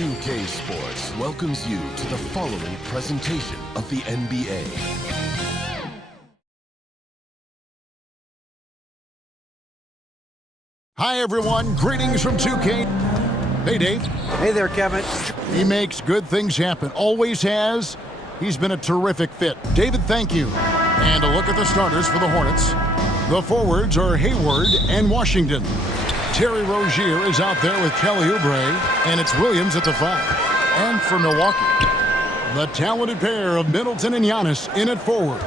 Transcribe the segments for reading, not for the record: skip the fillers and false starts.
2K Sports welcomes you to the following presentation of the NBA. Hi, everyone. Greetings from 2K. Hey, Dave. Hey there, Kevin. He makes good things happen. Always has. He's been a terrific fit. David, thank you. And a look at the starters for the Hornets. The forwards are Hayward and Washington. Terry Rozier is out there with Kelly Oubre, and it's Williams at the 5. And for Milwaukee, the talented pair of Middleton and Giannis in at forward.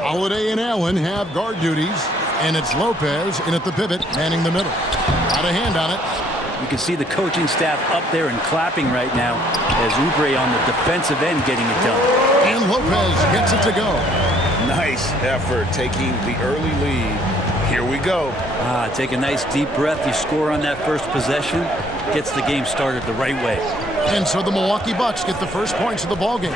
Holiday and Allen have guard duties, and it's Lopez in at the pivot, manning the middle. Got a hand on it. You can see the coaching staff up there and clapping right now as Oubre on the defensive end getting it done. And Lopez gets it to go. Nice effort taking the early lead. Here we go. Take a nice deep breath. You score on that first possession. Gets the game started the right way. And so the Milwaukee Bucks get the first points of the ballgame.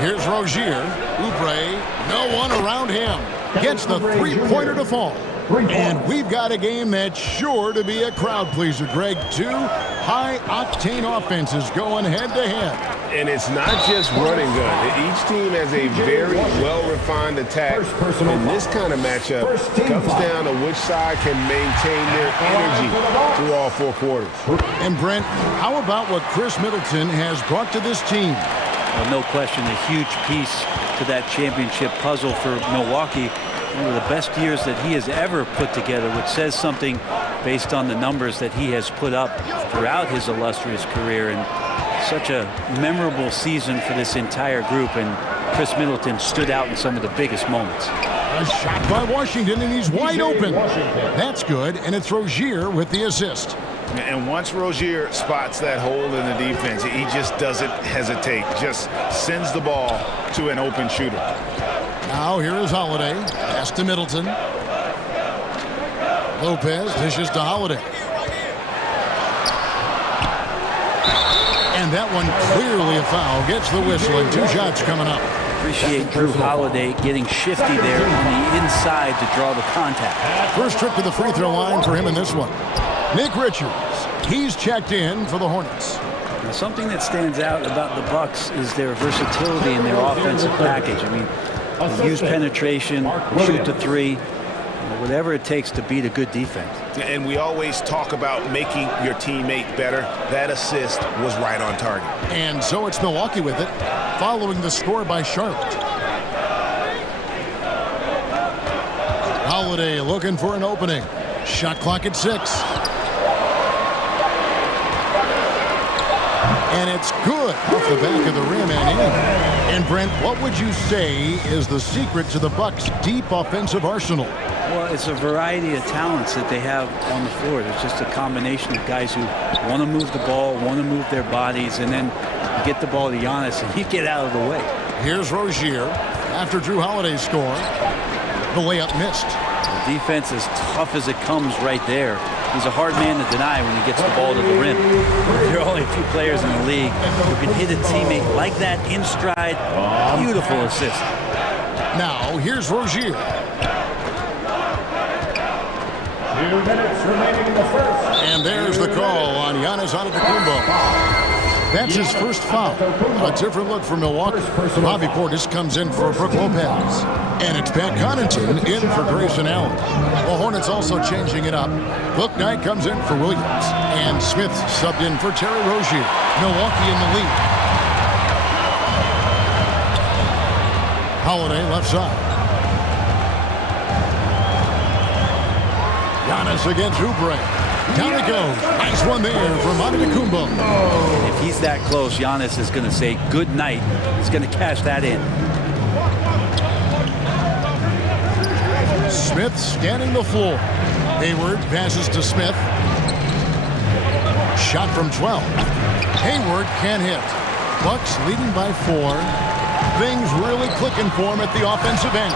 Here's Rozier. Oubre, no one around him. Gets the three-pointer to fall. And we've got a game that's sure to be a crowd pleaser, Greg. Two high-octane offenses going head-to-head. And it's not just running good. Each team has a very well-refined attack. And this kind of matchup comes down to which side can maintain their energy through all four quarters. And, Brent, how about what Chris Middleton has brought to this team? Well, no question, a huge piece to that championship puzzle for Milwaukee. One of the best years that he has ever put together, which says something based on the numbers that he has put up throughout his illustrious career. And such a memorable season for this entire group, and Chris Middleton stood out in some of the biggest moments. A shot by Washington, and he's wide open. That's good, and it's Rozier with the assist. And once Rozier spots that hole in the defense, he just doesn't hesitate, just sends the ball to an open shooter. Now here is Holiday. Pass to Middleton. Lopez dishes to Holiday. And that one clearly a foul. Gets the whistle, and two shots coming up. Appreciate Drew Holiday getting shifty there on the inside to draw the contact. First trip to the free throw line for him in this one. Nick Richards, he's checked in for the Hornets. Now, something that stands out about the Bucks is their versatility in their offensive package. I mean, they use penetration, shoot the three, whatever it takes to beat a good defense. And we always talk about making your teammate better. That assist was right on target. And so it's Milwaukee with it, following the score by Charlotte. Holiday looking for an opening. Shot clock at 6. And it's good off the back of the rim and in. And Brent, what would you say is the secret to the Bucks' deep offensive arsenal? Well, it's a variety of talents that they have on the floor. It's just a combination of guys who want to move the ball, want to move their bodies, and then you get the ball to Giannis and you get out of the way. Here's Rozier after Drew Holiday's score. The layup missed. The defense is tough as it comes right there. He's a hard man to deny when he gets the ball to the rim. There are only a few players in the league who can hit a teammate like that in stride. Beautiful assist. Now, here's Rozier. 2 minutes remaining in the first. And there's the call on Giannis Antetokounmpo. That's his first foul. A different look for Milwaukee. Bobby Portis comes in for Brook Lopez. And it's Pat Connaughton in for Grayson Allen. The Hornets also changing it up. Book Knight comes in for Williams. And Smith subbed in for Terry Rozier. Milwaukee in the lead. Holiday left side. Giannis against Oubre. Down it goes. Nice one there from Antetokounmpo. If he's that close, Giannis is going to say good night. He's going to cash that in. Smith scanning the floor. Hayward passes to Smith. Shot from 12. Hayward can't hit. Bucks leading by 4. Things really clicking for him at the offensive end.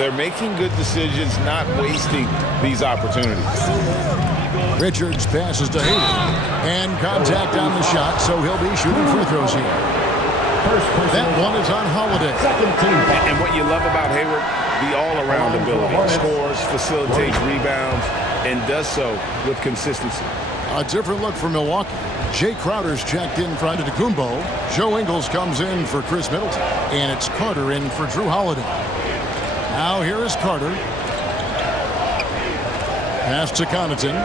They're making good decisions, not wasting these opportunities. Richards passes to Hayward. And contact on the shot, so he'll be shooting free throws here. That one is on Holiday. And what you love about Hayward, the all-around ability. Scores, facilitates rebounds, and does so with consistency. A different look for Milwaukee. Jay Crowder's checked in for Antetokounmpo. Joe Ingles comes in for Chris Middleton. And it's Carter in for Drew Holiday. Now here is Carter. Pass to Connaughton.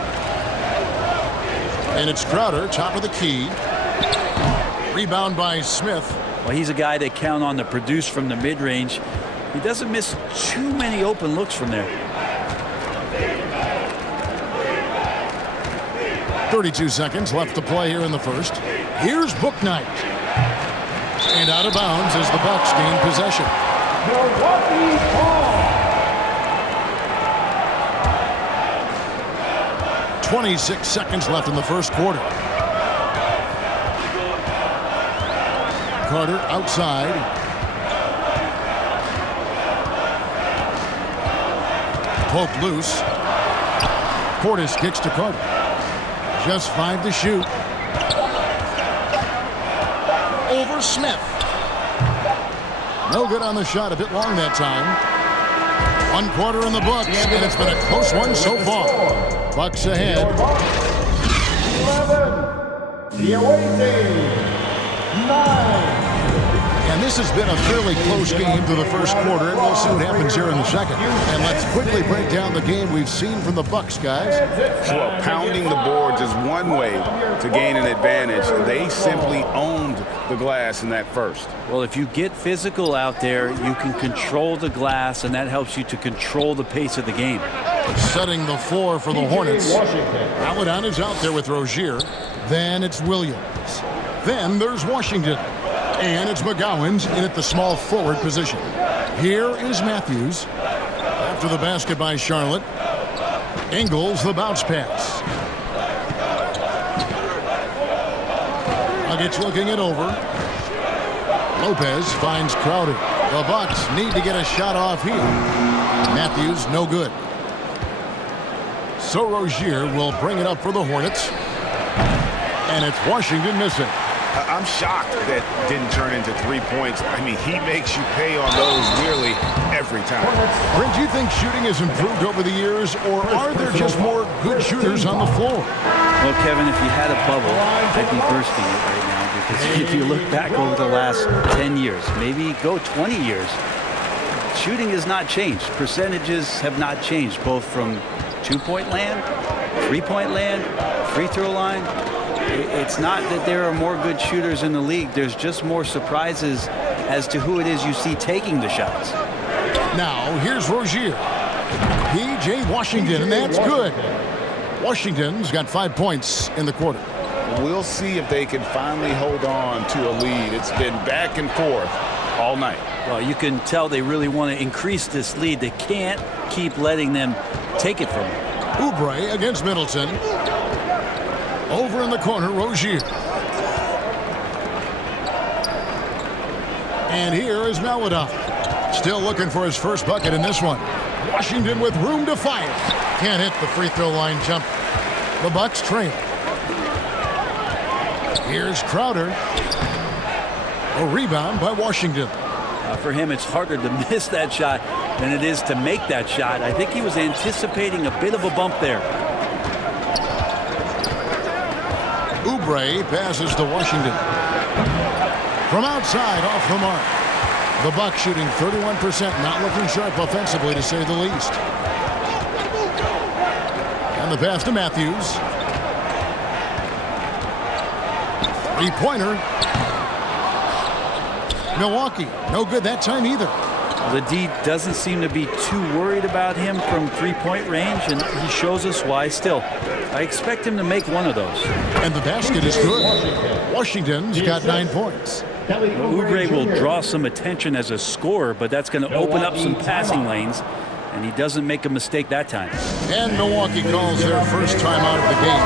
And it's Crowder, top of the key. Rebound by Smith. Well, he's a guy that count on to produce from the mid-range. He doesn't miss too many open looks from there. 32 seconds left to play here in the first. Here's Bouknight. And out of bounds as the Bucks gain possession. 26 seconds left in the first quarter. Carter outside. Poked loose. Portis kicks to Carter. Just 5 to shoot. Over Smith. No good on the shot. A bit long that time. 1 quarter in the books, and it's been a close one so far. Bucks ahead. 11. The away team. 9. And this has been a fairly close game through the first quarter, and we'll see what happens here in the second. And let's quickly break down the game we've seen from the Bucks, guys. Well, pounding the boards is one way to gain an advantage. They simply owned the glass in that first. Well, if you get physical out there, you can control the glass, and that helps you to control the pace of the game. Setting the floor for the Hornets. Paladon is out there with Rozier. Then it's Williams. Then there's Washington. And it's McGowan's in at the small forward position. Here is Matthews. After the basket by Charlotte. Ingles, the bounce pass. Nuggets looking it over. Lopez finds Crowder. The Bucks need to get a shot off here. Matthews, no good. So Rozier will bring it up for the Hornets. And it's Washington missing. I'm shocked that didn't turn into 3 points. I mean, he makes you pay on those nearly every time. Brent, do you think shooting has improved over the years, or are there just more good shooters on the floor? Well, Kevin, if you had a bubble, I'd be bursting it right now, because if you look back over the last 10 years, maybe go 20 years, shooting has not changed. Percentages have not changed, both from two-point land, three-point land, free throw line. It's not that there are more good shooters in the league. There's just more surprises as to who it is you see taking the shots. Now, here's Rozier. P.J. Washington, and that's good. Washington's got 5 points in the quarter. We'll see if they can finally hold on to a lead. It's been back and forth all night. Well, you can tell they really want to increase this lead. They can't keep letting them take it from them. Oubre against Middleton. Over in the corner, Rozier. And here is Maladon. Still looking for his first bucket in this one. Washington with room to fire. Can't hit the free throw line jump. The Bucks trail. Here's Crowder. A rebound by Washington. For him, it's harder to miss that shot than it is to make that shot. I think he was anticipating a bit of a bump there. Oubre passes to Washington. From outside, off the mark. The Bucks shooting 31%, not looking sharp offensively, to say the least. And the pass to Matthews. Three-pointer. Milwaukee, no good that time either. The D doesn't seem to be too worried about him from three-point range, and he shows us why still. I expect him to make one of those. And the basket is good. Washington's got 9 points. Oubre will draw some attention as a scorer, but that's going to open up some passing lanes. and he doesn't make a mistake that time. And Milwaukee calls their first time out of the game.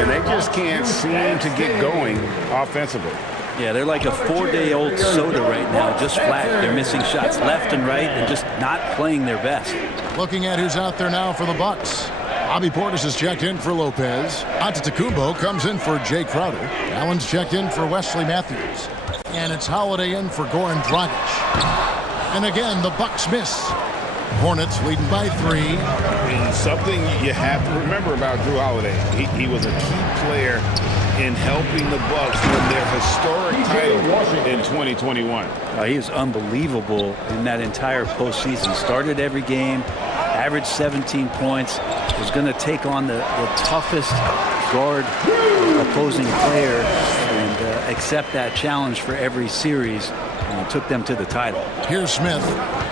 And they just can't seem to get going offensively. Yeah, they're like a 4-day-old soda right now, just flat. They're missing shots left and right and just not playing their best. Looking at who's out there now for the Bucks. Bobby Portis is checked in for Lopez. Antetokounmpo comes in for Jay Crowder. Allen's checked in for Wesley Matthews. And it's Holiday in for Goran Dragic. And again, the Bucks miss. Hornets leading by 3. And something you have to remember about Drew Holiday. He was a key player in helping the Bucks win their historic title in 2021. He is unbelievable in that entire postseason. Started every game, averaged 17 points, was going to take on the toughest guard opposing player and accept that challenge for every series, and took them to the title. Here's Smith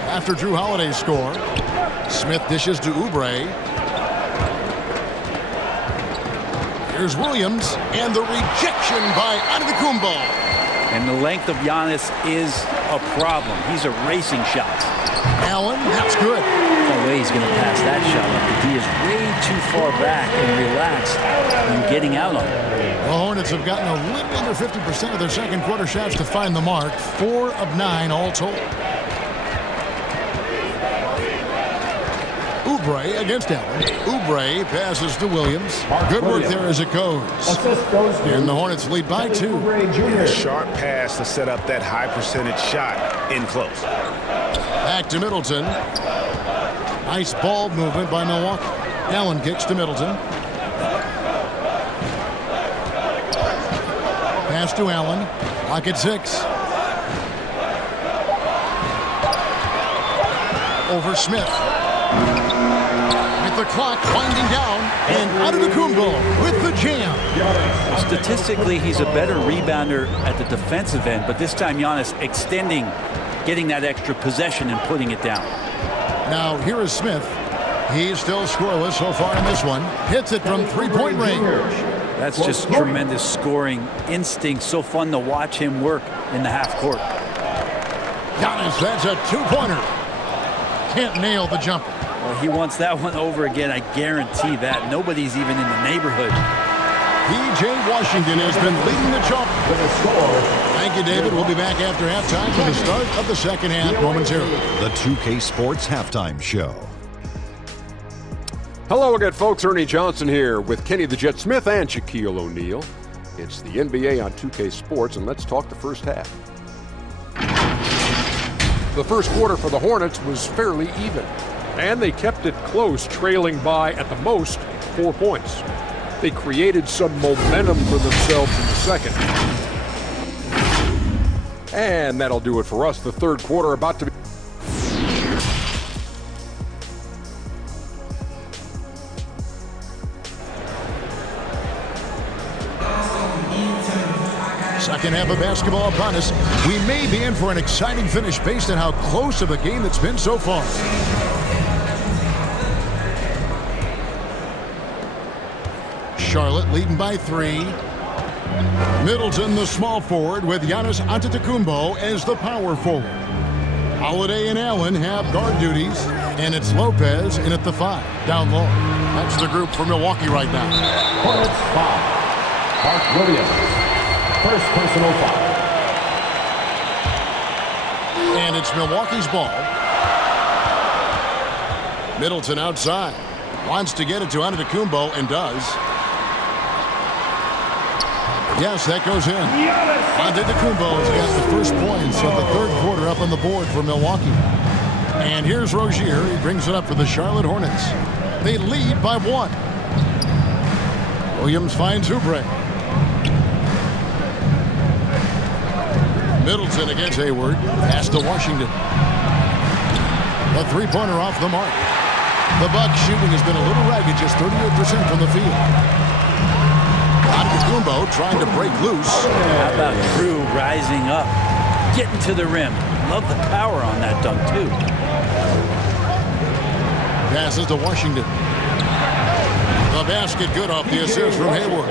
after Drew Holiday's score. Smith dishes to Oubre. Here's Williams, and the rejection by Antetokounmpo. And the length of Giannis is a problem. He's erasing shots. Allen, that's good. No way he's going to pass that shot up. The D is way too far back and relaxed and getting out on it. The Hornets have gotten a little under 50% of their second quarter shots to find the mark. 4 of 9 all told. Oubre against Allen. Oubre passes to Williams. Good work there as it goes. And the Hornets lead by 2. A sharp pass to set up that high percentage shot in close. Back to Middleton. Nice ball movement by Milwaukee. Allen kicks to Middleton. Pass to Allen. Clock at 6. Over Smith. With the clock winding down, and Antetokounmpo with the jam. Well, statistically, he's a better rebounder at the defensive end, but this time Giannis extending, getting that extra possession and putting it down. Now here is Smith. He's still scoreless so far in this one. Hits it from three-point range. That's just tremendous scoring instinct. So fun to watch him work in the half court. Giannis, that's a 2-pointer. Can't nail the jumper. Well, he wants that one over again. I guarantee that. Nobody's even in the neighborhood. P.J. Washington has been leading the charge. Thank you, David. We'll be back after halftime for the start of the second half momentarily. The 2K Sports Halftime Show. Hello again, folks. Ernie Johnson here with Kenny the Jet Smith and Shaquille O'Neal. It's the NBA on 2K Sports, and let's talk the first half. The first quarter for the Hornets was fairly even, and they kept it close, trailing by, at the most, 4 points. They created some momentum for themselves in the second. And that'll do it for us. The third quarter about to be... Second half of basketball upon us. We may be in for an exciting finish based on how close of a game it's been so far. Charlotte leading by 3. Middleton, the small forward, with Giannis Antetokounmpo as the power forward. Holiday and Allen have guard duties, and it's Lopez in at the 5, down low. That's the group for Milwaukee right now. Hornets foul. Mark Williams. First personal foul. And it's Milwaukee's ball. Middleton outside. Wants to get it to Antetokounmpo and does. Yes, that goes in. Antetokounmpo's got the first points of the third quarter up on the board for Milwaukee. And here's Rozier. He brings it up for the Charlotte Hornets. They lead by 1. Williams finds Oubre. Middleton against Hayward. Pass to Washington. A three-pointer off the mark. The Bucks shooting has been a little ragged, just 38% from the field. Antetokounmpo trying to break loose. How about Drew rising up, getting to the rim. Love the power on that dunk, too. Passes to Washington. The basket good off the assist from Hayward.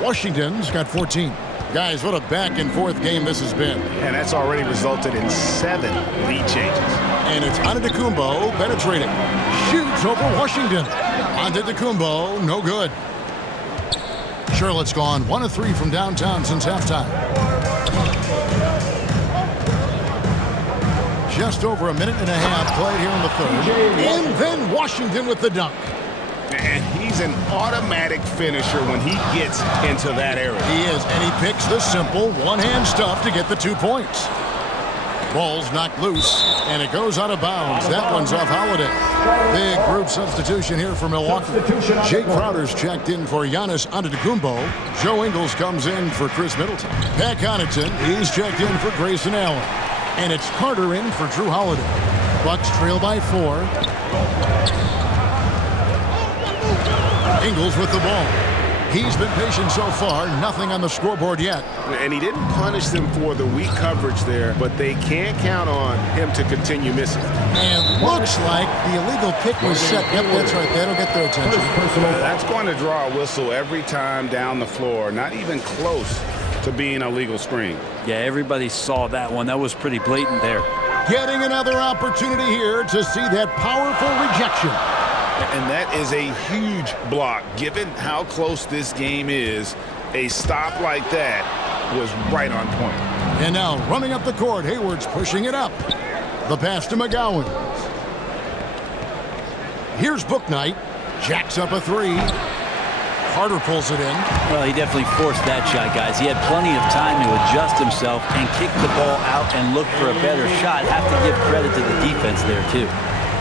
Washington's got 14. Guys, what a back-and-forth game this has been. And that's already resulted in 7 lead changes. And it's Antetokounmpo penetrating. Shoots over Washington. Antetokounmpo, no good. Charlotte's gone 1 of 3 from downtown since halftime. Just over a minute and a half played here in the third. And then Washington with the dunk. And he's an automatic finisher when he gets into that area. He is, and he picks the simple one-hand stuff to get the 2 points. Ball's knocked loose, and it goes out of bounds. That one's off Holiday. Big group substitution here for Milwaukee. Jake Crowder's checked in for Giannis Antetokounmpo. Joe Ingles comes in for Chris Middleton. Pat Connaughton, he's checked in for Grayson Allen. And it's Carter in for Drew Holiday. Bucks trail by 4. Ingles with the ball. He's been patient so far. Nothing on the scoreboard yet. And he didn't punish them for the weak coverage there, but they can't count on him to continue missing. And looks like the illegal kick was set. Yep, that's right. That'll get their attention. That's going to draw a whistle every time down the floor. Not even close to being a legal screen. Yeah, everybody saw that one. That was pretty blatant there. Getting another opportunity here to see that powerful rejection. And that is a huge block. Given how close this game is, a stop like that was right on point. And now running up the court, Hayward's pushing it up. The pass to McGowan. Here's Bouknight. Jacks up a 3. Carter pulls it in. Well, he definitely forced that shot, guys. He had plenty of time to adjust himself and kick the ball out and look for a better shot. Have to give credit to the defense there, too.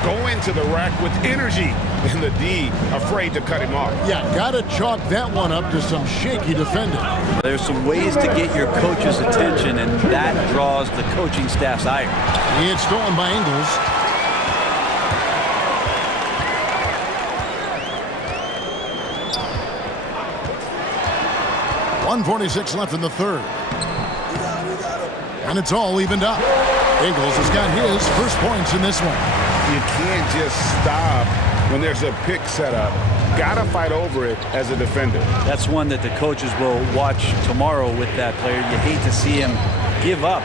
Go into the rack with energy, and the D afraid to cut him off. Yeah, got to chalk that one up to some shaky defending. There's some ways to get your coach's attention, and that draws the coaching staff's ire. It's stolen by Ingles. .146 left in the third. And it's all evened up. Ingles has got his first points in this one. You can't just stop when there's a pick set up. Got to fight over it as a defender. That's one that the coaches will watch tomorrow with that player. You hate to see him give up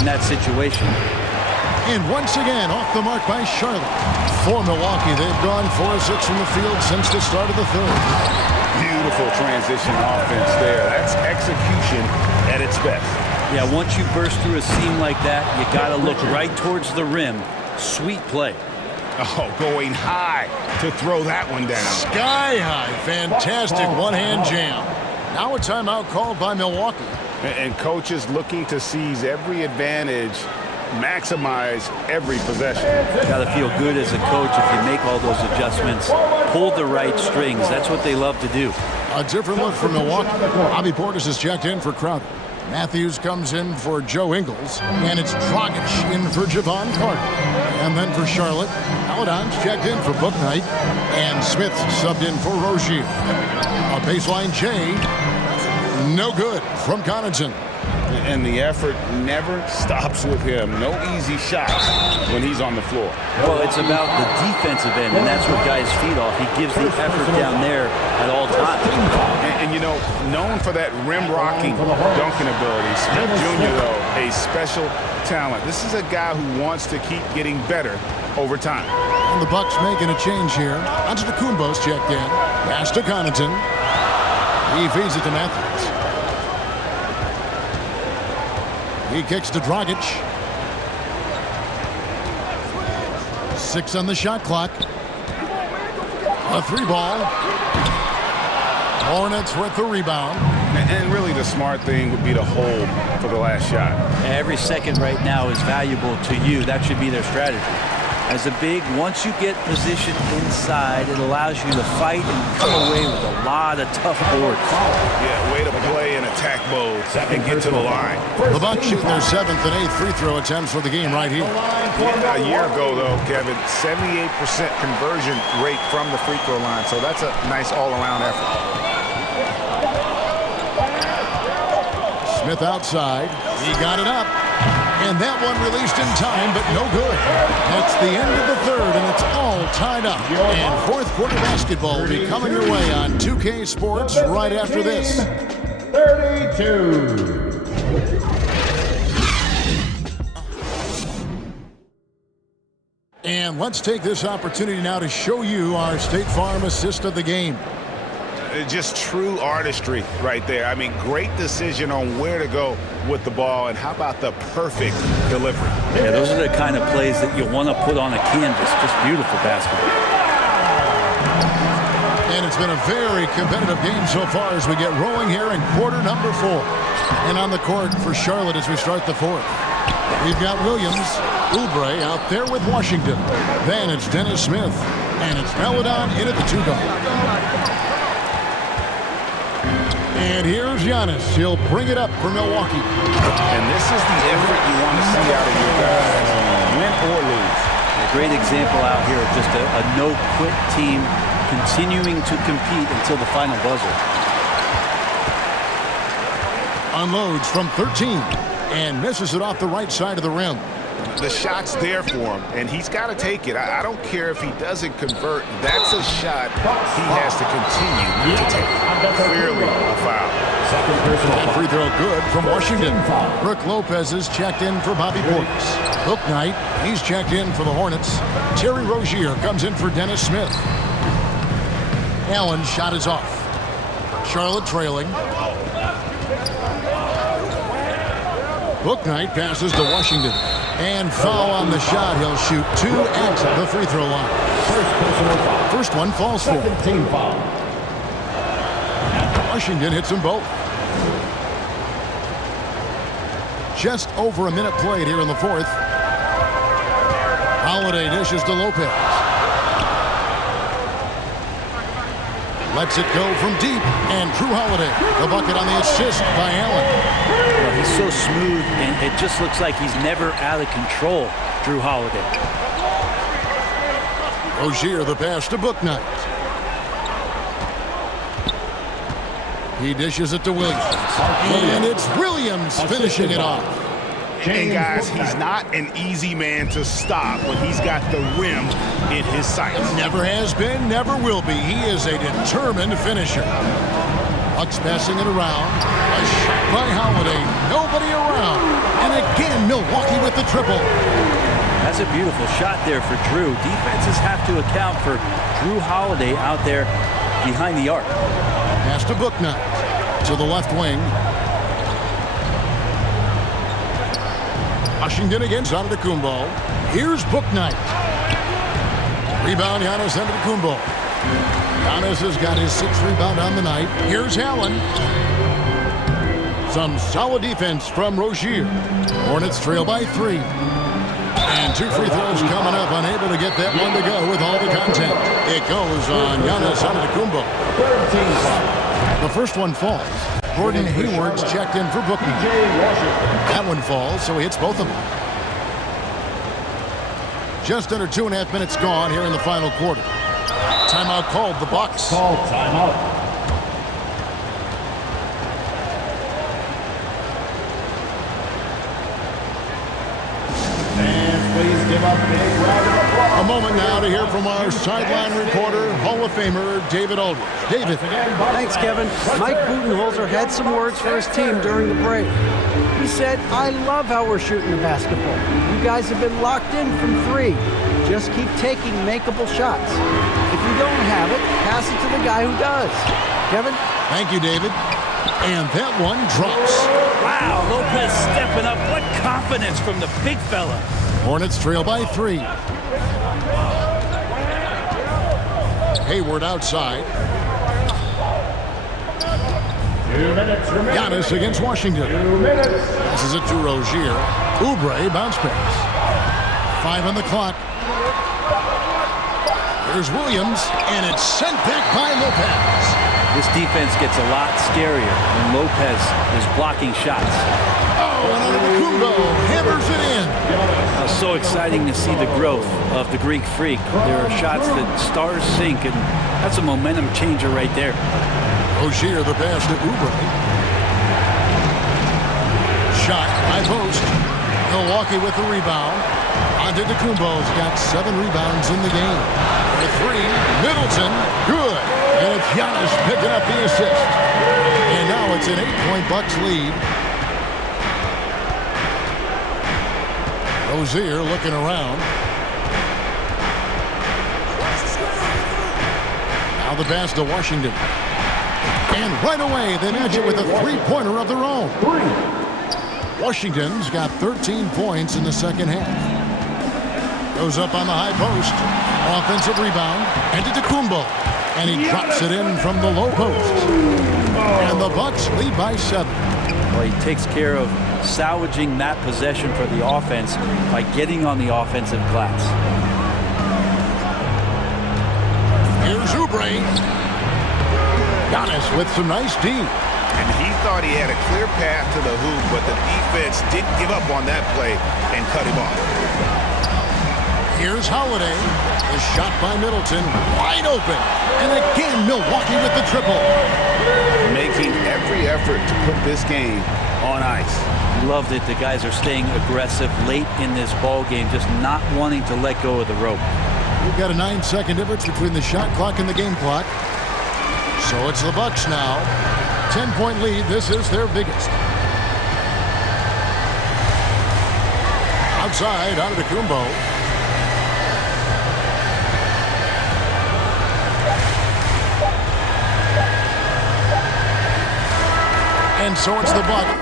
in that situation. And once again, off the mark by Charlotte. For Milwaukee, they've gone 4 of 6 from the field since the start of the third. Beautiful transition offense there. That's execution at its best. Yeah, once you burst through a seam like that, you got to look right towards the rim. Sweet play. Oh, going high to throw that one down. Sky high. Fantastic one-hand jam. Now a timeout called by Milwaukee. And coaches looking to seize every advantage, maximize every possession. Got to feel good as a coach if you make all those adjustments. Pull the right strings. That's what they love to do. A different look for Milwaukee. Bobby Portis is checked in for Crowder. Matthews comes in for Joe Ingles. And it's Dragic in for Javon Carter. And then for Charlotte, Paladon's checked in for Bouknight. And Smith subbed in for Rozier. A baseline J. No good from Connaughton. And the effort never stops with him. No easy shots when he's on the floor. Well, it's about the defensive end, and that's what guys feed off. He gives the effort down there at all times. And you know, known for that rim-rocking dunking ability. Smith Jr., though, a special talent. This is a guy who wants to keep getting better over time. And the Bucks making a change here. Antetokounmpo's checked in. Pass to Connaughton. He feeds it to Matthews. He kicks to Dragic. 6 on the shot clock. A 3-ball. Hornets with the rebound. And really the smart thing would be to hold for the last shot. Every second right now is valuable to you. That should be their strategy. As a big, once you get positioned inside, it allows you to fight and come away with a lot of tough boards. Yeah, way to play in attack mode and get to the line. The Bucks shooting their 7th and 8th free throw attempts for the game right here. A year ago, though, Kevin, 78% conversion rate from the free throw line. So that's a nice all-around effort. Smith outside. He got it up. And that one released in time, but no good. That's the end of the third, and it's all tied up. And fourth quarter basketball will be coming your way on 2K Sports right after this. 32. And let's take this opportunity now to show you our State Farm assist of the game. Just true artistry right there. I mean, great decision on where to go with the ball, and how about the perfect delivery? Yeah, those are the kind of plays that you want to put on a canvas. Just beautiful basketball. And it's been a very competitive game so far as we get rolling here in quarter number 4. And on the court for Charlotte as we start the 4th. We've got Williams, Oubre out there with Washington. Then it's Dennis Smith. And it's Maledon in at the 2-guard. And here's Giannis. He'll bring it up for Milwaukee. And this is the effort you want to see out of your guys, win or lose. A great example out here of just a no-quit team continuing to compete until the final buzzer. Unloads from 13 and misses it off the right side of the rim. The shot's there for him, and he's got to take it. I don't care if he doesn't convert. That's a shot he has to continue to take. Clearly a foul. And free throw good from Washington. Brooke Lopez is checked in for Bobby Portis. Bouknight, he's checked in for the Hornets. Terry Rozier comes in for Dennis Smith. Allen's shot is off. Charlotte trailing. Bouknight passes to Washington. And foul on the shot. He'll shoot 2 at the free throw line. First one falls for him. Team foul. Washington hits them both. Just over a minute played here in the 4th. Holiday dishes to Lopez. Lets it go from deep, and Drew Holiday, the bucket on the assist by Allen. Well, he's so smooth, and it just looks like he's never out of control, Drew Holiday. Rozier, the pass to Bouknight. He dishes it to Williams. And it's Williams finishing it off. And guys, he's not an easy man to stop when he's got the rim in his sights. Never has been, never will be. He is a determined finisher. Bucks passing it around. A shot by Holiday. Nobody around. And again, Milwaukee with the triple. That's a beautiful shot there for Drew. Defenses have to account for Drew Holiday out there behind the arc. Pass to Bouknight. To the left wing. Washington against Antetokounmpo. Here's Bouknight. Rebound, Giannis Antetokounmpo. Giannis has got his 6th rebound on the night. Here's Allen. Some solid defense from Rozier. Hornets trail by 3. And 2 free throws coming up. Unable to get that one to go with all the content. It goes on Giannis Antetokounmpo. The first one falls. Gordon Hayward's checked in for Bouknight. That one falls, so he hits both of them. Just under 2.5 minutes gone here in the final quarter. Timeout called, the Bucks. Call timeout. And please give a big round of applause. A moment now to hear from our sideline reporter, Hall of Famer David Aldridge. David. Thanks, Kevin. Mike Budenholzer had some words for his team during the break. He said, "I love how we're shooting the basketball. You guys have been locked in from 3. Just keep taking makeable shots. If you don't have it, pass it to the guy who does." Kevin? Thank you, David. And that one drops. Wow, Lopez stepping up. What confidence from the big fella. Hornets trail by 3. Hayward outside. 2 minutes remaining. Giannis against Washington. 2 minutes. Passes it to Rozier. Oubre bounce pass. 5 on the clock. There's Williams, and it's sent back by Lopez. This defense gets a lot scarier when Lopez is blocking shots. Oh, and Antetokounmpo hammers it in. So exciting to see the growth of the Greek Freak. There are shots that stars sink, and that's a momentum changer right there. Rozier, the pass to Oubre. Shot by post. Milwaukee with the rebound. Antetokounmpo's got 7 rebounds in the game. The 3, Middleton, good. And it's Giannis picking up the assist. And now it's an 8-point Bucks lead. Rozier looking around. Now the pass to Washington. And right away, they match it with a three-pointer of their own. Washington's got 13 points in the second half. Goes up on the high post. Offensive rebound. And to Tacumbo. And he drops it in from the low post. And the Bucks lead by 7. Well, he takes care of salvaging that possession for the offense by getting on the offensive glass. Here's Oubre. Giannis with some nice D. And he thought he had a clear path to the hoop, but the defense didn't give up on that play and cut him off. Here's Holiday. The shot by Middleton. Wide open. And again, Milwaukee with the triple. Making every effort to put this game on ice. Loved it. The guys are staying aggressive late in this ball game, just not wanting to let go of the rope. We've got a 9-second difference between the shot clock and the game clock. So it's the Bucks now. 10-point lead. This is their biggest. Outside, out of Tacumbo. And so it's the Bucks.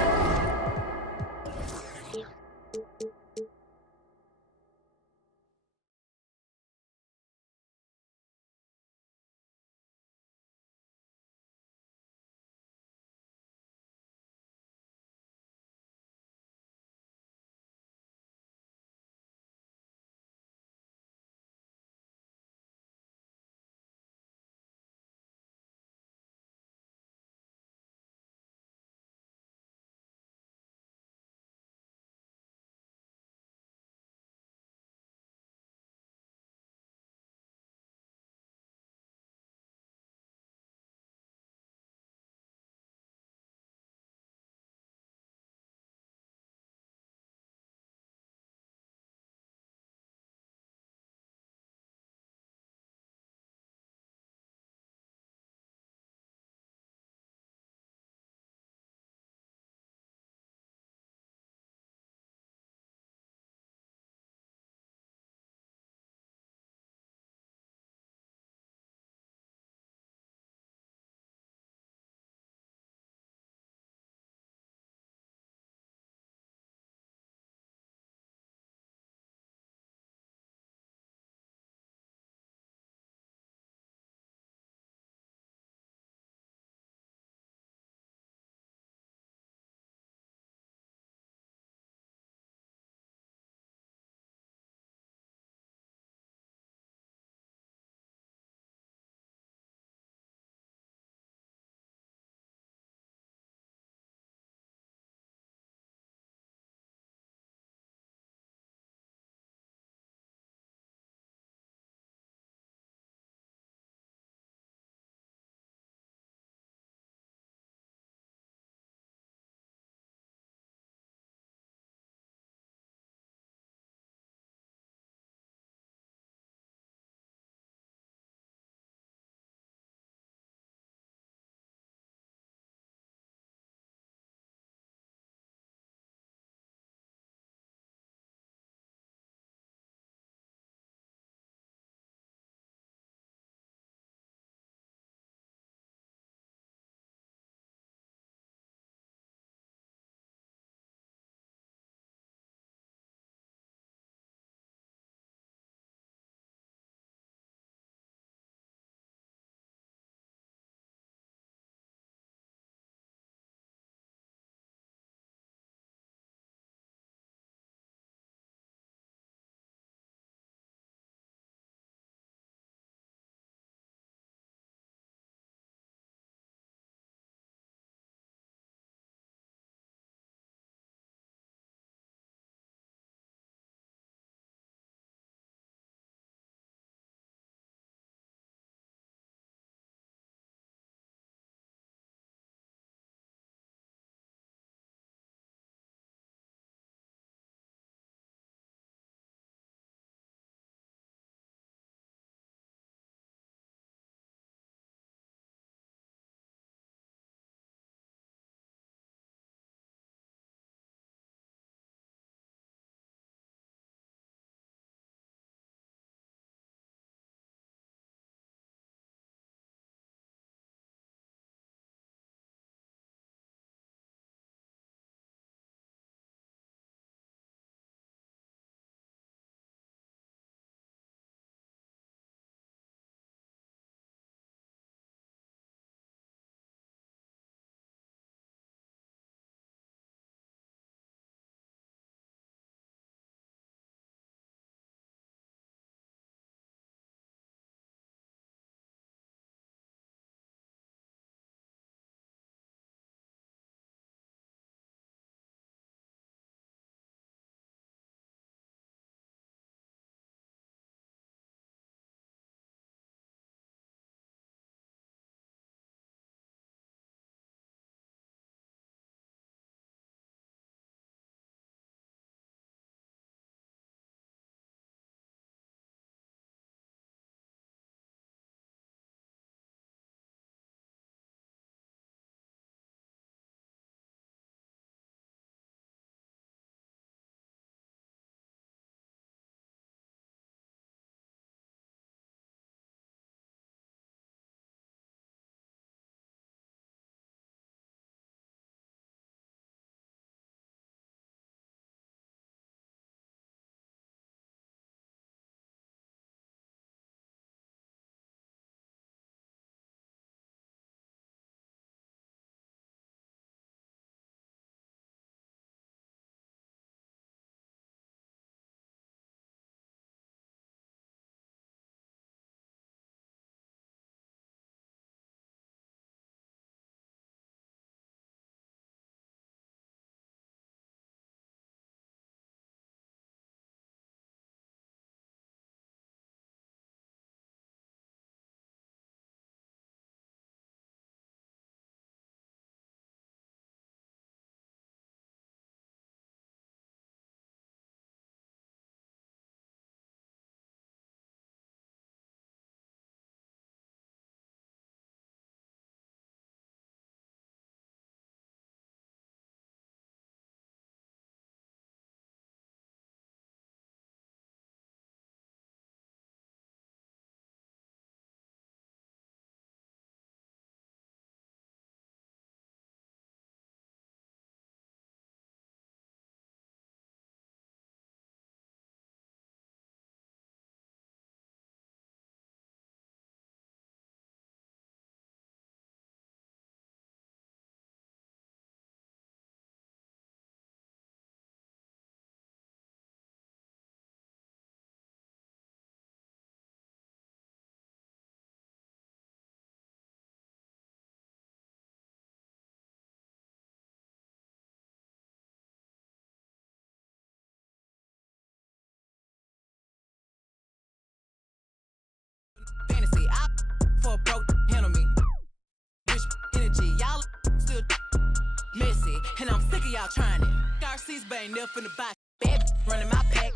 y'all trying it. RC's bang up in the box. Bad running my pack.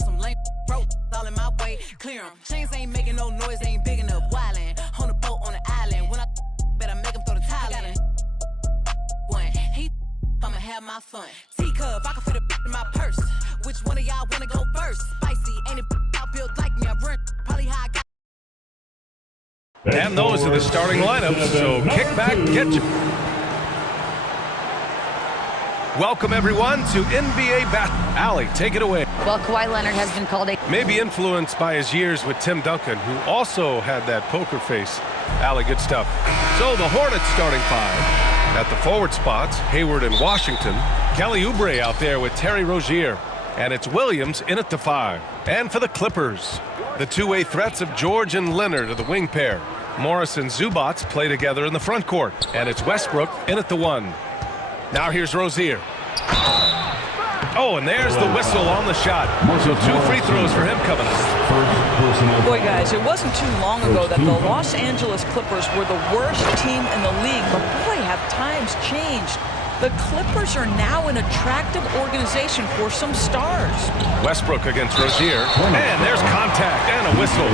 Some lame bro, all in my way. Clear 'em. Chains ain't making no noise, they ain't big enough. Wildin' on the boat on the island. When I better make 'em throw the tile in. One, I'ma have my fun. Teacup, I can fit a in my purse. Which one of y'all wanna go first? Spicy, ain't it out built like me? I run probably how I got. And those are the starting lineups, so kick back, get you. Welcome, everyone, to NBA Basketball. Allie, take it away. Well, Kawhi Leonard has been called a... Maybe influenced by his years with Tim Duncan, who also had that poker face. Allie, good stuff. So the Hornets starting five. At the forward spots, Hayward and Washington. Kelly Oubre out there with Terry Rozier. And it's Williams in at the 5. And for the Clippers, the two-way threats of George and Leonard are the wing pair. Morris and Zubac play together in the front court. And it's Westbrook in at the 1. Now here's Rozier. Oh, and there's the whistle on the shot. So 2 free throws for him coming up. Boy, guys, it wasn't too long ago that the Los Angeles Clippers were the worst team in the league. But boy, have times changed. The Clippers are now an attractive organization for some stars. Westbrook against Rozier. And there's contact and a whistle.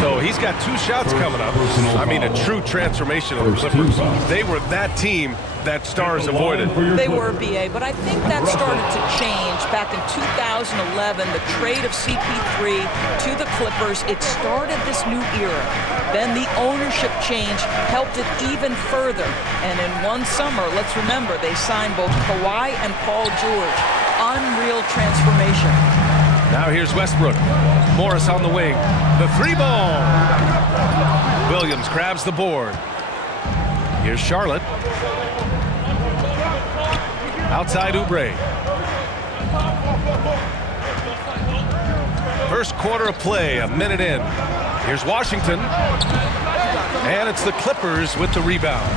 So he's got 2 shots coming up. I mean, a true transformation of the Clippers. They were that team that stars avoided. They were, BA, but I think that started to change back in 2011. The trade of CP3 to the Clippers, it started this new era. Then the ownership change helped it even further. And in one summer, let's remember, they signed both Kawhi and Paul George. Unreal transformation. Now here's Westbrook. Morris on the wing. The 3-ball. Williams grabs the board. Here's Charlotte. Outside Oubre. First quarter of play, a minute in. Here's Washington. And it's the Clippers with the rebound.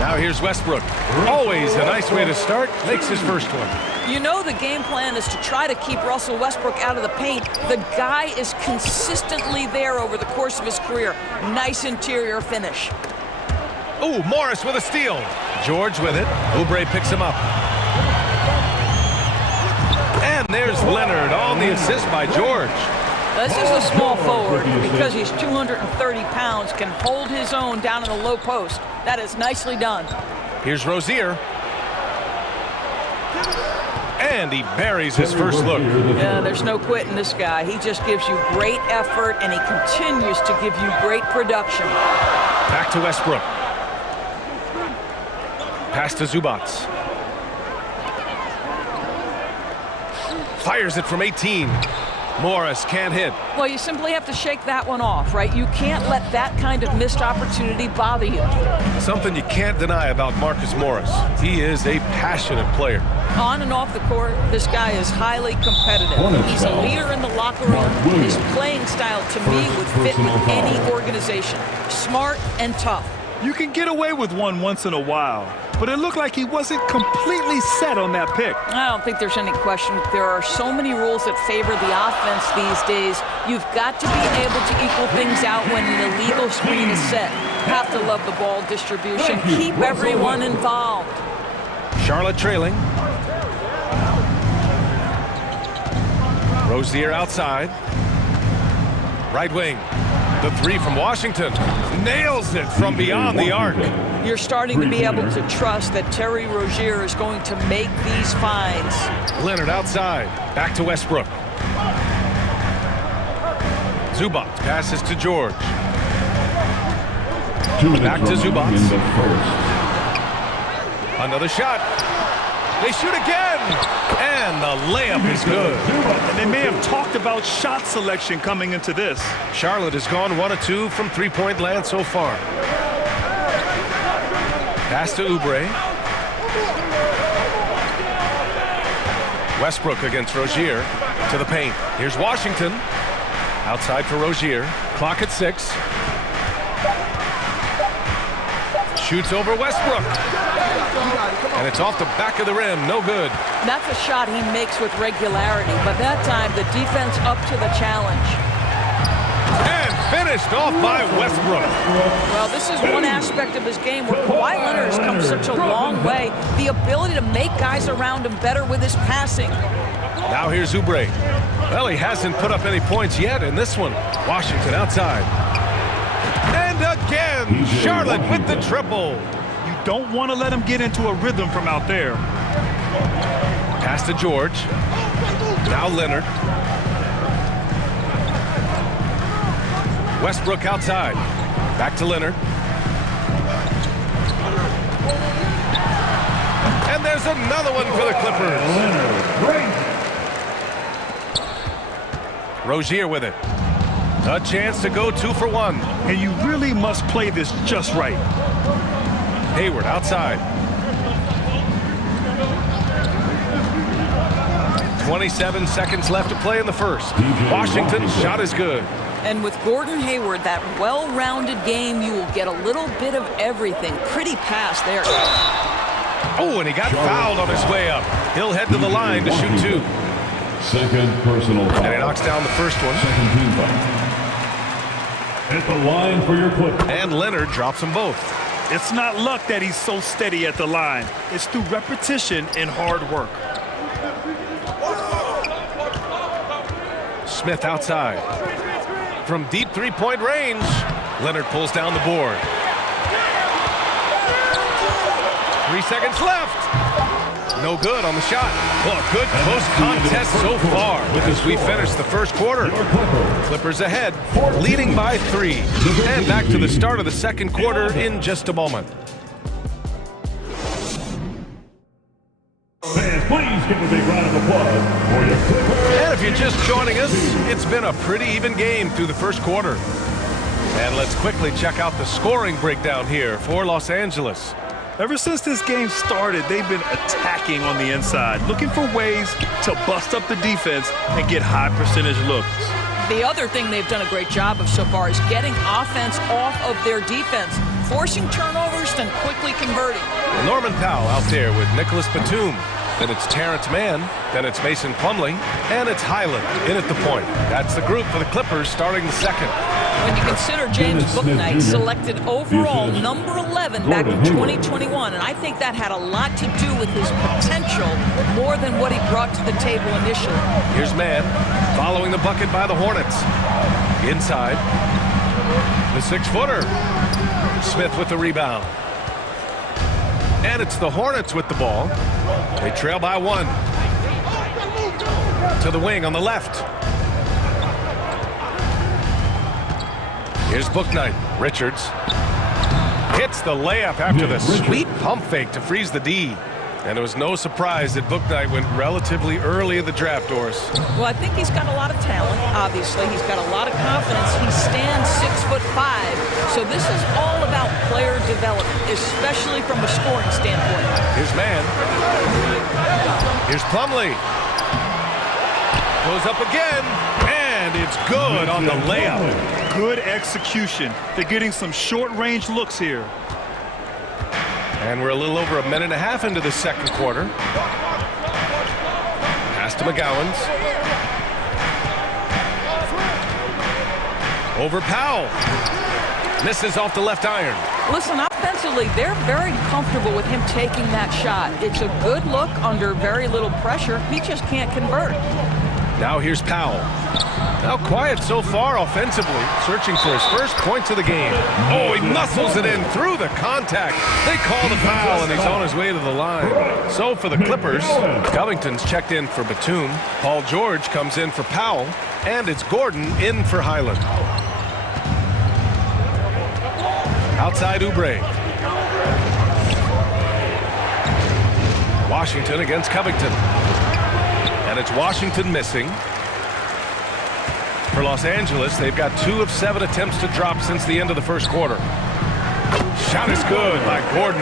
Now here's Westbrook. Always a nice way to start. Makes his first one. You know the game plan is to try to keep Russell Westbrook out of the paint. The guy is consistently there over the course of his career. Nice interior finish. Ooh, Morris with a steal. George with it. Oubre picks him up. And there's Leonard on the assist by George. This is a small forward because he's 230 pounds, can hold his own down in the low post. That is nicely done. Here's Rozier. And he buries his first look. Yeah, there's no quitting this guy. He just gives you great effort, and he continues to give you great production. Back to Westbrook. Pass to Zubac. Fires it from 18. Morris can't hit. Well, you simply have to shake that one off, right? You can't let that kind of missed opportunity bother you. Something you can't deny about Marcus Morris. He is a passionate player. On and off the court, this guy is highly competitive. He's a leader in the locker room. His playing style, to me, would fit with any organization. Smart and tough. You can get away with one once in a while, but it looked like he wasn't completely set on that pick. I don't think there's any question. There are so many rules that favor the offense these days. You've got to be able to equal things out when an illegal screen is set. Have to love the ball distribution. Keep everyone involved. Charlotte trailing. Rozier outside. Right wing. The 3 from Washington. Nails it from beyond the arc. You're starting to be able to trust that Terry Rozier is going to make these finds. Leonard outside. Back to Westbrook. Zubac passes to George. Back to Zubac. Another shot. They shoot again. And the layup is good. And they may have talked about shot selection coming into this. Charlotte has gone 1 of 2 from three-point land so far. Pass to Oubre. Westbrook against Rozier to the paint. Here's Washington. Outside for Rozier. Clock at 6. Shoots over Westbrook. And it's off the back of the rim. No good. That's a shot he makes with regularity, but that time the defense up to the challenge. And finished off by Westbrook. Well, this is one aspect of his game where Kawhi Leonard has come such a long way. The ability to make guys around him better with his passing. Now here's Oubre. Well, he hasn't put up any points yet in this one. Washington outside. And again, Charlotte with the triple. You don't want to let him get into a rhythm from out there. Pass to George. Now Leonard. Westbrook outside. Back to Leonard. And there's another one for the Clippers. Rozier with it. A chance to go 2 for 1. And you really must play this just right. Hayward outside. 27 seconds left to play in the first. Washington's shot is good. And with Gordon Hayward, that well-rounded game, you will get a little bit of everything. Pretty pass there. Oh, and he got fouled on his way up. He'll head to the line to shoot 2. Second personal foul. And he knocks down the first one. Second team foul. At the line for your Clippers. And Leonard drops them both. It's not luck that he's so steady at the line. It's through repetition and hard work. Smith outside. From deep three-point range, Leonard pulls down the board. 3 seconds left. No good on the shot. Well, a good close contest so far as we finish the first quarter. Clippers ahead, leading by 3. And back to the start of the second quarter in just a moment. Fans, please give a big round of applause for your Clippers. And if you're just joining us, it's been a pretty even game through the first quarter. And let's quickly check out the scoring breakdown here for Los Angeles. Ever since this game started, they've been attacking on the inside, looking for ways to bust up the defense and get high percentage looks. The other thing they've done a great job of so far is getting offense off of their defense, forcing turnovers and quickly converting. Norman Powell out there with Nicholas Batum. Then it's Terrence Mann. Then it's Mason Plumlee. And it's Highland in at the point. That's the group for the Clippers starting the second. When you consider James Bouknight selected overall number 11 back in 2021, and I think that had a lot to do with his potential more than what he brought to the table initially. Here's Mann following the bucket by the Hornets. Inside. The 6-footer. Smith with the rebound. And it's the Hornets with the ball. They trail by 1. To the wing on the left. Here's Bouknight. Richards hits the layup after the sweet pump fake to freeze the D. And it was no surprise that Bouknight went relatively early in the draft, Doris. Well, I think he's got a lot of talent, obviously. He's got a lot of confidence. He stands 6'5". So this is all about player development, especially from a scoring standpoint. Here's Mann. Here's Plumlee. Goes up again. And it's good on the layup. Good execution. They're getting some short-range looks here. And we're a little over a minute and a half into the second quarter. Pass to McGowans. Over Powell. Misses off the left iron. Listen, offensively, they're very comfortable with him taking that shot. It's a good look under very little pressure. He just can't convert. Now here's Powell. Now quiet so far offensively, searching for his first points of the game. Oh, he muscles it in through the contact. They call the foul, and he's on his way to the line. So for the Clippers, Covington's checked in for Batum. Paul George comes in for Powell, and it's Gordon in for Highland. Outside Oubre. Washington against Covington. And it's Washington missing. For Los Angeles, they've got 2 of 7 attempts to drop since the end of the first quarter. Shot is good by Gordon.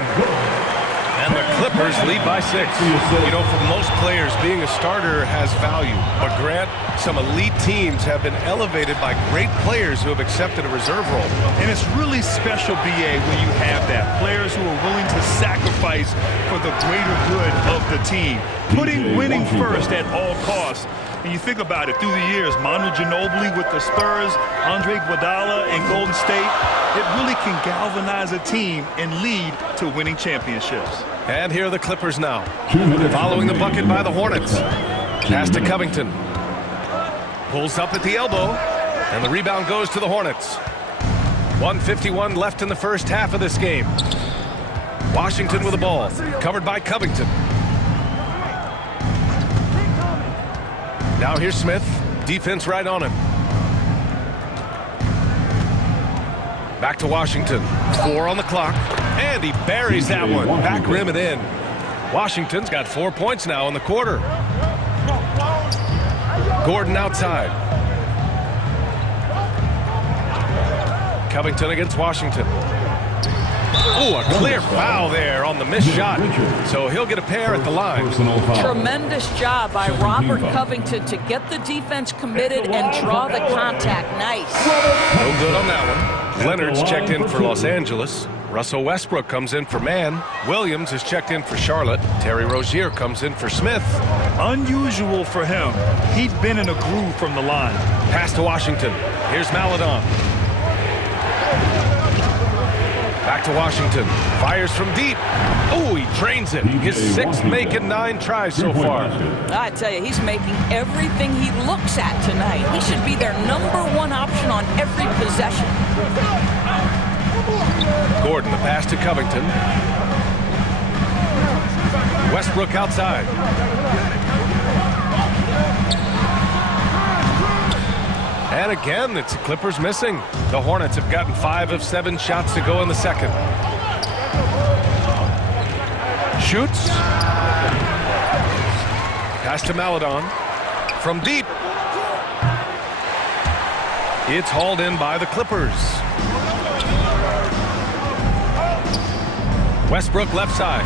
And the Clippers lead by 6. You know, for most players, being a starter has value. But Grant, some elite teams have been elevated by great players who have accepted a reserve role. And it's really special, BA, when you have that. Players who are willing to sacrifice for the greater good of the team. Putting winning first at all costs. And you think about it, through the years, Manu Ginobili with the Spurs, Andre Iguodala in Golden State, it really can galvanize a team and lead to winning championships. And here are the Clippers now. Following the bucket by the Hornets. Pass to Covington. Pulls up at the elbow. And the rebound goes to the Hornets. 1:51 left in the first half of this game. Washington with the ball. Covered by Covington. Now here's Smith. Defense right on him. Back to Washington. 4 on the clock. And he buries that one. Back rim and in. Washington's got 4 points now in the quarter. Gordon outside. Covington against Washington. Oh, a clear foul there on the missed shot. So he'll get a pair at the line. Tremendous job by Robert Covington to get the defense committed and draw the contact. Nice. No good on that one. Leonard's checked in for Los Angeles. Russell Westbrook comes in for Man. Williams is checked in for Charlotte. Terry Rozier comes in for Smith. Unusual for him. He'd been in a groove from the line. Pass to Washington. Here's Maledon. Back to Washington. Fires from deep. Oh, he drains it. His 6th make in 9 tries so far. I tell you, he's making everything he looks at tonight. He should be their #1 option on every possession. Gordon, the pass to Covington. Westbrook outside. And again, it's the Clippers missing. The Hornets have gotten 5 of 7 shots to go in the second. Shoots. Pass to Maledon. From deep. It's hauled in by the Clippers. Westbrook left side.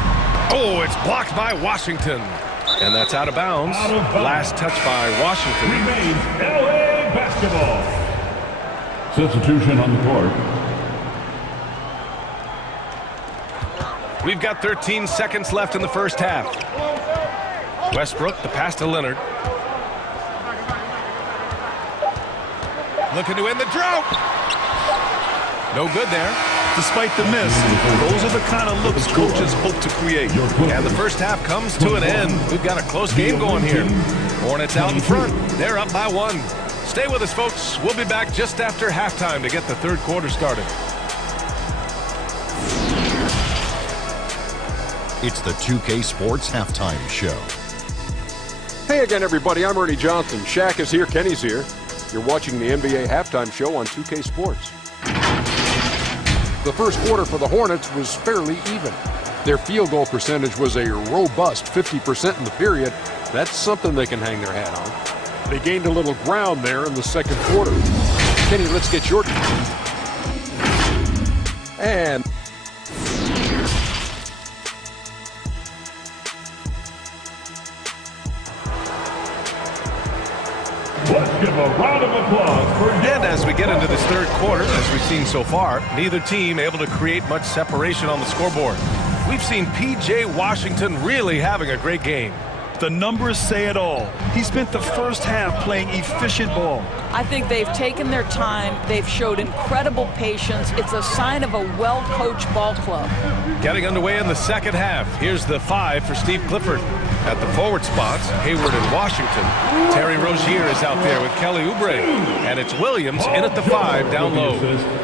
Oh, it's blocked by Washington. And that's out of bounds. Last touch by Washington. Remains LA basketball. Substitution on the court. We've got 13 seconds left in the first half. Westbrook, the pass to Leonard. Looking to end the drought. No good there. Despite the miss, those are the kind of looks coaches hope to create. And the first half comes to an end. We've got a close game going here. Hornets out in front. They're up by 1. Stay with us, folks. We'll be back just after halftime to get the third quarter started. It's the 2K Sports Halftime Show. Hey again, everybody. I'm Ernie Johnson. Shaq is here. Kenny's here. You're watching the NBA Halftime Show on 2K Sports. The first quarter for the Hornets was fairly even. Their field goal percentage was a robust 50% in the period. That's something they can hang their hat on. They gained a little ground there in the second quarter. Kenny, let's get your... And... Let's give a round of applause for... And as we get into this third quarter, as we've seen so far, neither team able to create much separation on the scoreboard. We've seen P.J. Washington really having a great game. The numbers say it all. He spent the first half playing efficient ball. I think they've taken their time. They've showed incredible patience. It's a sign of a well-coached ball club. Getting underway in the second half. Here's the 5 for Steve Clifford. At the forward spots, Hayward and Washington. Terry Rozier is out there with Kelly Oubre. And it's Williams in at the 5 down low.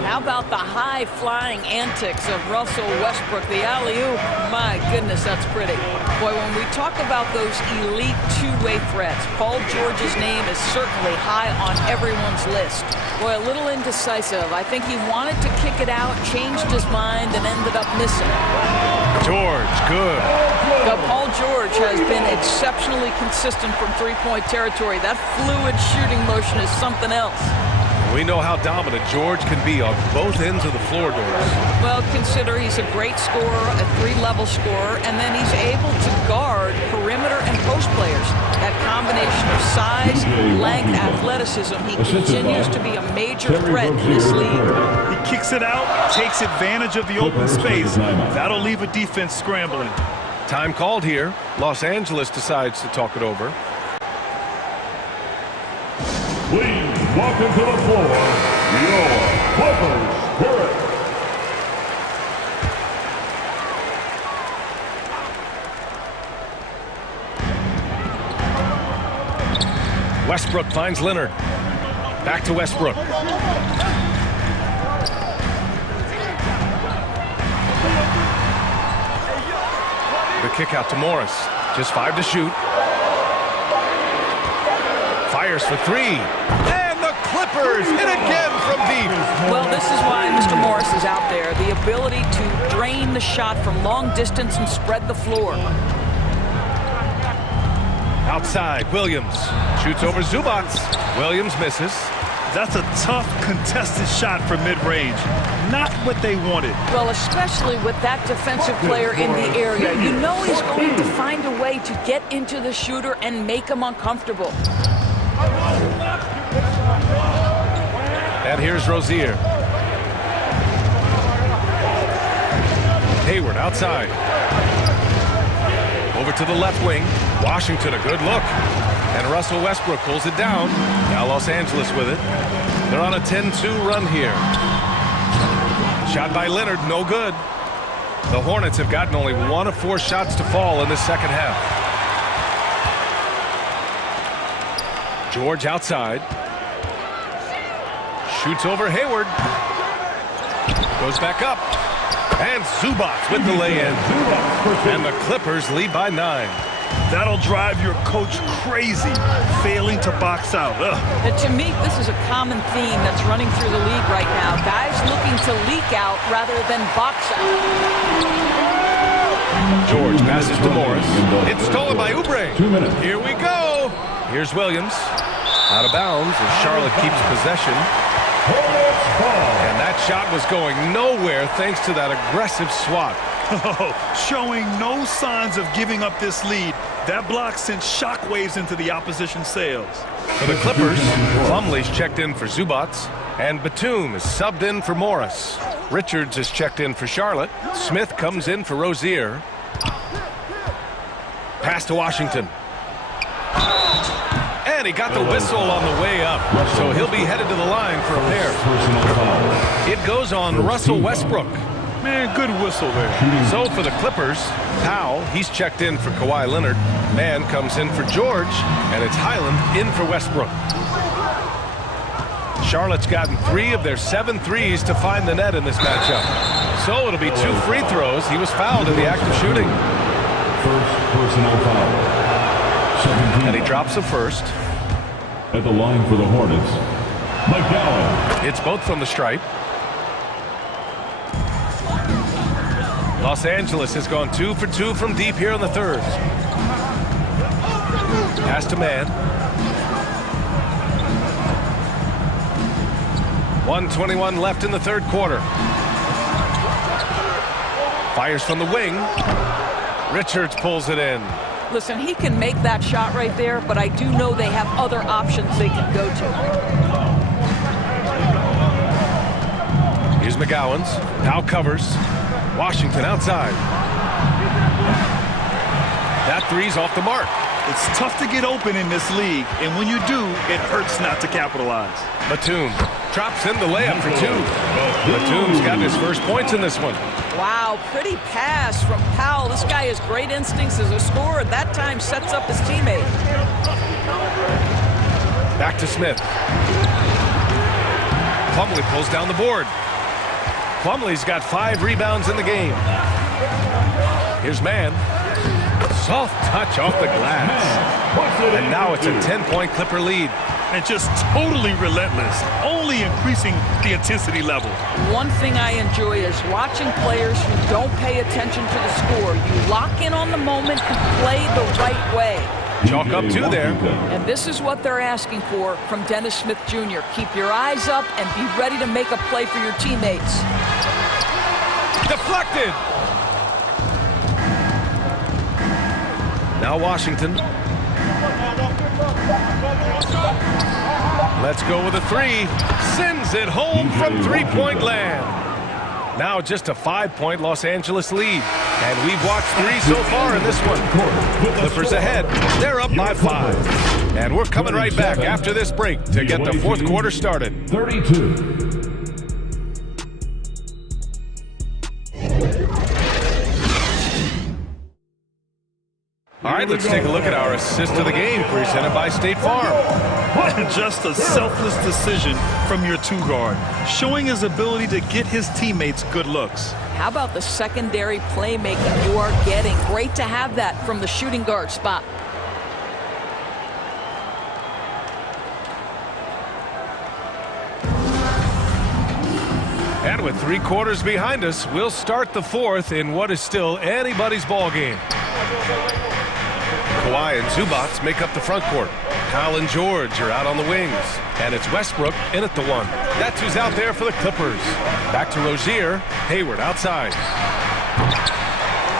How about the high-flying antics of Russell Westbrook, the alley-oop? My goodness, that's pretty. Boy, when we talk about those elite two-way threats, Paul George's name is certainly high on everyone's list. Boy, a little indecisive. I think he wanted to kick it out, changed his mind, and ended up missing. George, good. Now, Paul George has been exceptionally consistent from three-point territory. That fluid shooting motion is something else. We know how dominant George can be on both ends of the floor, Doris. Well, consider he's a great scorer, a 3-level scorer, and then he's able to guard perimeter and post players. That combination of size, length, athleticism, he continues to be a major threat in this league. He kicks it out, takes advantage of the open space. That'll leave a defense scrambling. Time called here. Los Angeles decides to talk it over. Please welcome to the floor your Clippers Spirit. Westbrook finds Leonard. Back to Westbrook. The kick out to Morris. Just 5 to shoot. Fires for 3. And the Clippers hit again from deep. Well, this is why Mr. Morris is out there. The ability to drain the shot from long distance and spread the floor. Outside, Williams shoots over Zubac. Williams misses. That's a tough, contested shot from mid-range. Not what they wanted. Well, especially with that defensive player in the area. You know he's going to find a way to get into the shooter and make him uncomfortable. And here's Rozier. Hayward outside. Over to the left wing. Washington, a good look. And Russell Westbrook pulls it down. Now Los Angeles with it. They're on a 10-2 run here. Shot by Leonard, no good. The Hornets have gotten only 1 of 4 shots to fall in the second half. George outside. Shoots over Hayward. Goes back up. And Zubac with the lay-in. And the Clippers lead by 9. That'll drive your coach crazy, failing to box out. And to me, this is a common theme that's running through the league right now. Guys looking to leak out rather than box out. George passes to Morris. It's stolen by Oubre. Here we go. Here's Williams. Out of bounds as Charlotte keeps possession. And that shot was going nowhere thanks to that aggressive swat. Showing no signs of giving up this lead. That block sent shockwaves into the opposition sails. For the Clippers, Plumlee's checked in for Zubac, and Batum is subbed in for Morris. Richards is checked in for Charlotte. Smith comes in for Rozier. Pass to Washington. And he got the whistle on the way up, so he'll be headed to the line for a pair. It goes on Russell Westbrook. Man, good whistle there. So for the Clippers, Powell, he's checked in for Kawhi Leonard. Mann comes in for George, and it's Highland in for Westbrook. Charlotte's gotten 3 of their 7 threes to find the net in this matchup. So it'll be 2 free throws. He was fouled in the act of shooting. First personal foul. 17. And he drops the first. At the line for the Hornets, McGowan. It's both from the stripe. Los Angeles has gone 2 for 2 from deep here in the third. Pass to Mann. 1:21 left in the third quarter. Fires from the wing. Richards pulls it in. Listen, he can make that shot right there, but I do know they have other options they can go to. Here's McGowan's. Now covers. Washington outside. That three's off the mark. It's tough to get open in this league, and when you do, it hurts not to capitalize. Batum drops in the layup for 2. Batum's got his first points in this one. Wow, pretty pass from Powell. This guy has great instincts as a scorer. That time sets up his teammate. Back to Smith. Plumlee pulls down the board. Plumlee's got 5 rebounds in the game. Here's Mann. Soft touch off the glass. And now it's a 10-point Clipper lead. And just totally relentless, only increasing the intensity level. One thing I enjoy is watching players who don't pay attention to the score. You lock in on the moment and play the right way. Chalk up 2 there. And this is what they're asking for from Dennis Smith Jr. Keep your eyes up and be ready to make a play for your teammates. Deflected. Now Washington. Let's go with a 3. Sends it home from 3-point land. Now just a 5-point Los Angeles lead. And we've watched 3 so far in this one. Clippers ahead. They're up by 5. And we're coming right back after this break to get the fourth quarter started. 32. All right, let's take a look at our assist of the game presented by State Farm. Just a selfless decision from your two-guard, showing his ability to get his teammates good looks. How about the secondary playmaking you are getting? Great to have that from the shooting guard spot. And with 3 quarters behind us, we'll start the fourth in what is still anybody's ball game. Kawhi and Zubac make up the front court. Hal and George are out on the wings. And it's Westbrook in at the 1. That's who's out there for the Clippers. Back to Rozier. Hayward outside.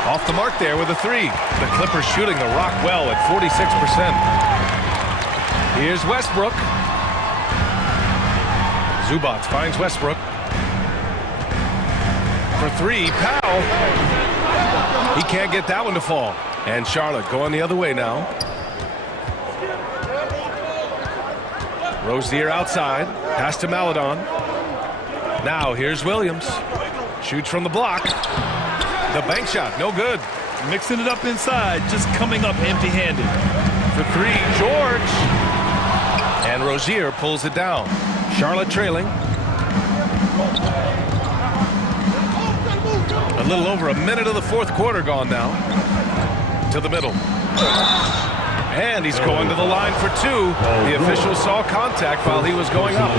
Off the mark there with a 3. The Clippers shooting the rock well at 46%. Here's Westbrook. Zubac finds Westbrook. For 3, Powell. He can't get that one to fall. And Charlotte going the other way now. Rozier outside. Pass to Maledon. Now here's Williams. Shoots from the block. The bank shot, no good. Mixing it up inside, just coming up empty-handed. For 3, George. And Rozier pulls it down. Charlotte trailing. A little over a minute of the fourth quarter gone now. To the middle. And he's going to the line for 2. The official saw contact while he was going up.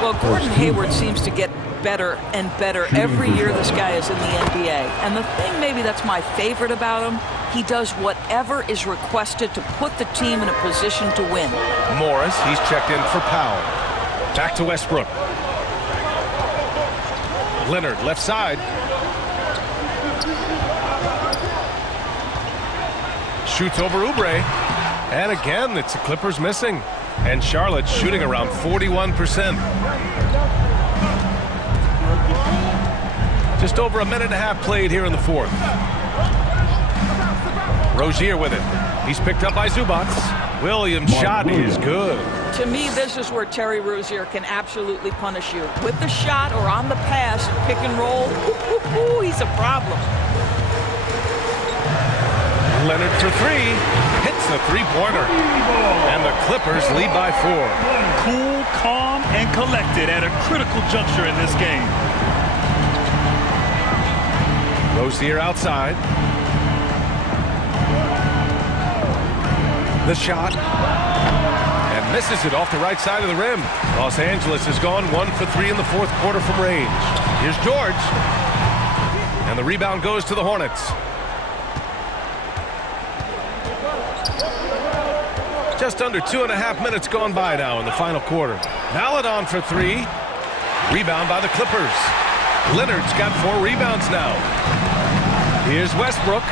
Well, Gordon Hayward seems to get better and better every year this guy is in the NBA. And the thing maybe that's my favorite about him, he does whatever is requested to put the team in a position to win. Morris, he's checked in for Powell. Back to Westbrook. Leonard, left side. Shoots over Oubre. And again, it's the Clippers missing. And Charlotte shooting around 41%. Just over a minute and a half played here in the fourth. Rozier with it. He's picked up by Zubac. Williams' shot is good. To me, this is where Terry Rozier can absolutely punish you. With the shot or on the pass, pick and roll, he's a problem. Leonard for 3. Hits the three-pointer. And the Clippers lead by 4. Cool, calm, and collected at a critical juncture in this game. Rozier outside. The shot. And misses it off the right side of the rim. Los Angeles has gone 1 for 3 in the fourth quarter from range. Here's George. And the rebound goes to the Hornets. Just under 2.5 minutes gone by now in the final quarter. Maledon for 3. Rebound by the Clippers. Leonard's got 4 rebounds now. Here's Westbrook.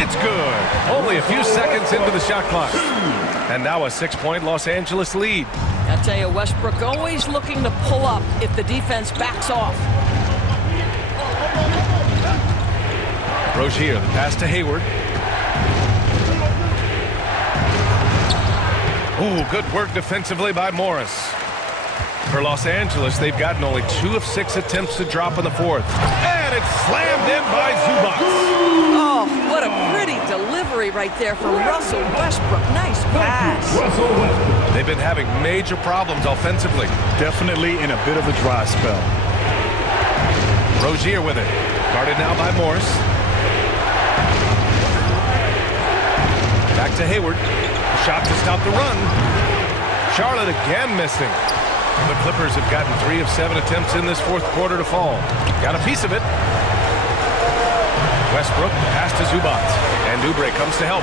It's good. Only a few seconds into the shot clock. And now a 6-point Los Angeles lead. I tell you, Westbrook always looking to pull up if the defense backs off. Rozier, the pass to Hayward. Ooh, good work defensively by Morris. For Los Angeles, they've gotten only 2 of 6 attempts to drop in the fourth. And it's slammed in by Zubac. Oh, what a pretty delivery right there from Russell Westbrook. Nice pass. They've been having major problems offensively. Definitely in a bit of a dry spell. Rozier with it. Guarded now by Morris. Back to Hayward. Shot to stop the run. Charlotte again missing. The Clippers have gotten 3 of 7 attempts in this fourth quarter to fall. Got a piece of it. Westbrook pass to Zubac. And Oubre comes to help.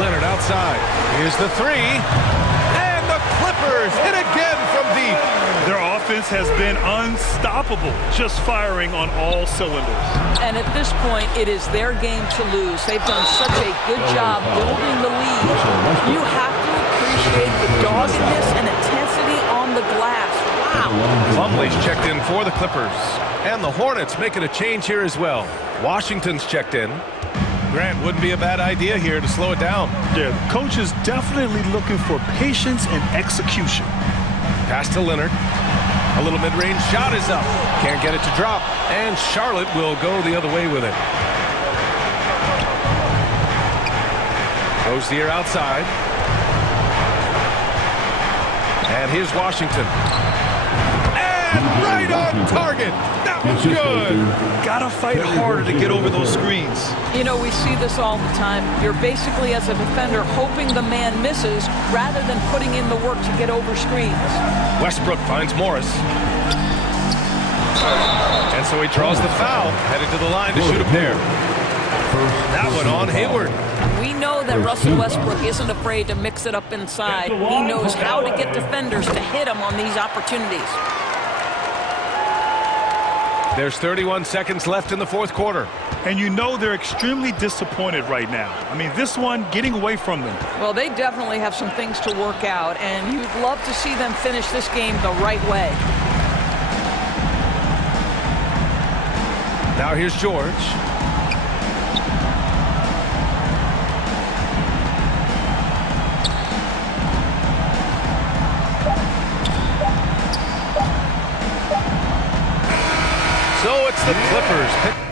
Leonard outside. Here's the 3. And the Clippers hit again from deep. Their offense has been unstoppable, just firing on all cylinders. And at this point, it is their game to lose. They've done such a good job building the lead. You have to appreciate the doggedness and intensity on the glass. Wow. Plumlee's checked in for the Clippers. And the Hornets making a change here as well. Washington's checked in. Grant, wouldn't be a bad idea here to slow it down. Yeah, the coach is definitely looking for patience and execution. Pass to Leonard. A little mid-range shot is up. Can't get it to drop. And Charlotte will go the other way with it. Rozier outside. And here's Washington. And right on target. That was good. Gotta fight harder to get over those screens. You know, we see this all the time. You're basically, as a defender, hoping the man misses rather than putting in the work to get over screens. Westbrook finds Morris. And so he draws the foul, headed to the line to shoot a pair. That one on Hayward. We know that Russell Westbrook isn't afraid to mix it up inside. He knows how to get defenders to hit him on these opportunities. There's 31 seconds left in the fourth quarter. And you know they're extremely disappointed right now. I mean, this one getting away from them. Well, they definitely have some things to work out, and you'd love to see them finish this game the right way. Now here's George. So it's the Clippers.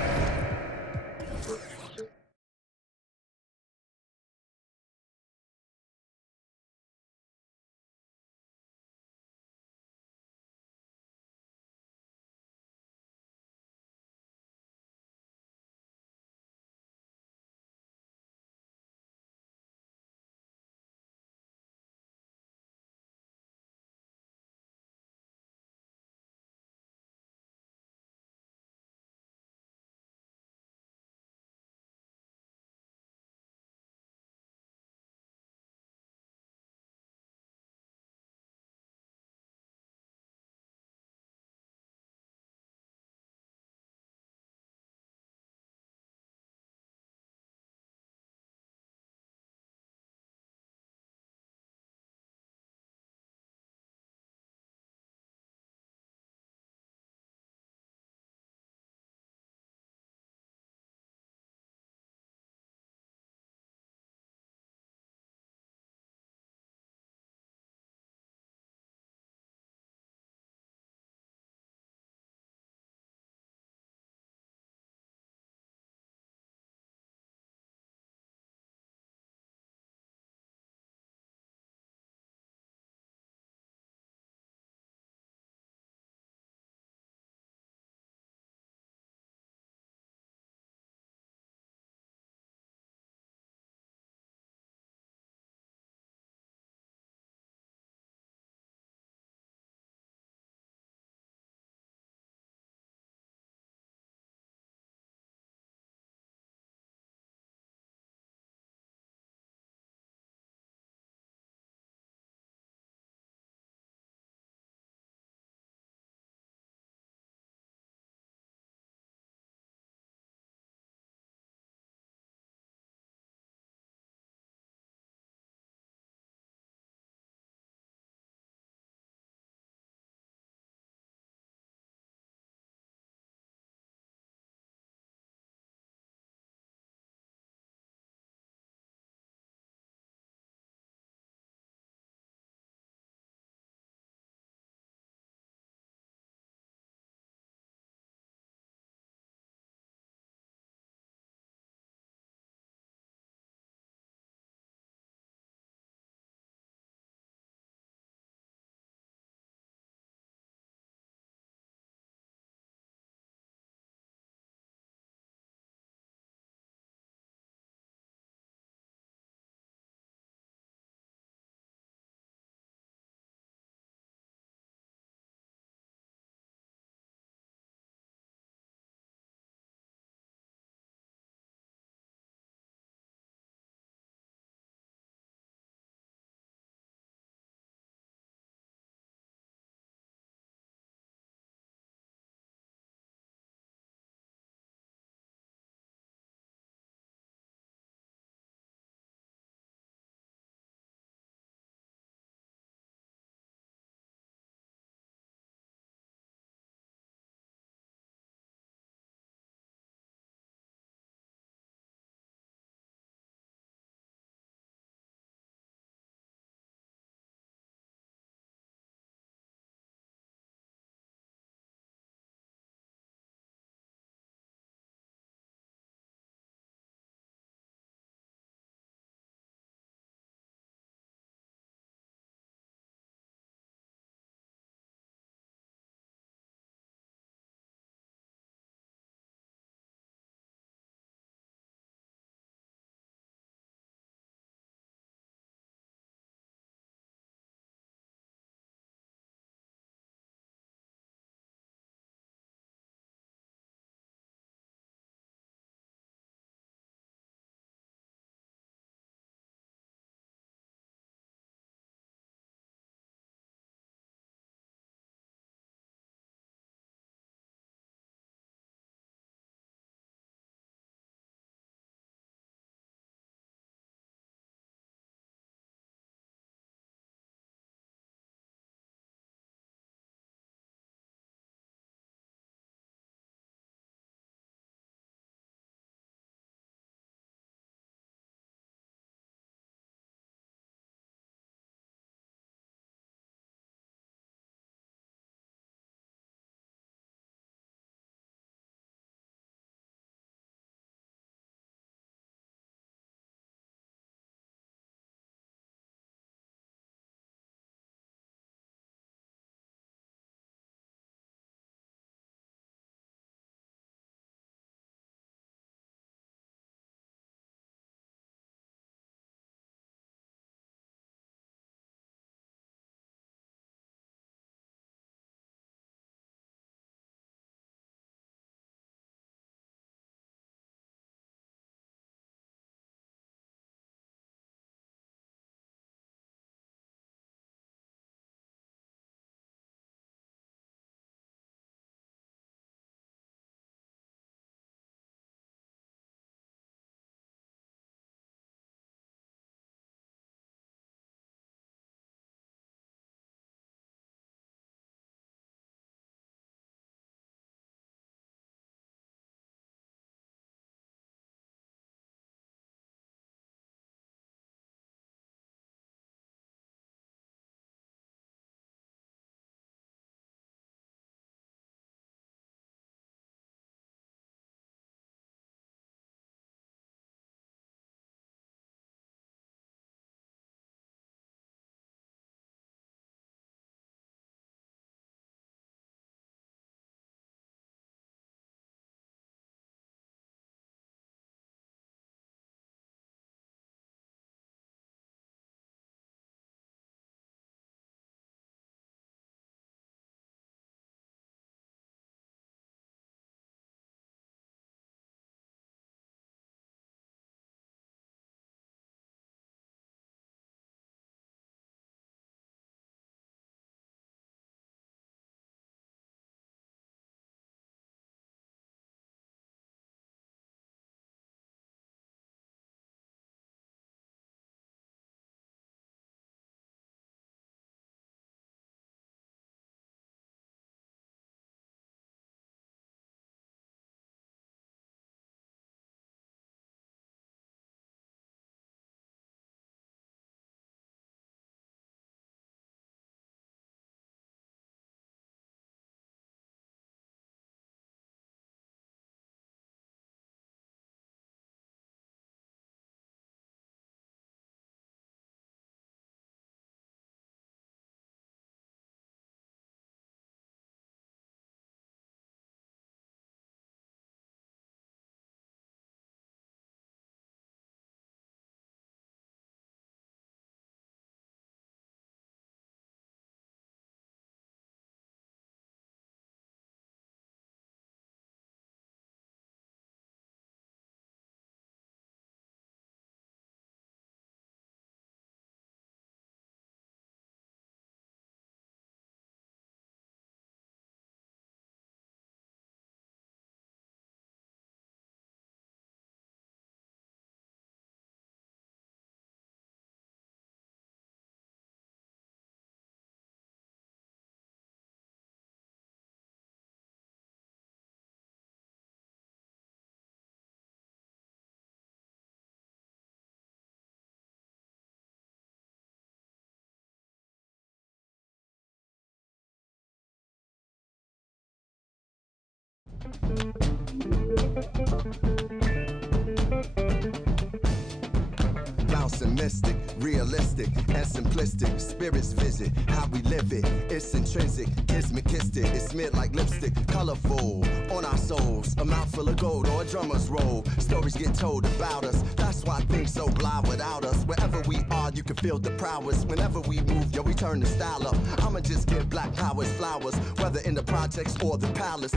Bouncing mystic, realistic, and simplistic. Spirits visit how we live it. It's intrinsic, kismet, it's smeared like lipstick. Colorful on our souls, a mouthful of gold or a drummer's roll. Stories get told about us, that's why things so blind without us. Wherever we are, you can feel the prowess. Whenever we move, yo, we turn the style up. I'ma just give black powers flowers, whether in the projects or the palace.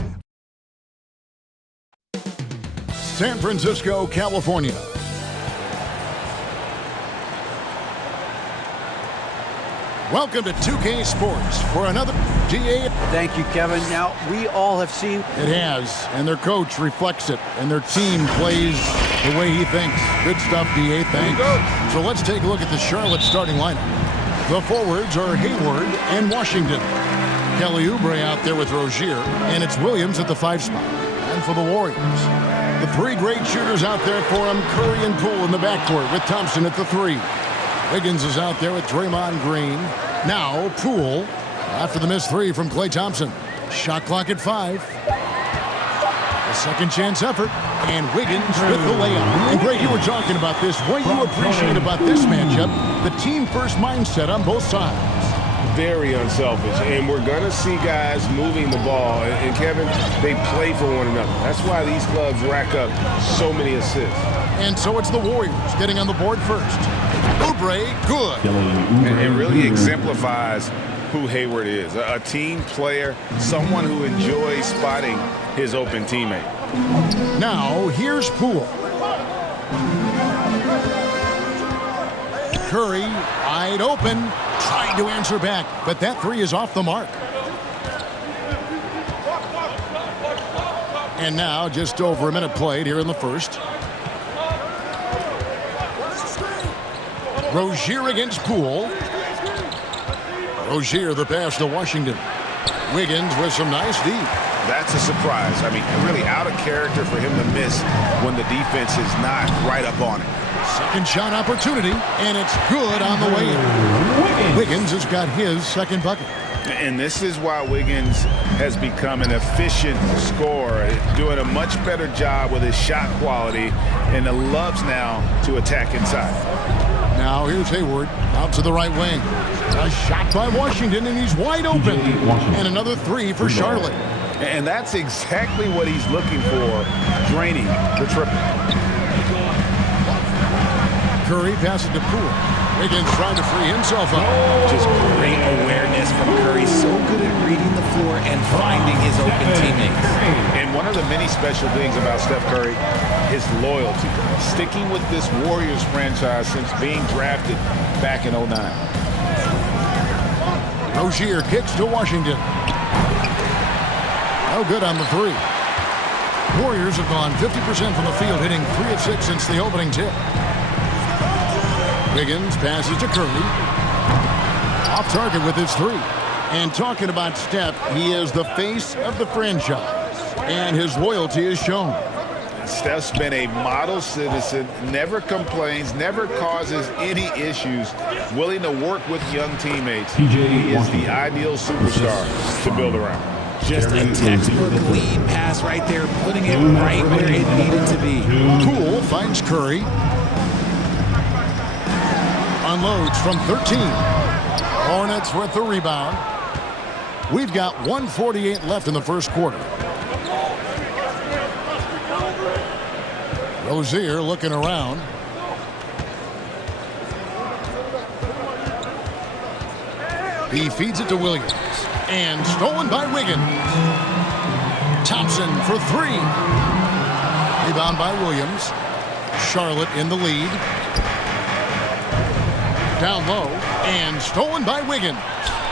San Francisco, California. Welcome to 2K Sports for another DA. Thank you, Kevin. Now, we all have seen it has, and their coach reflects it, and their team plays the way he thinks. Good stuff, DA. Thanks. So let's take a look at the Charlotte starting lineup. The forwards are Hayward and Washington. Kelly Oubre out there with Rozier, and it's Williams at the 5 spot. And for the Warriors, the 3 great shooters out there for them, Curry and Poole in the backcourt with Thompson at the 3. Wiggins is out there with Draymond Green. Now Poole after the missed 3 from Klay Thompson. Shot clock at 5. A second chance effort. And Wiggins with the layup. And Greg, you were talking about this. What you appreciate about this matchup, the team first mindset on both sides. Very unselfish, and we're going to see guys moving the ball. And Kevin, they play for one another. That's why these clubs rack up so many assists. And so it's the Warriors getting on the board first. Oubre, good. And it really exemplifies who Hayward is. A team player, someone who enjoys spotting his open teammate. Now, here's Poole. Curry, wide open, trying to answer back, but that 3 is off the mark. And now, just over a minute played here in the first. Rozier against Poole. Rozier the pass to Washington. Wiggins with some nice D. That's a surprise. I mean, really out of character for him to miss when the defense is not right up on it. Second shot opportunity, and it's good on the way in. Wiggins has got his second bucket. And this is why Wiggins has become an efficient scorer, doing a much better job with his shot quality, and loves now to attack inside. Now here's Hayward out to the right wing. A shot by Washington, and he's wide open. And another 3 for Charlotte. And that's exactly what he's looking for, draining the triple. Curry passes to Poole. Wiggins trying to free himself up. Just great awareness from Curry. So good at reading the floor and finding his open teammates. And one of the many special things about Steph Curry is loyalty. Sticking with this Warriors franchise since being drafted back in 09. Rozier kicks to Washington. No good on the 3. Warriors have gone 50% from the field, hitting 3 of 6 since the opening tip. Wiggins passes to Curry. Off target with his 3. And talking about Steph, he is the face of the franchise. And his loyalty is shown. Steph's been a model citizen, never complains, never causes any issues, willing to work with young teammates. He is the ideal superstar to build around. Just a textbook lead pass right there, putting it right where it needed to be. Poole finds Curry. Unloads from 13. Hornets with the rebound. We've got 1:48 left in the first quarter. Rozier looking around. He feeds it to Williams. And stolen by Wiggins. Thompson for 3. Rebound by Williams. Charlotte in the lead. Down low. And stolen by Wiggins.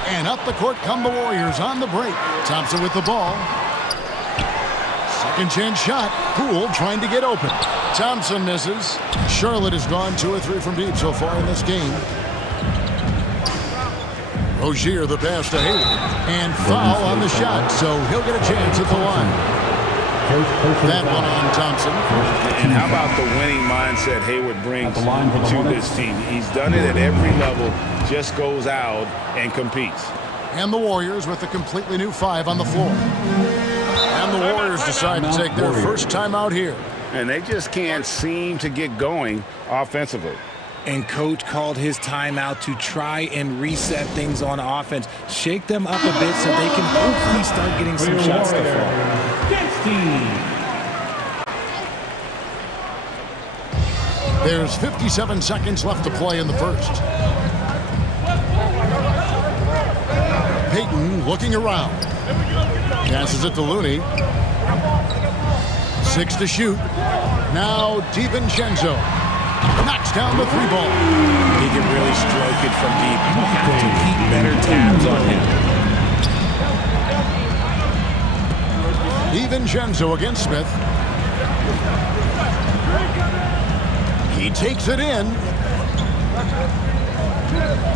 And up the court come the Warriors on the break. Thompson with the ball. Second chance shot. Poole trying to get open. Thompson misses. Charlotte has gone 2 or 3 from deep so far in this game. Rozier the pass to Hayward. And foul on the shot, so he'll get a chance at the line. That one on Thompson. And how about the winning mindset Hayward brings to this team? He's done it at every level, just goes out and competes. And the Warriors with a completely new 5 on the floor. Now And the Warriors decide to take their first timeout here. And they just can't seem to get going offensively. And coach called his timeout to try and reset things on offense. Shake them up a bit so they can hopefully start getting some shots to fall. There's 57 seconds left to play in the first. Payton looking around. Passes it to Looney. 6 to shoot. Now DiVincenzo knocks down the 3-ball. He can really stroke it from deep. You have to keep better tabs on him. DiVincenzo against Smith. He takes it in.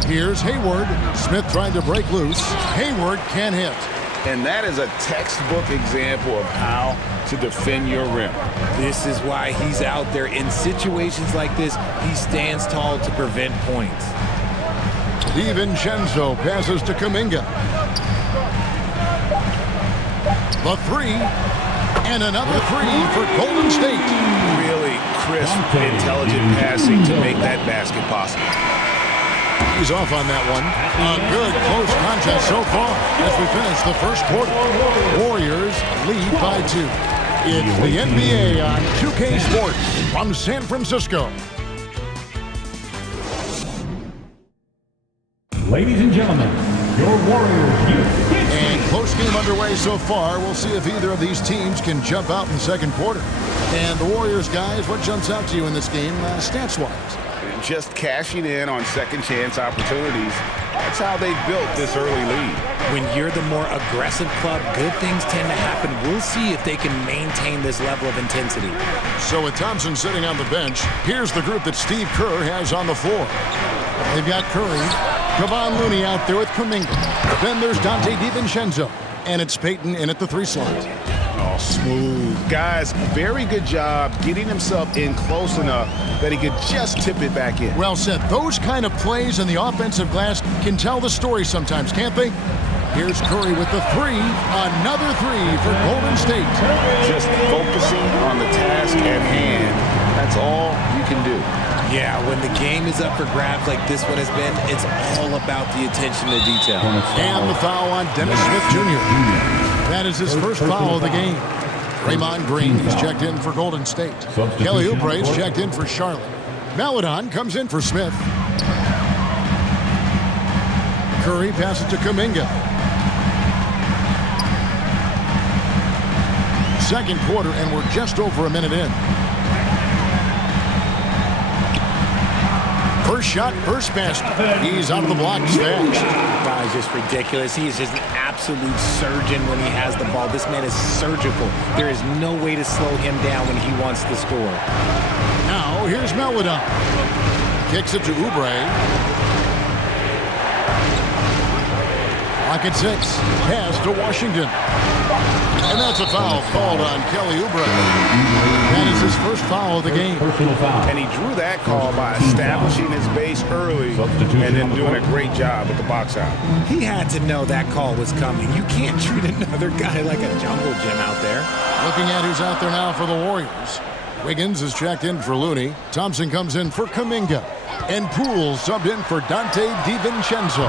Here's Hayward. Smith trying to break loose. Hayward can't hit. And that is a textbook example of how to defend your rim. This is why he's out there. In situations like this, he stands tall to prevent points. DiVincenzo passes to Kuminga. The 3. And another 3 for Golden State. Really crisp, intelligent passing to make that basket possible. He's off on that one. A good close contest so far as we finish the first quarter. Warriors lead by 2. It's the NBA on 2K Sports from San Francisco. Ladies and gentlemen, your Warriors. And close game underway so far. We'll see if either of these teams can jump out in the second quarter. And the Warriors, guys, what jumps out to you in this game stats-wise? Just cashing in on second chance opportunities. That's how they built this early lead. When you're the more aggressive club, good things tend to happen. We'll see if they can maintain this level of intensity. So with Thompson sitting on the bench, here's the group that Steve Kerr has on the floor. They've got Curry, Kevon Looney out there with Kuminga. Then there's Dante DiVincenzo, and it's Payton in at the 3 slot. Oh, smooth. Guys, very good job getting himself in close enough that he could just tip it back in. Well said. Those kind of plays in the offensive glass can tell the story sometimes, can't they? Here's Curry with the 3. Another 3 for Golden State. Just focusing on the task at hand. That's all you can do. Yeah, when the game is up for grabs like this one has been, it's all about the attention to detail. And the foul on Dennis Smith Jr. That is his first foul of the game. Draymond Green is checked in for Golden State. Kelly Oubre is checked in for Charlotte. Maledon comes in for Smith. Curry passes to Kuminga. Second quarter, and we're just over a minute in. First shot, first basket. He's out of the blocks fast. Wow, he's just ridiculous. He is just an absolute surgeon when he has the ball. This man is surgical. There is no way to slow him down when he wants to score. Now, here's Maledon. Kicks it to Oubre. Clock at 6. Pass to Washington. And that's a foul called on Kelly Oubre. That is his first foul of the game. And he drew that call by establishing his base early and then doing a great job at the box out. He had to know that call was coming. You can't treat another guy like a jungle gym out there. Looking at who's out there now for the Warriors. Wiggins is checked in for Looney. Thompson comes in for Kuminga. And Poole subbed in for Dante DiVincenzo.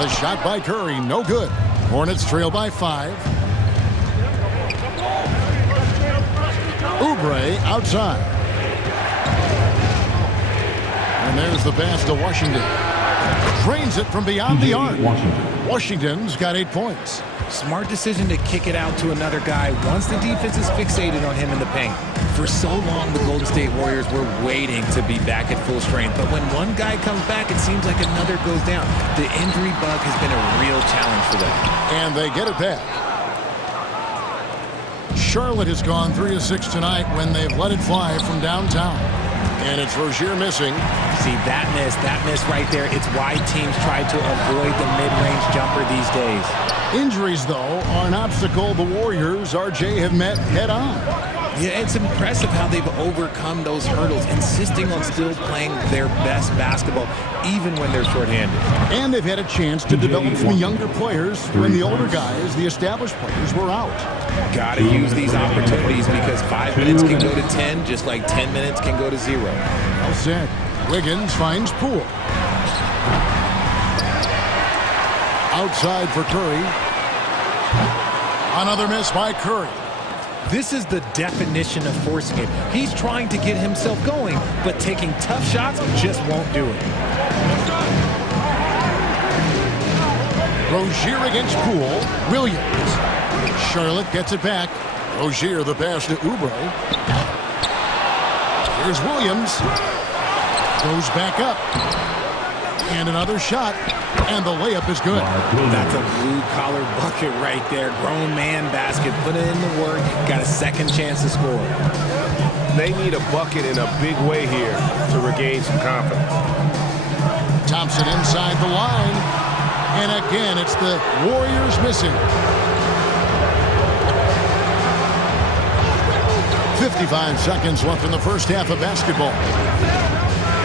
The shot by Curry, no good. Hornets trail by 5. Oubre outside. And there's the pass to Washington. Drains it from beyond the arc. Washington's got 8 points. Smart decision to kick it out to another guy once the defense is fixated on him in the paint. For so long, the Golden State Warriors were waiting to be back at full strength. But when one guy comes back, it seems like another goes down. The injury bug has been a real challenge for them. And they get it back. Charlotte has gone 3 of 6 tonight when they've let it fly from downtown. And it's Rozier missing. See, that miss right there, it's why teams try to avoid the mid-range jumper these days. Injuries, though, are an obstacle the Warriors, RJ, have met head-on. Yeah, it's impressive how they've overcome those hurdles, insisting on still playing their best basketball, even when they're shorthanded. And they've had a chance to develop some younger players when the older guys, the established players, were out. Got to use these opportunities because 5 minutes can go to 10, just like 10 minutes can go to 0. Well said. Wiggins finds Poole. Outside for Curry. Another miss by Curry. This is the definition of forcing it. He's trying to get himself going, but taking tough shots just won't do it. Rozier against Poole. Williams. Charlotte gets it back. Rozier the pass to Oubre. Here's Williams. Goes back up. And another shot. And the layup is good. That's a blue-collar bucket right there. Grown man basket. Put in the work. Got a second chance to score. They need a bucket in a big way here to regain some confidence. Thompson inside the line. And again, it's the Warriors missing. 55 seconds left in the first half of basketball.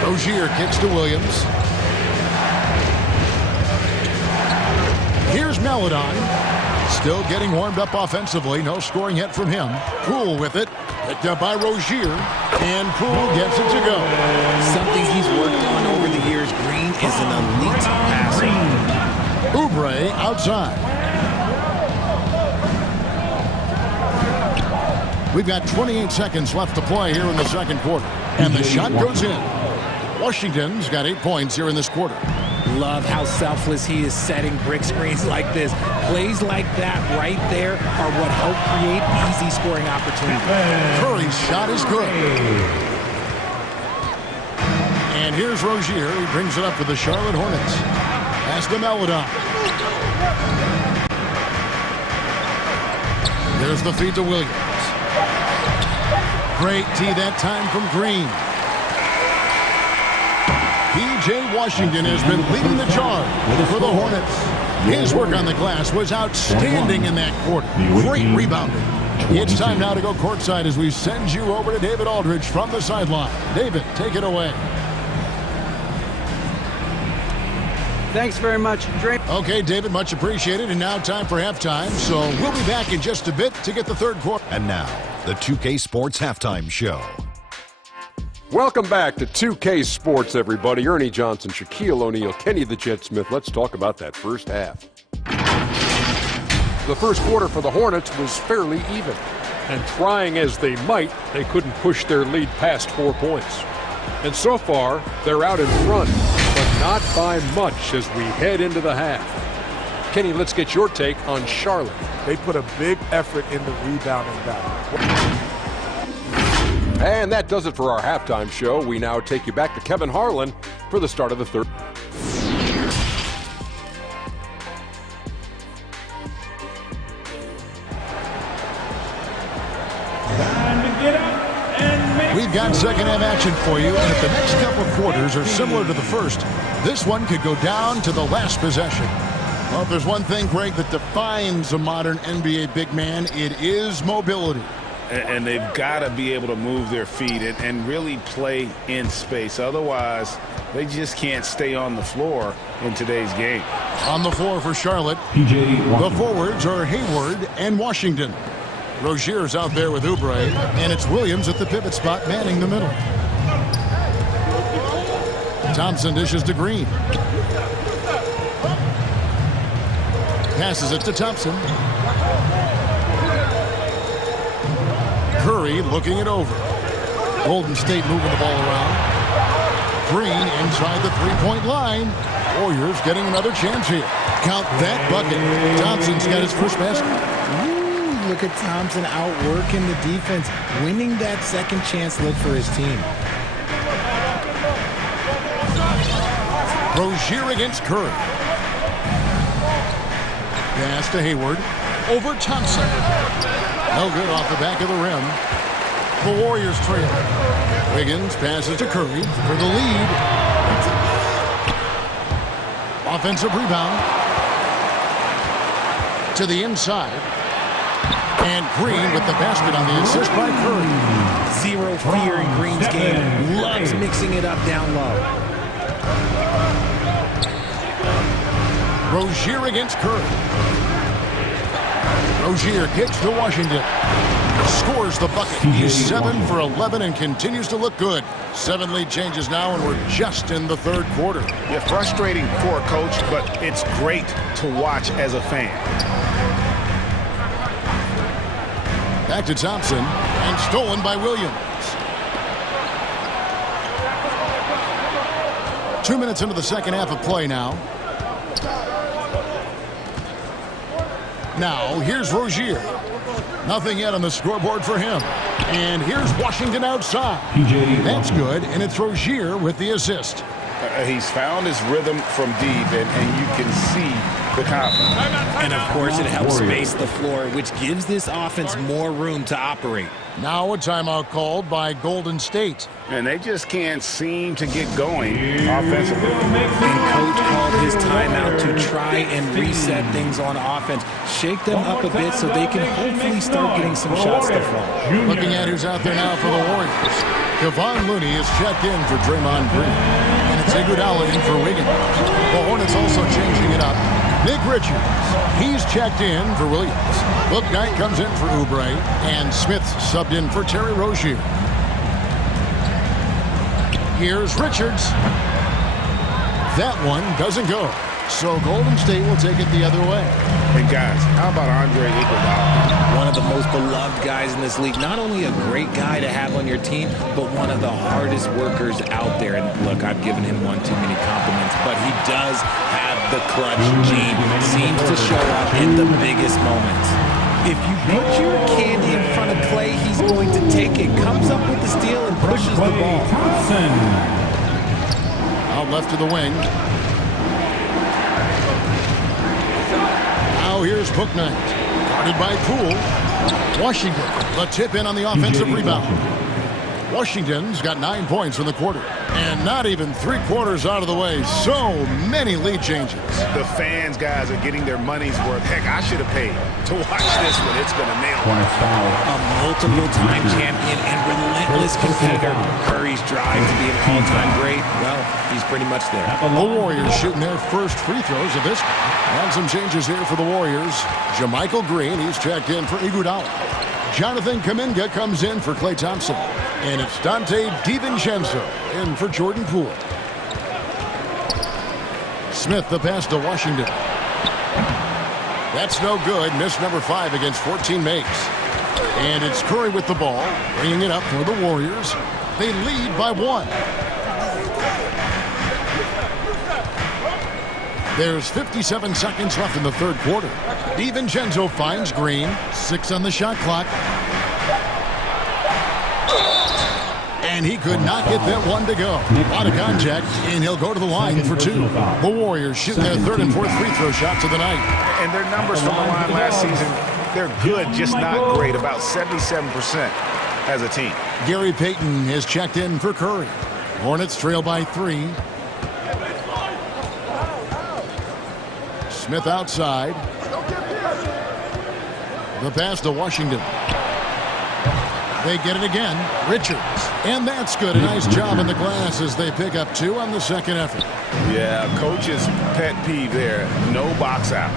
Rozier kicks to Williams. Here's Maledon. Still getting warmed up offensively. No scoring yet from him. Poole with it. Picked up by Rozier. And Poole gets it to go. Something he's worked on over the years. Green is an elite passer. Oubre outside. We've got 28 seconds left to play here in the second quarter. And the shot goes in. Washington's got 8 points here in this quarter. Love how selfless he is setting brick screens like this. Plays like that right there are what help create easy scoring opportunities. Curry's shot is good. And here's Rozier. He brings it up for the Charlotte Hornets. Pass to Maledon. There's the feed to Williams. Great tee that time from Green. P.J. Washington has been leading the charge for the Hornets. His work on the glass was outstanding in that quarter. Great rebounding. It's time now to go courtside as we send you over to David Aldridge from the sideline. David, take it away. Thanks very much, Dre. Okay, David, much appreciated. And now time for halftime. So we'll be back in just a bit to get the third quarter. And now, the 2K Sports Halftime Show. Welcome back to 2K Sports, everybody. Ernie Johnson, Shaquille O'Neal, Kenny the Jet Smith. Let's talk about that first half. The first quarter for the Hornets was fairly even. And trying as they might, they couldn't push their lead past 4 points. And so far, they're out in front, but not by much as we head into the half. Kenny, let's get your take on Charlotte. They put a big effort in the rebounding battle. And that does it for our halftime show. We now take you back to Kevin Harlan for the start of the third. We've got second half action for you, and if the next couple of quarters are similar to the first, this one could go down to the last possession. Well, if there's one thing, Greg, that defines a modern NBA big man, it is mobility. And they've got to be able to move their feet and really play in space. Otherwise, they just can't stay on the floor in today's game. On the floor for Charlotte, the forwards are Hayward and Washington. Rozier's out there with Oubre, and it's Williams at the pivot spot manning the middle. Thompson dishes to Green. Passes it to Thompson. Curry looking it over. Golden State moving the ball around. Green inside the three-point line. Warriors getting another chance here. Count that bucket. Thompson's got his first basket. Ooh, look at Thompson outworking the defense, winning that second chance look for his team. Rozier against Curry. Pass to Hayward. Over Thompson. No good off the back of the rim. The Warriors trail. Wiggins passes to Curry for the lead. Offensive rebound. To the inside. And Green with the basket on the assist by Curry. Zero fear in Green's game. Loves mixing it up down low. Rozier against Curry. Rozier kicks to Washington. Scores the bucket. He's 7 for 11 and continues to look good. 7 lead changes now, and we're just in the third quarter. Yeah, frustrating for a coach, but it's great to watch as a fan. Back to Thompson, and stolen by Williams. 2 minutes into the second half of play now. Now, here's Rozier. Nothing yet on the scoreboard for him. And here's Washington outside. That's good, and it's Rozier with the assist. He's found his rhythm from deep, and you can see the confidence. And, of course, it helps space the floor, which gives this offense more room to operate. Now a timeout called by Golden State. And they just can't seem to get going offensively. And Coach called his timeout to try and reset things on offense. Shake them up a bit so they can hopefully start getting some shots to fall. Looking at who's out there now for the Warriors. Kevon Looney is checked in for Draymond Green. And it's Iguodala in for Wiggins. The Hornets also changing it up. Nick Richards, he's checked in for Williams. Book Knight comes in for Oubre. And Smith's subbed in for Terry Rozier. Here's Richards. That one doesn't go. So Golden State will take it the other way. And guys, how about Andre Iguodala? One of the most beloved guys in this league. Not only a great guy to have on your team, but one of the hardest workers out there. And look, I've given him one too many compliments, but he does have the clutch gene. Seems to show up in the biggest moments. If you put your candy in front of Clay, he's going to take it. Comes up with the steal and pushes the ball. Out left to the wing. Now here's Book Knight. Guarded by Poole. Washington, the tip in on the offensive rebound. Washington's got 9 points in the quarter. And not even 3 quarters out of the way. So many lead changes. The fans, guys, are getting their money's worth. Heck, I should have paid to watch this one. It's been a nail. A multiple-time champion and relentless competitor. Curry's drive to be an all-time great, well, he's pretty much there. The Warriors shooting their first free throws of this. And some changes here for the Warriors. Jermichael Green, he's checked in for Iguodala. Jonathan Kuminga comes in for Klay Thompson. And it's Dante DiVincenzo in for Jordan Poole. Smith the pass to Washington. That's no good. Miss number 5 against 14 makes. And it's Curry with the ball, bringing it up for the Warriors. They lead by 1. There's 57 seconds left in the third quarter. DiVincenzo finds Green. 6 on the shot clock. And he could not get that one to go. A lot of contact, and he'll go to the line for 2. The Warriors shooting their third and fourth free throw shots of the night. And their numbers from the line last season, they're good, just not great. About 77% as a team. Gary Payton has checked in for Curry. Hornets trail by 3. Smith outside. The pass to Washington. They get it again. Richards. And that's good. A nice job in the glass as they pick up 2 on the second effort. Yeah, coach's pet peeve there. No box out.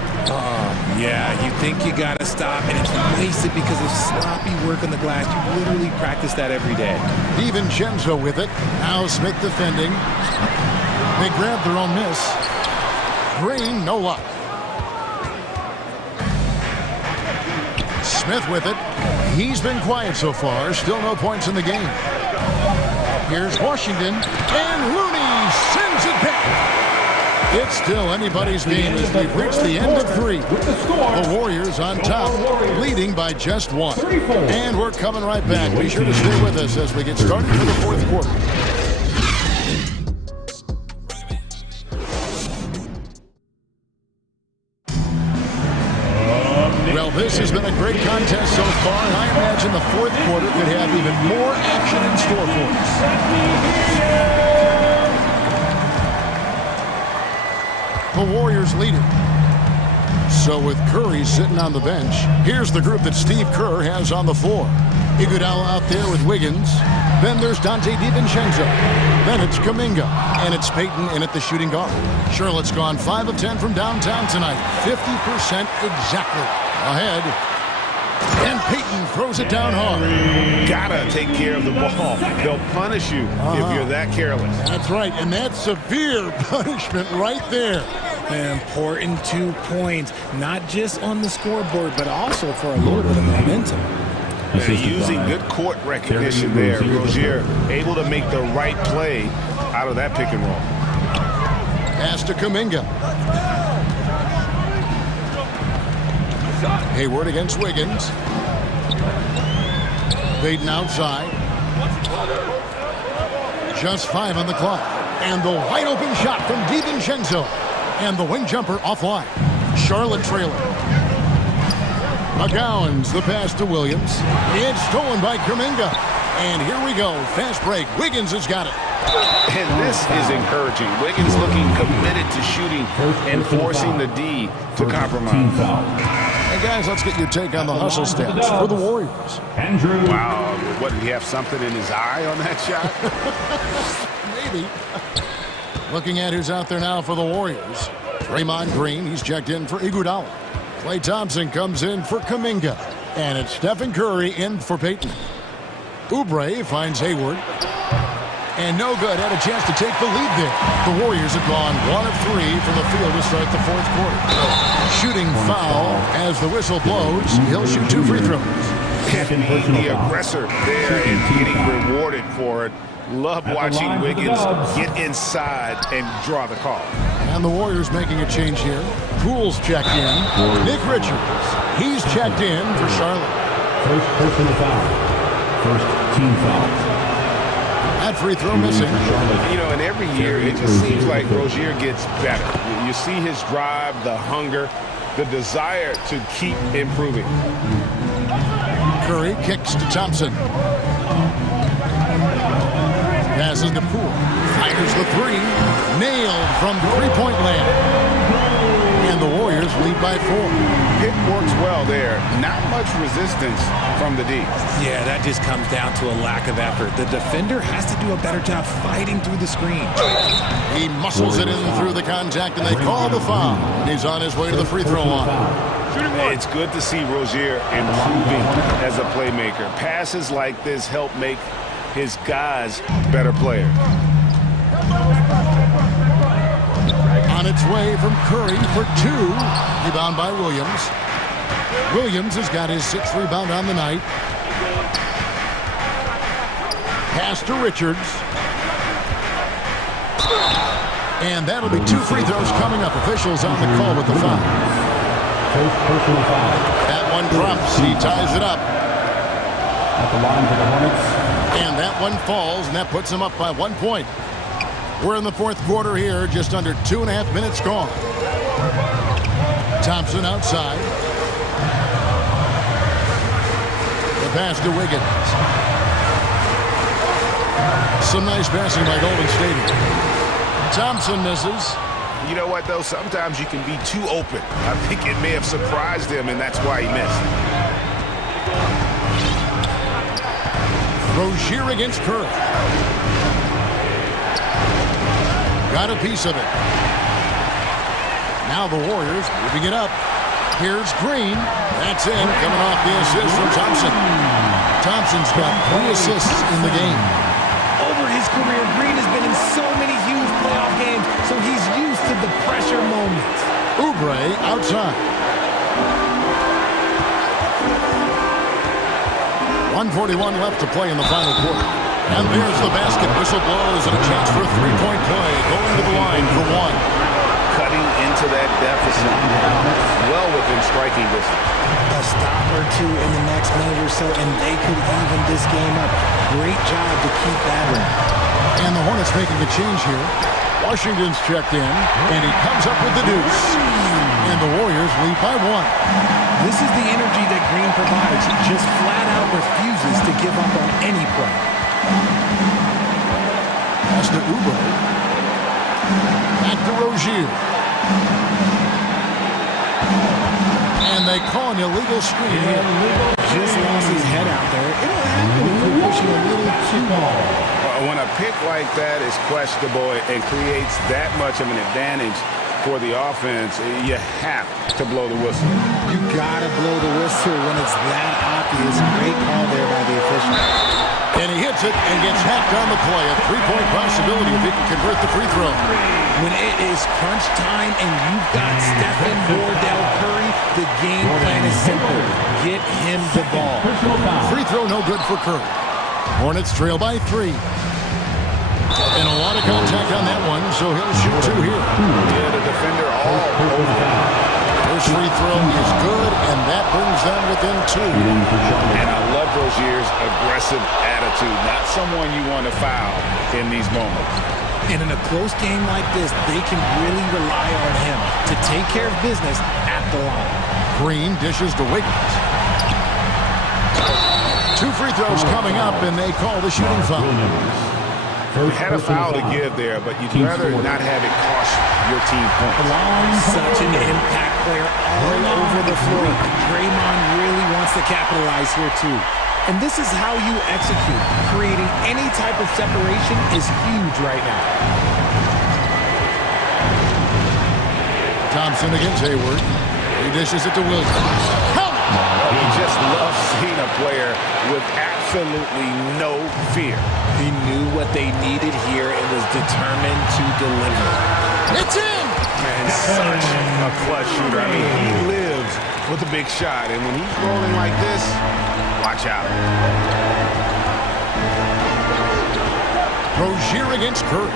Yeah, you think you got to stop, and it's wasted because of sloppy work on the glass. You literally practice that every day. DiVincenzo with it. Now Smith defending. They grab their own miss. Green, no luck. Smith with it. He's been quiet so far. Still no points in the game. Here's Washington. And Looney sends it back. It's still anybody's game as we've reached the end of 3. The Warriors on top, leading by just 1. And we're coming right back. Be sure to stay with us as we get started for the fourth quarter. This has been a great contest so far, and I imagine the fourth quarter could have even more action in store for us. The Warriors lead it. So with Curry sitting on the bench, here's the group that Steve Kerr has on the floor. Iguodala out there with Wiggins. Then there's Dante DiVincenzo. Then it's Kuminga. And it's Payton in at the shooting guard. Charlotte's gone 5 of 10 from downtown tonight. 50% exactly. Ahead. And Payton throws it down hard. Gotta take care of the ball. They'll punish you if you're that careless. That's right, and that's severe punishment right there. An important 2 points, not just on the scoreboard, but also for a little bit of momentum. They're using good court recognition there. Rozier able to make the right play out of that pick and roll. Pass to Kuminga. Hayward against Wiggins. Payton outside. Just 5 on the clock. And the wide open shot from DiVincenzo. And the wing jumper offline. Charlotte trailing. McGowan's the pass to Williams. It's stolen by Kuminga. And here we go. Fast break. Wiggins has got it. And this is encouraging. Wiggins looking committed to shooting and forcing the D to compromise. And guys, let's get your take on the hustle stats for the Warriors. Wow. What, did he have something in his eye on that shot? Maybe. Looking at who's out there now for the Warriors. Draymond Green, he's checked in for Iguodala. Klay Thompson comes in for Kuminga. And it's Stephen Curry in for Payton. Oubre finds Hayward. And no good. Had a chance to take the lead there. The Warriors have gone 1 of 3 from the field to start the 4th quarter. Shooting foul as the whistle blows. He'll shoot 2 free throws. The aggressor there and getting rewarded for it. Love watching Wiggins get inside and draw the call. And the Warriors making a change here. Poole's checked in. Nick Richards, he's checked in for Charlotte. First personal foul. First team foul. That free throw missing. You know, and every year it just seems like Rozier gets better. You see his drive, the hunger, the desire to keep improving. Curry kicks to Thompson. Passes to Poole. Fires the 3. Nailed from 3-point land. And the Warriors lead by 4. It works well there. Not much resistance from the D. Yeah, that just comes down to a lack of effort. The defender has to do a better job fighting through the screen. He muscles it in through the contact, and they call the foul. He's on his way to the free throw line. It's good to see Rozier improving as a playmaker. Passes like this help make his guys better players. On its way from Curry for 2. Rebound by Williams. Williams has got his 6th rebound on the night. Pass to Richards. And that'll be 2 free throws coming up. Officials on the call with the foul. First personal foul. That one drops. He ties it up. At the line for the Hornets. And that one falls, and that puts him up by 1 point. We're in the 4th quarter here, just under 2.5 minutes gone. Thompson outside. The pass to Wiggins. Some nice passing by Golden State. Thompson misses. You know what, though? Sometimes you can be too open. I think it may have surprised him, and that's why he missed. Rozier against Curry. Got a piece of it. Now the Warriors moving it up. Here's Green. That's in. Coming off the assist from Thompson. Thompson's got 3 assists in the game. Over his career, Green has been in so many huge playoff games, so he's used to the pressure moments. Oubre outside. 1:41 left to play in the final quarter. And there's the basket. Whistle blows and a chance for a 3-point play. Going to the line for 1. Cutting into that deficit. Well within striking distance. A stop or 2 in the next minute or so, and they could even this game up. Great job to keep that in. And the Hornets making a change here. Washington's checked in, and he comes up with the deuce. And the Warriors lead by 1. This is the energy that Green provides. He just flat out refuses to give up on any play. Pass to Oubre. Back to Rozier. they call an illegal screen here. Just lost his head out there. It'll happen if you're pushing a little too hard. When a pick like that is questionable and creates that much of an advantage for the offense, you have to blow the whistle. You gotta blow the whistle when it's that obvious. Great call there by the official. And he hits it and gets hacked on the play. A three-point possibility if he can convert the free throw. When it is crunch time and you've got Stephen Wardell Curry, the game plan is simple. Get him the ball. Free throw no good for Curry. Hornets trail by 3. And a lot of contact on that one, so he'll shoot 2 here. Yeah, the defender all over. First free throw is good, and that brings them within 2. And I love Rozier's aggressive attitude. Not someone you want to foul in these moments. And in a close game like this, they can really rely on him to take care of business at the line. Green dishes to Wiggins. 2 free throws coming up, and they call the shooting foul. You had a foul to give there, but you'd rather not have it cost your team points. Such an impact player all over the floor. Draymond really wants to capitalize here too. And this is how you execute. Creating any type of separation is huge right now. Thompson against Hayward. He dishes it to Williams. He just loves seeing a player with absolutely no fear. He knew what they needed here and was determined to deliver. It's in! And such a clutch shooter. I mean, he lives with a big shot. And when he's rolling like this, watch out. Rozier against Curry.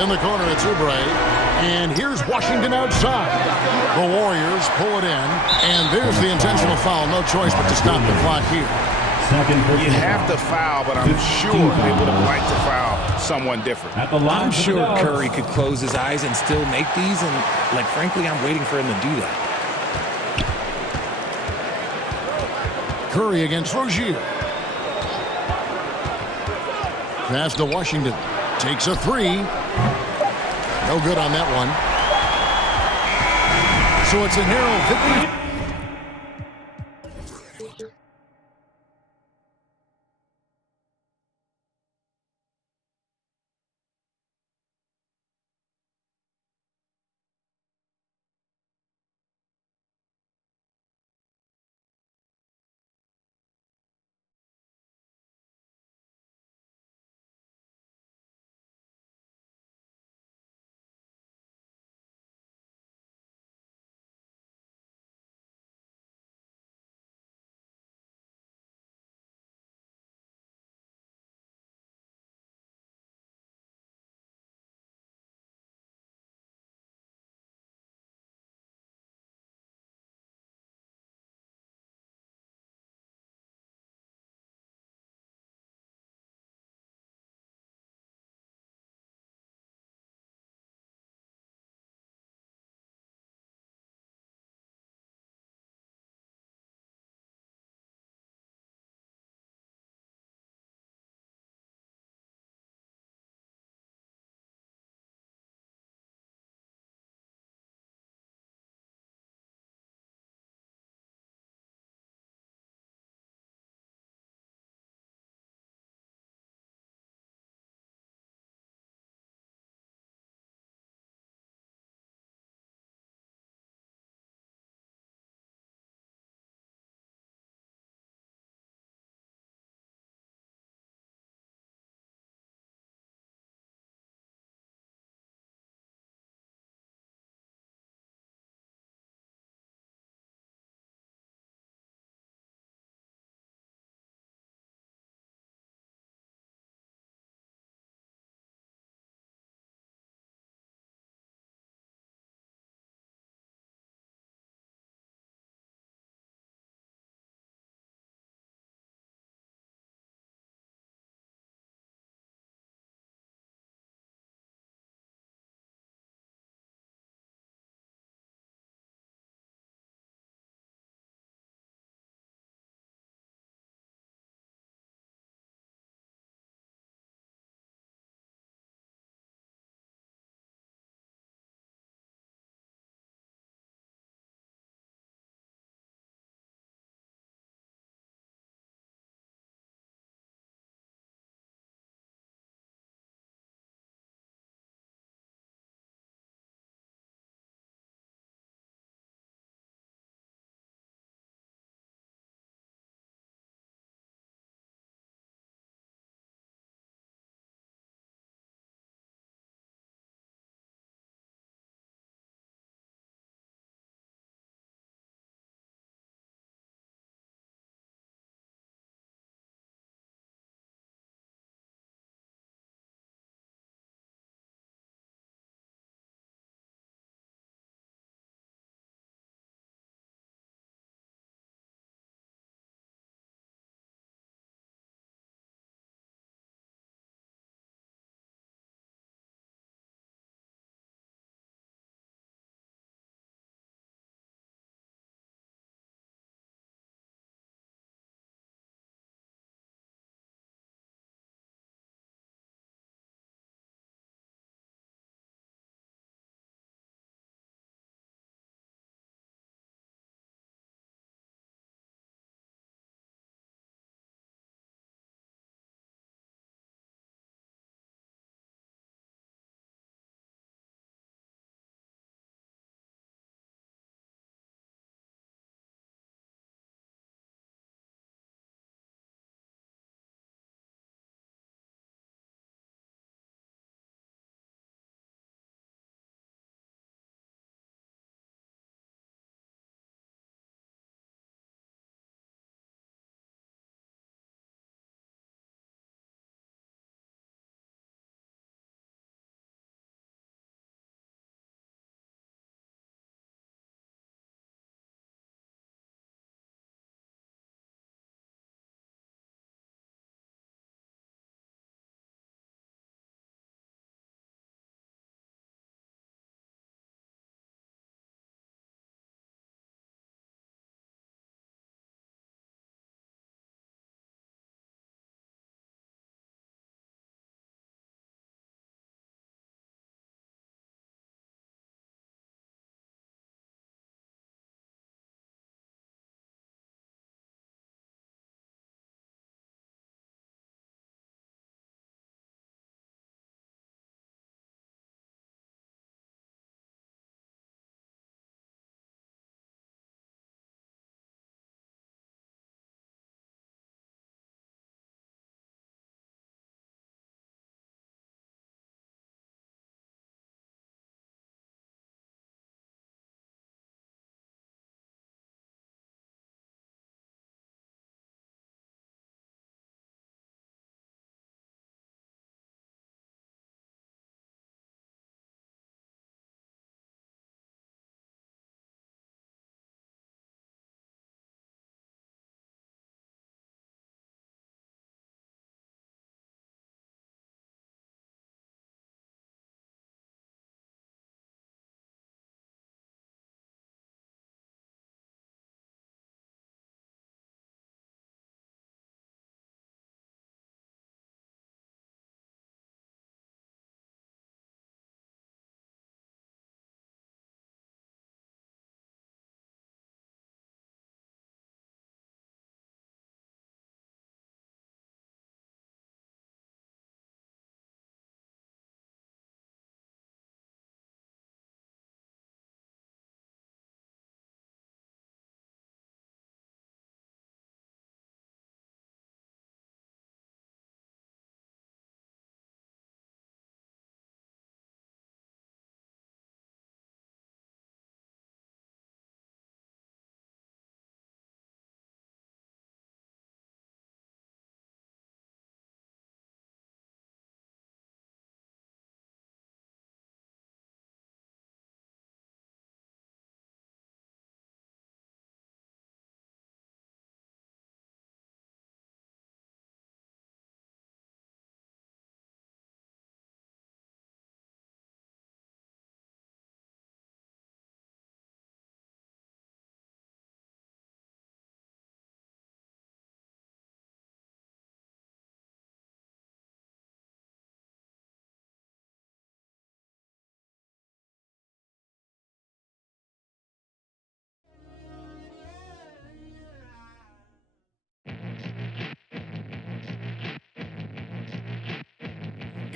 In the corner, it's Oubre. And here's Washington outside. The Warriors pull it in. And there's the intentional foul. No choice but to stop the clock here. You have to foul, but I'm sure they would have liked to foul someone different. I'm sure Curry could close his eyes and still make these. And, like, frankly, I'm waiting for him to do that. Curry against Rozier. Pass to Washington. Takes a 3. No good on that one. So it's a narrow victory.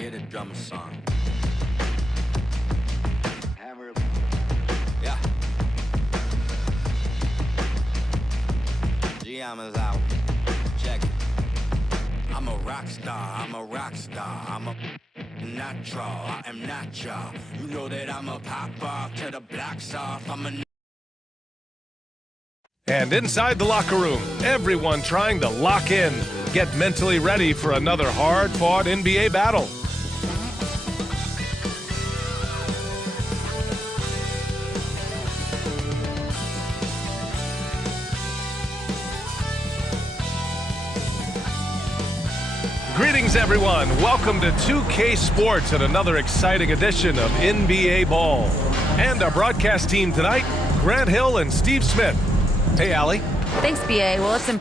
hear the drummer song. Yeah. Giamma's out. Check it. I'm a rock star. I'm a rock star. I'm a natural. I am not y'all. You know that I'm a pop off to the blocks off. I'm a. And inside the locker room, everyone trying to lock in, get mentally ready for another hard-fought NBA battle. Greetings, everyone. Welcome to 2K Sports and another exciting edition of NBA Ball. And our broadcast team tonight, Grant Hill and Steve Smith. Hey, Allie. Thanks, BA.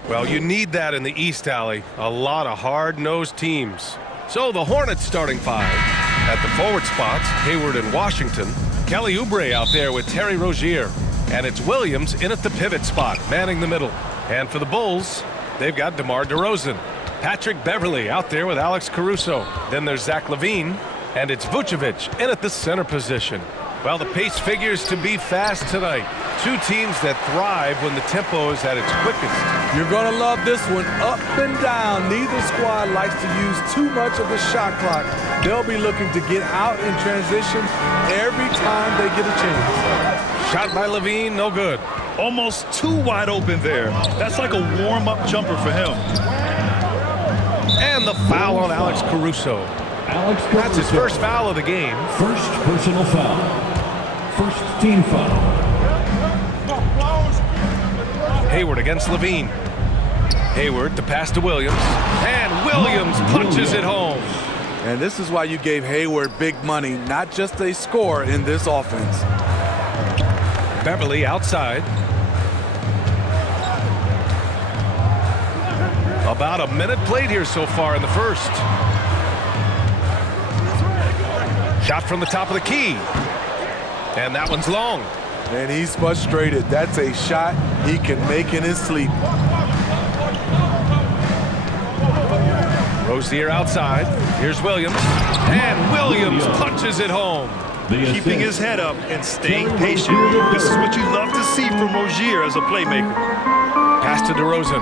Well, you need that in the East, Allie. A lot of hard-nosed teams. So the Hornets starting five. At the forward spots, Hayward and Washington. Kelly Oubre out there with Terry Rozier. And it's Williams in at the pivot spot, manning the middle. And for the Bulls, they've got DeMar DeRozan. Patrick Beverley out there with Alex Caruso. Then there's Zach LaVine. And it's Vucevic in at the center position. Well, the pace figures to be fast tonight. Two teams that thrive when the tempo is at its quickest. You're going to love this one. Up and down. Neither squad likes to use too much of the shot clock. They'll be looking to get out in transition every time they get a chance. Shot by LaVine, no good. Almost too wide open there. That's like a warm-up jumper for him. And the foul on Alex Caruso. That's his first foul of the game. First personal foul. First team foul. Hayward against LaVine. Hayward to pass to Williams. And Williams punches it home. And this is why you gave Hayward big money, not just a score in this offense. Beverly outside. About a minute played here so far in the first. Shot from the top of the key. And that one's long. And he's frustrated. That's a shot he can make in his sleep. Rozier outside. Here's Williams. And Williams punches it home. Keeping his head up and staying patient. This is what you love to see from Rozier as a playmaker. Pass to DeRozan.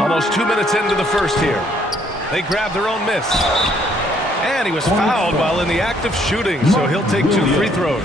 Almost 2 minutes into the first here. They grab their own miss. And he was fouled while in the act of shooting, so he'll take 2 free throws.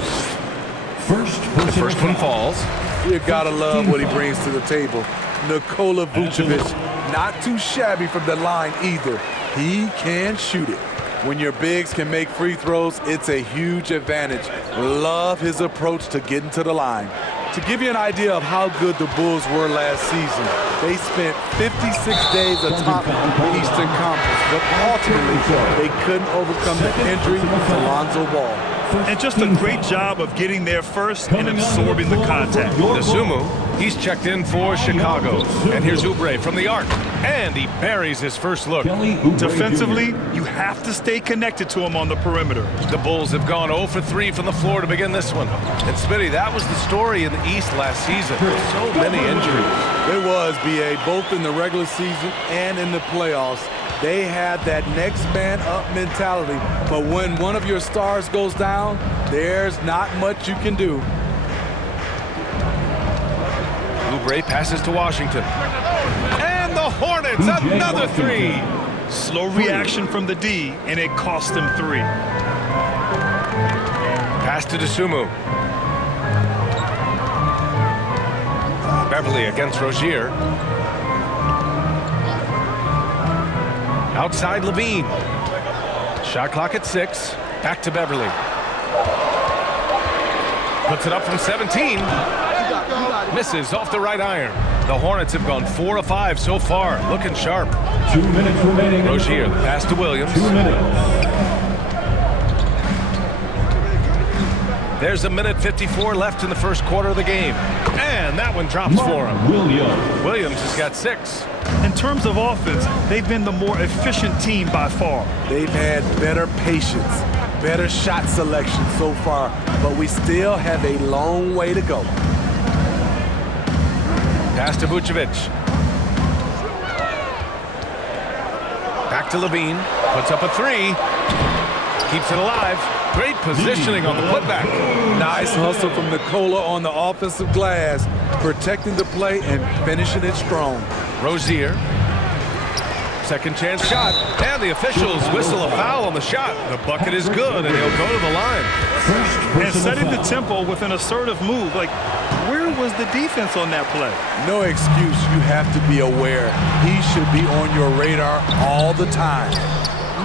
The first one falls. You gotta love what he brings to the table. Nikola Vucevic, not too shabby from the line either. He can shoot it. When your bigs can make free throws, it's a huge advantage. Love his approach to getting to the line. To give you an idea of how good the Bulls were last season, they spent 56 days atop the Eastern Conference, but ultimately they couldn't overcome the injury to Lonzo Ball. And just a great job of getting there first and absorbing the contact. Dosunmu, he's checked in for Chicago. And here's Oubre from the arc. And he buries his first look. Defensively, you have to stay connected to him on the perimeter. The Bulls have gone 0 for 3 from the floor to begin this one. And Smitty, that was the story in the East last season. So many injuries. It was, B.A., both in the regular season and in the playoffs. They had that next man up mentality. But when one of your stars goes down, there's not much you can do. Oubre passes to Washington. And the Hornets, another 3. Slow reaction from the D, and it cost them 3. Pass to Dosunmu. Beverly against Rozier. Outside LaVine. Shot clock at 6. Back to Beverly. Puts it up from 17. Misses off the right iron. The Hornets have gone 4 of 5 so far. Looking sharp. 2 minutes remaining. Rozier, the pass to Williams. 2 minutes. There's 1:54 left in the first quarter of the game. And that one drops for him. Williams has got 6. In terms of offense, they've been the more efficient team by far. They've had better patience, better shot selection so far, but we still have a long way to go. Pass to Vucevic. to Levine. Puts up a three. Keeps it alive. Great positioning on the putback. Nice hustle from Nikola on the offensive glass, protecting the play and finishing it strong. Rozier. Second chance shot. And the officials whistle a foul on the shot. The bucket is good, and he'll go to the line. And setting the tempo with an assertive move. Like, where was the defense on that play? No excuse. You have to be aware. He should be on your radar all the time.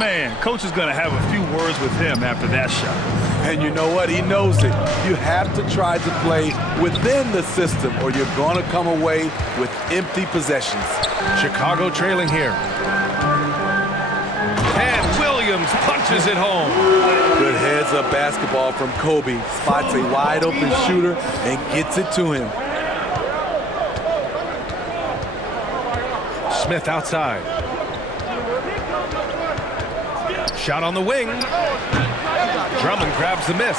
Man, coach is going to have a few words with him after that shot. And you know what? He knows it. You have to try to play within the system or you're going to come away with empty possessions. Chicago trailing here. And Williams punches it home. Good heads-up basketball from Kobe. Spots a wide-open shooter and gets it to him. Smith outside. Shot on the wing. Drummond grabs the miss.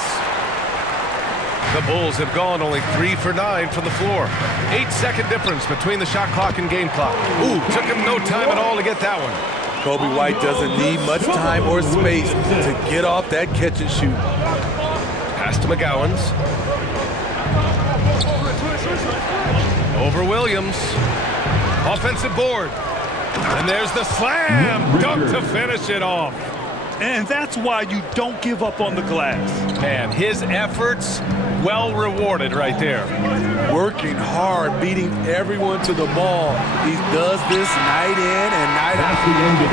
The Bulls have gone only 3 for 9 from the floor. 8-second difference between the shot clock and game clock. Ooh, took him no time at all to get that one. Kobe White doesn't need much time or space to get off that catch and shoot. Pass to McGowans. Over Williams. Offensive board. And there's the slam dunk to finish it off. And that's why you don't give up on the glass. Man, his efforts well rewarded right there. Working hard, beating everyone to the ball. He does this night in and night out.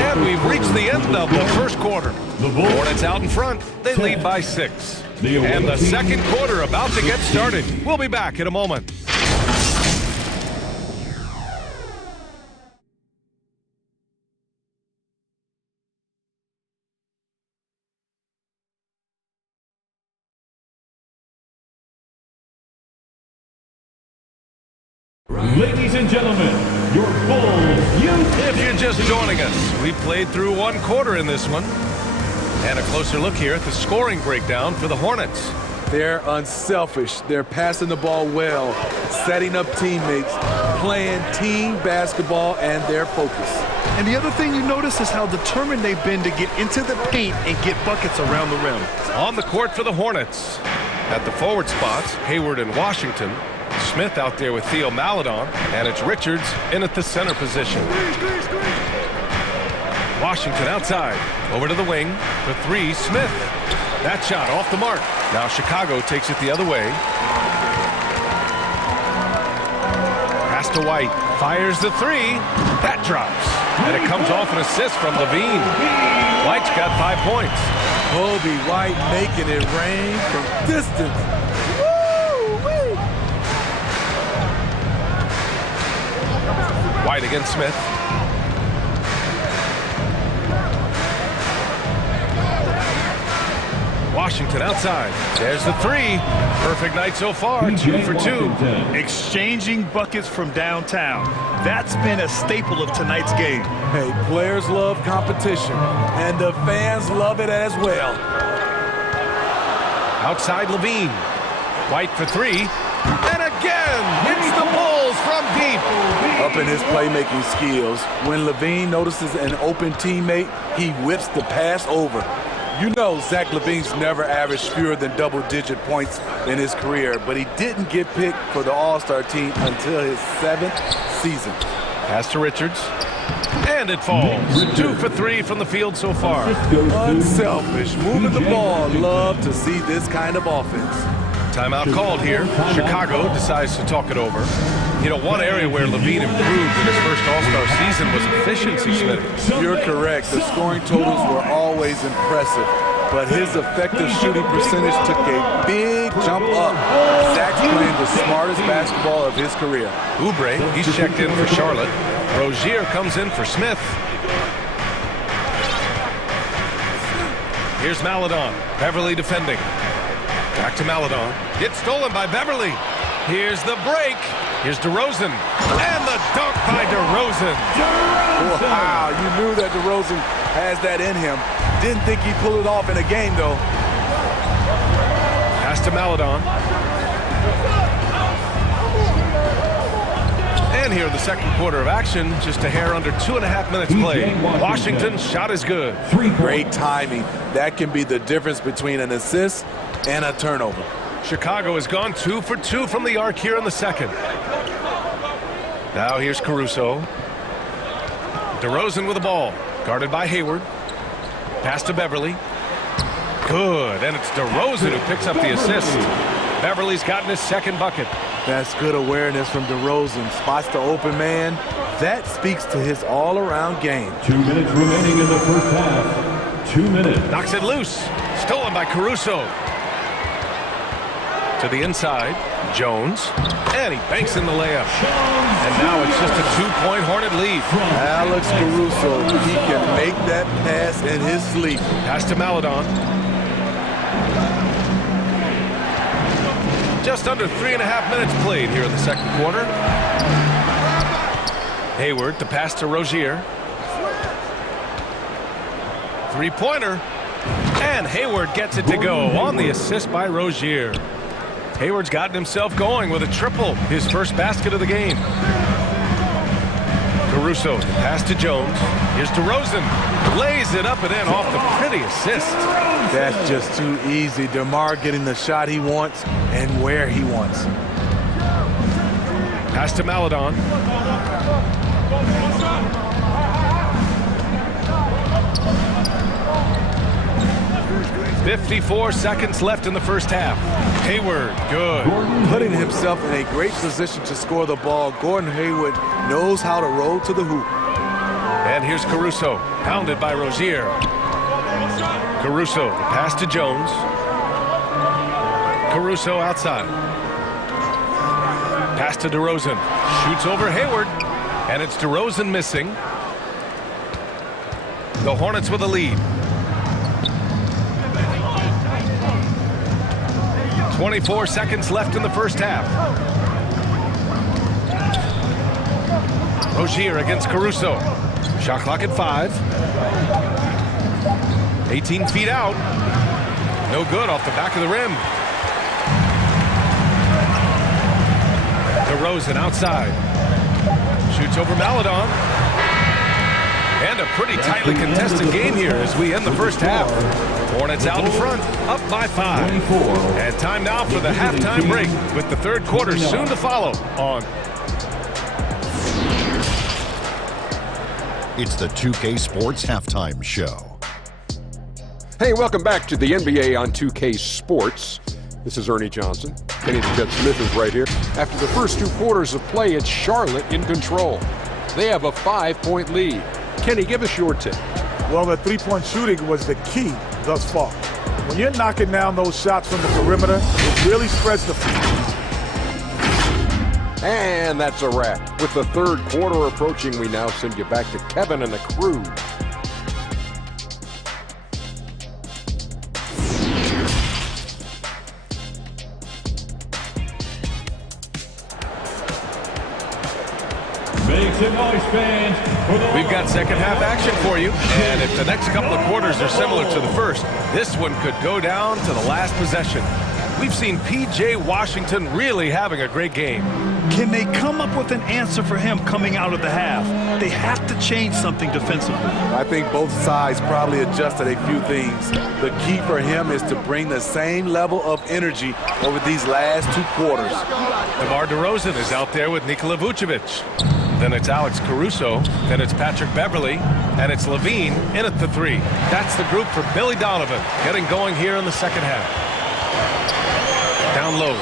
And we've reached the end of the first quarter. The Hornets out in front. They lead by 6. And the second quarter about to get started. We'll be back in a moment. Ladies and gentlemen, your Bulls youth. If you're just joining us, we played through one quarter in this one. And a closer look here at the scoring breakdown for the Hornets. They're unselfish. They're passing the ball well, setting up teammates, playing team basketball, and their focus. And the other thing you notice is how determined they've been to get into the paint and get buckets around the rim. On the court for the Hornets. At the forward spots, Hayward and Washington. Smith out there with Theo Maledon, and it's Richards in at the center position. Washington outside, over to the wing for 3, Smith. That shot off the mark. Now Chicago takes it the other way. Pass to White, fires the 3. That drops, and it comes off an assist from Levine. White's got 5 points. Kobe White making it rain from distance. White against Smith. Washington outside. There's the 3. Perfect night so far. 2 for 2. Exchanging buckets from downtown. That's been a staple of tonight's game. Hey, players love competition, and the fans love it as well. Outside Levine. White for 3. And again, hits the Bulls from deep. Up in his playmaking skills, when Levine notices an open teammate, he whips the pass over. You know Zach Levine's never averaged fewer than double-digit points in his career, but he didn't get picked for the All-Star team until his 7th season. Pass to Richards. And it falls. 2 for 3 from the field so far. Unselfish, moving the ball. Love to see this kind of offense. Timeout called here. Chicago decides to talk it over. You know, one area where Levine improved in his first All-Star season was efficiency, Smith. You're correct. The scoring totals were always impressive, but his effective shooting percentage took a big jump up. Zach's playing the smartest basketball of his career. Oubre, he's checked in for Charlotte. Rozier comes in for Smith. Here's Maledon. Beverly defending. Back to Maledon. Gets stolen by Beverly. Here's the break. Here's DeRozan. And the dunk by DeRozan. Wow, you knew that DeRozan has that in him. Didn't think he'd pull it off in a game, though. Pass to Maledon. And here in the second quarter of action, just a hair under 2.5 minutes played. Washington's shot is good. Great timing. That can be the difference between an assist and a turnover. Chicago has gone 2 for 2 from the arc here in the second. Now here's Caruso. DeRozan with the ball. Guarded by Hayward. Pass to Beverly. Good. And it's DeRozan who picks up the assist. Beverly's gotten his second bucket. That's good awareness from DeRozan. Spots the open man. That speaks to his all-around game. 2 minutes remaining in the first half. 2 minutes. Knocks it loose. Stolen by Caruso. To the inside. Jones. And he banks in the layup. And now it's just a 2-point Hornet lead. Alex Caruso, he can make that pass in his sleep. Pass to Maledon. Just under 3.5 minutes played here in the second quarter. Hayward, the pass to Rozier. Three-pointer. And Hayward gets it to go on the assist by Rozier. Hayward's gotten himself going with a triple, his first basket of the game. Caruso, pass to Jones. Here's DeRozan. Lays it up and in off the pretty assist. That's just too easy. DeMar getting the shot he wants and where he wants. Pass to Maledon. 54 seconds left in the first half. Hayward, good. Putting himself in a great position to score the ball. Gordon Hayward knows how to roll to the hoop. And here's Caruso, pounded by Rozier. Caruso, the pass to Jones. Caruso outside. Pass to DeRozan. Shoots over Hayward. And it's DeRozan missing. The Hornets with a lead. 24 seconds left in the first half. Rozier against Caruso. Shot clock at 5. 18 feet out. No good off the back of the rim. DeRozan outside. Shoots over Maledon. And a pretty tightly contested game here as we end the first half. Hornets out in front, up by 5. And time now for the halftime break with the third quarter soon to follow on. It's the 2K Sports Halftime Show. Hey, welcome back to the NBA on 2K Sports. This is Ernie Johnson. Kenny the Jet Smith is right here. After the first 2 quarters of play, it's Charlotte in control. They have a 5-point lead. Kenny, give us your tip. Well, the three-point shooting was the key thus far. When you're knocking down those shots from the perimeter, it really spreads the floor. And that's a wrap. With the third quarter approaching, we now send you back to Kevin and the crew. Make some noise, fans. We've got second half action for you. And if the next couple of quarters are similar to the first, this one could go down to the last possession. We've seen P.J. Washington really having a great game. Can they come up with an answer for him coming out of the half? They have to change something defensively. I think both sides probably adjusted a few things. The key for him is to bring the same level of energy over these last 2 quarters. DeMar DeRozan is out there with Nikola Vucevic. Then it's Alex Caruso. Then it's Patrick Beverly. And it's Levine in at the 3. That's the group for Billy Donovan getting going here in the second half. Down low.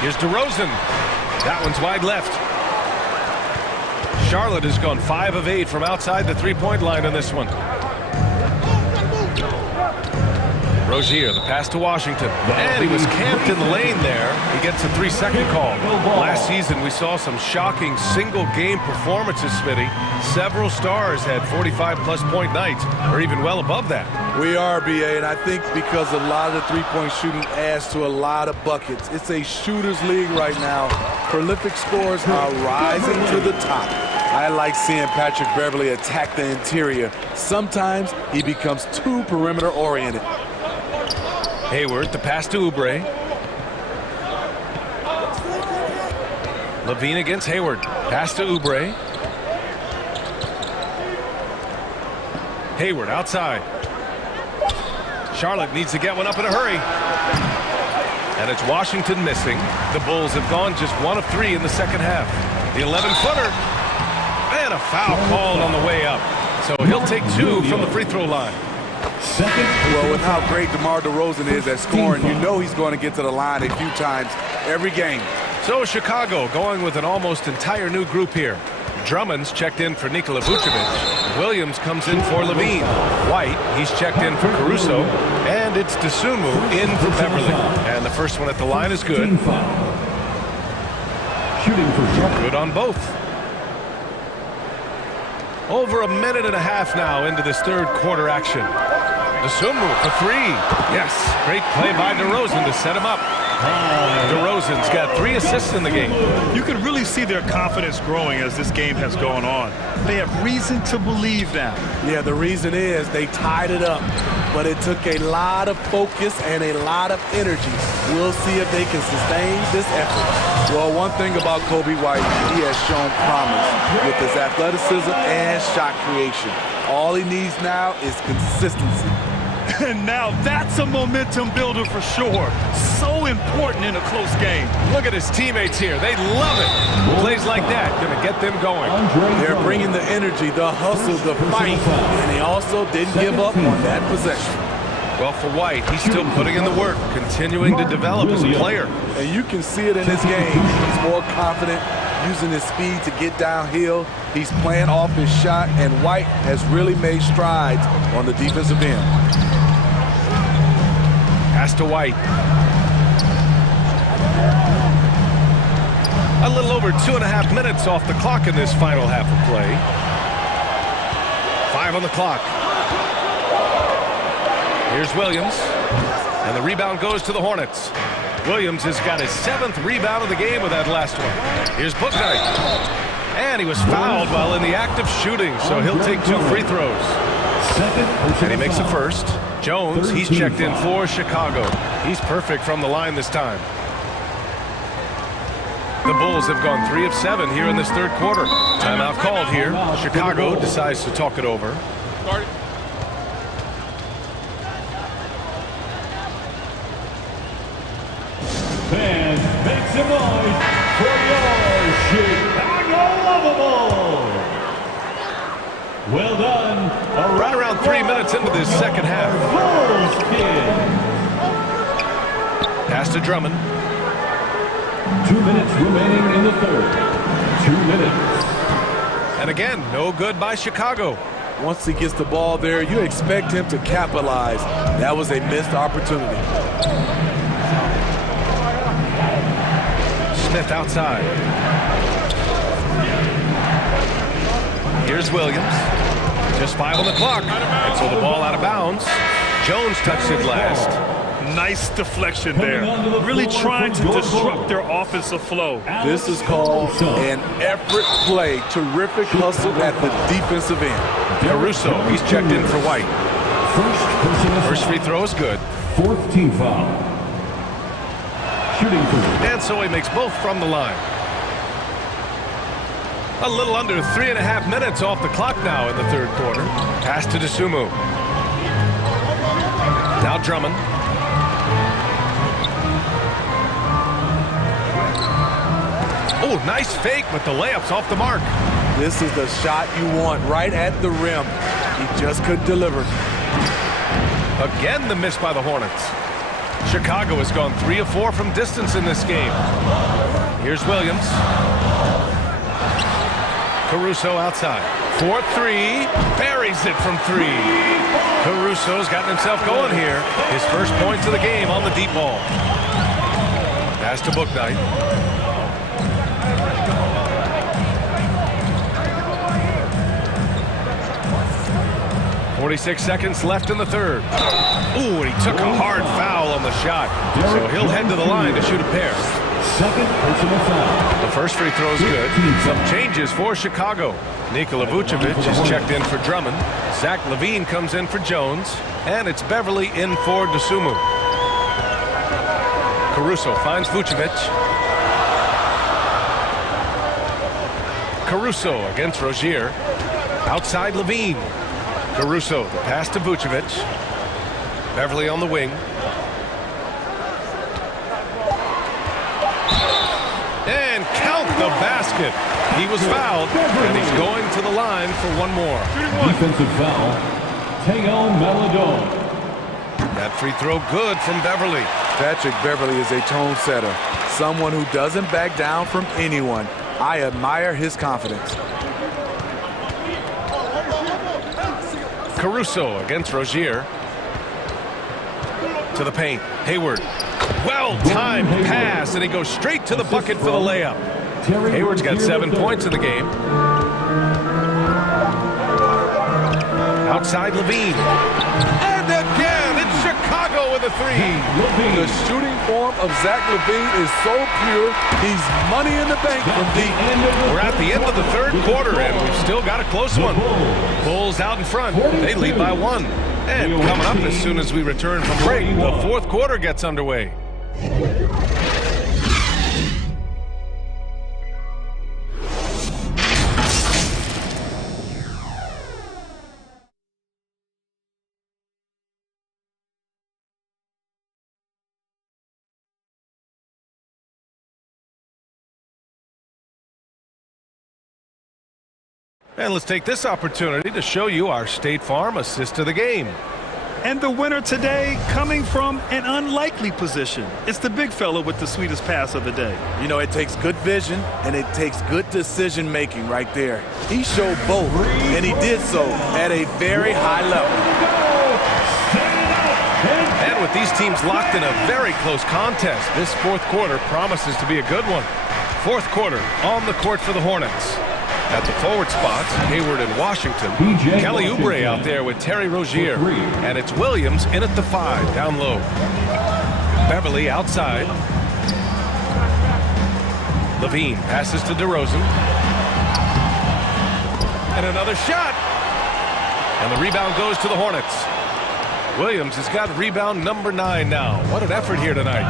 Here's DeRozan. That one's wide left. Charlotte has gone 5 of 8 from outside the three-point line on this one. Rozier, the pass to Washington. And he was camped in the lane there. He gets a 3-second call. Last season, we saw some shocking single-game performances, Smitty. Several stars had 45-plus point nights, or even well above that. We are, B.A., and I think because a lot of the three-point shooting adds to a lot of buckets. It's a shooter's league right now. Prolific scores are rising to the top. I like seeing Patrick Beverly attack the interior. Sometimes he becomes too perimeter-oriented. Hayward, the pass to Oubre. Levine against Hayward. Pass to Oubre. Hayward outside. Charlotte needs to get one up in a hurry. And it's Washington missing. The Bulls have gone just 1 of 3 in the second half. The 11-footer. And a foul called on the way up. So he'll take 2 from the free throw line. Well, with how great DeMar DeRozan is at scoring, you know he's going to get to the line a few times every game. So Chicago going with an almost entire new group here. Drummond's checked in for Nikola Vucevic. Williams comes in for Levine. White, he's checked in for Caruso. And it's Dosunmu in for Beverly. And the first one at the line is good. Good on both. Over a minute and a half now into this third quarter action. Dosunmu for 3. Yes, great play by DeRozan to set him up. DeRozan's got 3 assists in the game. You can really see their confidence growing as this game has gone on. They have reason to believe that. Yeah, the reason is they tied it up, but it took a lot of focus and a lot of energy. We'll see if they can sustain this effort. Well, one thing about Kobe White, he has shown promise with his athleticism and shot creation. All he needs now is consistency. And now that's a momentum builder for sure. So important in a close game. Look at his teammates here. They love it. Plays like that going to get them going. They're bringing the energy, the hustle, the fight, and he also didn't give up on that possession. Well, for White, he's still putting in the work, continuing to develop as a player. And you can see it in his game. He's more confident, using his speed to get downhill. He's playing off his shot, and White has really made strides on the defensive end. Pass to White. A little over 2.5 minutes off the clock in this final half of play. 5 on the clock. Here's Williams. And the rebound goes to the Hornets. Williams has got his 7th rebound of the game with that last one. Here's Bouknight. And he was fouled while in the act of shooting, so he'll take 2 free throws. And he makes the first. Jones, he's checked in for Chicago. He's perfect from the line this time. The Bulls have gone 3 of 7 here in this third quarter. Timeout called here. Chicago decides to talk it over. Fans, make some noise for your Chicago Lovables. Well done. Right around 3 minutes into this second half. Pass to Drummond. 2 minutes remaining in the third. 2 minutes. And again, no good by Chicago. Once he gets the ball there, you expect him to capitalize. That was a missed opportunity. Smith outside. Here's Williams. Just 5 on the clock. And so the ball out of bounds. Jones touched it last. Nice deflection there. Really trying to disrupt their offensive flow. This is called an effort play. Terrific hustle at the defensive end. Caruso, he's checked in for White. First free throw is good. 4th team foul. Shooting for. And so he makes both from the line. A little under 3.5 minutes off the clock now in the third quarter. Pass to Dosunmu. Now Drummond. Oh, nice fake, but the layup's off the mark. This is the shot you want right at the rim. He just couldn't deliver. Again, the miss by the Hornets. Chicago has gone 3 of 4 from distance in this game. Here's Williams. Caruso outside. 4-3. Buries it from 3. Caruso's gotten himself going here. His first points of the game on the deep ball. Pass to Bouknight. 46 seconds left in the third. Ooh, and he took a hard foul on the shot. So he'll head to the line to shoot a pair. Second personal foul. The first free throw is good. Some changes for Chicago. Nikola Vucevic is checked in for Drummond. Zach LaVine comes in for Jones. And it's Beverly in for Dosunmu. Caruso finds Vucevic. Caruso against Rozier. Outside Levine. Caruso, the pass to Vucevic. Beverly on the wing. And count the basket. He was fouled, and he's going to the line for one more. Defensive foul, Teo Maladon. That free throw good from Beverly. Patrick Beverly is a tone setter, someone who doesn't back down from anyone. I admire his confidence. Caruso against Rozier. To the paint. Hayward. Well-timed pass, and he goes straight to the bucket for the layup. Hayward's got 7 points in the game. Outside Levine. And again, it's Chicago with a three. The shooting form of Zach Levine is so pure, he's money in the bank from deep. We're at the end of the third quarter, and we've still got a close one. Bulls out in front. They lead by 1. And coming up as soon as we return from break, the fourth quarter gets underway. And let's take this opportunity to show you our State Farm assist of the game. And the winner today coming from an unlikely position. It's the big fella with the sweetest pass of the day. You know, it takes good vision and it takes good decision making right there. He showed both, and he did so at a very high level. And with these teams locked in a very close contest, this fourth quarter promises to be a good one. Fourth quarter on the court for the Hornets. At the forward spots, Hayward and Washington. Kelly Oubre out there with Terry Rozier. And it's Williams in at the 5, down low. Beverly outside. Levine passes to DeRozan. And another shot. And the rebound goes to the Hornets. Williams has got rebound number 9 now. What an effort here tonight.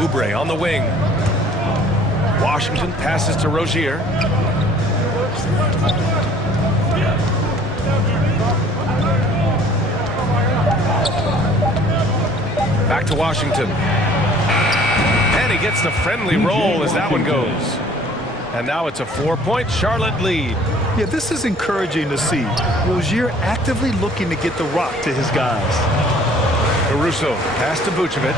Oubre on the wing. Washington passes to Rozier. Back to Washington. And he gets the friendly roll as that one goes. And now it's a 4-point Charlotte lead. Yeah, this is encouraging to see. Rozier actively looking to get the rock to his guys. Caruso pass to Vucevic.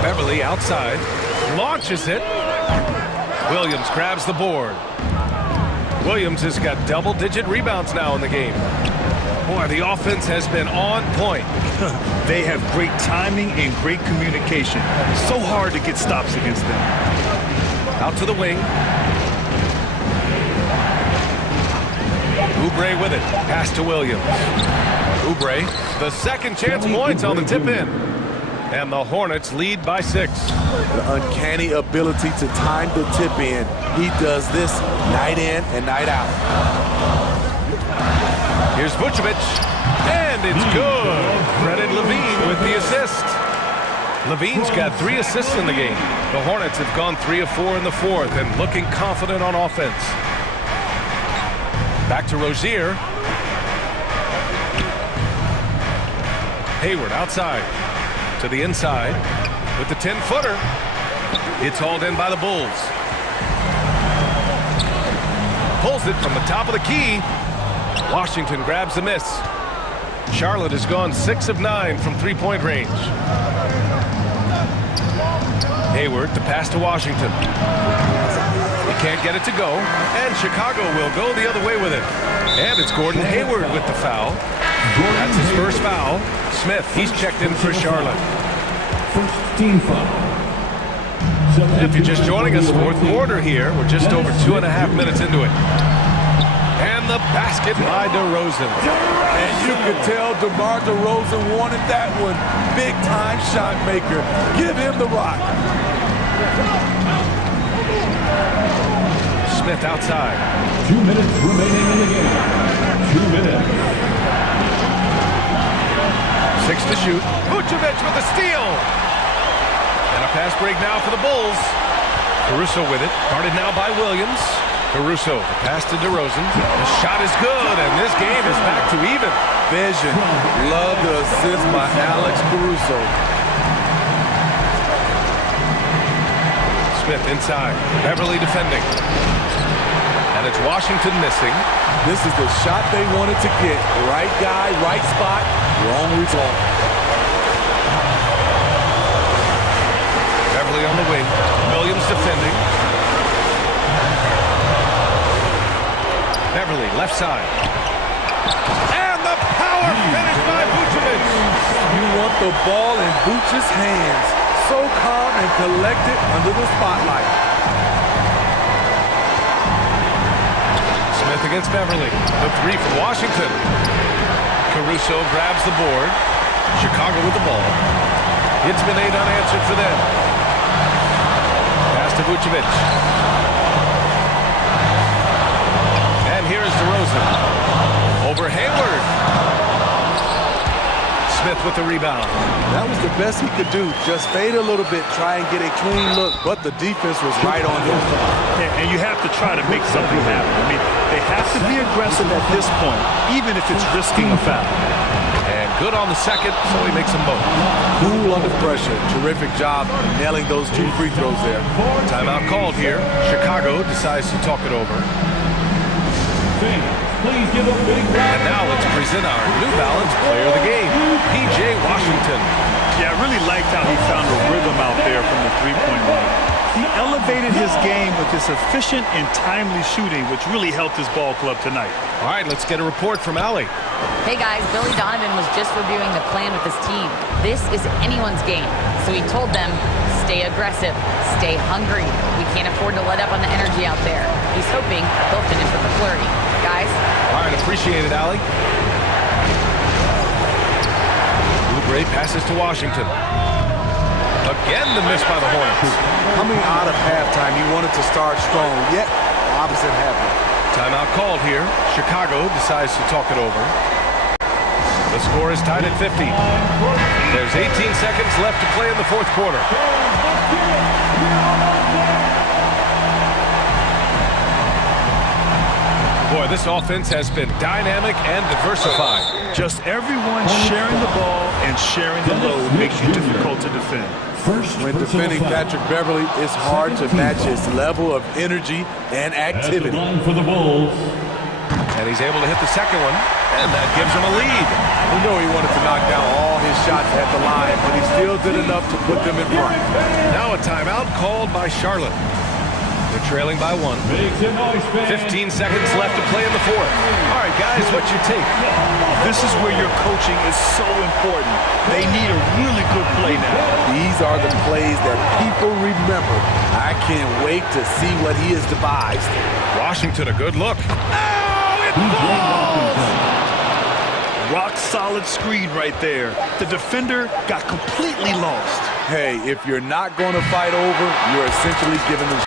Beverly outside, launches it. Williams grabs the board. Williams has got double-digit rebounds now in the game. Boy, the offense has been on point. They have great timing and great communication. So hard to get stops against them. Out to the wing. Oubre with it. Pass to Williams. Oubre, the second chance points on the tip-in. And the Hornets lead by 6. The uncanny ability to time the tip in. He does this night in and night out. Here's Vucevic. And it's good. Credit Levine with the assist. Levine's got 3 assists in the game. The Hornets have gone 3 of 4 in the fourth and looking confident on offense. Back to Rozier. Hayward outside. To the inside with the 10-footer. It's hauled in by the Bulls. Pulls it from the top of the key. Washington grabs the miss. Charlotte has gone 6 of 9 from 3-point range. Hayward, the pass to Washington. He can't get it to go, and Chicago will go the other way with it. And it's Gordon Hayward with the foul. That's his first foul. Smith, he's checked in for Charlotte. First team foul. If you're just joining us, fourth quarter here. We're just over 2.5 minutes into it. And the basket by DeRozan. And you could tell DeMar DeRozan wanted that one. Big-time shot maker. Give him the rock. Smith outside. 2 minutes remaining in the game. 2 minutes. 6 to shoot. Vucevic with a steal. And a Fast break now for the Bulls. Caruso with it. Guarded now by Williams. Caruso, the pass to DeRozan. The shot is good, and this game is back to even. Vision. Love the assist by Alex Caruso. Smith inside. Beverly defending. And it's Washington missing. This is the shot they wanted to get. Right guy, right spot, wrong result. Beverly on the wing. Williams defending. Beverly, left side. And the power finish by Vucevic. You want the ball in Vucevic's hands. So calm and collected under the spotlight. Smith against Beverly. The three from Washington. Caruso grabs the board. Chicago with the ball. It's been 8 unanswered for them. Pass to Vucevic. And here's DeRozan. Over Hayward. Smith with the rebound. That was the best he could do. Just fade a little bit, try and get a clean look, but the defense was right on him. And you have to try to make something happen. I mean, they have to be aggressive at this point, even if it's risking a foul. And good on the second, so he makes them both. Cool under pressure. Terrific job nailing those 2 free throws there. Timeout called here. Chicago decides to talk it over. Please give a big round. And now let's present our New Balance player of the game, P.J. Washington. Yeah, I really liked how he found a rhythm out there from the three-point line. He elevated his game with his efficient and timely shooting, which really helped his ball club tonight. All right, let's get a report from Allie. Hey guys, Billy Donovan was just reviewing the plan with his team. This is anyone's game. So he told them, stay aggressive, stay hungry. We can't afford to let up on the energy out there. He's hoping they'll finish with a flurry. Guys? All right, appreciate it, Allie. Oubre passes to Washington. Again, the miss by the Hornets. Coming out of halftime, he wanted to start strong, yet the opposite happened. Timeout called here. Chicago decides to talk it over. The score is tied at 50. There's 18 seconds left to play in the fourth quarter. Boy, this offense has been dynamic and diversified. Just everyone sharing the ball and sharing the load makes you difficult to defend. When defending Patrick Beverly, it's hard to match his level of energy and activity. For the Bulls. And he's able to hit the second one, and that gives him a lead. We know he wanted to knock down all his shots at the line, but he still did enough to put them in front. Now a timeout called by Charlotte. They're trailing by 1. 15 seconds left to play in the fourth. All right, guys, what's your take? This is where your coaching is so important. They need a really good play now. These are the plays that people remember. I can't wait to see what he has devised. Washington, a good look. Oh, it falls! Rock solid screen right there. The defender got completely lost. Hey, if you're not going to fight over, you're essentially giving the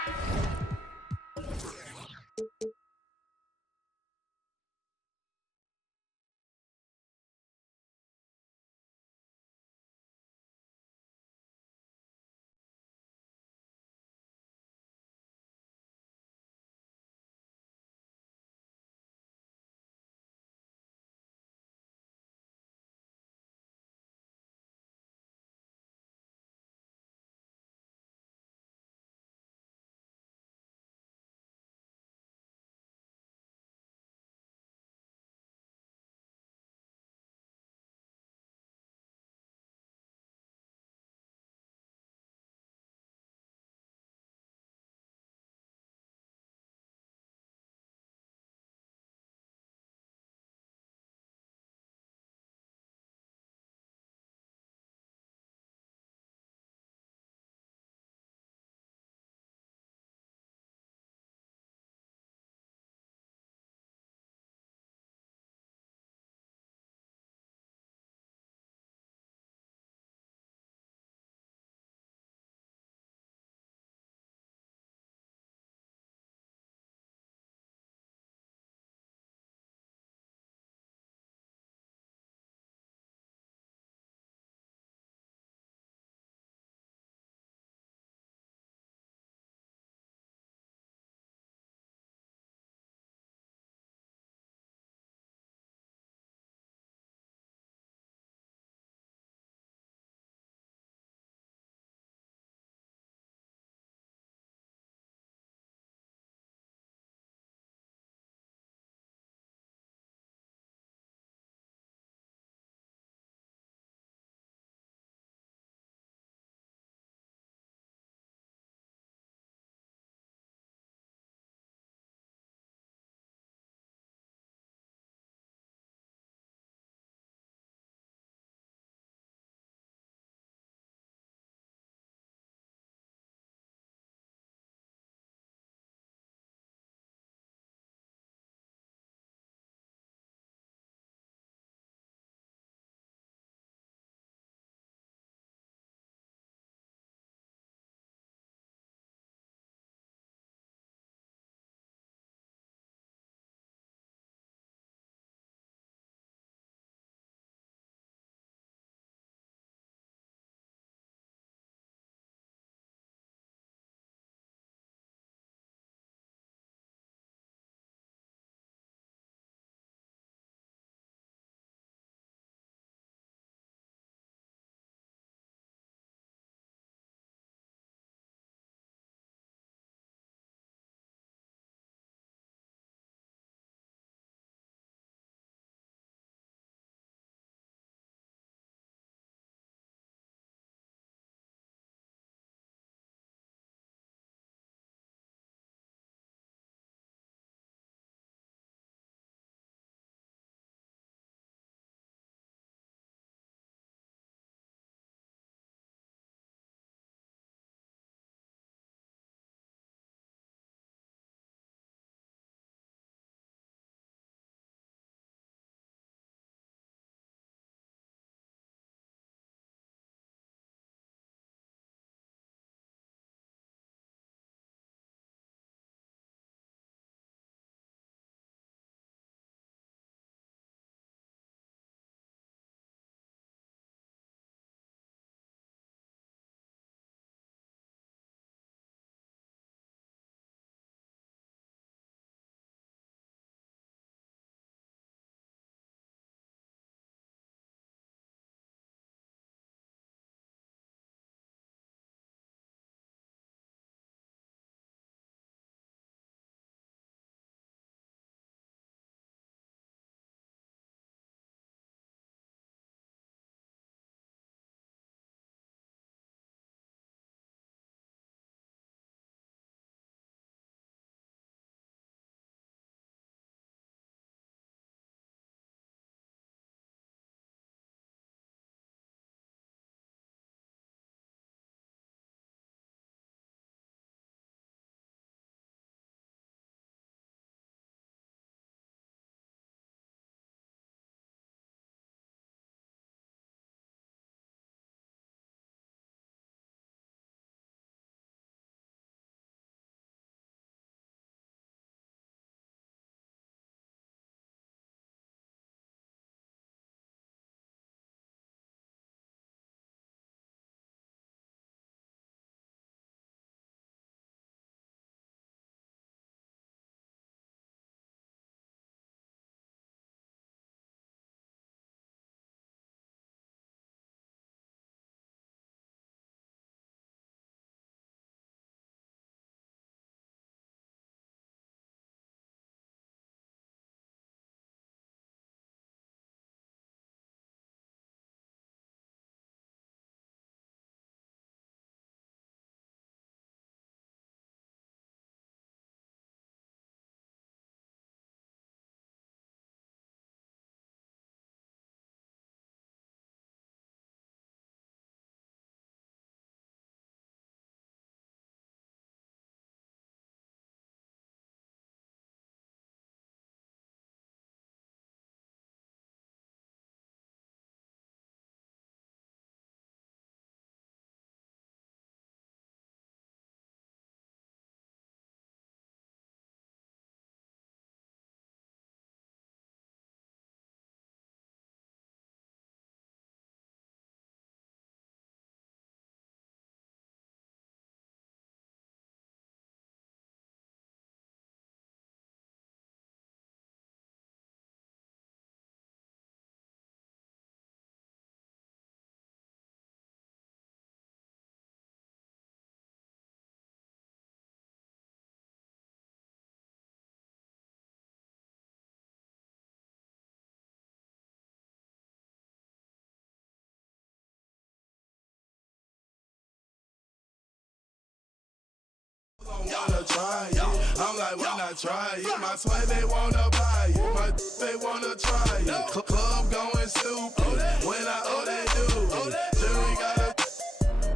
wanna try it. I'm like, why not try it? My swag, they wanna buy it. My they wanna try it. Club going stupid. When they do it. Jury got a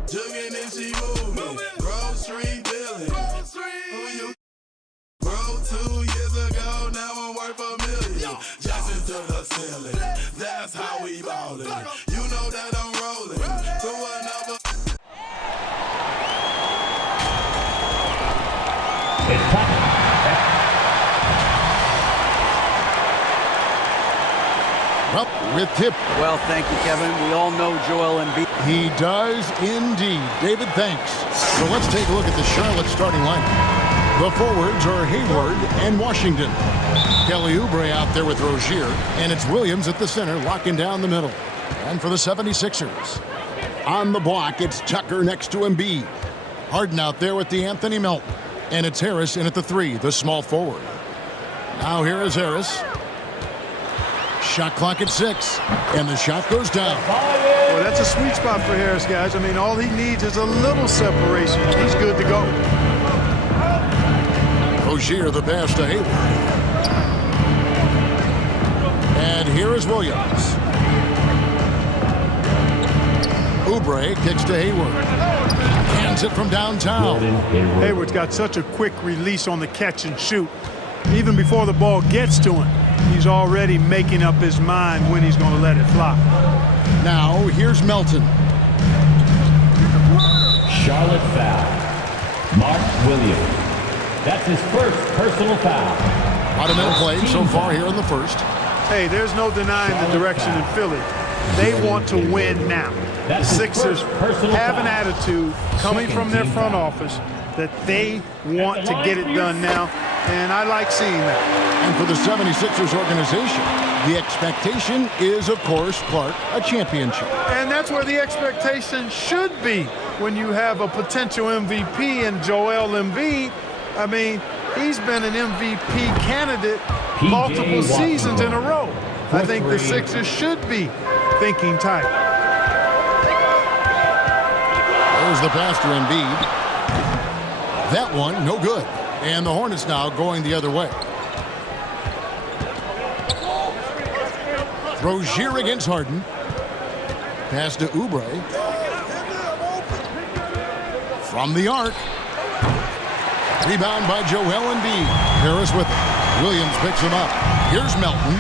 jugging and she moving. Grocery billing. Who you? Bro, 2 years ago, now I'm worth $1 million. Jackson to the ceiling. That's how we ballin'. You know that I'm rolling to another. Well, with tip. Well, thank you, Kevin. We all know Joel Embiid. He does indeed. David, thanks. So let's take a look at the Charlotte starting lineup. The forwards are Hayward and Washington. Kelly Oubre out there with Rozier, and it's Williams at the center, locking down the middle. And for the 76ers, on the block, it's Tucker next to Embiid. Harden out there with the Anthony Melton. And it's Harris in at the 3, the small forward. Now here is Harris. Shot clock at 6, and the shot goes down. Well, that's a sweet spot for Harris, guys. I mean, all he needs is a little separation. He's good to go. Rozier, the pass to Hayward. And here is Williams. Oubre kicks to Hayward. Hands it from downtown. Hayward's got such a quick release on the catch and shoot. Even before the ball gets to him, he's already making up his mind when he's going to let it fly. Now, here's Melton. Charlotte foul. Mark Williams. That's his first personal foul. Out of minute played so far here in the first. Hey, there's no denying the direction in Philly. They want to win now. The Sixers have an attitude coming from their front office that they want to get it done now, and I like seeing that. And for the 76ers organization, the expectation is, of course, Clark, a championship. And that's where the expectation should be when you have a potential MVP in Joel Embiid. I mean, he's been an MVP candidate multiple seasons in a row. I think the Sixers should be thinking tight. There's the pass to Embiid. That one, no good. And the Hornets now going the other way. Rozier against Harden. Pass to Oubre. From the arc. Rebound by Joel Embiid. Harris with it. Williams picks him up. Here's Melton.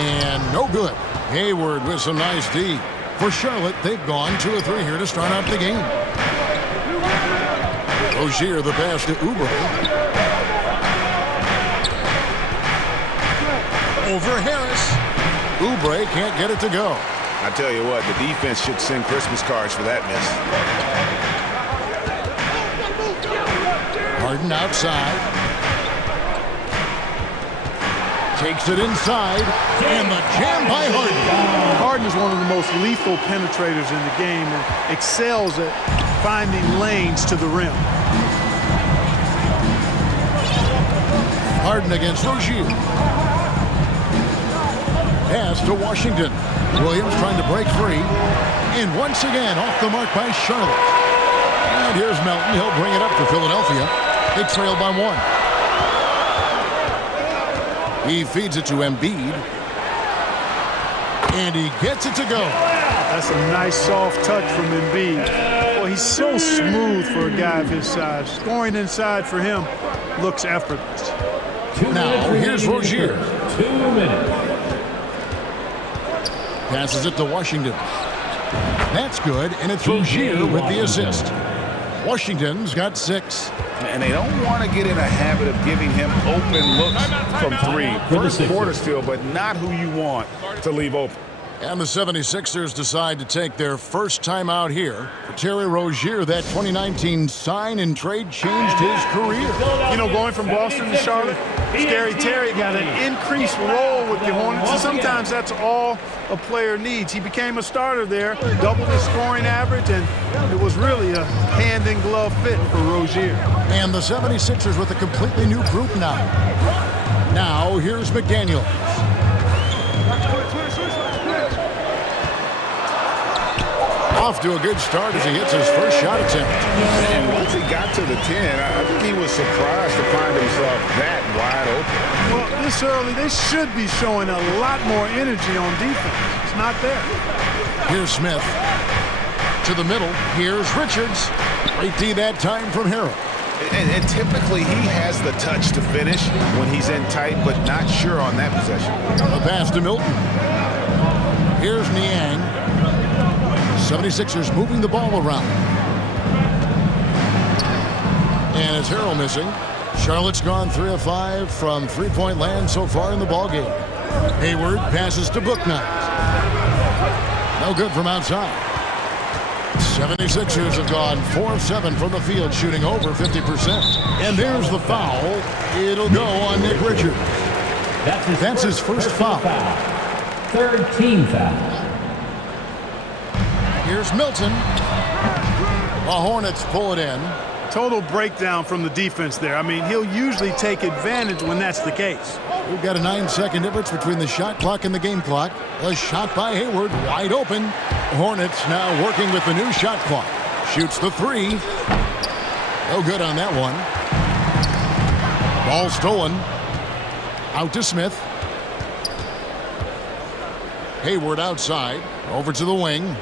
And no good. Hayward with some nice D. For Charlotte, they've gone 2 or 3 here to start out the game. Rozier, the pass to Oubre. Over Harris. Oubre can't get it to go. I tell you what, the defense should send Christmas cards for that miss. Harden outside. Takes it inside. And the jam by Harden. Harden is one of the most lethal penetrators in the game and excels at finding lanes to the rim. Harden against Rozier. Pass to Washington. Williams trying to break free. And once again off the mark by Charlotte. And here's Melton. He'll bring it up for Philadelphia. They trail by 1. He feeds it to Embiid. And he gets it to go. That's a nice soft touch from Embiid. Well, he's so smooth for a guy of his size. Scoring inside for him looks effortless. Now, here's Rozier. 2 minutes. Passes it to Washington. That's good, and it's Rozier with the assist. Washington's got 6. And they don't want to get in a habit of giving him open looks from 3. First quarter still, but not who you want to leave open. And the 76ers decide to take their first time out here. For Terry Rozier, that 2019 sign and trade changed his career. You know, going from Boston to Charlotte, Scary Terry got an increased role with the Hornets, and sometimes that's all a player needs. He became a starter there, doubled his scoring average, and it was really a hand-in-glove fit for Rozier. And the 76ers with a completely new group now. Now, here's McDaniels. Off to a good start as he hits his first shot attempt. And once he got to the 10, I think he was surprised to find himself that wide open. Well, this early, they should be showing a lot more energy on defense. It's not there. Here's Smith. To the middle. Here's Richards. Great D that time from Harrell. And typically he has the touch to finish when he's in tight, but not sure on that possession. A pass to Milton. Here's Niang. 76ers moving the ball around. And it's Harrell missing. Charlotte's gone 3 of 5 from three-point land so far in the ballgame. Hayward passes to Bouknight. No good from outside. 76ers have gone 4 of 7 from the field, shooting over 50%. And there's the foul. It'll go on Nick Richards. That's his first foul. Third team foul. Here's Milton. The Hornets pull it in. Total breakdown from the defense there. I mean, he'll usually take advantage when that's the case. We've got a 9-second difference between the shot clock and the game clock. A shot by Hayward, wide open. Hornets now working with the new shot clock. Shoots the 3. No good on that one. Ball stolen. Out to Smith. Hayward outside. Over to the wing.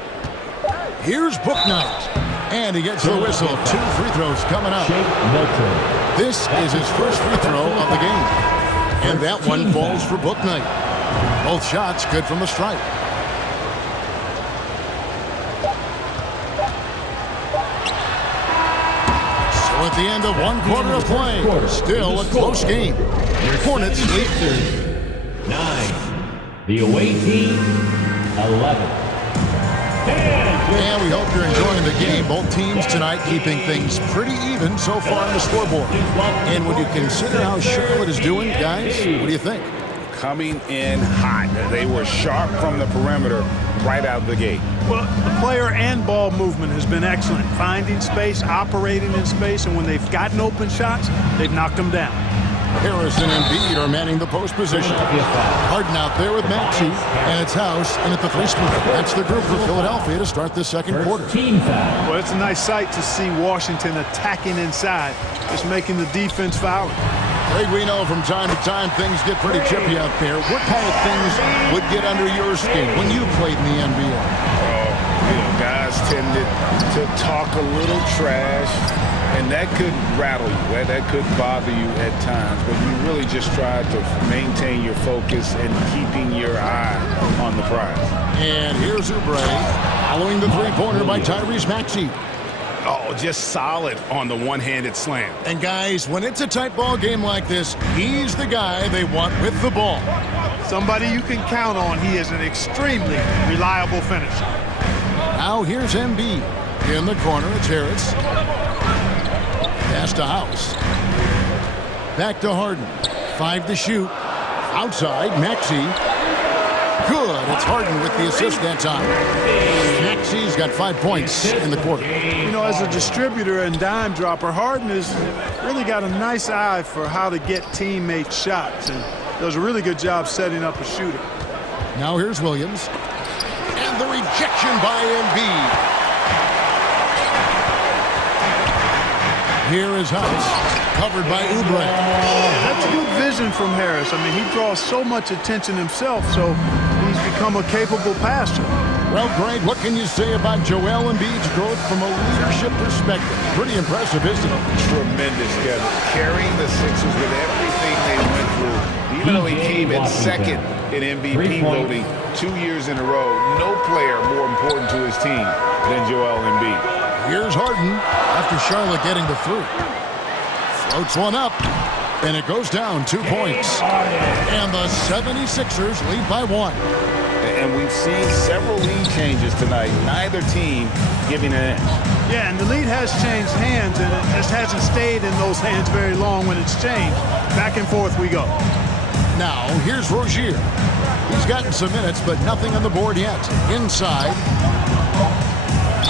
Here's Bouknight. And he gets the whistle. 2 free throws coming up. This is his first free throw of the game. And that one falls for Bouknight. Both shots good from the stripe. So at the end of 1 quarter of play, still a close game. Hornets lead 9. The away team, 11. And we hope you're enjoying the game. Both teams tonight keeping things pretty even so far on the scoreboard. And when you consider how Charlotte is doing, guys, what do you think? Coming in hot. They were sharp from the perimeter right out of the gate. Well, the player and ball movement has been excellent. Finding space, operating in space, and when they've gotten open shots, they've knocked them down. Harris and Embiid are manning the post position. Harden out there with Maxey, and it's House in at the 3 spot. That's the group for Philadelphia to start the second quarter. Well, it's a nice sight to see Washington attacking inside, just making the defense foul. Greg, we know from time to time things get pretty chippy out there. What kind of things would get under your skin when you played in the NBA? Guys tended to talk a little trash. And that could rattle you, that could bother you at times, but you really just try to maintain your focus and keeping your eye on the prize. And here's Oubre, following the 3-pointer by Tyrese Maxey. Oh, just solid on the one-handed slam. And guys, when it's a tight ball game like this, he's the guy they want with the ball. Somebody you can count on. He is an extremely reliable finisher. Now here's Embiid. In the corner, it's Harris. Pass to House. Back to Harden. 5 to shoot. Outside, Maxey. Good. It's Harden with the assist that time. Maxey's got 5 points in the quarter. You know, as a distributor and dime dropper, Harden has really got a nice eye for how to get teammates shots and does a really good job setting up a shooter. Now here's Williams. And the rejection by Embiid. Here is House, covered by Oubre. That's good vision from Harris. I mean, he draws so much attention himself, so he's become a capable passer. Well, Greg, what can you say about Joel Embiid's growth from a leadership perspective? Pretty impressive, isn't it? Tremendous, Kevin. Carrying the Sixers with everything they went through. Even though he came in second in MVP voting 2 years in a row, no player more important to his team than Joel Embiid. Here's Harden after Charlotte getting the 3. Floats one up, and it goes down 2 points. And the 76ers lead by 1. And we've seen several lead changes tonight. Neither team giving an inch. Yeah, and the lead has changed hands, and it just hasn't stayed in those hands very long when it's changed. Back and forth we go. Now, here's Rozier. He's gotten some minutes, but nothing on the board yet. Inside.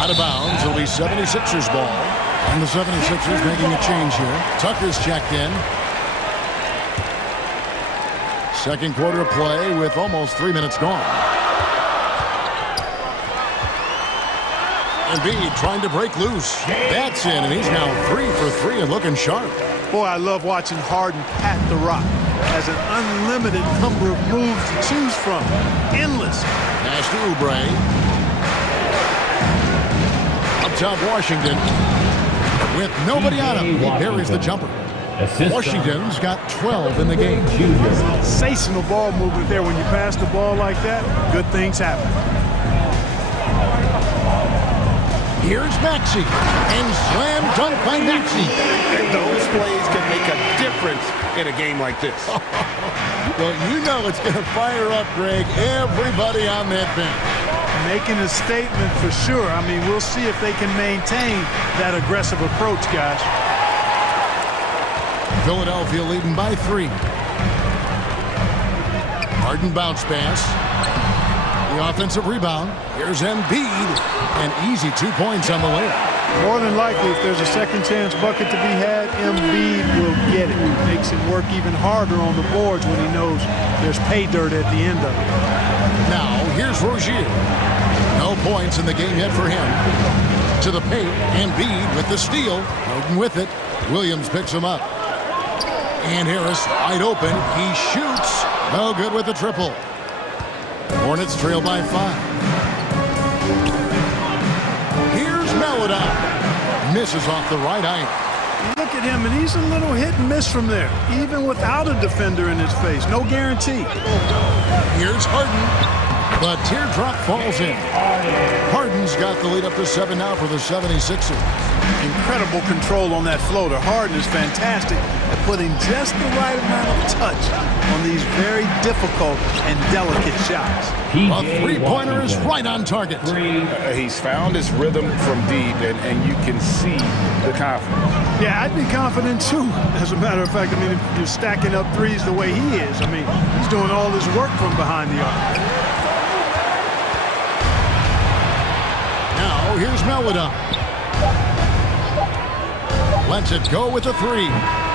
Out of bounds. It'll be 76ers ball. And the 76ers making a change here. Tucker's checked in. Second quarter of play with almost 3 minutes gone. Embiid trying to break loose. That's in, and he's now 3 for 3 and looking sharp. Boy, I love watching Harden pat the rock. Has an unlimited number of moves to choose from. Endless. Pass to Oubre. Up top, Washington. With nobody on him, he buries the jumper. Washington's got 12 in the game. Sensational ball movement there. When you pass the ball like that, good things happen. Here's Maxey, and slam dunk by Maxey. Those plays can make a difference in a game like this. Well, you know it's going to fire up, Greg, everybody on that bench. Making a statement for sure. I mean, we'll see if they can maintain that aggressive approach, guys. Philadelphia leading by 3. Harden bounce pass. The offensive rebound. Here's Embiid. And easy 2 points on the layup. More than likely, if there's a second chance bucket to be had, Embiid will get it. It makes it work even harder on the boards when he knows there's pay dirt at the end of it. Now, here's Rozier. No points in the game yet for him. To the paint, Embiid with the steal. Harden with it. Williams picks him up. And Harris wide open. He shoots. No good with the triple. Hornets trail by 5. Here's Melodon. Misses off the right eye. Look at him, and he's a little hit and miss from there, even without a defender in his face. No guarantee. Here's Harden. The teardrop falls in. Harden's got the lead up to 7 now for the 76ers. Incredible control on that floater. Harden is fantastic at putting just the right amount of touch on these very difficult and delicate shots. A three-pointer is right on target. He's found his rhythm from deep, and you can see the confidence. Yeah, I'd be confident too. As a matter of fact, I mean, if you're stacking up threes the way he is, I mean, he's doing all his work from behind the arc. Now, here's Melodon. Lets it go with a 3.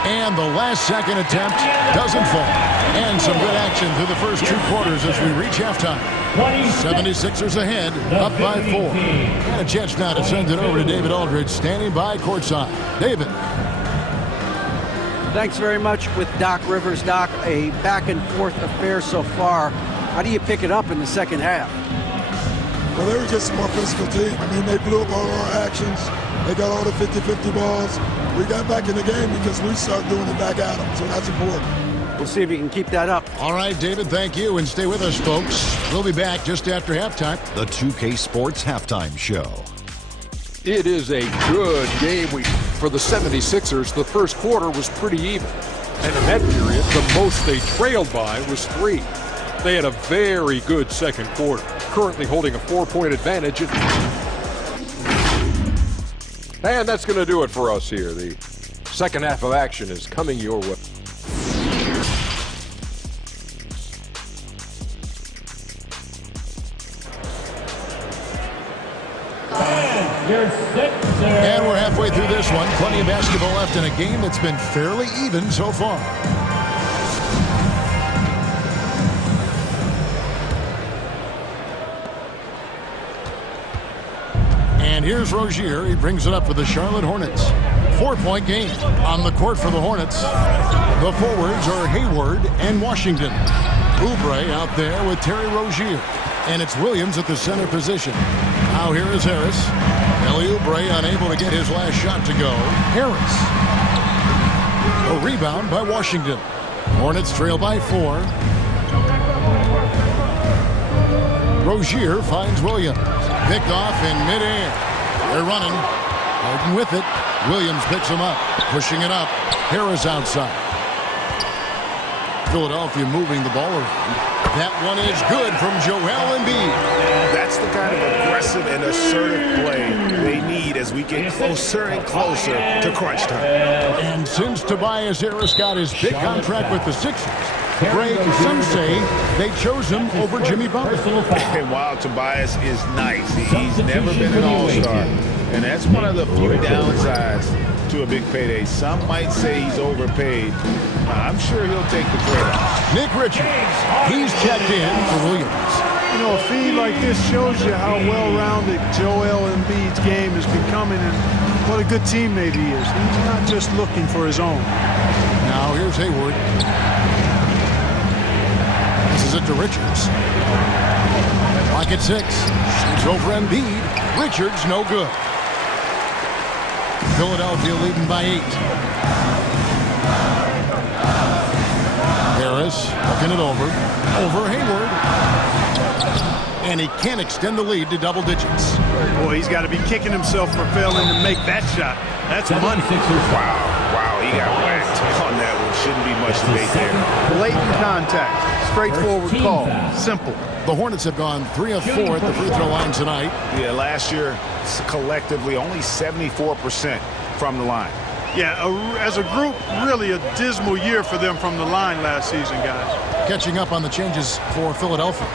And the last second attempt doesn't fall. And some good action through the first 2 quarters as we reach halftime. 76ers ahead, up by 4. And a chance now to send it over to David Aldridge, standing by courtside. David. Thanks very much with Doc Rivers. Doc, a back-and-forth affair so far. How do you pick it up in the second half? Well, they were just a more physical team. I mean, they blew up all our actions. They got all the 50-50 balls. We got back in the game because we started doing it back at them, so that's important. We'll see if you can keep that up. All right, David, thank you, and stay with us, folks. We'll be back just after halftime. The 2K Sports Halftime Show. It is a good game for the 76ers. The first quarter was pretty even. And in that period, the most they trailed by was 3. They had a very good second quarter, currently holding a 4-point advantage. And that's going to do it for us here. The second half of action is coming your way. And we're halfway through this one. Plenty of basketball left in a game that's been fairly even so far. And here's Rozier. He brings it up for the Charlotte Hornets. 4-point game on the court for the Hornets. The forwards are Hayward and Washington. Oubre out there with Terry Rozier. And it's Williams at the center position. Now here is Harris. Kelly Oubre unable to get his last shot to go. Harris. A rebound by Washington. Hornets trail by 4. Rozier finds Williams. Picked off in midair. They're running. Harden with it. Williams picks him up. Pushing it up. Harris outside. Philadelphia moving the ball around. That one is good from Joel Embiid. That's the kind of aggressive and assertive play they need as we get closer and closer to crunch time. And since Tobias Harris got his big contract with the Sixers, Greg, some say they chose him over Jimmy Butler. And while Tobias is nice, he's never been an all-star. And that's one of the few downsides to a big payday. Some might say he's overpaid. I'm sure he'll take the trade. Nick Richards, he's checked in for Williams. You know, a feed like this shows you how well-rounded Joel Embiid's game is becoming and what a good teammate he is. He's not just looking for his own. Now here's Hayward. This is it to Richards. Clock at 6. Shoots over Embiid. Richards no good. Philadelphia leading by 8. Harris looking it over. Over Hayward. And he can't extend the lead to double digits. Boy, he's got to be kicking himself for failing to make that shot. That's money. Wow, he got whacked on that one. Shouldn't be much debate there. Blatant contact. Straightforward call. Simple. The Hornets have gone 3 of 4 at the free throw line tonight. Yeah, last year, collectively, only 74% from the line. Yeah, as a group, really a dismal year for them from the line last season, guys. Catching up on the changes for Philadelphia.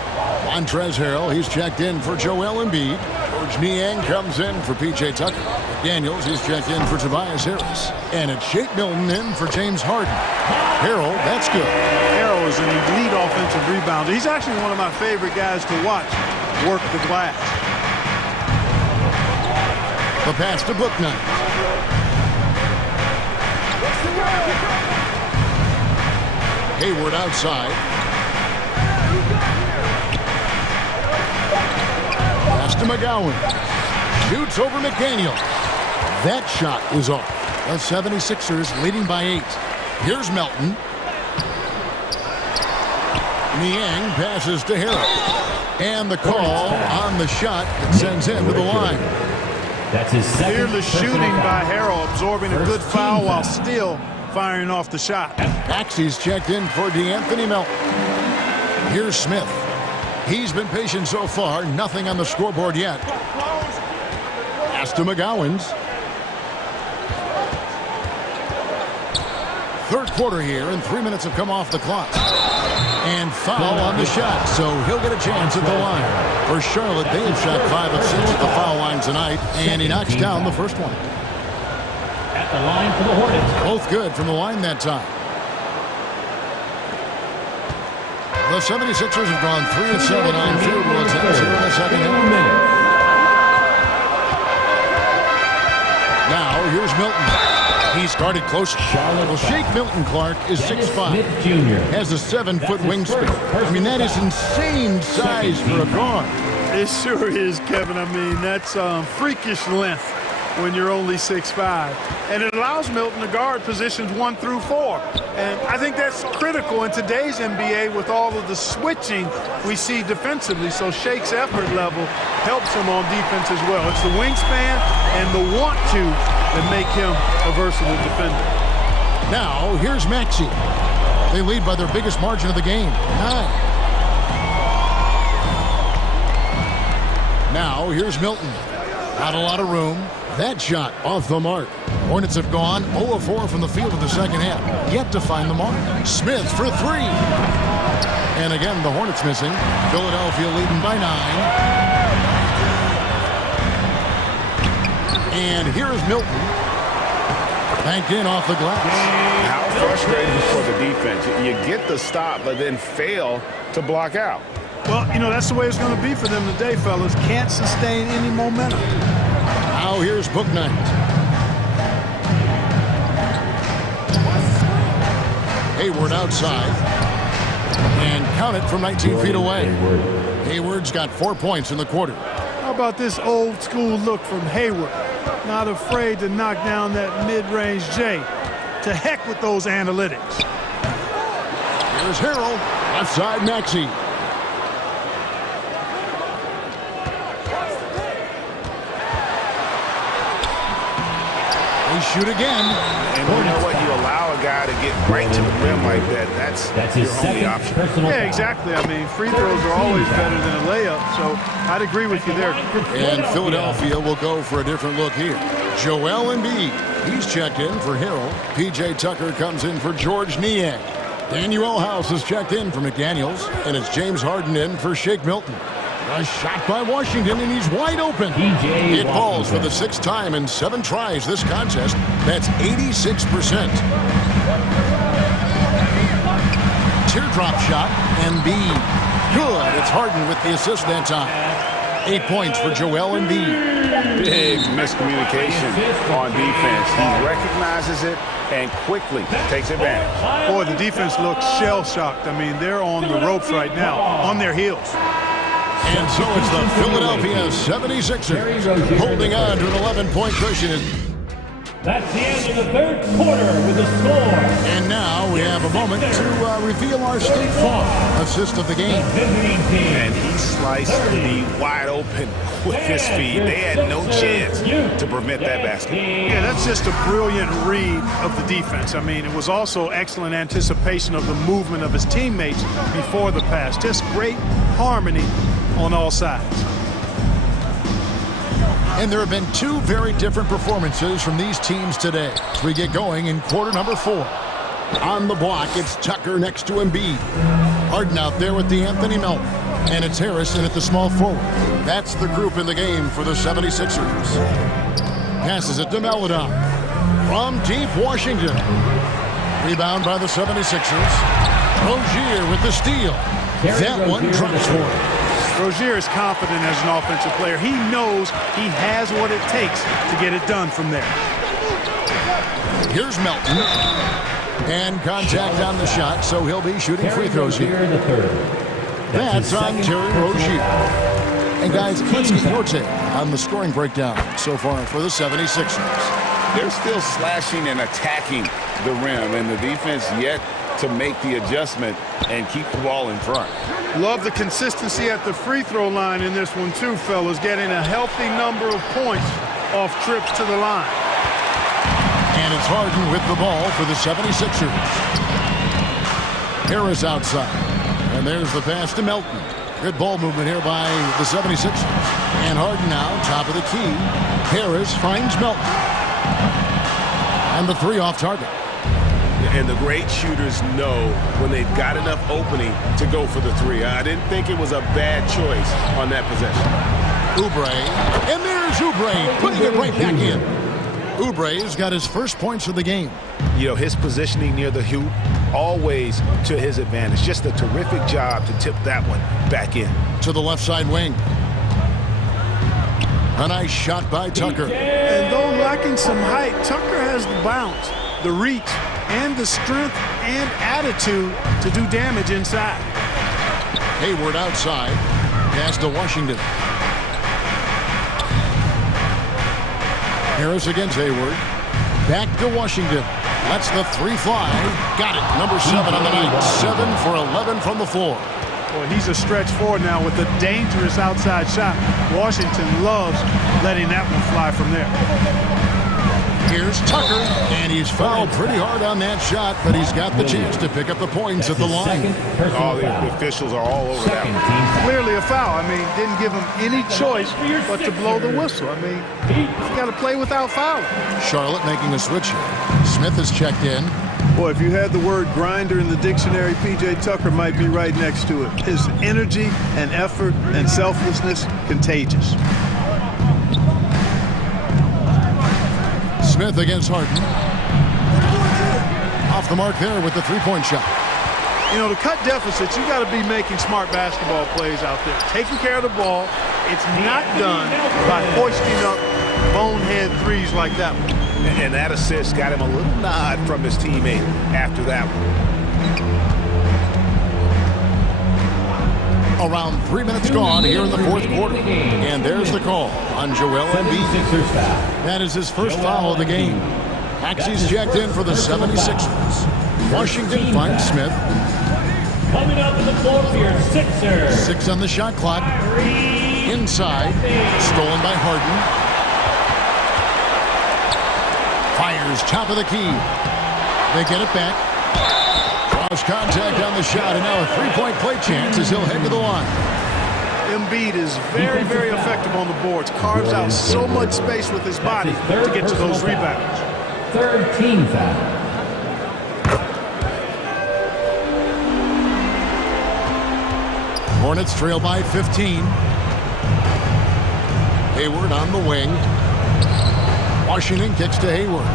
Montrezl Harrell, he's checked in for Joel Embiid. George Niang comes in for P.J. Tucker. Daniels, he's checked in for Tobias Harris. And it's Shake Milton in for James Harden. Harrell, that's good. Harrell is an elite offensive rebounder. He's actually one of my favorite guys to watch work the glass. The pass to Bouknight. Hayward outside. Pass to McGowan. Shoots over McDaniel. That shot is off. The 76ers leading by 8. Here's Melton. Niang passes to Harrell. And the call on the shot that sends him to the line. That's his second. Fearless shooting by Harrell, absorbing a good foul while still firing off the shot. Maxey's checked in for DeAnthony Melton. Here's Smith. He's been patient so far. Nothing on the scoreboard yet. Pass to McGowan's. Third quarter here, and 3 minutes have come off the clock. And foul on the shot, so he'll get a chance at the line. For Charlotte, they have shot 5 of 6 at the foul line tonight, and he knocks down the first one. At the line for the Hornets. Both good from the line that time. The 76ers have gone 3 of 7 on field goal attempts here in the second half. Now, here's Milton. He started close. Well, Shake Milton Clark is 6'5". Has a 7-foot wingspan. I mean, that is insane size for a guard. It sure is, Kevin. I mean, that's freakish length when you're only 6'5". And it allows Milton to guard positions 1 through 4. And I think that's critical in today's NBA with all of the switching we see defensively. So Shake's effort level helps him on defense as well. It's the wingspan and the want to that make him a versatile defender. Now, here's Maxey. They lead by their biggest margin of the game, 9. Now, here's Milton. Not a lot of room. That shot off the mark. Hornets have gone 0 of 4 from the field in the second half. Yet to find the mark. Smith for 3. And again, the Hornets missing. Philadelphia leading by 9. And here's Milton. Banked in off the glass. How frustrating for the defense. You get the stop, but then fail to block out. Well, you know, that's the way it's going to be for them today, fellas. Can't sustain any momentum. Now here's Bouknight. Hayward outside. And count it from 19 feet away. Hayward's got 4 points in the quarter. How about this old school look from Hayward? Not afraid to knock down that mid-range J. To heck with those analytics. Here's Harrell. Left side Maxey. They shoot again. And you know what? You allow a guy to get right to the rim like that. That's his your only option. Yeah, exactly. I mean, free throws are always better than a layup, so I'd agree with you there. And Philadelphia will go for a different look here. Joel Embiid. He's checked in for Harrell. P.J. Tucker comes in for George Niang. Danuel House is checked in for McDaniels. And it's James Harden in for Shake Milton. A shot by Washington, and he's wide open. It falls for the 6th time in 7 tries this contest. That's 86%. Teardrop shot, Embiid. Good. It's Harden with the assist that time. 8 points for Joel Embiid. Big miscommunication on defense. He recognizes it and quickly takes advantage. Boy, the defense looks shell-shocked. I mean, they're on the ropes right now, on their heels. And so it's the Philadelphia 76ers holding on to an 11-point cushion. That's the end of the third quarter with the score. And now we have a moment to reveal our State Farm assist of the game. And he sliced the wide open with his feet. They had no chance to prevent that basket. Yeah, that's just a brilliant read of the defense. I mean, it was also excellent anticipation of the movement of his teammates before the pass. Just great harmony on all sides. And there have been two very different performances from these teams today as we get going in quarter number 4. On the block, it's Tucker next to Embiid. Harden out there with the Anthony Melton. And it's Harrison at the small forward. That's the group in the game for the 76ers. Passes it to Melodon. From deep Washington. Rebound by the 76ers. Rozier with the steal. That one drops for him. Rozier is confident as an offensive player. He knows he has what it takes to get it done from there. Here's Melton. And contact on the shot, so he'll be shooting free throws here. That's on Terry Rozier. And guys, let's get your take on the scoring breakdown so far for the 76ers. They're still slashing and attacking the rim, and the defense yet to make the adjustment and keep the ball in front. Love the consistency at the free throw line in this one too, fellas. Getting a healthy number of points off trips to the line. And it's Harden with the ball for the 76ers. Harris outside. And there's the pass to Melton. Good ball movement here by the 76ers. And Harden now, top of the key. Harris finds Melton. And the three off target. And the great shooters know when they've got enough opening to go for the three. I didn't think it was a bad choice on that possession. Oubre. And there's Oubre putting it right back in. Oubre's got his first points of the game. You know, his positioning near the hoop, always to his advantage. Just a terrific job to tip that one back in. To the left side wing. A nice shot by Tucker. And though lacking some height, Tucker has the bounce, the reach, and the strength and attitude to do damage inside. Hayward outside. Pass to Washington. Harris against Hayward. Back to Washington. Lets the three fly. Got it. Number 7 on the night. 7 for 11 from the floor. Well, he's a stretch forward now with a dangerous outside shot. Washington loves letting that one fly from there. Here's Tucker, and he's fouled pretty hard on that shot, but he's got the chance to pick up the points at the line. All the officials are all over that one. Clearly a foul. I mean, didn't give him any choice but to blow the whistle. I mean, you got to play without fouling. Charlotte making a switch here. Smith has checked in. Boy, if you had the word grinder in the dictionary, P.J. Tucker might be right next to it. His energy and effort and selflessness, contagious. Smith against Harden. Off the mark there with the three-point shot. You know, to cut deficits, you got to be making smart basketball plays out there. Taking care of the ball. It's not done by hoisting up bonehead threes like that one. And that assist got him a little nod from his teammate after that one. Around 3 minutes gone here in the fourth quarter. And there's the call on Joel Embiid. That is his first foul of the game. Maxey's checked in for the 76ers. Washington finds Smith. Coming up on the floor for your Sixers. 6 on the shot clock. Inside. Stolen by Harden. Fires top of the key. They get it back. Cross contact on the shot, and now a three-point play chance as he'll head to the line. Embiid is very, very effective on the boards. Carves out so much space with his body to get to those rebounds. Third team foul. Hornets trail by 15. Hayward on the wing. Washington kicks to Hayward.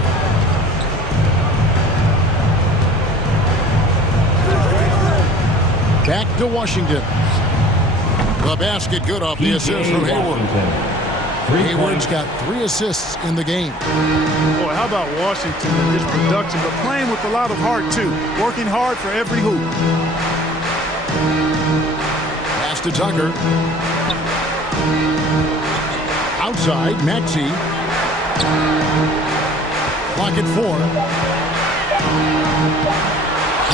Back to Washington. The basket good off the assist from Hayward. Hayward's got 3 assists in the game. Boy, how about Washington and his production, but playing with a lot of heart, too. Working hard for every hoop. Pass to Tucker. Outside, Maxey. Clock at 4.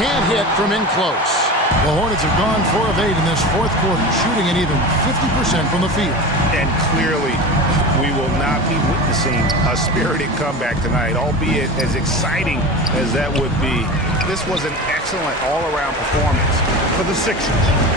Can't hit from in close. The Hornets have gone 4 of 8 in this 4th quarter, shooting an even 50% from the field. And clearly, we will not be witnessing a spirited comeback tonight, albeit as exciting as that would be. This was an excellent all-around performance for the Sixers.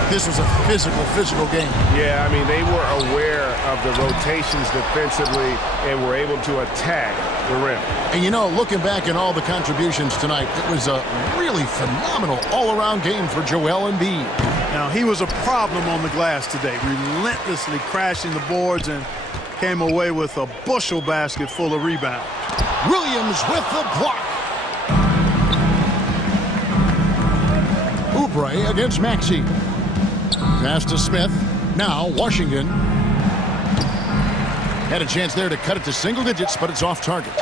This was a physical game. Yeah, I mean, they were aware of the rotations defensively and were able to attack the rim. And, you know, looking back at all the contributions tonight, it was a really phenomenal all-around game for Joel Embiid. Now, he was a problem on the glass today, relentlessly crashing the boards and came away with a bushel basket full of rebounds. Williams with the block. Oubre against Maxey. Pass to Smith. Now Washington. Had a chance there to cut it to single digits, but it's off target.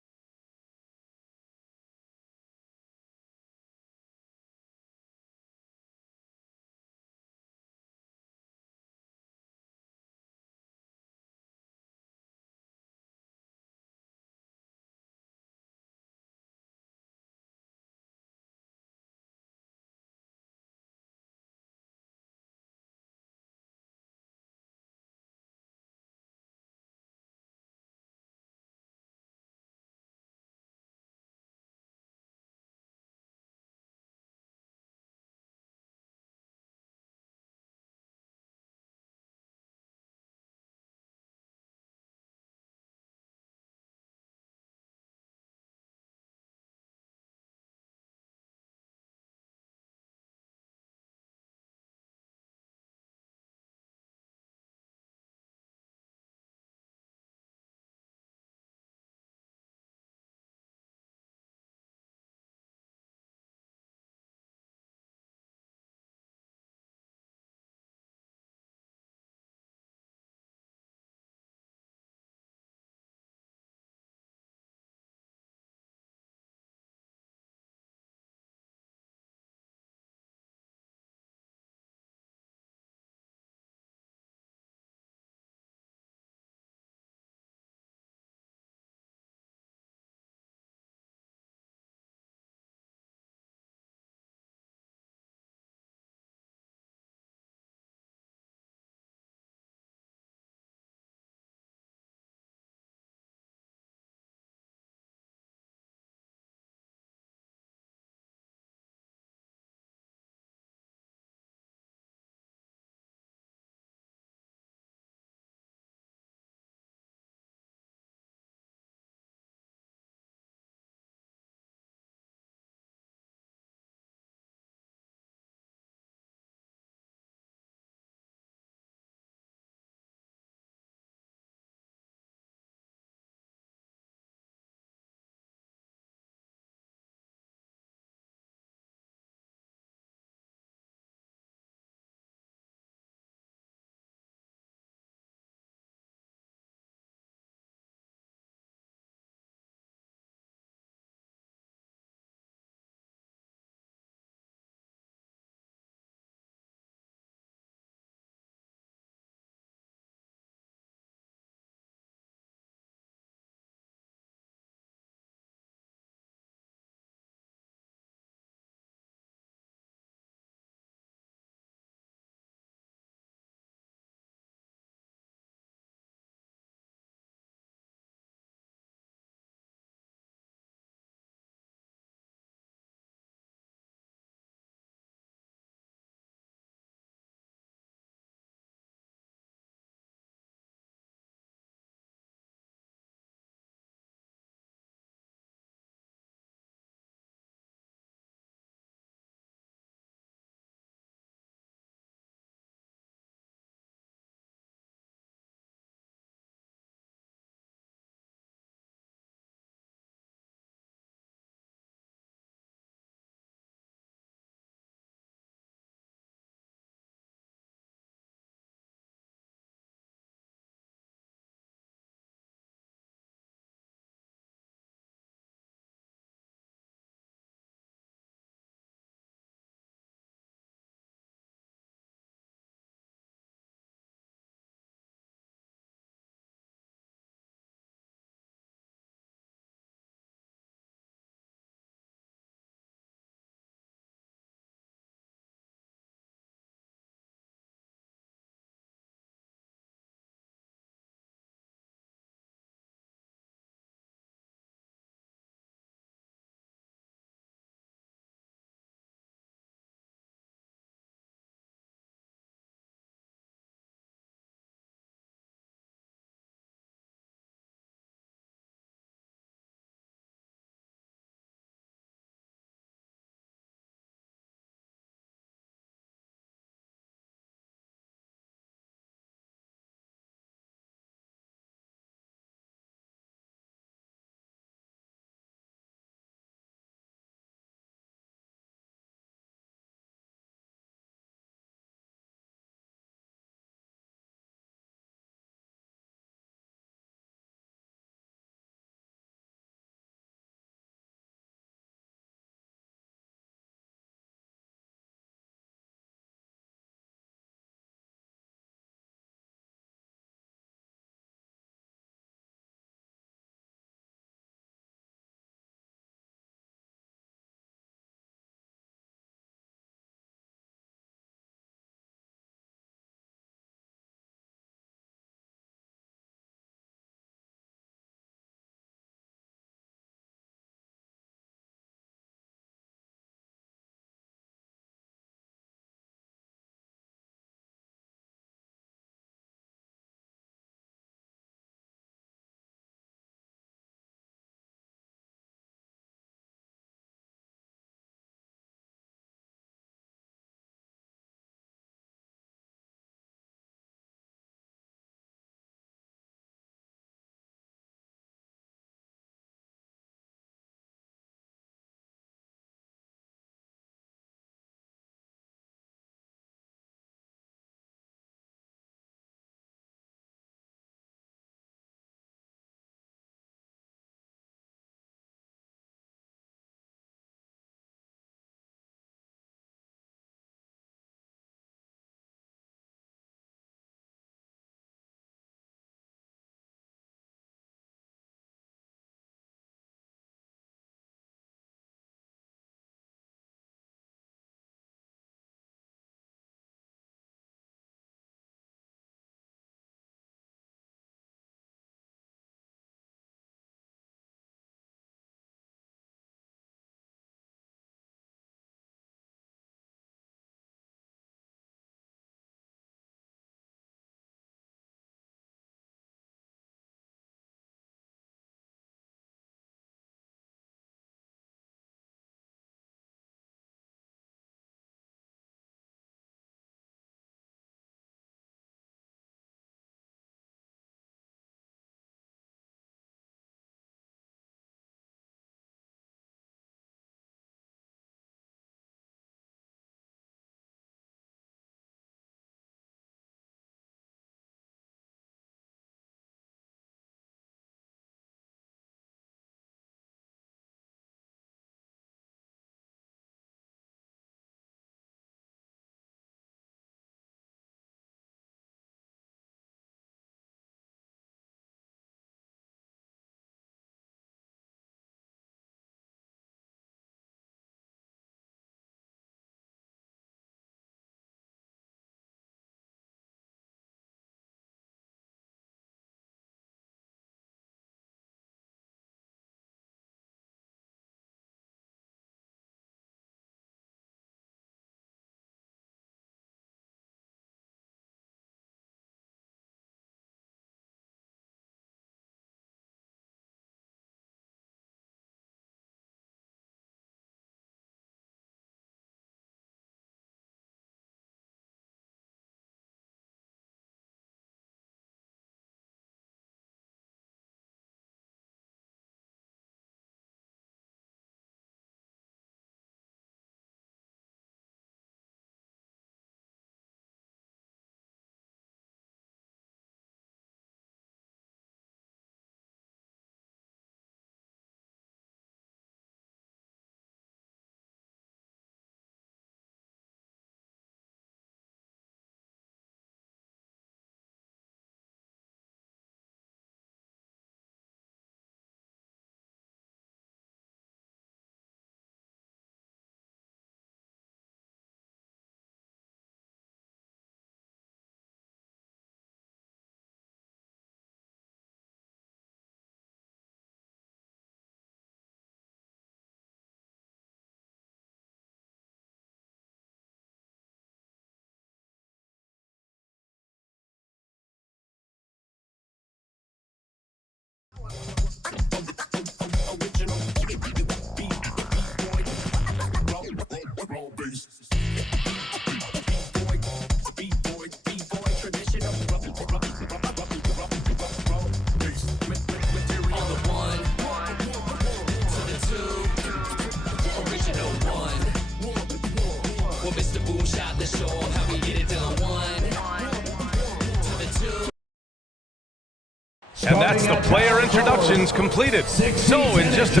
And that's the player introductions completed. So in just a...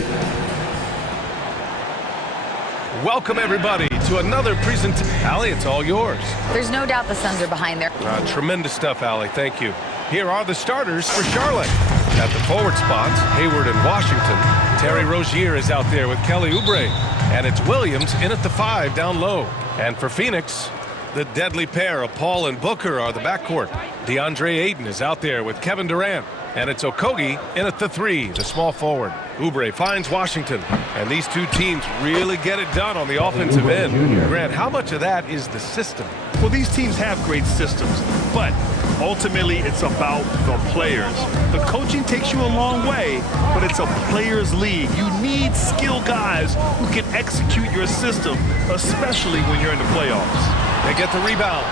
Welcome everybody to another presentation. Allie, it's all yours. There's no doubt the Suns are behind there. Tremendous stuff, Allie. Thank you. Here are the starters for Charlotte. At the forward spots, Hayward and Washington. Terry Rozier is out there with Kelly Oubre. And it's Williams in at the 5 down low. And for Phoenix, the deadly pair of Paul and Booker are the backcourt. DeAndre Ayton is out there with Kevin Durant. And it's Okogie in at the 3, the small forward. Oubre finds Washington. And these two teams really get it done on the offensive end. Grant, how much of that is the system? Well, these teams have great systems, but ultimately it's about the players. The coaching takes you a long way, but it's a players' league. You need skilled guys who can execute your system, especially when you're in the playoffs. They get the rebound.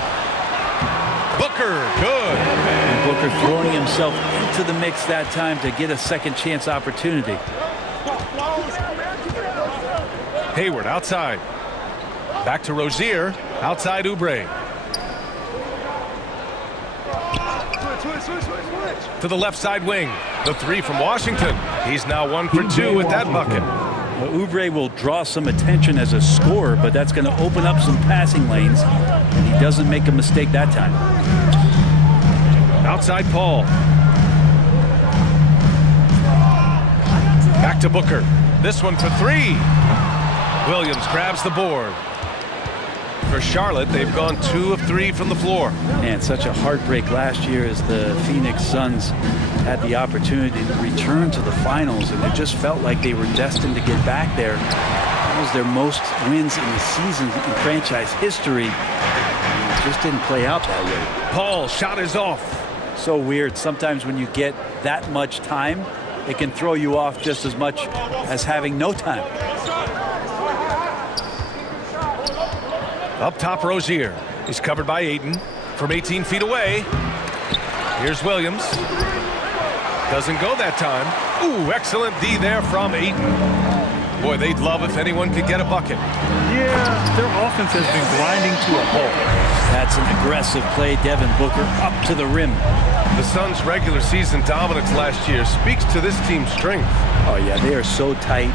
Booker, good. And Booker throwing himself into the mix that time to get a second chance opportunity. Hayward outside. Back to Rozier. Outside Oubre. To the left side wing. The 3 from Washington. He's now 1 for 2 with that bucket. Well, Oubre will draw some attention as a scorer, but that's going to open up some passing lanes. And he doesn't make a mistake that time. Outside Paul. Back to Booker. This one for 3. Williams grabs the board. For Charlotte, they've gone 2 of 3 from the floor. And such a heartbreak last year as the Phoenix Suns had the opportunity to return to the finals, and it just felt like they were destined to get back there. That was their most wins in the season in franchise history. And it just didn't play out that way. Paul, shot is off. So weird. Sometimes when you get that much time, it can throw you off just as much as having no time. Up top, Rozier. He's covered by Ayton from 18 feet away. Here's Williams. Doesn't go that time. Ooh, excellent D there from Ayton. Boy, they'd love if anyone could get a bucket. Yeah, their offense has been grinding to a halt. That's an aggressive play. Devin Booker up to the rim. The Suns' regular season dominance last year speaks to this team's strength. Oh, yeah, they are so tight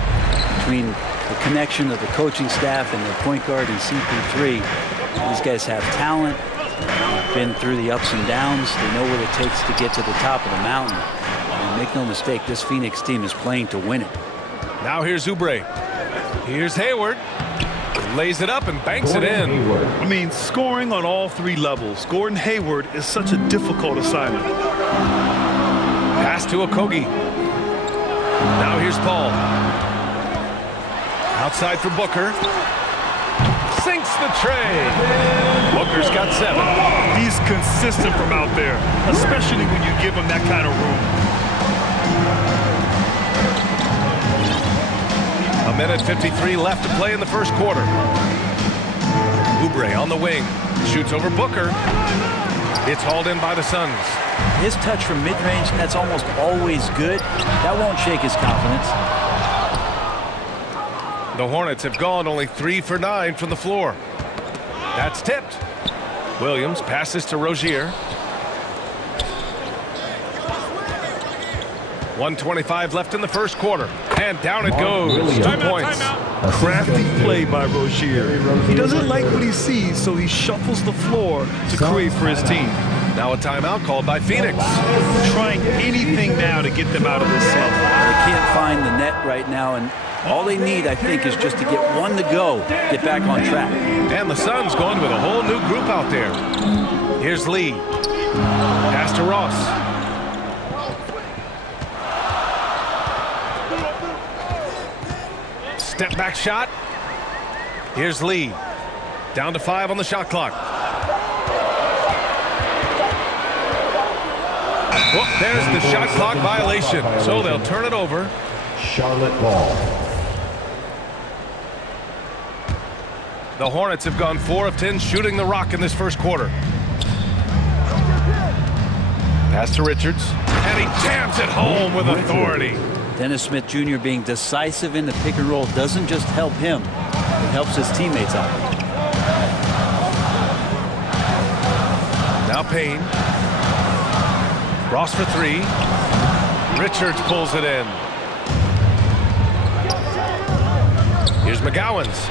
between the connection of the coaching staff and their point guard and CP3. These guys have talent. They've been through the ups and downs. They know what it takes to get to the top of the mountain. And make no mistake, this Phoenix team is playing to win it. Now here's Oubre. Here's Hayward. Lays it up and banks it in. I mean, scoring on all 3 levels. Gordon Hayward is such a difficult assignment. Pass to Okogie. Now here's Paul. Outside for Booker. Sinks the tray. Booker's got 7. He's consistent from out there, especially when you give him that kind of room. A minute 53 left to play in the first quarter. Oubre on the wing. Shoots over Booker. It's hauled in by the Suns. His touch from mid-range, that's almost always good. That won't shake his confidence. The Hornets have gone only 3 for 9 from the floor. That's tipped. Williams passes to Rozier. 1:25 left in the first quarter. And down it goes. 2 points. Crafty play by Rozier. He doesn't like what he sees, so he shuffles the floor to create for his team. Now a timeout called by Phoenix. Trying anything now to get them out of this slump. They can't find the net right now, and all they need, I think, is just to get one to go, get back on track. And the Suns going with a whole new group out there. Here's Lee. Pass to Ross. Step back shot. Here's Lee. Down to 5 on the shot clock. Well, there's the shot clock violation. So they'll turn it over. Charlotte ball. The Hornets have gone 4 of 10 shooting the rock in this first quarter. Pass to Richards. And he jams it home with authority. Dennis Smith Jr. being decisive in the pick and roll doesn't just help him. It helps his teammates out. Now Payne. Ross for 3. Richards pulls it in. Here's McGowan's.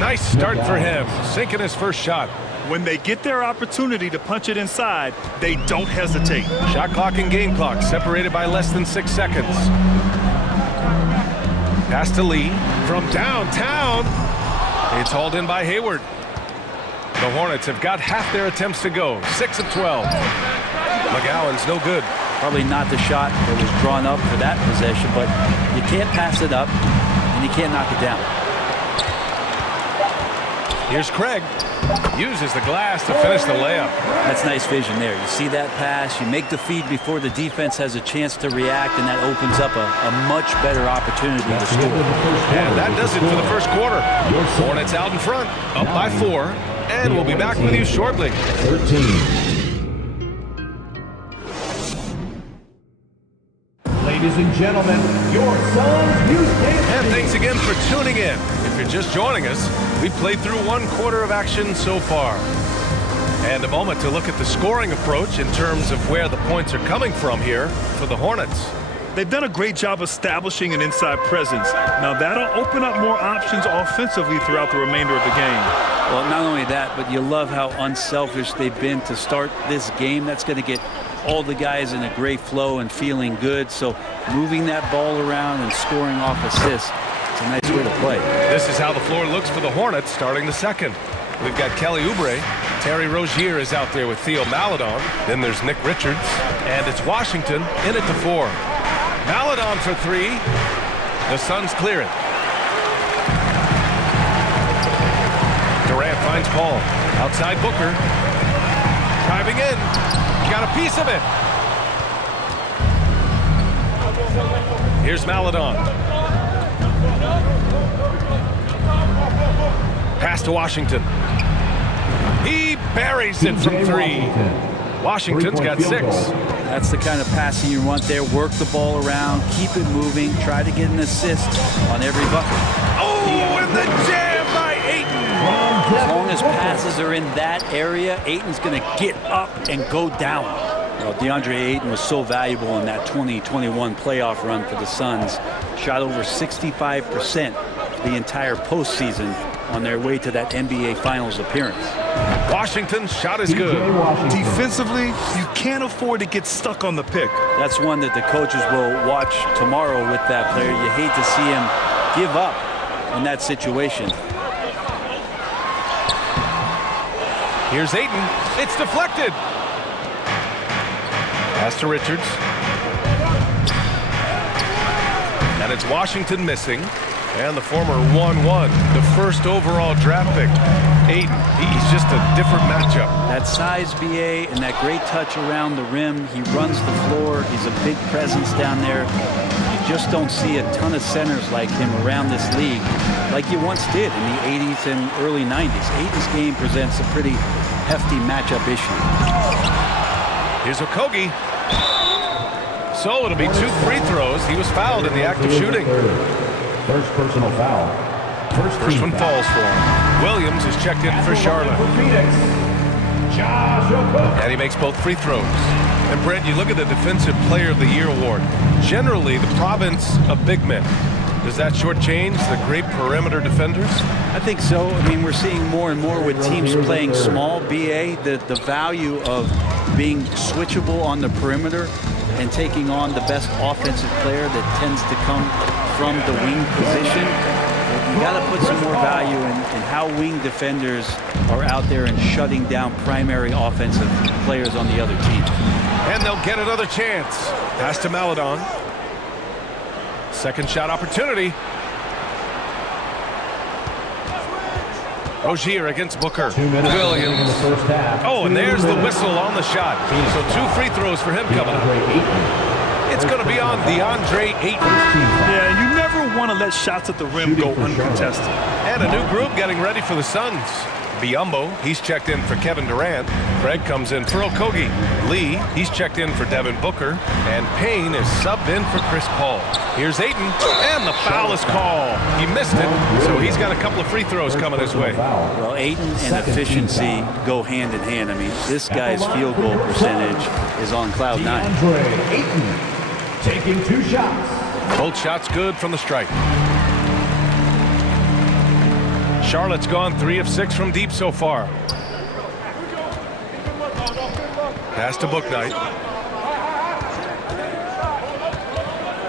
Nice start for him, sinking his first shot. When they get their opportunity to punch it inside, they don't hesitate. Shot clock and game clock separated by less than 6 seconds. Pass to Lee from downtown. It's hauled in by Hayward. The Hornets have got half their attempts to go, 6 of 12. McGowan's no good. Probably not the shot that was drawn up for that possession, but you can't pass it up and you can't knock it down. Here's Craig. Uses the glass to finish the layup. That's nice vision there. You see that pass, you make the feed before the defense has a chance to react, and that opens up a much better opportunity to score. And that does it for the first quarter. Hornets out in front, up by 4, and we'll be back with you shortly. 13. Ladies and gentlemen, your Suns Houston. And thanks again for tuning in. If you're just joining us, we've played through 1 quarter of action so far. And a moment to look at the scoring approach in terms of where the points are coming from here for the Hornets. They've done a great job establishing an inside presence. Now that'll open up more options offensively throughout the remainder of the game. Well, not only that, but you love how unselfish they've been to start this game. That's going to get all the guys in a great flow and feeling good. So moving that ball around and scoring off assists, it's a nice way to play. This is how the floor looks for the Hornets starting the second. We've got Kelly Oubre. Terry Rozier is out there with Theo Maledon. Then there's Nick Richards. And it's Washington in at the 4. Maledon for 3. The Suns clear it. Durant finds Paul. Outside Booker. Driving in. Got a piece of it. Here's Maledon. Pass to Washington. He buries it from 3. Washington's got 6. That's the kind of passing you want there. Work the ball around, keep it moving, try to get an assist on every bucket. Oh, and the jam by Ayton. As long as passes are in that area, Ayton's going to get up and go down. Well, DeAndre Ayton was so valuable in that 2021 playoff run for the Suns. Shot over 65% the entire postseason on their way to that NBA Finals appearance. Washington's shot is good. Defensively, you can't afford to get stuck on the pick. That's one that the coaches will watch tomorrow with that player. You hate to see him give up in that situation. Here's Ayton. It's deflected. Pass to Richards. And it's Washington missing. And the former 1-1, the first overall draft pick. Ayton, he's just a different matchup. That size, BA, and that great touch around the rim. He runs the floor. He's a big presence down there. You just don't see a ton of centers like him around this league like you once did in the 80s and early 90s. Ayton's game presents a pretty hefty matchup issue. Here's Okogie. So it'll be 2 free throws. He was fouled in the act of shooting. First personal foul. First one falls for him. Williams is checked in for Charlotte. And he makes both free throws. And Brent, you look at the Defensive Player of the Year award. Generally, the province of big men. Does that shortchange the great perimeter defenders? I think so. I mean, we're seeing more and more with teams playing small, BA, the value of being switchable on the perimeter and taking on the best offensive player that tends to come from the wing position. You got to put some more value in how wing defenders are out there and shutting down primary offensive players on the other team. And they'll get another chance. Pass to Maledon. Second shot opportunity. Rozier against Booker. 2 minutes Williams. in the first half. Oh, and there's the whistle on the shot. So 2 free throws for him coming up. It's going to be on DeAndre Ayton. Yeah, you never want to let shots at the rim go uncontested. And a new group getting ready for the Suns. Biombo, he's checked in for Kevin Durant. Craig comes in for Okogie. Lee, he's checked in for Devin Booker. And Payne is subbed in for Chris Paul. Here's Ayton, and the foul is called. He missed it, so he's got a couple of free throws coming his way. Well, Ayton and efficiency go hand in hand. I mean, this guy's field goal percentage is on cloud 9. taking 2 shots. Both shots good from the stripe. Charlotte's gone 3 of 6 from deep so far. Pass to Booknight.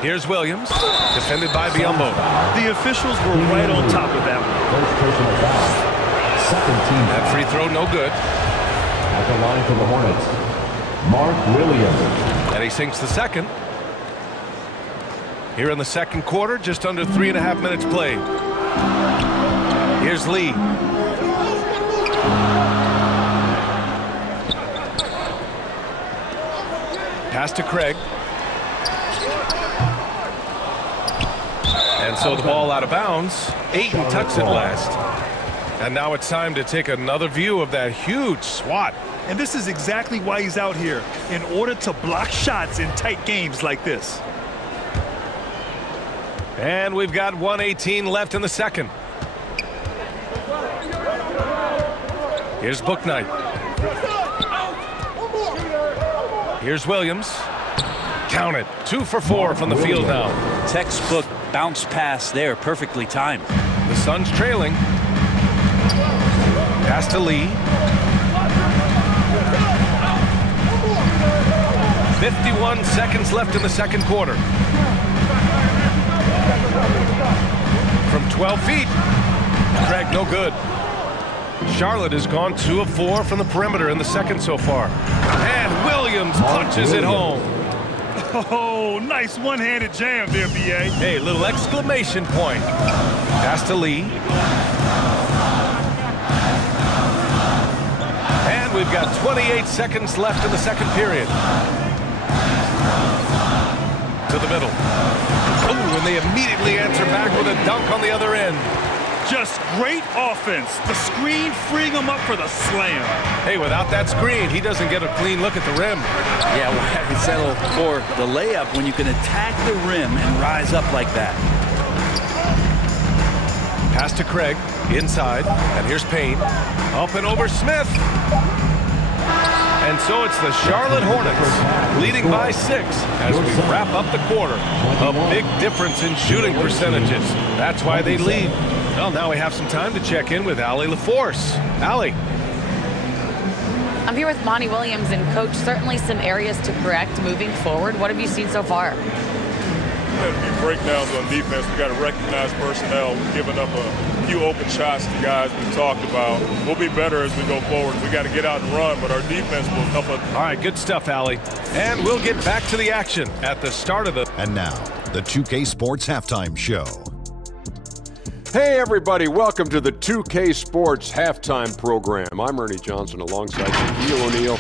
Here's Williams, defended by Biombo. The officials were right on top of that one. First personal foul. Second team. That free throw no good. At the line for the Hornets, Mark Williams. And he sinks the second. Here in the second quarter, just under 3.5 minutes played. Here's Lee. Pass to Craig. And so the ball out of bounds. Ayton tucks it last. And now it's time to take another view of that huge swat. And this is exactly why he's out here, in order to block shots in tight games like this. And we've got 1:18 left in the second. Here's Booknight. Here's Williams. Count it. 2 for 4 from the field now. Textbook bounce pass there, perfectly timed. The Suns trailing. Pass to Lee. 51 seconds left in the second quarter. From 12 feet. Craig, no good. Charlotte has gone 2 of 4 from the perimeter in the second so far. And Williams punches it home. Oh, nice one-handed jam there, B.A. Hey, little exclamation point. Pass to Lee. And we've got 28 seconds left in the second period. To the middle. Ooh, and they immediately answer back with a dunk on the other end. Just great offense. The screen freeing him up for the slam. Hey, without that screen, he doesn't get a clean look at the rim. Yeah, why settle for the layup when you can attack the rim and rise up like that? Pass to Craig, inside, and here's Payne. Up and over Smith. And so it's the Charlotte Hornets leading by 6 as we wrap up the quarter. A big difference in shooting percentages. That's why they lead. Well, now we have some time to check in with Allie LaForce. Allie. I'm here with Monty Williams, and Coach, certainly some areas to correct moving forward. What have you seen so far? There's a few breakdowns on defense. We got to recognize personnel. We're giving up a few open shots to guys we talked about. We'll be better as we go forward. We got to get out and run, but our defense will help us. All right, good stuff, Allie. And we'll get back to the action at the start of the... And now, the 2K Sports Halftime Show. Hey, everybody. Welcome to the 2K Sports Halftime Program. I'm Ernie Johnson alongside Shaquille O'Neal.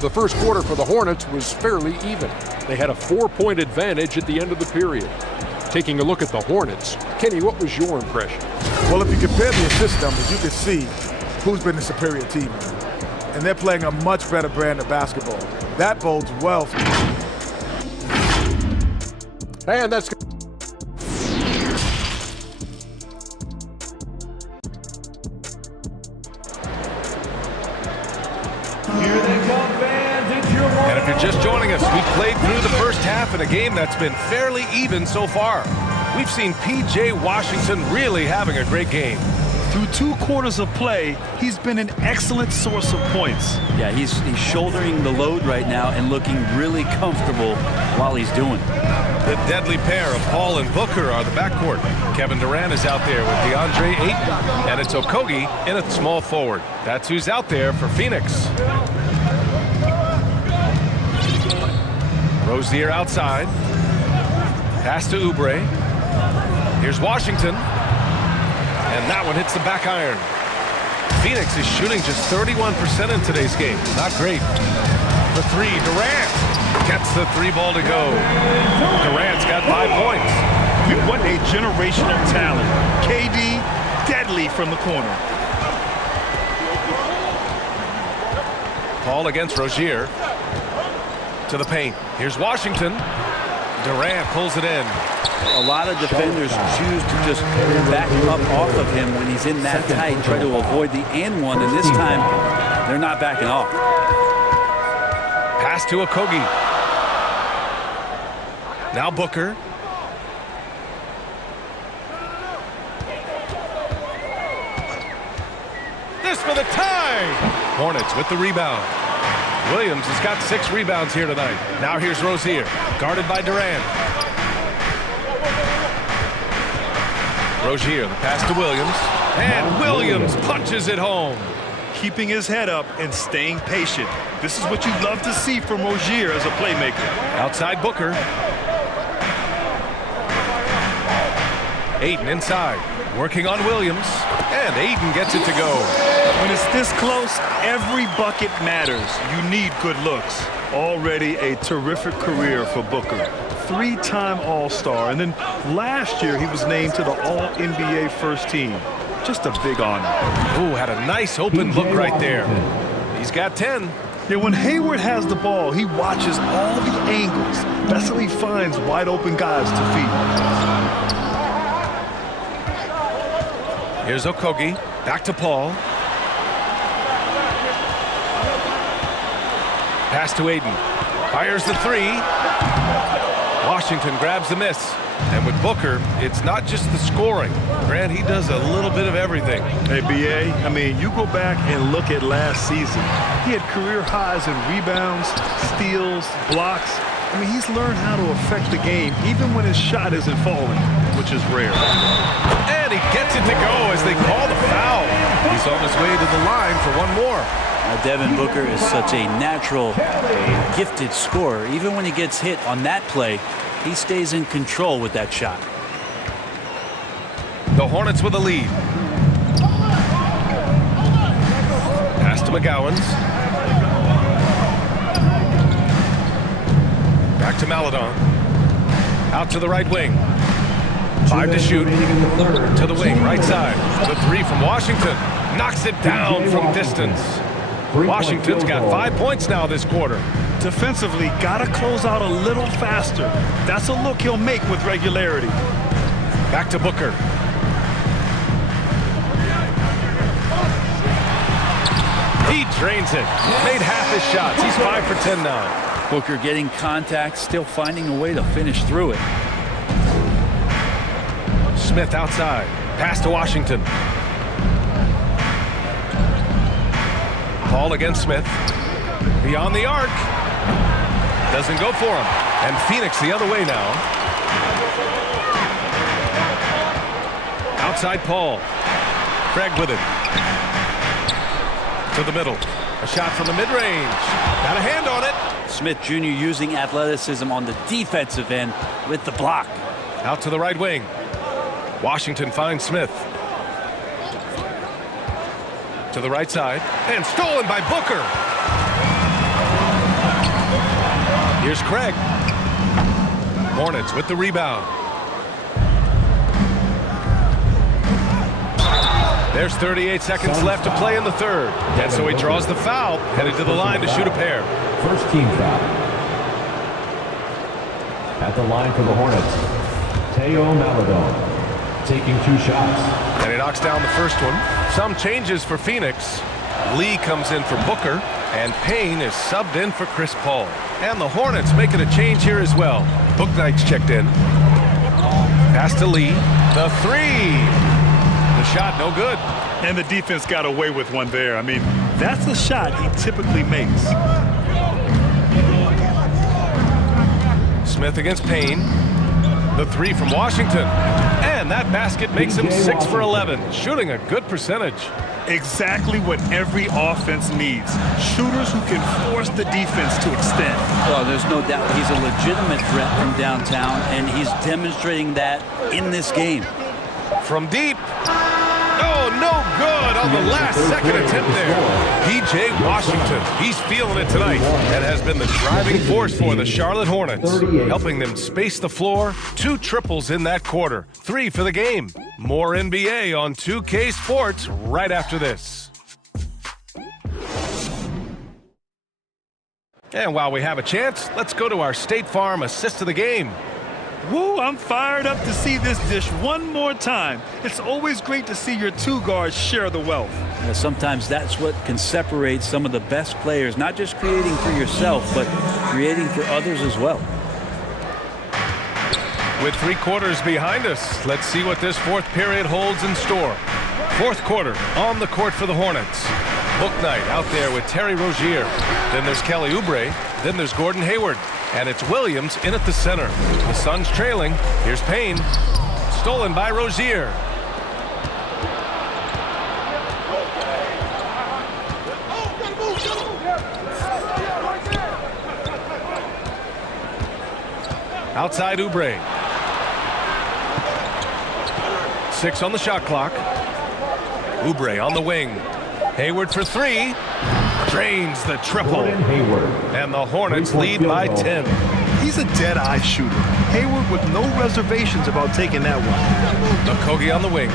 The first quarter for the Hornets was fairly even. They had a 4-point advantage at the end of the period. Taking a look at the Hornets, Kenny, what was your impression? Well, if you compare the assist numbers, you can see who's been the superior team. And they're playing a much better brand of basketball. That bodes well for them. And that's... And if you're just joining us, we've played through the first half in a game that's been fairly even so far. We've seen P.J. Washington really having a great game. Through 2 quarters of play, he's been an excellent source of points. Yeah, he's shouldering the load right now and looking really comfortable while he's doing it. The deadly pair of Paul and Booker are the backcourt. Kevin Durant is out there with DeAndre Ayton, and it's Okogie in a small forward. That's who's out there for Phoenix. Rozier outside. Pass to Oubre. Here's Washington. And that one hits the back iron. Phoenix is shooting just 31% in today's game. Not great. The 3, Durant gets the 3 ball to go. Durant's got 5 points. What a generational talent. KD, deadly from the corner. Paul against Rozier. To the paint. Here's Washington. Durant pulls it in. A lot of defenders choose to just back up off of him when he's in that tight, try to avoid the and one, and this time they're not backing off. Pass to Okogie. Now Booker. This for the tie. Hornets with the rebound. Williams has got 6 rebounds here tonight. Now here's Rozier, guarded by Durant. Rozier, the pass to Williams. And Williams punches it home. Keeping his head up and staying patient. This is what you love to see from Rozier as a playmaker. Outside Booker. Ayton inside, working on Williams. And Ayton gets it to go. When it's this close, every bucket matters. You need good looks. Already a terrific career for Booker. 3-time All-Star, and then last year he was named to the All-NBA first team. Just a big honor. Ooh, had a nice open look right there. He's got 10. Yeah, when Hayward has the ball, he watches all the angles. That's how he finds wide open guys to feed. Here's Okogie, back to Paul. Pass to Ayton. Fires the 3. Washington grabs the miss. And with Booker, it's not just the scoring. Grant, he does a little bit of everything. Hey, B.A., I mean, you go back and look at last season. He had career highs in rebounds, steals, blocks. I mean, he's learned how to affect the game even when his shot isn't falling, which is rare. And he gets it to go as they call the foul. He's on his way to the line for one more. Now, Devin Booker is such a natural, gifted scorer. Even when he gets hit on that play, he stays in control with that shot. The Hornets with a lead. Pass to McGowan's. Back to Maladon. Out to the right wing. 5 to shoot. To the wing, right side. The 3 from Washington. Knocks it down from distance. Washington's got 5 points now this quarter. Defensively, gotta close out a little faster. That's a look he'll make with regularity. Back to Booker. He drains it. Made half his shots. He's 5 for 10 now. Booker getting contact, still finding a way to finish through it. Smith outside. Pass to Washington. Paul against Smith. Beyond the arc. Doesn't go for him. And Phoenix the other way now. Outside Paul. Craig with it. To the middle. A shot from the mid-range. Got a hand on it. Smith Jr. using athleticism on the defensive end with the block. Out to the right wing. Washington finds Smith. To the right side. And stolen by Booker. Here's Craig. Hornets with the rebound. There's 38 seconds left to play in the third. And so he draws the foul, headed to the line to shoot a pair. First team foul. At the line for the Hornets, Teo Maladon taking 2 shots. And he knocks down the first one. Some changes for Phoenix. Lee comes in for Booker, and Payne is subbed in for Chris Paul. And the Hornets making a change here as well. Bouknight's checked in. Pass to Lee. The 3. The shot no good. And the defense got away with one there. I mean, that's the shot he typically makes. Smith against Payne. The 3 from Washington. And that basket makes him 6 for 11. Shooting a good percentage. Exactly what every offense needs. Shooters who can force the defense to extend. Well, there's no doubt he's a legitimate threat from downtown, and he's demonstrating that in this game. From deep. Oh, no good on the last second attempt there. P.J. Washington, he's feeling it tonight and has been the driving force for the Charlotte Hornets, helping them space the floor. 2 triples in that quarter. 3 for the game. More NBA on 2K Sports right after this. And while we have a chance, let's go to our State Farm assist of the game. Woo, I'm fired up to see this dish one more time. It's always great to see your 2 guards share the wealth. Yeah, sometimes that's what can separate some of the best players, not just creating for yourself, but creating for others as well. With 3 quarters behind us, let's see what this fourth period holds in store. Fourth quarter on the court for the Hornets. Bouknight out there with Terry Rozier. Then there's Kelly Oubre. Then there's Gordon Hayward. And it's Williams in at the center. The Suns trailing. Here's Payne. Stolen by Rozier. Outside Oubre. 6 on the shot clock. Oubre on the wing. Hayward for 3. Drains the triple. And the Hornets lead by 10. He's a dead-eye shooter. Hayward with no reservations about taking that one. Okogie on the wing.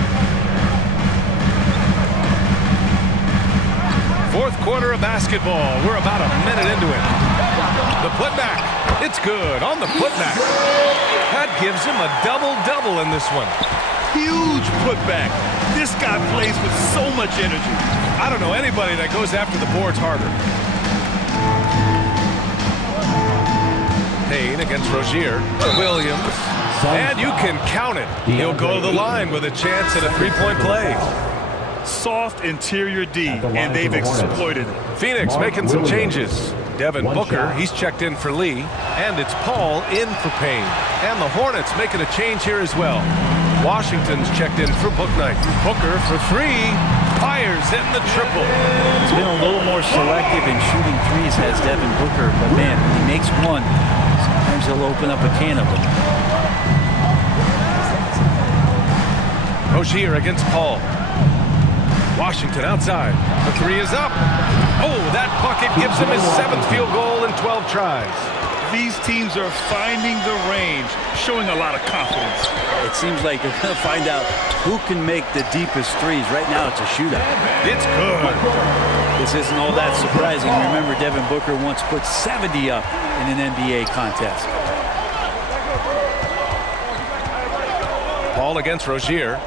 Fourth quarter of basketball. We're about a minute into it. The putback. It's good on the putback. That gives him a double-double in this one. Huge putback. This guy plays with so much energy. I don't know anybody that goes after the boards harder. Payne against Rozier. Williams. And you can count it. He'll go to the line with a chance at a three-point play. Soft interior D, and they've exploited it. Phoenix making some changes. Devin Booker, he's checked in for Lee. And it's Paul in for Payne. And the Hornets making a change here as well. Washington's checked in for Bouknight. Booker for 3. Fires in the triple. He's been a little more selective in shooting threes, has Devin Booker. But man, when he makes one, sometimes he'll open up a can of them. Rozier against Paul. Washington outside. The 3 is up. Oh, that bucket gives him his 7th field goal in 12 tries. These teams are finding the range, showing a lot of confidence. It seems like they're going to find out who can make the deepest threes. Right now, it's a shootout. It's good. This isn't all that surprising. Remember, Devin Booker once put 70 up in an NBA contest. Paul against Rozier.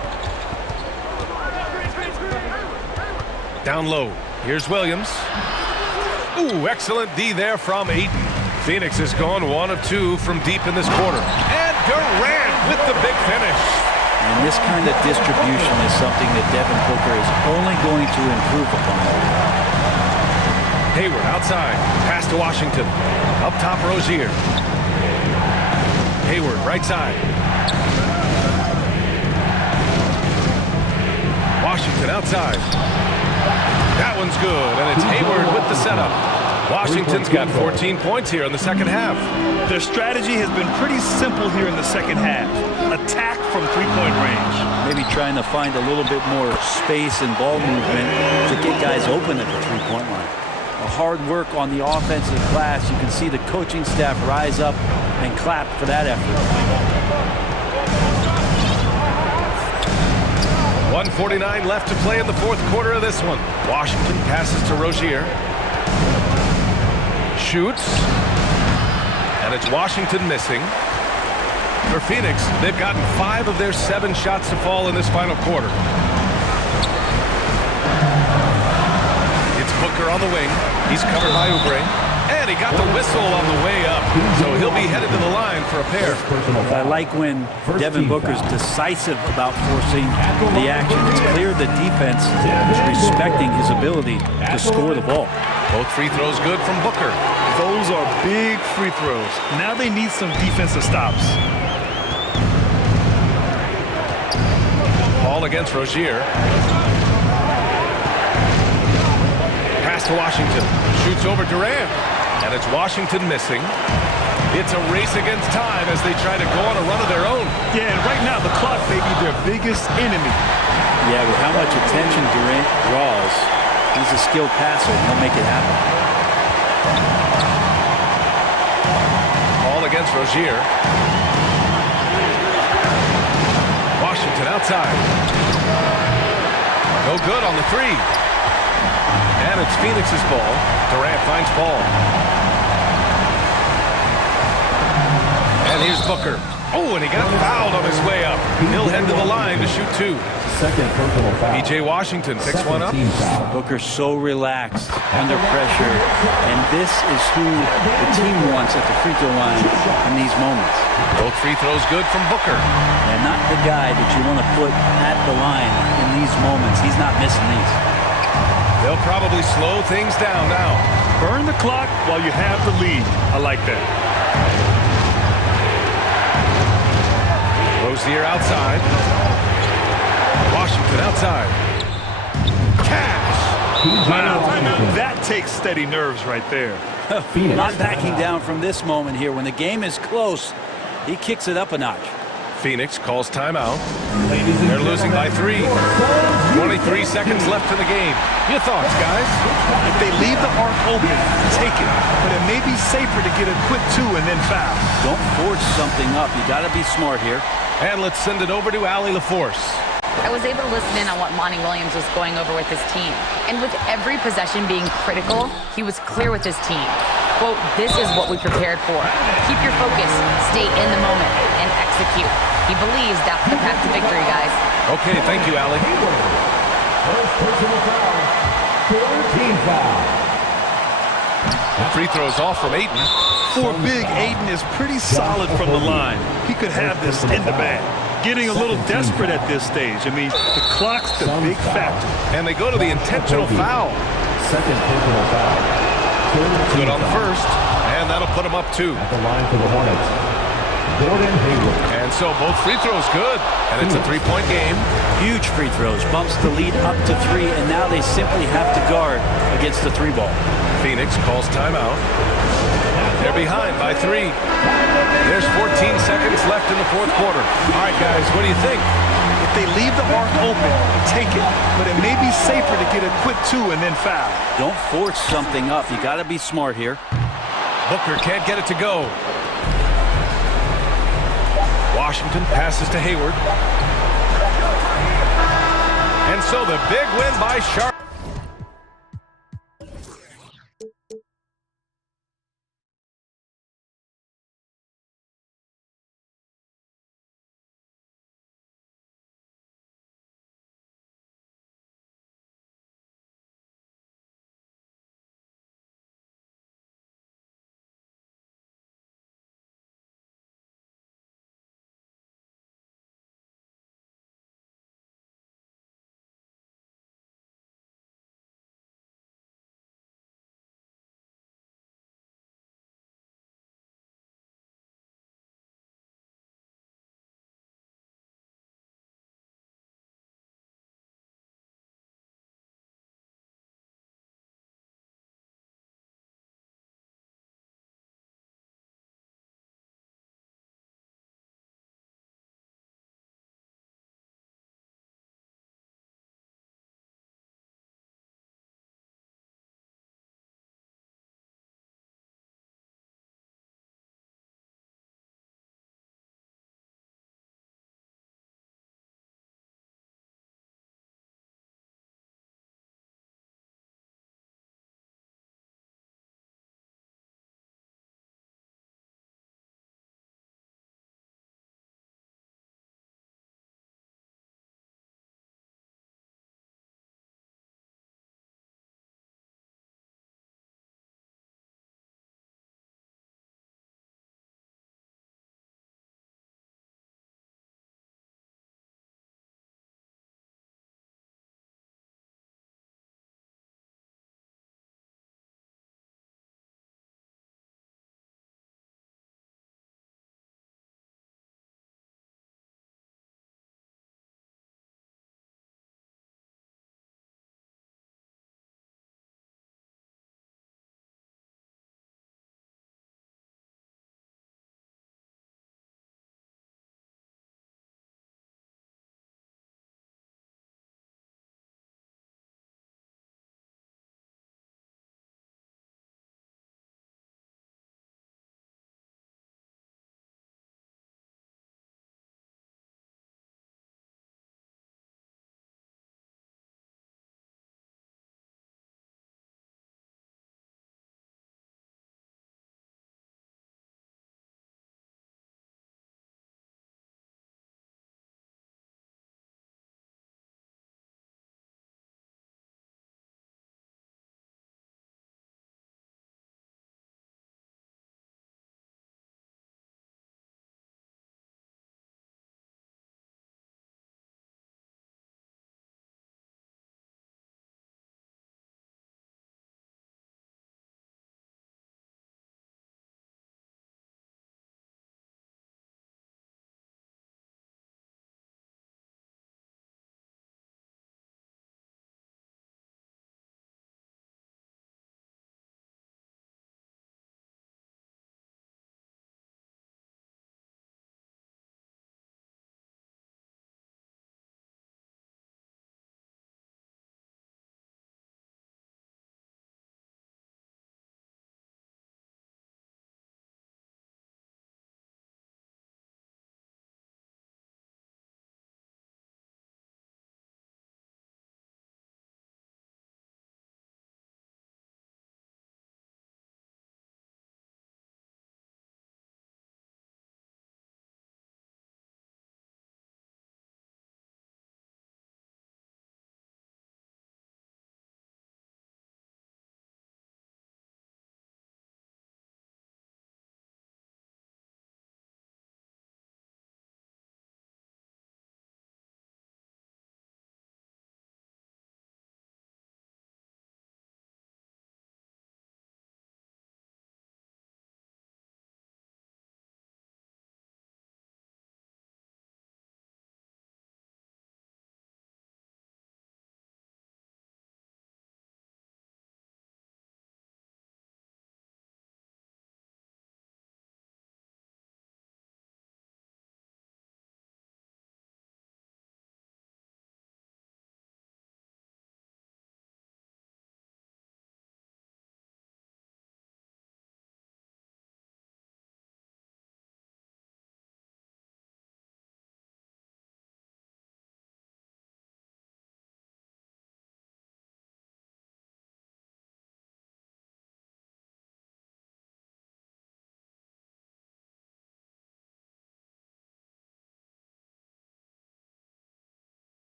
Down low. Here's Williams. Ooh, excellent D there from Ayton. Phoenix has gone 1 of 2 from deep in this quarter. And Durant with the big finish. And this kind of distribution is something that Devin Booker is only going to improve upon. Hayward outside. Pass to Washington. Up top, Rozier. Hayward right side. Washington outside. That one's good, and it's Hayward with the setup. Washington's got 14 points here in the second half. Their strategy has been pretty simple here in the second half. Attack from three-point range. Maybe trying to find a little bit more space and ball movement to get guys open at the three-point line. A hard work on the offensive glass. You can see the coaching staff rise up and clap for that effort. 1:49 left to play in the fourth quarter of this one. Washington passes to Rozier. Shoots. And it's Washington missing. For Phoenix, they've gotten 5 of their 7 shots to fall in this final quarter. It's Booker on the wing. He's covered by Oubre. And he got the whistle on the way up. So he'll be headed to the line for a pair. I like when Devin Booker's decisive about forcing the action. It's clear the defense is respecting his ability to score the ball. Both free throws good from Booker. Those are big free throws. Now they need some defensive stops. Paul against Rozier. Pass to Washington. Shoots over Durant. And it's Washington missing. It's a race against time as they try to go on a run of their own. Yeah, and right now the clock may be their biggest enemy. Yeah, with how much attention Durant draws, he's a skilled passer. He'll make it happen. Paul against Rozier. Washington outside. No good on the 3. And it's Phoenix's ball. Durant finds Paul. And here's Booker. Oh, and he got fouled on his way up. He'll head to the line to shoot 2. Second personal foul. PJ Washington picks one up. Booker so relaxed under pressure, and this is who the team wants at the free throw line in these moments. Both free throws good from Booker. And not the guy that you want to put at the line in these moments. He's not missing these. They'll probably slow things down now. Burn the clock while you have the lead. I like that. Rozier outside. Washington outside. Cash. Wow, that takes steady nerves right there. Not backing down from this moment here. When the game is close, he kicks it up a notch. Phoenix calls timeout. They're losing by 3. 23 seconds left in the game. Your thoughts, guys? If they leave the arc open, take it. But it may be safer to get a quick 2 and then foul. Don't force something up. You got to be smart here. And let's send it over to Allie LaForce. I was able to listen in on what Monty Williams was going over with his team. And with every possession being critical, he was clear with his team. Quote, this is what we prepared for. Keep your focus, stay in the moment, and execute. He believes that's the path to victory, guys. Okay, thank you, Allie. First personal foul. 14 foul. Free throws off from Ayton. For big, Ayton is pretty solid from the line. He could have this in the bag. Getting a little desperate at this stage. I mean, the clock's the big factor. And they go to the intentional foul. Second personal foul. Good on the first, and that'll put him up 2. At the line for the Hornets, Gordon Hayward. And so both free throws good, and it's a 3-point game. Huge free throws, bumps the lead up to 3, and now they simply have to guard against the 3 ball. Phoenix calls timeout. They're behind by 3. There's 14 seconds left in the fourth quarter. All right, guys, what do you think? If they leave the arc open, take it. But it may be safer to get a quick 2 and then foul. Don't force something up. You got to be smart here. Booker can't get it to go. Washington passes to Hayward. And so the big win by Charlotte.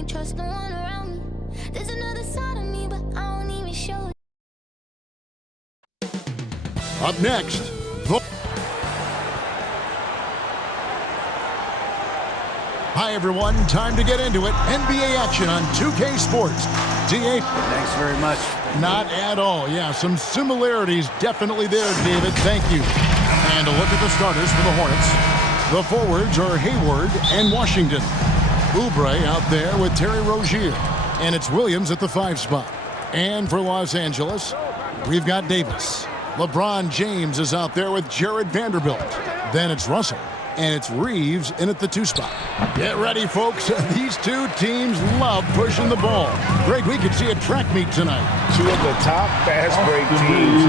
can't trust no one around me. There's another side of me, but I don't even show it. Up next, Hi, everyone. Time to get into it. NBA action on 2K Sports. DA. Thanks very much. Not at all. Yeah, some similarities definitely there, David. Thank you. And a look at the starters for the Hornets. The forwards are Hayward and Washington. Oubre out there with Terry Rozier. And it's Williams at the 5 spot. And for Los Angeles, we've got Davis. LeBron James is out there with Jared Vanderbilt. Then it's Russell. And it's Reeves in at the 2 spot. Get ready, folks. These two teams love pushing the ball. Greg, we could see a track meet tonight. Two of the top fast break teams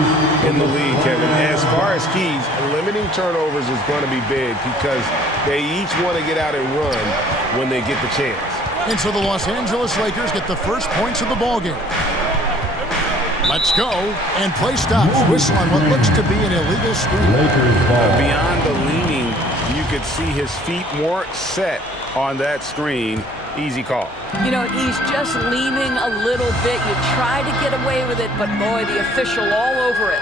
in the league, Kevin. As far as keys, limiting turnovers is going to be big because they each want to get out and run when they get the chance. And so the Los Angeles Lakers get the first points of the ball game. Let's go. And play stops. Whistle on what looks to be an illegal screen. Beyond the leaning, you could see his feet more set on that screen. Easy call. You know, he's just leaning a little bit. You try to get away with it, but boy, the official all over it.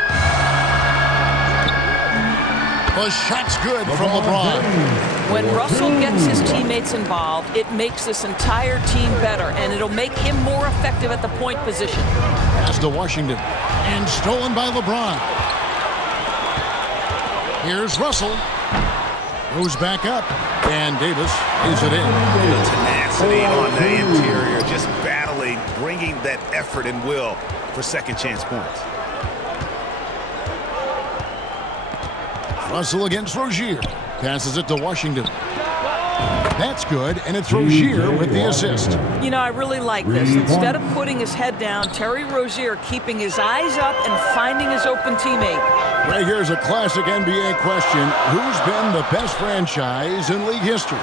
The shot's good from LeBron. When Russell gets his teammates involved, it makes this entire team better, and it'll make him more effective at the point position. Pass to Washington, and stolen by LeBron. Here's Russell. Goes back up, and Davis is it in. The tenacity on the interior, just battling, bringing that effort and will for second chance points. Russell against Rozier. Passes it to Washington. That's good, and it's Rozier with the assist. You know, I really like this. Instead of putting his head down, Terry Rozier keeping his eyes up and finding his open teammate. Right here's a classic NBA question. Who's been the best franchise in league history?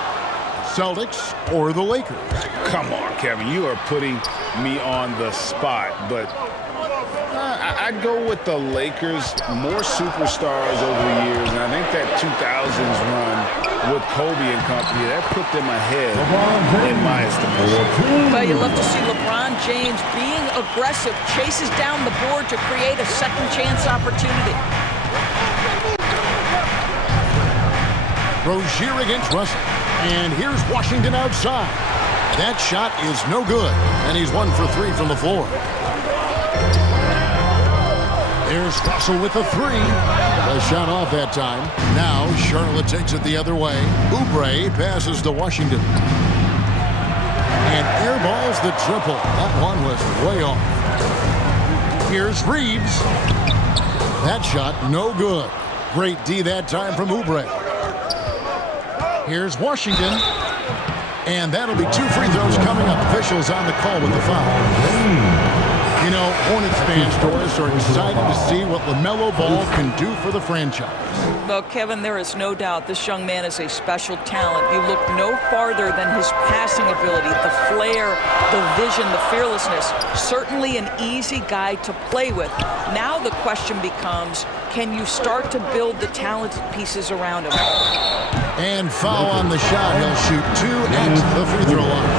Celtics or the Lakers? Come on, Kevin. You are putting me on the spot, but I'd go with the Lakers. More superstars over the years, and I think that 2000s run with Kobe and company, that put them ahead in my estimation. Well, you love to see LeBron James being aggressive, chases down the board to create a second chance opportunity. Rozier against Russell. And here's Washington outside. That shot is no good, and he's 1 for 3 from the floor. There's Russell with the 3. The shot off that time. Now Charlotte takes it the other way. Oubre passes to Washington. And airballs the triple. That one was way off. Here's Reeves. That shot no good. Great D that time from Oubre. Here's Washington. And that'll be 2 free throws coming up. Officials on the call with the foul. You know, Hornets fans, Doris, are excited to see what LaMelo Ball can do for the franchise. Well, Kevin, there is no doubt this young man is a special talent. You look no farther than his passing ability, the flair, the vision, the fearlessness. Certainly an easy guy to play with. Now the question becomes, can you start to build the talented pieces around him? And foul on the shot. He'll shoot 2 at the free throw line.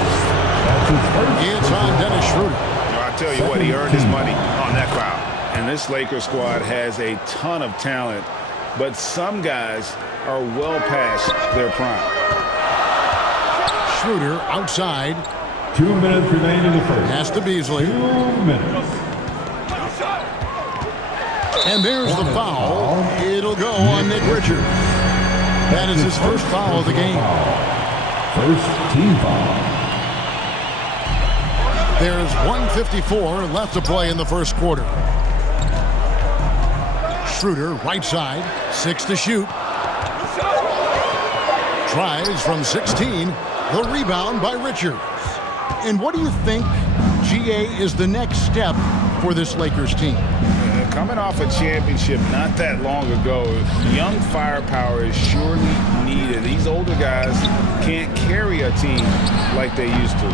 It's on Dennis Schroeder. Tell you what, he earned his money on that crowd. And this Lakers squad has a ton of talent, but some guys are well past their prime. Schroeder outside. 2 minutes remaining in the first. Pass to Beasley. 2 minutes. And there's the foul. It'll go on Nick Richards. That is his first foul of the game. First team foul. There's 1:54 left to play in the first quarter. Schroeder, right side, 6 to shoot. Tries from 16. The rebound by Richards. And what do you think, GA, is the next step for this Lakers team? Coming off a championship not that long ago, young firepower is surely needed. These older guys can't carry a team like they used to.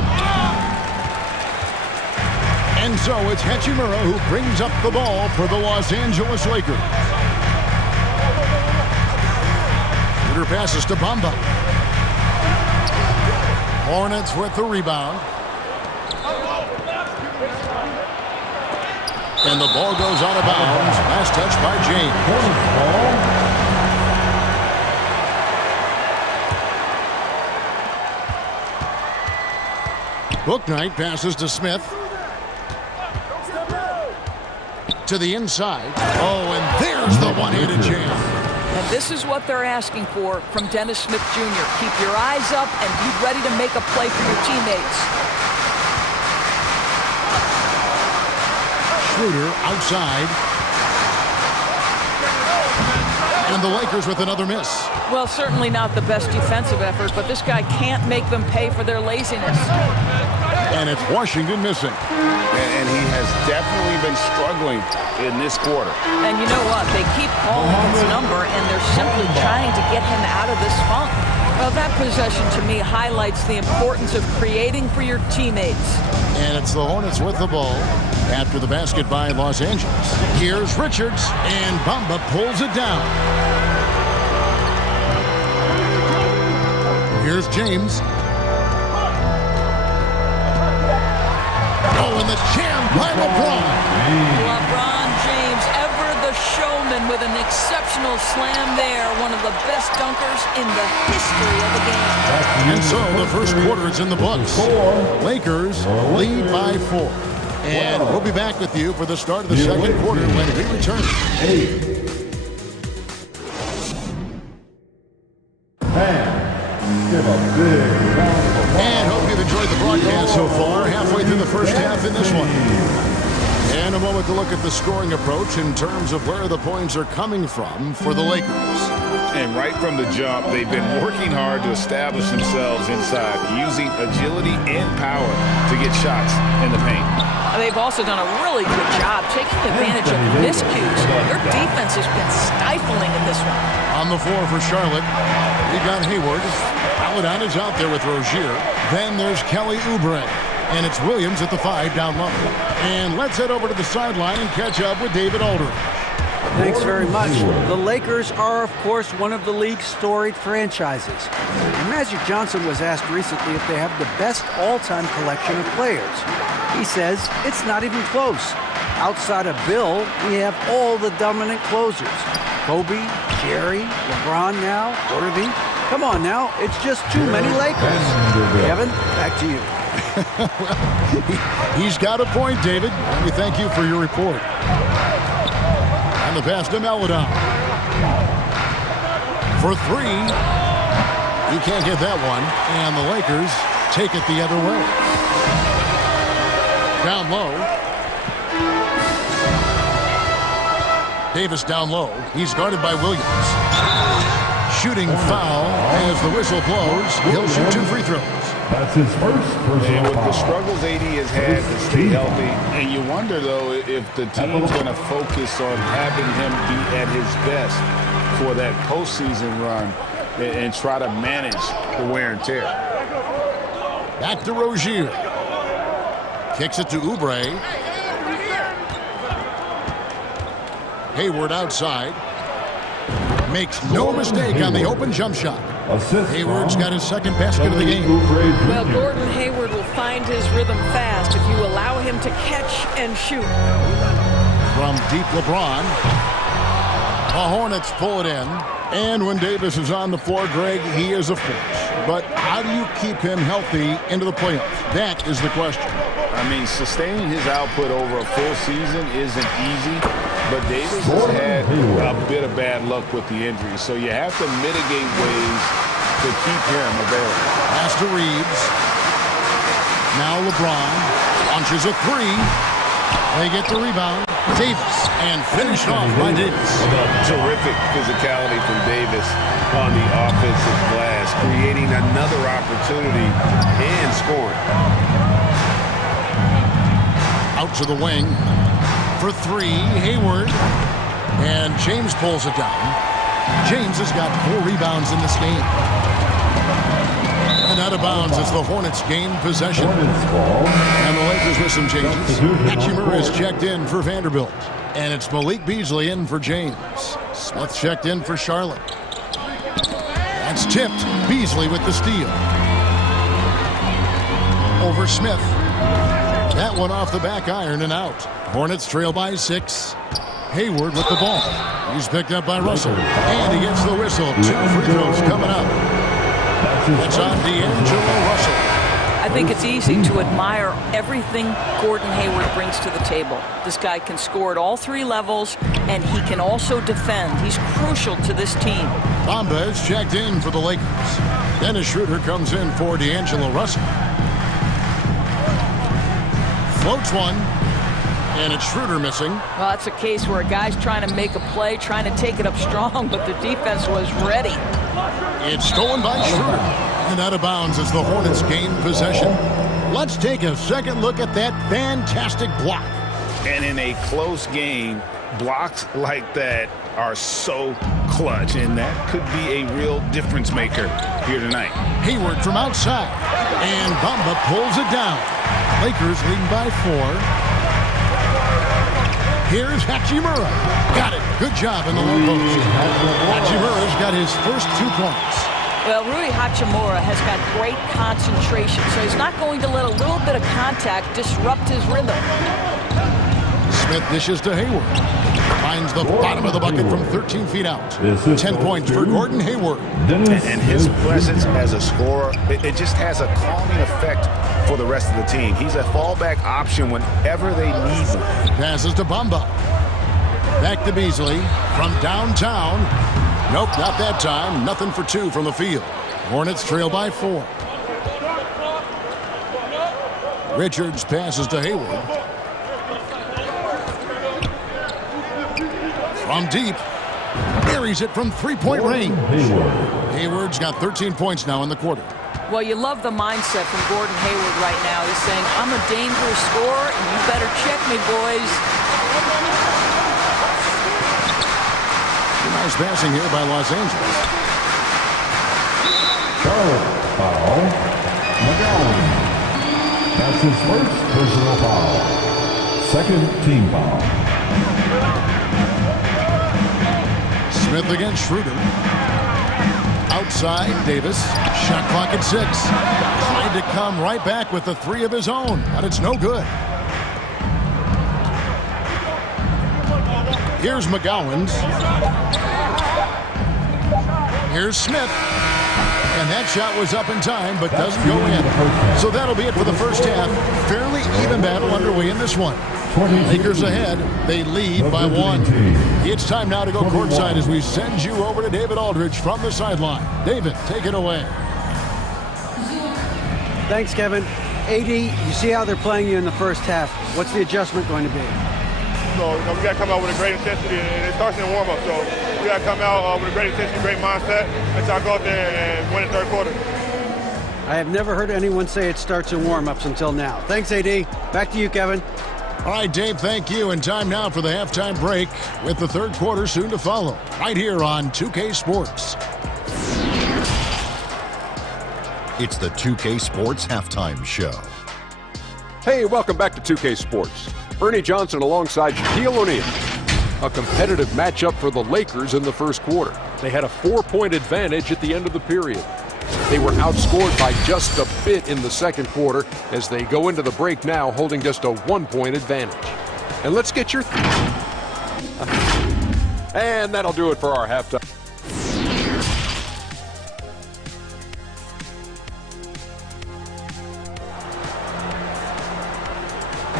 And so it's Hachimura who brings up the ball for the Los Angeles Lakers. Shooter passes to Bamba. Hornets with the rebound. And the ball goes out of bounds. Last touch by James. Bouknight passes to Smith. To the inside. Oh, and there's the one-handed jam. And this is what they're asking for from Dennis Smith Jr. Keep your eyes up and be ready to make a play for your teammates. Schroeder outside. And the Lakers with another miss. Well, certainly not the best defensive effort, but this guy can't make them pay for their laziness. And it's Washington missing. And he has definitely been struggling in this quarter. And you know what? They keep calling his number, and they're simply trying to get him out of this funk. Well, that possession to me highlights the importance of creating for your teammates. And it's the Hornets with the ball after the basket by Los Angeles. Here's Richards, and Bamba pulls it down. Here's James. Oh, and the jam by LeBron. LeBron James, ever the showman with an exceptional slam there. One of the best dunkers in the history of the game. And so the first quarter is in the books. Lakers lead by 4. And we'll be back with you for the start of the second quarter when we return. And hope you've enjoyed the broadcast so far. Halfway through the first half in this one. And a moment to look at the scoring approach in terms of where the points are coming from for the Lakers. And right from the jump, they've been working hard to establish themselves inside, using agility and power to get shots in the paint. They've also done a really good job taking advantage of miscues. Their defense has been stifling in this one. On the floor for Charlotte, we got Hayward. Paladon is out there with Rozier. Then there's Kelly Oubre. And it's Williams at the 5 down low. And let's head over to the sideline and catch up with David Aldridge. Thanks very much. The Lakers are, of course, one of the league's storied franchises. And Magic Johnson was asked recently if they have the best all-time collection of players. He says it's not even close. Outside of Bill, we have all the dominant closers. Kobe, Jerry, LeBron now, Irving. Come on now, it's just too many Lakers. Kevin, back to you. Well, he's got a point, David. We thank you for your report. And the pass to Paladon. For 3. He can't get that one. And the Lakers take it the other way. Down low. Davis down low. He's guarded by Williams. Shooting foul as the whistle blows. He'll shoot 2 free throws. That's his first personal and with the struggles AD has had to stay healthy, and you wonder, though, if the team's going to focus on having him be at his best for that postseason run and try to manage the wear and tear. Back to Rozier. Kicks it to Oubre. Hayward outside. Makes no mistake on the open jump shot. Hayward's got his second basket of the game. Well, Gordon Hayward will find his rhythm fast if you allow him to catch and shoot. From deep LeBron. The Hornets pull it in. And when Davis is on the floor, Greg, he is a force. But how do you keep him healthy into the playoffs? That is the question. I mean, sustaining his output over a full season isn't easy, but Davis has had a bit of bad luck with the injury, so you have to mitigate ways to keep him available. Pass to Reeves. Now LeBron launches a 3. They get the rebound. Davis, and finished off by Davis. Terrific physicality from Davis on the offensive glass, creating another opportunity and scoring. Out to the wing for 3, Hayward. And James pulls it down. James has got 4 rebounds in this game. And out of bounds as the Hornets gain possession. And the Lakers with some changes. Hachimura is checked in for Vanderbilt. And it's Malik Beasley in for James. Smith checked in for Charlotte. That's tipped. Beasley with the steal. Over Smith. That one off the back iron and out. Hornets trail by 6. Hayward with the ball. He's picked up by Russell. And he gets the whistle. 2 free throws coming up. It's on D'Angelo Russell. I think it's easy to admire everything Gordon Hayward brings to the table. This guy can score at all 3 levels, and he can also defend. He's crucial to this team. Bamba is checked in for the Lakers. Dennis Schroeder comes in for D'Angelo Russell. Floats one. And it's Schroeder missing. Well, that's a case where a guy's trying to make a play, trying to take it up strong, but the defense was ready. It's stolen by Schroeder. And out of bounds as the Hornets gain possession. Let's take a second look at that fantastic block. And in a close game, blocks like that are so clutch, and that could be a real difference maker here tonight. Hayward from outside. And Bamba pulls it down. Lakers leading by 4. Here's Hachimura. Got it. Good job in the low post. Hachimura's got his first 2 points. Well, Rui Hachimura has got great concentration, so he's not going to let a little bit of contact disrupt his rhythm. Smith dishes to Hayward. Finds the bottom of the bucket from 13 feet out. 10 points for Gordon Hayward. And his presence as a scorer, it just has a calming effect for the rest of the team. He's a fallback option whenever they need him. Passes to Bamba. Back to Beasley from downtown. Nope, not that time. Nothing for 2 from the field. Hornets trail by 4. Richards passes to Hayward. From deep. Buries it from 3-point range. Hayward's got 13 points now in the quarter. Well, you love the mindset from Gordon Hayward right now. He's saying, I'm a dangerous scorer, and you better check me, boys. Nice passing here by Los Angeles. Charlotte foul. McGowan. That's his first personal foul. Second team foul. Smith against Schroeder. Outside, Davis. Shot clock at 6. Tried to come right back with the 3 of his own, but it's no good. Here's McGowan's. Here's Smith. And that shot was up in time, but doesn't go in. So that'll be it for the first half. Fairly even battle underway in this one. Lakers ahead. They lead by 1. It's time now to go courtside as we send you over to David Aldridge from the sideline. David, take it away. Thanks, Kevin. AD, you see how they're playing you in the first half. What's the adjustment going to be? So, we got to come out with a great intensity, and it starts in the warm-up. So we got to come out with a great intensity, great mindset, and try to go out there and win the third quarter. I have never heard anyone say it starts in warm-ups until now. Thanks, AD. Back to you, Kevin. All right, Dave, thank you. And time now for the halftime break with the third quarter soon to follow. Right here on 2K Sports. It's the 2K Sports Halftime Show. Hey, welcome back to 2K Sports. Ernie Johnson alongside Shaquille O'Neal. A competitive matchup for the Lakers in the first quarter. They had a 4-point advantage at the end of the period. They were outscored by just a bit in the second quarter as they go into the break now holding just a 1-point advantage. And let's get your... And that'll do it for our halftime.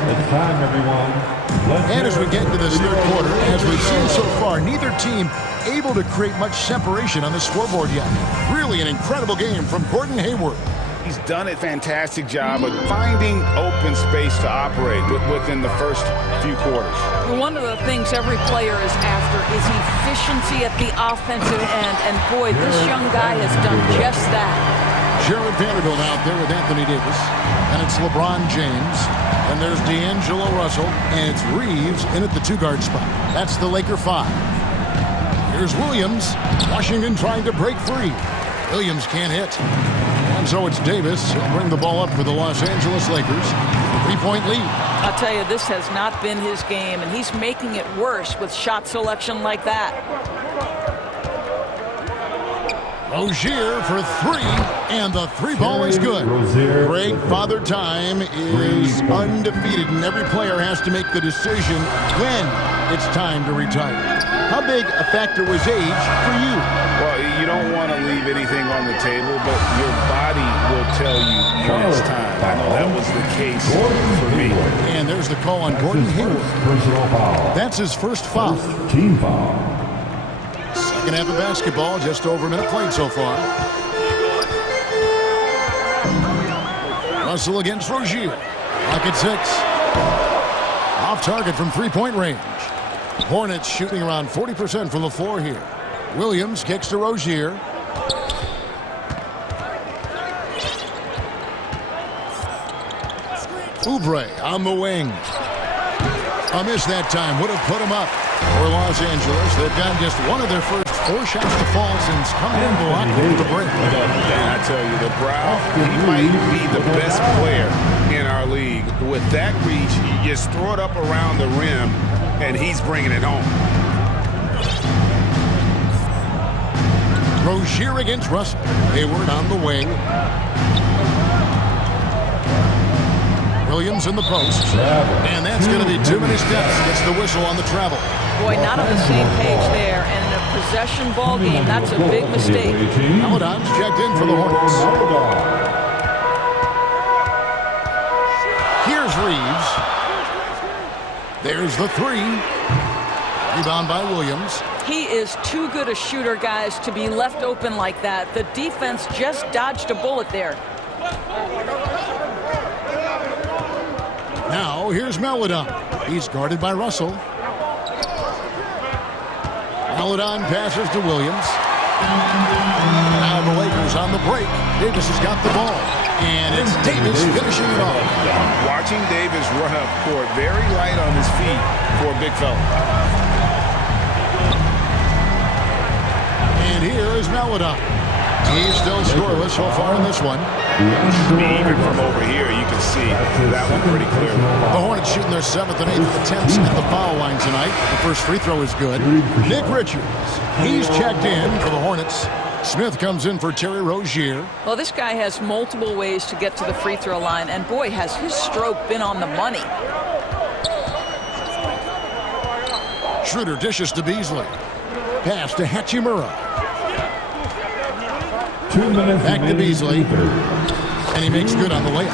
It's time, everyone. And as we get into this third quarter, as we've seen so far, neither team able to create much separation on the scoreboard yet. Really an incredible game from Gordon Hayward. He's done a fantastic job of finding open space to operate within the first few quarters. One of the things every player is after is efficiency at the offensive end, and boy, this young guy has done just that. Jared Vanderbilt out there with Anthony Davis, and it's LeBron James, and there's D'Angelo Russell, and it's Reeves in at the 2-guard spot. That's the Laker 5. Here's Williams. Washington trying to break free. Williams can't hit. And so it's Davis. He'll bring the ball up for the Los Angeles Lakers. 3-point lead. I'll tell you, this has not been his game, and he's making it worse with shot selection like that. Rozier for three, and the three ball is good. Greg, Father Time is undefeated, and every player has to make the decision when it's time to retire. How big a factor was age for you? Well, you don't want to leave anything on the table, but your body will tell you when it's time. I know that was the case for me. And there's the call on Gordon Hayward. That's his first foul. Team foul. Second half of basketball, just over a minute played so far. Russell against Rozier. Clock at 6. Off target from three-point range. Hornets shooting around 40% from the floor here. Williams kicks to Rozier. Oubre on the wing. A miss that time would have put him up. For Los Angeles, they've gotten just one of their first 4 shots to fall since coming in the locker room to break. I tell you, the Brown, he might be the best player in our league. With that reach, you just throw it up around the rim, and he's bringing it home. Rozier against Russell. Hayward on the wing. Williams in the post. And that's going to be too many steps. Gets the whistle on the travel. Boy, not on the same page there. And in a possession ball game, that's a big mistake. Maladon's checked in for the Hornets. Here's Reeves. There's the three. Rebound by Williams. He is too good a shooter, guys, to be left open like that. The defense just dodged a bullet there. Now, here's Maladon. He's guarded by Russell. Maladon passes to Williams. Now the Lakers on the break. Davis has got the ball. And it's Davis finishing it off. Watching Davis run up court, very light on his feet for a big fella. And here is Maladon. He's still scoreless so far in this one. Even from over here, you can see that one pretty clearly. The Hornets shooting their 7th and 8th attempts at the foul line tonight. The first free throw is good. Nick Richards, he's checked in for the Hornets. Smith comes in for Terry Rozier. Well, this guy has multiple ways to get to the free throw line, and boy, has his stroke been on the money. Schroeder dishes to Beasley. Pass to Hachimura. 2 minutes. Back to Beasley. And he makes good on the layup.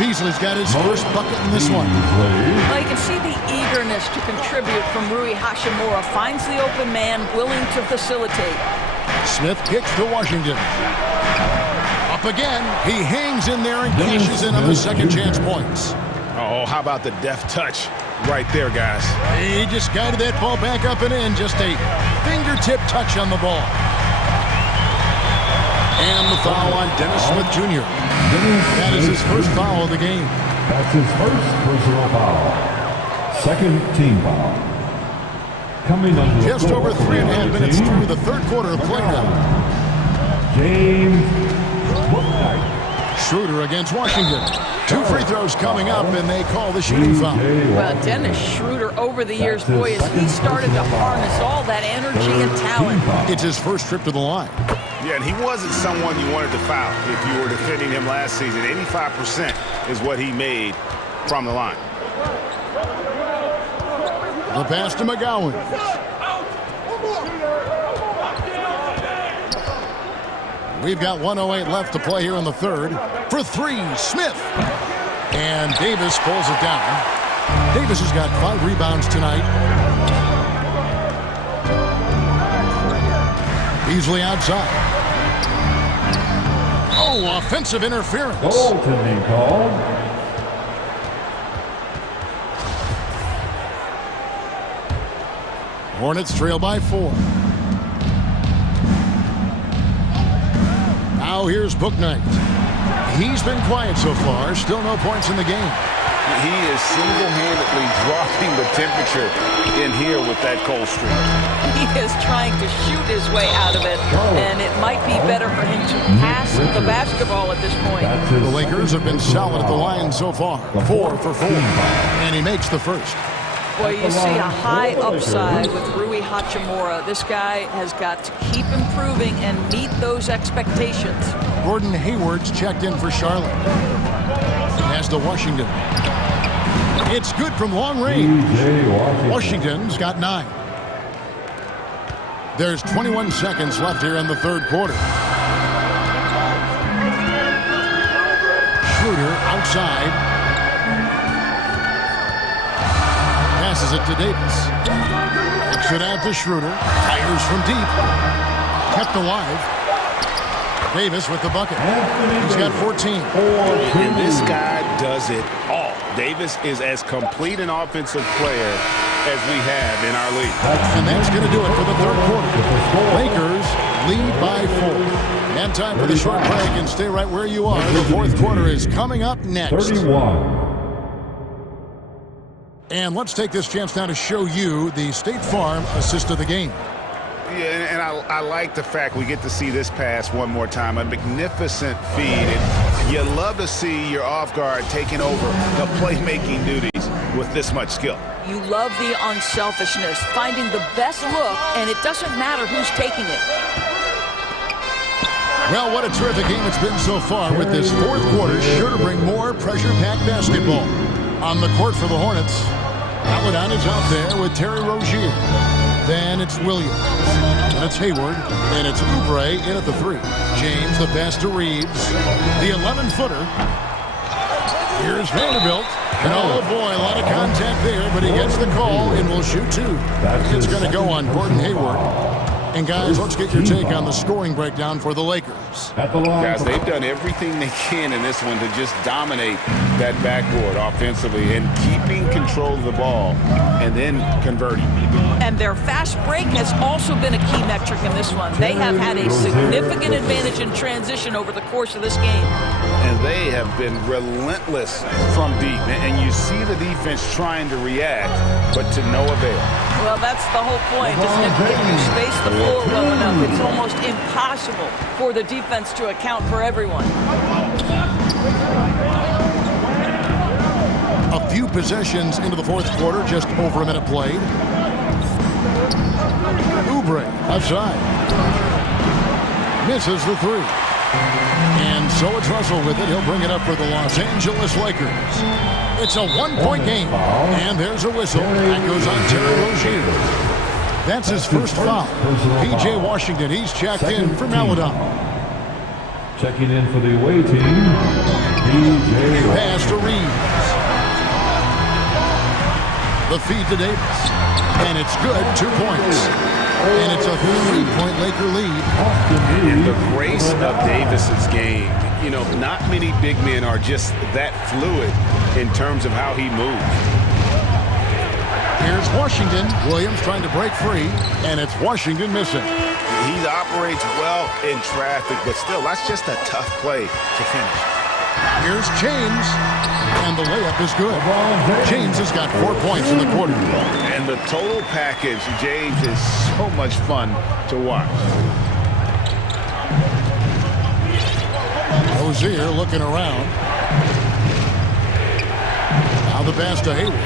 Beasley's got his first bucket in this one. Well, you can see the eagerness to contribute from Rui Hachimura. Finds the open man, willing to facilitate. Smith kicks to Washington. Up again. He hangs in there and cashes in on the second chance points. Oh, how about the deft touch right there, guys? He just guided that ball back up and in. Just a fingertip touch on the ball. And the foul on Dennis Smith Jr. That is his first foul of the game. That's his first personal foul. Second team foul. Coming under just over 3.5 minutes through the third quarter of play now. James Bouknight. Schroeder against Washington. 2 free throws coming up, and they call the shooting foul. Well, Dennis Schroeder over the years, boy, as he started to harness all that energy and talent. It's his first trip to the line. Yeah, and he wasn't someone you wanted to foul if you were defending him last season. 85% is what he made from the line. The pass to McGowan. We've got 1:08 left to play here in the third. For three, Smith. And Davis pulls it down. Davis has got 5 rebounds tonight. Beasley outside. Oh, offensive interference. Goaltending call. Hornets trail by 4. Now here's Bouknight. He's been quiet so far. Still no points in the game. He is single-handedly dropping the temperature in here with that cold streak. He is trying to shoot his way out of it, and it might be better for him to pass the basketball at this point. The Lakers have been solid at the line so far. 4 for 4. And he makes the first. Boy, you see a high upside with Rui Hachimura. This guy has got to keep improving and meet those expectations. Gordon Hayward's checked in for Charlotte. Pass to Washington. It's good from long range. Washington's got 9. There's 21 seconds left here in the third quarter. Schroeder outside. Passes it to Davis. Kicks it out to Schroeder. Fires from deep. Kept alive. Davis with the bucket. He's got 14. And this guy does it all. Davis is as complete an offensive player as we have in our league. And that's going to do it for the third quarter. Lakers lead by 4. And time for the short break, and stay right where you are. The fourth quarter is coming up next. 31. And let's take this chance now to show you the State Farm assist of the game. Yeah, and I like the fact we get to see this pass one more time. A magnificent feed. And you love to see your off guard taking over the playmaking duties with this much skill. You love the unselfishness, finding the best look, and it doesn't matter who's taking it. Well, what a terrific game it's been so far, with this fourth quarter sure to bring more pressure-packed basketball. On the court for the Hornets, Paladon is out there with Terry Rozier. Then it's Williams. Then it's Hayward. Then it's Oubre in at the 3. James, the pass to Reeves. The 11-footer. Here's Vanderbilt. And oh boy, a lot of contact there, but he gets the call and will shoot 2. It's going to go on Gordon Hayward. And guys, let's get your take on the scoring breakdown for the Lakers. Guys, they've done everything they can in this one to just dominate that backboard offensively and keeping control of the ball and then converting. And their fast break has also been a key metric in this one. They have had a significant advantage in transition over the course of this game. And they have been relentless from deep. And you see the defense trying to react, but to no avail. Well, that's the whole point, isn't it? If you space the floor well enough, it's almost impossible for the defense to account for everyone. A few possessions into the fourth quarter, just over a minute played. Oubre outside. Misses the 3. And so it's Russell with it. He'll bring it up for the Los Angeles Lakers. It's a one-point game. And there's a whistle. That goes on Terry Rozier. That's his first foul. P.J. Washington, he's checked in for Maladon. Checking in for the away team, P.J. Pass to Reeves. The feed to Davis. And it's good, 2 points. And it's a 3-point Laker lead. And the grace of Davis's game, you know, not many big men are just that fluid in terms of how he moves. Here's Washington. Williams trying to break free, and it's Washington missing. He operates well in traffic, but still, that's just a tough play to finish. Here's James, and the layup is good. James has got 4 points in the quarter. And the total package, James, is so much fun to watch. Rozier looking around. Now the pass to Hayward.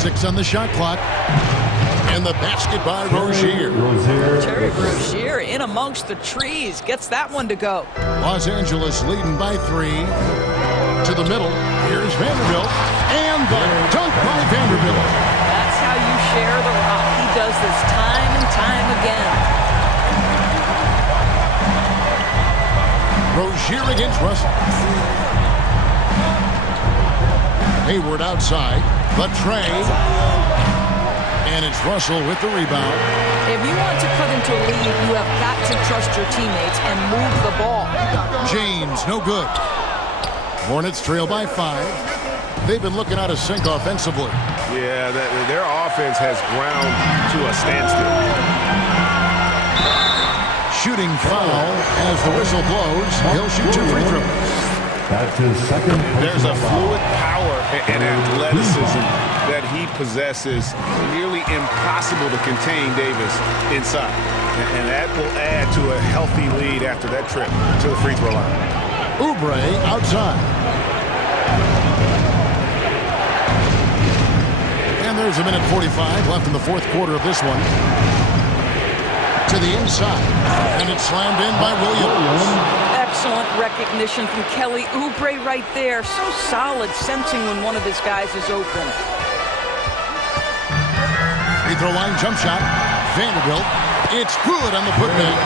6 on the shot clock. And the basket by Rozier. Terry Rozier in amongst the trees. Gets that one to go. Los Angeles leading by 3. To the middle. Here's Vanderbilt. And the dunk by Vanderbilt. That's how you share the rock. He does this time and time again. Rozier against Russell. Hayward outside. The tray. And it's Russell with the rebound. If you want to cut into a lead, you have got to trust your teammates and move the ball. James, no good. Hornets trail by 5. They've been looking out of sync offensively. Yeah, their offense has ground to a standstill. Shooting foul as the whistle blows. He'll shoot 2 free throws. That's his second. There's a fluid power and athleticism that he possesses, nearly impossible to contain Davis inside. And that will add to a healthy lead after that trip to the free throw line. Oubre outside. there's a minute 45 left in the fourth quarter of this one. To the inside, and it's slammed in by Williams. Excellent recognition from Kelly Oubre right there. So solid, sensing when one of his guys is open. Free throw line jump shot. Vanderbilt. It's good on the putback.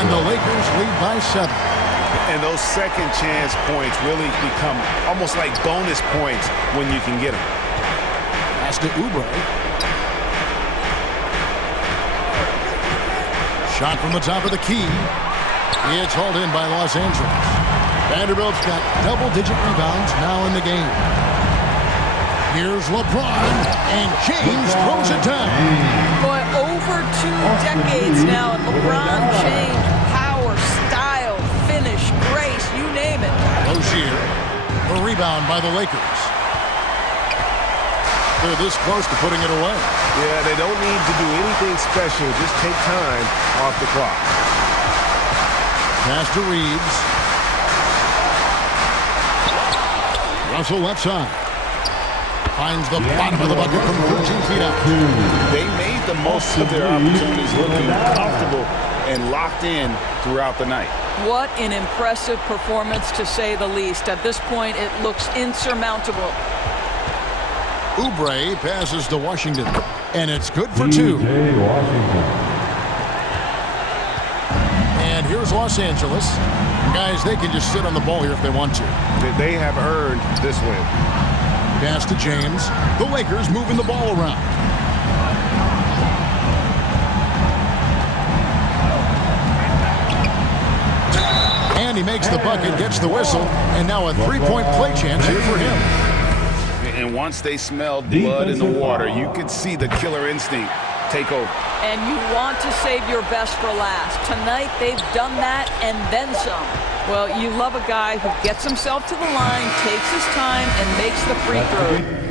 And the Lakers lead by 7. And those second chance points really become almost like bonus points when you can get them. Pass to Oubre. Shot from the top of the key. It's hauled in by Los Angeles. Vanderbilt's got double-digit rebounds now in the game. Here's LeBron, and James throws it down. Boy, over 2 decades now, and LeBron James, power, style, finish, grace, you name it. Rozier, the rebound by the Lakers. They're this close to putting it away. Yeah, they don't need to do anything special. Just take time off the clock. Pass to Reeves. Russell left side. Finds the bottom of the bucket from 13 feet out. They made the most of their opportunities, looking comfortable and locked in throughout the night. What an impressive performance, to say the least. At this point, it looks insurmountable. Oubre passes to Washington, and it's good for 2. And here's Los Angeles. Guys, they can just sit on the ball here if they want to. They have earned this win. Pass to James. The Lakers moving the ball around. And he makes the bucket, gets the whistle, and now a three-point play chance here for him. And once they smelled blood in the water, you could see the killer instinct take over. And you want to save your best for last. Tonight, they've done that and then some. Well, you love a guy who gets himself to the line, takes his time, and makes the free throw.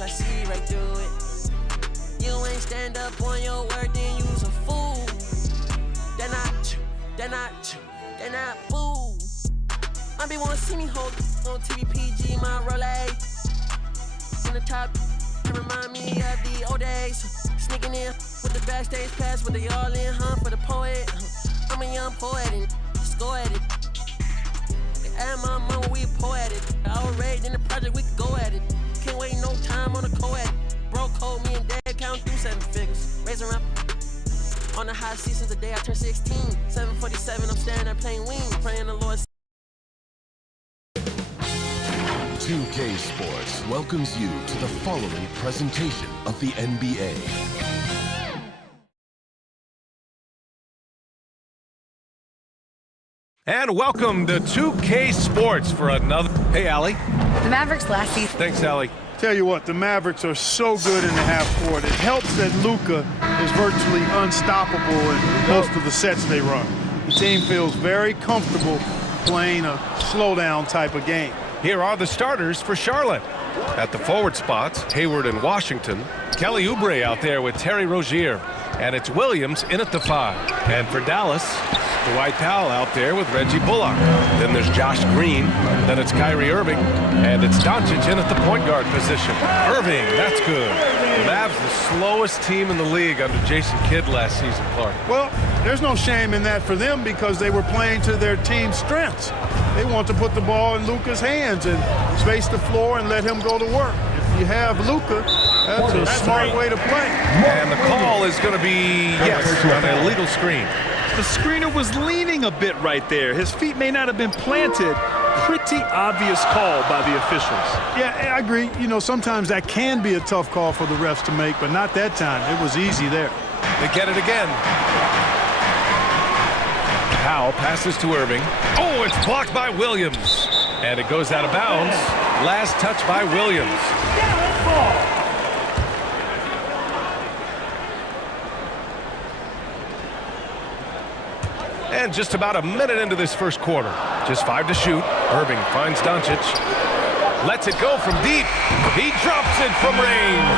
I see right through it. You ain't stand up on your word, then you's a fool. Then I fool. I be wanna see me hold on TVPG, my Rolex. In the top, it remind me of the old days. Sneaking in with the backstage pass, with the all in hunt for the poet. I'm a young poet and just go at it. At my mama, we poetic. I was raised in the project, we could go at it. Can't wait no time on the co-ed. Bro code me and dad count through 7 figures. Raising around on the high seat since the day I turned 16. 747, I'm standing there playing wing, praying the Lord. 2K Sports welcomes you to the following presentation of the NBA. And welcome to 2K Sports for another. Hey, Allie. The Mavericks last season. Thanks, Allie. Tell you what, the Mavericks are so good in the half court. It helps that Luka is virtually unstoppable in most of the sets they run. The team feels very comfortable playing a slowdown type of game. Here are the starters for Charlotte. At the forward spots, Hayward and Washington. Kelly Oubre out there with Terry Rozier. And it's Williams in at the 5. And for Dallas, Dwight Powell out there with Reggie Bullock. Then there's Josh Green. Then it's Kyrie Irving. And it's Doncic in at the point guard position. Irving, that's good. The Mavs, the slowest team in the league under Jason Kidd last season, Clark. Well, there's no shame in that for them because they were playing to their team's strengths. They want to put the ball in Luka's hands and space the floor and let him go to work. If you have Luka, that's a smart way to play. And the call is going to be, yes, on an illegal screen. The screener was leaning a bit right there. His feet may not have been planted. Pretty obvious call by the officials. Yeah, I agree. You know, sometimes that can be a tough call for the refs to make, but not that time. It was easy there. They get it again. Powell passes to Irving. Oh, it's blocked by Williams. And it goes out of bounds. Last touch by Williams. And just about a minute into this first quarter. Just 5 to shoot. Irving finds Doncic. Lets it go from deep. He drops it from range.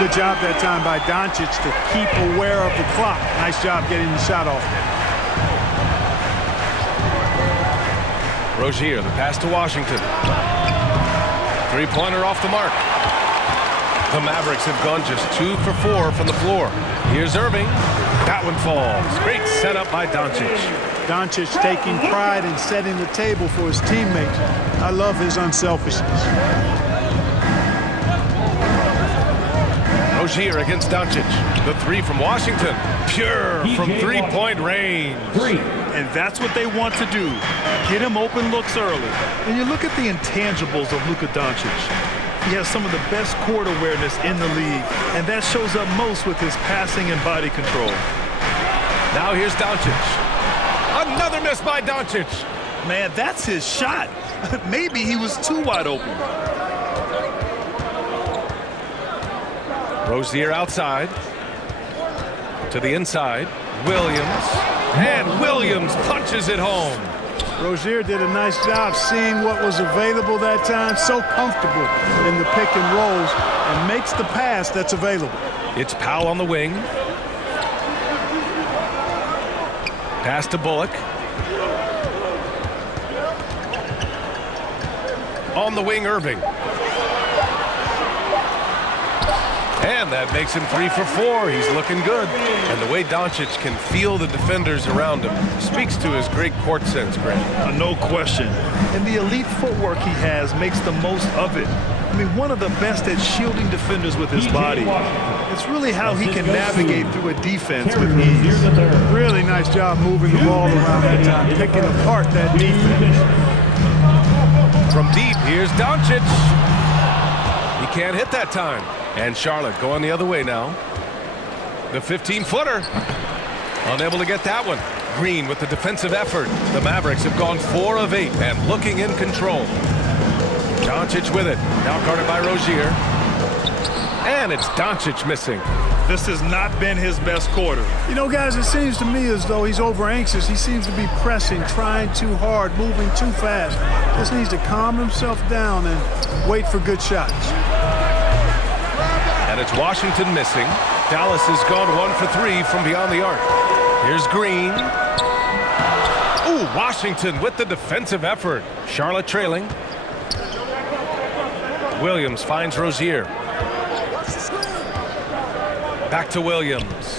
Good job that time by Doncic to keep aware of the clock. Nice job getting the shot off. Rozier, the pass to Washington. Three-pointer off the mark. The Mavericks have gone just 2 for 4 from the floor. Here's Irving. That one falls. Great setup by Doncic. Doncic taking pride in setting the table for his teammates. I love his unselfishness. Rozier against Doncic. The 3 from Washington. Pure from three-point range. And that's what they want to do. Get him open looks early. And you look at the intangibles of Luka Doncic. He has some of the best court awareness in the league, and that shows up most with his passing and body control. Now here's Doncic. Another miss by Doncic. Man, that's his shot. Maybe he was too wide open. Rozier outside. To the inside. Williams. And Williams punches it home. Rozier did a nice job seeing what was available that time. So comfortable in the pick and rolls and makes the pass that's available. It's Powell on the wing. Pass to Bullock. On the wing, Irving. And that makes him 3 for 4. He's looking good. And the way Doncic can feel the defenders around him speaks to his great court sense, Grant. No question. And the elite footwork he has makes the most of it. I mean, one of the best at shielding defenders with his body. It's really how he can navigate through a defense with ease. Really nice job moving the ball around that time, picking apart that defense. From deep, here's Doncic. He can't hit that time. And Charlotte going the other way now. The 15-footer. Unable to get that one. Green with the defensive effort. The Mavericks have gone 4 of 8 and looking in control. Doncic with it. Now guarded by Rozier. And it's Doncic missing. This has not been his best quarter. You know, guys, it seems to me as though he's over anxious. He seems to be pressing, trying too hard, moving too fast. Just needs to calm himself down and wait for good shots. And it's Washington missing. Dallas has gone 1 for 3 from beyond the arc. Here's Green. Ooh, Washington with the defensive effort. Charlotte trailing. Williams finds Rozier. Back to Williams.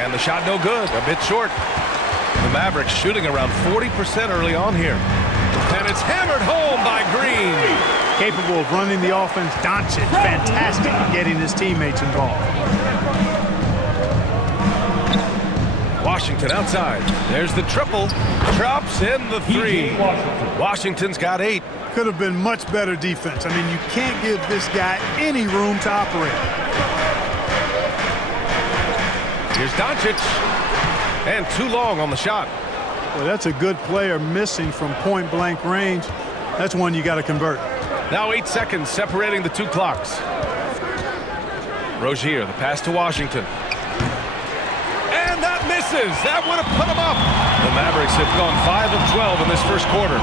And the shot no good, a bit short. The Mavericks shooting around 40% early on here. And it's hammered home by Green. Capable of running the offense. Doncic, fantastic at getting his teammates involved. Washington outside. There's the triple. Drops in the 3. Washington's got 8. Could have been much better defense. I mean, you can't give this guy any room to operate. Here's Doncic. And too long on the shot. Well, that's a good player missing from point-blank range. That's one you got to convert. Now 8 seconds separating the 2 clocks. Rozier, the pass to Washington. And that misses. That would have put him up. The Mavericks have gone 5 of 12 in this first quarter.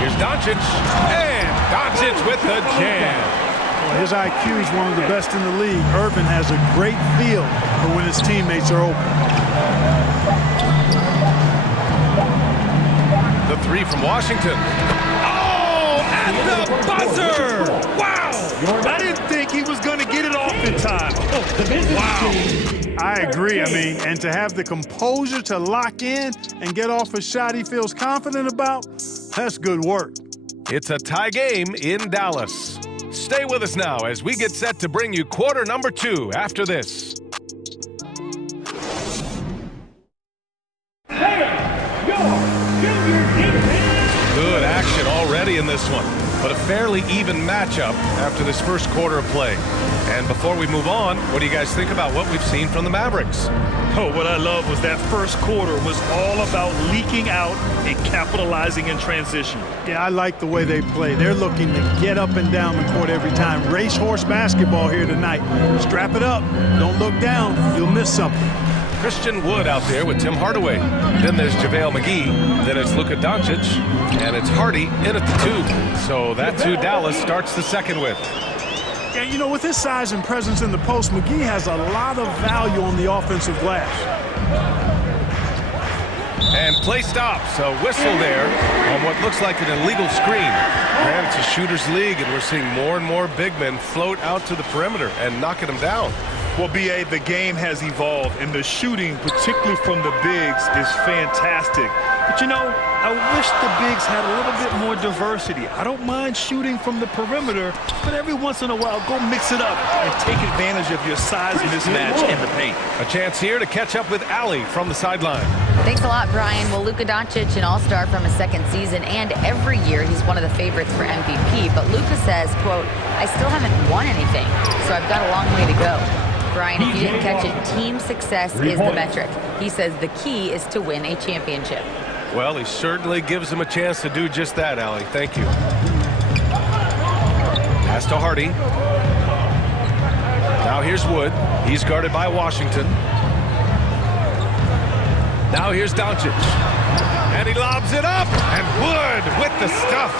Here's Doncic. And Doncic with the jam. Well, his IQ is one of the best in the league. Irvin has a great feel for when his teammates are open. The 3 from Washington. Oh, and the buzzer! Wow! I didn't think he was going to get it off in time. Wow. I agree. I mean, and to have the composure to lock in and get off a shot he feels confident about, that's good work. It's a tie game in Dallas. Stay with us now as we get set to bring you quarter number 2 after this. Good action already in this one, but a fairly even matchup after this first quarter of play. And before we move on, what do you guys think about what we've seen from the Mavericks? Oh, what I love was that first quarter was all about leaking out and capitalizing in transition. Yeah, I like the way they play. They're looking to get up and down the court every time. Racehorse basketball here tonight. Strap it up. Don't look down. You'll miss something. Christian Wood out there with Tim Hardaway. Then there's JaVale McGee. Then it's Luka Doncic. And it's Hardy in at the 2. So that's who Dallas starts the second with. Yeah, you know, with his size and presence in the post, McGee has a lot of value on the offensive glass. And play stops. A whistle there on what looks like an illegal screen. And it's a shooter's league, and we're seeing more and more big men float out to the perimeter and knocking them down. Well, B.A., the game has evolved, and the shooting, particularly from the bigs, is fantastic. But, you know, I wish the bigs had a little bit more diversity. I don't mind shooting from the perimeter, but every once in a while, go mix it up and take advantage of your size mismatch in the paint. A chance here to catch up with Allie from the sideline. Thanks a lot, Brian. Well, Luka Doncic, an all-star from his second season, and every year he's one of the favorites for MVP. But Luka says, quote, I still haven't won anything, so I've got a long way to go. Brian, if you didn't catch it, team success is the metric. He says the key is to win a championship. Well, he certainly gives him a chance to do just that, Allie. Thank you. Pass to Hardy. Now here's Wood. He's guarded by Washington. Now here's Doncic. And he lobs it up. And Wood with the stuff.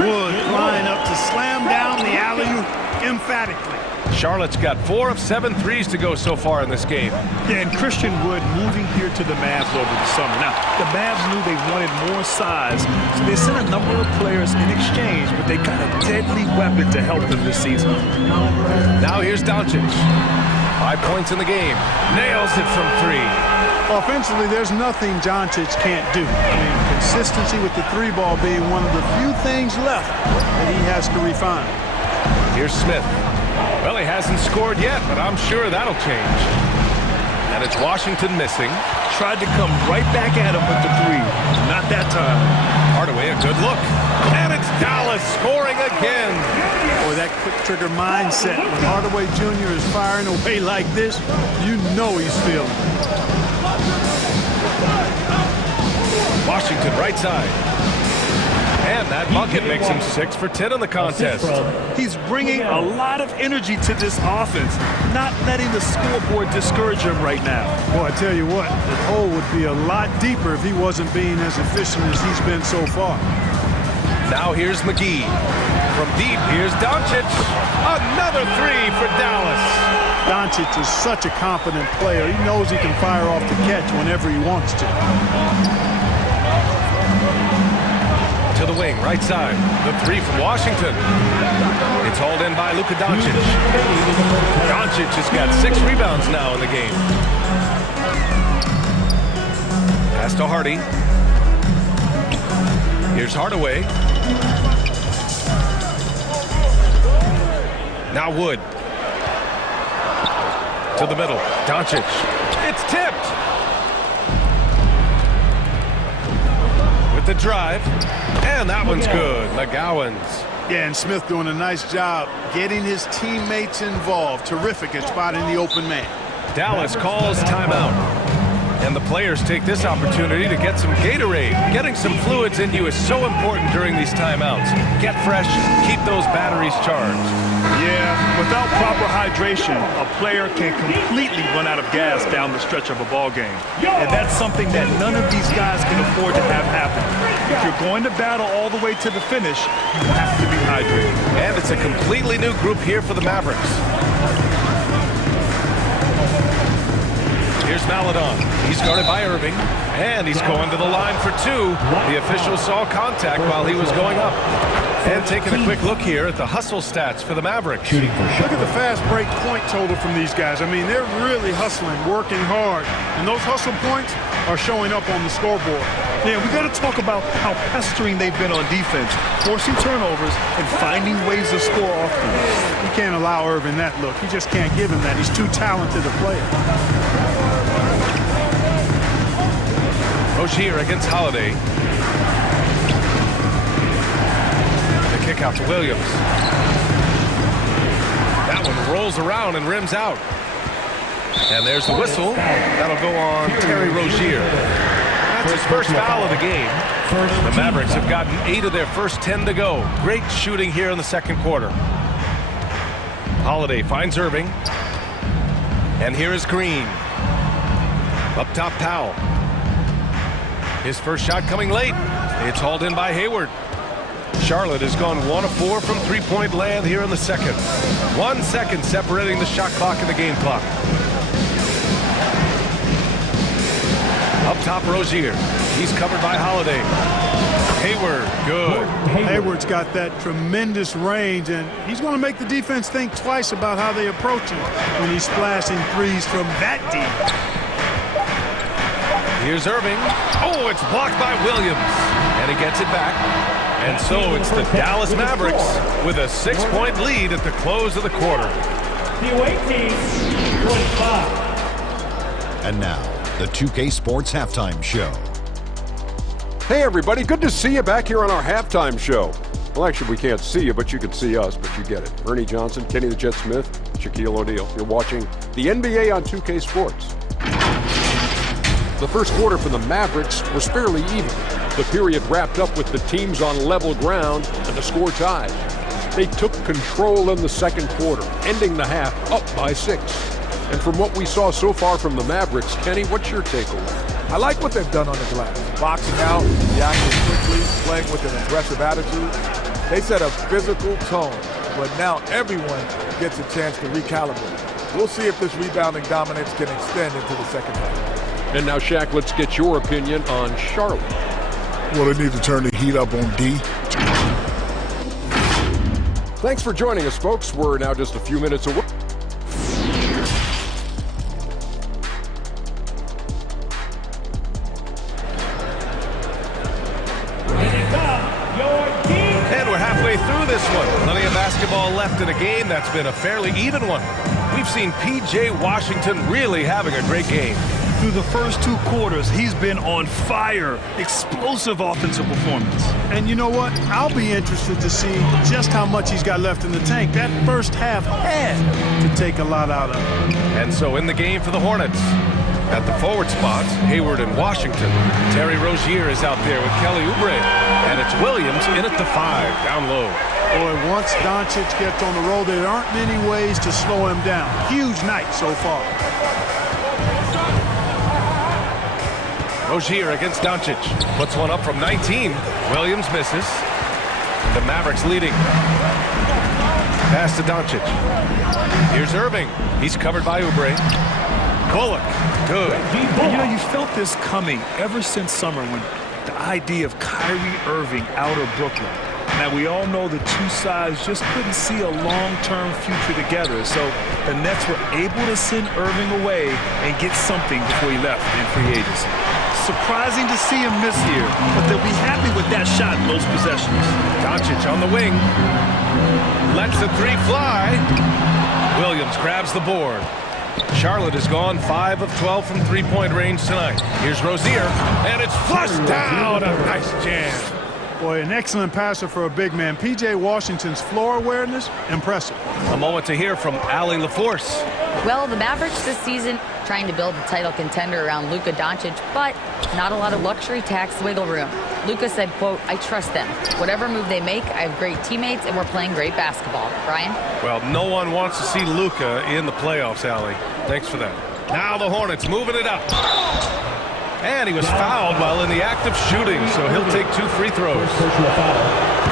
Wood flying up to slam down the alley-oop emphatically. Charlotte's got 4 of 7 threes to go so far in this game. Yeah, and Christian Wood moving here to the Mavs over the summer. Now, the Mavs knew they wanted more size, so they sent a number of players in exchange, but they got a deadly weapon to help them this season. Now here's Doncic. 5 points in the game. Nails it from 3. Offensively, there's nothing Doncic can't do. I mean, consistency with the 3-ball being one of the few things left that he has to refine. Here's Smith. Well, he hasn't scored yet, but I'm sure that'll change. And it's Washington missing. Tried to come right back at him with the 3. Not that time. Hardaway, a good look. And it's Dallas scoring again. Boy, that quick trigger mindset. When Hardaway Jr. is firing away like this, you know he's feeling it. Washington right side. And that bucket makes him 6 for 10 in the contest. He's bringing a lot of energy to this offense, not letting the scoreboard discourage him right now. Boy, I tell you what, the hole would be a lot deeper if he wasn't being as efficient as he's been so far. Now here's McGee. From deep, here's Doncic. Another Another three for Dallas. Doncic is such a competent player. He knows he can fire off the catch whenever he wants to. To the wing, right side. The three from Washington. It's hauled in by Luka Doncic. Doncic has got 6 rebounds now in the game. Pass to Hardy. Here's Hardaway. Now Wood. To the middle. Doncic. It's tipped. With the drive. And that one's good. McGowan's. Yeah, and Smith doing a nice job getting his teammates involved. Terrific at spotting the open man. Dallas calls timeout. And the players take this opportunity to get some Gatorade. Getting some fluids in you is so important during these timeouts. Get fresh, keep those batteries charged. Yeah, without proper hydration, a player can completely run out of gas down the stretch of a ball game. And that's something that none of these guys can afford to have happen. If you're going to battle all the way to the finish, you have to be hydrated. And it's a completely new group here for the Mavericks. Here's Maledon. He's guarded by Irving. And he's going to the line for 2. The official saw contact while he was going up. And taking a quick look here at the hustle stats for the Mavericks. Look at the fast break point total from these guys. I mean, they're really hustling, working hard. And those hustle points are showing up on the scoreboard. Yeah, we got to talk about how pestering they've been on defense, forcing turnovers and finding ways to score often. You can't allow Irving that look. You just can't give him that. He's too talented a player. Rozier against Holiday. The kick out to Williams. That one rolls around and rims out. And there's the whistle. That'll go on Terry Rozier. That's his first foul of the game. The Mavericks have gotten 8 of their first 10 to go. Great shooting here in the second quarter. Holiday finds Irving. And here is Green. Up top, Powell. His first shot coming late. It's hauled in by Hayward. Charlotte has gone 1 of 4 from three-point land here in the second. 1 second separating the shot clock and the game clock. Up top, Rozier. He's covered by Holiday. Hayward, good. Hayward's got that tremendous range, and he's going to make the defense think twice about how they approach him when he's splashing threes from that deep. Here's Irving. Oh, it's blocked by Williams. And he gets it back. And so it's the Dallas Mavericks with a 6-point lead at the close of the quarter. The away team, 25. And now, the 2K Sports Halftime Show. Hey, everybody. Good to see you back here on our halftime show. Well, actually, we can't see you, but you can see us, but you get it. Ernie Johnson, Kenny the Jet Smith, Shaquille O'Neal. You're watching the NBA on 2K Sports. The first quarter for the Mavericks was fairly even. The period wrapped up with the teams on level ground and the score tied. They took control in the second quarter, ending the half up by 6. And from what we saw so far from the Mavericks, Kenny, what's your takeaway? I like what they've done on the glass. Boxing out, reacting quickly, playing with an aggressive attitude. They set a physical tone, but now everyone gets a chance to recalibrate. We'll see if this rebounding dominance can extend into the second half. And now, Shaq, let's get your opinion on Charlotte. Well, they need to turn the heat up on D. Thanks for joining us, folks. We're now just a few minutes away. And we're halfway through this one. Plenty of basketball left in a game that's been a fairly even one. We've seen P.J. Washington really having a great game. Through the first 2 quarters, he's been on fire. Explosive offensive performance. And you know what? I'll be interested to see just how much he's got left in the tank. That first half had to take a lot out of him. And so in the game for the Hornets, at the forward spots, Hayward and Washington. Terry Rozier is out there with Kelly Oubre. And it's Williams in at the 5, down low. Boy, once Doncic gets on the roll, there aren't many ways to slow him down. Huge night so far. Rozier against Doncic. Puts one up from 19. Williams misses. The Mavericks leading. Pass to Doncic. Here's Irving. He's covered by Oubre. Bullock. Good. And, you know, you felt this coming ever since summer when the idea of Kyrie Irving out of Brooklyn. Now, we all know the two sides just couldn't see a long-term future together. So the Nets were able to send Irving away and get something before he left in free agency. Surprising to see him miss here, but they'll be happy with that shot in most possessions. Doncic on the wing. Lets the three fly. Williams grabs the board. Charlotte has gone 5 of 12 from three-point range tonight. Here's Rozier, and it's flushed down. A nice jam. Boy, an excellent passer for a big man. P.J. Washington's floor awareness, impressive. A moment to hear from Allie LaForce. Well, the Mavericks this season trying to build a title contender around Luka Doncic, but not a lot of luxury tax wiggle room. Luka said, quote, "I trust them. Whatever move they make, I have great teammates, and we're playing great basketball." Brian? Well, no one wants to see Luka in the playoffs, Allie. Thanks for that. Now the Hornets moving it up. And he was fouled while in the act of shooting, so he'll take 2 free throws.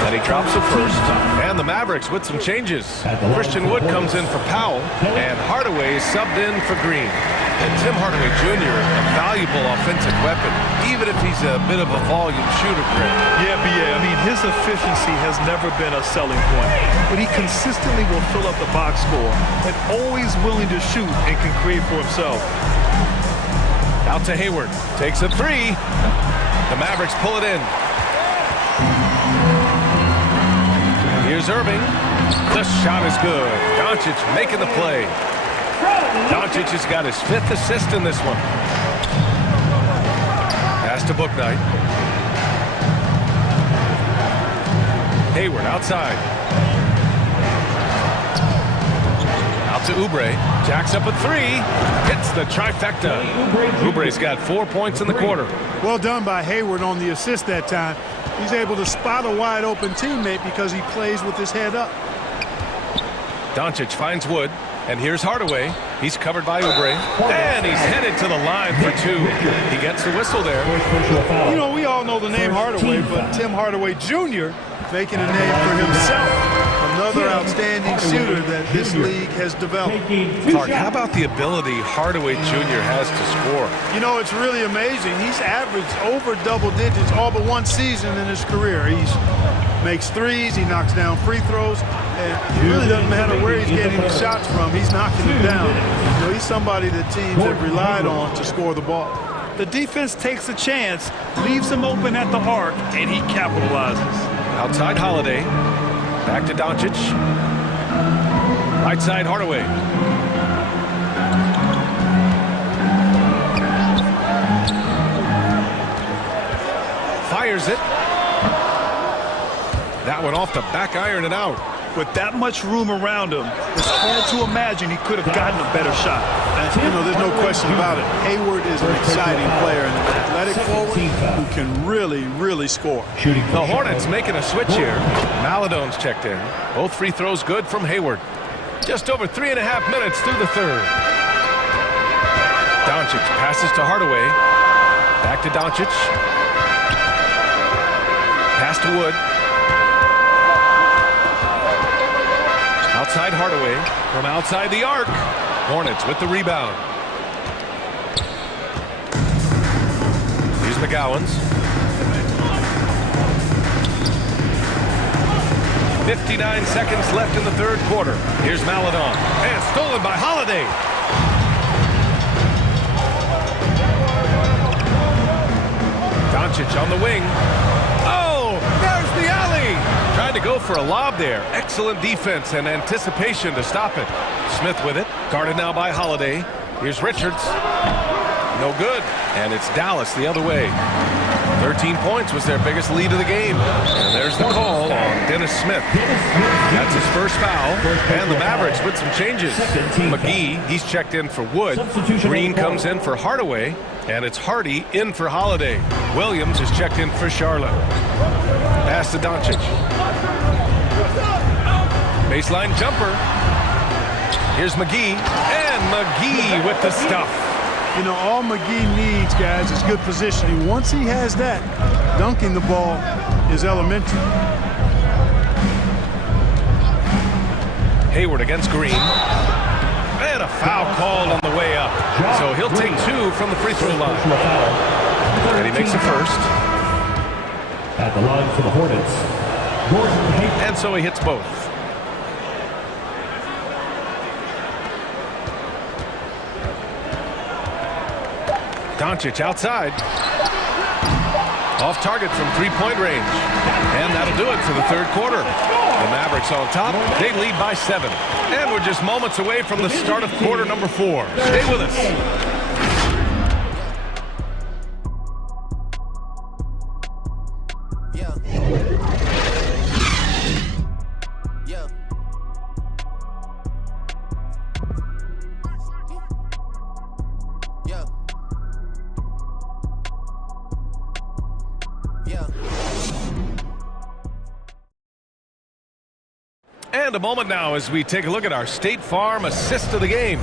And he drops the first. And the Mavericks with some changes. Christian Wood comes in for Powell, and Hardaway is subbed in for Green. And Tim Hardaway Jr., a valuable offensive weapon, even if he's a bit of a volume shooter. Yeah, B.A. I mean, his efficiency has never been a selling point, but he consistently will fill up the box score and always willing to shoot and can create for himself. Out to Hayward. Takes a 3. The Mavericks pull it in. Here's Irving. The shot is good. Doncic making the play. Doncic has got his 5th assist in this one. Pass to Bouknight. Hayward outside. Out to Oubre. Jacks up a 3. Hits the trifecta. Oubre's got 4 points in the quarter. Well done by Hayward on the assist that time. He's able to spot a wide open teammate because he plays with his head up. Doncic finds Wood. And here's Hardaway. He's covered by Oubre. And he's headed to the line for 2. He gets the whistle there. You know, we all know the name Hardaway, but Tim Hardaway Jr. making a name for himself. Another outstanding shooter that this league has developed. Clark, how about the ability Hardaway Jr. has to score? You know, it's really amazing. He's averaged over double digits all but one season in his career. He makes threes, he knocks down free throws, and it really doesn't matter where he's getting the shots from. He's knocking them down. So he's somebody that teams have relied on to score the ball. The defense takes a chance, leaves him open at the arc, and he capitalizes. Outside Holiday. Back to Doncic. Right side Hardaway. Fires it. That one off the back iron and out. With that much room around him, it's hard to imagine he could have gotten a better shot. And, you know, there's no question about it. Hayward is an exciting player and an athletic forward who can really score. The Hornets making a switch here. Maladone's checked in. Both free throws good from Hayward. Just over 3.5 minutes through the third. Doncic passes to Hardaway. Back to Doncic. Pass to Wood. Outside Hardaway from outside the arc. Hornets with the rebound. Here's McGowan's. 59 seconds left in the third quarter. Here's Maladon. And stolen by Holiday. Doncic on the wing. Oh, there's the alley. Trying to go for a lob there. Excellent defense and anticipation to stop it. Smith with it. Guarded now by Holiday. Here's Richards. No good. And it's Dallas the other way. 13 points was their biggest lead of the game. And there's the call on Dennis Smith. That's his first foul. And the Mavericks with some changes. McGee, he's checked in for Wood. Green comes in for Hardaway. And it's Hardy in for Holiday. Williams is checked in for Charlotte. Pass to Doncic. Baseline jumper. Here's McGee. And McGee with the stuff. You know, all McGee needs, guys, is good positioning. Once he has that, dunking the ball is elementary. Hayward against Green. And a foul called on the way up. So he'll take 2 from the free throw line. And he makes the first. At the line for the Hornets, and so he hits both. Doncic outside. Off target from three-point range. And that'll do it for the third quarter. The Mavericks on top. They lead by 7. And we're just moments away from the start of quarter number 4. Stay with us. And a moment now as we take a look at our State Farm assist of the game.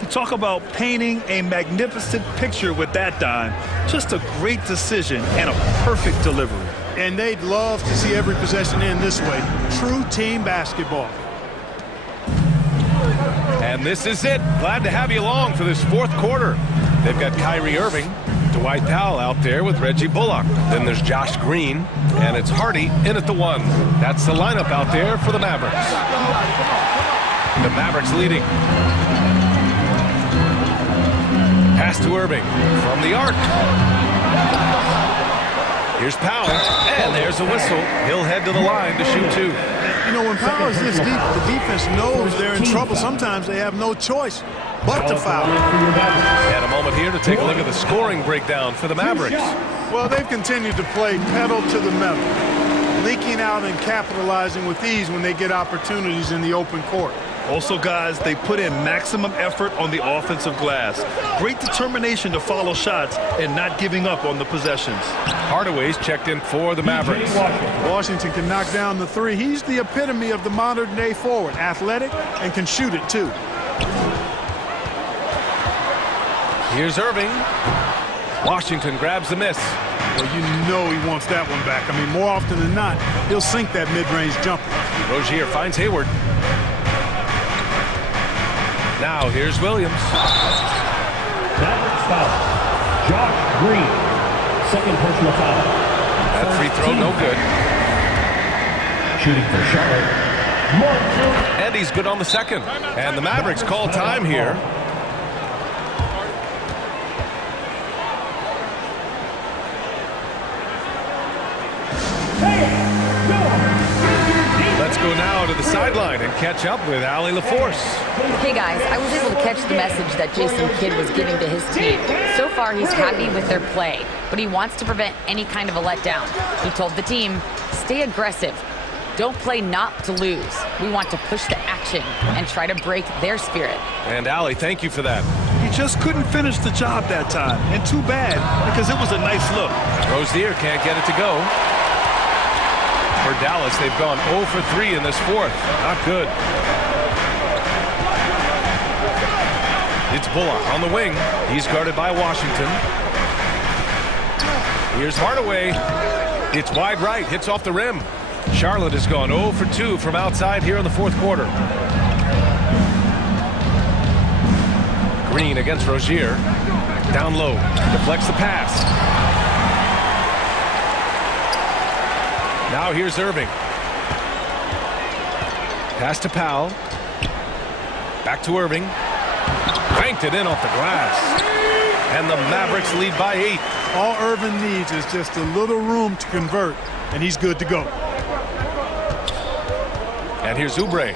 You talk about painting a magnificent picture with that dime. Just a great decision and a perfect delivery. And they'd love to see every possession end this way. True team basketball. And this is it. Glad to have you along for this fourth quarter. They've got Kyrie Irving, Dwight Powell out there with Reggie Bullock. Then there's Josh Green, and it's Hardy in at the 1. That's the lineup out there for the Mavericks. The Mavericks leading. Pass to Irving from the arc. Here's Powell, and there's a whistle. He'll head to the line to shoot 2. You know, when Powell is this deep, the defense knows they're in trouble. Sometimes they have no choice but to foul. And a moment here to take a look at the scoring breakdown for the Mavericks. Well, they've continued to play pedal to the metal, leaking out and capitalizing with ease when they get opportunities in the open court. Also, guys, they put in maximum effort on the offensive glass. Great determination to follow shots and not giving up on the possessions. Hardaway's checked in for the Mavericks. Washington can knock down the 3. He's the epitome of the modern-day forward. Athletic and can shoot it, too. Here's Irving. Washington grabs the miss. Well, you know he wants that one back. I mean, more often than not, he'll sink that mid-range jumper. Rozier finds Hayward. Now here's Williams. Mavericks foul. Josh Green. Second personal foul. That free throw no good. Shooting for Charlotte. And he's good on the second. And the Mavericks call time here. Let's go now to the sideline and catch up with Allie LaForce. Hey guys, I was able to catch the message that Jason Kidd was giving to his team. So far, he's happy with their play, but he wants to prevent any kind of a letdown. He told the team, stay aggressive. Don't play not to lose. We want to push the action and try to break their spirit. And Allie, thank you for that. He just couldn't finish the job that time, and too bad, because it was a nice look. Rozier can't get it to go. For Dallas, they've gone 0 for 3 in this fourth. Not good. It's Bullock on the wing. He's guarded by Washington. Here's Hardaway. It's wide right. Hits off the rim. Charlotte has gone 0 for 2 from outside here in the fourth quarter. Green against Rozier. Down low. Deflects the pass. Now here's Irving. Pass to Powell. Back to Irving. Banked it in off the glass. And the Mavericks lead by 8. All Irving needs is just a little room to convert, and he's good to go. And here's Oubre.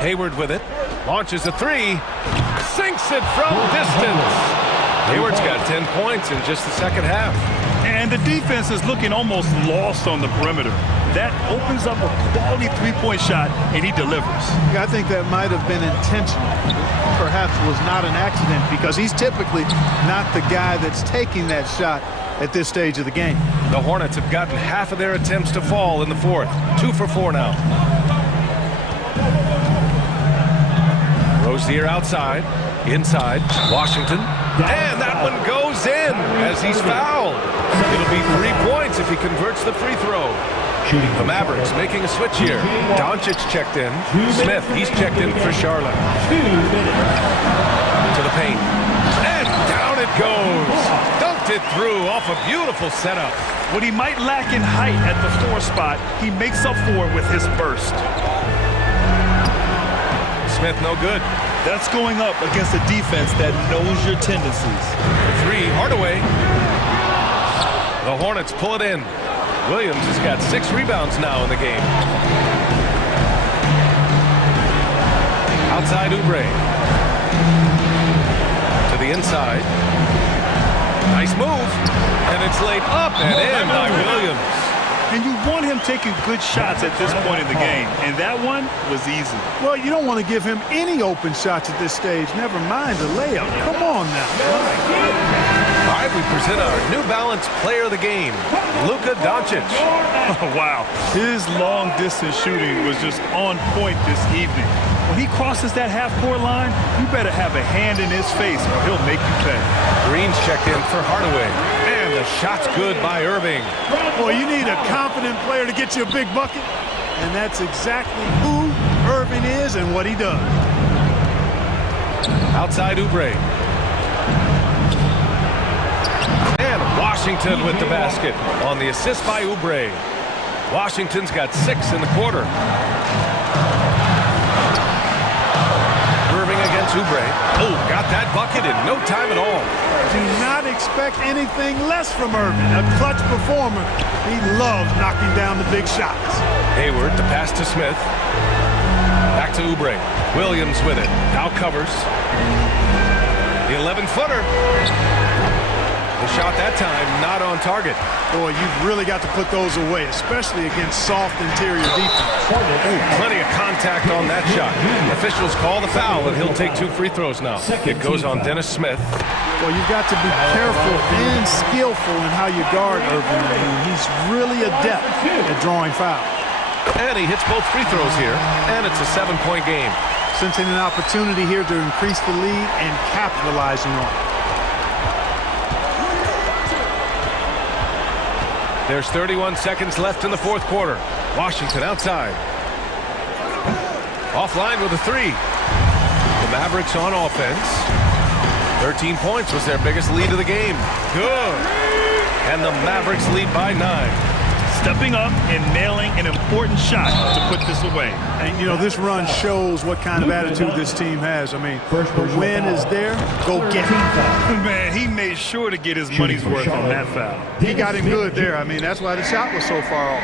Hayward with it. Launches a 3. Sinks it from distance. Hayward's got 10 points in just the second half. And the defense is looking almost lost on the perimeter. That opens up a quality three-point shot, and he delivers. Yeah, I think that might have been intentional. Perhaps was not an accident, because he's typically not the guy that's taking that shot at this stage of the game. The Hornets have gotten half of their attempts to fall in the fourth. 2 for 4 now. Rozier outside. Inside. Washington. And that one goes in as he's fouled. It'll be 3 points if he converts the free throw. The Mavericks making a switch here. Doncic checked in. Smith, he's checked in for Charlotte. To the paint. And down it goes. Dunked it through off a beautiful setup. What he might lack in height at the 4 spot, he makes up for it with his burst. Smith no good. That's going up against a defense that knows your tendencies. 3, Hardaway. The Hornets pull it in. Williams has got 6 rebounds now in the game. Outside Oubre. To the inside. Nice move. And it's laid up and in by Williams. And you want him taking good shots at this point in the game. And that one was easy. Well, you don't want to give him any open shots at this stage. Never mind a layup. Come on now. All right, we present our New Balance player of the game, Luka Doncic. Oh, wow. His long-distance shooting was just on point this evening. When he crosses that half-court line, you better have a hand in his face or he'll make you pay. Green's checked in for Hardaway. And the shot's good by Irving. Boy, you need a confident player to get you a big bucket. And that's exactly who Irving is and what he does. Outside Oubre. And Washington with the basket on the assist by Oubre. Washington's got 6 in the quarter. Irving against Oubre. Oh, got that bucket in no time at all. Do not expect anything less from Irving. A clutch performer. He loves knocking down the big shots. Hayward, the pass to Smith. Back to Oubre. Williams with it. Now covers. The 11-footer. The shot that time not on target. Boy, you've really got to put those away, especially against soft interior defense. Ooh, plenty of contact on that shot. Officials call the foul, and he'll take 2 free throws now. It goes on Dennis Smith. Well, you've got to be careful and skillful in how you guard Irving. I mean, he's really adept at drawing fouls. And he hits both free throws here, and it's a 7-point game. Sensing an opportunity here to increase the lead and capitalizing on it. There's 31 seconds left in the 4th quarter. Washington outside. Offline with a 3. The Mavericks on offense. 13 points was their biggest lead of the game. Good. And the Mavericks lead by 9. Stepping up and nailing an important shot to put this away. And, you know, this run shows what kind of attitude this team has. I mean, the win is there. Go get it. Man, he made sure to get his money's worth on that foul. He got him good there. I mean, that's why the shot was so far off.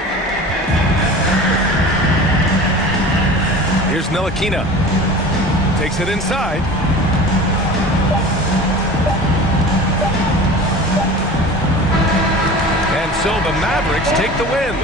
Here's Ntilikina. Takes it inside. And so the Mavericks take the win.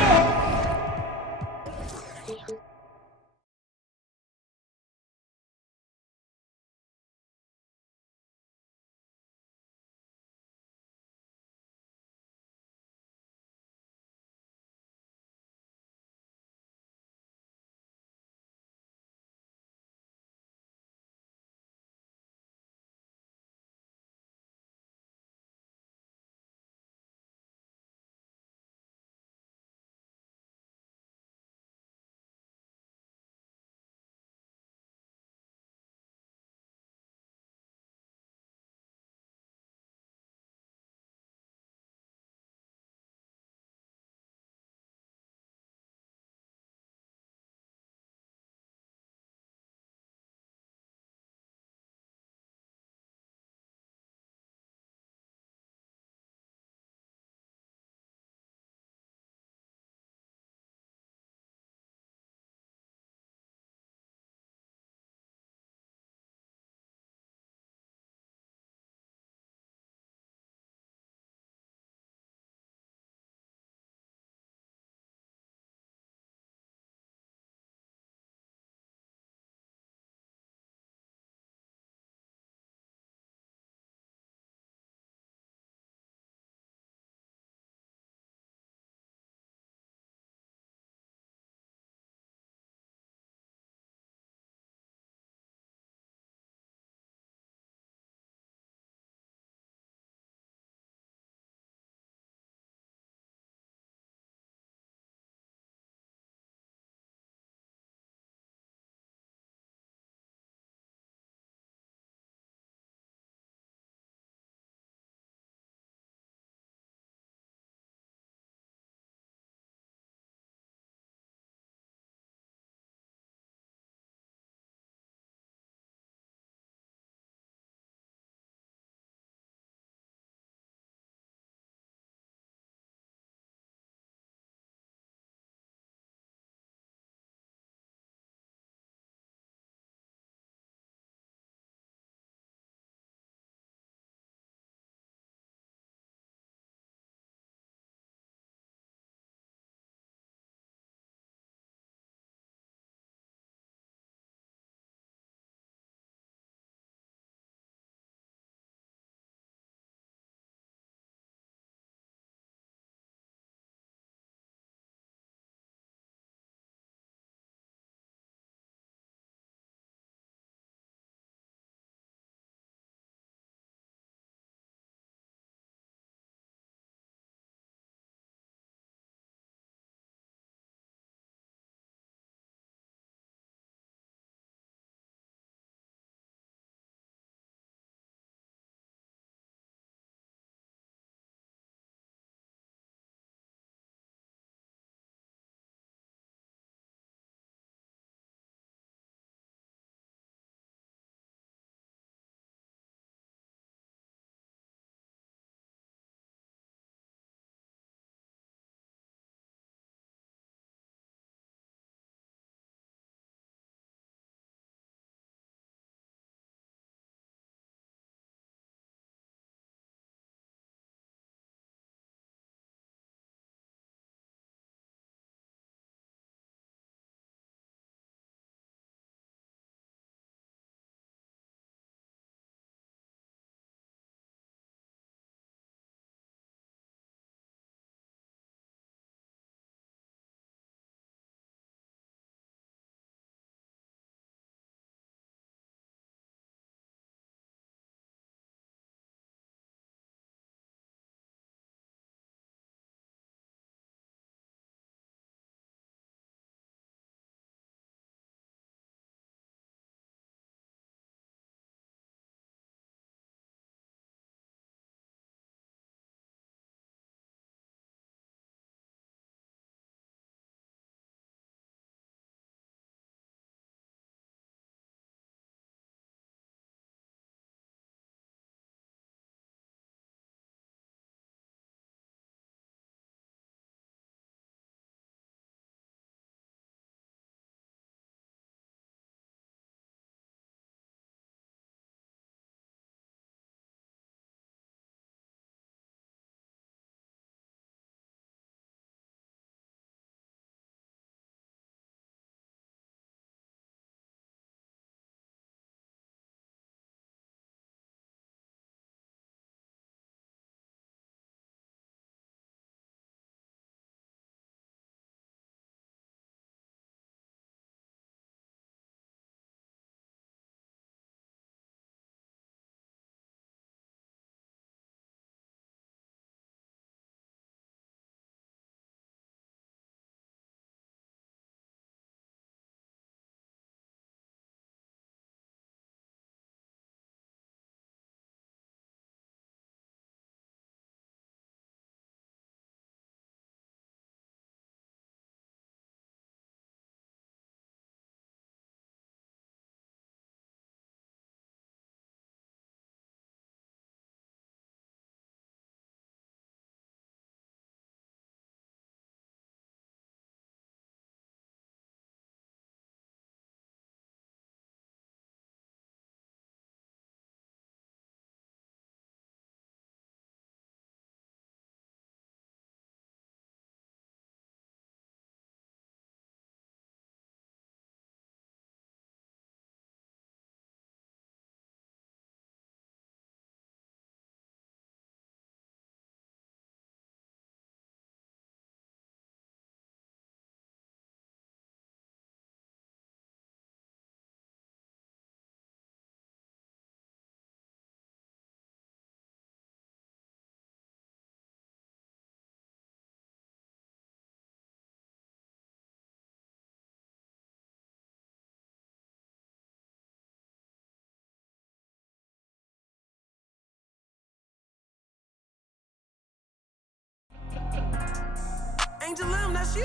Angel Lim, that's you.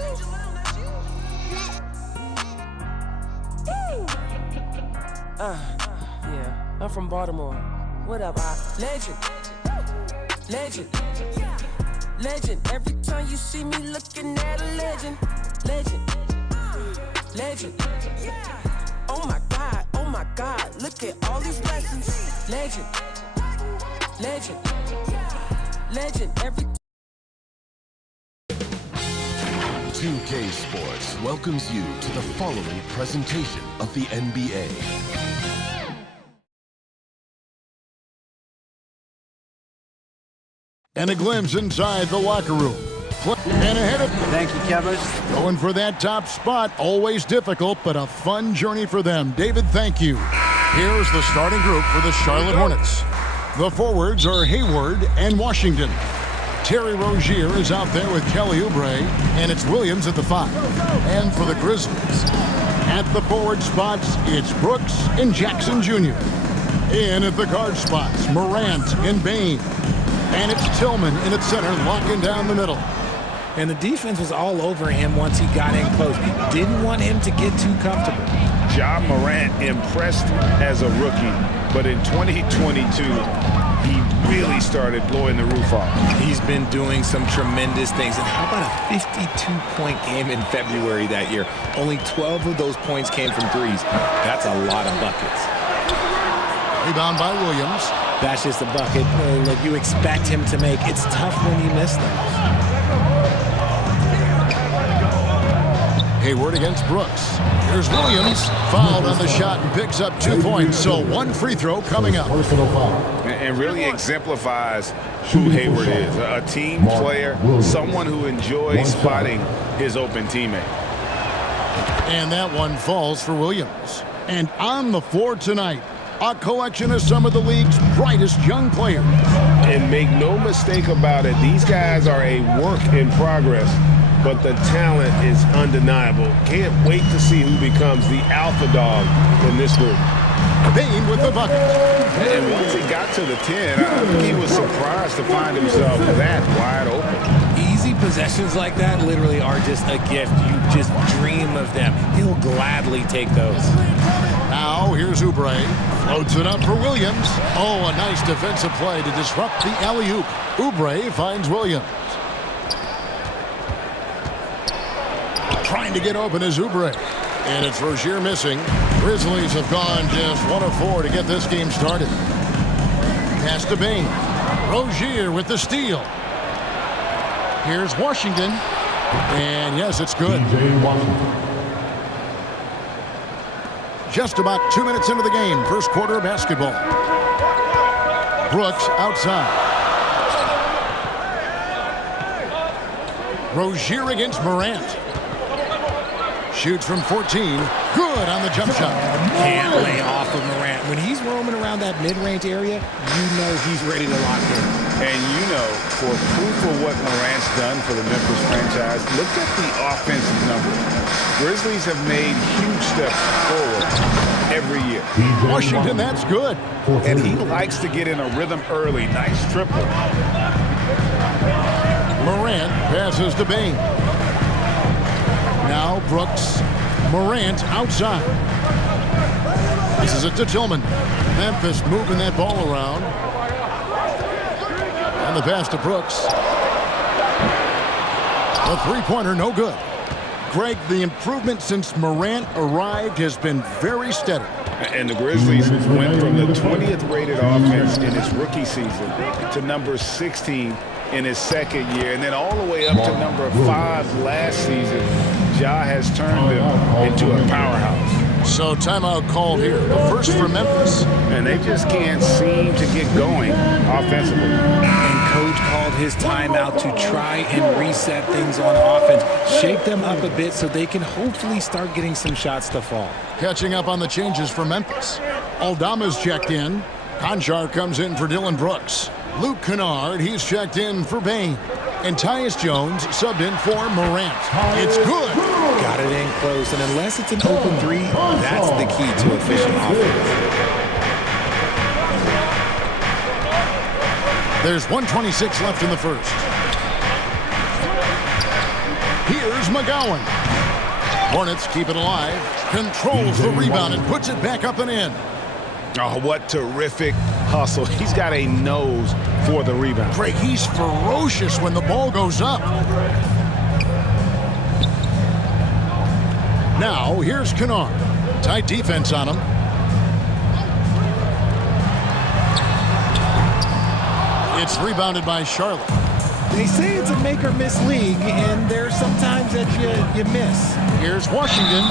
Yeah, I'm from Baltimore. What up, legend? Legend. Legend. Every time you see me looking at a legend. Legend. Legend. Oh my God, look at all these blessings. Legend. Legend. Legend. Every 2K Sports welcomes you to the following presentation of the NBA. And a glimpse inside the locker room. And ahead of Thank you, Kevin. Going for that top spot. Always difficult, but a fun journey for them. David, thank you. Here's the starting group for the Charlotte Hornets. The forwards are Hayward and Washington. Terry Rozier is out there with Kelly Oubre, and it's Williams at the 5. And for the Grizzlies, at the forward spots, it's Brooks and Jackson Jr. In at the guard spots, Morant and Bain. And it's Tillman in at center, locking down the middle. And the defense was all over him once he got in close. Didn't want him to get too comfortable. Ja Morant impressed as a rookie, but in 2022, he really started blowing the roof off. He's been doing some tremendous things. And how about a 52-point game in February that year? Only 12 of those points came from threes. That's a lot of buckets. Rebound by Williams. That's just a bucket like you expect him to make. It's tough when you miss them. Hayward against Brooks. Here's Williams. Fouled on the shot and picks up 2 points. So one free throw coming up. And really exemplifies who Hayward is. A team player, someone who enjoys spotting his open teammate. And that one falls for Williams. And on the floor tonight, a collection of some of the league's brightest young players. And make no mistake about it, these guys are a work in progress, but the talent is undeniable. Can't wait to see who becomes the alpha dog in this group. Bain with the bucket. And once he got to the 10, I think he was surprised to find himself that wide open. Easy possessions like that literally are just a gift. You just dream of them. He'll gladly take those. Now here's Oubre. Floats it up for Williams. Oh, a nice defensive play to disrupt the alley-oop. Oubre finds Williams. Trying to get open is Oubre. And it's Rozier missing. Grizzlies have gone just 1 of 4 to get this game started. Pass to Bain. Rozier with the steal. Here's Washington. And yes, it's good. Just about 2 minutes into the game. First quarter of basketball. Brooks outside. Rozier against Morant. Shoots from 14. Good on the jump shot. Can't lay off of Morant. When he's roaming around that mid-range area, you know he's ready to lock in. And you know, for proof of what Morant's done for the Memphis franchise, look at the offensive numbers. Grizzlies have made huge steps forward every year. Washington, that's good. And he likes to get in a rhythm early. Nice triple. Morant passes to Bain. Now Brooks. Morant outside. This is it to Tillman. Memphis moving that ball around. And the pass to Brooks. The three-pointer, no good. Greg, the improvement since Morant arrived has been very steady. And the Grizzlies went from the 20th rated offense in his rookie season to number 16 in his second year, and then all the way up to number 5 last season. Ja has turned them into a powerhouse. So timeout called here. The first for Memphis. And they just can't seem to get going offensively. And coach called his timeout to try and reset things on offense. Shake them up a bit so they can hopefully start getting some shots to fall. Catching up on the changes for Memphis. Aldama's checked in. Conchar comes in for Dylan Brooks. Luke Kennard, he's checked in for Bain. And Tyus Jones subbed in for Morant. It's good. Got it in close, and unless it's an open three, that's the key to efficient offense. There's 1:26 left in the first. Here's McGowan. Hornets keep it alive. Controls the rebound and puts it back up and in. Oh, what terrific hustle. He's got a nose for the rebound. Craig, he's ferocious when the ball goes up. Now, here's Kennard. Tight defense on him. It's rebounded by Charlotte. They say it's a make-or-miss league, and there's sometimes that you miss. Here's Washington.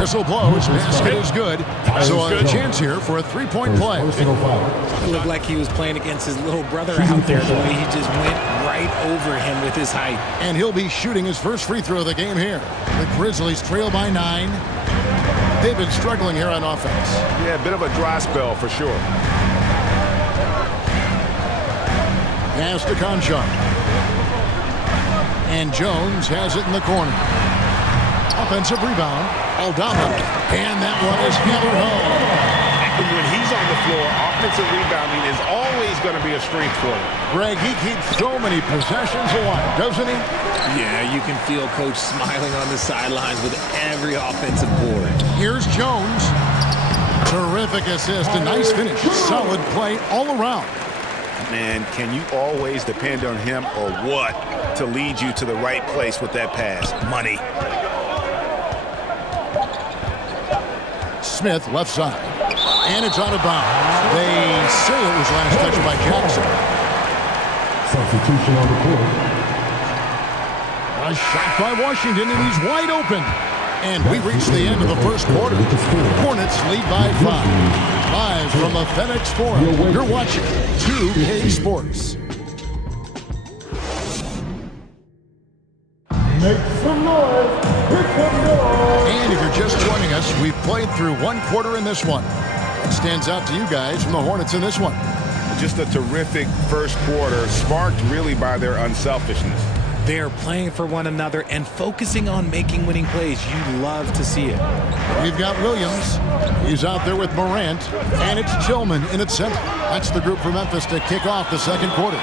Whistle blows. Basket is good. So a chance here for a three-point play. It looked like he was playing against his little brother out there. The way he just went right over him with his height. And he'll be shooting his first free throw of the game here. The Grizzlies trail by 9. They've been struggling here on offense. Yeah, a bit of a dry spell for sure. Pass to Conchar. And Jones has it in the corner. Offensive rebound. Aldama. And that one is hammered home. And when he's on the floor, offensive rebounding is always going to be a strength for him. Greg, he keeps so many possessions alive, doesn't he? Yeah, you can feel Coach smiling on the sidelines with every offensive board. Here's Jones. Terrific assist. A nice finish. Solid play all around. Man, can you always depend on him or what to lead you to the right place with that pass? Money. Smith, left side. And it's out of bounds. They say it was last touched by Jackson. Substitution on the court. A shot by Washington, and he's wide open. And we reach the end of the first quarter. Hornets lead by 5. Live from the FedEx Forum, you're watching 2K Sports. Make some noise. Make some noise. And if you're just joining us, we've played through one quarter in this one. What stands out to you guys from the Hornets in this one? Just a terrific first quarter, sparked really by their unselfishness. They're playing for one another and focusing on making winning plays. You love to see it. We've got Williams. He's out there with Morant. And it's Tillman in its center. That's the group from Memphis to kick off the second quarter.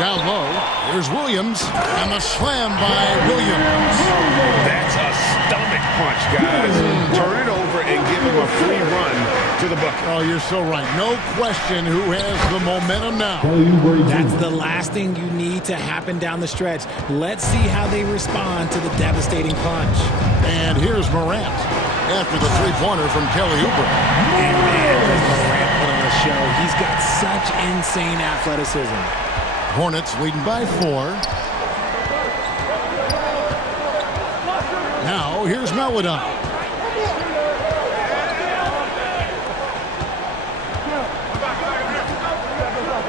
Down low, here's Williams. And the slam by Williams. That's a stomach punch, guys. Turn it over and give him a free run to the bucket. Oh, you're so right. No question who has the momentum now. That's the last thing you need to happen down the stretch. Let's see how they respond to the devastating punch. And here's Morant after the three-pointer from Kelly Oubre. And man, does Morant put on the show. He's got such insane athleticism. Hornets leading by 4. Now, here's Maladon.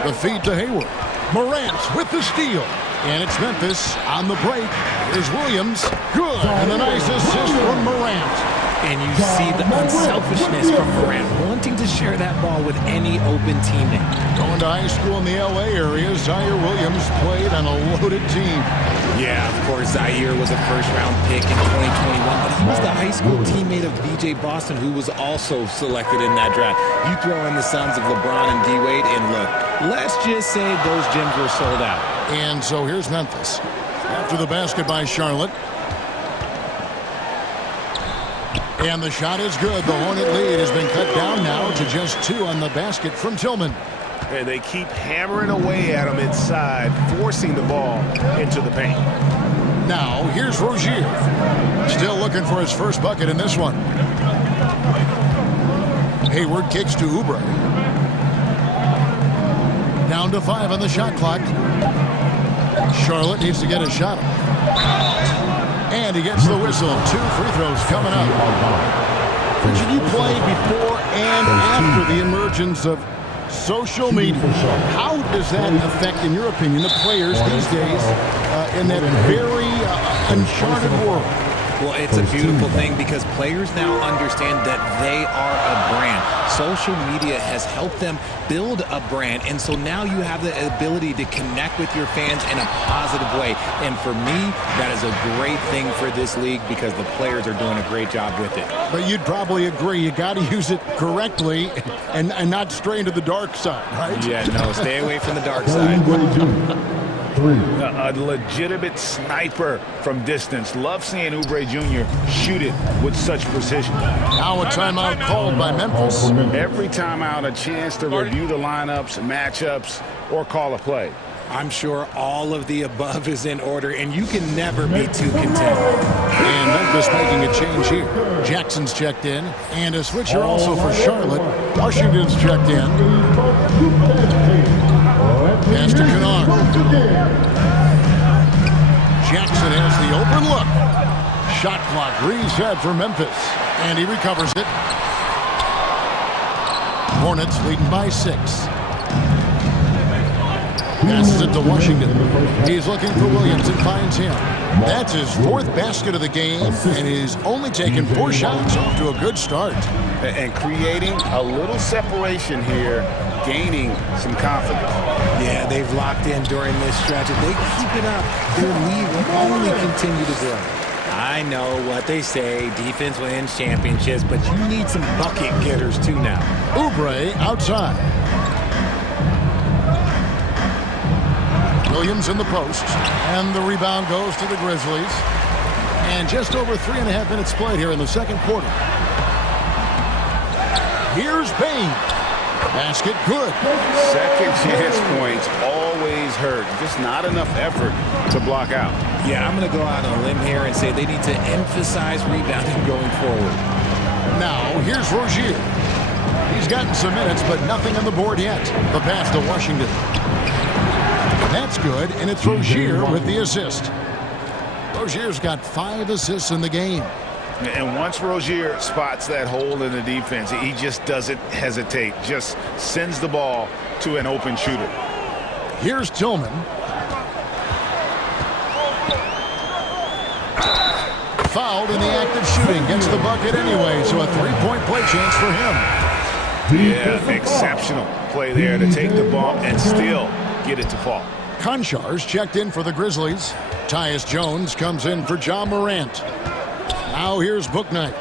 The feed to Hayward. Morant with the steal. And it's Memphis on the break. Here's Williams. Good. And a nice assist from Morant. And you see the unselfishness from Morant, wanting to share that ball with any open teammate. Going to high school in the L.A. area, Zaire Williams played on a loaded team. Yeah, of course, Zaire was a first-round pick in 2021, but he was the high school teammate of B.J. Boston, who was also selected in that draft. You throw in the sons of LeBron and D-Wade, and look, let's just say those gyms were sold out. And so here's Memphis. After the basket by Charlotte. And the shot is good. The Hornet lead has been cut down now to just 2 on the basket from Tillman. And they keep hammering away at him inside, forcing the ball into the paint. Now, here's Rozier. Still looking for his first bucket in this one. Hayward kicks to Oubre. Down to 5 on the shot clock. Charlotte needs to get a shot. And he gets the whistle. 2 free throws coming up. Should you play before and after the emergence of social media? How does that affect, in your opinion, the players these days in that very uncharted world? Well, it's a beautiful thing because players now understand that they are a brand. Social media has helped them build a brand, and so now you have the ability to connect with your fans in a positive way. And for me, that is a great thing for this league because the players are doing a great job with it. But you'd probably agree you got to use it correctly and not stray into the dark side, right? Yeah, no, stay away from the dark side. A legitimate sniper from distance. Love seeing Oubre Jr. shoot it with such precision. Now a timeout called by Memphis. Every timeout, a chance to review the lineups, matchups, or call a play. I'm sure all of the above is in order, and you can never be too content. And Memphis making a change here. Jackson's checked in, and a switcher also for Charlotte. Washington's checked in. Pass to Kennard. Jackson has the open look. Shot clock reset for Memphis, and he recovers it. Hornets leading by 6. Passes it to Washington. He's looking for Williams and finds him. That's his 4th basket of the game, and he's only taken 4 shots. Off to a good start. And creating a little separation here, gaining some confidence. Yeah, they've locked in during this stretch. If they keep it up, their lead will only continue to grow. I know what they say, defense wins championships, but you need some bucket getters too now. Oubre outside. Williams in the post, and the rebound goes to the Grizzlies. And just over 3.5 minutes played here in the second quarter. Here's Payne. Basket good. Second chance points always hurt. Just not enough effort to block out. Yeah, I'm going to go out on a limb here and say they need to emphasize rebounding going forward. Now, here's Rozier. He's gotten some minutes, but nothing on the board yet. The pass to Washington. That's good, and it's Rozier with the assist. Rozier's got 5 assists in the game. And once Rozier spots that hole in the defense, he just doesn't hesitate. Just sends the ball to an open shooter. Here's Tillman. Fouled in the act of shooting. Gets the bucket anyway, so a 3-point play chance for him. Yeah, exceptional play there to take the bump and still get it to fall. Konchar's checked in for the Grizzlies. Tyus Jones comes in for John Morant. Now here's Bouknight.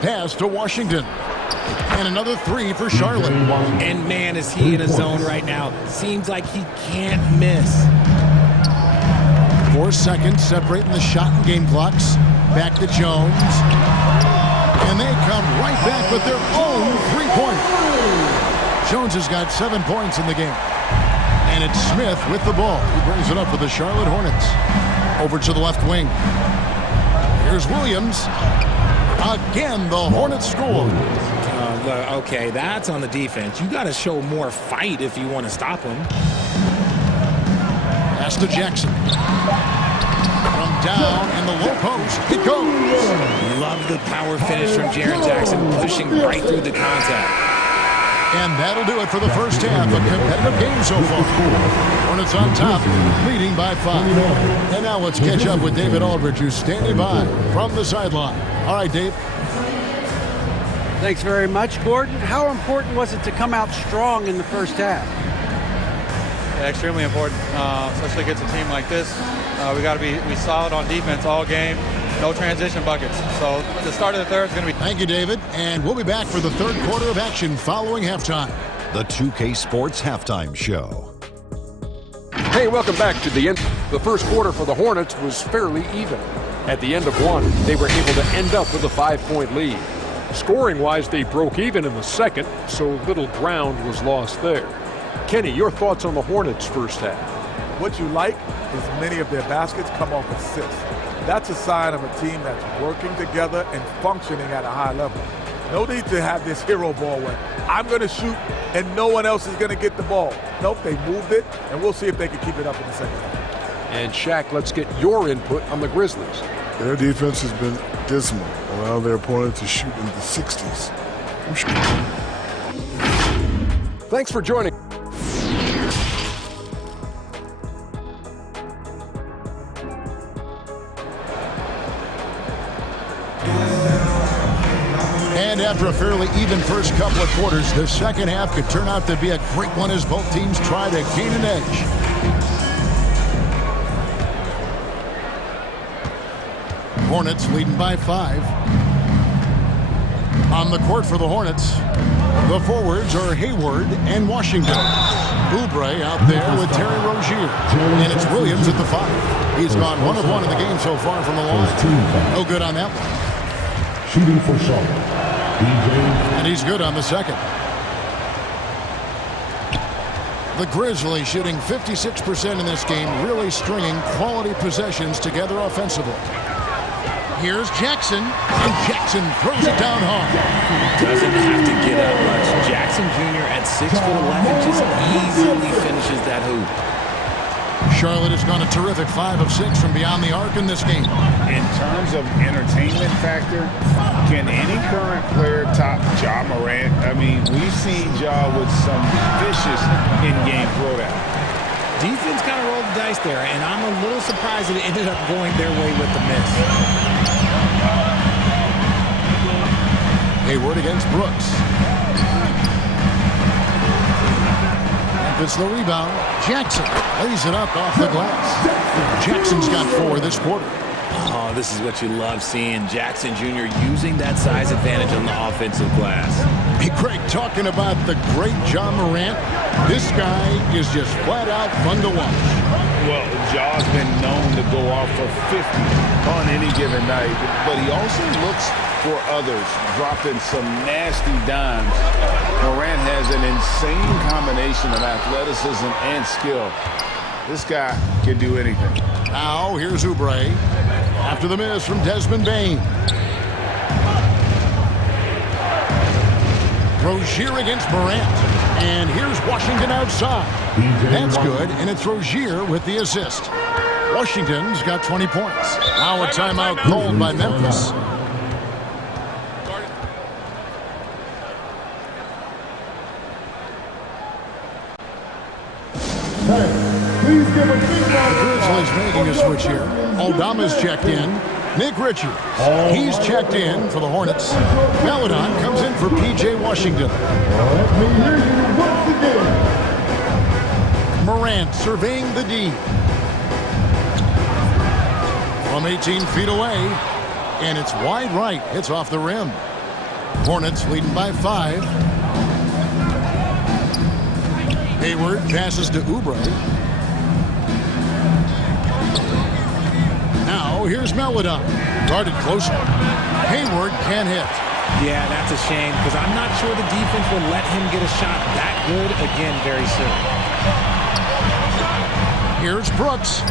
Pass to Washington. And another 3 for Charlotte. And man, is he in a zone right now. Seems like he can't miss. 4 seconds separating the shot and game clocks. Back to Jones. And they come right back with their own 3-point. Jones has got 7 points in the game. And it's Smith with the ball. He brings it up for the Charlotte Hornets. Over to the left wing. Here's Williams. Again, the Hornets score. Okay, that's on the defense. You got to show more fight if you want to stop him. Pass to Jackson. From down in the low post. It goes. Love the power finish from Jaren Jackson, pushing right through the contact. And that'll do it for the first half. A competitive game so far. Hornets on top, leading by 5. And now let's catch up with David Aldridge, who's standing by from the sideline. All right, Dave. Thanks very much, Gordon. How important was it to come out strong in the first half? Yeah, extremely important, especially against a team like this. We got to be solid on defense all game. No transition buckets. So the start of the third is going to be... Thank you, David. And we'll be back for the third quarter of action following halftime. The 2K Sports Halftime Show. Hey, welcome back to the end. The first quarter for the Hornets was fairly even. At the end of one, they were able to end up with a 5-point lead. Scoring-wise, they broke even in the second, so little ground was lost there. Kenny, your thoughts on the Hornets' first half? What you like is many of their baskets come off assists. That's a sign of a team that's working together and functioning at a high level. No need to have this hero ball where I'm going to shoot and no one else is going to get the ball. Nope, they moved it, and we'll see if they can keep it up in the second half. And Shaq, let's get your input on the Grizzlies. Their defense has been dismal, allowing their opponent to shoot in the 60s. Thanks for joining. And after a fairly even first couple of quarters, the second half could turn out to be a great one as both teams try to gain an edge. Hornets leading by 5. On the court for the Hornets, the forwards are Hayward and Washington. Oubre out there with Terry Rozier. And it's Williams at the 5. He's gone 1 of 1 in the game so far from the line. No good on that one. Shooting for Charlotte. And he's good on the second. The Grizzlies shooting 56% in this game, really stringing quality possessions together offensively. Here's Jackson, and Jackson throws it down hard. Doesn't have to get up much. Jackson Jr. at 6'11" just easily finishes that hoop. Charlotte has gone a terrific 5 of 6 from beyond the arc in this game. In terms of entertainment factor, can any current player top Ja Morant? I mean, we've seen Ja with some vicious in-game throwdown. Defense kind of rolled the dice there, and I'm a little surprised that it ended up going their way with the miss. Hayward against Brooks. It's the rebound. Jackson lays it up off the glass. Jackson's got 4 this quarter. Oh, this is what you love seeing. Jackson Jr. using that size advantage on the offensive glass. Hey, Greg, talking about the great Ja Morant, this guy is just flat out fun to watch. Well, Ja's been known to go off for 50 on any given night, but he also looks for others, dropping some nasty dimes. Morant has an insane combination of athleticism and skill. This guy can do anything. Now, here's Oubre. After the miss from Desmond Bain. Rozier against Morant. And here's Washington outside. That's good, and it's Rozier with the assist. Washington's got 20 points. Now a timeout called by Memphis. The Grizzlies making a switch here. Aldama's checked in. Nick Richards, he's checked in for the Hornets. Maladon comes in for P.J. Washington. Morant surveying the D. From 18 feet away, and it's wide right. Hits off the rim. Hornets leading by 5. Hayward passes to Oubre. Now here's Maladon. Guarded closely. Hayward can't hit. Yeah, that's a shame because I'm not sure the defense will let him get a shot that good again very soon. Here's Brooks.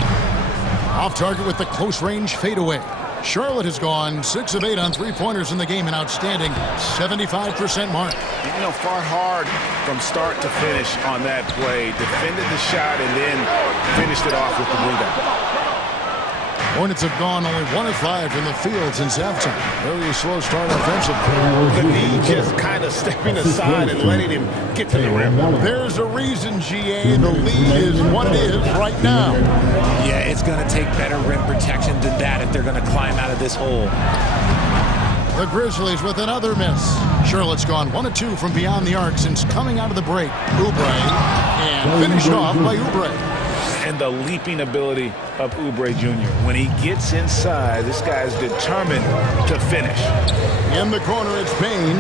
Off target with the close range fadeaway. Charlotte has gone 6 of 8 on 3-pointers in the game, an outstanding 75% mark. You know, fought hard from start to finish on that play. Defended the shot and then finished it off with the rebound. Hornets have gone only 1 of 5 from the field since halftime. Very slow start offensively. The knee just kind of stepping aside and letting him get to the rim. There's a reason, GA. The lead is what it is right now. Yeah, it's going to take better rim protection than that if they're going to climb out of this hole. The Grizzlies with another miss. Charlotte's gone 1 of 2 from beyond the arc since coming out of the break. Oubre, and finished off by Oubre. And the leaping ability of Oubre Jr. When he gets inside, this guy's determined to finish. In the corner, it's Bain.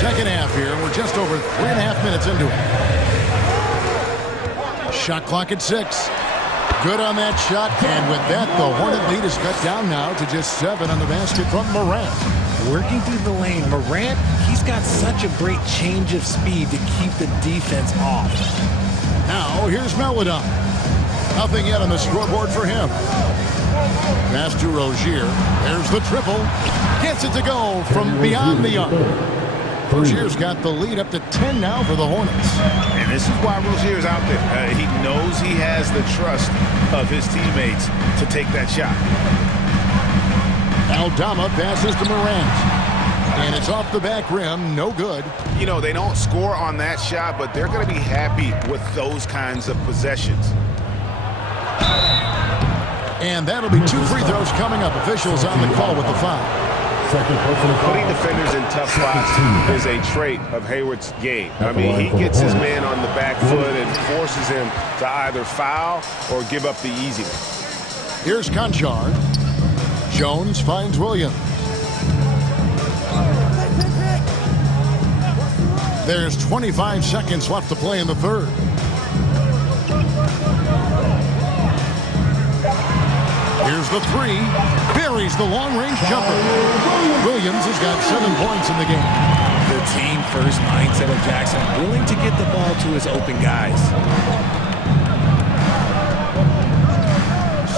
Second half here. We're just over 3.5 minutes into it. Shot clock at 6. Good on that shot. And with that, the Hornet lead is cut down now to just 7 on the basket from Morant. Working through the lane, Morant, he's got such a great change of speed to keep the defense off. Now, here's Maladon. Nothing yet on the scoreboard for him. Pass to Rozier. There's the triple. Gets it to go from beyond the arc. Rozier's got the lead up to 10 now for the Hornets. And this is why Rozier's out there. He knows he has the trust of his teammates to take that shot. Aldama passes to Morant. And it's off the back rim. No good. You know, they don't score on that shot, but they're going to be happy with those kinds of possessions. And that'll be 2 free throws coming up. Officials on the call with the foul. Putting defenders in tough spots is a trait of Hayward's game. I mean, he gets his man on the back foot and forces him to either foul or give up the easy one. Here's Conchar. Jones finds Williams. There's 25 seconds left to play in the third. Here's the three. Buries the long-range jumper. Williams has got 7 points in the game. The team-first mindset of Jackson, willing to get the ball to his open guys.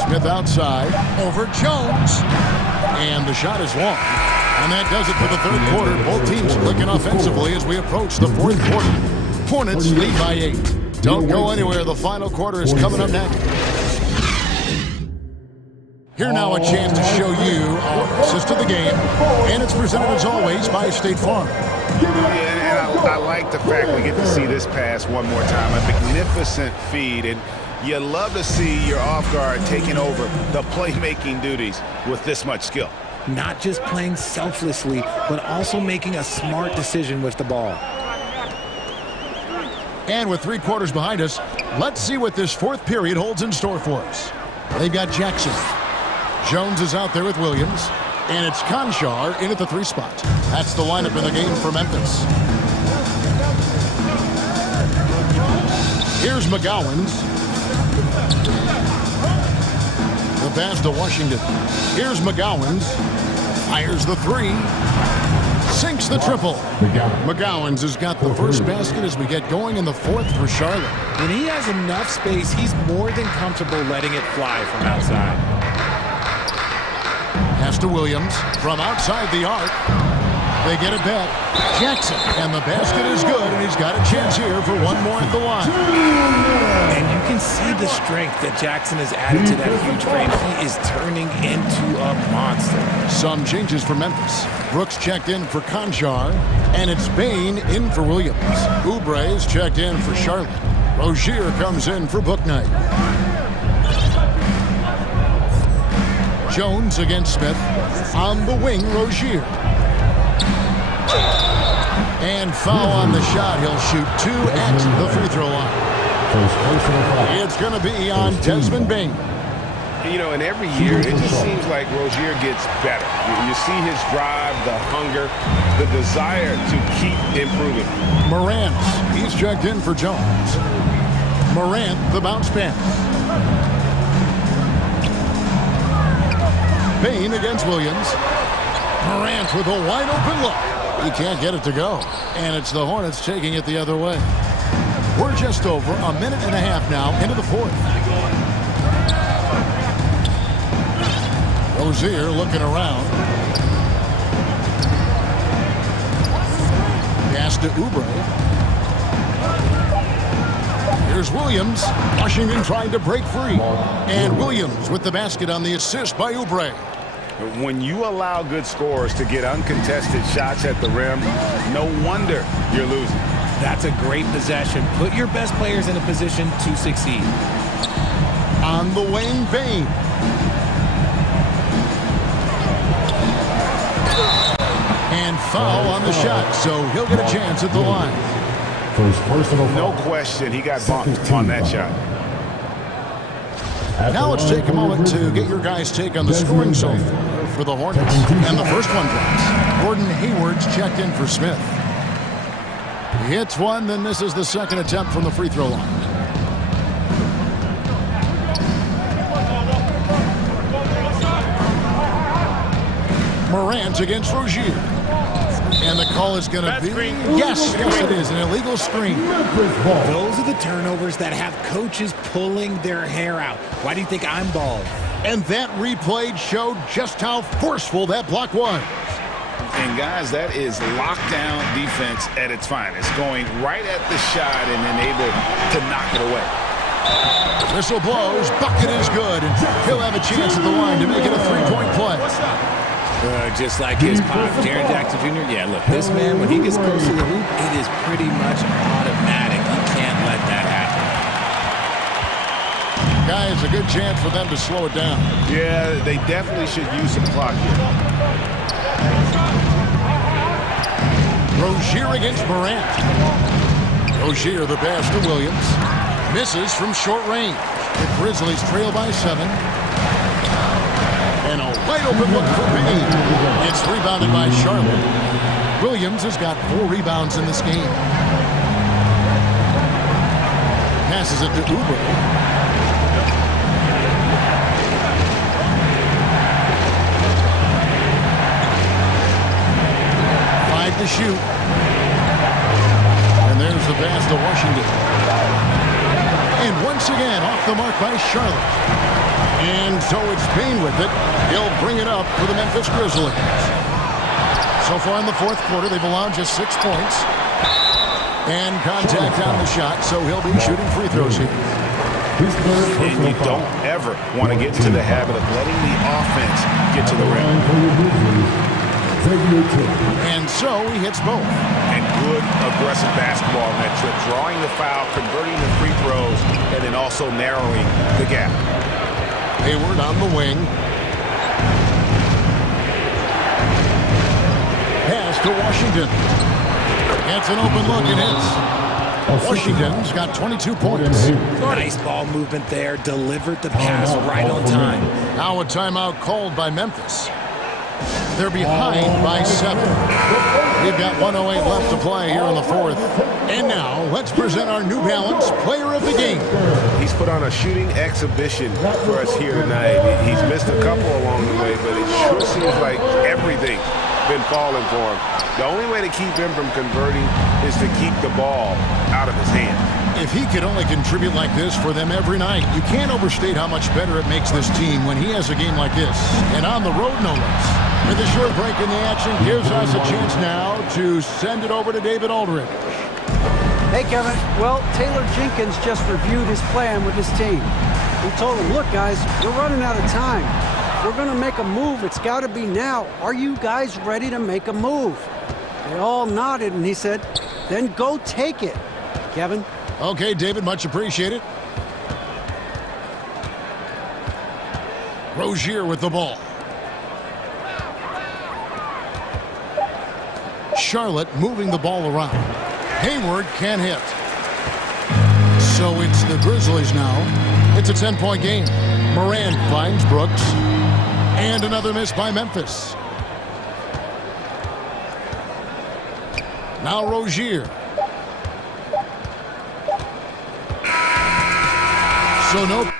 Smith outside. Over Jones. And the shot is long. And that does it for the third quarter. Both teams clicking offensively as we approach the fourth quarter. Hornets lead by 8. Don't go anywhere. The final quarter is coming up next. Here now a chance to show you our assist of the game. And it's presented as always by State Farm. Yeah, and I like the fact we get to see this pass one more time. A magnificent feed. And you love to see your off guard taking over the playmaking duties with this much skill. Not just playing selflessly, but also making a smart decision with the ball. And with 3 quarters behind us, let's see what this fourth period holds in store for us. They've got Jackson. Jones is out there with Williams. And it's Conchar in at the 3 spot. That's the lineup in the game for Memphis. Here's McGowan's. The pass to Washington. Here's McGowan's. Fires the 3. Sinks the triple. McGowan's has got the first basket as we get going in the fourth for Charlotte. When he has enough space, he's more than comfortable letting it fly from outside. Pass to Williams from outside the arc. They get it back. Jackson. And the basket is good, and he's got a chance here for one more at the line. And you can see the strength that Jackson has added to that huge frame. He is turning into a monster. Some changes for Memphis. Brooks checked in for Conchar, and it's Bain in for Williams. Oubre is checked in for Charlotte. Rozier comes in for Bouknight. Jones against Smith. On the wing, Rozier. And foul on the shot. He'll shoot 2 at the free throw line. It's going to be on Desmond Bain. You know, and every year, it just seems like Rozier gets better. You see his drive, the hunger, the desire to keep improving. Morant, he's checked in for Jones. Morant, the bounce pass. Bain against Williams. Morant with a wide open look. He can't get it to go. And it's the Hornets taking it the other way. We're just over a minute and a half now into the fourth. Rozier looking around. Pass to Oubre. Here's Williams. Washington trying to break free. And Williams with the basket on the assist by Oubre. When you allow good scorers to get uncontested shots at the rim, no wonder you're losing. That's a great possession. Put your best players in a position to succeed. On the wing, Bain. And foul on the shot, so he'll get a chance at the line. First personal foul. No question, he got bumped on that shot. Now let's take a moment to get your guys' take on the scoring so far for the Hornets. And the first one drops. Gordon Hayward's checked in for Smith. He hits one, then misses the second attempt from the free throw line. Morant against Rozier. And the call is going to be, yes, it is, an illegal screen. Those are the turnovers that have coaches pulling their hair out. Why do you think I'm bald? And that replay showed just how forceful that block was. And guys, that is lockdown defense at its finest. Going right at the shot and then able to knock it away. Whistle blows, bucket is good, and he'll have a chance at the line to make it a three-point play. Just like his pop, Jaren Jackson Jr. Yeah, look, this man, when he gets close to the hoop, it is pretty much automatic. He can't let that happen. Guys, a good chance for them to slow it down. Yeah, they definitely should use some clock here. Rozier against Morant. Rozier, the pass to Williams. Misses from short range. The Grizzlies trail by 7. And a wide open look for Payne. It's rebounded by Charlotte. Williams has got 4 rebounds in this game. Passes it to Uber. 5 to shoot. And there's the pass to Washington. And once again, off the mark by Charlotte. And so it's Payne with it. He'll bring it up for the Memphis Grizzlies. So far in the fourth quarter, they've allowed just 6 points. And contact on the shot, so he'll be shooting free throws here. And you don't ever want to get into the habit of letting the offense get to the rim. And so he hits both. And good aggressive basketball on that trip. Drawing the foul, converting the free throws, and then also narrowing the gap. Hayward on the wing. Pass to Washington. It's an open look and hits. Washington's got 22 points. Nice ball movement there. Delivered the pass right on time. Now a timeout called by Memphis. They're behind by 7. We've got 1:08 left to play here in the fourth. And now, let's present our New Balance Player of the Game. He's put on a shooting exhibition for us here tonight. He's missed a couple along the way, but it sure seems like everything's been falling for him. The only way to keep him from converting is to keep the ball out of his hand. If he could only contribute like this for them every night, you can't overstate how much better it makes this team when he has a game like this. And on the road, no less. With a short break in the action, gives us a chance now to send it over to David Aldridge. Hey, Kevin. Well, Taylor Jenkins just reviewed his plan with his team. He told them, look, guys, we're running out of time. We're going to make a move. It's got to be now. Are you guys ready to make a move? They all nodded, and he said, then go take it. Kevin? Okay, David, much appreciated. Rozier with the ball. Charlotte moving the ball around. Hayward can't hit. So it's the Grizzlies now. It's a 10-point game. Moran finds Brooks. And another miss by Memphis. Now Rozier. So no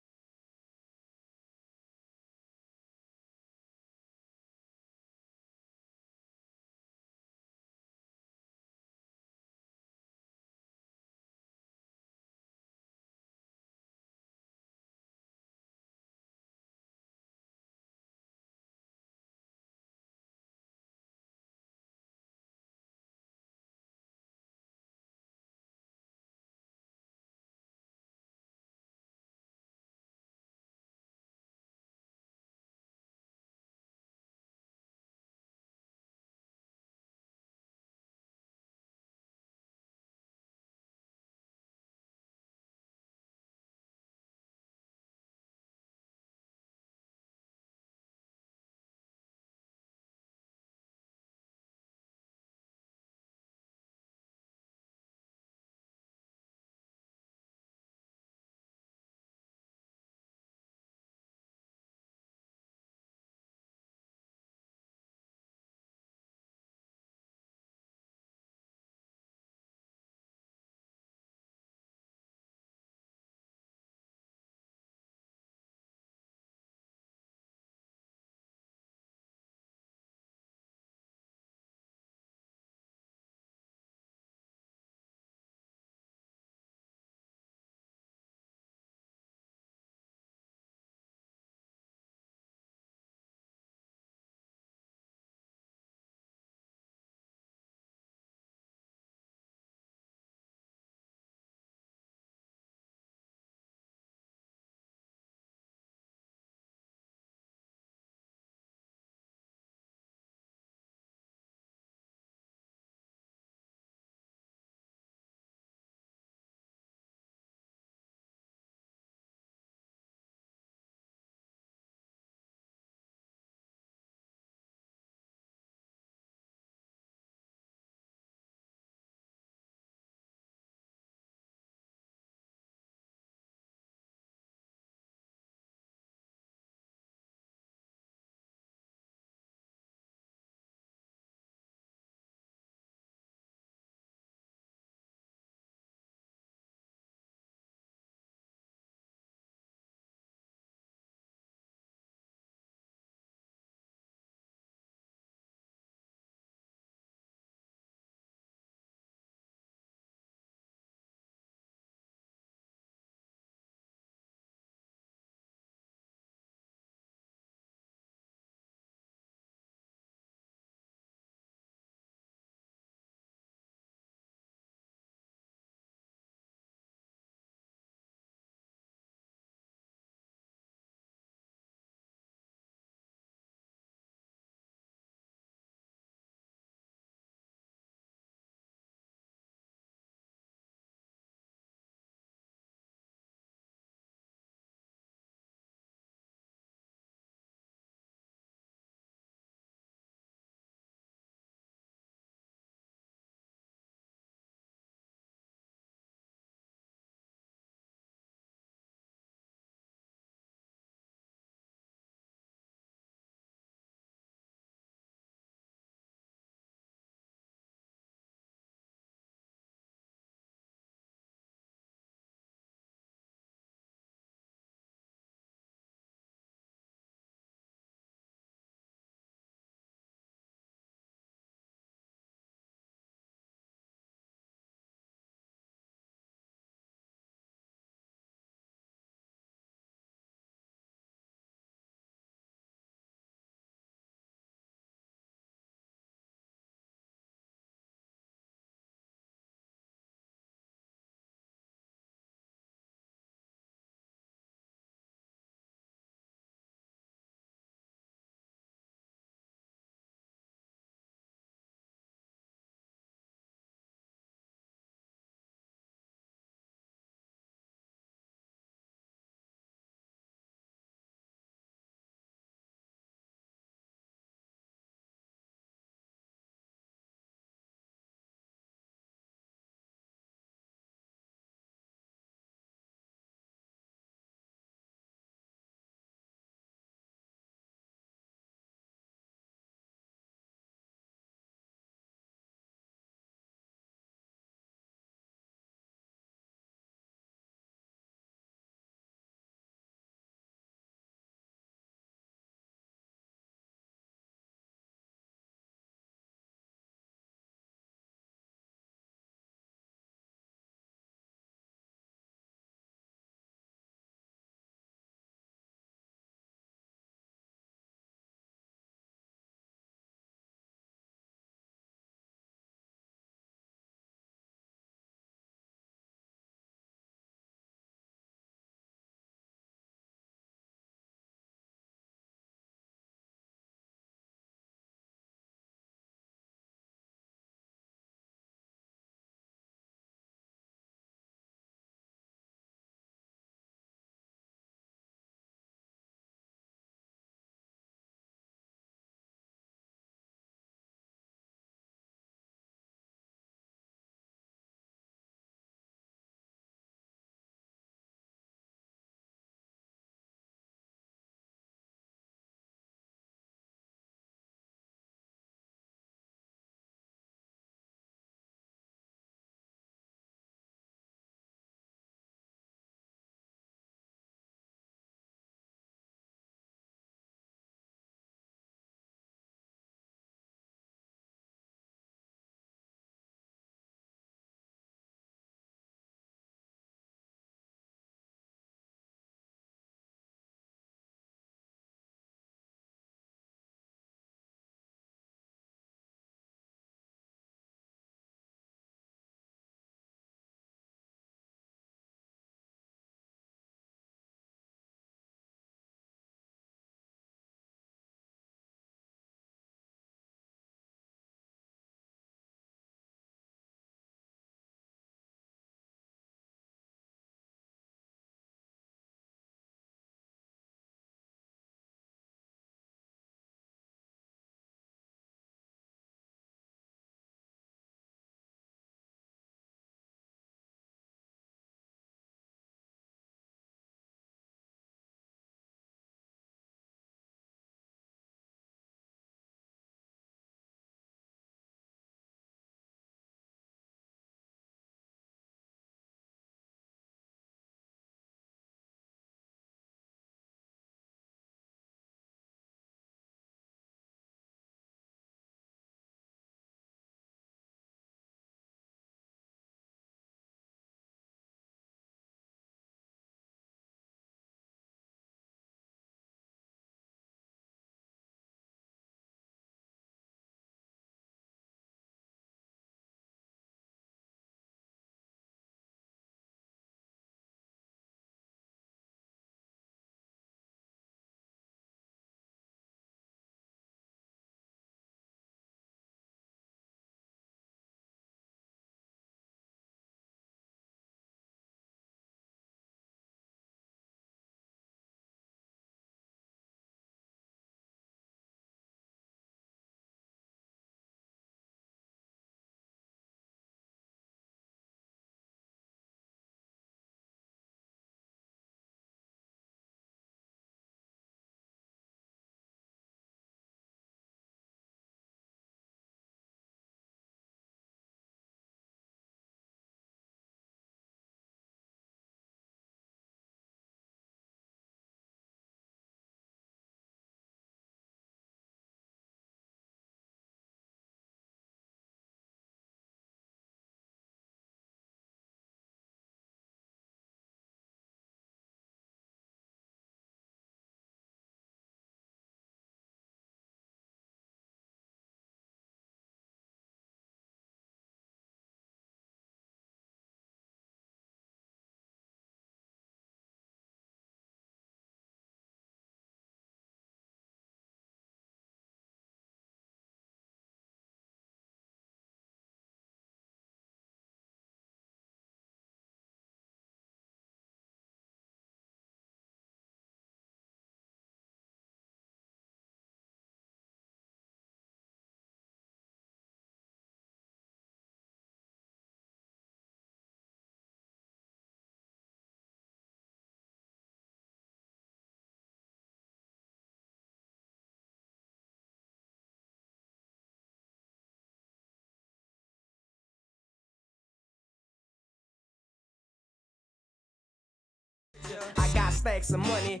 stacks of money.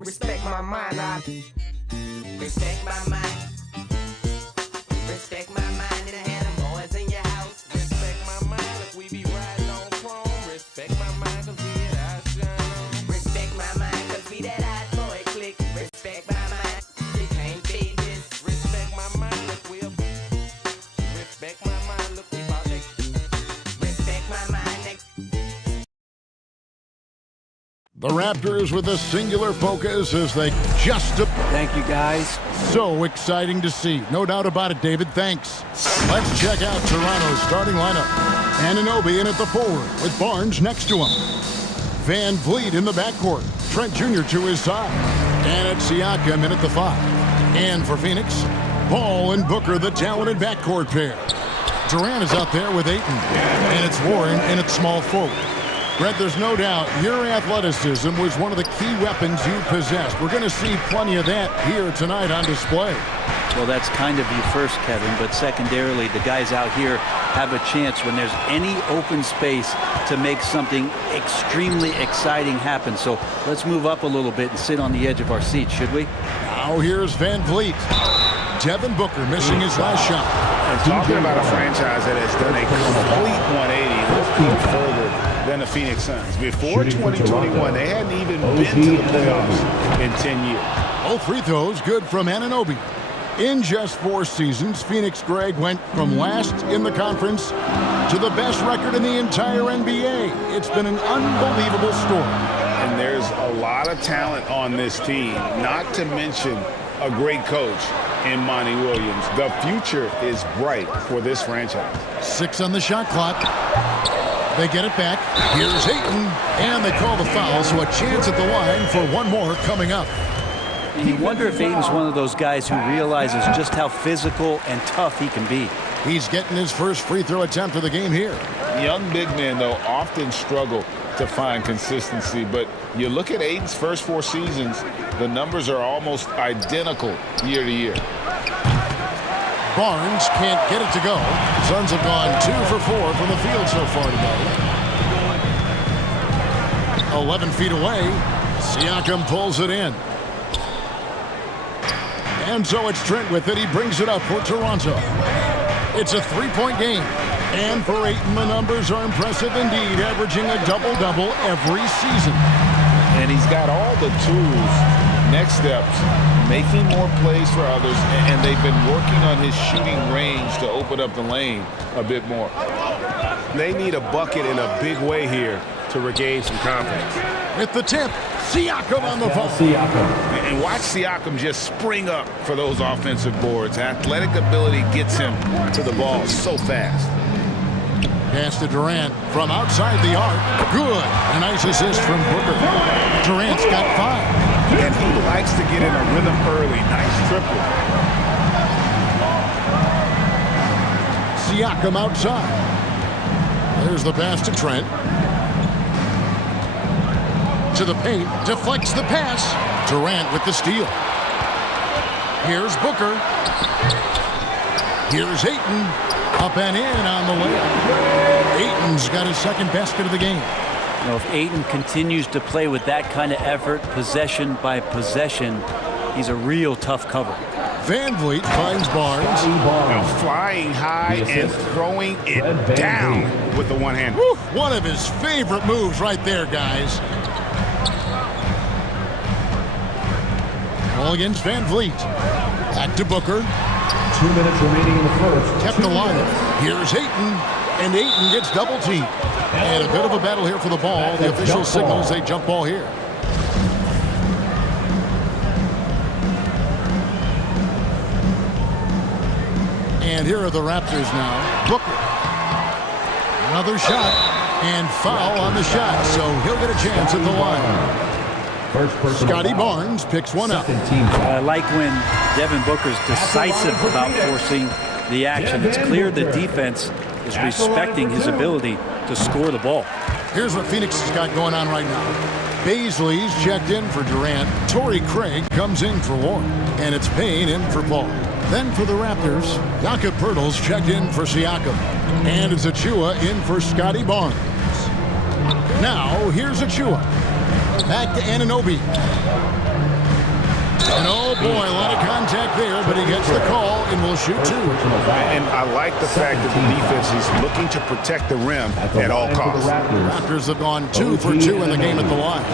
Respect my mind, I respect my mind. Respect my mind and I had them boys in your house. Respect my mind, look, we be riding on chrome. Respect my mind, cause we get our shine on. Respect my mind, cause we that hot boy click. Respect my mind, you can't beat this. Respect my mind, look, we respect my mind, look, we about to respect my mind next. The Raptors with a singular focus as they just... Thank you, guys. So exciting to see. No doubt about it, David. Thanks. Let's check out Toronto's starting lineup. Anunoby in at the forward with Barnes next to him. Van Vliet in the backcourt. Trent Jr. to his side. And it's Siakam in at the 5. And for Phoenix, Ball and Booker, the talented backcourt pair. Durant is out there with Ayton. And it's Warren in at small forward. Brett, there's no doubt your athleticism was one of the key weapons you possessed. We're going to see plenty of that here tonight on display. Well, that's kind of you first, Kevin, but secondarily, the guys out here have a chance when there's any open space to make something extremely exciting happen. So let's move up a little bit and sit on the edge of our seats, should we? Now here's Van Vliet. Devin Booker missing his last shot. And talking about a franchise that has done a complete 180, looking further than the Phoenix Suns. Before 2021, they hadn't even been to the playoffs in 10 years. All free throws good from Anunoby. In just 4 seasons, Phoenix, Greg, went from last in the conference to the best record in the entire NBA. It's been an unbelievable story. And there's a lot of talent on this team, not to mention a great coach in Monty Williams. The future is bright for this franchise. 6 on the shot clock. They get it back. Here's Ayton, and they call the foul, so a chance at the line for one more coming up. And you wonder if Ayton's one of those guys who realizes just how physical and tough he can be. He's getting his first free throw attempt of the game here. Young big men, though, often struggle to find consistency, but you look at Ayton's first 4 seasons, the numbers are almost identical year to year. Barnes can't get it to go. Suns have gone 2 for 4 from the field so far today. 11 feet away. Siakam pulls it in. And so it's Trent with it. He brings it up for Toronto. It's a 3-point game. And for Ayton, the numbers are impressive indeed, averaging a double-double every season. And he's got all the tools. Next steps, making more plays for others, and they've been working on his shooting range to open up the lane a bit more. They need a bucket in a big way here to regain some confidence. With the tip, Siakam on the ball. And watch Siakam just spring up for those offensive boards. Athletic ability gets him to the ball so fast. Pass to Durant from outside the arc. Good. A nice assist from Booker. Durant's got 5. And he likes to get in a rhythm early. Nice triple. Siakam outside. There's the pass to Trent. To the paint. Deflects the pass. Durant with the steal. Here's Booker. Here's Ayton. Up and in on the layup. Ayton's got his second basket of the game. You know, if Ayton continues to play with that kind of effort, possession by possession, he's a real tough cover. Van Vliet finds Barnes. Now flying high and throwing it down with the one hand. One of his favorite moves right there, guys. All against Van Vliet. Back to Booker. 2 minutes remaining in the first. Kept the lineup. Here's Ayton, and Ayton gets double teamed. And a bit of a battle here for the ball. The official signals a jump ball here. And here are the Raptors now. Booker. Another shot. And foul on the shot. So he'll get a chance at the line. Scotty Barnes picks one up. I like when Devin Booker's decisive about forcing the action. It's clear the defense is respecting his ability to score the ball. Here's what Phoenix has got going on right now. Baisley's checked in for Durant. Torrey Craig comes in for Warren. And it's Payne in for Paul. Then for the Raptors, Jakob Poeltl's checked in for Siakam. And it's Achua in for Scotty Barnes. Now, here's Achua. Back to Anunoby. And oh boy, a lot of contact there, but he gets the call and will shoot 2. And I like the fact that the defense is looking to protect the rim at all costs. Raptors have gone 2 for 2 in the game at the line.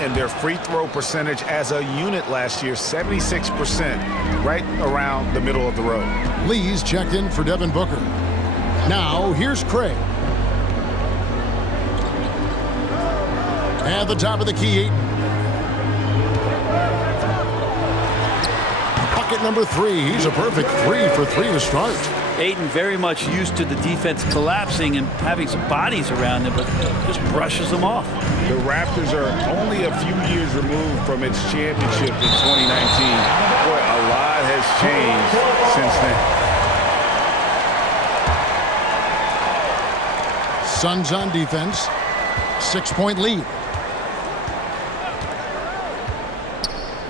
And their free throw percentage as a unit last year, 76%, right around the middle of the road. Lee's checked in for Devin Booker. Now, here's Craig. At the top of the key, Ayton. Bucket number 3. He's a perfect 3 for 3 to start. Ayton very much used to the defense collapsing and having some bodies around him, but just brushes them off. The Raptors are only a few years removed from its championship in 2019. Boy, a lot has changed since then. Suns on defense. 6-point lead.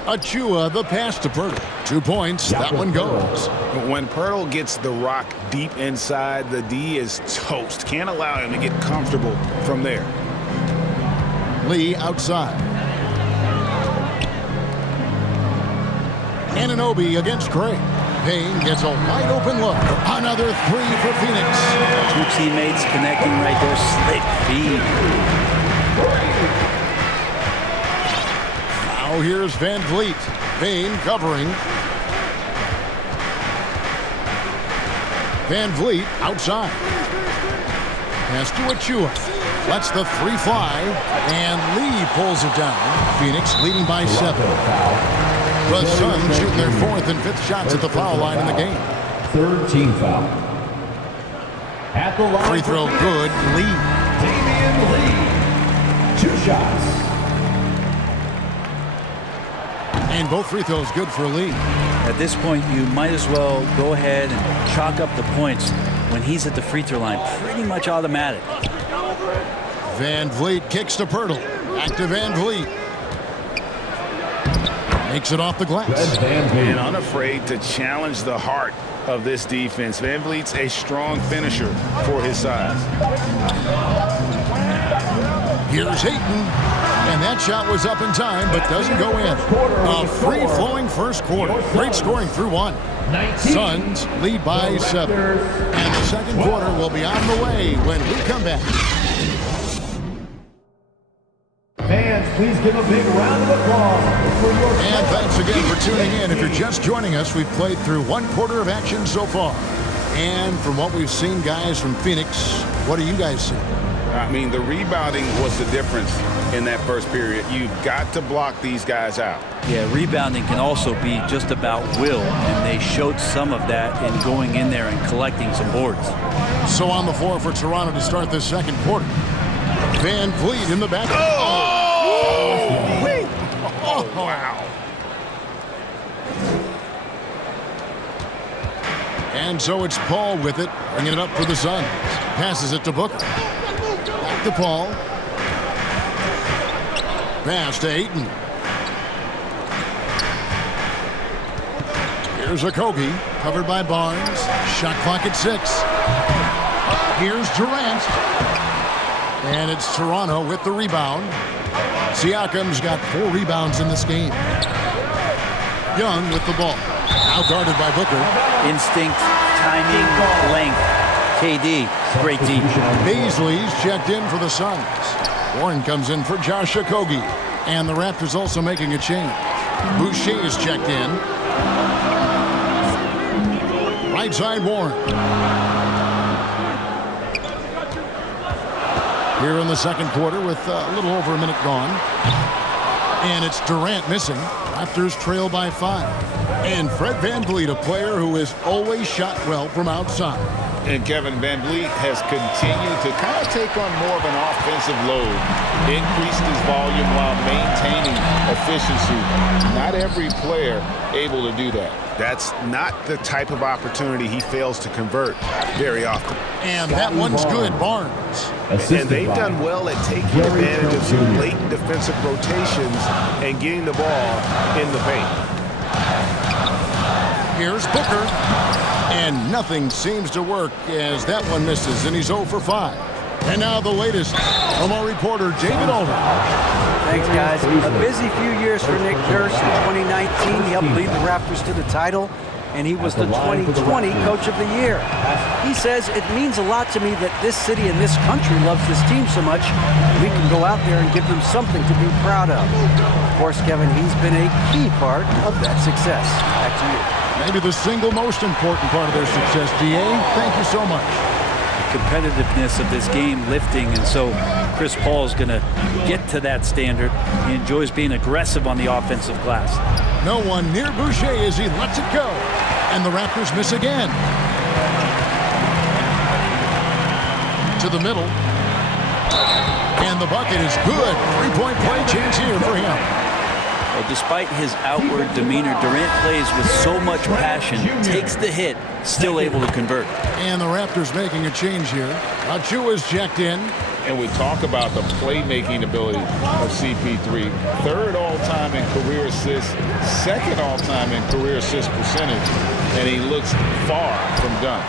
Achua, the pass to Pirtle. 2 points. That one goes. When Pirtle gets the rock deep inside, the D is toast. Can't allow him to get comfortable from there. Lee outside. Anunoby against Craig. Payne gets a wide open look. Another 3 for Phoenix. 2 teammates connecting right there. Slick feed. Now here's Van Vliet. Payne covering. Van Vliet outside. Pass to Achua. Lets the 3 fly. And Lee pulls it down. Phoenix leading by 7. The Suns shooting their 4th and 5th shots at the foul line in the game. 3rd team foul. At the line. Free throw good. Lee. Damian Lee. 2 shots. And both free throws good for Lee. At this point, you might as well go ahead and chalk up the points when he's at the free throw line. Pretty much automatic. Van Vliet kicks to Pirtle. Back to Van Vliet. Makes it off the glass. And unafraid to challenge the heart of this defense. Van Vliet's a strong finisher for his size. Here's Ayton. And that shot was up in time, but doesn't go in. A free-flowing first quarter. Great scoring through 1. Suns lead by 7. And the second quarter will be on the way when we come back. Fans, please give a big round of applause for your... And thanks again for tuning in. If you're just joining us, we've played through 1 quarter of action so far. And from what we've seen, guys, from Phoenix, what do you guys see? I mean, the rebounding was the difference in that first period. You've got to block these guys out. Yeah, rebounding can also be just about will, and they showed some of that in going in there and collecting some boards. So on the floor for Toronto to start this second quarter. Van Vliet in the back. Oh, wow. And so it's Paul with it, bringing it up for the Suns. Passes it to Booker. Back to Paul. Pass to Ayton. Here's Okogie, covered by Barnes. Shot clock at 6. Here's Durant. And it's Toronto with the rebound. Siakam's got 4 rebounds in this game. Young with the ball. Now guarded by Booker. Instinct, timing, length. KD, great deep. Beasley's checked in for the Suns. Warren comes in for Josh Okogie. And the Raptors also making a change. Boucher is checked in. Right side Warren. Here in the second quarter with a little over a minute gone. And it's Durant missing. Raptors trail by 5. And Fred VanVleet, a player who has always shot well from outside. And Kevin VanVleet has continued to kind of take on more of an offensive load. Increased his volume while maintaining efficiency. Not every player able to do that. That's not the type of opportunity he fails to convert very often. And that one's good, Barnes. And they've done well at taking advantage of some late defensive rotations and getting the ball in the paint. Here's Booker. And nothing seems to work as that one misses, and he's 0 for 5. And now the latest from our reporter, David Aldridge. Thanks, guys. A busy few years for Nick Nurse. In 2019, he helped lead the Raptors to the title, and he was the 2020 Coach of the Year. He says, it means a lot to me that this city and this country loves this team so much, we can go out there and give them something to be proud of. Of course, Kevin, he's been a key part of that success. Back to you. Maybe the single most important part of their success, DA. Thank you so much. The competitiveness of this game lifting, and so Chris Paul is going to get to that standard. He enjoys being aggressive on the offensive glass. No one near Boucher as he lets it go. And the Raptors miss again. To the middle. And the bucket is good. Three-point play chance here for him. Well, despite his outward demeanor, Durant plays with so much passion, takes the hit, still able to convert. And the Raptors making a change here. Achua's checked in. And we talk about the playmaking ability of CP3. Third all-time in career assists, second all-time in career assist percentage, and he looks far from done.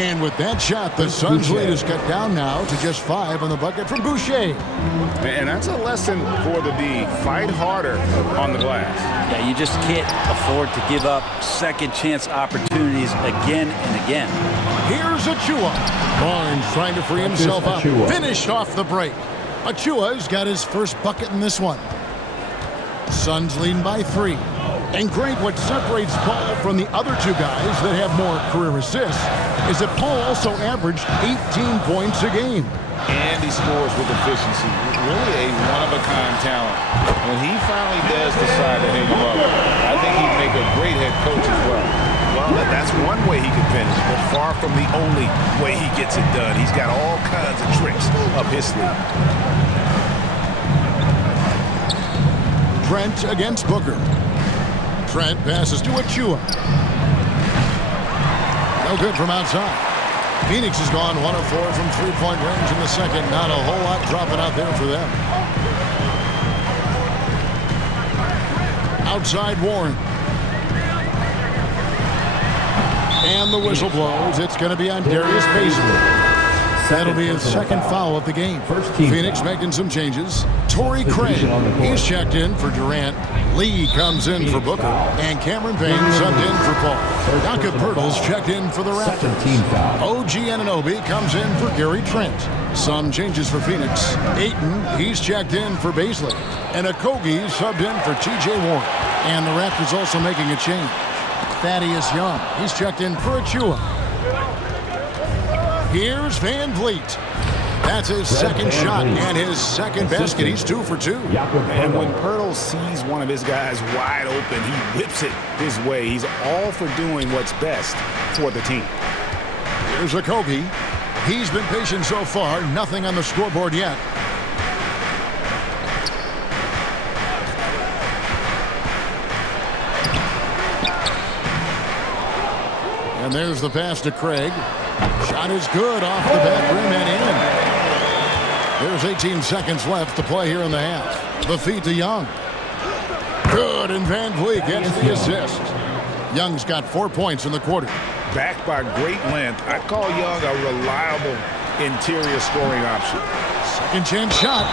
And with that shot, the Suns' lead is cut down now to just 5 on the bucket from Boucher. And that's a lesson for the D. Fight harder on the glass. Yeah, you just can't afford to give up second chance opportunities again and again. Here's Achua. Barnes trying to free himself up. Finished off the break. Achua's got his first bucket in this one. Suns leading by 3. And Greg, what separates Paul from the other two guys that have more career assists is that Paul also averaged 18 points a game. And he scores with efficiency. Really a one-of-a-kind talent. When he finally does decide to hang him up, I think he'd make a great head coach as well. Well, that's one way he can finish, but far from the only way he gets it done. He's got all kinds of tricks up his sleeve. Trent against Booker. Trent passes to Achua. No good from outside. Phoenix has gone 1 of 4 from three-point range in the second. Not a whole lot dropping out there for them. Outside Warren. And the whistle blows. It's going to be on Darius Bazley. That'll be his second foul of the game. Phoenix making some changes. Torrey Craig, he's checked in for Durant. Lee comes in for Booker. And Cameron Payne subbed in for Paul. Jakob Poeltl's checked in for the Raptors. OG Anunoby comes in for Gary Trent. Some changes for Phoenix. Ayton, he's checked in for Bazley. And Okogie subbed in for TJ Warren. And the Raptors also making a change. Thaddeus Young, he's checked in for Achua. Here's Van Vliet. That's his second shot and his second basket. He's 2 for 2. And when Poeltl sees one of his guys wide open, he whips it his way. He's all for doing what's best for the team. Here's Okogie. He's been patient so far. Nothing on the scoreboard yet. And there's the pass to Craig. Shot is good off the back rim and in. There's 18 seconds left to play here in the half. The feed to Young. Good, and Van Vliet gets the assist. Young's got 4 points in the quarter. Backed by great length, I call Young a reliable interior scoring option. Second chance shot.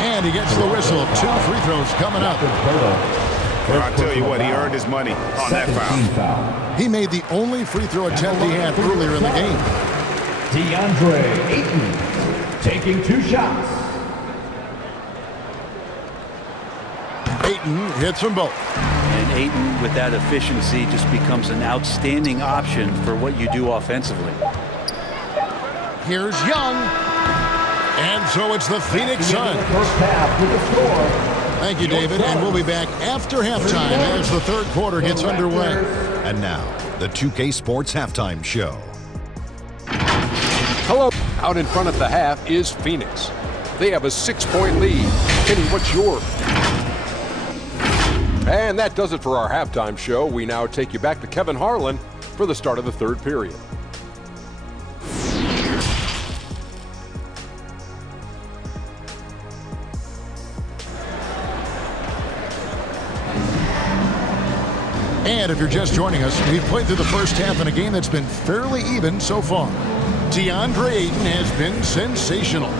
And he gets the whistle. 2 free throws coming up. Well, I'll tell you what, he earned his money on that foul. He made the only free throw attempt he had earlier in the game. DeAndre Ayton taking 2 shots. Ayton hits them both. And Ayton, with that efficiency, just becomes an outstanding option for what you do offensively. Here's Young. And so it's the Phoenix Suns. First half with a score. Thank you, David, and we'll be back after halftime as the third quarter gets underway. And now, the 2K Sports Halftime Show. Hello. Out in front at the half is Phoenix. They have a 6-point lead. Kenny, what's your? And that does it for our halftime show. We now take you back to Kevin Harlan for the start of the third period. And if you're just joining us, we've played through the first half in a game that's been fairly even so far. DeAndre Ayton has been sensational.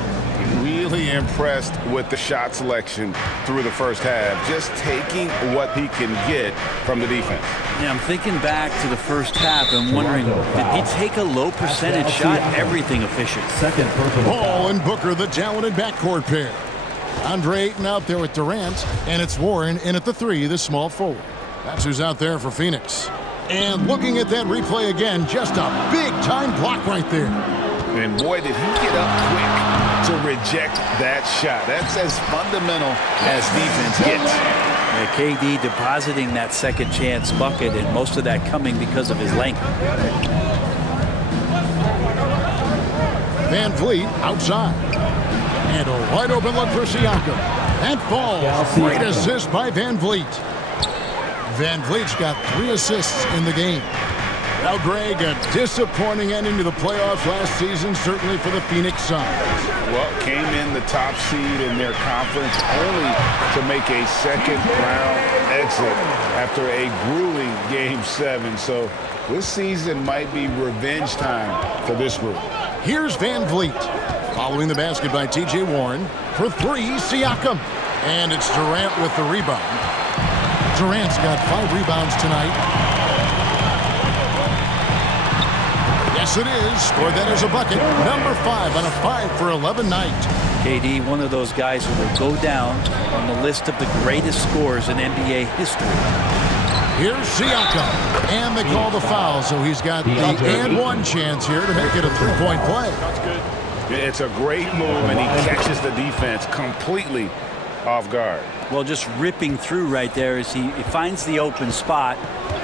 Really impressed with the shot selection through the first half. Just taking what he can get from the defense. Yeah, I'm thinking back to the first half and wondering, did he take a low percentage shot? Everything efficient. Ball and Booker, the talented backcourt pair. Andre Ayton out there with Durant, and it's Warren in at the 3, the small forward. That's who's out there for Phoenix. And looking at that replay again, just a big-time block right there. And boy, did he get up quick to reject that shot. That's as fundamental as defense gets. Yeah, KD depositing that second chance bucket, and most of that coming because of his length. Van Vliet outside. And a wide open look for Siakam. That falls. Great assist by Van Vliet. Van Vliet's got 3 assists in the game. Now, Greg, a disappointing ending to the playoffs last season, certainly for the Phoenix Suns. Well, came in the top seed in their conference only to make a second-round exit after a grueling Game 7. So this season might be revenge time for this group. Here's Van Vliet. Following the basket by T.J. Warren. For 3, Siakam. And it's Durant with the rebound. Durant's got 5 rebounds tonight. Yes, it is. Scored that as a bucket. Number 5 on a 5-for-11 night. KD, one of those guys who will go down on the list of the greatest scorers in NBA history. Here's Siakam. And they call the foul, so he's got the and-one chance here to make it a 3-point play. That's good. It's a great move, and he catches the defense completely off guard. Well, just ripping through right there as he finds the open spot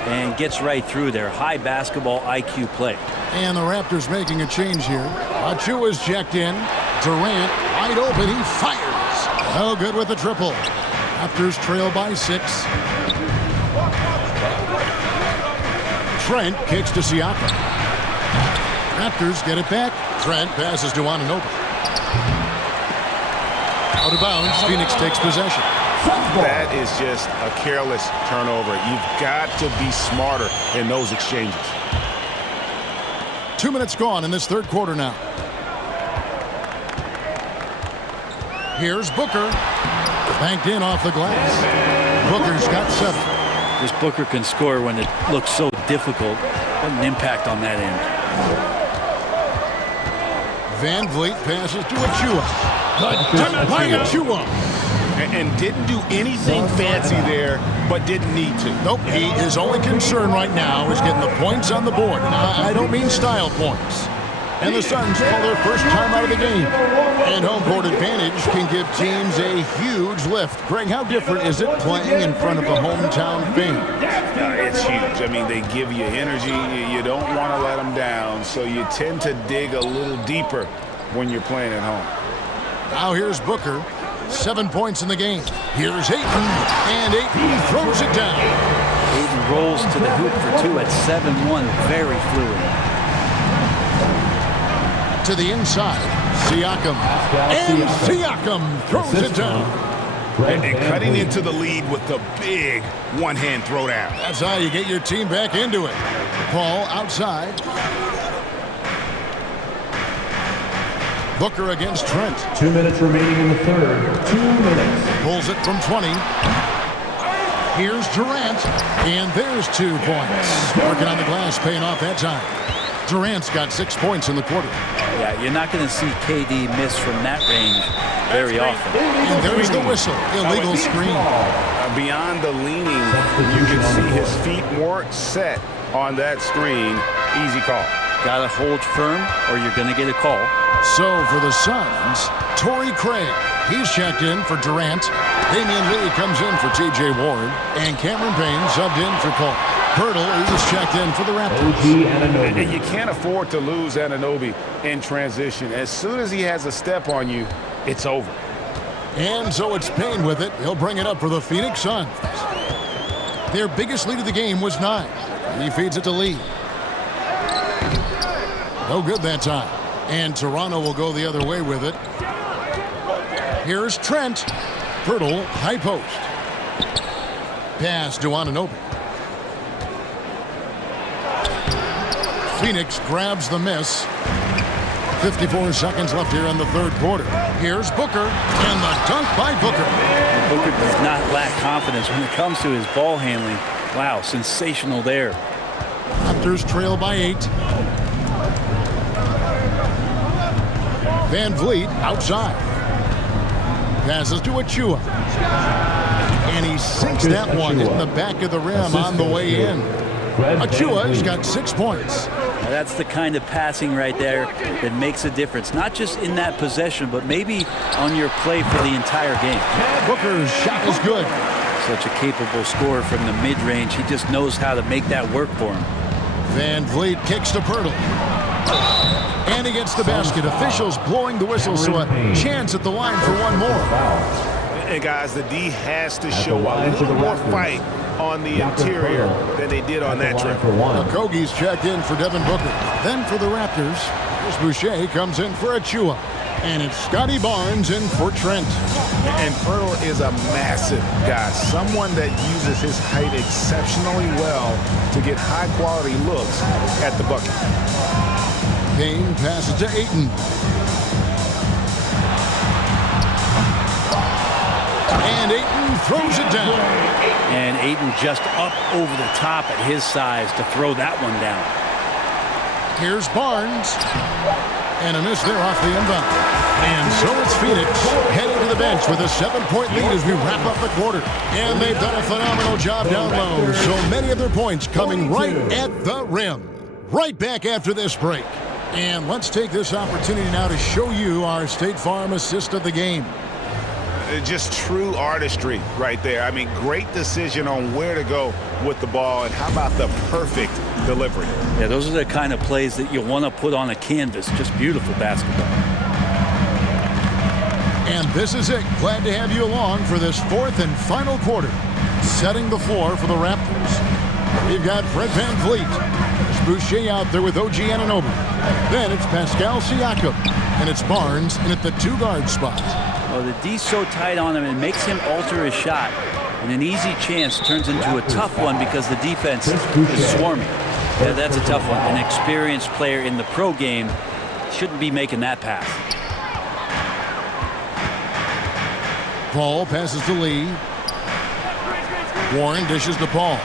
and gets right through there. High basketball IQ play. And the Raptors making a change here. Achua's checked in. Durant wide open. He fires. No good with the triple. Raptors trail by 6. Trent kicks to Siakam. Raptors get it back. Trent passes to Anunoby. Out of bounds. Phoenix takes possession. That is just a careless turnover. You've got to be smarter in those exchanges. 2 minutes gone in this third quarter now. Here's Booker. Banked in off the glass. Booker's got 7. This Booker can score when it looks so difficult. What an impact on that end. Van Vliet passes to Achua. Done by Achua. And didn't do anything fancy there, but didn't need to. Nope, his only concern right now is getting the points on the board. I don't mean style points. And the Suns pull their first time out of the game. And home court advantage can give teams a huge lift. Greg, how different is it playing in front of a hometown fan? It's huge. I mean, they give you energy. You don't want to let them down, so you tend to dig a little deeper when you're playing at home. Now here's Booker. 7 points in the game. Here's Ayton, and Ayton throws it down. Ayton rolls to the hoop for 2 at 7-1. Very fluid. To the inside, Siakam. And Siakam throws it down. And cutting into the lead with the big one-hand throwdown. That's how you get your team back into it. Paul outside. Booker against Trent. 2 minutes remaining in the third. 2 minutes. Pulls it from 20. Here's Durant. And there's 2 points. Working on the glass, paying off that time. Durant's got 6 points in the quarter. Yeah, you're not going to see KD miss from that range very often. And there's the whistle. Illegal screen. Beyond the leaning, you can see his feet weren't set on that screen. Easy call. Got to hold firm or you're going to get a call. So for the Suns, Torrey Craig. He's checked in for Durant. Damian Lee comes in for T.J. Warren. And Cameron Payne subbed in for Paul. Hurdle is checked in for the Raptors. And you can't afford to lose Anunoby in transition. As soon as he has a step on you, it's over. And so it's Payne with it. He'll bring it up for the Phoenix Suns. Their biggest lead of the game was 9. He feeds it to Lee. No good that time. And Toronto will go the other way with it. Here's Trent. Hurdle, high post. Pass to Anunoby. Phoenix grabs the miss. 54 seconds left here in the third quarter. Here's Booker, and the dunk by Booker. Booker does not lack confidence when it comes to his ball handling. Wow, sensational there. Raptors trail by 8. Van Vliet outside. Passes to Achua. And he sinks that one in the back of the rim on the way in. Achua's got 6 points. Now that's the kind of passing right there that makes a difference. Not just in that possession, but maybe on your play for the entire game. Booker's shot is good. Such a capable scorer from the mid-range. He just knows how to make that work for him. Van Vliet kicks to Pirtle. And he gets the basket. Officials blowing the whistle, so a chance at the line for one more. And guys, the D has to show a little more fight on the interior than they did on that trip. Okogie's checked in for Devin Booker. Then for the Raptors, here's Boucher comes in for Achua. And it's Scotty Barnes in for Trent. And Pirtle is a massive guy, someone that uses his height exceptionally well to get high-quality looks at the bucket. Payne passes to Ayton. And Ayton throws it down. And Ayton just up over the top at his size to throw that one down. Here's Barnes. And a miss there off the inbound. And so it's Phoenix heading to the bench with a 7-point lead as we wrap up the quarter. And they've done a phenomenal job down low. So many of their points coming right at the rim. Right back after this break. And let's take this opportunity now to show you our State Farm assist of the game. Just true artistry right there. I mean, great decision on where to go with the ball, and how about the perfect delivery? Yeah, those are the kind of plays that you want to put on a canvas. Just beautiful basketball. And this is it. Glad to have you along for this fourth and final quarter. Setting the floor for the Raptors. We've got Fred Van Vliet. There's Boucher out there with OG Anunoby. Then it's Pascal Siakam. And it's Barnes in at the 2-guard spot. Well, the D's so tight on him, it makes him alter his shot. And an easy chance turns into a tough one because the defense is swarming. Yeah, that's a tough one. An experienced player in the pro game shouldn't be making that pass. Paul passes to Lee. Warren dishes the ball.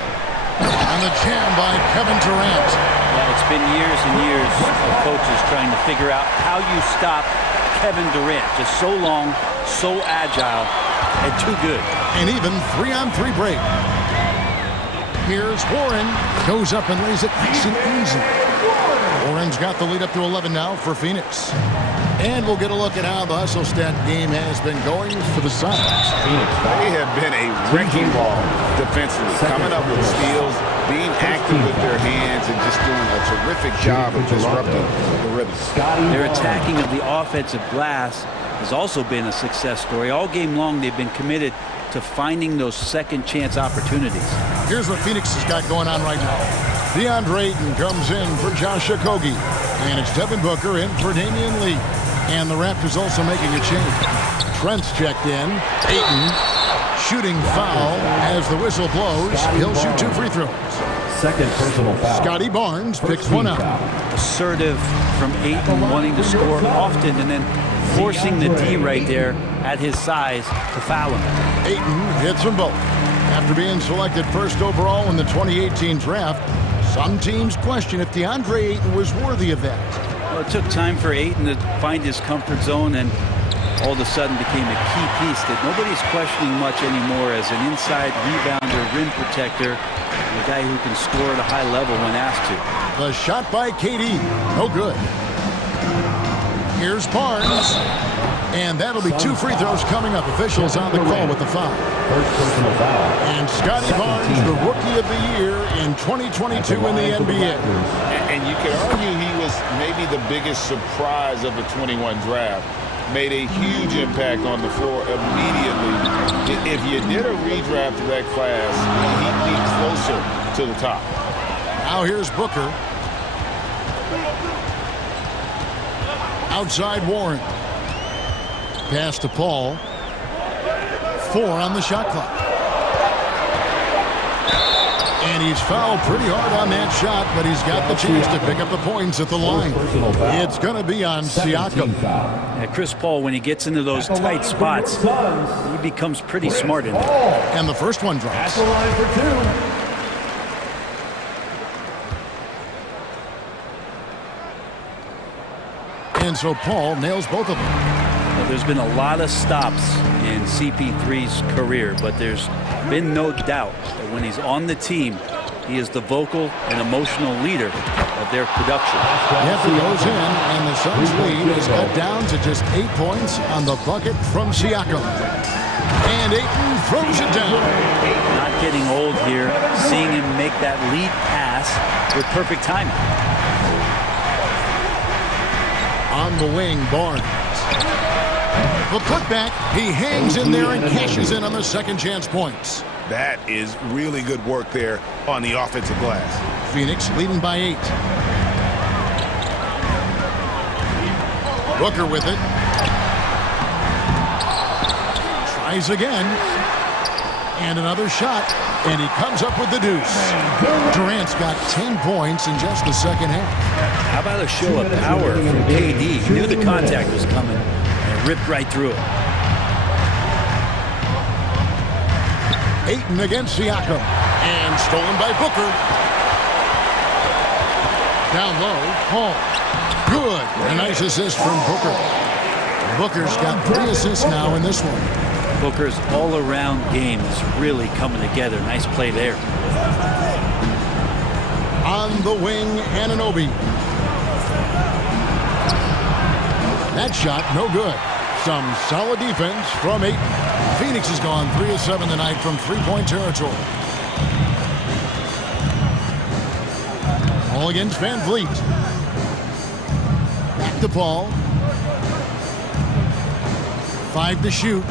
And the jam by Kevin Durant. Yeah, it's been years and years of coaches trying to figure out how you stop Kevin Durant. Just so long, so agile, and too good. And even 3-on-3 break. Here's Warren. Goes up and lays it nice and easy. Warren's got the lead up to 11 now for Phoenix. And we'll get a look at how the hustle stat game has been going for the Suns. They have been a wrecking ball defensively, coming up with steals, being active with their hands, and just doing a terrific job of disrupting the rhythm. Their attacking of the offensive glass has also been a success story. All game long, they've been committed to finding those second chance opportunities. Here's what Phoenix has got going on right now. DeAndre Ayton comes in for Josh Okogie. And it's Devin Booker in for Damian Lee. And the Raptors also making a change. Trent's checked in. Ayton shooting foul as the whistle blows. He'll shoot 2 free throws. Second personal foul. Scotty Barnes picks one up. Assertive from Ayton, wanting to score often and then forcing the D right there at his size to foul him. Ayton hits them both. After being selected first overall in the 2018 draft, some teams question if DeAndre Ayton was worthy of that. Well, it took time for Ayton to find his comfort zone, and all of a sudden became a key piece that nobody's questioning much anymore as an inside rebounder, rim protector, and a guy who can score at a high level when asked to. The shot by KD. No good. Here's Barnes. And that'll be 2 free throws coming up. Officials on the call with the foul. First personal foul. And Scotty Barnes, the Rookie of the Year in 2022 in the NBA. And you could argue he was maybe the biggest surprise of the 21 draft. Made a huge impact on the floor immediately. If you did a redraft of that class, he'd be closer to the top. Now here's Booker. Outside Warren. Pass to Paul. 4 on the shot clock. And he's fouled pretty hard on that shot, but he's got the chance to pick up the points at the line. It's going to be on Siakam. Yeah, Chris Paul, when he gets into those tight spots, he becomes pretty smart in there. And the first one drops. And so Paul nails both of them. Well, there's been a lot of stops in CP3's career, but there's been no doubt that when he's on the team, he is the vocal and emotional leader of their production. The effort goes in, and the Suns' lead is cut down to just 8 points on the bucket from Siakam. And Ayton throws it down. Not getting old here, seeing him make that lead pass with perfect timing. On the wing, Barnes. The putback, he hangs in there and cashes in on the second chance points. That is really good work there on the offensive glass. Phoenix leading by 8. Booker with it. Tries again. And another shot. And he comes up with the deuce. Durant's got 10 points in just the second half. How about a show of power from KD? He knew the contact was coming and ripped right through it. Ayton against Siakam. And stolen by Booker. Down low, Paul. Good. A nice assist from Booker. Booker's got 3 assists now in this one. Booker's all-around game is really coming together. Nice play there. On the wing, Anunoby. That shot, no good. Some solid defense from Ayton. Phoenix has gone 3 of 7 tonight from three-point territory. All against Van Vliet. Back to Paul. 5 to shoot.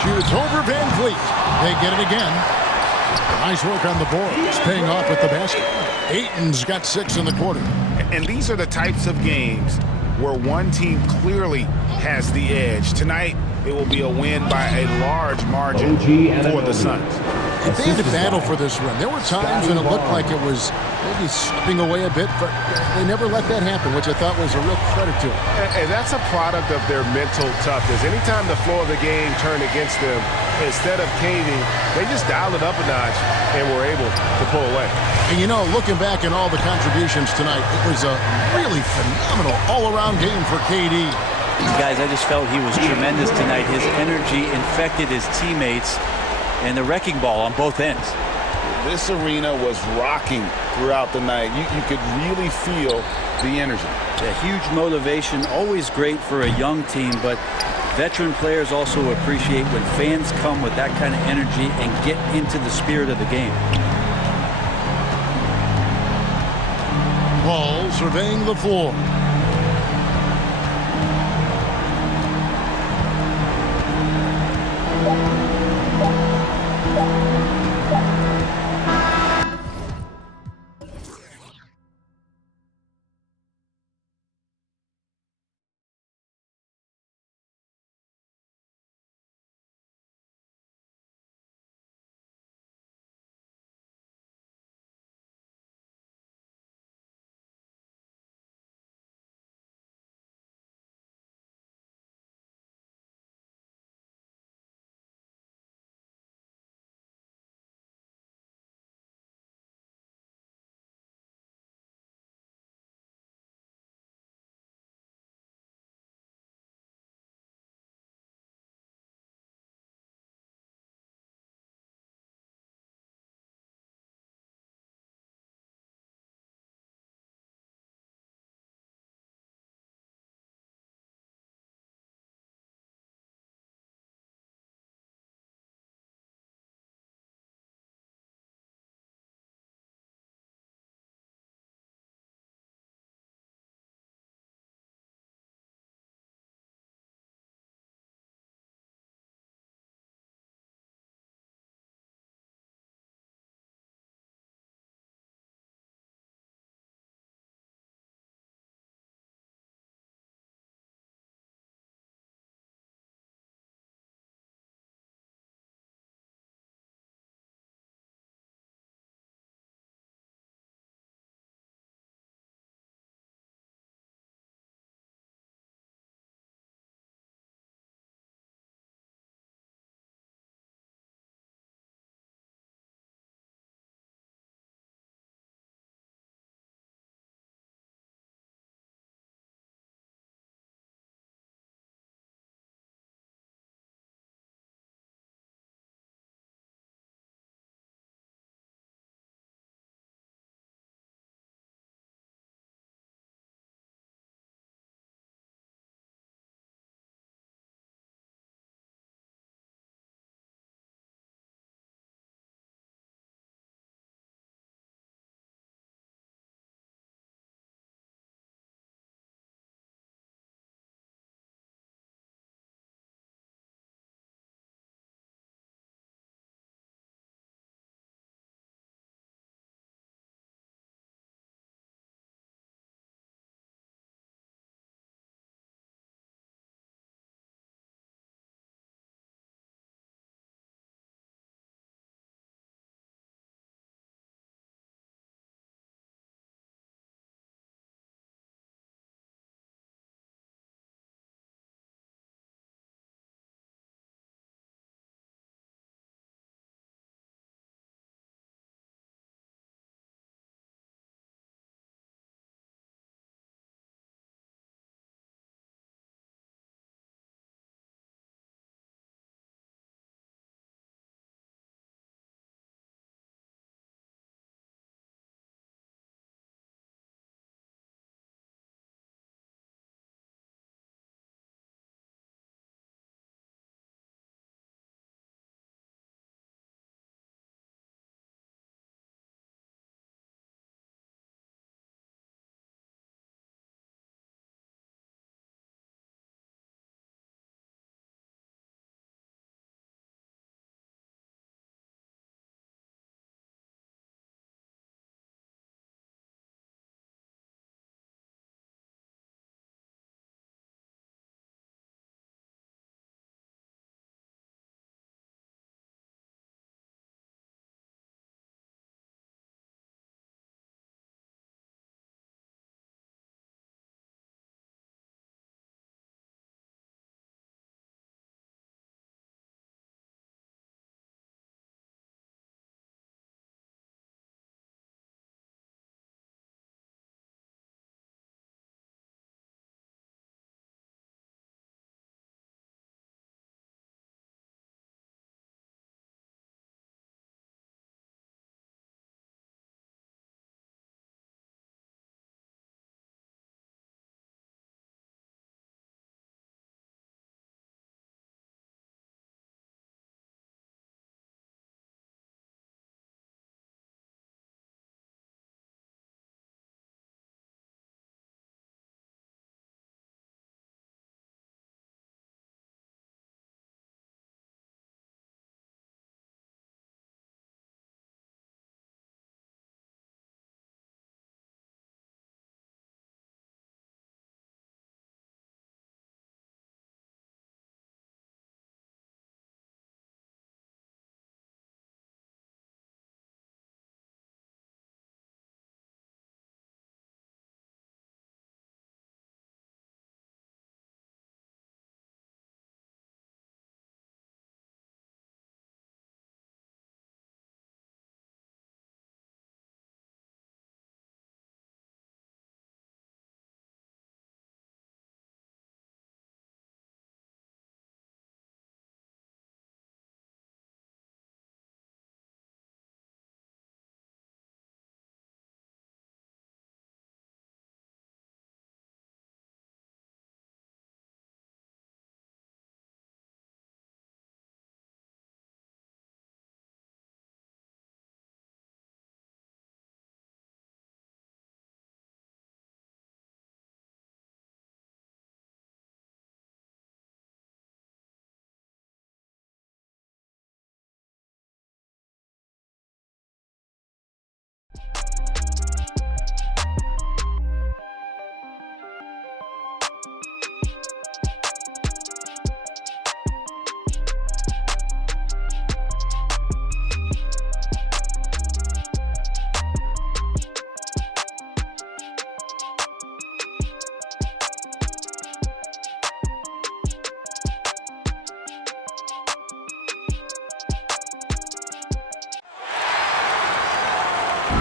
Shoots over Van Vliet. They get it again. Nice work on the board. It's paying off with the basket. Ayton's got 6 in the quarter. And these are the types of games where one team clearly has the edge. Tonight, it will be a win by a large margin for the Suns. They had to battle for this win. There were times when it looked like it was maybe slipping away a bit, but they never let that happen, which I thought was a real credit to them. And that's a product of their mental toughness. Anytime the flow of the game turned against them, instead of caving, they just dialed it up a notch and were able to pull away. And you know, looking back at all the contributions tonight, it was a really phenomenal all-around game for KD. Guys, I just felt he was tremendous tonight. His energy infected his teammates, and the wrecking ball on both ends. This arena was rocking throughout the night. You could really feel the energy. A huge motivation, always great for a young team, but veteran players also appreciate when fans come with that kind of energy and get into the spirit of the game. Paul surveying the floor.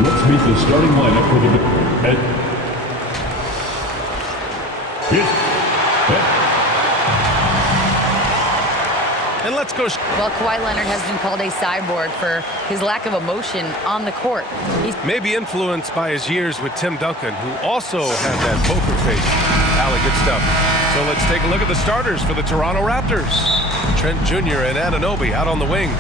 Let's meet the starting lineup for the... And let's go. Well, Kawhi Leonard has been called a cyborg for his lack of emotion on the court. He's maybe influenced by his years with Tim Duncan, who also had that poker face. Allie, good stuff. So let's take a look at the starters for the Toronto Raptors. Trent Jr. and Anunoby out on the wings.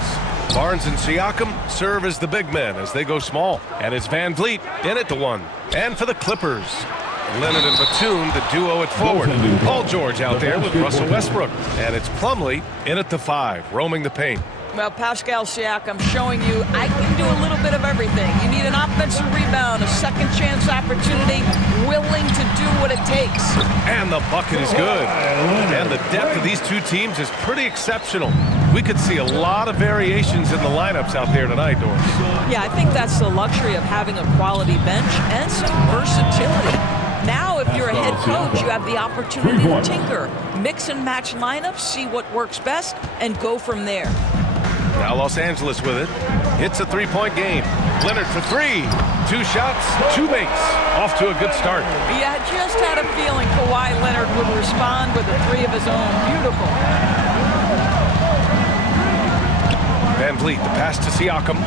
Barnes and Siakam serve as the big men as they go small. And it's Van Vliet in at the 1. And for the Clippers, Leonard and Batum, the duo at forward. Paul George out there with Russell Westbrook. And it's Plumlee in at the 5, roaming the paint. Well, Pascal Siakam showing you I can do a little bit of everything. You need an offensive rebound, a second chance opportunity, willing to do what it takes. And the bucket is good. And the depth of these two teams is pretty exceptional. We could see a lot of variations in the lineups out there tonight, Doris. Yeah, I think that's the luxury of having a quality bench and some versatility. Now, if you're a head coach, you have the opportunity to tinker, mix and match lineups, see what works best, and go from there. Now Los Angeles with it. It's a 3-point game. Leonard for 3. 2 shots, 2 makes. Off to a good start. Yeah, I just had a feeling Kawhi Leonard would respond with a 3 of his own. Beautiful. Van Vliet, the pass to Siakam.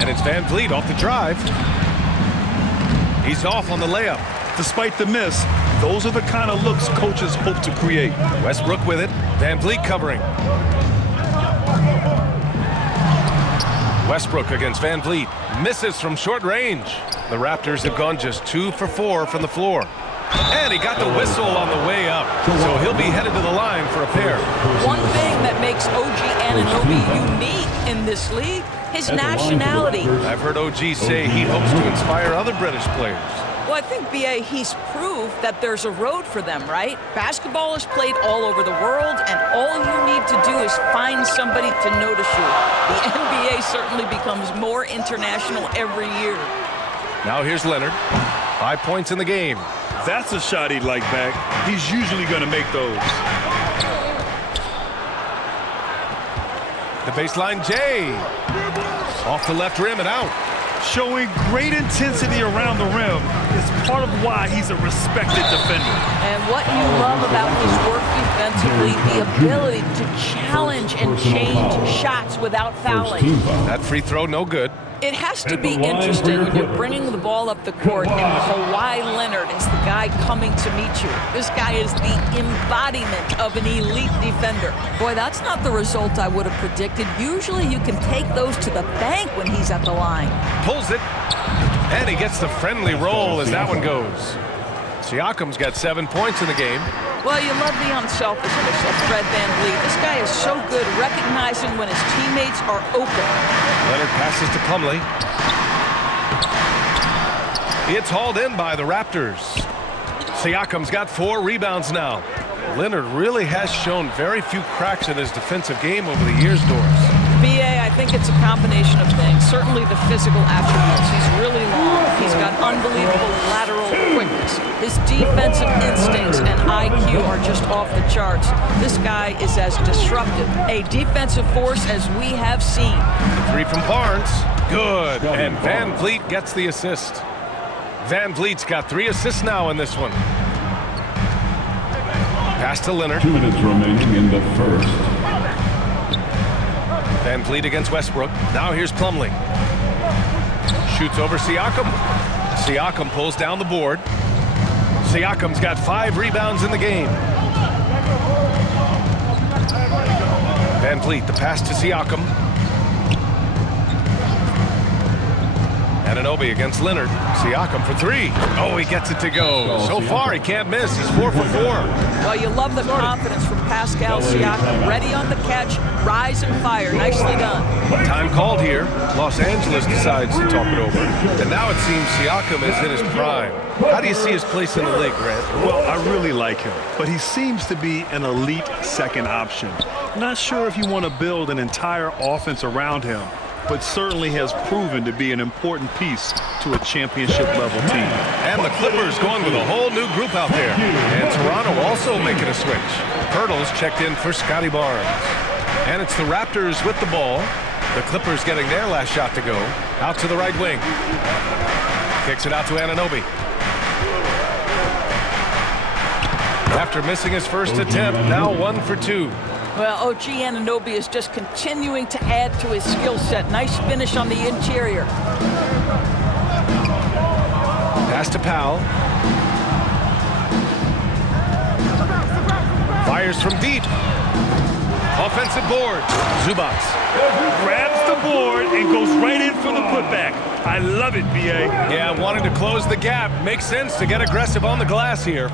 And it's Van Vliet off the drive. He's off on the layup. Despite the miss, those are the kind of looks coaches hope to create. Westbrook with it. Van Vliet covering. Westbrook against Van Vliet. Misses from short range. The Raptors have gone just 2 for 4 from the floor. And he got the whistle on the way up. So he'll be headed to the line for a pair. One thing that makes OG Anunoby unique in this league, his nationality. I've heard OG say he hopes to inspire other British players. Well, I think, B.A., he's proved that there's a road for them, right? Basketball is played all over the world, and all you need to do is find somebody to notice you. The NBA certainly becomes more international every year. Now here's Leonard. 5 points in the game. That's a shot he'd like back. He's usually going to make those. The baseline J. Off the left rim and out. Showing great intensity around the rim is part of why he's a respected defender. And what you love about his work defensively, the ability to challenge and change shots without fouling. That free throw no good. It has to be interesting when you're bringing the ball up the court and Kawhi Leonard is the guy coming to meet you. This guy is the embodiment of an elite defender. Boy, that's not the result I would have predicted. Usually you can take those to the bank when he's at the line. Pulls it, and he gets the friendly roll as that one goes. Siakam's got 7 points in the game. Well, you love the unselfishness of Fred Van Vliet. This guy is so good recognizing when his teammates are open. Leonard passes to Plumlee. It's hauled in by the Raptors. Siakam's got 4 rebounds now. Leonard really has shown very few cracks in his defensive game over the years, Doris. B.A., I think it's a combination of things. Certainly the physical attributes. He's really long. He's got unbelievable lateral quickness. His defensive instincts and IQ are just off the charts. This guy is as disruptive, a defensive force as we have seen. The 3 from Barnes. Good. And Van Vliet gets the assist. Van Vliet's got 3 assists now in this one. Pass to Leonard. 2 minutes remaining in the first. Van Vliet against Westbrook. Now here's Plumlee. Shoots over Siakam. Siakam pulls down the board. Siakam's got 5 rebounds in the game. Van Vliet, the pass to Siakam. Anunoby against Leonard. Siakam for 3. Oh, he gets it to go. So far, he can't miss. He's 4 for 4. Well, you love the confidence from Pascal Siakam. Ready on the catch, rise and fire. Nicely done. Time called here. Los Angeles decides to talk it over. And now it seems Siakam is in his prime. How do you see his place in the league, Grant? Well, I really like him, but he seems to be an elite second option. Not sure if you want to build an entire offense around him, but certainly has proven to be an important piece to a championship-level team. And the Clippers going with a whole new group out there. And Toronto also making a switch. Pirtle's checked in for Scotty Barnes. And it's the Raptors with the ball. The Clippers getting their last shot to go. Out to the right wing. Kicks it out to Anunoby. After missing his first attempt, now 1 for 2. Well, OG Anunoby is just continuing to add to his skill set. Nice finish on the interior. Pass to Powell. Fires from deep. Offensive board. Zubac grabs the board and goes right in for the putback. I love it, BA. Yeah, wanting to close the gap. Makes sense to get aggressive on the glass here.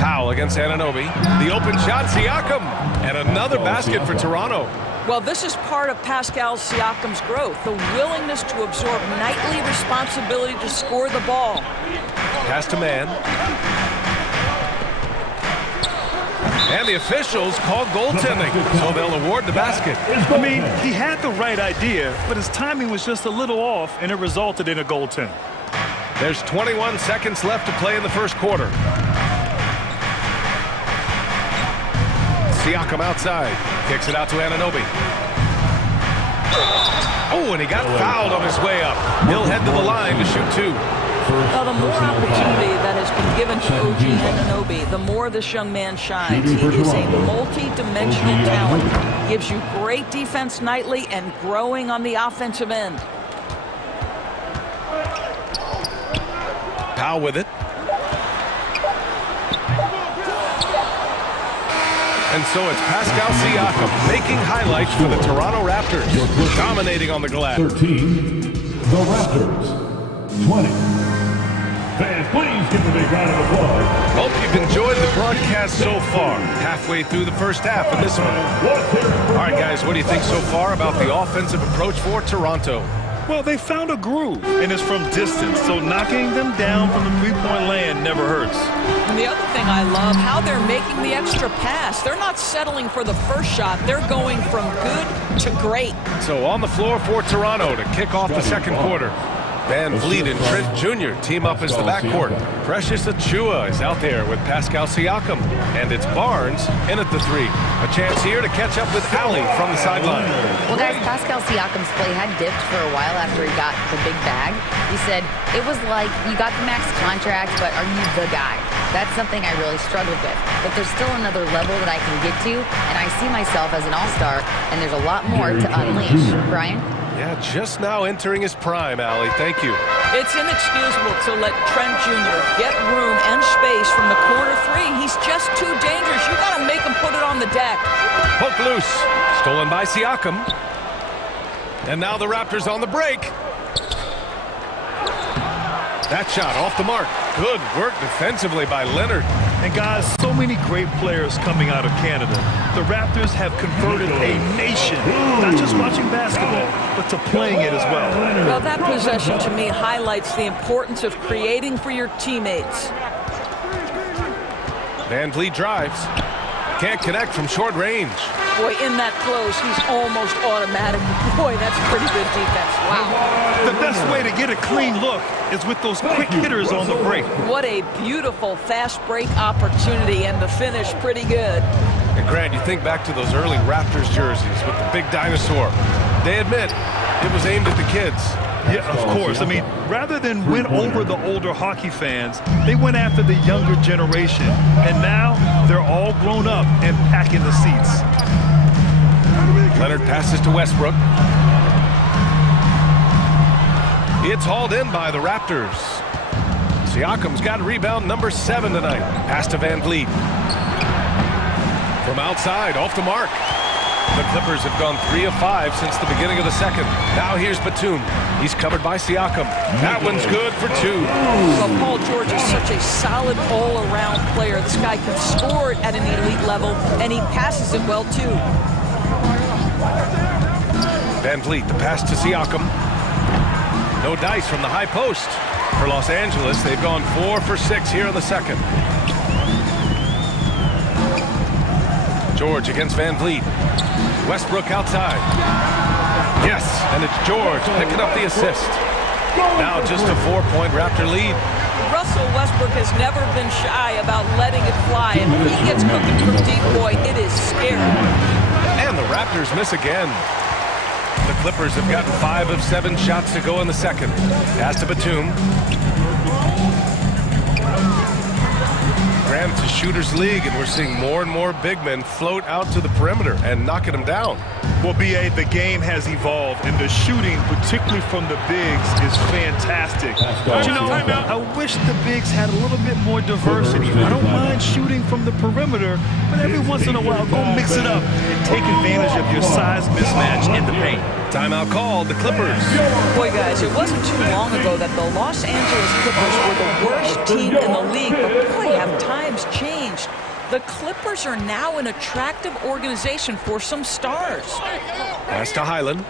Powell against Anunoby. The open shot, Siakam. And another basket for Toronto. Well, this is part of Pascal Siakam's growth, the willingness to absorb nightly responsibility to score the ball. Pass to man. And the officials call goaltending, so they'll award the basket. I mean, he had the right idea, but his timing was just a little off, and it resulted in a goaltend. There's 21 seconds left to play in the first quarter. Siakam outside. Kicks it out to Anunoby. Oh, and he got fouled on his way up. He'll head to the line to shoot 2. Well, the more opportunity that has been given to OG Anunoby, the more this young man shines. He is a multi-dimensional talent. Gives you great defense nightly and growing on the offensive end. Powell with it. And so it's Pascal Siakam making highlights for the Toronto Raptors. Dominating on the glass. 13, the Raptors. 20. Fans, please give a big round of applause. Hope you've enjoyed the broadcast so far. Halfway through the first half of this one. All right, guys, what do you think so far about the offensive approach for Toronto? Well, they found a groove, and it's from distance, so knocking them down from the three-point land never hurts. And the other thing I love, how they're making the extra pass. They're not settling for the first shot. They're going from good to great. So on the floor for Toronto to kick off the second quarter. Van Vliet and Trent Jr. team up as the backcourt. Precious Achiuwa is out there with Pascal Siakam. And it's Barnes in at the 3. A chance here to catch up with Allie from the sideline. Well, guys, Pascal Siakam's play had dipped for a while after he got the big bag. He said, it was like, you got the max contract, but are you the guy? That's something I really struggled with. But there's still another level that I can get to, and I see myself as an all-star, and there's a lot more to unleash. Brian? Yeah, just now entering his prime, Allie. Thank you. It's inexcusable to let Trent Jr. get room and space from the corner 3. He's just too dangerous. You got to make him put it on the deck. Poke loose. Stolen by Siakam. And now the Raptors on the break. That shot off the mark. Good work defensively by Leonard. And guys, so many great players coming out of Canada. The Raptors have converted a nation, not just watching basketball, but to playing it as well. Well, that possession to me highlights the importance of creating for your teammates. Van Vliet drives. Can't connect from short range. Boy, in that close, he's almost automatic. Boy, that's pretty good defense. Wow. The best way to get a clean look is with those quick hitters on the break. What a beautiful fast break opportunity, and the finish pretty good. And Grant, you think back to those early Raptors jerseys with the big dinosaur. They admit it was aimed at the kids. Yeah, of course. I mean, rather than win over the older hockey fans, they went after the younger generation. And now they're all grown up and packing the seats. Leonard passes to Westbrook. It's hauled in by the Raptors. Siakam's got rebound number 7 tonight. Pass to Van Vliet. From outside, off the mark. The Clippers have gone 3 of 5 since the beginning of the second. Now here's Batum. He's covered by Siakam. That one's good for 2. Well, Paul George is such a solid all-around player. This guy can score it at an elite level, and he passes it well, too. Van Vliet, the pass to Siakam. No dice from the high post. For Los Angeles, they've gone 4 for 6 here in the second. George against Van Vliet. Westbrook outside. Yes, and it's George picking up the assist. Now just a 4-point Raptor lead. Russell Russell Westbrook has never been shy about letting it fly. And if he gets cooking from deep, boy, it is scary. And the Raptors miss again. The Clippers have gotten 5 of 7 shots to go in the second. Pass to Batum. Graham to shooters league, and we're seeing more and more big men float out to the perimeter and knocking them down. Well, B.A., the game has evolved, and the shooting, particularly from the bigs, is fantastic. But, you know, I wish the bigs had a little bit more diversity. I don't mind shooting from the perimeter, but every once in a while, go mix it up and take advantage of your size mismatch in the paint. Timeout called, the Clippers. Boy, guys, it wasn't too long ago that the Los Angeles Clippers were the worst team in the league, but boy, have times changed. The Clippers are now an attractive organization for some stars. Pass to Highland.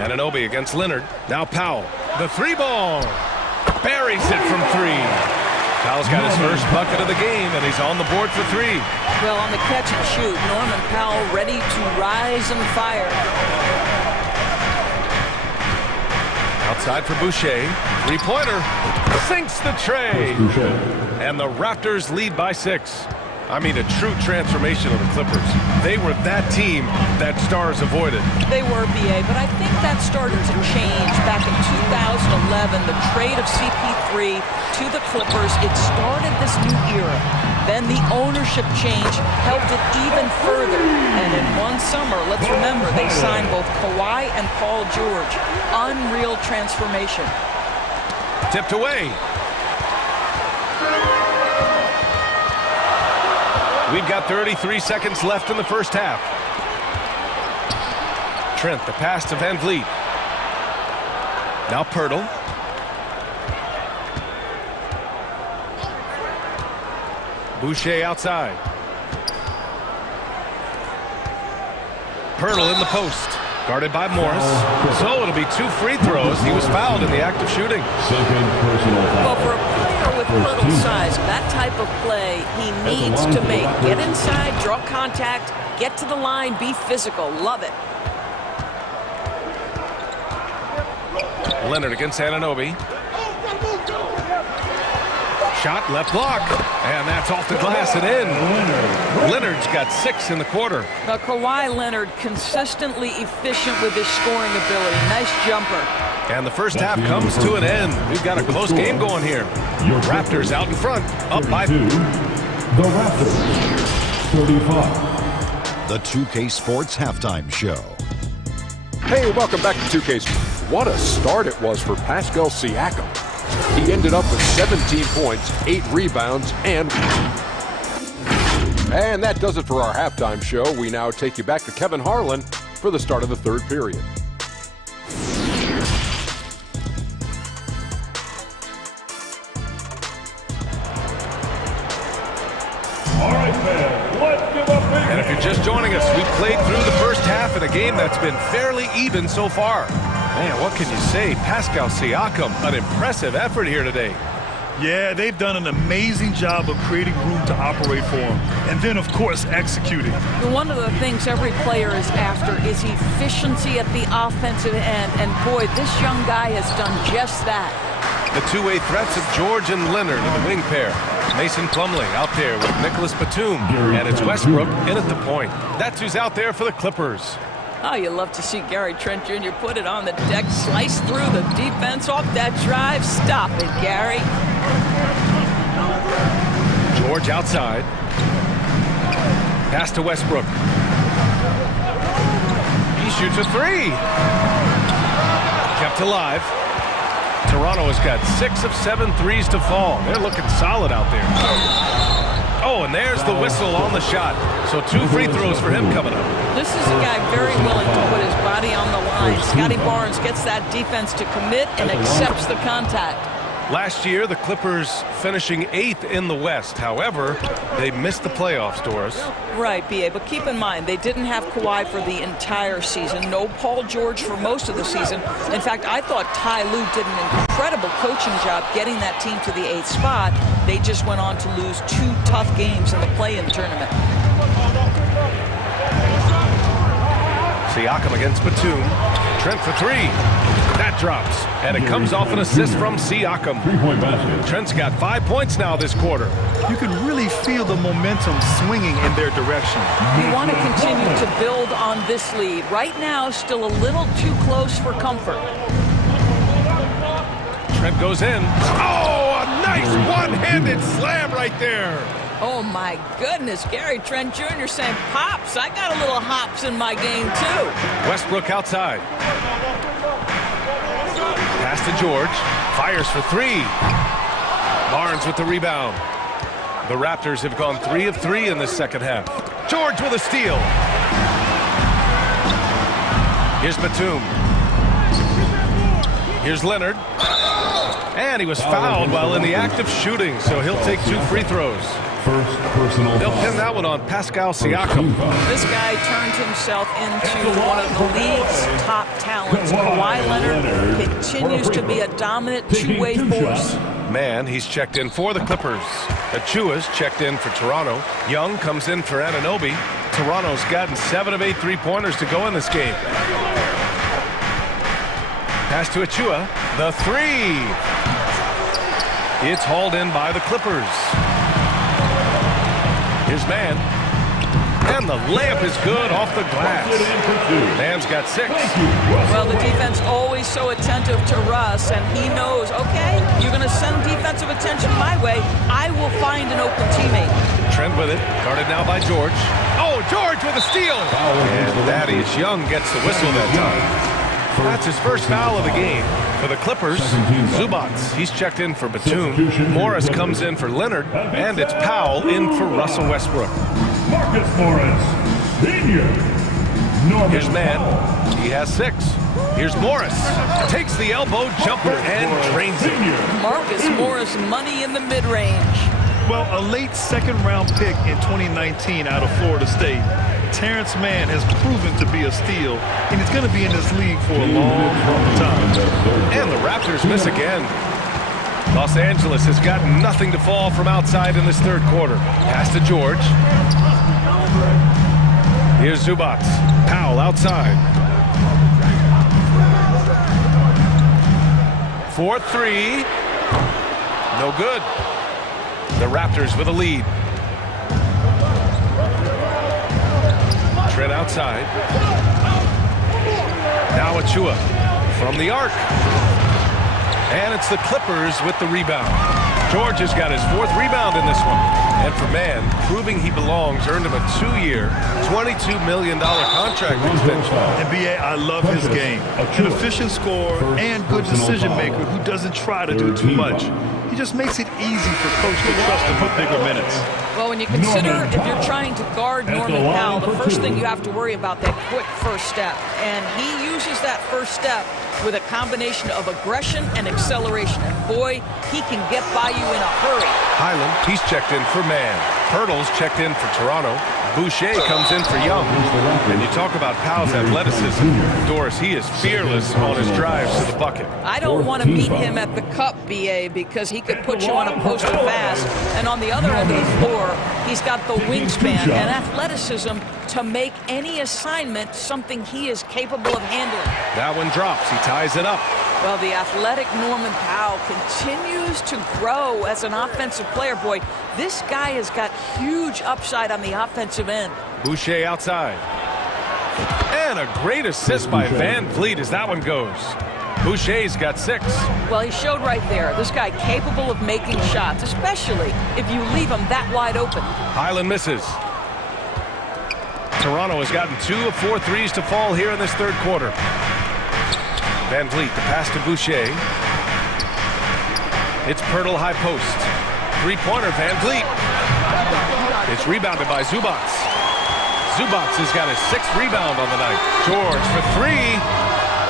Anunoby against Leonard. Now Powell. The 3-ball. Buries it from 3. Powell's got his first bucket of the game, and he's on the board for 3. Well, on the catch and shoot, Norman Powell ready to rise and fire. Outside for Boucher. 3-pointer. Sinks the tray. And the Raptors lead by 6. I mean, a true transformation of the Clippers. They were that team that stars avoided. They were, B.A., but I think that started to change back in 2011. The trade of CP3 to the Clippers, it started this new era. Then the ownership change helped it even further. And in one summer, let's remember, they signed both Kawhi and Paul George. Unreal transformation. Tipped away. We've got 33 seconds left in the first half. Trent, the pass to Van Vliet. Now Pirtle. Boucher outside. Pirtle in the post. Guarded by Morris. So it'll be 2 free throws. He was fouled in the act of shooting. Well, for a player with Pirtle's size, that type of play he needs to make. Get inside, draw contact, get to the line, be physical. Love it. Leonard against Anunoby. Shot, left block, and that's off the glass and in. Leonard's got 6 in the quarter. Now, Kawhi Leonard consistently efficient with his scoring ability. Nice jumper. And the first half comes to an end. We've got a close game going here. Raptors out in front, up by 2. The Raptors, 35. The 2K Sports Halftime Show. Hey, welcome back to 2K Sports. What a start it was for Pascal Siakam. He ended up with 17 points, 8 rebounds, and that does it for our halftime show. We now take you back to Kevin Harlan for the start of the third period. And if you're just joining us, we played through the first half in a game that's been fairly even so far. Man, what can you say? Pascal Siakam, an impressive effort here today. Yeah, they've done an amazing job of creating room to operate for him. And then, of course, executing. One of the things every player is after is efficiency at the offensive end. And, boy, this young guy has done just that. The two-way threats of George and Leonard in the wing pair. Mason Plumlee out there with Nicholas Batum. And it's Westbrook in at the point. That's who's out there for the Clippers. Oh, you love to see Gary Trent Jr. put it on the deck, slice through the defense off that drive. Stop it, Gary. George outside. Pass to Westbrook. He shoots a 3. Kept alive. Toronto has got 6 of 7 threes to fall. They're looking solid out there. Oh, and there's the whistle on the shot. So 2 free throws for him coming up. This is a guy very willing to put his body on the line. Scotty Barnes gets that defense to commit and accepts the contact. Last year, the Clippers finishing 8th in the West. However, they missed the playoffs, Doris. Right, B.A., but keep in mind, they didn't have Kawhi for the entire season. No Paul George for most of the season. In fact, I thought Ty Lue did an incredible coaching job getting that team to the 8th spot. They just went on to lose 2 tough games in the play-in tournament. Siakam against Batum. Trent for three. That drops, and it comes off an assist from Siakam. Trent's got 5 points now this quarter. You can really feel the momentum swinging in their direction. You want to continue to build on this lead. Right now, still a little too close for comfort. Trent goes in. Oh, a nice one-handed slam right there. Oh, my goodness. Gary Trent Jr. saying, Pops, I got a little hops in my game, too. Westbrook outside. Pass to George. Fires for three. Barnes with the rebound. The Raptors have gone 3 of 3 in this second half. George with a steal. Here's Batum. Here's Leonard. And he was fouled while in the act of shooting, so he'll take 2 free throws. First personal They'll foul. pin that one on Pascal Siakam. This guy turned himself into one of the league's top talents. Kawhi Leonard continues to be a dominant two-way force. Man, he's checked in for the Clippers. Achua's checked in for Toronto. Young comes in for Anunoby. Toronto's gotten 7 of 8 three-pointers to go in this game. Pass to Achua. The three. It's hauled in by the Clippers. Here's Mann. And the layup is good off the glass. Mann's got 6. Well, the defense always so attentive to Russ, and he knows, okay, you're going to send defensive attention my way. I will find an open teammate. Trent with it. Guarded now by George. Oh, George with a steal. And Thaddeus Young gets the whistle that time. That's his first foul of the game. For the Clippers, Zubac, he's checked in for Batum. Morris comes in for Leonard. And it's Powell in for Russell Westbrook. Marcus Morris, senior. Here's Mann. He has 6. Here's Morris. Takes the elbow jumper and drains it. Marcus Morris, money in the mid-range. Well, a late second-round pick in 2019 out of Florida State. Terrence Mann has proven to be a steal, and he's going to be in this league for a long, long time. And the Raptors miss again. Los Angeles has got nothing to fall from outside in this third quarter. Pass to George. Here's Zubac. Powell outside. 4-3. No good. The Raptors with a lead. Trent outside. Now Achua from the arc. And it's the Clippers with the rebound. George has got his 4th rebound in this one. And for Mann, proving he belongs, earned him a 2-year, $22 million contract extension. NBA, I love his game. An efficient scorer and good decision maker who doesn't try to do too much. He just makes it easy for coach to trust him with bigger minutes. Well, when you consider if you're trying to guard Norman Powell, the first thing you have to worry about that quick first step. And he uses that first step with a combination of aggression and acceleration. And boy, he can get by you in a hurry. Highland, he's checked in for Mann. Hurdle's checked in for Toronto. Boucher comes in for Young. And you talk about Powell's athleticism. Doris, he is fearless on his drives to the bucket. I don't want to meet him at the cup, BA, because he could put you on a poster fast. And on the other end of the floor, he's got the wingspan and athleticism to make any assignment something he is capable of handling. That one drops. He ties it up. Well, the athletic Norman Powell continues to grow as an offensive player. Boy, this guy has got huge upside on the offensive end. Boucher outside. And a great assist by Van Vliet as that one goes. Boucher's got 6. Well, he showed right there. This guy capable of making shots, especially if you leave him that wide open. Highland misses. Toronto has gotten 2 of 4 threes to fall here in this third quarter. Van Vliet, the pass to Boucher. It's Pirtle high post. 3-pointer, Van Vliet. It's rebounded by Zubac. Zubac has got his 6th rebound on the night. George for 3.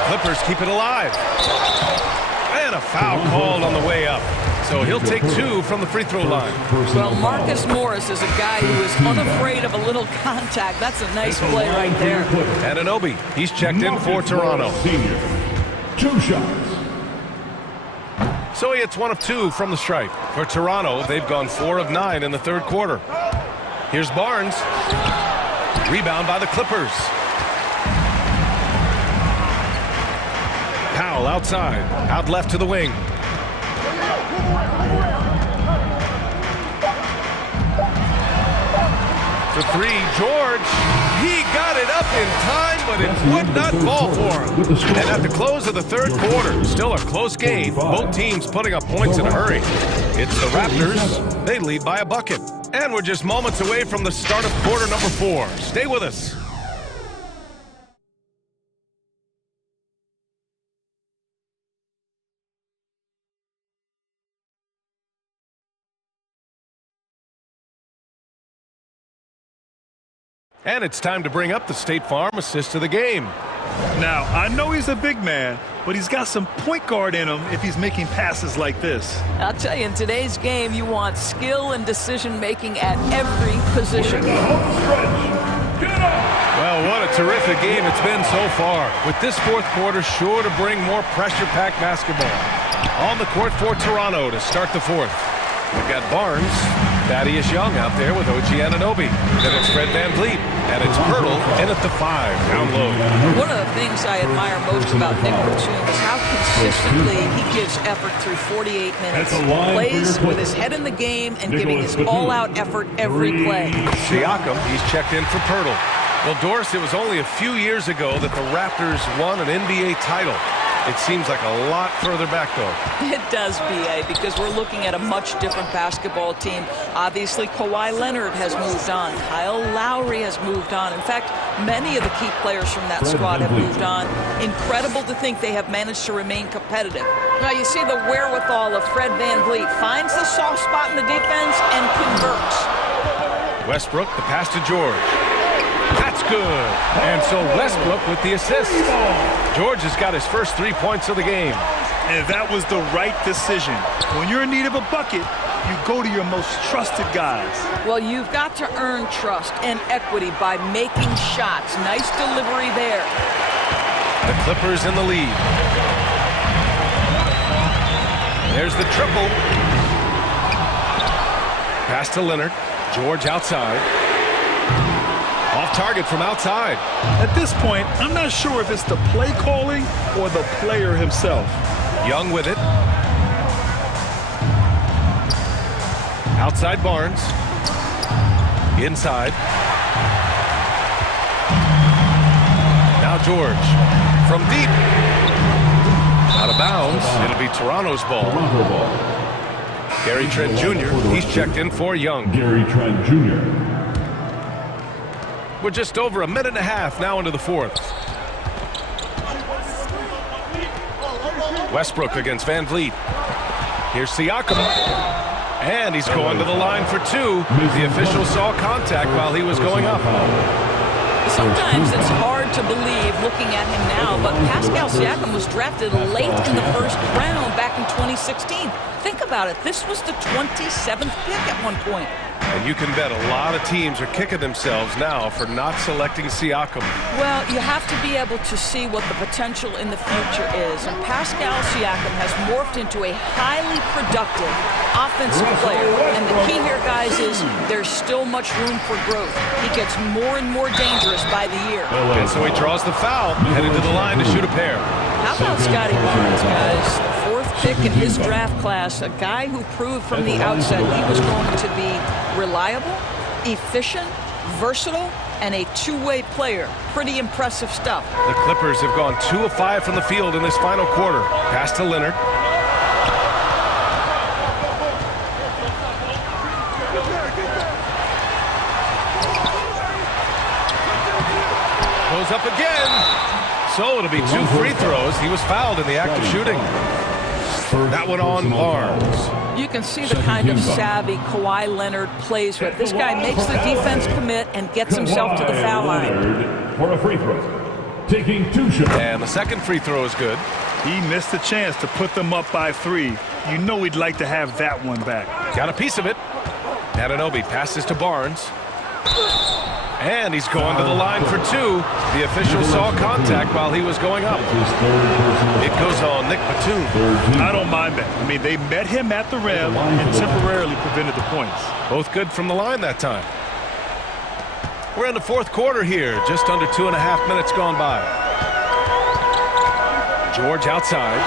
Clippers keep it alive. And a foul called on the way up. So he'll take 2 from the free throw line. Well, Marcus Morris is a guy who is unafraid of a little contact. That's a nice play right there. Anunoby, he's checked in for Toronto. 2 shots. So he hits 1 of 2 from the stripe. For Toronto, they've gone 4 of 9 in the third quarter. Here's Barnes. Rebound by the Clippers. ball outside. Out left to the wing. For three, George. He got it up in time, but it would not fall for him. And at the close of the third quarter, still a close game. Both teams putting up points in a hurry. It's the Raptors. They lead by a bucket. And we're just moments away from the start of quarter number 4. Stay with us. And it's time to bring up the State Farm assist to the game. Now, I know he's a big man, but he's got some point guard in him if he's making passes like this. I'll tell you, in today's game, you want skill and decision-making at every position. Well, what a terrific game it's been so far, with this fourth quarter sure to bring more pressure-packed basketball. On the court for Toronto to start the fourth. We've got Barnes, Thaddeus Young out there with OG Anunoby. Then it's Fred VanVleet, and it's Pirtle in at the 5, down low. One of the things I admire most about Nick Batum is how consistently he gives effort through 48 minutes. He plays with his head in the game and giving his all-out effort every play. Siakam, he's checked in for Pirtle. Well, Doris, it was only a few years ago that the Raptors won an NBA title. It seems like a lot further back, though. It does, B.A., because we're looking at a much different basketball team. Obviously, Kawhi Leonard has moved on. Kyle Lowry has moved on. In fact, many of the key players from that squad have moved on. Incredible to think they have managed to remain competitive. Now, you see the wherewithal of Fred VanVleet. Finds the soft spot in the defense and converts. Westbrook, the pass to George. That's good. And so Westbrook with the assist. George has got his first 3 points of the game. And that was the right decision. When you're in need of a bucket, you go to your most trusted guys. Well, you've got to earn trust and equity by making shots. Nice delivery there. The Clippers in the lead. There's the triple. Pass to Leonard. George outside. Off target from outside. At this point, I'm not sure if it's the play calling or the player himself. Young with it. Outside Barnes. Inside. Now George. From deep. Out of bounds. It'll be Toronto's ball. Gary Trent Jr. He's checked in for Young. Gary Trent Jr. We're just over a minute and a half now into the fourth. Westbrook against VanVleet. Here's Siakam. And he's going to the line for 2. The official saw contact while he was going up. Sometimes it's hard to believe looking at him now, but Pascal Siakam was drafted late in the first round back in 2016. Think about it. This was the 27th pick at one point. And you can bet a lot of teams are kicking themselves now for not selecting Siakam. Well, you have to be able to see what the potential in the future is. And Pascal Siakam has morphed into a highly productive offensive player. And the key here, guys, is there's still much room for growth. He gets more and more dangerous by the year. And so he draws the foul, headed to the line to shoot a pair. How about Scotty Barnes, guys? Fourth pick in his draft class, a guy who proved from the outset he was going to be reliable, efficient, versatile, and a two-way player. Pretty impressive stuff. The Clippers have gone 2 of 5 from the field in this final quarter. Pass to Leonard. Goes up again. So it'll be 2 free throws. He was fouled in the act of shooting. That one on Barnes. You can see the kind of savvy Kawhi Leonard plays with. This guy makes the defense commit and gets himself to the foul line. For a free throw. Taking 2 shots. And the second free throw is good. He missed the chance to put them up by 3. You know he'd like to have that one back. Got a piece of it. Anunoby passes to Barnes. And he's going to the line for 2. The official saw contact while he was going up. It goes on Nick Batum. I don't mind that. I mean, they met him at the rim and temporarily prevented the points. Both good from the line that time. We're in the fourth quarter here. Just under 2.5 minutes gone by. George outside.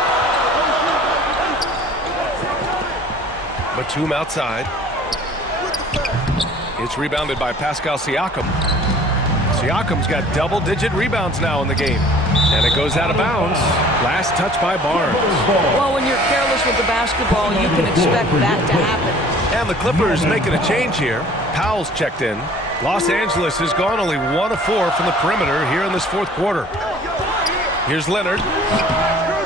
Batum outside. It's rebounded by Pascal Siakam. Siakam's got double-digit rebounds now in the game. And it goes out of bounds. Last touch by Barnes. Well, when you're careless with the basketball, you can expect that to happen. And the Clippers making a change here. Powell's checked in. Los Angeles has gone only 1 of 4 from the perimeter here in this fourth quarter. Here's Leonard.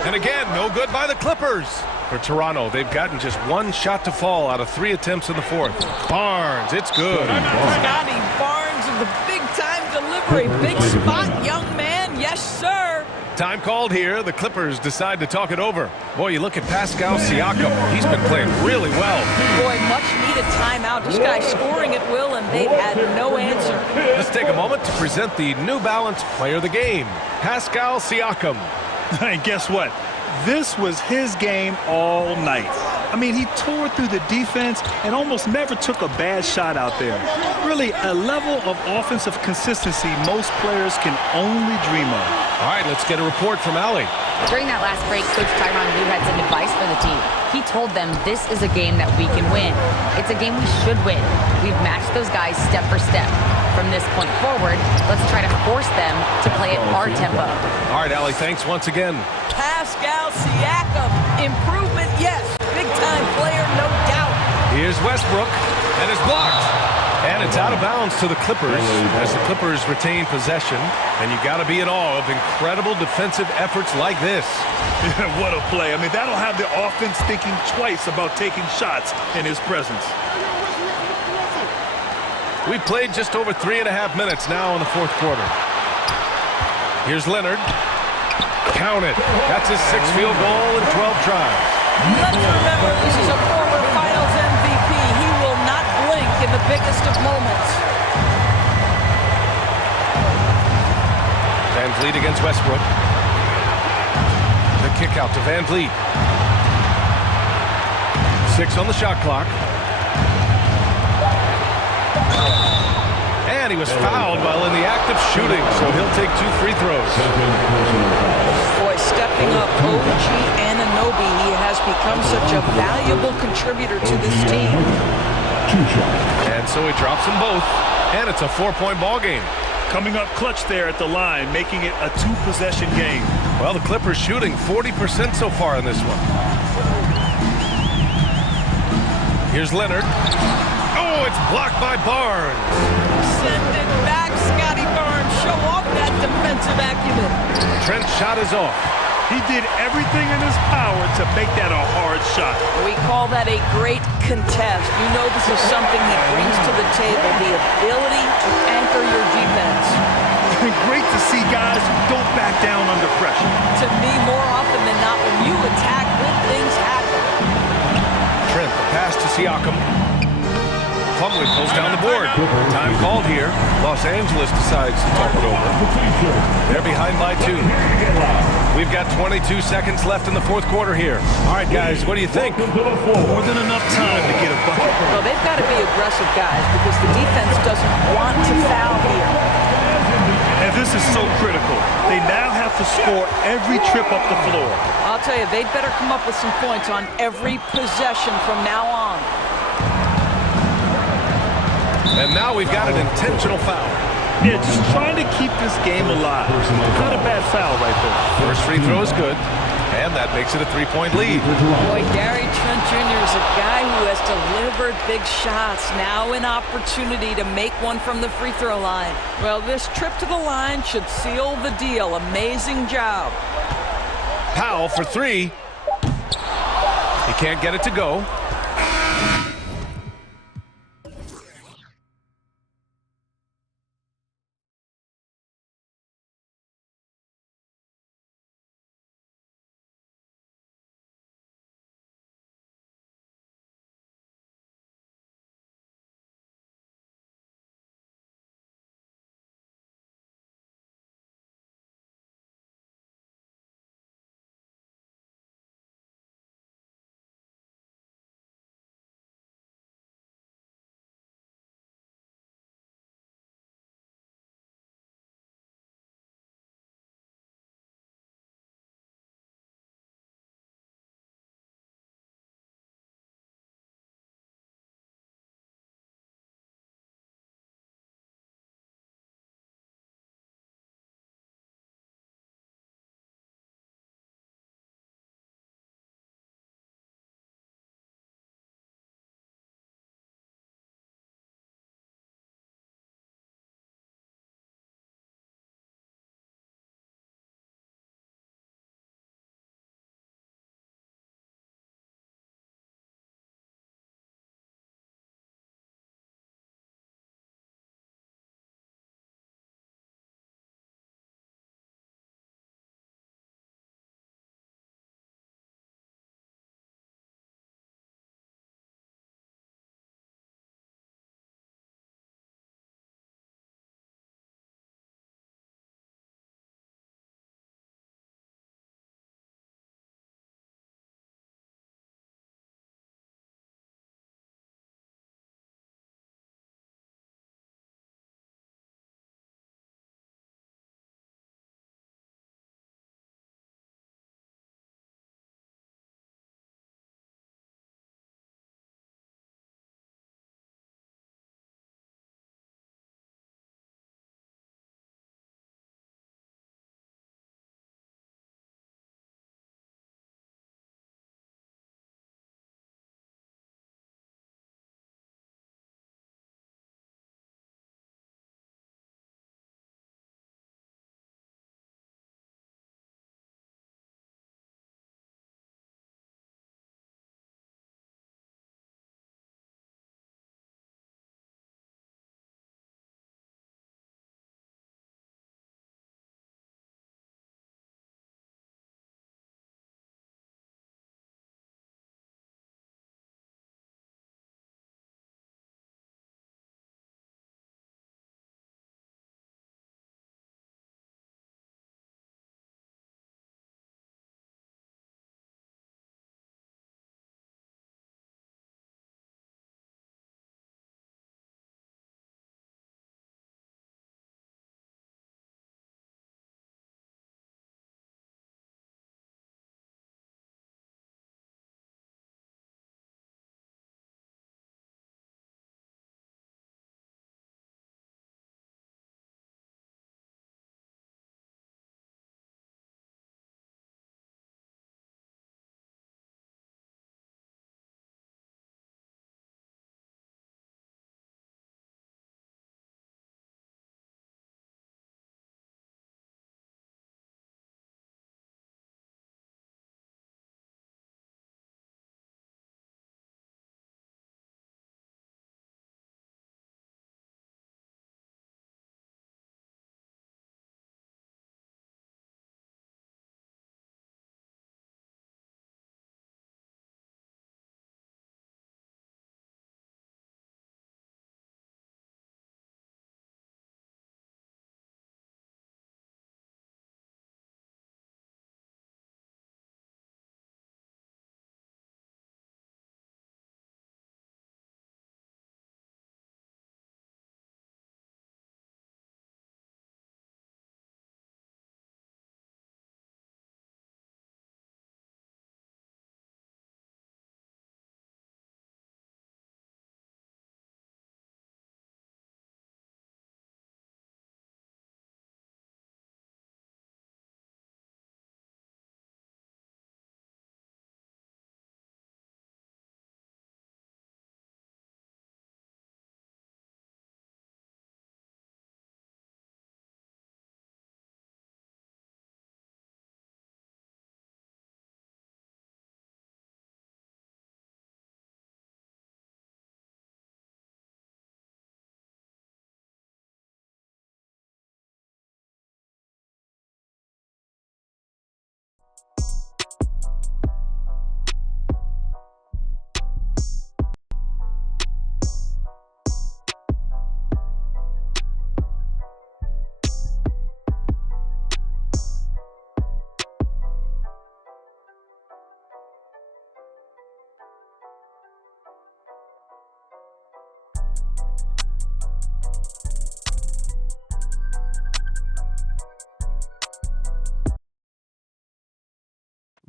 And again, no good by the Clippers. For Toronto, they've gotten just 1 shot to fall out of 3 attempts in the fourth. Barnes, it's good. Scotty Barnes of the big-time delivery. Big spot, young man. Yes, sir. Time called here. The Clippers decide to talk it over. Boy, you look at Pascal Siakam. He's been playing really well. Boy, much-needed timeout. This guy's scoring at will, and they've had no answer. Let's take a moment to present the New Balance Player of the Game, Pascal Siakam. And guess what? This was his game all night. I mean, he tore through the defense and almost never took a bad shot out there. Really, a level of offensive consistency most players can only dream of. All right, let's get a report from Allie. During that last break, Coach Tyronn Lue had some advice for the team. He told them this is a game that we can win. It's a game we should win. We've matched those guys step for step. From this point forward, let's try to force them to play at our tempo. All right, Allie, thanks once again. Pascal Siakam. Improvement, yes. Big-time player, no doubt. Here's Westbrook, and it's blocked. And it's out of bounds to the Clippers as the Clippers retain possession. And you got to be in awe of incredible defensive efforts like this. What a play. I mean, that'll have the offense thinking twice about taking shots in his presence. We've played just over 3.5 minutes now in the fourth quarter. Here's Leonard. Count it. That's his 6th field goal in 12 tries. Let's remember, this is a former Finals MVP. He will not blink in the biggest of moments. Van Vliet against Westbrook. The kick out to Van Vliet. 6 on the shot clock. And he was fouled while in the act of shooting, so he'll take 2 free throws. Boy, stepping up, OG Anunoby, he has become such a valuable contributor to this team. And so he drops them both, and it's a 4-point ball game. Coming up clutch there at the line, making it a 2-possession game. Well, the Clippers shooting 40% so far in this one. Here's Leonard. Oh, it's blocked by Barnes. Send it back, Scotty Barnes. Show off that defensive acumen. Trent's shot is off. He did everything in his power to make that a hard shot. We call that a great contest. You know this is something he brings to the table, the ability to anchor your defense. Great to see guys who don't back down under pressure. To me, more often than not, when you attack, good things happen. Trent, the pass to Siakam. Plumlee pulls down the board. Time called here. Los Angeles decides to talk it over. They're behind by 2. We've got 22 seconds left in the fourth quarter here. All right, guys, what do you think? More than enough time to get a bucket. Well, they've got to be aggressive, guys, because the defense doesn't want to foul here. And this is so critical. They now have to score every trip up the floor. I'll tell you, they'd better come up with some points on every possession from now on. And now we've got an intentional foul. Yeah, just trying to keep this game alive. Not a bad foul right there. First free throw is good, and that makes it a 3-point lead. Boy, Gary Trent Jr. is a guy who has delivered big shots. Now an opportunity to make one from the free throw line. Well, this trip to the line should seal the deal. Amazing job. Powell for 3. He can't get it to go.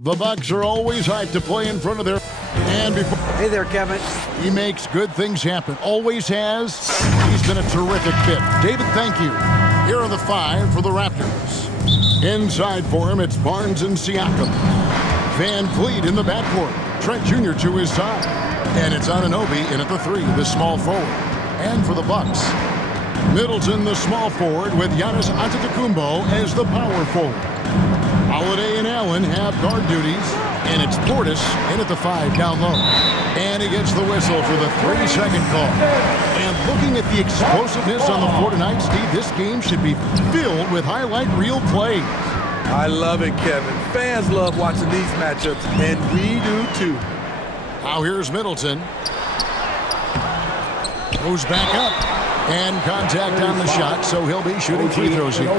The Bucks are always hyped to play in front of their... And before... Hey there, Kevin. He makes good things happen. Always has. He's been a terrific fit. David, thank you. Here are the 5 for the Raptors. Inside for him, it's Barnes and Siakam. Van Vliet in the backcourt. Trent Jr. to his side. And it's Anunoby in at the 3, the small forward. And for the Bucks, Middleton, the small forward, with Giannis Antetokounmpo as the power forward. Holiday and Allen have guard duties, and it's Portis in at the 5 down low. And he gets the whistle for the 3-second call. And looking at the explosiveness on the floor tonight, Steve, this game should be filled with highlight reel plays. I love it, Kevin. Fans love watching these matchups, and we do too. Now here's Middleton. Goes back up. And contact on the shot, so he'll be shooting free throws here.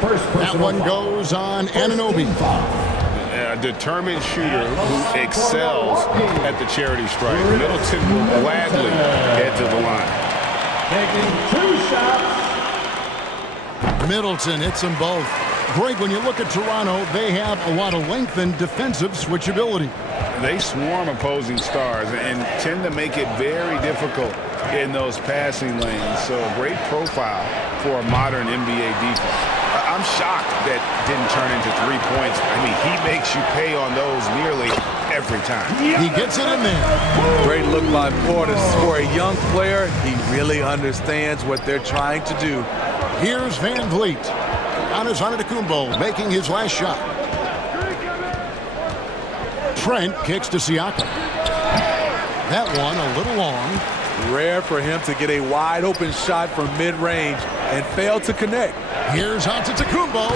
That one goes on Anunoby. A determined shooter who excels at the charity stripe. Middleton will gladly head to the line. Taking 2 shots. Middleton hits them both. Greg, when you look at Toronto, they have a lot of length and defensive switchability. They swarm opposing stars and tend to make it very difficult in those passing lanes. So a great profile for a modern NBA defense. I'm shocked that didn't turn into 3 points. I mean, he makes you pay on those nearly every time. He gets it in there. Great look by Portis. For a young player, he really understands what they're trying to do. Here's Van Vliet. Giannis Antetokounmpo making his last shot. Trent kicks to Siakam. That one a little long. Rare for him to get a wide open shot from mid-range and fail to connect. Here's Antetokounmpo.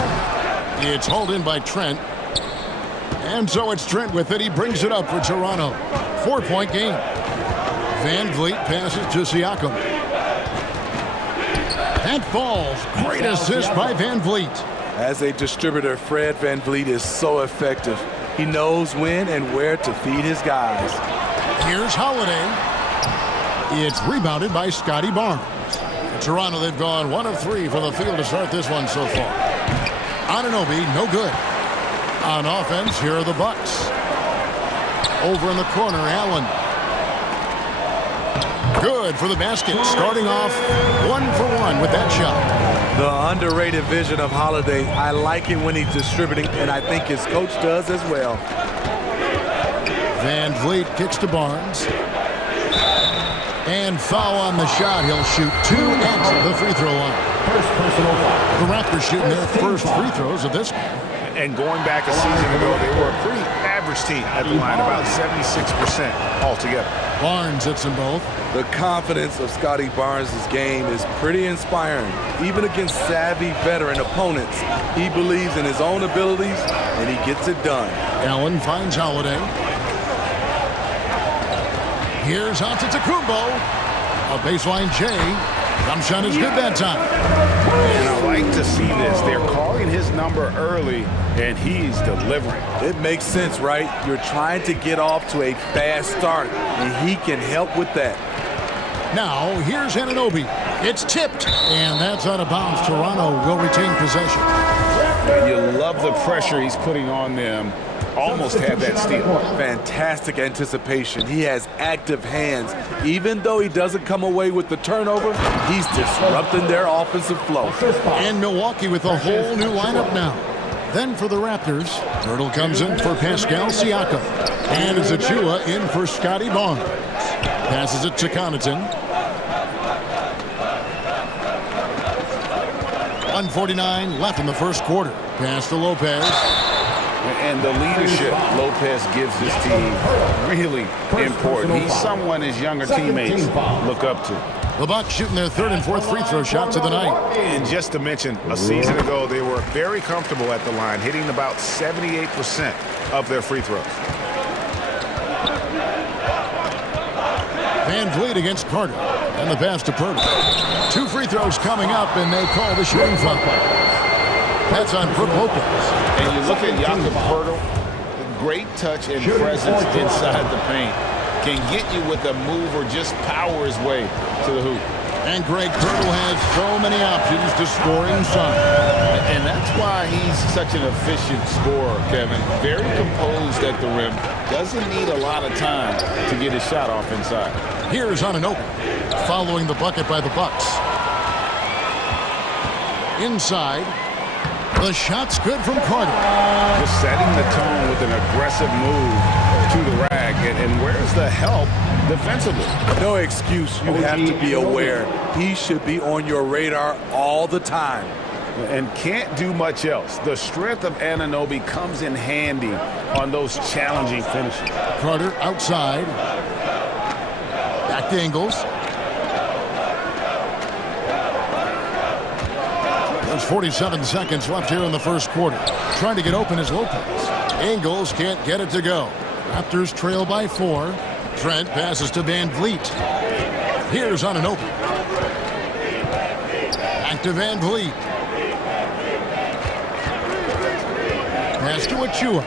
It's hauled in by Trent. And so it's Trent with it. He brings it up for Toronto. 4-point game. Van Vliet passes to Siakam. That falls. Great assist by Van Vliet. As a distributor, Fred Van Vliet is so effective. He knows when and where to feed his guys. Here's Holiday. It's rebounded by Scotty Barnes. In Toronto, they've gone 1 of 3 from the field to start this one so far. Anunoby, no good. On offense, here are the Bucks. Over in the corner, Allen. Good for the basket. Starting off 1 for 1 with that shot. The underrated vision of Holiday. I like it when he's distributing, and I think his coach does as well. Van Vliet kicks to Barnes. And foul on the shot. He'll shoot 2 at the free throw line. The Raptors shooting their first free throws of this. And going back a season ago, they were a pretty average team at the line, about 76% altogether. Barnes hits them both. The confidence of Scotty Barnes' game is pretty inspiring. Even against savvy veteran opponents, he believes in his own abilities, and he gets it done. Allen finds Holiday. Here's Antetokounmpo. A baseline J. Jump shot is good that time. And I like to see this. They're calling his number early, and he's delivering. It makes sense, right? You're trying to get off to a fast start, and he can help with that. Now, here's Anunoby. It's tipped, and that's out of bounds. Toronto will retain possession. And you love the pressure he's putting on them. Almost had that steal. Fantastic anticipation. He has active hands. Even though he doesn't come away with the turnover, he's disrupting their offensive flow. And Milwaukee with a whole new lineup now. Then for the Raptors, Hurdle comes in for Pascal Siakam. And it's Achua in for Scotty Barnes. Passes it to Connaughton. 1:49 left in the first quarter. Pass to Lopez. And the leadership Lopez gives his team really important. He's someone his younger teammates look up to. The Bucks shooting their 3rd and 4th free throw shots of the night. And just to mention, a season ago, they were very comfortable at the line, hitting about 78% of their free throws. Van Vliet against Carter. And the pass to Purtle. 2 free throws coming up, and they call the shooting foul. That's on Brook Lopez. And you look at Jakob Poeltl, great touch and presence inside the paint. Can get you with a move or just power his way to the hoop. And Greg Kirtle has so many options to score inside. And that's why he's such an efficient scorer, Kevin. Very composed at the rim. Doesn't need a lot of time to get his shot off inside. Here's on an open, following the bucket by the Bucks. Inside. The shot's good from Carter. Just setting the tone with an aggressive move to the rack. And where's the help defensively? No excuse. You have to be aware. He should be on your radar all the time. And can't do much else. The strength of Anunoby comes in handy on those challenging finishes. Carter outside. Back to Ingles. There's 47 seconds left here in the first quarter. Trying to get open is Lopez. Ingles can't get it to go. Raptors trail by 4. Trent passes to Van Vliet. Here's on an open. Back to Van Vliet. Pass to Achua.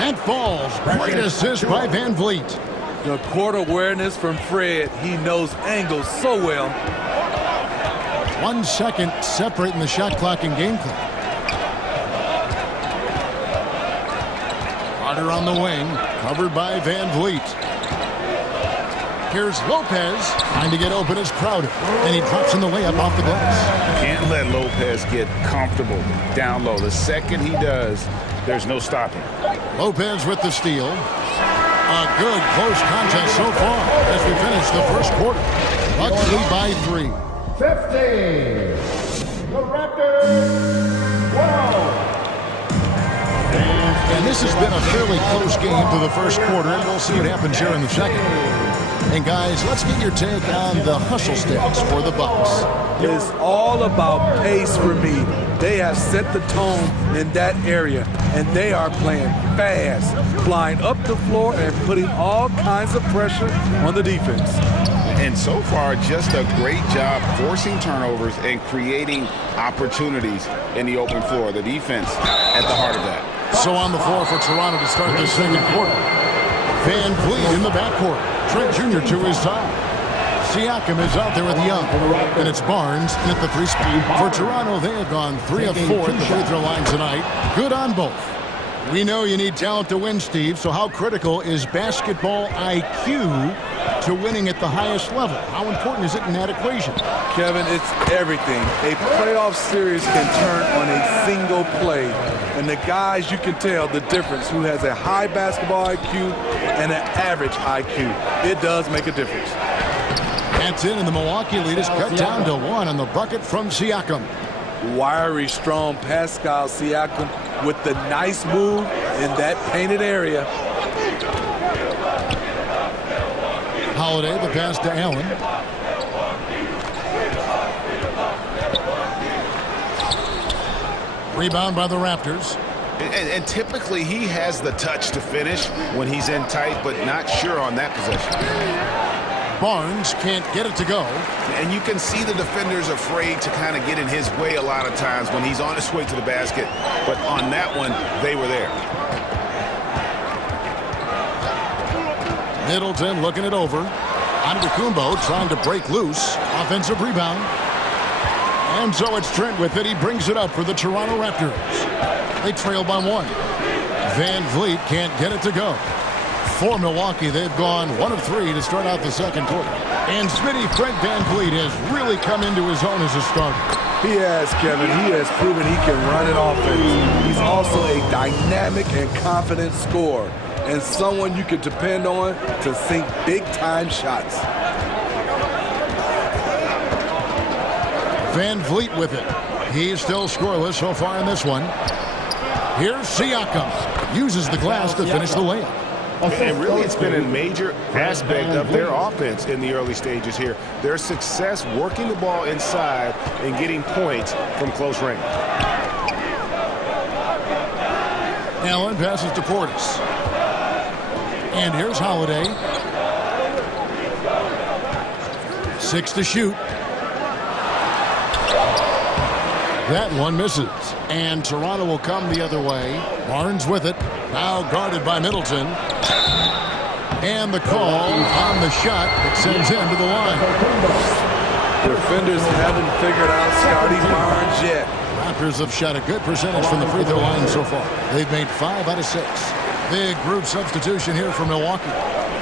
And falls. Great assist by Van Vliet. The court awareness from Fred. He knows angles so well. 1 second separating the shot clock and game clock. Carter on the wing, covered by Van Vliet. Here's Lopez, trying to get open as Crowder, and he drops in the layup off the glass. Can't let Lopez get comfortable down low. The second he does, there's no stopping. Lopez with the steal. A good close contest so far as we finish the first quarter. Bucks lead by 3. 50. The Raptors 12. And this has been a fairly close game to the first quarter, and we'll see what happens here in the second. And guys, let's get your take on the hustle stats for the Bucks. It's all about pace for me. They have set the tone in that area, and they are playing fast, flying up the floor and putting all kinds of pressure on the defense. And so far, just a great job forcing turnovers and creating opportunities in the open floor. The defense at the heart of that. So on the floor for Toronto to start the second quarter. Van Vliet in the backcourt. Trent Jr. to his side. Siakam is out there with Young. And it's Barnes in at the 3 spot. For Toronto, they have gone 3 of 4 at the free throw line tonight. Good on both. We know you need talent to win, Steve, so how critical is basketball IQ to winning at the highest level? How important is it in that equation? Kevin, it's everything. A playoff series can turn on a single play. And the guys, you can tell the difference who has a high basketball IQ and an average IQ. It does make a difference. That's in, and the Milwaukee lead is cut down to 1 on the bucket from Siakam. Wiry, strong Pascal Siakam with the nice move in that painted area. Holiday, the pass to Allen. Rebound by the Raptors. And typically he has the touch to finish when he's in tight, but not sure on that possession. Barnes can't get it to go. And you can see the defenders afraid to kind of get in his way a lot of times when he's on his way to the basket. But on that one, they were there. Middleton looking it over. Antetokounmpo trying to break loose. Offensive rebound. And so it's Trent with it. He brings it up for the Toronto Raptors. They trail by 1. Van Vliet can't get it to go. For Milwaukee, they've gone 1 of 3 to start out the second quarter. And Smitty, Fred Van Vliet has really come into his own as a starter. He has, Kevin. He has proven he can run an offense. He's also a dynamic and confident scorer, and someone you can depend on to sink big-time shots. Van Vliet with it. He's still scoreless so far in this one. Here's Siakam. Uses the glass to finish the layup. And really, it's been a major aspect of their offense in the early stages here. Their success working the ball inside and getting points from close range. Allen passes to Portis. And here's Holiday. 6 to shoot. That one misses. And Toronto will come the other way. Barnes with it. Now guarded by Middleton. And the call on the shot that sends him to the line. Defenders haven't figured out Scotty Barnes yet. Raptors have shot a good percentage from the free throw line so far. They've made 5 out of 6. Big group substitution here for Milwaukee.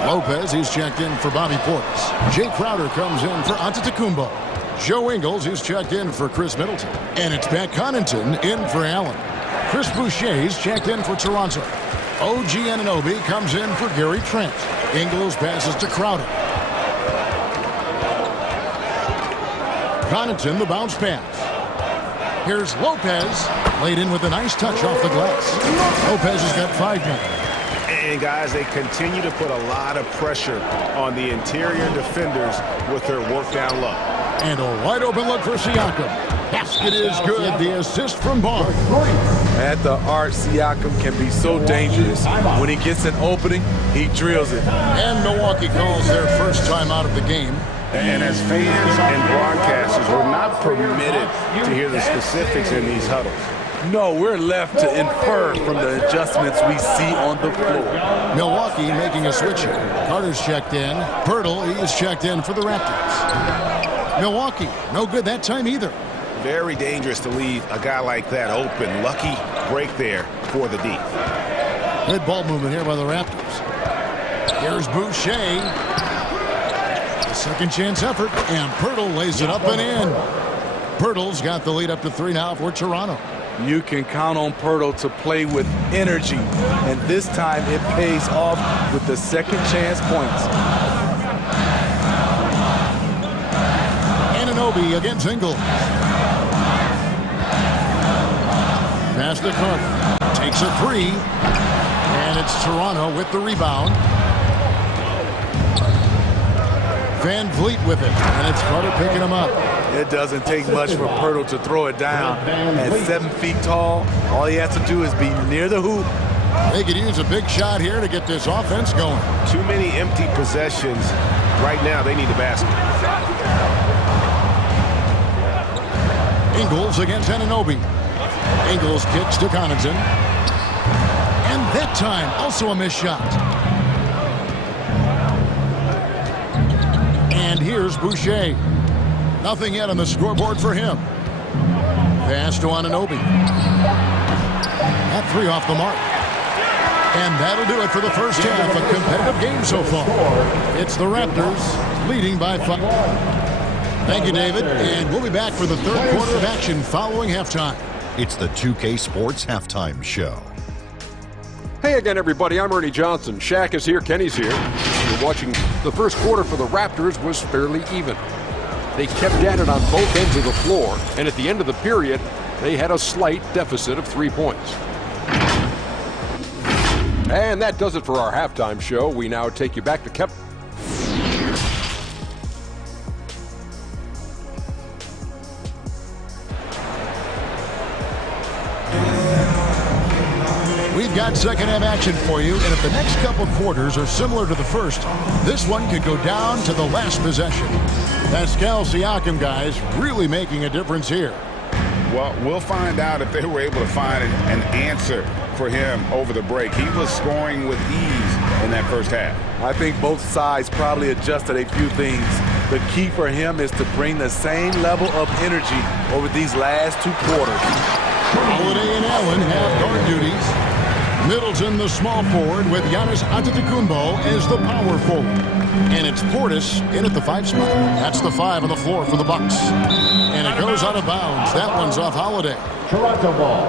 Lopez, he's checked in for Bobby Portis. Jay Crowder comes in for Antetokounmpo. Joe Ingles, he's checked in for Chris Middleton. And it's Pat Connaughton in for Allen. Chris Boucher's checked in for Toronto. OG Anunoby comes in for Gary Trent. Ingles passes to Crowder. Connaughton, the bounce pass. Here's Lopez, laid in with a nice touch off the glass. Lopez has got 5 now. And guys, they continue to put a lot of pressure on the interior defenders with their work down low. And a wide open look for Siakam. Basket is good. The assist from Barnes. At the arc, Siakam can be so dangerous. When he gets an opening, he drills it. And Milwaukee calls their first time out of the game. And as fans and broadcasters, we're not permitted to hear the specifics in these huddles. No, we're left to infer from the adjustments we see on the floor. Milwaukee making a switch here. Carter's checked in. Pirtle, he is checked in for the Raptors. Milwaukee, no good that time either. Very dangerous to leave a guy like that open. Lucky break there for the D. Good ball movement here by the Raptors. Here's Boucher. A second chance effort, and Pirtle lays it up and in. Pirtle's got the lead up to 3 now for Toronto. You can count on Pirtle to play with energy, and this time it pays off with the second chance points. Anunoby against Ingles. Pass to Carter. Takes a 3. And it's Toronto with the rebound. Van Vliet with it. And it's Carter picking him up. It doesn't take much for Pirtle to throw it down. At 7 feet tall, all he has to do is be near the hoop. They could use a big shot here to get this offense going. Too many empty possessions. Right now, they need a basket. Ingles against Anunoby. Ingles kicks to Connaughton. And that time, also a missed shot. And here's Boucher. Nothing yet on the scoreboard for him. Pass to Anunoby. That 3 off the mark. And that'll do it for the first half. A competitive game so far. It's the Raptors leading by 5. Thank you, David. And we'll be back for the third quarter of action following halftime. It's the 2K Sports Halftime Show. Hey again, everybody. I'm Ernie Johnson. Shaq is here. Kenny's here. You're watching. The first quarter for the Raptors was fairly even. They kept at it on both ends of the floor, and at the end of the period, they had a slight deficit of 3 points. And that does it for our halftime show. We now take you back to Kep. We've got second half action for you, and if the next couple quarters are similar to the first, this one could go down to the last possession. Pascal Siakam, guys, really making a difference here. Well, we'll find out if they were able to find an answer for him over the break. He was scoring with ease in that first half. I think both sides probably adjusted a few things. The key for him is to bring the same level of energy over these last 2 quarters. Holiday and Allen have guard duties. Middleton, the small forward, with Giannis Antetokounmpo as the power forward. And it's Portis in at the 5 spot. That's the 5 on the floor for the Bucks. And it goes out of bounds. That one's off Holiday. Toronto ball.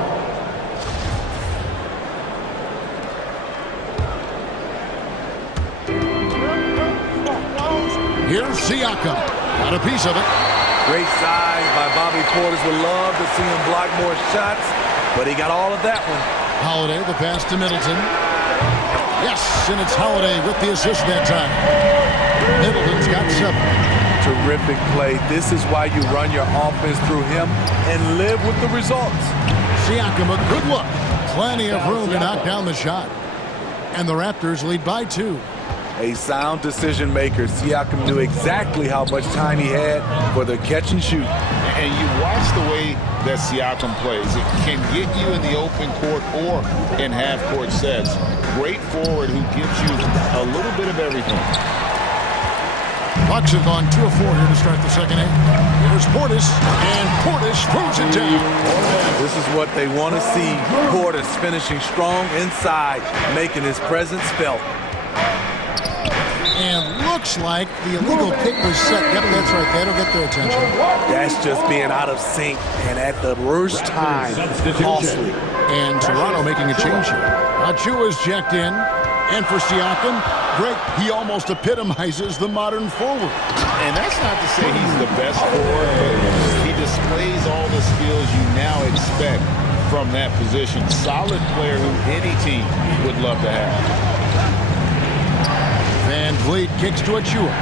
Here's Siakam. Got a piece of it. Great size by Bobby Portis. Would love to see him block more shots, but he got all of that one. Holiday, the pass to Middleton. Yes, and it's Holiday with the assist that time. Middleton's got 7. Terrific play. This is why you run your offense through him and live with the results. Siakam, a good look. Plenty of room to knock down the shot. And the Raptors lead by 2. A sound decision maker. Siakam knew exactly how much time he had for the catch and shoot. And you watch the way that Siakam plays. It can get you in the open court or in half-court sets. great forward who gives you a little bit of everything. Bucks have gone 2 of 4 here to start the second half. Here's Portis, and Portis throws it down. This is what they want to see. Portis finishing strong inside, making his presence felt. And looks like the illegal kick was set. Yep, that's right. That'll get their attention. That's just being out of sync, and at the worst time, costly. And Toronto making a change here. Achua's checked in. And for Siakam, Greg, he almost epitomizes the modern forward. And that's not to say he's the best forward, but he displays all the skills you now expect from that position. Solid player who any team would love to have. Van Vliet kicks to Achua.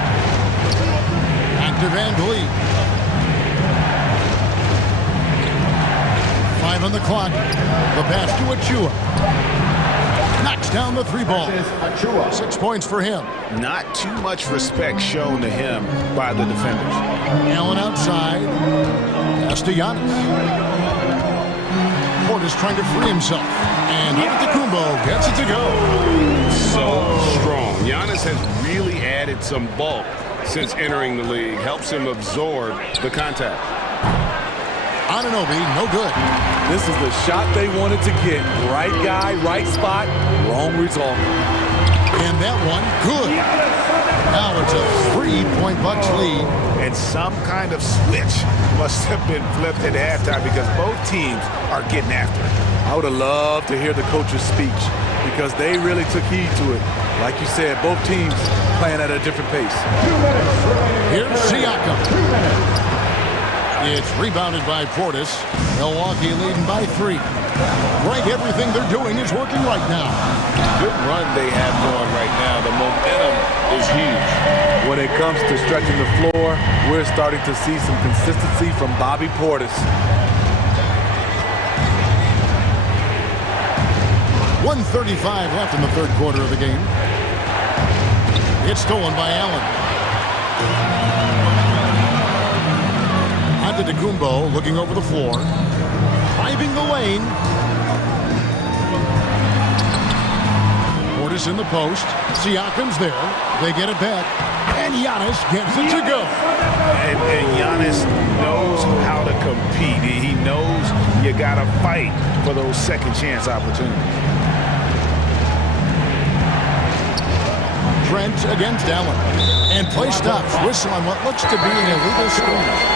Back to Van Vliet. 5 on the clock. The pass to Achua. Knocks down the 3 ball. 6 points for him. Not too much respect shown to him by the defenders. Allen outside. Pass to Giannis. Portis trying to free himself. And Antetokounmpo gets it to go. So strong. Giannis has really added some bulk since entering the league. Helps him absorb the contact. Anunoby, no good. This is the shot they wanted to get. Right guy, right spot, wrong result. And that one, good. Now it's a 3-point Bucks lead. And some kind of switch must have been flipped at halftime because both teams are getting after it. I would have loved to hear the coach's speech because they really took heed to it. Like you said, both teams playing at a different pace. Here's Siakam. It's rebounded by Portis. Milwaukee leading by 3. Greg, everything they're doing is working right now. Good run they have going right now. The momentum is huge. When it comes to stretching the floor, we're starting to see some consistency from Bobby Portis. 1:35 left in the third quarter of the game. It's stolen by Allen. Antetokounmpo looking over the floor. Driving the lane. Portis in the post. Siakam's there. They get it back. And Giannis gets it to go. And Giannis knows how to compete. He knows you got to fight for those second chance opportunities. Trent against Allen. And play stops. Whistle on what looks to be an illegal screen.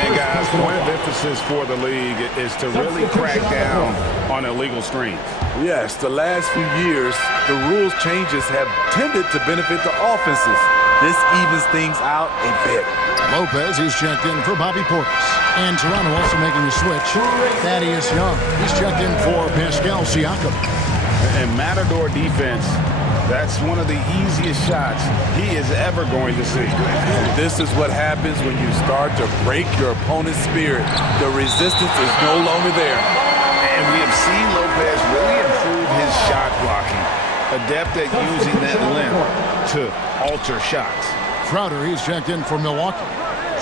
And guys, point of emphasis for the league is to really crack down on illegal screens. Yes, the last few years, the rules changes have tended to benefit the offenses. This evens things out a bit. Lopez, he's checked in for Bobby Portis. And Toronto also making a switch. Thaddeus Young, he's checked in for Pascal Siakam. And Matador defense, that's one of the easiest shots he is ever going to see. This is what happens when you start to break your opponent's spirit. The resistance is no longer there. And we have seen Lopez really improve his shot blocking. Adept at using that length to alter shots. Crowder, he's checked in for Milwaukee.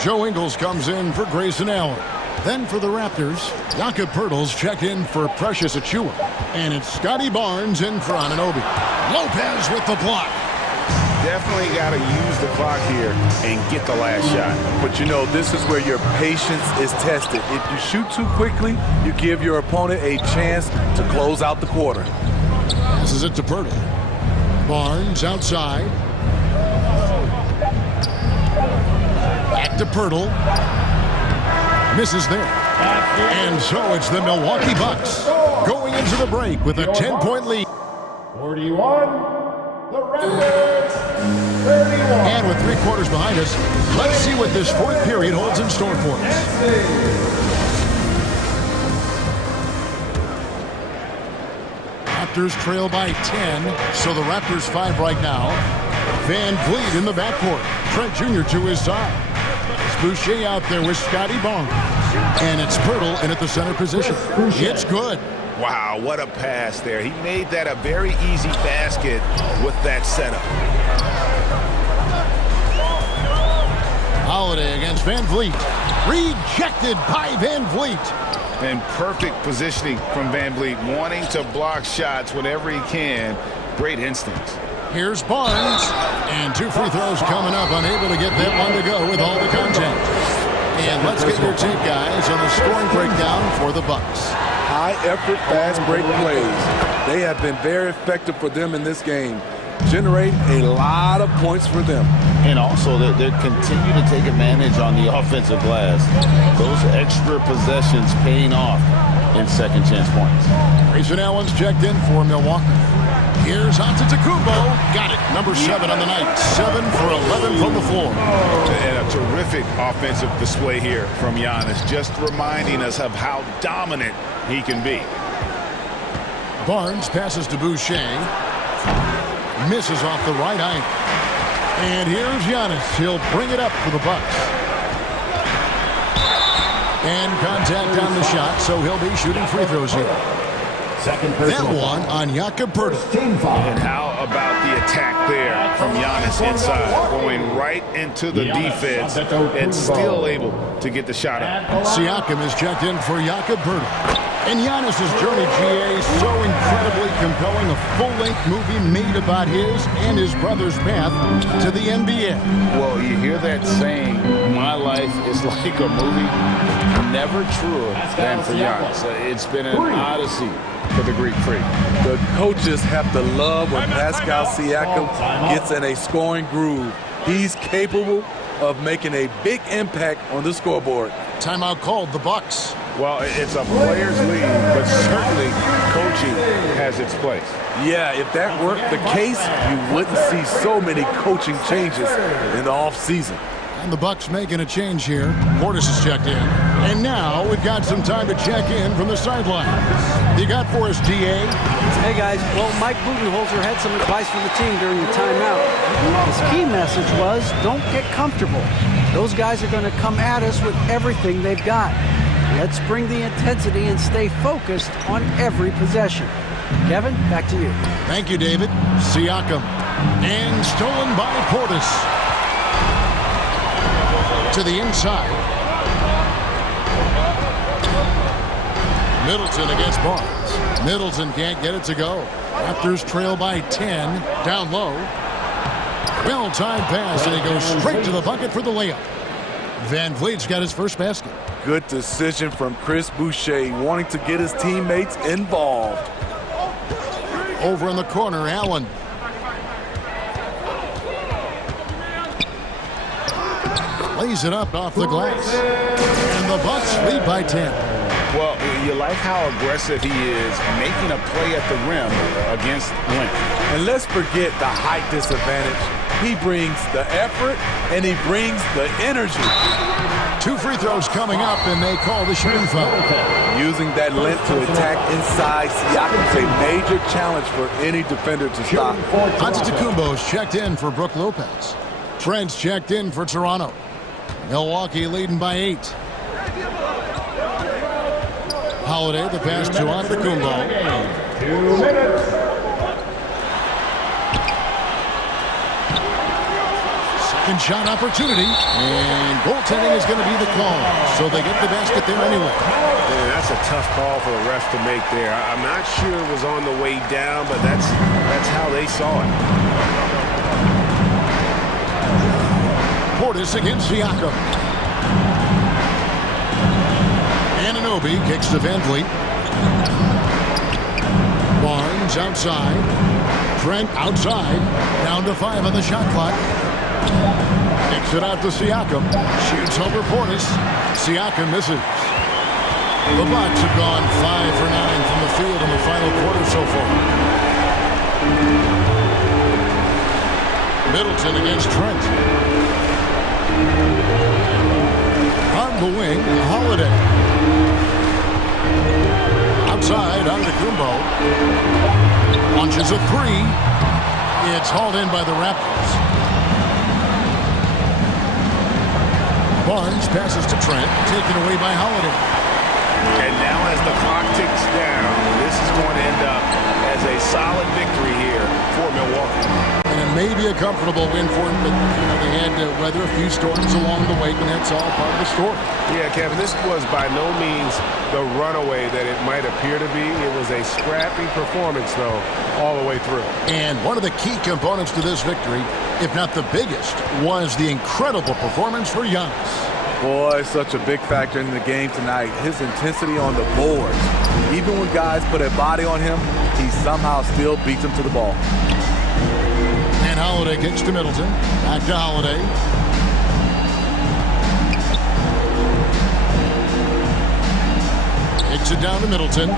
Joe Ingles comes in for Grayson Allen. Then for the Raptors, Jakob Poeltl's checked in for Precious Achiuwa. And it's Scotty Barnes in for Anunoby. Lopez with the block. Definitely got to use the clock here and get the last shot. But you know, this is where your patience is tested. If you shoot too quickly, you give your opponent a chance to close out the quarter. Passes it to Poeltl. Barnes outside. Back to Poeltl. Misses there. And so it's the Milwaukee Bucks going into the break with a 10-point lead. 41, the Raptors, 31. And with 3 quarters behind us, let's see what this fourth period holds in store for us. Raptors trail by 10, so the Raptors 5 right now. Van Vliet in the backcourt. Trent Jr. to his side. It's Boucher out there with Scotty Barnes. And it's Poeltl in at the center position. It's good. Wow, what a pass there. He made that a very easy basket with that setup. Holiday against Van Vliet. Rejected by Van Vliet. And perfect positioning from Van Vliet, wanting to block shots whenever he can. Great instincts. Here's Barnes. And 2 free throws coming up. Unable to get that one to go with all the contact. And let's get your take, guys, on the scoring breakdown for the Bucks. High-effort, fast break plays. They have been very effective for them in this game. Generate a lot of points for them. And also, they continue to take advantage on the offensive glass. Those extra possessions paying off in second chance points. Grayson Allen's checked in for Milwaukee. Here's Antetokounmpo. Got it. Number 7 on the night. 7 for 11 from the floor. And a terrific offensive display here from Giannis, just reminding us of how dominant he can be. Barnes passes to Boucher. Misses off the right eye. And here's Giannis. He'll bring it up for the Bucks. And contact on the shot, so he'll be shooting free throws here. That one on Jakob Poeltl. And how about the attack there from Giannis inside, going right into the defense and still able to get the shot up. Siakam is checked in for Jakob Poeltl. And Giannis's journey, GA, so incredibly compelling. A full-length movie made about his and his brother's path to the NBA. Well, you hear that saying, my life is like a movie. Never truer than for Giannis. It's been an odyssey for the Greek freak. The coaches have to love when Pascal Siakam gets in a scoring groove. He's capable of making a big impact on the scoreboard. Timeout called, the Bucks. Well, it's a players' league, but certainly coaching has its place. Yeah, if that weren't the case, you wouldn't see so many coaching changes in the offseason. And the Bucks making a change here. Portis is checked in. And now we've got some time to check in from the sideline. You got for us, DA? Hey, guys. Well, Mike Budenholzer had some advice for the team during the timeout. His key message was, don't get comfortable. Those guys are going to come at us with everything they've got. Let's bring the intensity and stay focused on every possession. Kevin, back to you. Thank you, David. Siakam. And stolen by Portis. To the inside. Middleton against Barnes. Middleton can't get it to go. Raptors trail by 10. Down low. Well-timed pass, and he goes straight to the bucket for the layup. Van Vliet's got his first basket. Good decision from Chris Boucher, wanting to get his teammates involved. Over in the corner, Allen. Lays it up off the glass. And the Bucks lead by 10. Well, you like how aggressive he is making a play at the rim against length. And let's forget the height disadvantage. He brings the effort and he brings the energy. 2 free throws coming up, and they call the shooting foul. Using that length to attack inside Siakam's a major challenge for any defender to stop. Antetokounmpo's checked in for Brook Lopez. Trent's checked in for Toronto. Milwaukee leading by 8. Holiday, the pass to Antetokounmpo. 2 minutes. Second shot opportunity, and goaltending is going to be the call. So they get the basket there anyway. Man, that's a tough call for the refs to make there. I'm not sure it was on the way down, but that's how they saw it. Portis against Siakam. Anunoby kicks to Van Vliet. Barnes outside. Trent outside. Down to 5 on the shot clock. Kicks it out to Siakam. Shoots over Portis. Siakam misses. The Bucks have gone 5 for 9 from the field in the final quarter so far. Middleton against Trent. On the wing, Holiday. Outside, Antetokounmpo. Launches a 3. It's hauled in by the Raptors. Barnes passes to Trent, taken away by Holiday. And now as the clock ticks down, this is going to end up as a solid victory here for Milwaukee. And it may be a comfortable win for them, but they had to weather a few storms along the way, and that's all part of the story. Yeah, Kevin, this was by no means the runaway that it might appear to be. It was a scrappy performance, though, all the way through. And one of the key components to this victory, if not the biggest, was the incredible performance for Giannis. Boy, such a big factor in the game tonight. His intensity on the boards. Even when guys put a body on him, he somehow still beats them to the ball. And Holiday kicks to Middleton. Back to Holiday. Kicks it down to Middleton.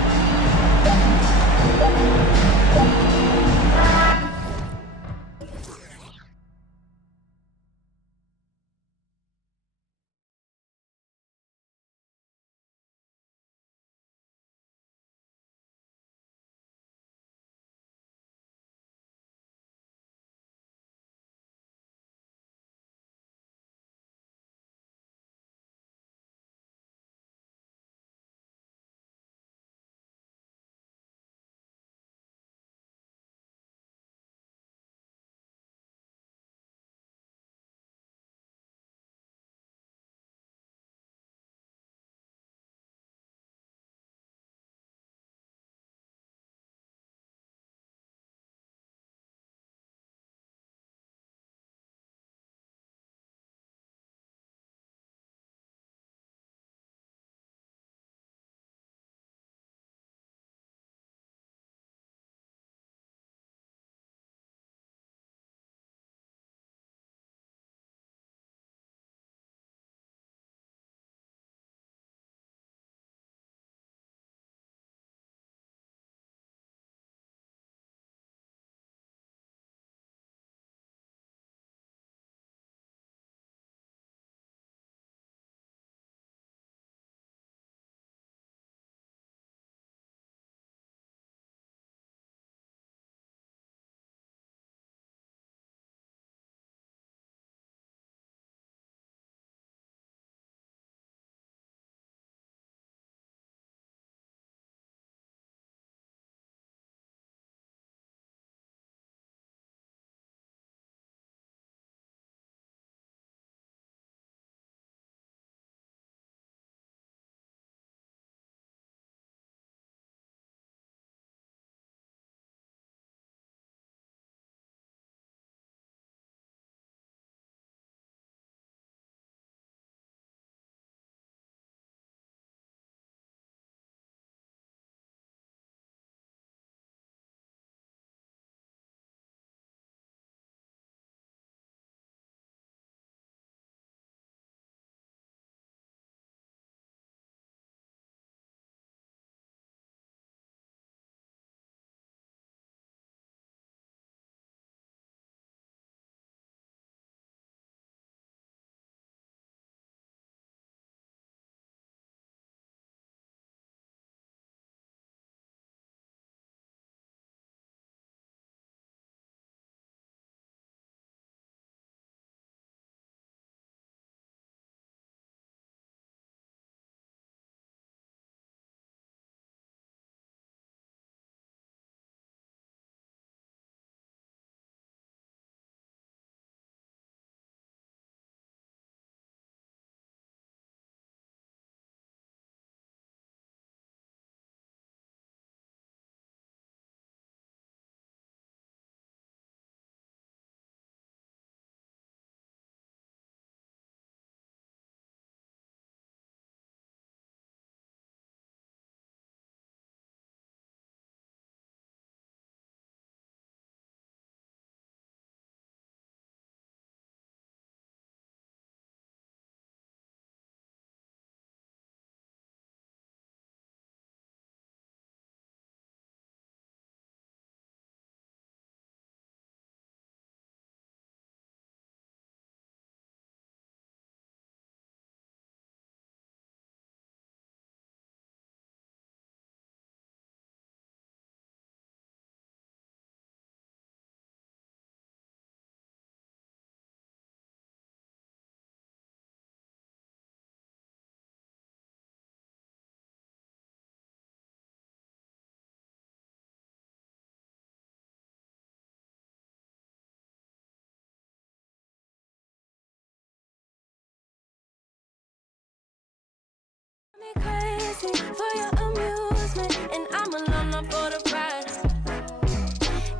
sexy for your amusement, and I'm alone for the ride.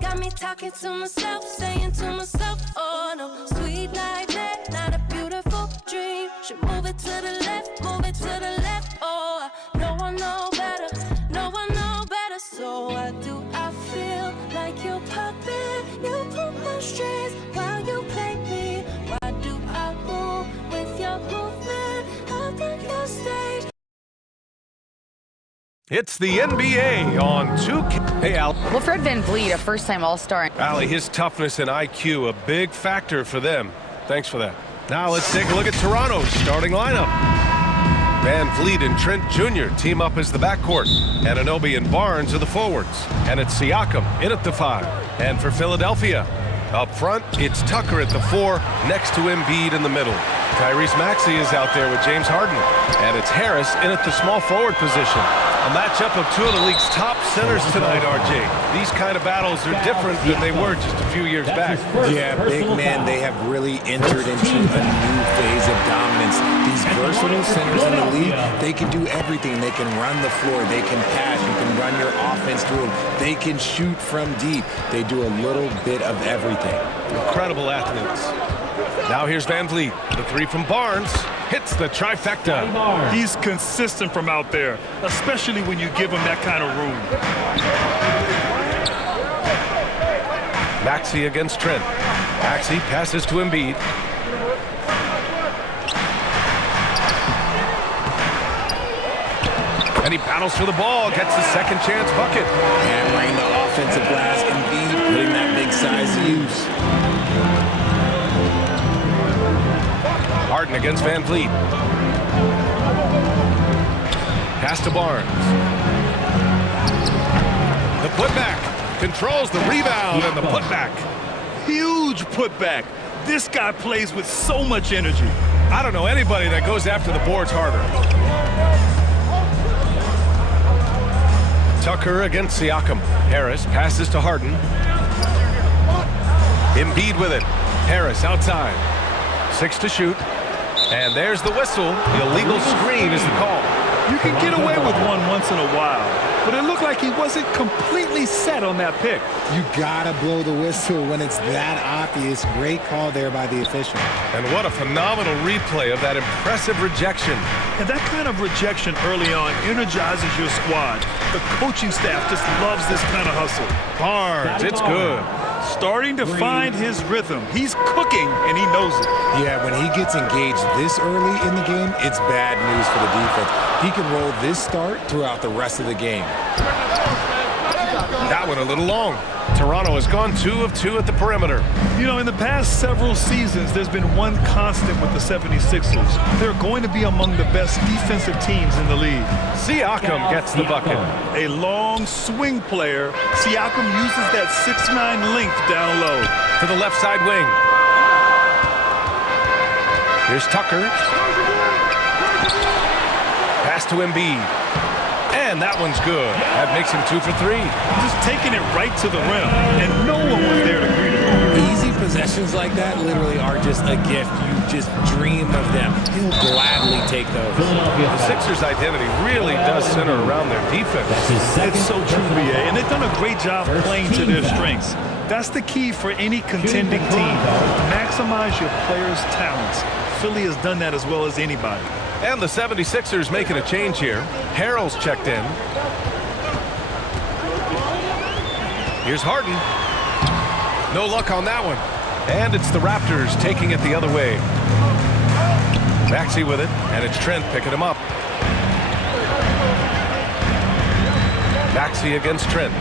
Got me talking to myself, saying to myself, oh no, sweet like that, not a beautiful dream. Should move it to the left, move it to the left. Oh, no one know better, no one know better. So why do I feel like you're puppet? You pull my strings while you play me. Why do I move with your movement up on your stage? It's the NBA on 2K. Hey, Al. Well, Fred VanVleet, a first-time All-Star. Allie, his toughness and IQ, a big factor for them. Thanks for that. Now let's take a look at Toronto's starting lineup. VanVleet and Trent Jr. team up as the backcourt. Anunoby and Barnes are the forwards. And it's Siakam in at the 5. And for Philadelphia, up front, it's Tucker at the 4, next to Embiid in the middle. Tyrese Maxey is out there with James Harden. And it's Harris in at the small forward position. A matchup of two of the league's top centers tonight, RJ. These kind of battles are different than they were just a few years back. Yeah, big man, they have really entered into a new phase of dominance. These versatile centers in the league, they can do everything. They can run the floor, they can pass, you can run your offense through them. They can shoot from deep. They do a little bit of everything. Incredible athletes. Now here's VanVleet. The 3 from Barnes. Hits the trifecta. He's consistent from out there, especially when you give him that kind of room. Maxey against Trent. Maxey passes to Embiid. And he battles for the ball, gets the second chance bucket. Hammering the offensive glass, Embiid putting that big size to use. Harden against VanVleet. Pass to Barnes. The putback. Controls the rebound and the putback. Huge putback. This guy plays with so much energy. I don't know anybody that goes after the boards harder. Tucker against Siakam. Harris passes to Harden. Embiid with it. Harris outside. 6 to shoot. And there's the whistle. The illegal screen is the call. You can get away with one once in a while, but it looked like he wasn't completely set on that pick. You gotta blow the whistle when it's that obvious. Great call there by the official. And what a phenomenal replay of that impressive rejection. And that kind of rejection early on energizes your squad. The coaching staff just loves this kind of hustle. Barnes, it's good. Starting to find his rhythm. He's cooking, and he knows it. Yeah, when he gets engaged this early in the game, it's bad news for the defense. He can roll this start throughout the rest of the game. That one a little long. Toronto has gone 2 of 2 at the perimeter. You know, in the past several seasons, there's been one constant with the 76ers. They're going to be among the best defensive teams in the league. Siakam gets the bucket. A long swing player. Siakam uses that 6'9" length down low. To the left side wing. Here's Tucker. Pass to Embiid. And that one's good. That makes him 2 for 3. Just taking it right to the rim, and no one was there to greet him. Easy possessions like that literally are just a gift. You just dream of them. He'll gladly take those. The Sixers' identity really does center around their defense. It's so true, BA, and they've done a great job playing to their strengths. That's the key for any contending team. Maximize your players' talents. Philly has done that as well as anybody. And the 76ers making a change here. Harrell's checked in. Here's Harden. No luck on that one. And it's the Raptors taking it the other way. Maxey with it, and it's Trent picking him up. Maxey against Trent.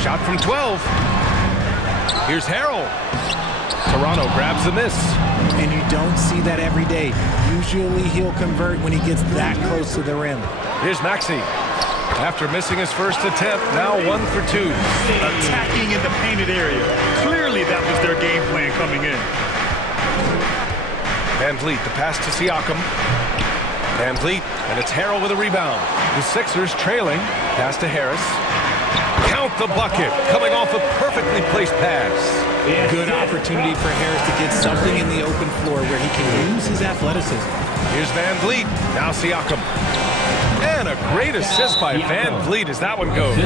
Shot from 12. Here's Harrell. Toronto grabs the miss. And you don't see that every day. Usually he'll convert when he gets that close to the rim. Here's Maxey. After missing his first attempt, now 1 for 2. Attacking in the painted area. Clearly that was their game plan coming in. VanVleet, the pass to Siakam. VanVleet, and it's Harrell with a rebound. The Sixers trailing. Pass to Harris. Count the bucket, coming off a perfectly placed pass. Good opportunity for Harris to get something in the open floor where he can use his athleticism. Here's VanVleet. Now Siakam. And a great assist by Van Vliet as that one goes.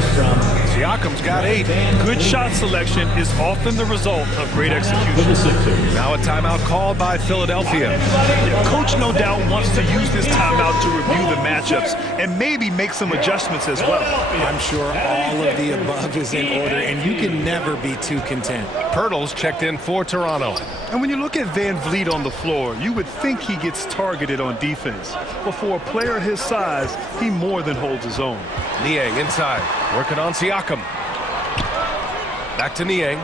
Siakam's got 8. Good shot selection is often the result of great execution. Now a timeout called by Philadelphia. Yeah, coach no doubt wants to use this timeout to review the matchups and maybe make some adjustments as well. I'm sure all of the above is in order, and you can never be too content. Pirtle's checked in for Toronto. And when you look at Van Vliet on the floor, you would think he gets targeted on defense. But for a player his size, he more than holds his own. Niang inside, working on Siakam. Back to Niang.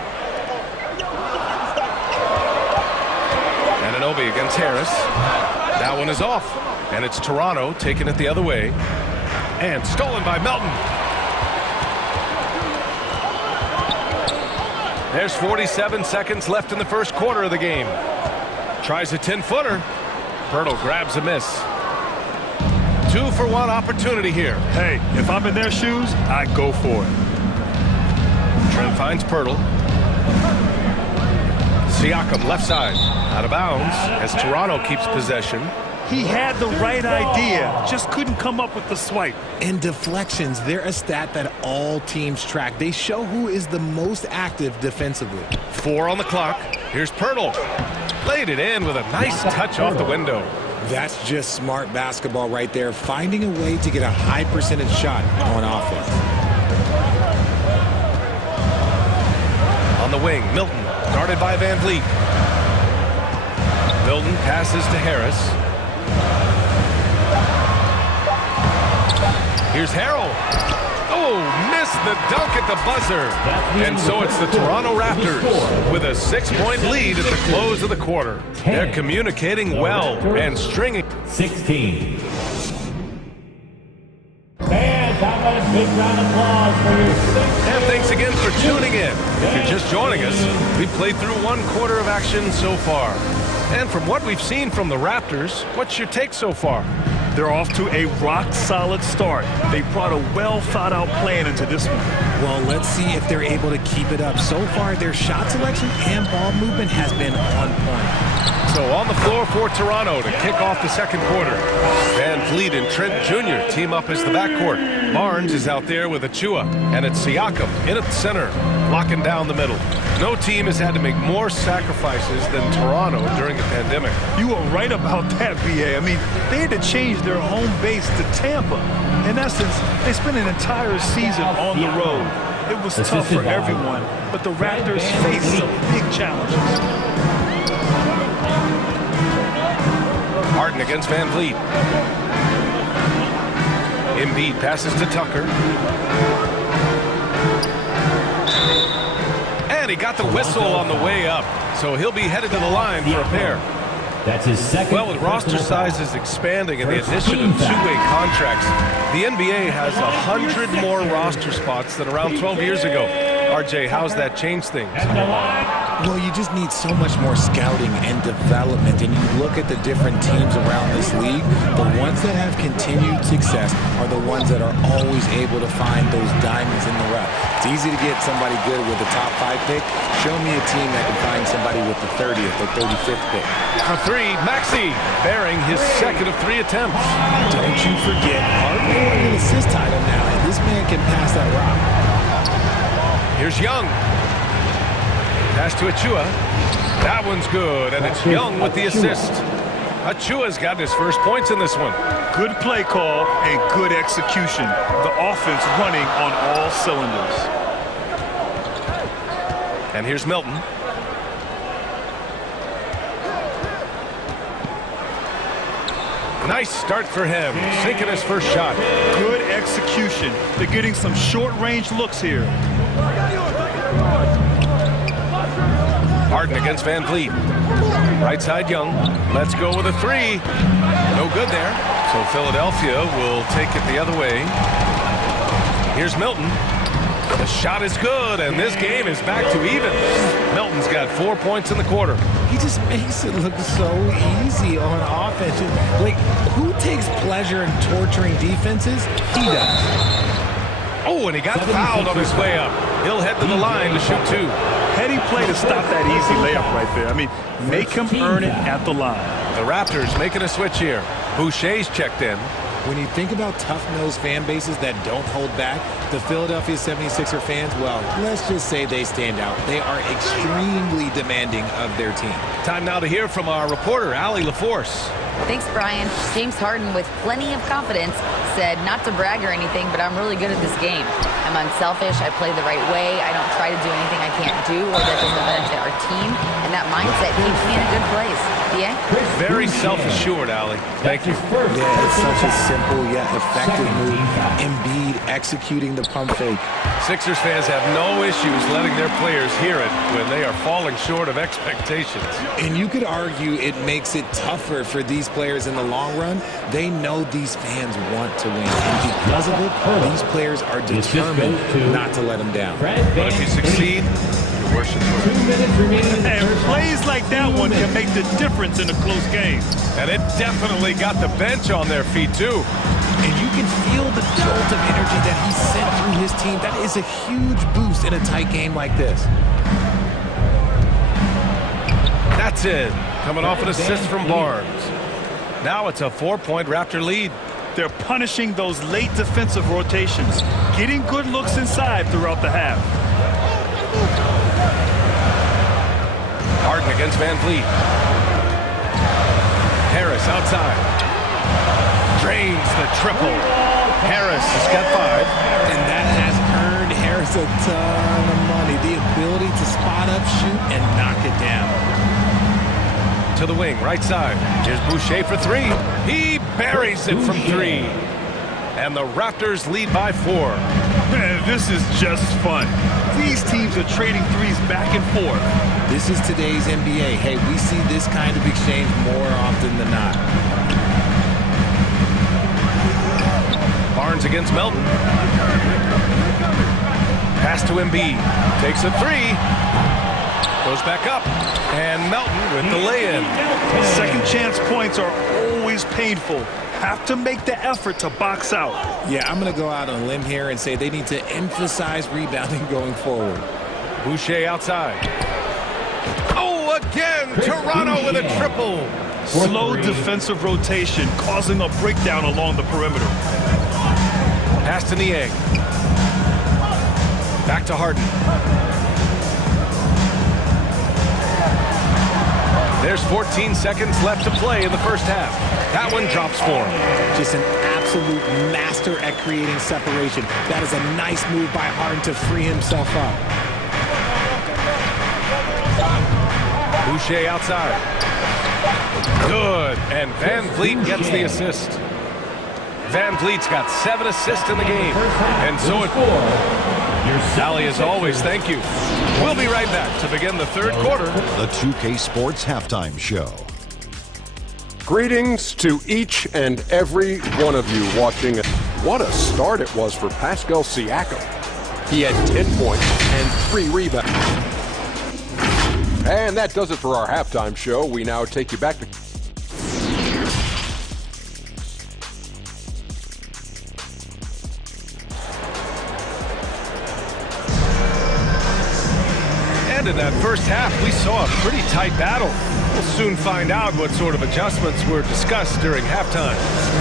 Anunoby against Harris. That one is off. And it's Toronto taking it the other way. And stolen by Melton. There's 47 seconds left in the first quarter of the game. Tries a 10-footer. Pirtle grabs a miss. 2-for-1 opportunity here. Hey, if I'm in their shoes, I go for it. Trent finds Pirtle. Siakam left side. Out of bounds as Toronto keeps possession. He had the right idea, just couldn't come up with the swipe. And deflections, they're a stat that all teams track. They show who is the most active defensively. 4 on the clock. Here's Pirtle. Laid it in with a nice touch off the window. That's just smart basketball right there, finding a way to get a high percentage shot on offense. On the wing, Milton, guarded by Van Vliet. Milton passes to Harris. Here's Harrell. Oh, missed the dunk at the buzzer. And so it's the Toronto Raptors with a 6-point lead at the close of the quarter. They're communicating well and stringing. 16. Fans, how about a big round of applause for your 6th. And thanks again for tuning in. If you're just joining us, we've played through 1 quarter of action so far. And from what we've seen from the Raptors, what's your take so far? They're off to a rock-solid start. They brought a well-thought-out plan into this one. Well, let's see if they're able to keep it up. So far, their shot selection and ball movement has been on point. So on the floor for Toronto to kick off the second quarter. Van Vliet and Trent Jr. team up as the backcourt. Barnes is out there with Achua, and it's Siakam in at the center, locking down the middle. No team has had to make more sacrifices than Toronto during the pandemic. You are right about that, B.A. I mean, they had to change their home base to Tampa. In essence, they spent an entire season on the road. It was tough for everyone, but the Raptors faced some big challenges. Harden against Van Vliet. Embiid passes to Tucker. And he got the whistle on the way up, so he'll be headed to the line for a pair. That's his second. Well, with roster sizes expanding and the addition of 2-way contracts, the NBA has 100 more roster spots than around 12 years ago. RJ, how's that changed things? Well, you just need so much more scouting and development, and you look at the different teams around this league, the ones that have continued success are the ones that are always able to find those diamonds in the rough. It's easy to get somebody good with the top 5 pick. Show me a team that can find somebody with the 30th or 35th pick. For 3, Maxey bearing his second of 3 attempts. Don't you forget, Harden won an assist title now, and this man can pass that rock. Here's Young. Pass to Achua. That one's good, and it's Young with the assist. Achua's got his first points in this one. Good play call and good execution. The offense running on all cylinders. And here's Milton. Nice start for him, sinking his first shot. Good execution. They're getting some short-range looks here. Harden against Van Vliet. Right side Young. Let's go with a 3. No good there. So Philadelphia will take it the other way. Here's Milton. The shot is good, and this game is back to even. Milton's got 4 points in the quarter. He just makes it look so easy on offense. Like, who takes pleasure in torturing defenses? He does. Oh, and he got fouled on his way up. He'll head to the line to shoot 2. Heady play to stop that easy layup right there. I mean, make him earn it at the line. The Raptors making a switch here. Boucher's checked in. When you think about tough-nosed fan bases that don't hold back, the Philadelphia 76er fans, well, let's just say they stand out. They are extremely demanding of their team. Time now to hear from our reporter, Allie LaForce. Thanks, Brian. James Harden, with plenty of confidence, said not to brag or anything, but I'm really good at this game. I'm unselfish. I play the right way. I don't try to do anything I can't do or that doesn't benefit our team. And that mindset keeps me in a good place. Yeah? Very self-assured, Allie. Thank you. Yeah, it's such a simple yet effective move. Embiid executing the pump fake. Sixers fans have no issues letting their players hear it when they are falling short of expectations. And you could argue it makes it tougher for these players in the long run. They know these fans want to win. And because of it, these players are determined not to let them down. But if you succeed, your worship. 2 minutes remaining. And plays like that one can make the difference in a close game. And it definitely got the bench on their feet, too. And you can feel the jolt of energy that he sent through his team. That is a huge boost in a tight game like this. That's it. Coming off an assist from Barnes. Now it's a 4-point Raptor lead. They're punishing those late defensive rotations, getting good looks inside throughout the half. Harden against Van Vliet. Harris outside. Drains the triple. Harris has got 5. And that has earned Harris a ton of money. The ability to spot up, shoot, and knock it down. To the wing, right side. Here's Boucher for 3. He buries it from 3. And the Raptors lead by 4. Man, this is just fun. These teams are trading threes back and forth. This is today's NBA. Hey, we see this kind of exchange more often than not. Barnes against Melton. Pass to Embiid. Takes a 3. Goes back up. And Melton with the lay-in. Second chance points are always painful. Have to make the effort to box out. Yeah, I'm going to go out on a limb here and say they need to emphasize rebounding going forward. Boucher outside. Oh, again, Toronto with a triple. Slow defensive rotation causing a breakdown along the perimeter. Pass to Niang. Back to Harden. There's 14 seconds left to play in the first half. That one drops for him. Just an absolute master at creating separation. That is a nice move by Harden to free himself up. Boucher outside. Good. And Van Vliet gets the assist. Van Vliet's got 7 assists in the game. And so it... Allie, as always, thank you. We'll be right back to begin the third quarter. The 2K Sports Halftime Show. Greetings to each and every one of you watching. What a start it was for Pascal Siakam. He had 10 points and 3 rebounds. And that does it for our halftime show. We now take you back to... In that first half, we saw a pretty tight battle. We'll soon find out what sort of adjustments were discussed during halftime.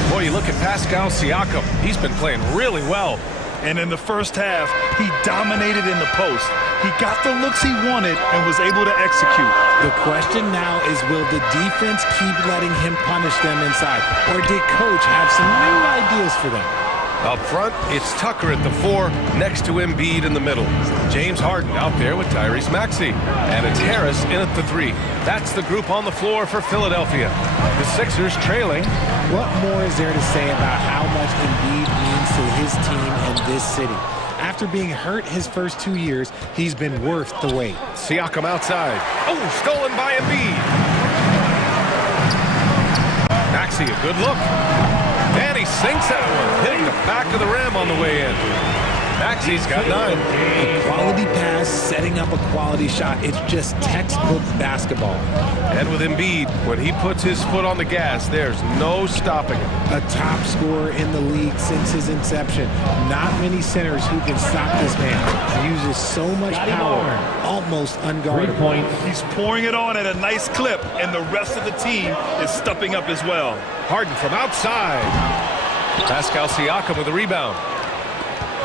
Boy, you look at Pascal Siakam. He's been playing really well. And in the first half, he dominated in the post. He got the looks he wanted and was able to execute. The question now is, will the defense keep letting him punish them inside? Or did Coach have some new ideas for them? Up front, it's Tucker at the 4, next to Embiid in the middle. James Harden out there with Tyrese Maxey. And it's Harris in at the 3. That's the group on the floor for Philadelphia. The Sixers trailing. What more is there to say about how much Embiid means to his team and this city? After being hurt his first 2 years, he's been worth the wait. Siakam outside. Oh, stolen by Embiid. Maxey, a good look. And he sinks that one, hitting the back of the rim on the way in. Maxey's got 9. A quality pass, setting up a quality shot. It's just textbook basketball. And with Embiid, when he puts his foot on the gas, there's no stopping him. A top scorer in the league since his inception. Not many centers who can stop this man. He uses so much power, almost unguardable. He's pouring it on at a nice clip, and the rest of the team is stepping up as well. Harden from outside. Pascal Siakam with a rebound.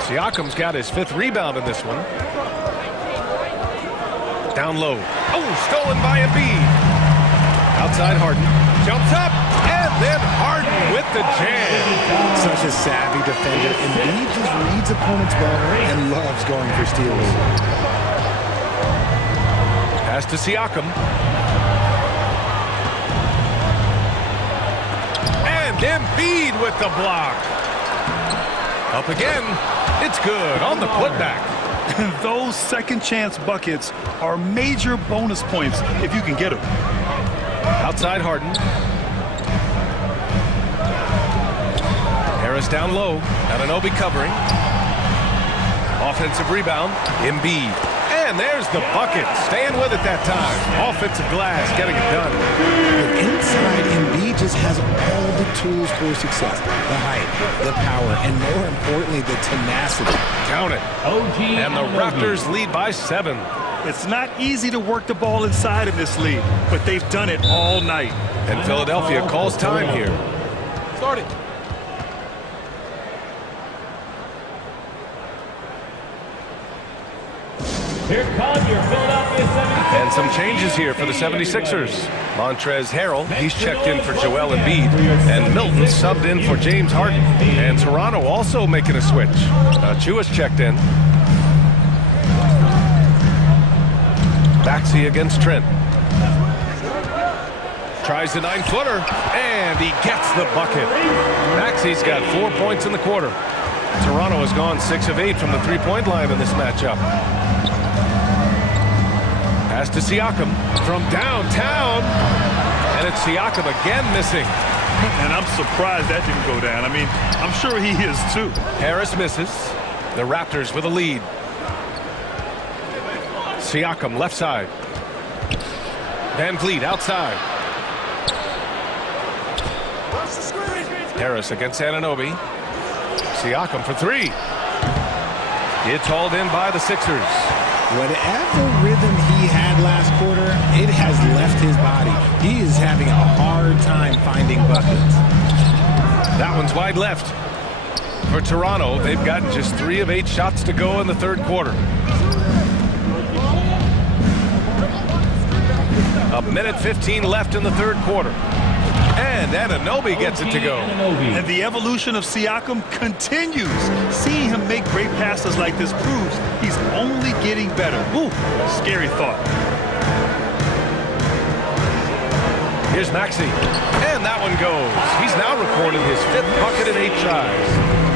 Siakam's got his 5th rebound in this one. Down low. Oh, stolen by Embiid. Outside Harden. Jumps up. And then Harden with the jam. Such a savvy defender. Embiid just reads opponents well and loves going for steals. Pass to Siakam. And Embiid with the block. Up again. It's good on the putback. And those second chance buckets are major bonus points if you can get them. Outside Harden. Harris down low. Anunoby covering. Offensive rebound. Embiid. And there's the bucket. Staying with it that time. Offensive glass getting it done. But inside, Embiid just has all the tools for success. The height, the power, and more importantly, the tenacity. Count it. And the Raptors lead by 7. It's not easy to work the ball inside in this league, but they've done it all night. And Philadelphia calls time here. Start it. Here come your Philadelphia 76ers. And some changes here for the 76ers. Montrezl Harrell, he's checked in for Joel Embiid. And Milton subbed in for James Harden. And Toronto also making a switch. Chua's checked in. Maxey against Trent. Tries the 9-footer. And he gets the bucket. Maxey's got 4 points in the quarter. Toronto has gone 6 of 8 from the 3-point line in this matchup. Pass to Siakam from downtown. And it's Siakam again missing. And I'm surprised that didn't go down. I mean, I'm sure he is too. Harris misses. The Raptors with a lead. Siakam left side. Van Vliet outside. Harris against Anunoby. Siakam for 3. It's hauled in by the Sixers. Whatever rhythm he had last quarter, it has left his body. He is having a hard time finding buckets. That one's wide left. For Toronto, they've gotten just 3 of 8 shots to go in the 3rd quarter. A minute 15 left in the 3rd quarter. And Anunoby gets it to go. And the evolution of Siakam continues. Seeing him make great passes like this proves he's only getting better. Ooh, scary thought. Here's Maxey. And that one goes. He's now recorded his 5th bucket in 8 tries.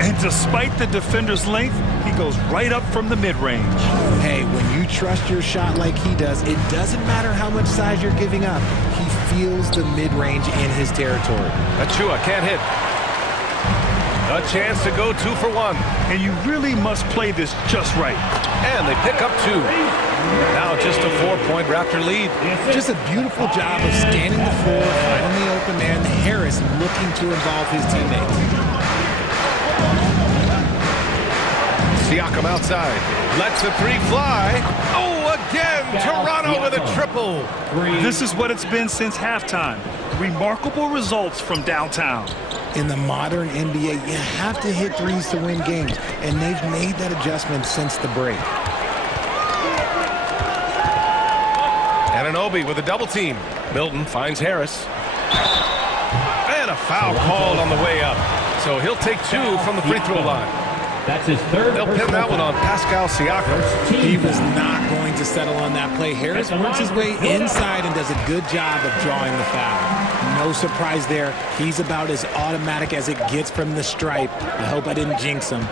And despite the defender's length, he goes right up from the mid-range. Hey, when you trust your shot like he does, it doesn't matter how much size you're giving up. He feels the mid-range in his territory. Achua can't hit. A chance to go 2 for 1. And you really must play this just right. And they pick up 2. Now just a 4-point Raptor lead. Just a beautiful job of scanning the floor, finding the open man. Harris looking to involve his teammates. Siakam outside. Lets the 3 fly. Oh, again, Toronto with a triple. This is what it's been since halftime. Remarkable results from downtown. In the modern NBA, you have to hit threes to win games, and they've made that adjustment since the break. Anunoby with a double team. Milton finds Harris. And a foul called on the way up. So he'll take 2 from the free throw line. That's his 3rd. They'll pin that one on Pascal Siakam. He was not going to settle on that play. Harris works his way inside and does a good job of drawing the foul. No surprise there. He's about as automatic as it gets from the stripe. I hope I didn't jinx him.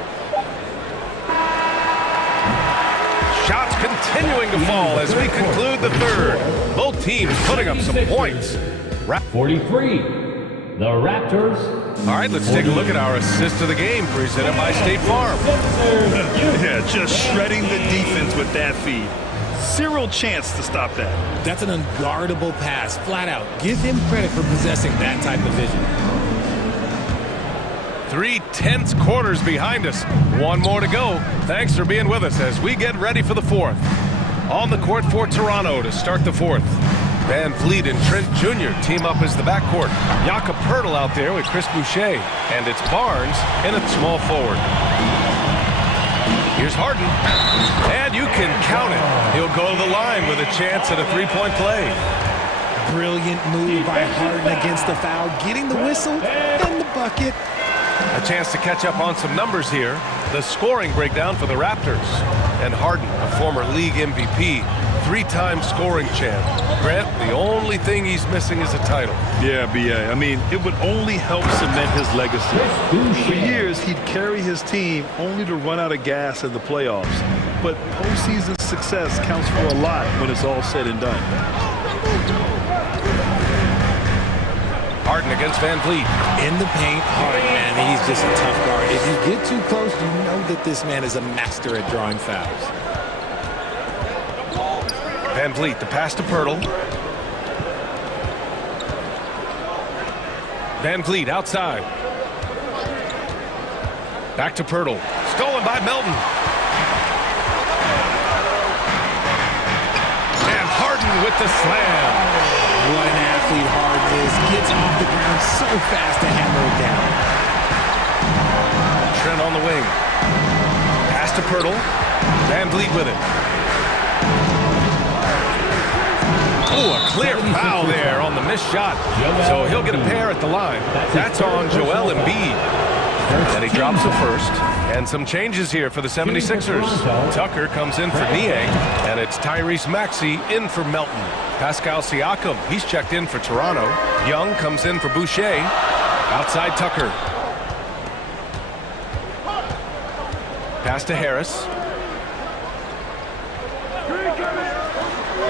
Shots continuing to fall as we conclude the 3rd. Both teams putting up some points. 43. The Raptors. All right, let's take a look at our assist of the game presented by State Farm. Yeah, just shredding the defense with that feed. Zero chance to stop that. That's an unguardable pass, flat out. Give him credit for possessing that type of vision. 3 tense quarters behind us. 1 more to go. Thanks for being with us as we get ready for the 4th. On the court for Toronto to start the 4th. Van Vliet and Trent Jr. team up as the backcourt. Jakob Poeltl out there with Chris Boucher. And it's Barnes in at small forward. Here's Harden. And you can count it. He'll go to the line with a chance at a three-point play. Brilliant move by Harden against the foul, getting the whistle and the bucket. A chance to catch up on some numbers here. The scoring breakdown for the Raptors. And Harden, a former league MVP, three-time scoring champ. Grant, the only thing he's missing is a title. Yeah, B.A. I mean, it would only help cement his legacy. For years, he'd carry his team only to run out of gas in the playoffs. But postseason success counts for a lot when it's all said and done. Harden against Van Vliet. In the paint, Harden, man, he's just a tough guard. If you get too close, you know that this man is a master at drawing fouls. Van Vliet, the pass to Poeltl. Van Vliet outside. Back to Poeltl. Stolen by Melton. And Harden with the slam. What an athlete Harden is. Gets off the ground so fast to hammer it down. Trent on the wing. Pass to Poeltl. Van Vliet with it. Oh, a clear foul there on the missed shot. So he'll get a pair at the line. That's on Joel Embiid. And he drops the first. And some changes here for the 76ers. Tucker comes in for Niang. And it's Tyrese Maxey in for Melton. Pascal Siakam, he's checked in for Toronto. Young comes in for Boucher. Outside Tucker. Pass to Harris.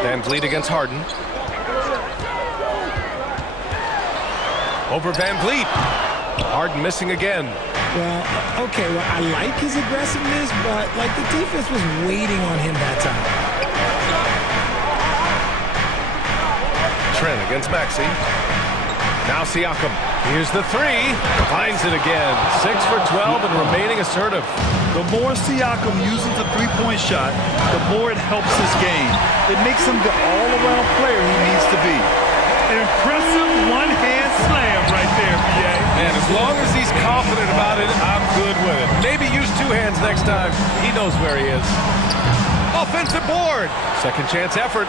Van Vliet against Harden. Over Van Vliet. Harden missing again. Well, okay, well, I like his aggressiveness, but like the defense was waiting on him that time. Trent against Maxey. Now Siakam. Here's the three. Finds it again. 6 for 12 and remaining assertive. The more Siakam uses the three-point shot, the more it helps his game. It makes him the all-around player he needs to be. Impressive one-hand slam right there, B.A. And as long as he's confident about it, I'm good with it. Maybe use two hands next time. He knows where he is. Offensive board. Second chance effort.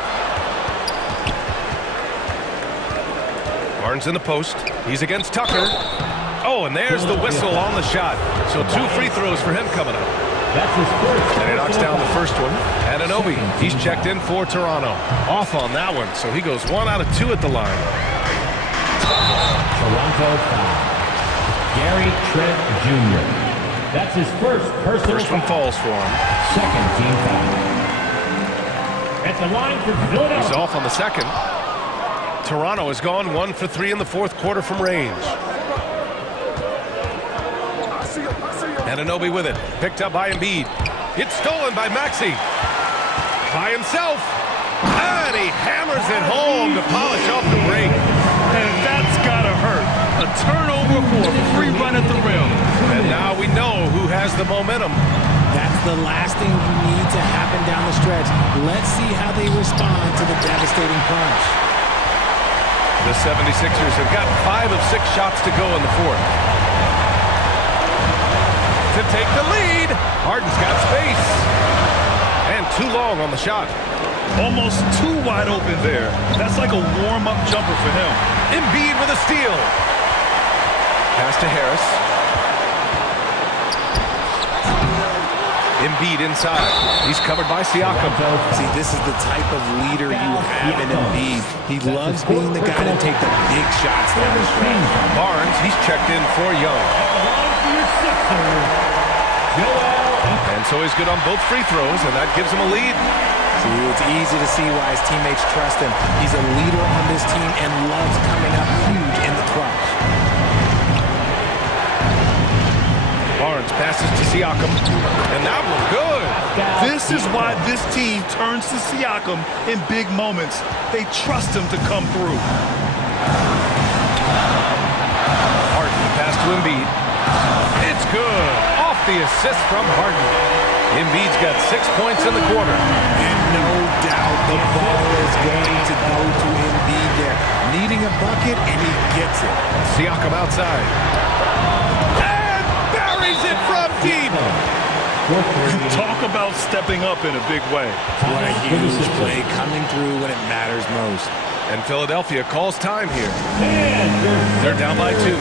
Barnes in the post. He's against Tucker. Oh, and there's the whistle on the shot. So 2 free throws for him coming up. That's his first. And he knocks down the first one. And Anunoby, he's checked in for Toronto. Off on that one, so he goes 1 out of 2 at the line. Toronto foul. Gary Trent Jr. That's his first personal First one falls for him. Second team foul. At the line for Philadelphia. He's off on the second. Toronto has gone 1 for 3 in the fourth quarter from range. And Anunoby with it. Picked up by Embiid. It's stolen by Maxey. By himself. And he hammers it home to polish off the break. And that's gotta hurt. A turnover for a free run at the rim. And now we know who has the momentum. That's the last thing you need to happen down the stretch. Let's see how they respond to the devastating punch. The 76ers have got 5 of 6 shots to go in the fourth. To take the lead. Harden's got space. And too long on the shot. Almost too wide open there. That's like a warm-up jumper for him. Embiid with a steal. Pass to Harris. Embiid inside. He's covered by Siakam. See, this is the type of leader you have in Embiid. He loves being the guy to take the big shots down the stretch. Barnes, he's checked in for Young. And so he's good on both free throws, and that gives him a lead. See, it's easy to see why his teammates trust him. He's a leader on this team and loves coming up huge in the clutch. Barnes passes to Siakam, and that was good. This is why this team turns to Siakam in big moments. They trust him to come through. Harden pass to Embiid. It's good. Off the assist from Harden. Embiid's got 6 points in the quarter. And no doubt The ball is going to go to Embiid there. Needing a bucket, and he gets it. Siakam outside. And buries it from deep. Talk about stepping up in a big way. What a huge play coming through when it matters most. And Philadelphia calls time here. They're down by 2. 52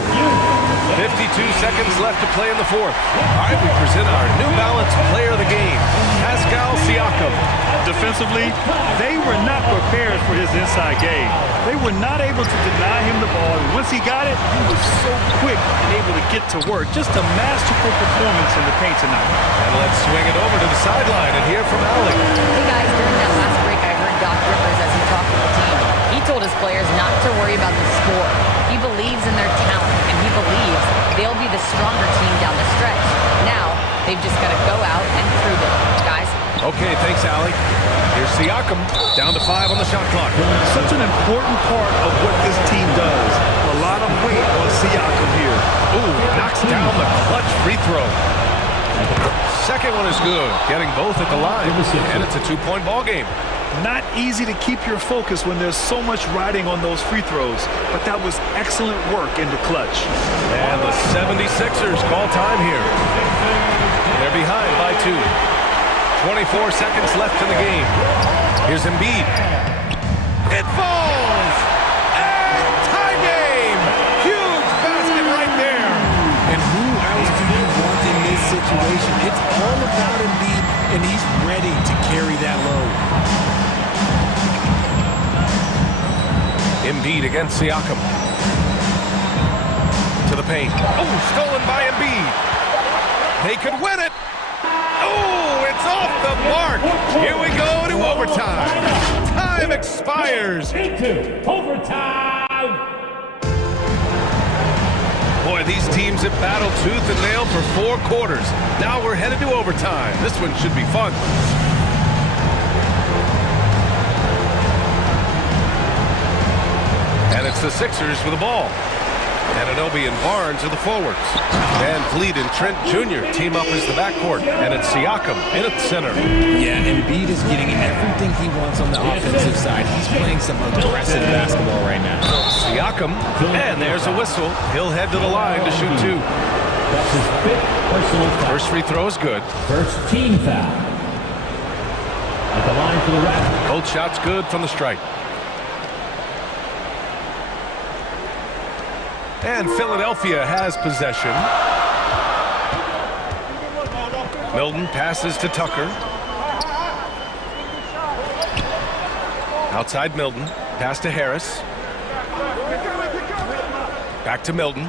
seconds left to play in the fourth. All right, we present our New Balance player of the game, Pascal Siakam. Defensively, they were not prepared for his inside game. They were not able to deny him the ball. And once he got it, he was so quick and able to get to work. Just a masterful performance in the paint tonight. And let's swing it over to the sideline and hear from Alec. Hey guys, during that last break, I heard Doc Rivers as he talked to the team. He told his players not to worry about the score. He believes in their talent, and he believes they'll be the stronger team down the stretch. Now, they've just got to go out and prove it, guys. Okay, thanks, Alec. Here's Siakam, down to 5 on the shot clock. Such an important part of what this team does. A lot of weight on Siakam here. Ooh, knocks down the clutch free throw. Second one is good, getting both at the line, and it's a 2-point ball game. Not easy to keep your focus when there's so much riding on those free throws, but that was excellent work in the clutch. And the 76ers call time here. They're behind by 2. 24 seconds left in the game. Here's Embiid. It falls! And tie game! Huge basket right there! And who else do you want in this situation? It's all about Embiid, and he's ready to carry that load. Embiid against Siakam. To the paint. Oh, stolen by Embiid. They could win it. Oh, it's off the mark. Here we go to overtime. Time expires. Into overtime. Boy, these teams have battled tooth and nail for 4 quarters. Now we're headed to overtime. This one should be fun. And it's the Sixers with the ball. Anunoby and Barnes are the forwards. Van Fleet and Trent Jr. team up as the backcourt. And it's Siakam in at the center. Yeah, Embiid is getting everything he wants on the offensive side. He's playing some aggressive basketball right now. Siakam, and there's a whistle. He'll head to the line to shoot 2. That's his 5th personal foul. First free throw is good. First team foul. At the line for the Raptors. Both shots good from the stripe. And Philadelphia has possession. Milton passes to Tucker. Outside Milton. Pass to Harris. Back to Milton.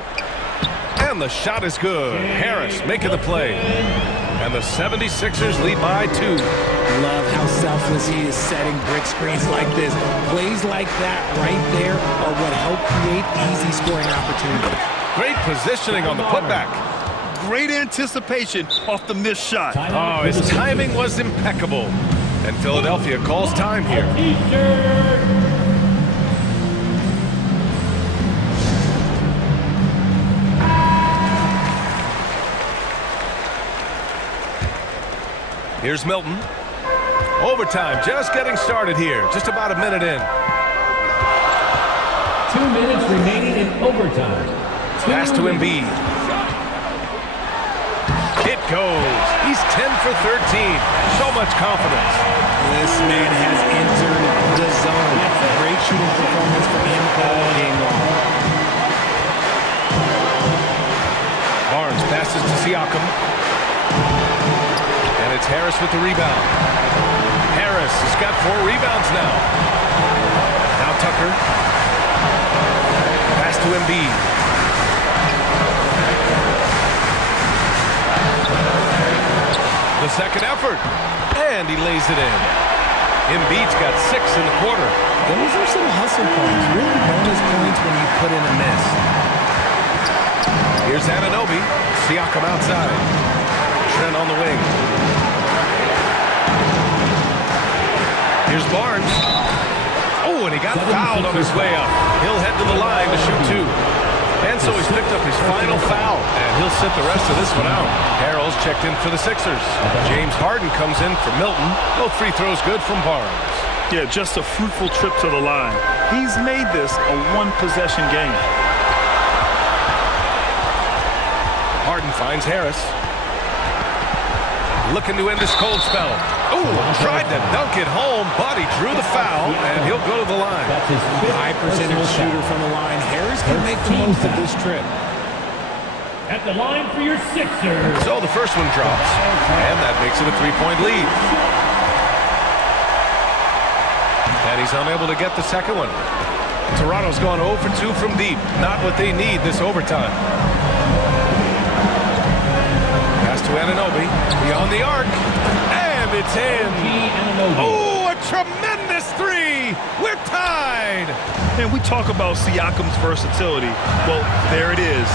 And the shot is good. Harris making the play. And the 76ers lead by 2. Love how selfless he is setting brick screens like this. Plays like that right there are what help create easy scoring opportunities. Great positioning on the putback. Great anticipation off the missed shot. Oh, his timing was impeccable. And Philadelphia calls time here. Here's Milton. Overtime just getting started here. Just about a minute in. 2 minutes remaining in overtime. Pass to Embiid. It goes. He's 10 for 13. So much confidence. This man has entered the zone. Great shooting performance for him all game long. Barnes passes to Siakam. And it's Harris with the rebound. Harris has got 4 rebounds now. Now Tucker. Pass to Embiid. The second effort. And he lays it in. Embiid's got 6 in the quarter. Those are some hustle points. Really bonus points when you put in a miss. Here's Anunoby. Siakam outside. Trent on the wing. Here's Barnes. Oh, and he got fouled on his way up. He'll head to the line to shoot 2. And so he's picked up his final foul, and he'll sit the rest of this one out. Harrell's checked in for the Sixers. James Harden comes in for Milton. Both free throws good from Barnes. Yeah, just a fruitful trip to the line. He's made this a one-possession game. Harden finds Harris. Looking to end this cold spell. Ooh, tried to dunk it home, but he drew the foul, and he'll go to the line. High percentage shooter from the line. Harris can make the most of this trip. At the line for your Sixers. So the first one drops, and that makes it a 3-point lead. And he's unable to get the second one. Toronto's gone 0 for 2 from deep. Not what they need this overtime. Pass to Anunoby. Beyond the arc. And it's in. Oh, a tremendous three. We're tied. And we talk about Siakam's versatility. Well, there it is.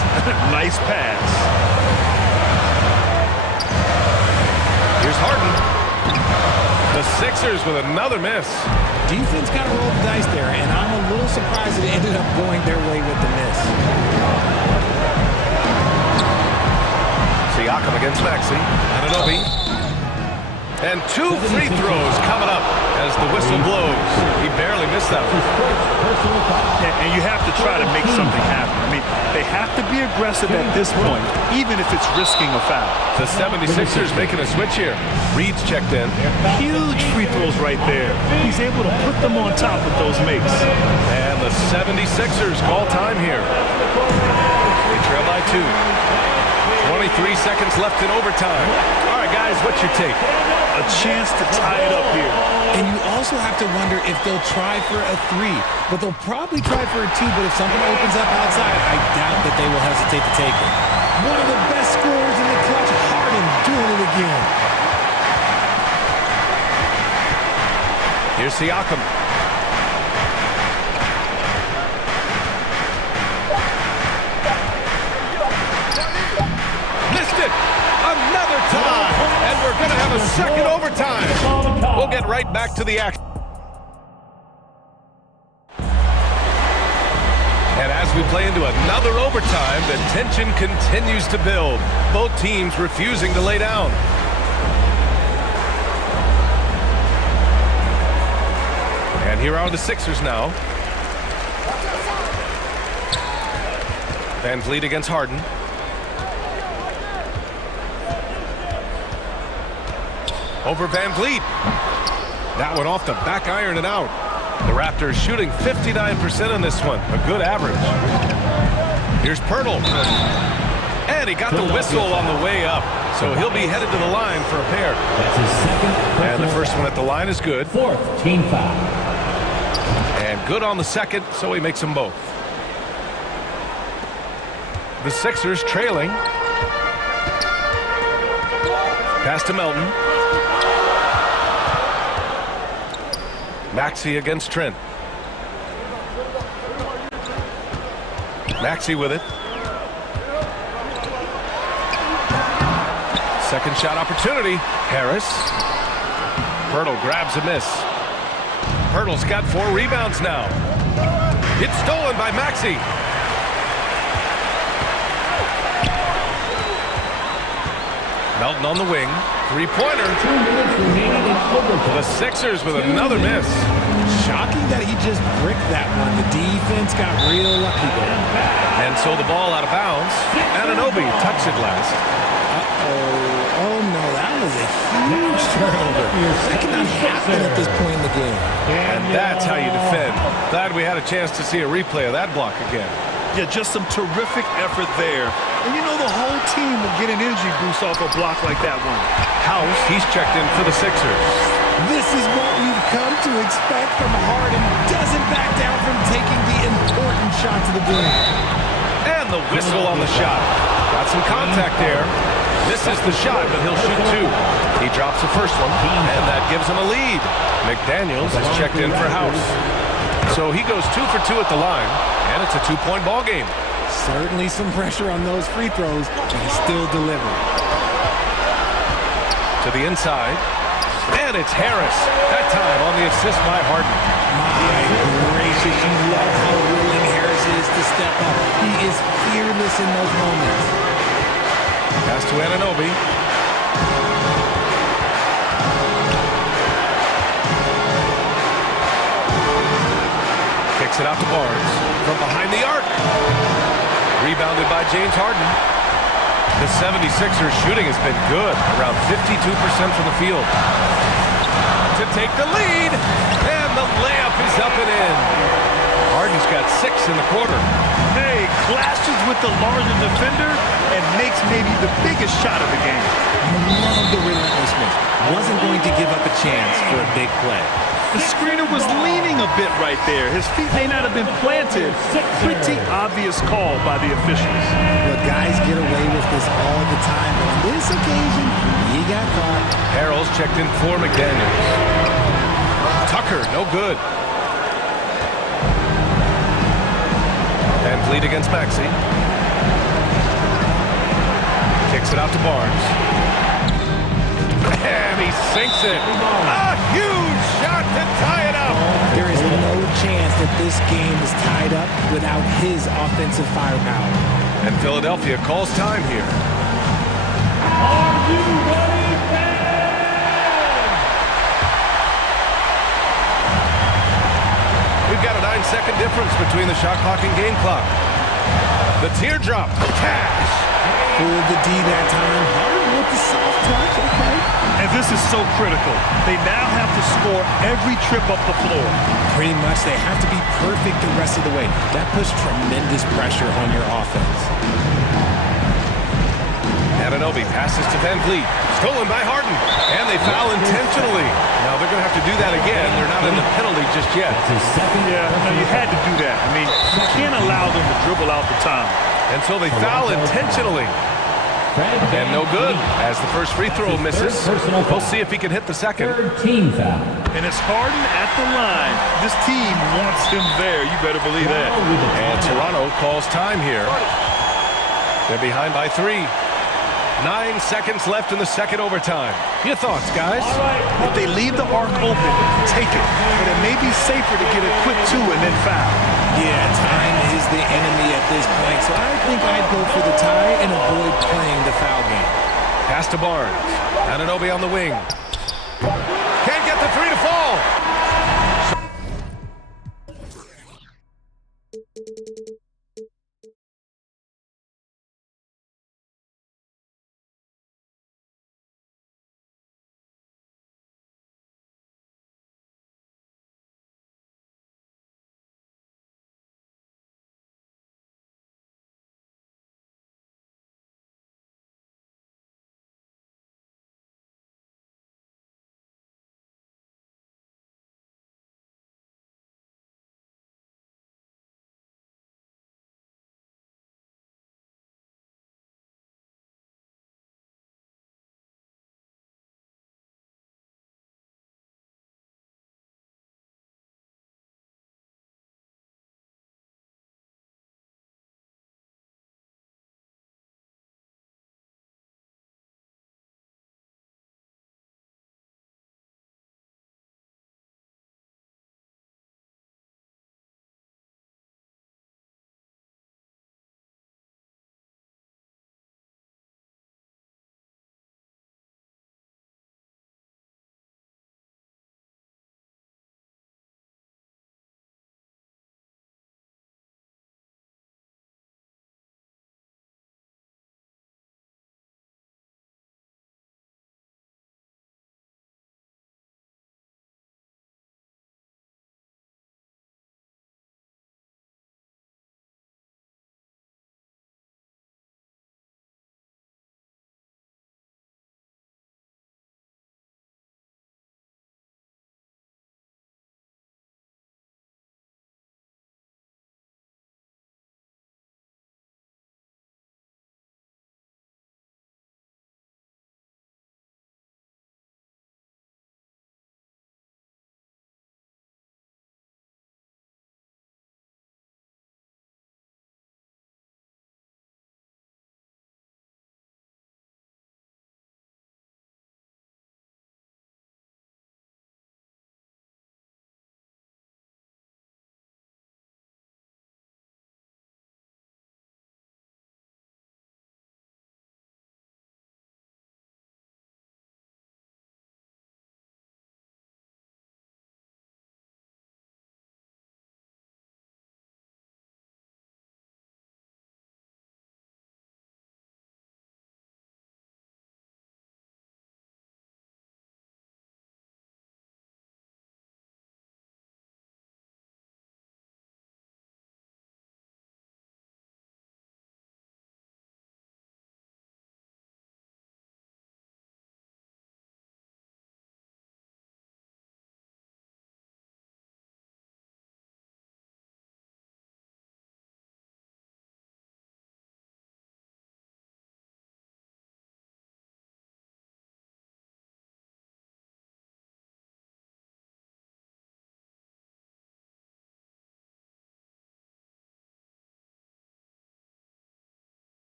Nice pass. Here's Harden. The Sixers with another miss. Defense kind of rolled the dice there, and I'm a little surprised that it ended up going their way with the miss. Siakam against Maxey. Anunoby. And 2 free throws coming up as the whistle blows. He barely missed that one. And you have to try to make something happen. I mean, they have to be aggressive at this point, even if it's risking a foul. The 76ers making a switch here. Reed's checked in. Huge free throws right there. He's able to put them on top with those makes. And the 76ers call time here. They trail by 2. 23 seconds left in overtime. All right, guys, what's your take? A chance to tie it up here. And you also have to wonder if they'll try for a 3. But they'll probably try for a 2. But if something opens up outside, I doubt that they will hesitate to take it. One of the best scorers in the clutch, Harden, doing it again. Here's Siakam. Missed it. Another time. And we're going to have a second overtime. We'll get right back to the action. And as we play into another overtime, the tension continues to build. Both teams refusing to lay down. And here are the Sixers now. Van Vliet against Harden. Over Van Vliet. That one off the back iron and out. The Raptors shooting 59% on this one. A good average. Here's Pirtle. And he got the whistle on the way up. So he'll be headed to the line for a pair. That's his second. And the first one at the line is good. 4th team foul. And good on the second, so he makes them both. The Sixers trailing. Pass to Melton. Maxey against Trent. Maxey with it. Second shot opportunity. Harris. Pirtle grabs a miss. Pirtle's got 4 rebounds now. It's stolen by Maxey. Melton on the wing. 3-pointer. The Sixers with another miss. Shocking that he just bricked that one. The defense got real lucky there. And so the ball out of bounds. Anunoby touched it last. Oh no, that was a huge turnover. That cannot happen at this point in the game. And that's how you defend. Glad we had a chance to see a replay of that block again. Yeah, just some terrific effort there. And you know the whole team will get an energy boost off a block like that one. House, he's checked in for the Sixers. This is what we've come to expect from Harden. Doesn't back down from taking the important shots of the game. And the whistle on the shot. Got some contact there. Misses the shot, but he'll shoot 2. He drops the first one, and that gives him a lead. McDaniels is checked in for House. So he goes 2 for 2 at the line, and it's a 2-point ball game. Certainly some pressure on those free throws, but he still delivered. To the inside, and it's Harris. That time on the assist by Harden. My gracious, you love how willing Harris is to step up. He is fearless in those moments. Pass to Anunoby. Kicks it out to Barnes from behind the arc. Rebounded by James Harden. The 76ers shooting has been good, around 52% from the field. To take the lead, and the layup is up and in. Harden's got 6 in the quarter. Hey, clashes with the larger defender and makes maybe the biggest shot of the game. I love the relentlessness. Wasn't going to give up a chance for a big play. The screener was leaning a bit right there. His feet may not have been planted. Pretty obvious call by the officials. Look, guys get away with this all the time, but on this occasion, he got caught. Harrell's checked in for McDaniels. Tucker, no good. And lead against Maxey. Kicks it out to Barnes. And he sinks it. A huge shot to tie it up. There is no chance that this game is tied up without his offensive firepower. And Philadelphia calls time here. Are you ready, fans? We've got a 9-second difference between the shot clock and game clock. The teardrop. Cash. Pulled the D that time. Harden with the soft touch. Okay. And this is so critical. They now have to score every trip up the floor. Pretty much they have to be perfect the rest of the way. That puts tremendous pressure on your offense. Anunoby passes to Van Vliet. Stolen by Harden. And they foul intentionally. Now they're going to have to do that again. They're not in the penalty just yet. Yeah, no, you had to do that. I mean, you can't allow them to dribble out the time. And so they foul intentionally. And no good, as the first free throw misses. We'll see if he can hit the second. Team foul. And it's Harden at the line. This team wants him there. You better believe that. And Toronto calls time here. They're behind by 3. 9 seconds left in the second overtime. Your thoughts, guys? If they leave the arc open, take it. But it may be safer to get a quick 2 and then foul. Yeah, time is the enemy at this point, so I think I'd go for the tie and avoid playing the foul game. Pass to Barnes. Anunoby on the wing. Can't get the 3 to fall.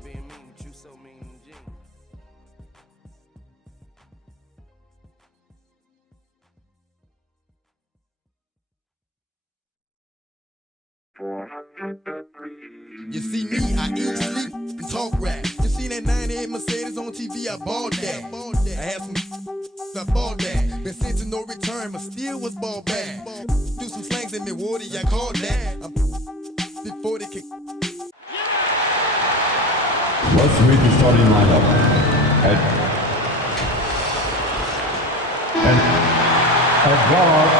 ain't being mean with you, so mean in jeans. You see me, I eat, sleep, and talk rap. You see that 98 Mercedes on TV, I bought that. I had some I bought that. Been sent to no return, but still was ball back. Do some slangs in Milwaukee, I called that. I'm before they kick. Let's read the starting lineup. At guard.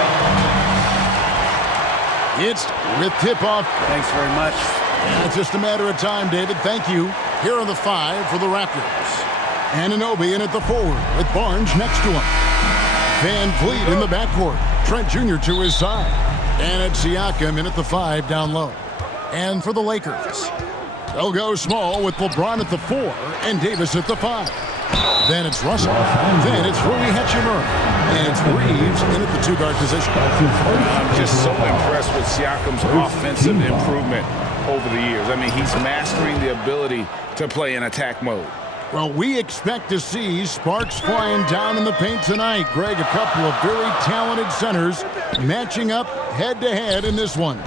It's with tip-off. Thanks very much. And it's just a matter of time, David. Thank you. Here are the 5 for the Raptors. Anunoby in at the forward with Barnes next to him. Van Vliet in the backcourt. Trent Jr. to his side. And it's Siakam in at the 5 down low. And for the Lakers, they'll go small with LeBron at the 4 and Davis at the 5. Then it's Russell. Then it's Rui Hachimura. And it's Reeves in at the 2-guard position. I'm just so impressed with Siakam's offensive improvement over the years. I mean, he's mastering the ability to play in attack mode. Well, we expect to see sparks flying down in the paint tonight. Greg, a couple of very talented centers matching up head-to-head in this one.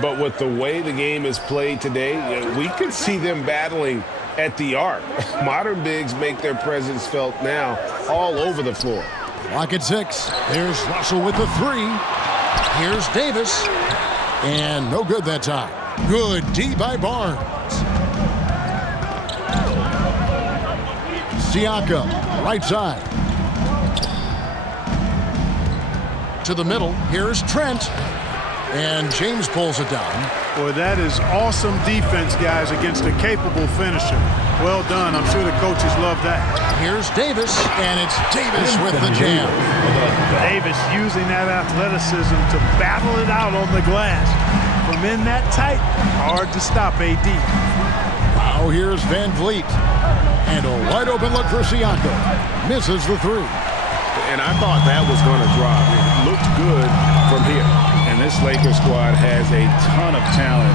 But with the way the game is played today, we could see them battling at the arc. Modern bigs make their presence felt now all over the floor. Lock at 6. There's Russell with the 3. Here's Davis. And no good that time. Good D by Barnes. Siakam, right side. To the middle. Here's Trent. And James pulls it down. Boy, that is awesome defense, guys, against a capable finisher. Well done. I'm sure the coaches love that. Here's Davis, and it's Davis with the jam. Davis using that athleticism to battle it out on the glass. From in that tight, hard to stop AD. Now here's Van Vliet. And a wide open look for Siakam. Misses the 3. And I thought that was going to drop. It looked good from here. And this Lakers squad has a ton of talent,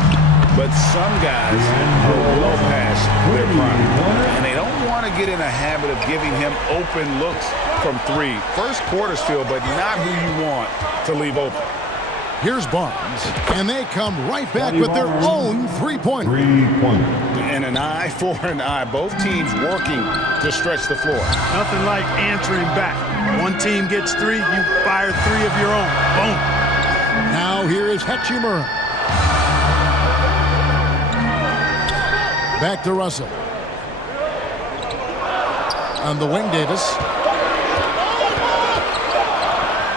but some guys are well past their prime. And they don't want to get in a habit of giving him open looks from 3. First quarter still, but not who you want to leave open. Here's Barnes, and they come right back with their own 3-pointer. And an eye for an eye. Both teams working to stretch the floor. Nothing like answering back. One team gets 3, you fire 3 of your own. Boom. Now here is Hachimura. Back to Russell. On the wing, Davis.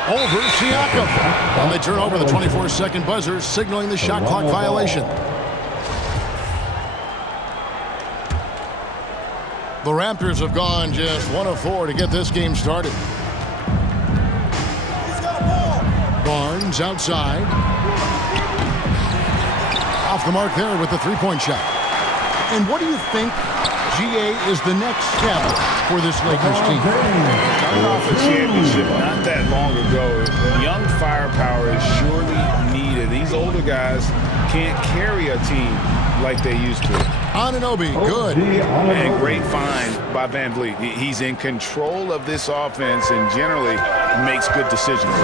Over Siakam. And they turn over the 24-second buzzer, signaling the shot clock violation. The Raptors have gone just 1 of 4 to get this game started. Barnes outside. Off the mark there with the 3-point shot. And what do you think, GA, is the next step for this Lakers team? Coming off a championship not that long ago, young firepower is surely needed. These older guys can't carry a team like they used to. Anunoby, good. And great find by Van Vliet. He's in control of this offense and generally makes good decisions.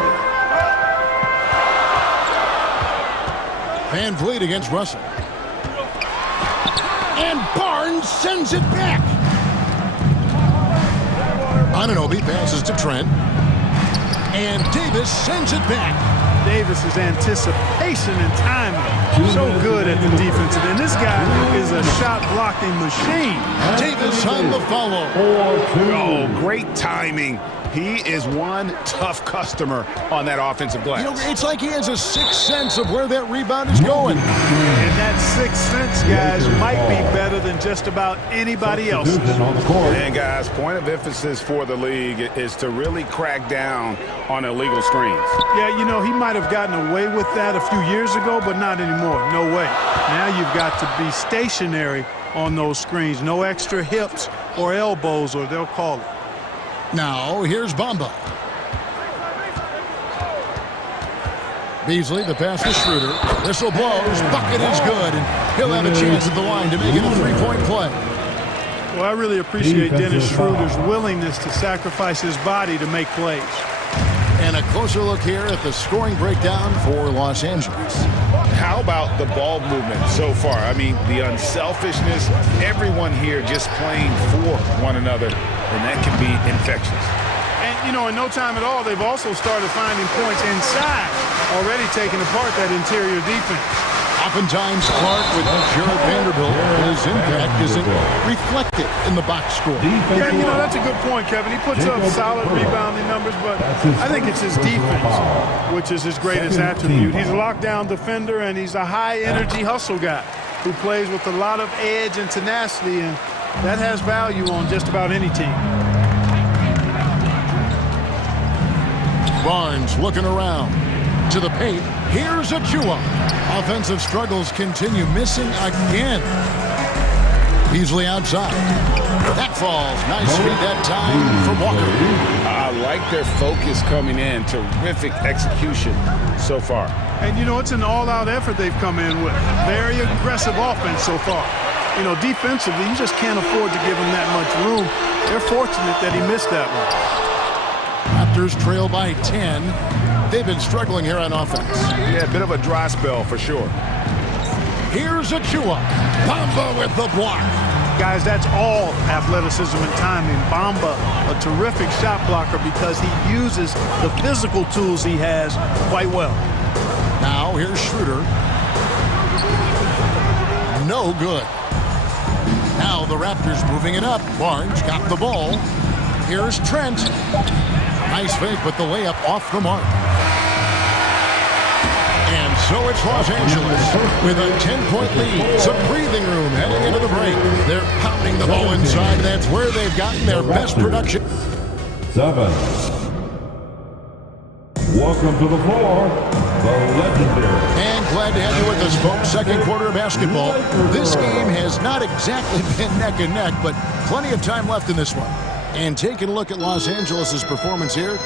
Van Vliet against Russell. And Barnes sends it back. Anunoby passes to Trent. And Davis sends it back. Davis's anticipation and timing. So good at the defensive end. This guy is a shot-blocking machine. Davis on the follow. Oh, great timing. He is one tough customer on that offensive glass. You know, it's like he has a sixth sense of where that rebound is going. And that sixth sense, guys, might be better than just about anybody else's. And, guys, point of emphasis for the league is to really crack down on illegal screens. Yeah, you know, he might have gotten away with that a few years ago, but not anymore. No way. Now you've got to be stationary on those screens. No extra hips or elbows, or they'll call it. Now, here's Bamba. Beasley, the pass to Schroeder. Whistle blows. Bucket is good, and he'll have a chance at the line to make it a 3-point play. Well, I really appreciate Dennis Schroeder's willingness to sacrifice his body to make plays. And a closer look here at the scoring breakdown for Los Angeles. How about the ball movement so far? I mean, the unselfishness, everyone here just playing for one another, and that can be infectious. And, you know, in no time at all, they've also started finding points inside, already taking apart that interior defense. Oftentimes, Clark, with Jared Vanderbilt, his impact isn't reflected in the box score. Yeah, you know, that's a good point, Kevin. He puts up solid rebounding numbers, but I think it's his defense, which is his greatest attribute. He's a lockdown defender, and he's a high-energy hustle guy who plays with a lot of edge and tenacity, and that has value on just about any team. Barnes looking around to the paint. Here's Achua. Offensive struggles continue, missing again. Beasley outside. That falls. Nice feed that time from Walker. I like their focus coming in. Terrific execution so far. And, you know, it's an all-out effort they've come in with. Very aggressive offense so far. You know, defensively, you just can't afford to give him that much room. They're fortunate that he missed that one. Raptors trail by 10. They've been struggling here on offense. Yeah, a bit of a dry spell for sure. Here's Achua. Bamba with the block. Guys, that's all athleticism and timing. Bamba, a terrific shot blocker because he uses the physical tools he has quite well. Now here's Schroeder. No good. Now the Raptors moving it up. Barnes got the ball. Here's Trent. Nice fake, but the layup off the mark. And so it's Los Angeles with a 10-point lead. Some breathing room heading into the break. They're pounding the ball inside. That's where they've gotten their best production. 7. Welcome to the floor, the legendary. And glad to have you with us, folks. Second quarter of basketball. This game has not exactly been neck and neck, but plenty of time left in this one. And taking a look at Los Angeles' performance here,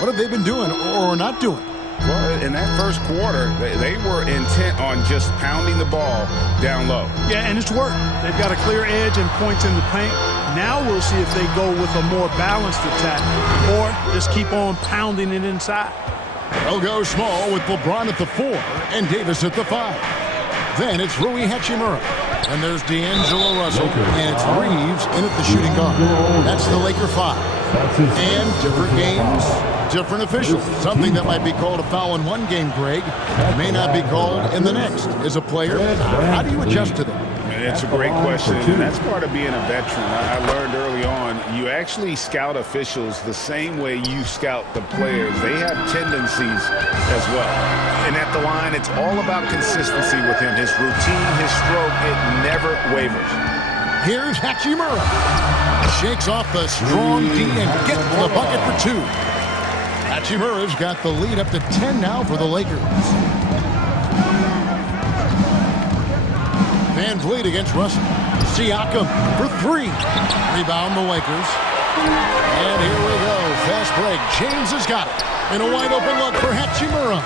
what have they been doing or not doing? Well, in that first quarter, they were intent on just pounding the ball down low. Yeah, and it's worked. They've got a clear edge and points in the paint. Now we'll see if they go with a more balanced attack or just keep on pounding it inside. They'll go small with LeBron at the 4 and Davis at the 5. Then it's Rui Hachimura. And there's D'Angelo Russell. And it's Reeves in at the shooting guard. That's the Laker 5. And different games, different officials. Something that might be called a foul in one game, Greg, may not be called in the next. As a player, how do you adjust to that? It's a great question, and that's part of being a veteran. I learned early on, you actually scout officials the same way you scout the players. They have tendencies as well. And at the line, it's all about consistency with him. His routine, his stroke, it never wavers. Here's Hachimura. Shakes off the strong D and gets the bucket for 2. Hachimura's got the lead up to 10 now for the Lakers. Van Vliet against Russell. Siakam for 3. Rebound the Lakers. And here we go. Fast break. James has got it. And a wide open look for Hachimura.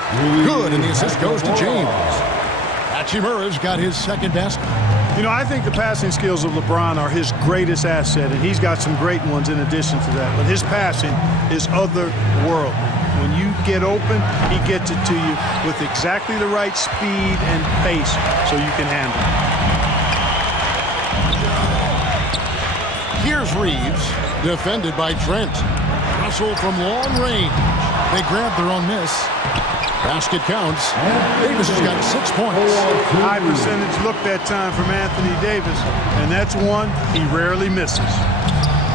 Good, and the assist goes to James. Hachimura's got his second basket. You know, I think the passing skills of LeBron are his greatest asset, and he's got some great ones in addition to that. But his passing is otherworldly. When you get open, he gets it to you with exactly the right speed and pace so you can handle it. Here's Reeves, defended by Trent. Russell from long range. They grab their own miss. Basket counts. Davis has got 6 points. High percentage look that time from Anthony Davis, and that's one he rarely misses.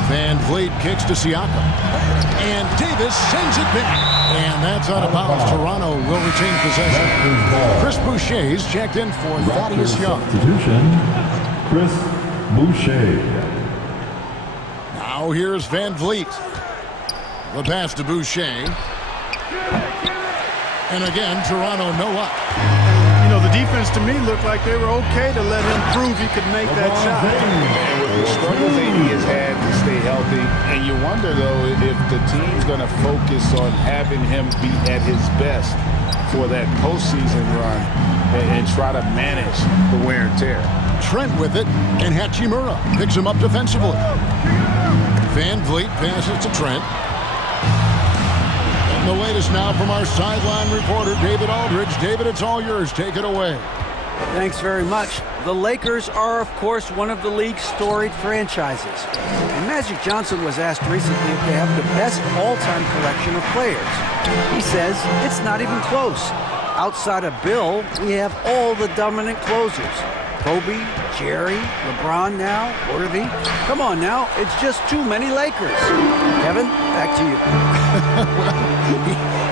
Van Vliet kicks to Siakam. And Davis sends it back. And that's out of bounds. Toronto will retain possession. Chris Boucher's checked in for Thaddeus Young. Chris Boucher. Now here's Van Vliet. The pass to Boucher. And again, Toronto no up. You know, the defense to me looked like they were okay to let him prove he could make that shot. And with the struggles AD has had to stay healthy, and you wonder, though, if the team's going to focus on having him be at his best to for that postseason run and try to manage the wear and tear. Trent with it, and Hachimura picks him up defensively. Van Vliet passes to Trent. And the latest now from our sideline reporter, David Aldridge. David, it's all yours. Take it away. Thanks very much. The Lakers are, of course, one of the league's storied franchises. And Magic Johnson was asked recently if they have the best all-time collection of players. He says it's not even close. Outside of Bill, we have all the dominant closers. Kobe, Jerry, LeBron now, Worthy. Come on now, it's just too many Lakers. Kevin, back to you.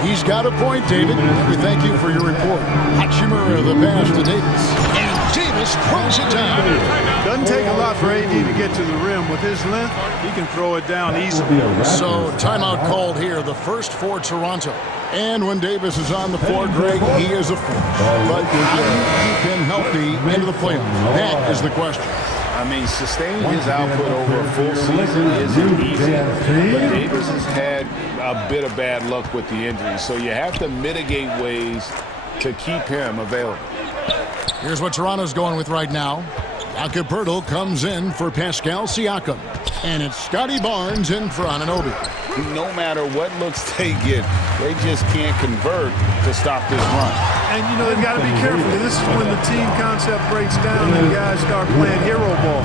He's got a point, David. We thank you for your report. Hachimura, the pass to Davis. And Davis throws it down. Doesn't take a lot for AD to get to the rim. With his length, he can throw it down easily. So timeout called here, the first for Toronto. And when Davis is on the floor, Greg, he is a force. But how do you keep him healthy into the playoffs? That is the question. I mean, sustaining his output over a full season isn't easy, but Davis has had a bit of bad luck with the injury, so you have to mitigate ways to keep him available. Here's what Toronto's going with right now. Acapurtle comes in for Pascal Siakam. And it's Scotty Barnes in for Anunoby. No matter what looks they get, they just can't convert to stop this run. And, you know, they've got to be careful. This is when the team concept breaks down and guys start playing hero ball.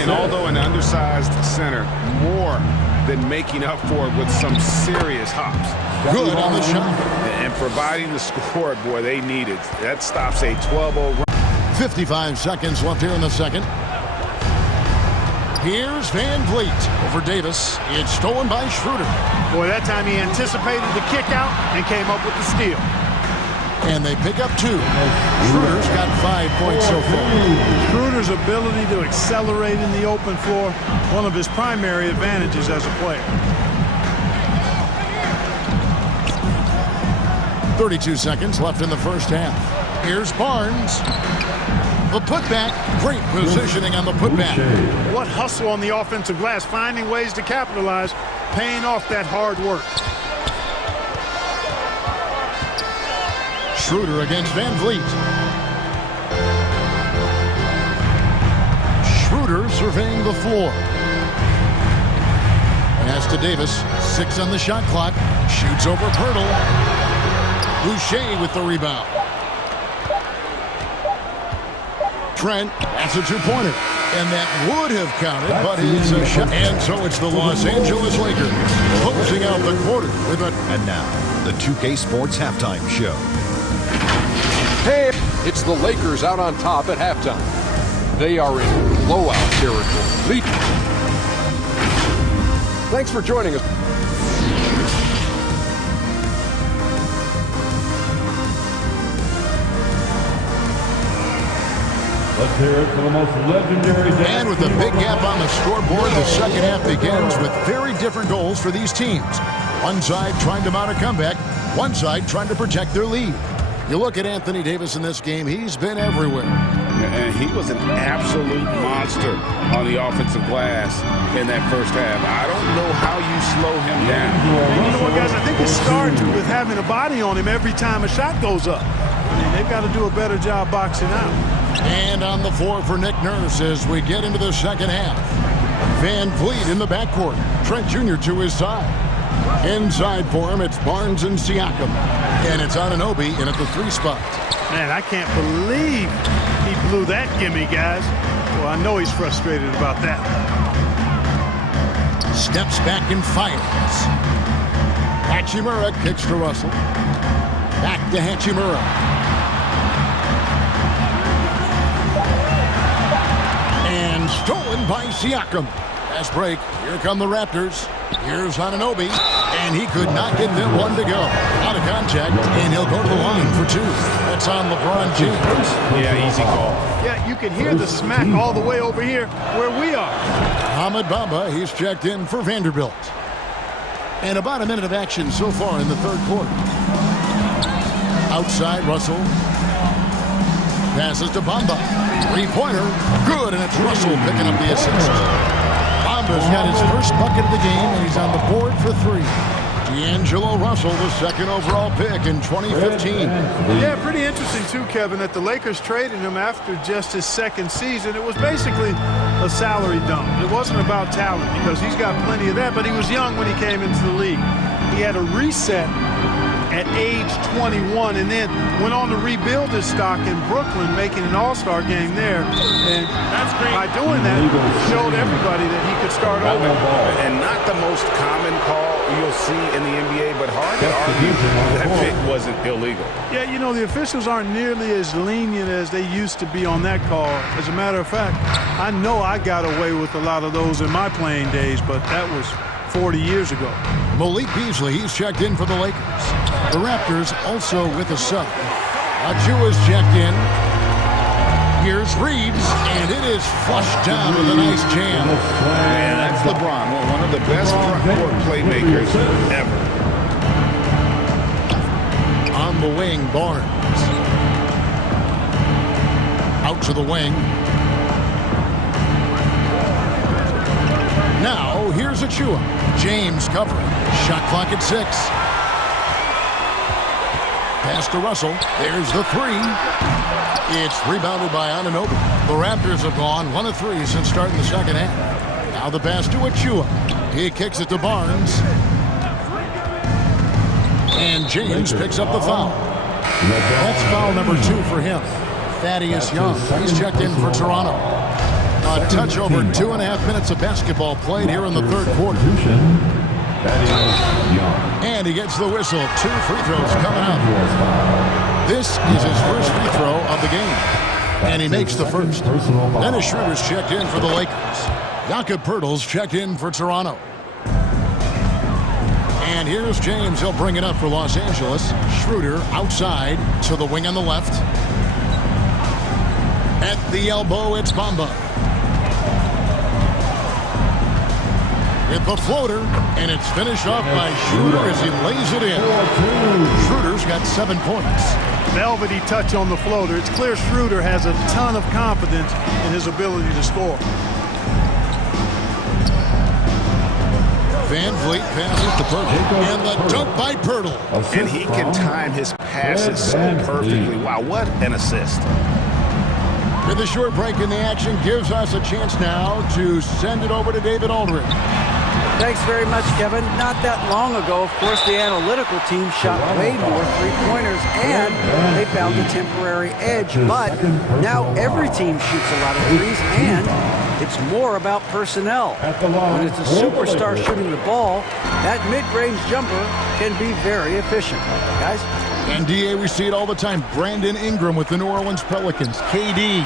And although an undersized center, more than making up for it with some serious hops. Good on the shot. And providing the score, boy, they need it. That stops a 12-0 run. 55 seconds left here in the second. Here's Van Vliet over Davis. It's stolen by Schroeder. Boy, that time he anticipated the kick out and came up with the steal. And they pick up 2. Schroeder's got 5 points so far. Schroeder's ability to accelerate in the open floor, one of his primary advantages as a player. 32 seconds left in the first half. Here's Barnes. The putback, great positioning on the putback. What hustle on the offensive glass, finding ways to capitalize, paying off that hard work. Schroeder against Van Vliet. Schroeder surveying the floor. Pass to Davis, 6 on the shot clock. Shoots over Pirtle. Boucher with the rebound. Trent, that's a 2-pointer. And that would have counted, but it's a shot. And so it's the Los Angeles Lakers closing out the quarter with a... And now, the 2K Sports Halftime Show. Hey, it's the Lakers out on top at halftime. They are in blowout territory. Thanks for joining us. Let's hear it for the most legendary. And with a big gap on the scoreboard, the second half begins with very different goals for these teams. One side trying to mount a comeback, one side trying to protect their lead. You look at Anthony Davis in this game, he's been everywhere. And he was an absolute monster on the offensive glass in that first half. I don't know how you slow him down. And you know what, guys? I think it starts with having a body on him every time a shot goes up. And they've got to do a better job boxing out. And on the floor for Nick Nurse as we get into the second half. Van Vliet in the backcourt. Trent Jr. to his side. Inside for him, it's Barnes and Siakam. And it's Anunoby in at the 3 spot. Man, I can't believe he blew that gimme, guys. Well, I know he's frustrated about that. Steps back and fires. Hachimura kicks to Russell. Back to Hachimura. And stolen by Siakam. Fast break. Here come the Raptors. Here's Anunoby. And he could not get that one to go. Out of contact, and he'll go to the line for 2. That's on LeBron James. Yeah, easy call. Yeah, you can hear the smack all the way over here where we are. Ahmed Bamba, he's checked in for Vanderbilt. And about a minute of action so far in the third quarter. Outside, Russell. Passes to Bamba. 3-pointer. Good, and it's Russell picking up the assist. Bamba's got his first bucket of the game, and he's on the board for 3. D'Angelo Russell, the second overall pick in 2015. Yeah, pretty interesting too, Kevin, that the Lakers traded him after just his second season. It was basically a salary dump. It wasn't about talent because he's got plenty of that, but he was young when he came into the league. He had a reset at age 21 and then went on to rebuild his stock in Brooklyn, making an all-star game there. And by doing that, showed everybody that he could start over. And not the most common call you'll see in the NBA, but hard to argue that pick wasn't illegal. Yeah, you know, the officials aren't nearly as lenient as they used to be on that call. As a matter of fact, I know I got away with a lot of those in my playing days, but that was 40 years ago. Malik Beasley, he's checked in for the Lakers. The Raptors also with a sub. Achua's checked in. Here's Reeves, and it is flushed down with a nice jam. Man, that's LeBron, one of the best front-court playmakers ever. On the wing, Barnes. Out to the wing. Now, here's Achua. James covering. Shot clock at 6. Pass to Russell. There's the 3. It's rebounded by Anunoby. The Raptors have gone 1 of 3 since starting the second half. Now the pass to Achua. He kicks it to Barnes. And James picks up the foul. That's foul number 2 for him. Thaddeus Young. He's checked in for Toronto. A touch over 2.5 minutes of basketball played here in the third quarter. And he gets the whistle. 2 free throws coming up. This is his first free throw of the game. And he makes the first. Dennis Schroeder's checked in for the Lakers. Jakob Poeltl's checked in for Toronto. And here's James. He'll bring it up for Los Angeles. Schroeder outside to the wing on the left. At the elbow, it's Bamba. With the floater, and it's finished off by Schroeder as he lays it in. Schroeder's got 7 points. Velvety touch on the floater. It's clear Schroeder has a ton of confidence in his ability to score. Van Vliet passes to Poeltl. And the dunk by Poeltl. And he can time his passes so perfectly. Wow, what an assist. With a short break in the action, gives us a chance now to send it over to David Aldridge. Thanks very much, Kevin. Not that long ago, of course, the analytical team shot way more three-pointers, and they found a temporary edge. But now every team shoots a lot of threes, and it's more about personnel. When it's a superstar shooting the ball, that mid-range jumper can be very efficient. Guys? And DA, we see it all the time. Brandon Ingram with the New Orleans Pelicans. KD,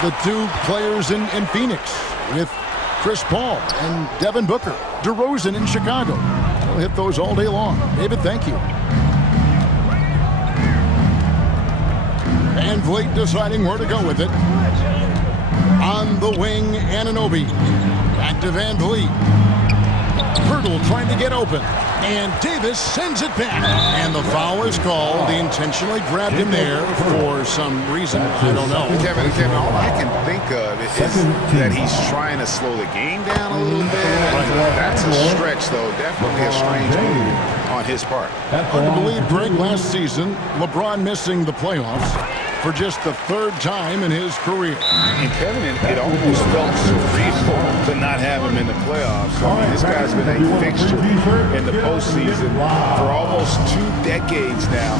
the 2 players in Phoenix with Chris Paul and Devin Booker. DeRozan in Chicago. We'll hit those all day long. David, thank you. Van Vliet deciding where to go with it. On the wing, Anunoby. Back to Van Vliet. Poeltl trying to get open. And Davis sends it back. And the foul is called. He intentionally grabbed him there for some reason. I don't know. Kevin, all I can think of is that he's trying to slow the game down a little bit. That's a stretch, though. Definitely a strange move on his part. Hard to believe, Greg, last season, LeBron missing the playoffs for just the 3rd time in his career. And Kevin, it almost felt surreal to not have him in the playoffs. I mean, this guy's been a fixture in the postseason for almost 2 decades now.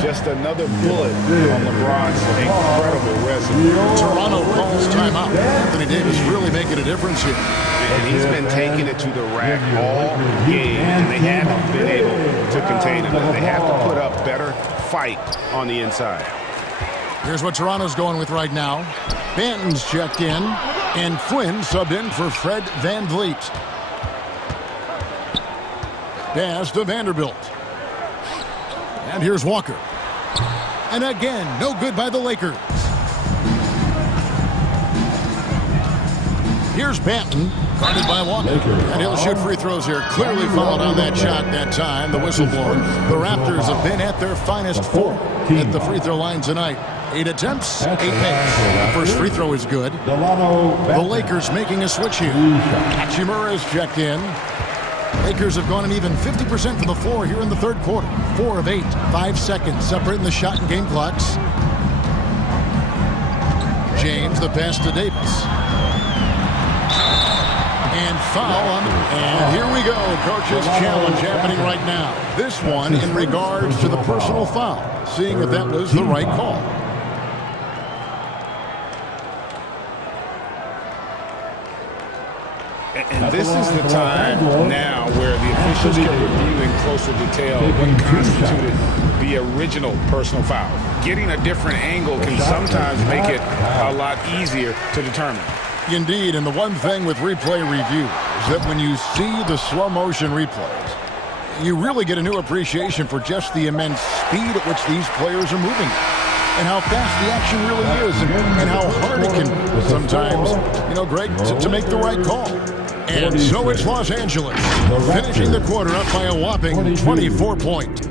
Just another bullet on LeBron's incredible resume. Toronto calls timeout. Anthony Davis really making a difference here. And he's been taking it to the rack all game, and they haven't been able to contain him. They have to put up better fight on the inside. Here's what Toronto's going with right now. Banton's checked in, and Flynn subbed in for Fred Van Vliet. Pass to Vanderbilt. And here's Walker. And again, no good by the Lakers. Here's Banton, guarded by Walker. And he'll shoot free throws here. Clearly fouled on that shot that time, the whistle blown. The Raptors have been at their finest 4 at the free throw line tonight. 8 attempts, 8 makes. First free throw is good. The Lakers making a switch here. Hachimura is checked in. Lakers have gone an even 50% from the floor here in the third quarter. 4 of 8, 5 seconds separating the shot and game clocks. James, the pass to Davis. And foul on and here we go. Coach's challenge happening right now. This one in regards to the personal foul. Seeing if that was the right call. And this is the time now where the officials can review in closer detail what constituted the original personal foul. Getting a different angle can sometimes make it a lot easier to determine. Indeed, and the one thing with replay review is that when you see the slow motion replays, you really get a new appreciation for just the immense speed at which these players are moving and how fast the action really is and how hard it can be sometimes, you know, Greg, to make the right call. And so it's Los Angeles finishing the quarter up by a whopping 24 points.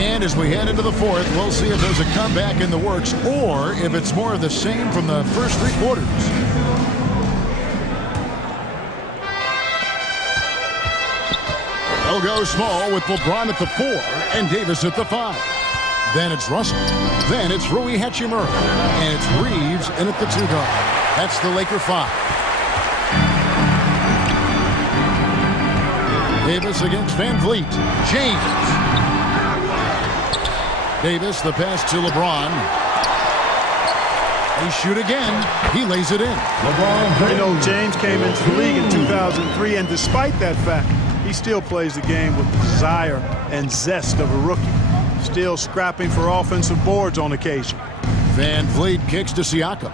And as we head into the fourth, we'll see if there's a comeback in the works or if it's more of the same from the first 3 quarters. They'll go small with LeBron at the 4 and Davis at the 5. Then it's Russell. Then it's Rui Hachimura. And it's Reeves in at the 2 guard. That's the Laker 5. Davis against Van Vliet. James. Davis, the pass to LeBron. They shoot again. He lays it in. You know, James came into the league in 2003, and despite that fact, he still plays the game with desire and zest of a rookie. Still scrapping for offensive boards on occasion. Van Vliet kicks to Siakam.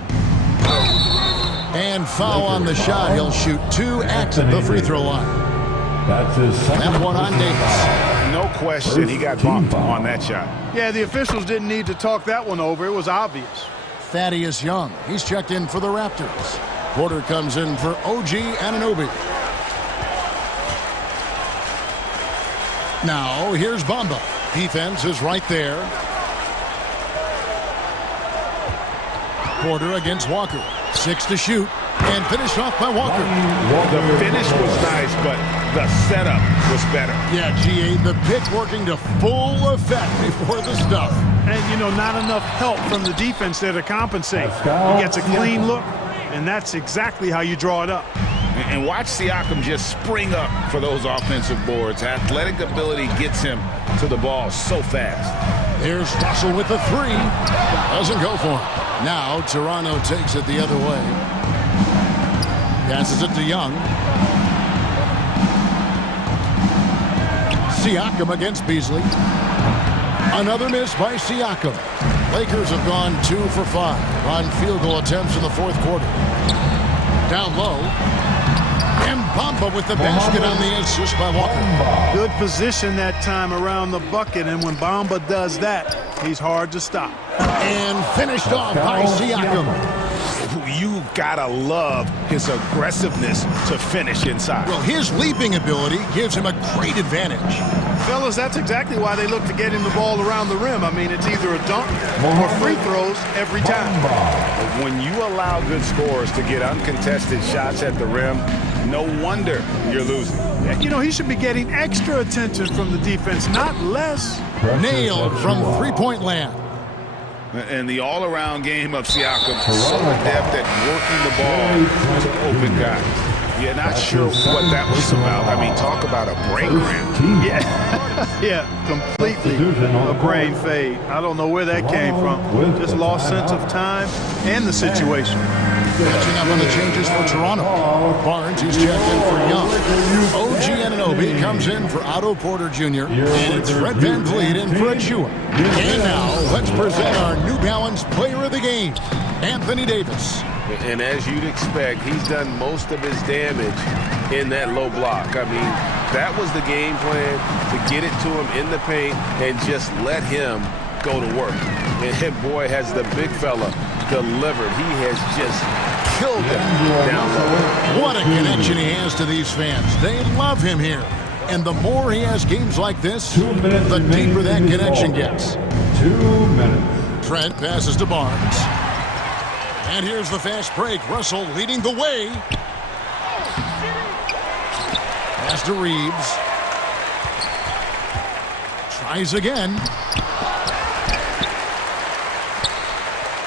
And foul on the shot. He'll shoot 2 at the free throw line. That's his second. That one on Davis. No question, he got bumped on that shot. Yeah, the officials didn't need to talk that one over. It was obvious. Thaddeus Young. He's checked in for the Raptors. Porter comes in for OG Anunoby. Now, here's Bamba. Defense is right there. Porter against Walker. 6 to shoot. And finished off by Walker. The finish was nice, but the setup was better. Yeah, G.A., the pick working to full effect before the stuff. And, you know, not enough help from the defense there to compensate. He gets a clean look, and that's exactly how you draw it up. And watch Siakam just spring up for those offensive boards. Athletic ability gets him to the ball so fast. Here's Russell with the 3. Doesn't go for him. Now Toronto takes it the other way. Passes it to Young. Siakam against Beasley. Another miss by Siakam. Lakers have gone 2 for 5 on field goal attempts in the fourth quarter. Down low. And Bamba with the basket on the assist by Walker. Good position that time around the bucket, and when Bamba does that, he's hard to stop. And finished off by Siakam. You gotta love his aggressiveness to finish inside. Well, his leaping ability gives him a great advantage. Fellas, that's exactly why they look to get him the ball around the rim. I mean, it's either a dunk or free throws every time. When you allow good scorers to get uncontested shots at the rim, no wonder you're losing. You know, he should be getting extra attention from the defense, not less. Nailed from three-point land. And the all-around game of Siakam, so adept at working the ball to open guys. Yeah, not sure what that was about. I mean, talk about a brain cramp. Yeah, yeah, completely a brain fade. I don't know where that came from. Just lost sense of time and the situation. Catching up on the changes for Toronto. Barnes, who's checked in for Young. OG Anunoby comes in for Otto Porter Jr. And it's Fred Van Vliet in for Achua. And now, let's present our New Balance Player of the Game, Anthony Davis. And as you'd expect, he's done most of his damage in that low block. I mean, that was the game plan, to get it to him in the paint and just let him go to work. And boy, has the big fella delivered. He has just killed them down low. What a connection he has to these fans. They love him here. And the more he has games like this, the deeper that connection gets. 2 minutes. Trent passes to Barnes. And here's the fast break. Russell leading the way. Pass to Reeves. Tries again.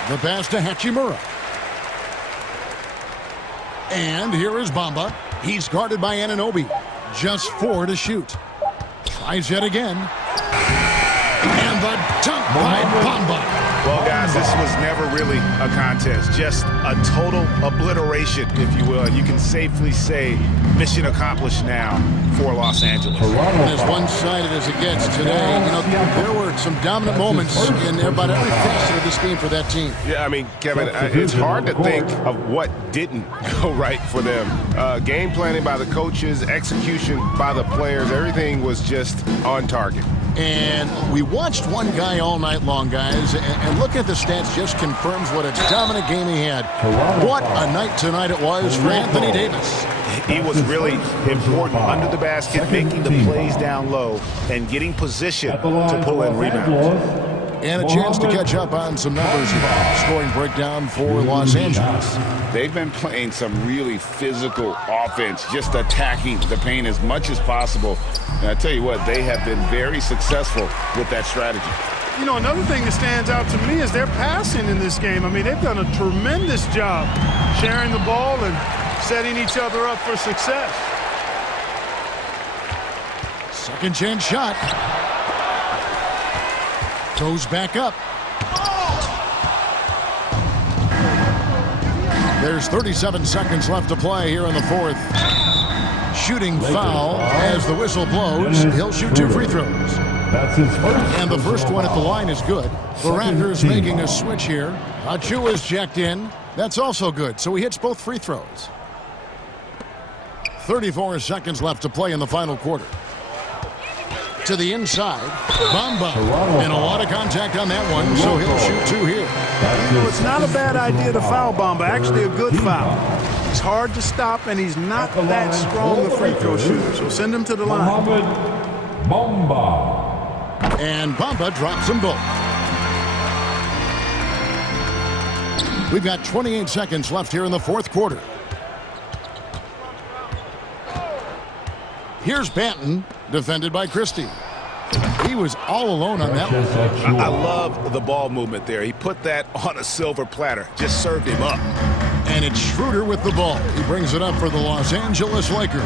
The pass to Hachimura. And here is Bamba. He's guarded by Anunoby. Just 4 to shoot. Tries yet again. And the dunk by Bamba. Well, guys, this was never really a contest. Just a total obliteration, if you will. And you can safely say mission accomplished now for Los Angeles. As one-sided as it gets today, you know, there were some dominant moments in about every facet of this game for that team. Yeah, I mean, Kevin, it's hard to think of what didn't go right for them. Game planning by the coaches, execution by the players, everything was just on target. And we watched one guy all night long, guys, and looking at the stats just confirms what a dominant game he had. What a night tonight it was for Anthony Davis. He was really important under the basket, making the plays down low and getting position to pull in rebounds. And a chance to catch up on some numbers. Scoring breakdown for Los Angeles. They've been playing some really physical offense, just attacking the paint as much as possible. And I tell you what, they have been very successful with that strategy. You know, another thing that stands out to me is their passing in this game. I mean, they've done a tremendous job sharing the ball and setting each other up for success. Second chance shot. Goes back up. There's 37 seconds left to play here in the fourth. Shooting foul as the whistle blows. He'll shoot 2 free throws. That's his first. And the first one at the line is good. The Raptors making a switch here. Achua's checked in. That's also good. So he hits both free throws. 34 seconds left to play in the final quarter. To the inside, Bamba, and a lot of contact on that one, so he'll shoot 2 here. You know, it's not a bad idea to foul Bamba, actually a good foul. He's hard to stop, and he's not that strong a free throw shooter, so send him to the line. Bamba. And Bamba drops them both. We've got 28 seconds left here in the fourth quarter. Here's Banton, defended by Christie. He was all alone on that one. I love the ball movement there. He put that on a silver platter, just served him up. And it's Schroeder with the ball. He brings it up for the Los Angeles Lakers.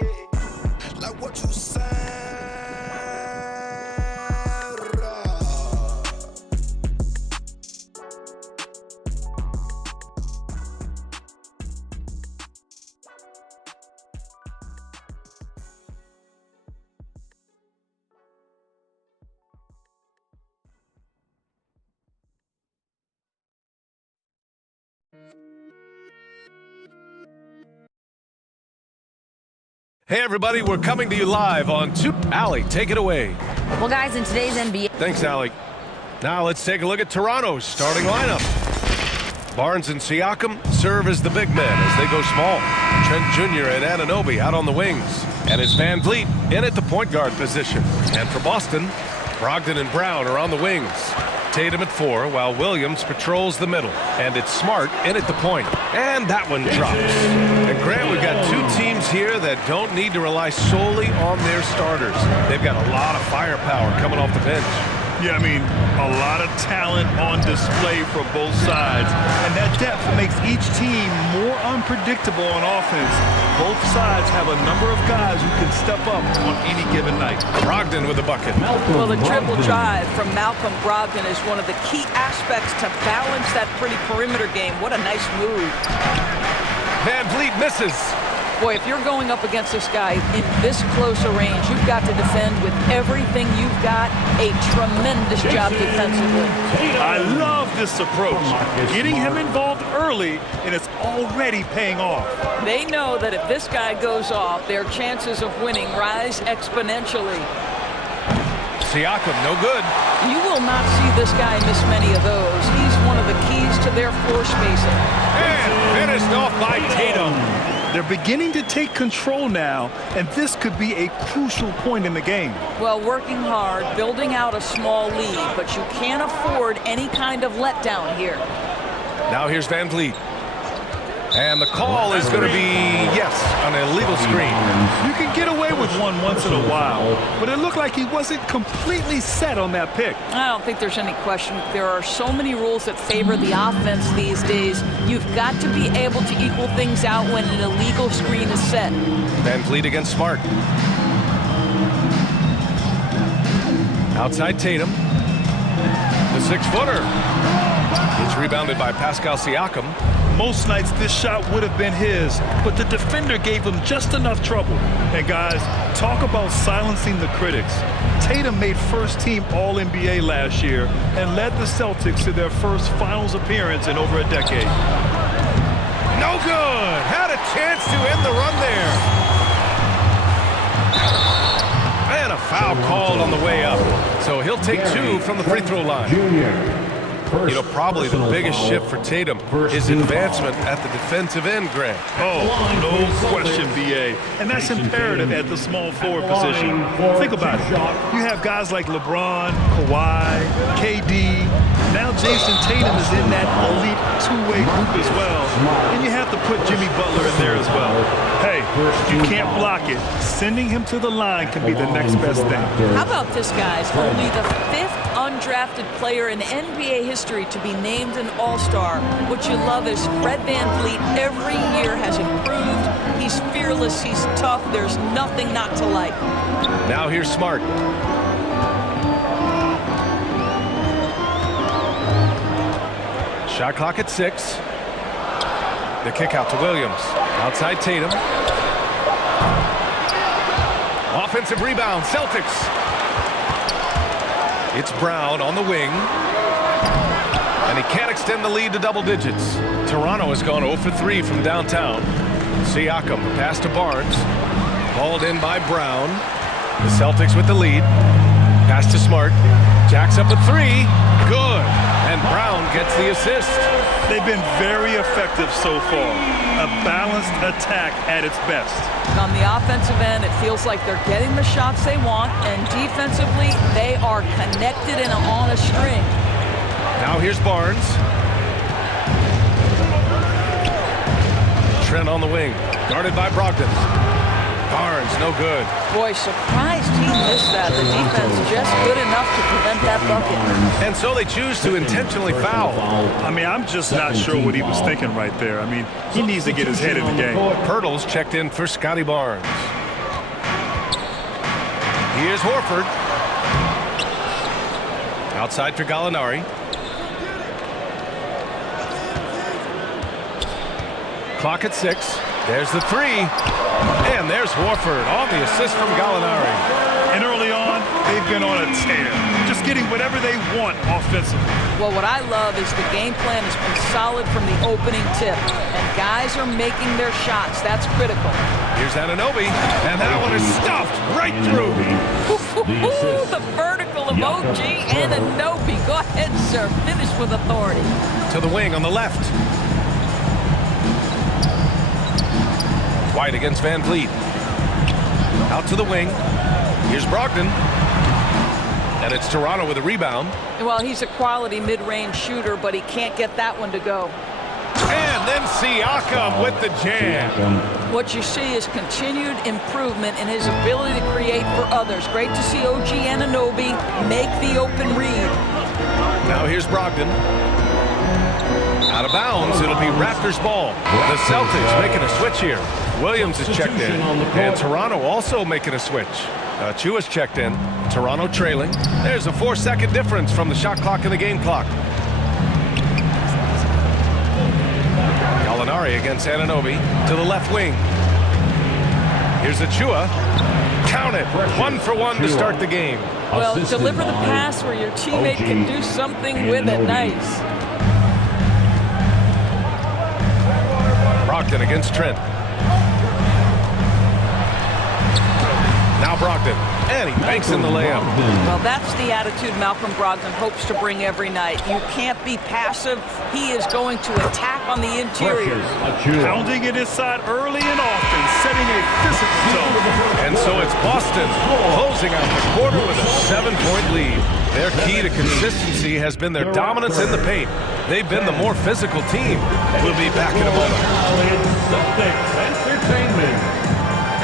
Like what you say. Hey, everybody, we're coming to you live on Allie, take it away. Well, guys, in today's NBA... Thanks, Allie. Now let's take a look at Toronto's starting lineup. Barnes and Siakam serve as the big men as they go small. Trent Jr. and Anunoby out on the wings. And it's Van Vliet in at the point guard position. And for Boston, Brogdon and Brown are on the wings. Tatum at 4, while Williams patrols the middle. And it's Smart in at the point. And that one drops. And Grant, we've got two teams here that don't need to rely solely on their starters. They've got a lot of firepower coming off the bench. Yeah, I mean, a lot of talent on display for both sides. And that depth makes each team more unpredictable on offense. Both sides have a number of guys who can step up on any given night. Brogdon with a bucket. Well, the triple drive from Malcolm Brogdon is one of the key aspects to balance that pretty perimeter game. What a nice move. Van Vliet misses. Boy, if you're going up against this guy in this close a range, you've got to defend with everything you've got. A tremendous job defensively. I love this approach. Getting him involved early, and it's already paying off. They know that if this guy goes off, their chances of winning rise exponentially. Siakam, no good. You will not see this guy miss many of those. He's one of the keys to their floor spacing. And finished off by Tatum. They're beginning to take control now, and this could be a crucial point in the game. Well, working hard, building out a small lead, but you can't afford any kind of letdown here. Now here's Van Vliet. And the call is going to be, yes, an illegal screen. You can get away with one once in a while, but it looked like he wasn't completely set on that pick. I don't think there's any question. There are so many rules that favor the offense these days. You've got to be able to equal things out when an illegal screen is set. Van Vliet against Smart. Outside Tatum. The 6-footer. It's rebounded by Pascal Siakam. Most nights this shot would have been his, but the defender gave him just enough trouble. And guys, talk about silencing the critics. Tatum made first-team All-NBA last year and led the Celtics to their first finals appearance in over a decade. No good! Had a chance to end the run there. And a foul called on the way up. So he'll take 2 from the free throw line. You know, probably the biggest shift for Tatum is advancement at the defensive end, Grant. Oh, no question, B.A. And that's imperative at the small forward position. Think about it. You have guys like LeBron, Kawhi, KD. Now Jason Tatum is in that elite two-way group as well. And you have to put Jimmy Butler in there as well. Hey, you can't block it. Sending him to the line can be the next best thing. How about this, guys? Only the 5th undrafted player in NBA history to be named an All-Star. What you love is Fred VanVleet every year has improved. He's fearless. He's tough. There's nothing not to like. Now here's Smart. Shot clock at 6. The kick out to Williams. Outside Tatum. Offensive rebound, Celtics. It's Brown on the wing. And he can't extend the lead to double digits. Toronto has gone 0 for 3 from downtown. Siakam, pass to Barnes. Hauled in by Brown. The Celtics with the lead. Pass to Smart. Jacks up a 3. Good. And Brown gets the assist. They've been very effective so far. A balanced attack at its best. On the offensive end, it feels like they're getting the shots they want, and defensively, they are connected and on a string. Now here's Barnes. Trent on the wing, guarded by Brogdon. Barnes, no good. Boy, surprised he missed that. The defense just good enough to prevent that bucket. And so they choose to intentionally foul. I mean, I'm just not sure what he was thinking right there. I mean, he needs to get his head in the game. Pirtle's checked in for Scotty Barnes. Here's Horford. Outside for Gallinari. Clock at 6. There's the 3. And there's Horford on the assist from Gallinari. And early on, they've been on a tear. Just getting whatever they want offensively. Well, what I love is the game plan has been solid from the opening tip. And guys are making their shots. That's critical. Here's Anunoby. And that one is stuffed right through. The vertical of OG Anunoby. Go ahead, sir. Finish with authority. To the wing on the left. White against Van Vliet. Out to the wing. Here's Brogdon. And it's Toronto with a rebound. Well, he's a quality mid-range shooter, but he can't get that one to go. And then Siakam with the jam. What you see is continued improvement in his ability to create for others. Great to see OG Anunoby make the open read. Now here's Brogdon. Out of bounds. It'll be Raptors ball. The Celtics making a switch here. Williams is checked in. And Toronto also making a switch. Chua's checked in. Toronto trailing. There's a 4-second difference from the shot clock and the game clock. Gallinari against Anunoby to the left wing. Here's Chua. Count it. 1 for 1 to start the game. Well, deliver the pass where your teammate can do something with it. Nice. Brogdon against Trent. Now Brogdon. And he banks in the layup. Well, that's the attitude Malcolm Brogdon hopes to bring every night. You can't be passive. He is going to attack on the interior. Pounding it inside early and often, setting a physical zone. And so it's Boston closing out the quarter with a 7-point lead. Their key to consistency has been their dominance in the paint. They've been the more physical team. We'll be back in a moment.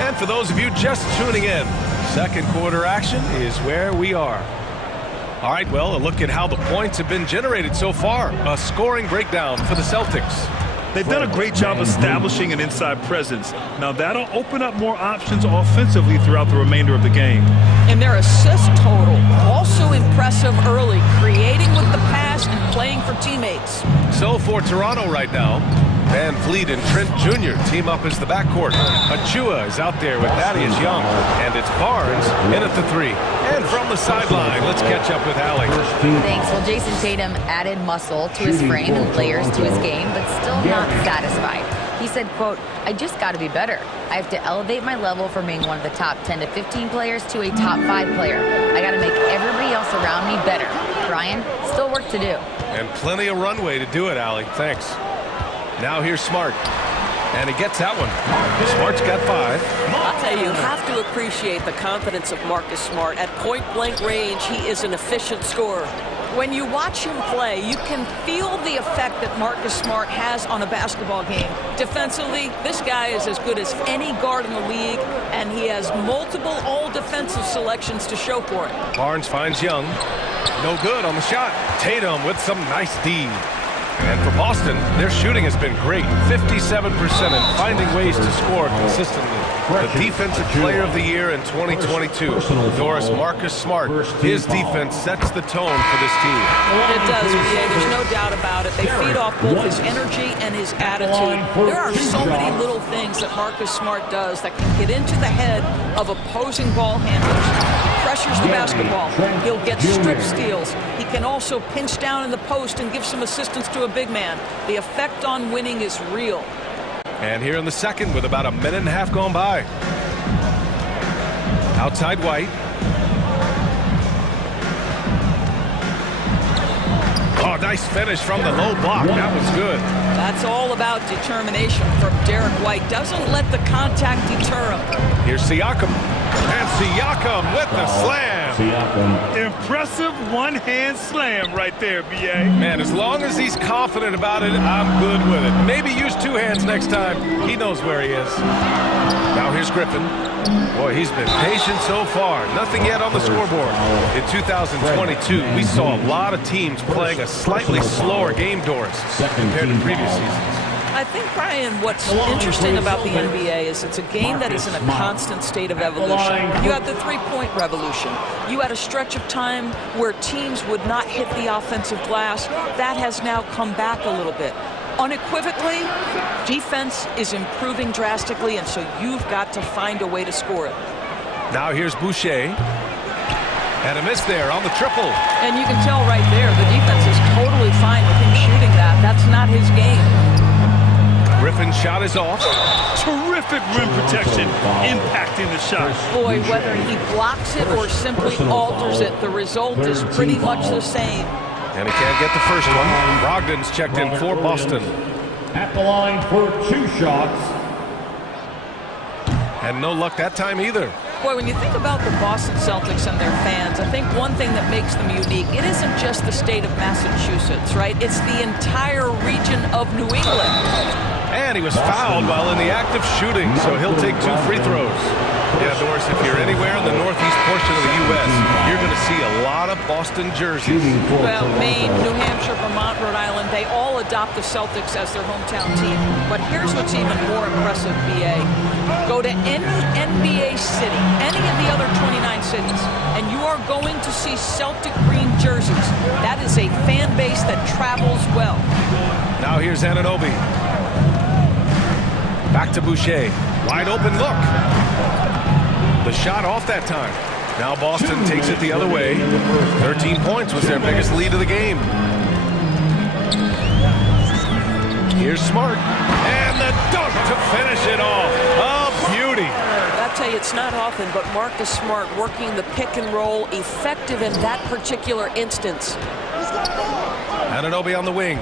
And for those of you just tuning in, second quarter action is where we are. All right, well, a look at how the points have been generated so far. A scoring breakdown for the Celtics. They've done a great job establishing an inside presence. Now that'll open up more options offensively throughout the remainder of the game. And their assist total, also impressive early, creating with the pass and playing for teammates. So for Toronto right now, Van Vliet and Trent Jr. team up as the backcourt. Achua is out there with Thaddeus Young. And it's Barnes in at the 3. And from the sideline, let's catch up with Allie. Thanks. Well, Jason Tatum added muscle to his frame and layers to his game, but still not satisfied. He said, quote, "I just got to be better. I have to elevate my level from being one of the top 10 to 15 players to a top 5 player. I got to make everybody else around me better. Brian, still work to do." And plenty of runway to do it, Allie. Thanks. Now here's Smart. And he gets that one. Smart's got 5. I'll tell you, you have to appreciate the confidence of Marcus Smart. At point-blank range, he is an efficient scorer. When you watch him play, you can feel the effect that Marcus Smart has on a basketball game. Defensively, this guy is as good as any guard in the league, and he has multiple all-defensive selections to show for it. Barnes finds Young. No good on the shot. Tatum with some nice D. And for Boston, their shooting has been great. 57% and finding ways to score consistently. The Defensive Player of the Year in 2022, Doris Marcus Smart. His defense sets the tone for this team. It does, BA. There's no doubt about it. They feed off both his energy and his attitude. There are so many little things that Marcus Smart does that can get into the head of opposing ball handlers. Pressures the basketball. He'll get strip steals. He can also pinch down in the post and give some assistance to a big man. The effect on winning is real. And here in the second with about a minute and a half gone by. Outside White. Oh, nice finish from the low block. That was good. That's all about determination from Derek White. Doesn't let the contact deter him. Here's Siakam. And Siakam with the slam. Impressive one-hand slam right there, B.A. Man, as long as he's confident about it, I'm good with it. Maybe use 2 hands next time. He knows where he is. Now here's Griffin. Boy, he's been patient so far. Nothing yet on the scoreboard. In 2022, we saw a lot of teams playing a slightly slower game, Doris, compared to previous seasons. I I think, Brian, what's interesting about the NBA is it's a game that is in a constant state of evolution. You had the three-point revolution. You had a stretch of time where teams would not hit the offensive glass. That has now come back a little bit. Unequivocally, defense is improving drastically, and so you've got to find a way to score it. Now here's Boucher. And a miss there on the triple. And you can tell right there, the defense is totally fine with him shooting that. That's not his game. Griffin's shot is off. Terrific rim protection, impacting the shot. Boy, whether he blocks it or simply alters it, the result is pretty much the same. And he can't get the first one. Brogdon's checked in for Boston. At the line for 2 shots. And no luck that time either. Boy, when you think about the Boston Celtics and their fans, I think one thing that makes them unique, it isn't just the state of Massachusetts, right? It's the entire region of New England. And he was fouled while in the act of shooting, so he'll take 2 free throws. Yeah, Doris, if you're anywhere in the northeast portion of the U.S., you're going to see a lot of Boston jerseys. Well, Maine, New Hampshire, Vermont, Rhode Island, they all adopt the Celtics as their hometown team. But here's what's even more impressive, BA. Go to any NBA city, any of the other 29 cities, and you are going to see Celtic green jerseys. That is a fan base that travels well. Now here's Anunoby. Back to Boucher. Wide open look. The shot off that time. Now Boston takes it the other way. 13 points was their biggest lead of the game. Here's Smart. And the dunk to finish it off. A beauty. I'll tell you, it's not often, but Marcus Smart working the pick and roll, effective in that particular instance. Anunoby on the wing.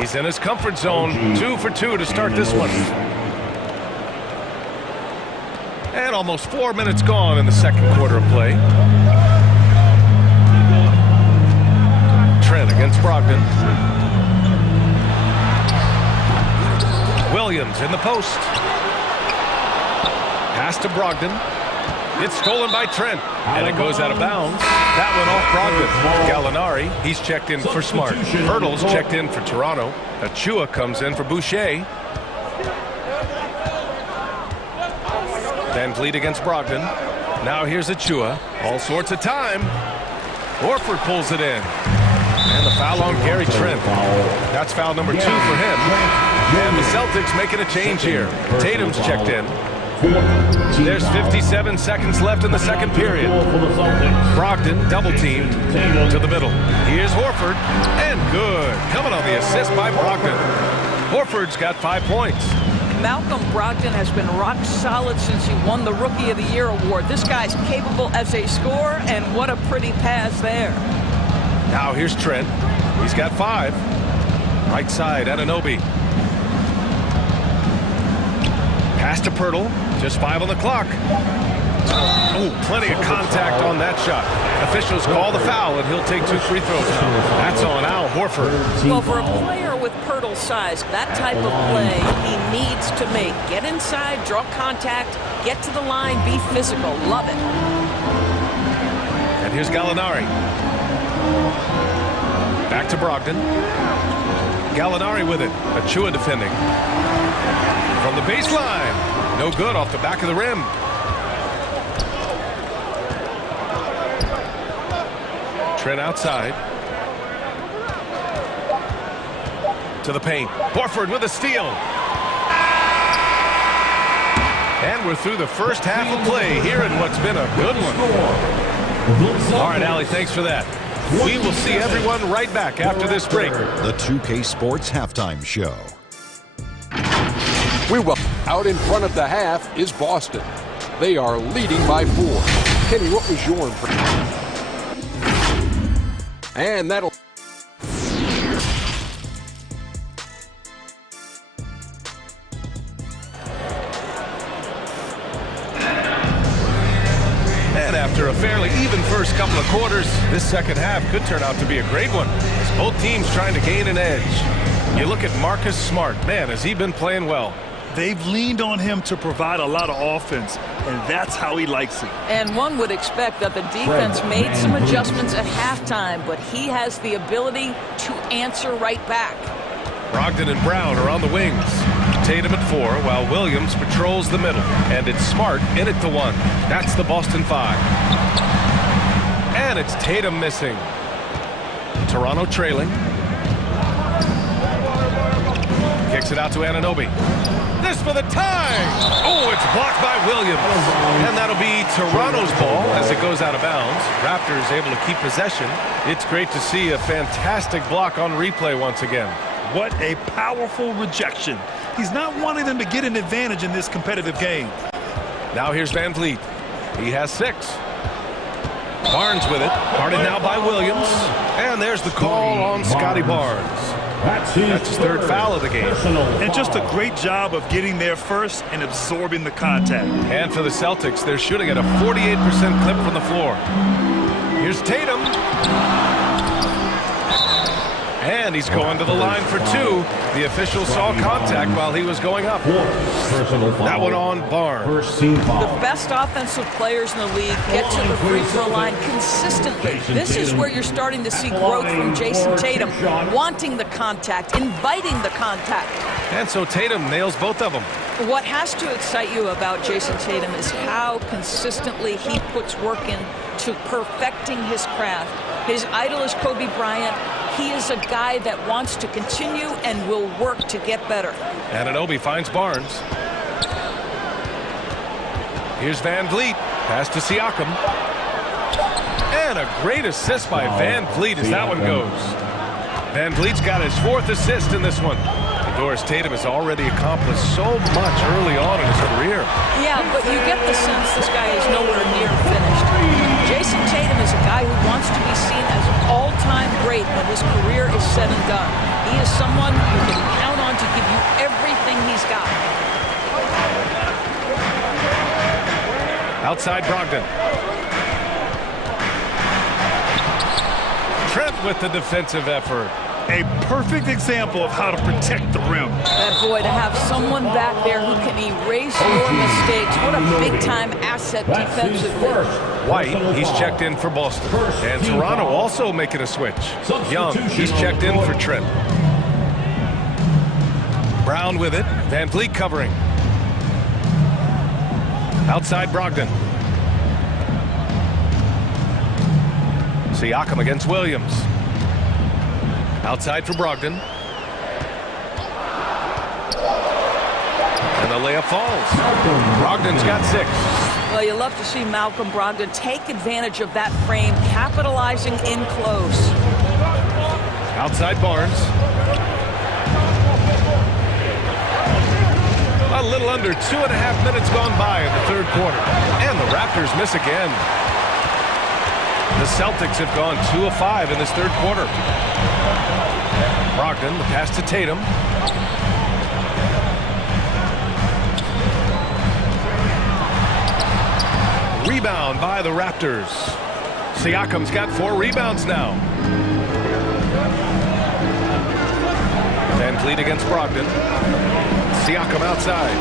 He's in his comfort zone. 2 for 2 to start this one. And almost 4 minutes gone in the second quarter of play. Trent against Brogdon. Williams in the post. Pass to Brogdon. It's stolen by Trent, and it goes out of bounds. That one off Brogdon. Gallinari, he's checked in for Smart. Hurdle's checked in for Toronto. Achua comes in for Boucher. Van Vliet against Brogdon. Now here's Achua. All sorts of time. Horford pulls it in. And the foul on Gary Trent. That's foul number 2 for him. And the Celtics making a change here. Tatum's checked in. There's 57 seconds left in the second period. Brogdon double team to the middle. Here's Horford, and good. Coming on the assist by Brogdon. Horford's got 5 points. Malcolm Brogdon has been rock solid since he won the Rookie of the Year award. This guy's capable as a scorer, and what a pretty pass there. Now here's Trent. He's got 5. Right side, Anunoby. Pass to Pirtle. Just 5 on the clock. Oh, plenty of contact on that shot. Officials call the foul, and he'll take 2 free throws. That's on Al Horford. Well, for a player with Pirtle's size, that type of play he needs to make. Get inside, draw contact, get to the line, be physical. Love it. And here's Gallinari. Back to Brogdon. Gallinari with it. Achua defending. From the baseline. No good off the back of the rim. Trent outside. To the paint. Horford with a steal. And we're through the first half of play here in what's been a good one. All right, Allie, thanks for that. We will see everyone right back after this break. The 2K Sports Halftime Show. We welcome. Out in front of the half is Boston. They are leading by 4. Kenny, what was your impression? And that'll... And after a fairly even first couple of quarters, this second half could turn out to be a great one, as both teams trying to gain an edge. You look at Marcus Smart. Man, has he been playing well. They've leaned on him to provide a lot of offense, and that's how he likes it. And one would expect that the defense made some adjustments at halftime, but he has the ability to answer right back. Brogdon and Brown are on the wings. Tatum at 4, while Williams patrols the middle. And it's Smart in at the 1. That's the Boston 5. And it's Tatum missing. Toronto trailing. Kicks it out to Anunoby. This for the tie! Oh, it's blocked by Williams. And that'll be Toronto's ball as it goes out of bounds. Raptors able to keep possession. It's great to see a fantastic block on replay once again. What a powerful rejection. He's not wanting them to get an advantage in this competitive game. Now here's Van Vliet. He has 6. Barnes with it. Guarded now by Williams. And there's the call on Scotty Barnes. That's his third foul of the game. And just a great job of getting there first and absorbing the contact. And for the Celtics, they're shooting at a 48% clip from the floor. Here's Tatum. And he's going to the line for 2. The official saw contact while he was going up. That one on Barnes. The best offensive players in the league get to the free throw line consistently. This is where you're starting to see growth from Jason Tatum, wanting the contact, inviting the contact. And so Tatum nails both of them. What has to excite you about Jason Tatum is how consistently he puts work in to perfecting his craft. His idol is Kobe Bryant. He is a guy that wants to continue and will work to get better. Anunoby finds Barnes. Here's Van Vliet. Pass to Siakam. And a great assist by Van Vliet as that one goes. Van Vliet's got his 4th assist in this one. Doris Tatum has already accomplished so much early on in his career. Yeah, but you get the sense this guy is nowhere near finished. Jason Tatum is a guy who wants to be seen as an all-time great when his career is said and done. He is someone you can count on to give you everything he's got. Outside Brogdon. Trent with the defensive effort. A perfect example of how to protect the rim. That boy, to have someone back there who can erase your mistakes. What a big-time asset defensively. White, he's checked in for Boston. And Toronto also making a switch. Young, he's checked in for Trent. Brown with it. Van Vliet covering. Outside Brogdon. Siakam against Williams. Outside for Brogdon. And the layup falls. Brogdon's got 6. Well, you love to see Malcolm Brogdon take advantage of that frame, capitalizing in close. Outside Barnes. A little under 2.5 minutes gone by in the 3rd quarter. And the Raptors miss again. The Celtics have gone 2 of 5 in this 3rd quarter. Brogdon, the pass to Tatum. Rebound by the Raptors. Siakam's got 4 rebounds now. Van Vliet against Brogdon. Siakam outside.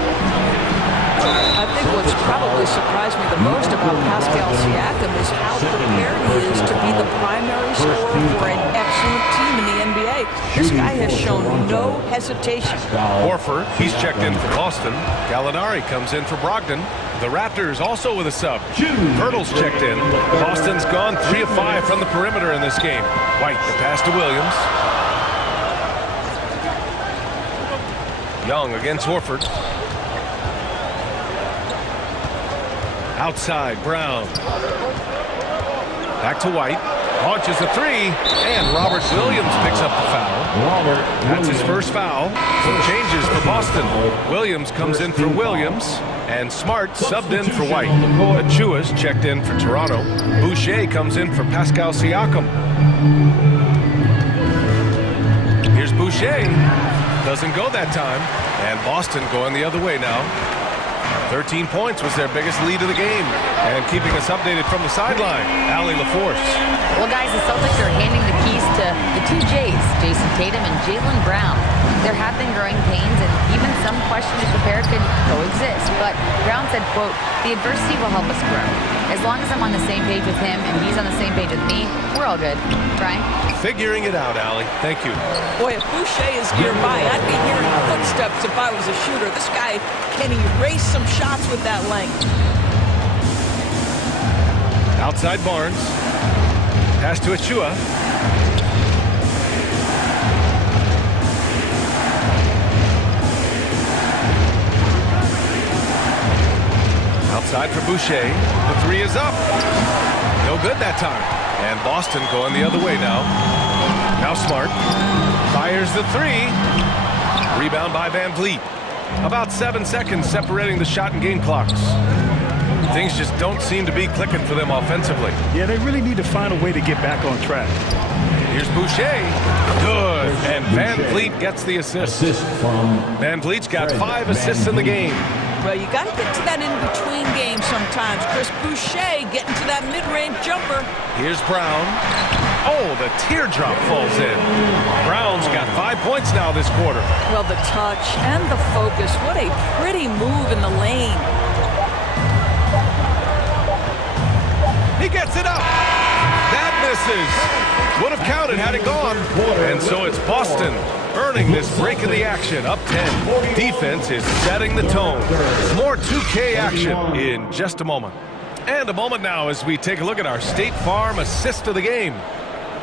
I think what's probably surprised me the most about Pascal Siakam is how prepared he is to be the primary scorer for an excellent team in the NBA. This guy has shown no hesitation. Horford, he's checked in for Boston. Gallinari comes in for Brogdon. The Raptors also with a sub. Hurdle's checked in. Boston's gone 3 of 5 from the perimeter in this game. White, the pass to Williams. Young against Horford. Outside, Brown. Back to White. Launches a 3. And Robert Williams picks up the foul. That's his first foul. Some changes for Boston. Williams comes in for Williams. And Smart subbed in for White. Achua's checked in for Toronto. Boucher comes in for Pascal Siakam. Here's Boucher. Doesn't go that time. And Boston going the other way now. 13 points was their biggest lead of the game. And keeping us updated from the sideline, Allie LaForce. Well, guys, the Celtics are handing the keys to the two J's, Jason Tatum and Jaylen Brown. There have been growing pains, and even some question if the pair could coexist. But Brown said, quote, "The adversity will help us grow. As long as I'm on the same page with him and he's on the same page with me, we're all good." Brian? Figuring it out, Allie. Thank you. Boy, if Boucher is nearby, I'd be hearing footsteps if I was a shooter. This guy can erase some shots with that length. Outside Barnes. Pass to Achua. Outside for Boucher. The three is up. No good that time. And Boston going the other way now. Now Smart. Fires the three. Rebound by Van Vliet. About 7 seconds separating the shot and game clocks. Things just don't seem to be clicking for them offensively. Yeah, they really need to find a way to get back on track. Here's Boucher. Good. And Van Vliet gets the assist. Van Vliet's got 5 assists in the game. Well, you got to get to that in-between game sometimes. Chris Boucher getting to that mid-range jumper. Here's Brown. Oh, the teardrop falls in. Brown's got 5 points now this quarter. Well, the touch and the focus. What a pretty move in the lane. He gets it up. That misses. Would have counted had it gone. And so it's Boston earning this break in the action, up 10. Defense is setting the tone. More 2K action in just a moment. And a moment now as we take a look at our State Farm assist of the game.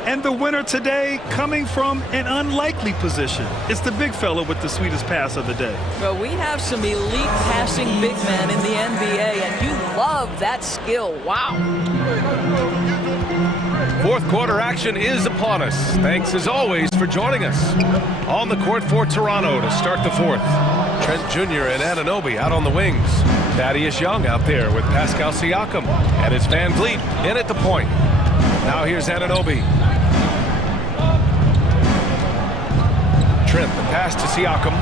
And the winner today coming from an unlikely position. It's the big fella with the sweetest pass of the day. Well, we have some elite passing big men in the NBA, and you love that skill. Wow. Fourth quarter action is upon us. Thanks as always for joining us. On the court for Toronto to start the fourth. Trent Jr. and Anunoby out on the wings. Thaddeus Young out there with Pascal Siakam. And it's Van Vliet in at the point. Now here's Anunoby. Trent, the pass to Siakam.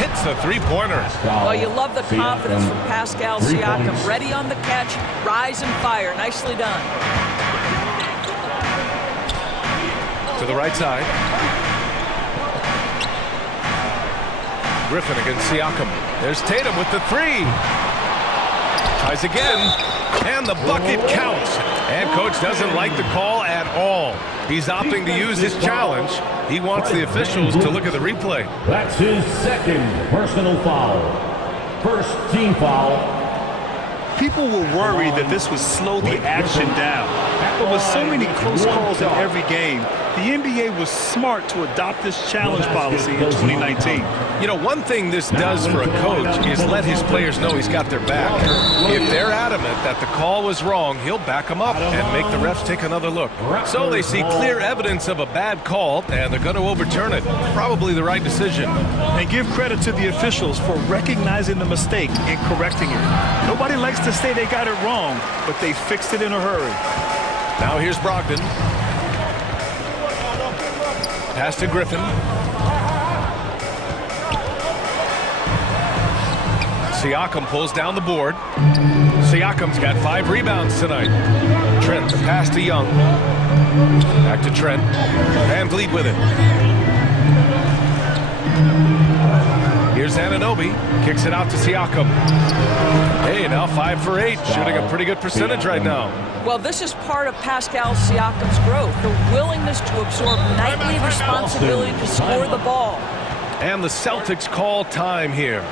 Hits the three-pointer. Well, you love the confidence from Pascal Siakam. Ready on the catch, rise and fire. Nicely done. To the right side. Griffin against Siakam. There's Tatum with the three. Tries again. And the bucket counts. And coach doesn't like the call at all. He's opting to use his challenge. He wants the officials to look at the replay. That's his second personal foul. First team foul. People were worried that this would slow the action down. But with so many close calls in every game, the NBA was smart to adopt this challenge policy in 2019. You know, one thing this does for a coach is let his players know he's got their back. If they're adamant that the call was wrong, he'll back them up and make the refs take another look. So they see clear evidence of a bad call, and they're going to overturn it. Probably the right decision. And give credit to the officials for recognizing the mistake and correcting it. Nobody likes to say they got it wrong, but they fixed it in a hurry. Now here's Brogdon. Pass to Griffin. Siakam pulls down the board. Siakam's got 5 rebounds tonight. Trent, the pass to Young. Back to Trent. Van Vliet with it. Here's Anunoby. Kicks it out to Siakam. Hey, now 5 for 8. Shooting a pretty good percentage right now. Well, this is part of Pascal Siakam's growth. The willingness to absorb nightly responsibility to score the ball. And the Celtics call time here.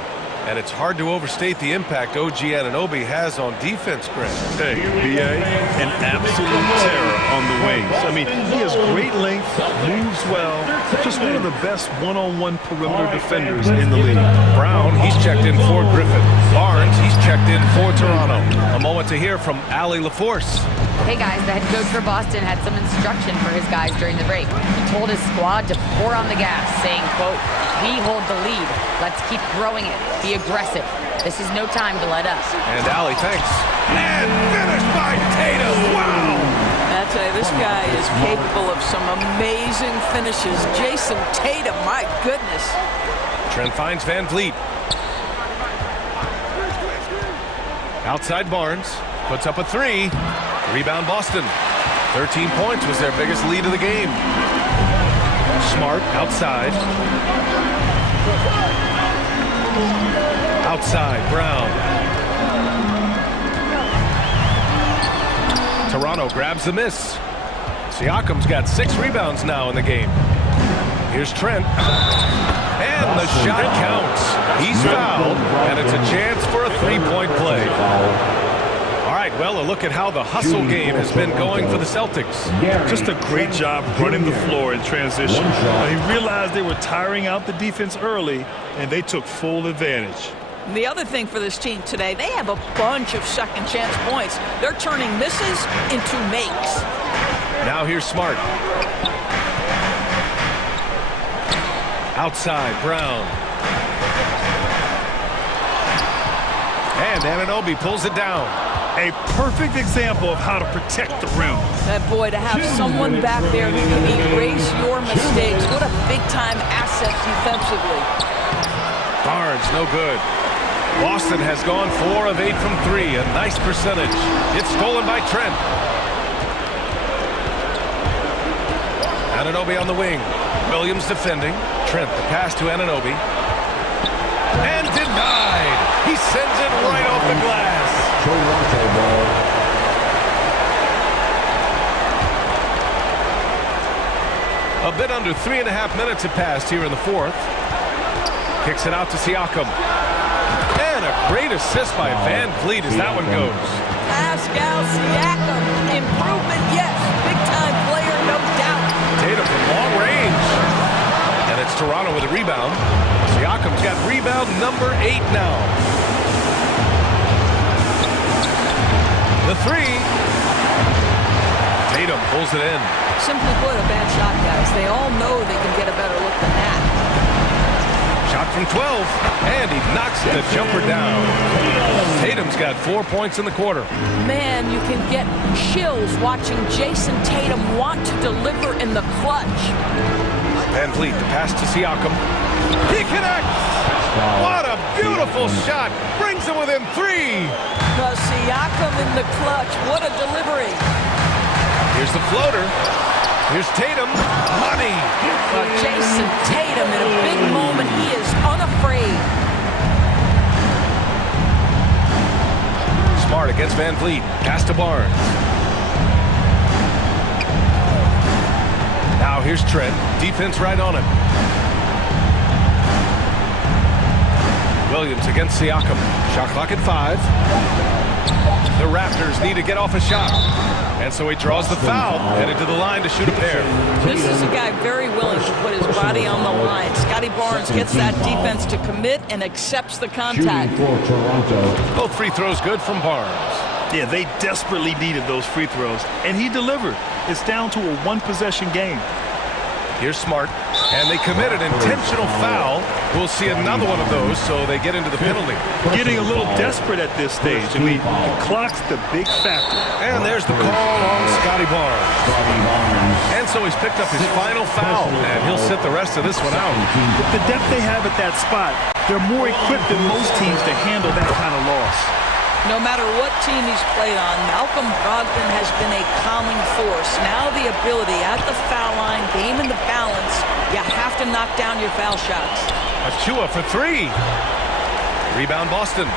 And it's hard to overstate the impact OG Anunoby has on defense, Grant. Hey, B.A., an absolute terror on the wings. I mean, he has great length, moves well, just one of the best one-on-one perimeter defenders in the league. Brown, he's checked in for Griffin. Barnes, he's checked in for Toronto. A moment to hear from Allie LaForce. Hey guys, the head coach for Boston had some instruction for his guys during the break. He told his squad to pour on the gas, saying, quote, "We hold the lead. Let's keep growing it. Be aggressive. This is no time to let up." And Allie, thanks. And finished by Tatum. Wow! I tell you, this guy is capable of some amazing finishes. Jason Tatum, my goodness. Trent finds Van Vliet. Outside Barnes. Puts up a three. Rebound Boston. 13 points was their biggest lead of the game. Smart outside. Outside Brown. Toronto grabs the miss. Siakam's got 6 rebounds now in the game. Here's Trent. And the shot counts. He's fouled, and it's a chance for a 3-point play. All right, well, a look at how the hustle game has been going for the Celtics. Just a great job running the floor in transition. They realized they were tiring out the defense early, and they took full advantage. The other thing for this team today, they have a bunch of second chance points. They're turning misses into makes. Now here's Smart. Outside, Brown. And Anunoby pulls it down. A perfect example of how to protect the rim. That boy, to have someone back there who can erase your mistakes. What a big-time asset defensively. Barnes, no good. Boston has gone 4 of 8 from 3. A nice percentage. It's stolen by Trent. Anunoby on the wing. Williams defending. Trent, the pass to Anunoby. And denied. He sends it right off the glass. A bit under 3.5 minutes have passed here in the fourth. Kicks it out to Siakam. And a great assist by Van Vliet as that one goes. Pascal Siakam. Improvement, yes. Big-time player, no doubt. Tatum from long range. And it's Toronto with a rebound. Siakam's got rebound number 8 now. The three. Tatum pulls it in. Simply put, a bad shot, guys. They all know they can get a better look than that. Shot from 12, and he knocks the jumper down. Tatum's got 4 points in the quarter. Man, you can get chills watching Jason Tatum want to deliver in the clutch. Van Vliet, the pass to Siakam. He connects! What a beautiful shot! Brings him within 3! Siakam in the clutch. What a delivery. Here's the floater. Here's Tatum. Money! Jason Tatum in a big moment. He is unafraid. Smart against Van Vliet. Pass to Barnes. Now here's Trent. Defense right on him. Williams against Siakam. Shot clock at 5. The Raptors need to get off a shot. And so he draws the foul, headed to the line to shoot a pair. This is a guy very willing to put his body on the line. Scotty Barnes gets that defense to commit and accepts the contact. Both free throws good from Barnes. Yeah, they desperately needed those free throws, and he delivered. It's down to a one-possession game. Here's Smart, and they committed intentional foul. We'll see another one of those, so they get into the penalty. Getting a little desperate at this stage. I mean, the clock's the big factor. And there's the call on Scotty Barnes. And so he's picked up his final foul, and he'll sit the rest of this one out. With the depth they have at that spot, they're more equipped than most teams to handle that kind of loss. No matter what team he's played on, Malcolm Brogdon has been a calming force. Now the ability at the foul line, game in the balance, you have to knock down your foul shots. Achua for 3. Rebound Boston.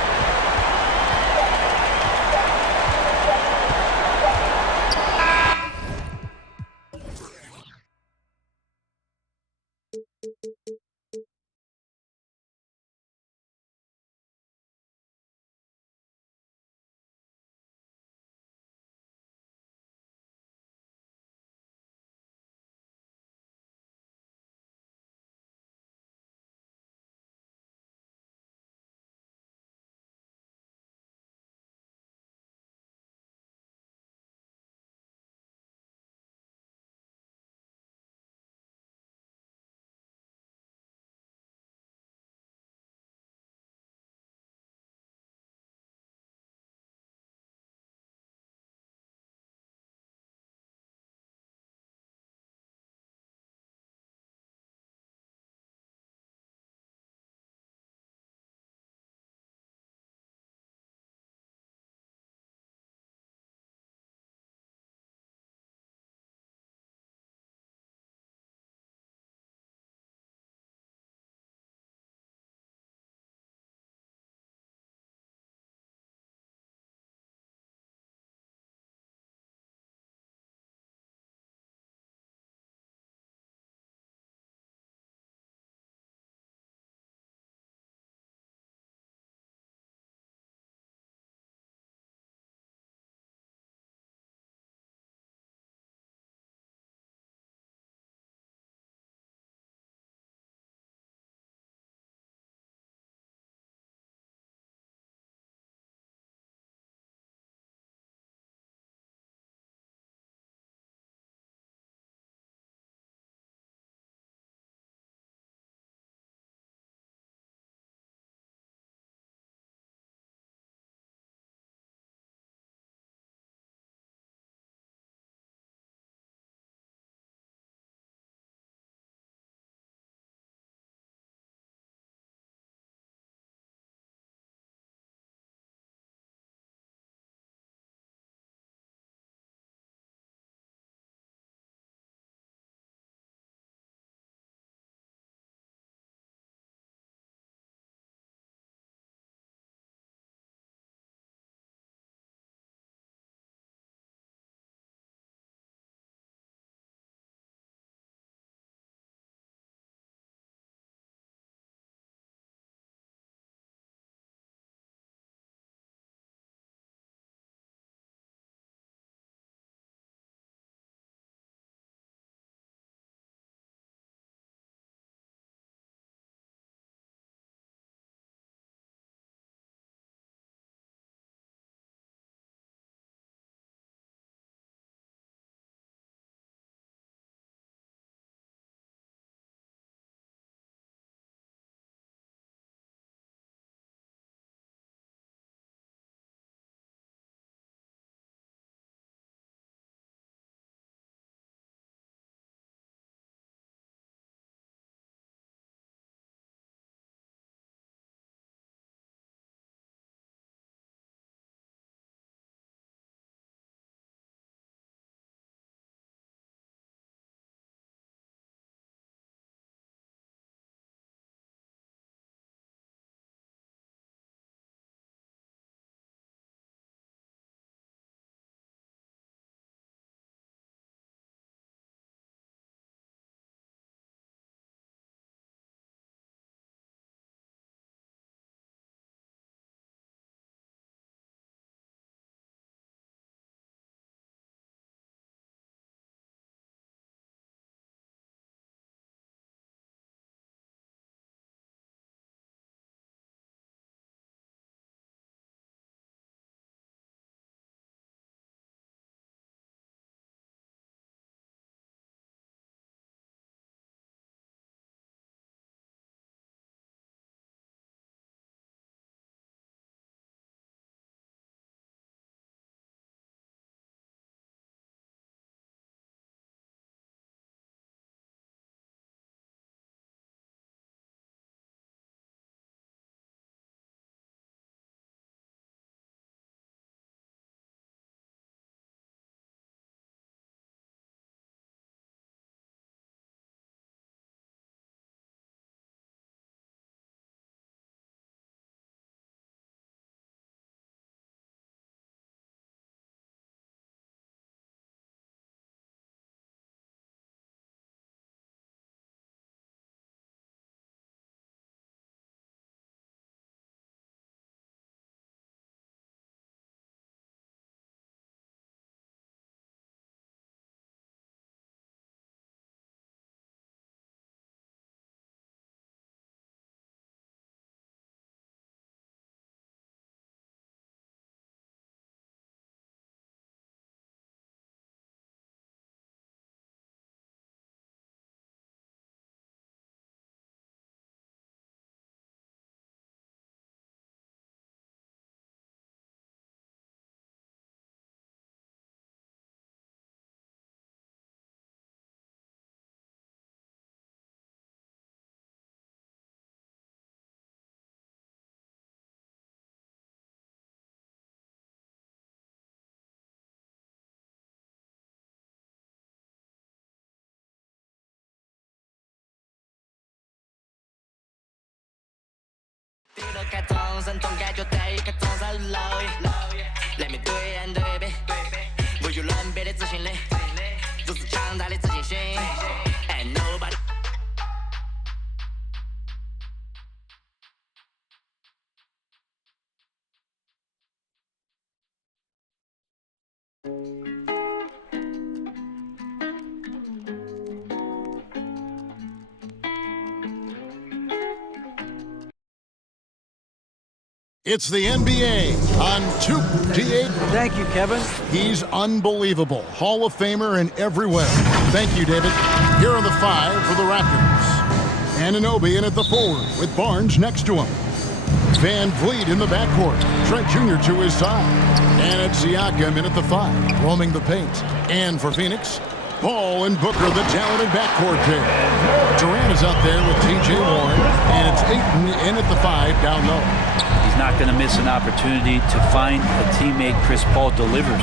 Let me 对人对比，不许乱别的自信力，如此强大的自信心。And nobody. It's the NBA on 2K. Thank you, Kevin. He's unbelievable. Hall of Famer in every way. Thank you, David. Here are the 5 for the Raptors. Anunoby in at the forward with Barnes next to him. Van Vliet in the backcourt. Trent Jr. to his side. And it's Siakam in at the 5, roaming the paint. And for Phoenix, Paul and Booker, the talented backcourt pair. Durant is out there with T.J. Warren. And it's Ayton in at the 5 down low. Not going to miss an opportunity to find a teammate. Chris Paul delivers.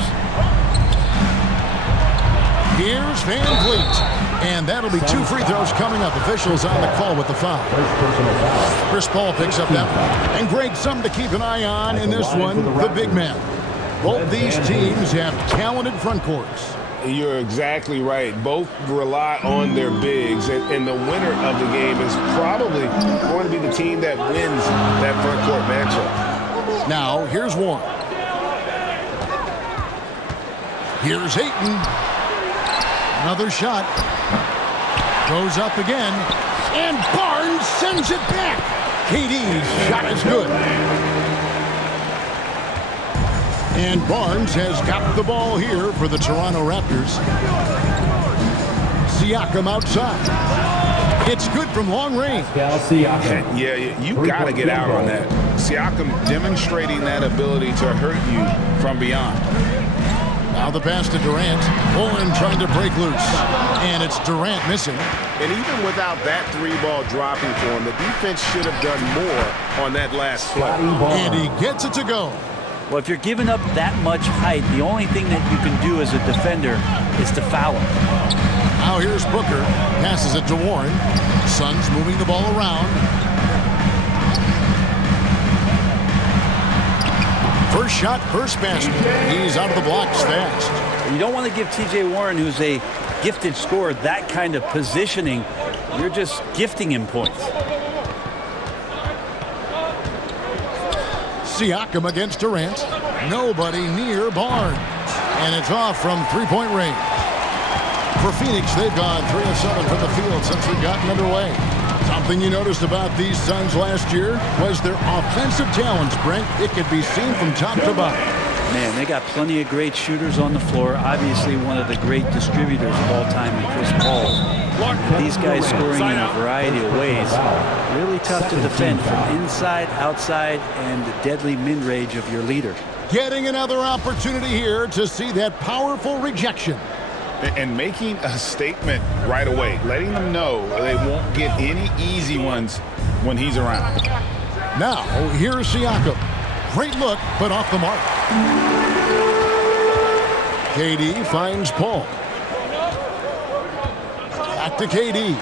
Here's Van Vliet. And that'll be 2 free throws coming up. Officials on the call with the foul. Chris Paul picks up that one. And Greg, something to keep an eye on in this one, the big man. Both these teams have talented front courts. You're exactly right. Both rely on their bigs, and the winner of the game is probably going to be the team that wins that front court matchup. Now, here's Warren. Here's Ayton. Another shot. Goes up again. And Barnes sends it back. KD's shot is good. And Barnes has got the ball here for the Toronto Raptors. Siakam outside. It's good from long range. Yeah, you got to get out on that. Siakam demonstrating that ability to hurt you from beyond. Now the pass to Durant. Warren trying to break loose. And it's Durant missing. And even without that 3-ball dropping for him, the defense should have done more on that last play. And he gets it to go. Well, if you're giving up that much height, the only thing that you can do as a defender is to foul him. Now here's Booker. Passes it to Warren. Suns moving the ball around. First shot, first basket. He's out of the blocks fast. You don't want to give T.J. Warren, who's a gifted scorer, that kind of positioning. You're just gifting him points. Siakam against Durant. Nobody near Barnes. And it's off from 3-point range. For Phoenix, they've gone 3 of 7 from the field since we've gotten underway. Something you noticed about these Suns last year was their offensive talents, Brent. It could be seen from top to bottom. Man, they got plenty of great shooters on the floor. Obviously, one of the great distributors of all time in Chris Paul. These guys scoring in a variety of ways. Really tough to defend from inside, outside, and the deadly mid-range of your leader. Getting another opportunity here to see that powerful rejection. And making a statement right away, letting them know they won't get any easy ones when he's around. Now, here's Siakam. Great look, but off the mark. KD finds Paul. Back to KD.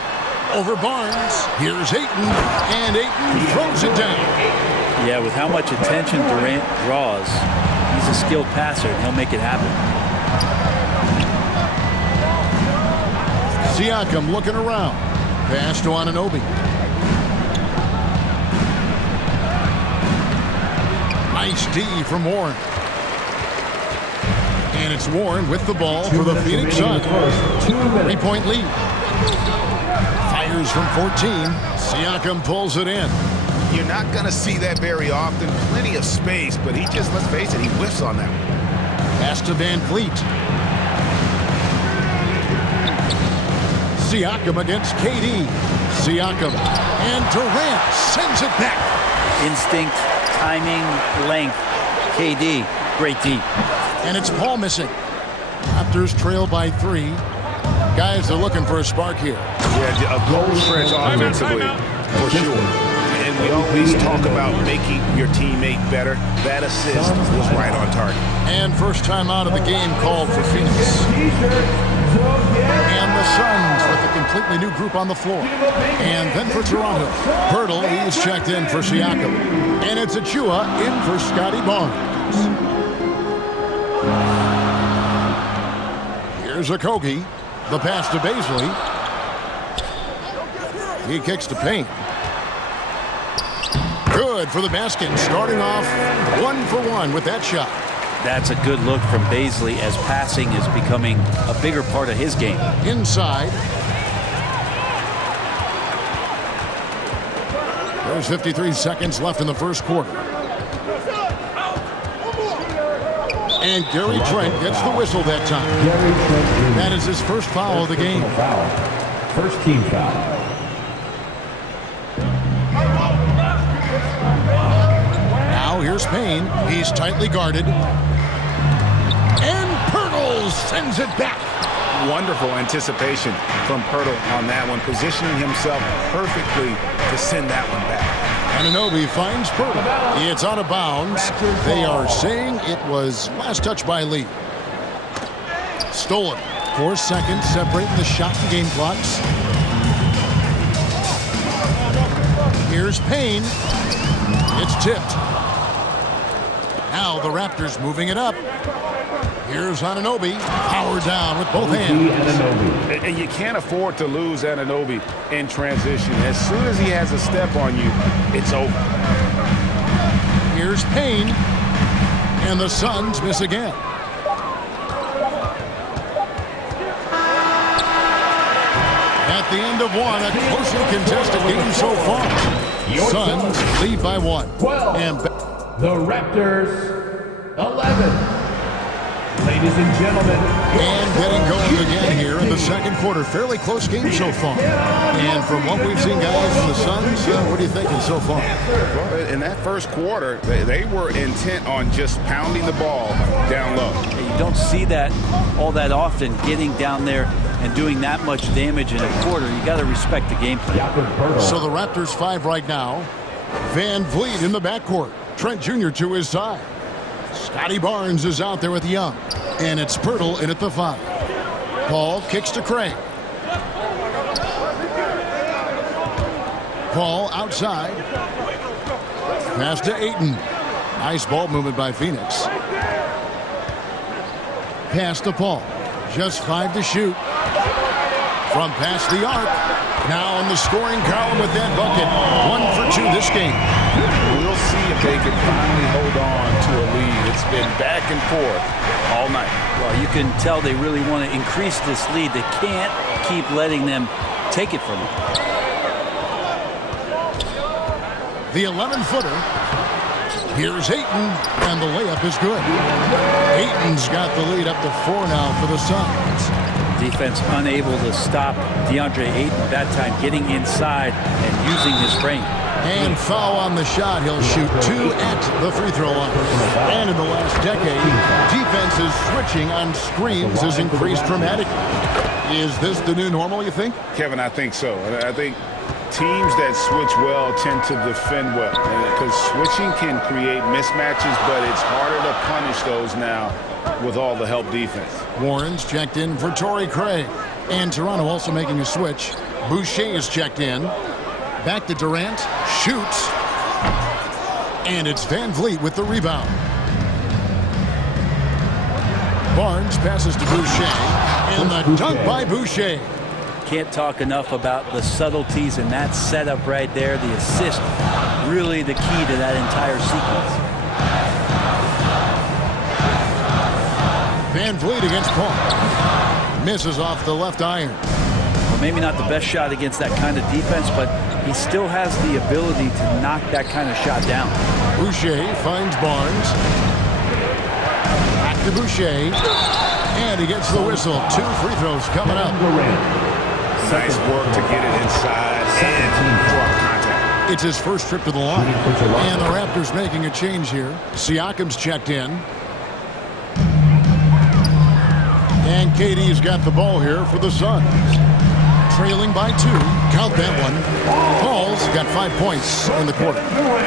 Over Barnes. Here's Ayton. And Ayton throws it down. Yeah, with how much attention Durant draws, he's a skilled passer, and he'll make it happen. Siakam looking around. Pass to Anunoby. Nice D from Warren. And it's Warren with the ball for the Phoenix Suns. 3-point lead. Fires from 14. Siakam pulls it in. You're not going to see that very often. Plenty of space, but he just, let's face it, he whiffs on that one. Pass to Van Vliet. Siakam against KD. Siakam. And Durant sends it back. Instinct, timing, length. KD, great D. And it's Paul missing. Raptors trail by 3. Guys are looking for a spark here. Yeah, a goal stretch offensively, for sure. And we always talk about making your teammate better. That assist was right on target. And first time out of the game called for Phoenix. And the Suns with a completely new group on the floor. And then for Toronto, Pirtle, he's checked in for Siakam. And it's Achua in for Scotty Barnes. Here's Okogie. The pass to Baisley. He kicks to Payne. Good for the basket. Starting off 1 for 1 with that shot. That's a good look from Baisley as passing is becoming a bigger part of his game. Inside. There's 53 seconds left in the first quarter. And Gary Trent gets the whistle that time. That is his first foul of the game. First team foul. Now here's Payne. He's tightly guarded. And Pirtle sends it back. Wonderful anticipation from Pirtle on that one, positioning himself perfectly to send that one back. Anunoby finds Pirtle. It's out of bounds. They are saying it was last touch by Lee. Stolen. 4 seconds separating the shot and game clocks. Here's Payne. It's tipped. Now the Raptors moving it up. Here's Anunoby. Power down with both hands. And you can't afford to lose Anunoby in transition. As soon as he has a step on you, it's over. Here's Payne. And the Suns miss again. At the end of one, a closely contested game so far. Suns lead by 1. 12. And the Raptors 11. Ladies and gentlemen. And getting going again here in the second quarter. Fairly close game so far. And from what we've seen, guys, from the Suns, what are you thinking so far? Well, in that first quarter, they were intent on just pounding the ball down low. You don't see that all that often, getting down there and doing that much damage in a quarter. You got to respect the game plan. So the Raptors 5 right now. Van Vliet in the backcourt. Trent Jr. to his side. Scotty Barnes is out there with Young. And it's Pirtle in at the 5. Paul kicks to Craig. Paul outside. Pass to Ayton. Nice ball movement by Phoenix. Pass to Paul. Just 5 to shoot. From past the arc. Now in the scoring column with that bucket. 1 for 2 this game. We'll see if they can finally hold on to a lead. It's been back and forth all night. Well, you can tell they really want to increase this lead. They can't keep letting them take it from them. The 11-footer. Here's Ayton, and the layup is good. Ayton's got the lead up to 4 now for the Suns. Defense unable to stop DeAndre Ayton that time, getting inside and using his frame. And foul on the shot. He'll shoot 2 at the free throw line. And in the last decade, defenses switching on screens has increased dramatically. Is this the new normal, you think? Kevin, I think so. I think teams that switch well tend to defend well. Because switching can create mismatches, but it's harder to punish those now with all the help defense. Warren's checked in for Torrey Craig. And Toronto also making a switch. Boucher is checked in. Back to Durant. Shoots. And it's Van Vliet with the rebound. Barnes passes to Boucher. And the dunk by Boucher. Can't talk enough about the subtleties in that setup right there. The assist, really the key to that entire sequence. Van Vliet against Paul. Misses off the left iron. Well, maybe not the best shot against that kind of defense, but he still has the ability to knock that kind of shot down. Boucher finds Barnes. Back to Boucher. And he gets the whistle. 2 free throws coming up. Nice work to get it inside and draw contact. It's his first trip to the line. And the Raptors making a change here. Siakam's checked in. And KD's got the ball here for the Suns. Trailing by 2. Count that one. Paul's got 5 points in the quarter.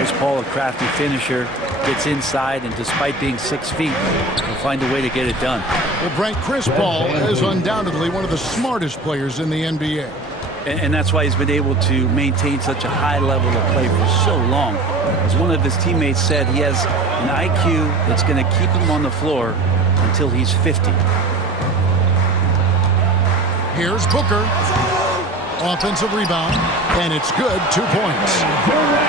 Is Paul a crafty finisher? gets inside, and despite being 6 feet, he'll find a way to get it done. Well, Brent, Chris Paul is undoubtedly one of the smartest players in the NBA. And that's why he's been able to maintain such a high level of play for so long. As one of his teammates said, he has an IQ that's going to keep him on the floor until he's 50. Here's Booker. Offensive rebound, and it's good. 2 points.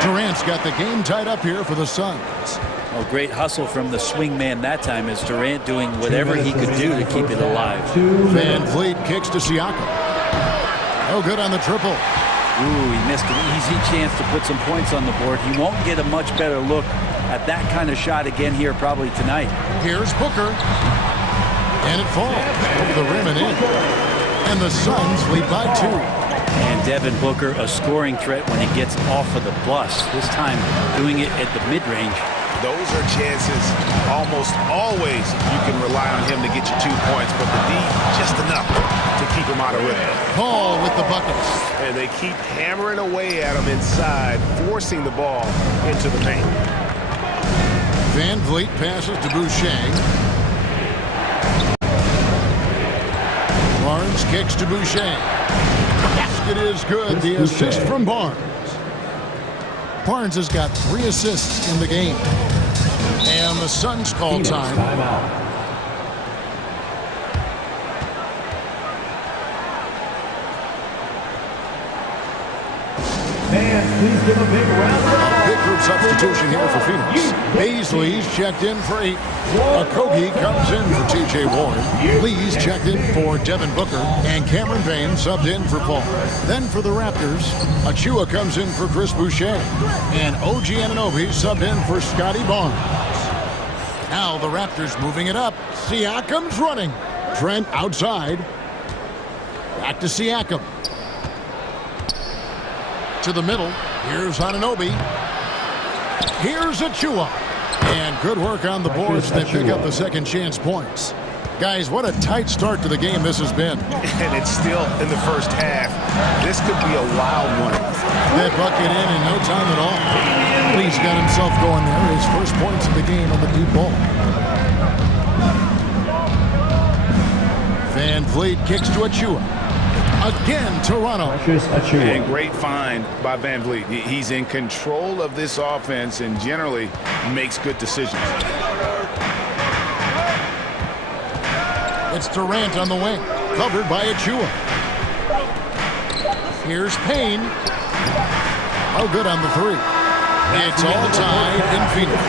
Durant's got the game tied up here for the Suns. Well, great hustle from the swing man that time, as Durant doing whatever he could do to keep it alive. Van Vliet kicks to Siakam. Oh, good on the triple. Ooh, he missed an easy chance to put some points on the board. He won't get a much better look at that kind of shot again here probably tonight. Here's Booker. And it falls over the rim and in. And the Suns lead by 2. And Devin Booker, a scoring threat when he gets off of the bus. This time doing it at the mid-range. Those are chances almost always you can rely on him to get you 2 points, but the D just enough to keep him out of rhythm. Paul with the buckets. And they keep hammering away at him inside, forcing the ball into the paint. Van Vliet passes to Boucher. Barnes kicks to Boucher. Basket is good. The assist from Barnes. Barnes has got 3 assists in the game. And the Suns call time. Fans, please give a big round of applause. Big group substitution here for Phoenix. Beasley's checked in for 8. Okogie comes in for T.J. Warren. Lee's checked in for Devin Booker. And Cameron Payne subbed in for Paul. Then for the Raptors, Achua comes in for Chris Boucher. And OG Anunoby subbed in for Scotty Barnes. Now the Raptors moving it up. Siakam's running. Trent outside. Back to Siakam. To the middle. Here's Anunoby. Here's Achua. And good work on the boards. They pick up the second chance points. Guys, what a tight start to the game this has been. And it's still in the first half. This could be a wild one. That bucket in no time at all. Lee's got himself going there. His first points of the game on the deep ball. Van Vliet kicks to Achua. Again, Toronto. And great find by Van Vliet. He's in control of this offense and generally makes good decisions. It's Durant on the wing, covered by Achua. Here's Payne. Oh, good on the 3. It's all tied in Phoenix.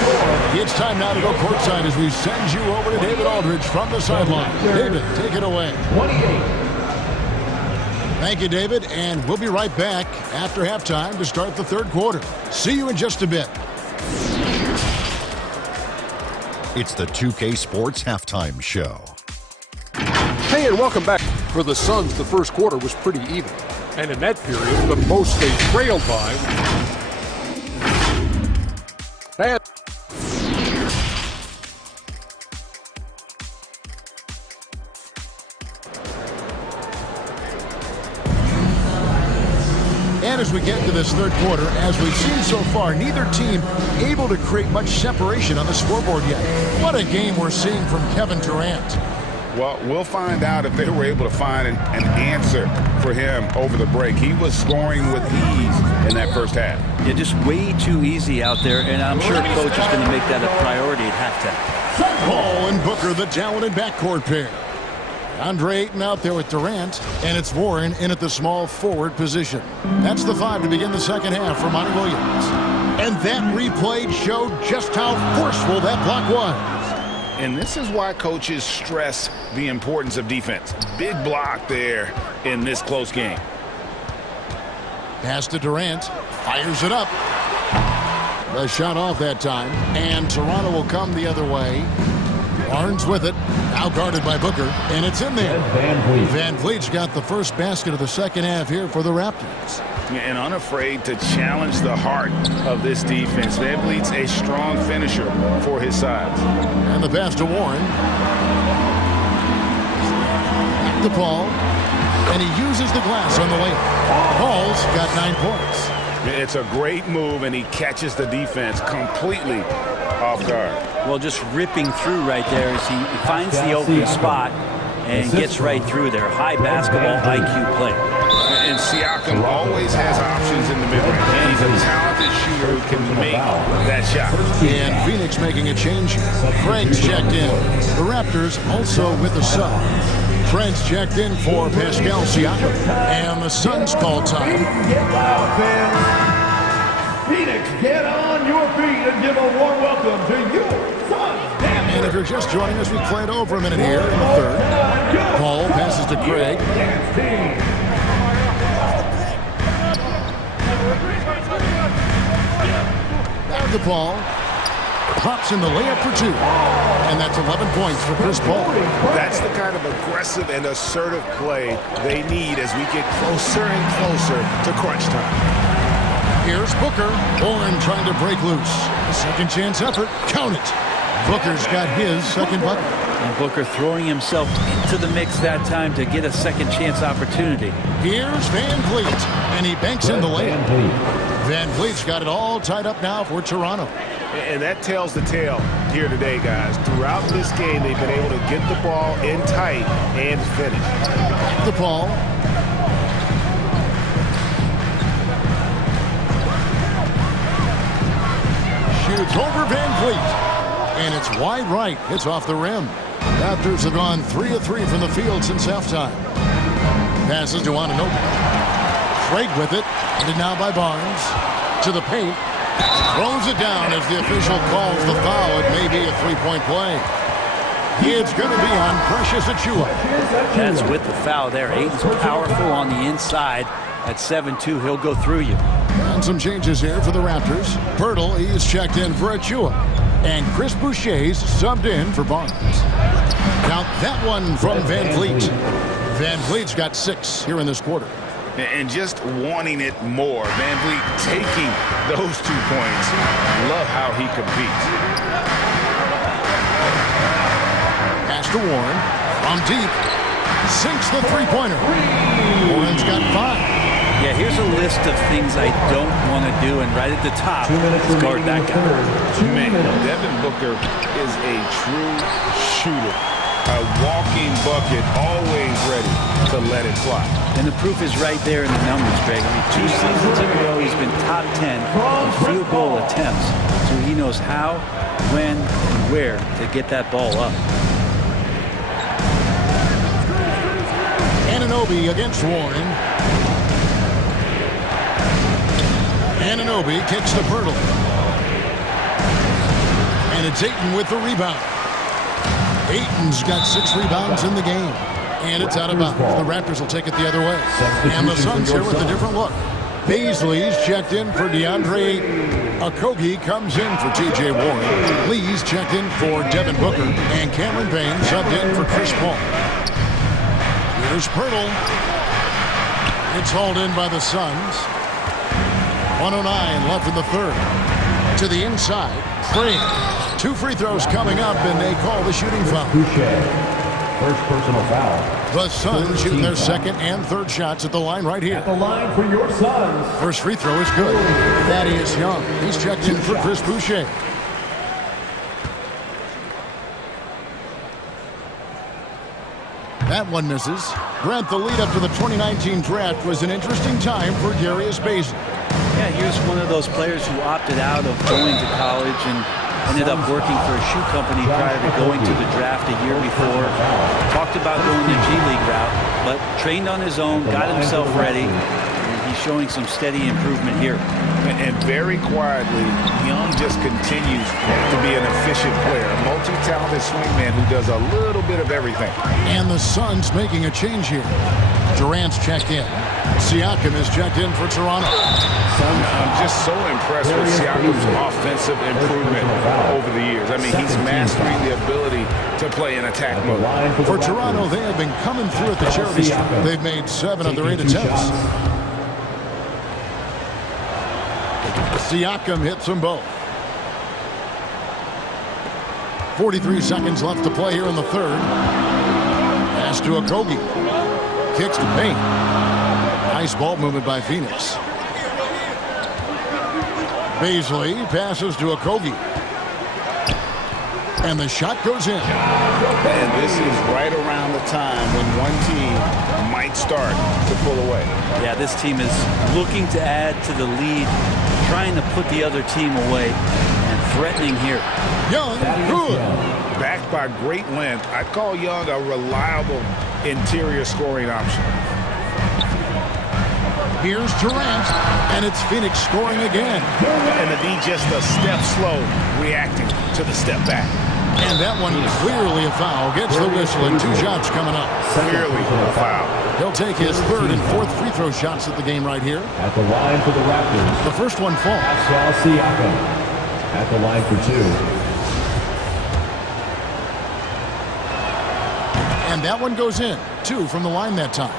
It's time now to go courtside as we send you over to David Aldridge from the sideline. David, take it away. 28. Thank you, David, and we'll be right back after halftime to start the third quarter. See you in just a bit. It's the 2K Sports Halftime Show. Hey, and welcome back. For the Suns, the first quarter was pretty even. And in that period, the most they trailed by. And as we get into this third quarter, as we've seen so far, neither team able to create much separation on the scoreboard yet. What a game we're seeing from Kevin Durant. Well, we'll find out if they were able to find an answer for him over the break. He was scoring with ease in that first half. Yeah, just way too easy out there, and I'm sure coach is going to make that a priority at halftime. Paul and Booker, the talented backcourt pair. Andre Ayton out there with Durant, and it's Warren in at the small forward position. That's the 5 to begin the second half for Monty Williams. And that replay showed just how forceful that block was. And this is why coaches stress the importance of defense. Big block there in this close game. Pass to Durant. Fires it up. The shot off that time. And Toronto will come the other way. Barnes with it. Now guarded by Booker. And it's in there. Van Vliet's got the first basket of the second half here for the Raptors. And unafraid to challenge the heart of this defense. Van Vliet's a strong finisher for his size. And the pass to Warren. Back to Paul. And he uses the glass on the layup. Paul's got 9 points. It's a great move, and he catches the defense completely off guard. Well, just ripping through right there as he finds the open spot and gets right through there. High basketball IQ play. And Siakam always has options in the mid-range. He's a talented shooter who can make that shot. And Phoenix making a change here. Craig's checked in. The Raptors also with the sub. Trent's checked in for Pascal Siakam. And the Suns call time. Phoenix, get on your feet and give a warm welcome to your Suns. And if you're just joining us, we played over a minute here in the third. Paul passes to Craig. Grab the ball. Drops in the layup for 2. And that's 11 points for Chris Paul. That's the kind of aggressive and assertive play they need as we get closer and closer to crunch time. Here's Booker. Warren trying to break loose. A second chance effort. Count it. Booker's got his second bucket. And Booker throwing himself into the mix that time to get a second chance opportunity. Here's Van Vliet. And he banks in the layup. Van Vliet's got it all tied up now for Toronto. And that tells the tale here today, guys. Throughout this game, they've been able to get the ball in tight and finish. The ball. Shoots over Van Vliet. And it's wide right. It's off the rim. Raptors have gone 3 of 3 from the field since halftime. Passes to Anunoby. Craig with it. And now by Barnes. To the paint. Throws it down as the official calls the foul. It may be a three-point play. It's going to be on Precious Achiuwa. That's with the foul there. Ayton's powerful on the inside. At 7-2, he'll go through you. And some changes here for the Raptors. Pirtle, he's checked in for Achiuwa. And Chris Boucher's subbed in for Barnes. Count that one from Van Vliet. Van Vliet's got 6 here in this quarter. And just wanting it more. Van Vliet taking those 2 points. Love how he competes. Pass to Warren. From deep. Sinks the three-pointer. Warren's got 5. Yeah, here's a list of things I don't want to do, and right at the top is guard that guy. Man, Devin Booker is a true shooter. A walking bucket, always ready to let it fly. And the proof is right there in the numbers, Greg. I mean, 2 seasons ago, he's been top 10 in field goal attempts. So he knows how, when, and where to get that ball up. Anunoby against Warren. Anunoby kicks to Pirtle. And it's Ayton with the rebound. Ayton's got 6 rebounds in the game. And it's out of bounds. The Raptors will take it the other way. And the Suns here with a different look. Beasley's checked in for DeAndre Ayton. Okogie comes in for T.J. Warren. Lee's checked in for Devin Booker. And Cameron Payne subbed in for Chris Paul. Here's Pirtle. It's hauled in by the Suns. 1:09 left in the third. To the inside. Craig. 2 free throws coming up, and they call the shooting foul. First personal foul. The Suns shooting their second and third shots at the line right here. At the line for your Suns. First free throw is good. Thaddeus Young. He's checked in for Chris Boucher. That one misses. Brent, the lead up to the 2019 draft was an interesting time for Darius Bazley. Yeah, here's one of those players who opted out of going to college and ended up working for a shoe company prior to going to the draft a year before. Talked about going the G League route, but trained on his own, got himself ready, and he's showing some steady improvement here. And very quietly, Young just continues to be an efficient player, a multi-talented swingman who does a little bit of everything. And the Suns making a change here. Durant's checked in. Siakam is checked in for Toronto. I'm just so impressed with Siakam's offensive improvement over the years. I mean, he's mastering the ability to play in attack mode. For Toronto, they have been coming through at the charity stripe. They've made 7 of their 8 attempts. Siakam hits them both. 43 seconds left to play here in the third. Pass to Okogie. Kicks to Payne. Nice ball movement by Phoenix. Bazley passes to Okogie. And the shot goes in. And this is right around the time when one team might start to pull away. Yeah, this team is looking to add to the lead, trying to put the other team away, and threatening here. Young, good. Backed by great length, I'd call Young a reliable interior scoring option. Here's Durant, and it's Phoenix scoring again. And the D just a step slow, reacting to the step back. And that one clearly a foul. Gets the whistle, and 2 shots coming up. Clearly a foul. He'll take his 3rd and 4th free throw shots at the game right here. At the line for the Raptors. The first one falls. Pascal Siakam at the line for 2. And that one goes in. 2 from the line that time.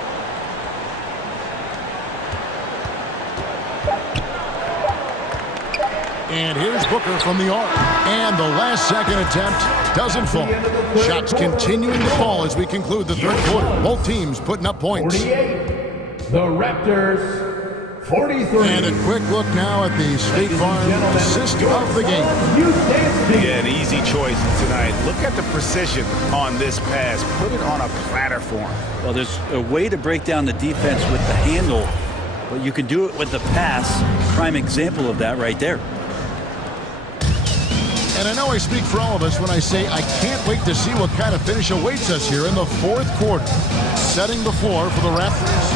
And here's Booker from the arc. And the last second attempt doesn't fall. Shots continuing to fall as we conclude the 3rd quarter. Both teams putting up points. 48. The Raptors, 43. And a quick look now at the State Farm assist of the game. Yeah, an easy choice tonight. Look at the precision on this pass. Put it on a platter form. Well, there's a way to break down the defense with the handle, but you can do it with the pass. Prime example of that right there. And I know I speak for all of us when I say I can't wait to see what kind of finish awaits us here in the 4th quarter. Setting the floor for the Raptors.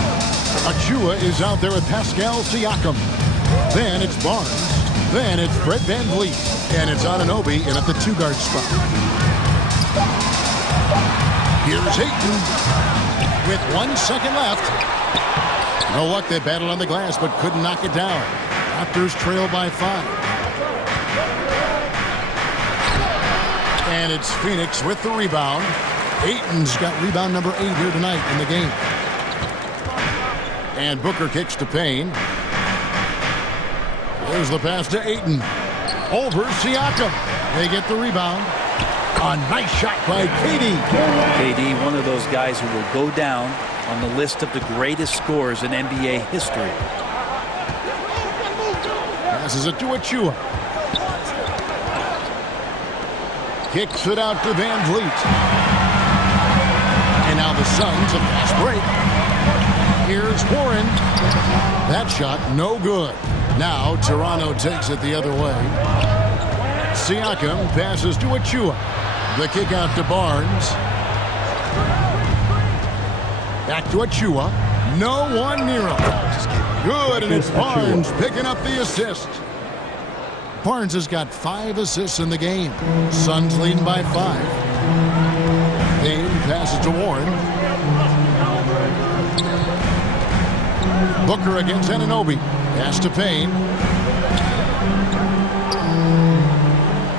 Achua is out there with Pascal Siakam. Then it's Barnes. Then it's Fred VanVleet. And it's Anunoby in at the 2-guard spot. Here's Ayton with 1 second left. No luck, they battled on the glass but couldn't knock it down. Raptors trail by 5. And it's Phoenix with the rebound. Ayton's got rebound number 8 here tonight in the game. And Booker kicks to Payne. There's the pass to Ayton. Over Siakam. They get the rebound. A nice shot by KD. KD, one of those guys who will go down on the list of the greatest scorers in NBA history. Passes it to Achua. Kicks it out to VanVleet. And now the Suns, a fast break. Here's Warren. That shot, no good. Now Toronto takes it the other way. Siakam passes to Achua. The kick out to Barnes. Back to Achua. No one near him. Good, and it's Barnes picking up the assist. Barnes has got 5 assists in the game. Suns leading by 5. Payne passes to Warren. Booker against Anunoby. Pass to Payne.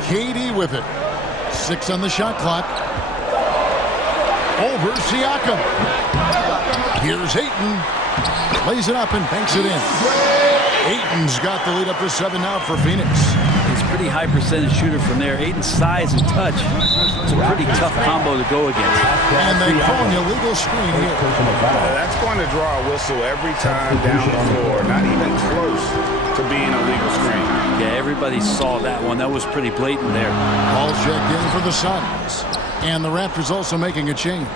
KD with it. 6 on the shot clock. Over Siakam. Here's Ayton. Lays it up and banks it in. Ayton's got the lead up to 7 now for Phoenix. He's a pretty high percentage shooter from there. Ayton's size and touch. It's a pretty tough combo to go against. And they call an illegal screen here. That's going to draw a whistle every time down the floor. Not even close to being a legal screen. Yeah, everybody saw that one. That was pretty blatant there. Ball checked in for the Suns. And the Raptors also making a change.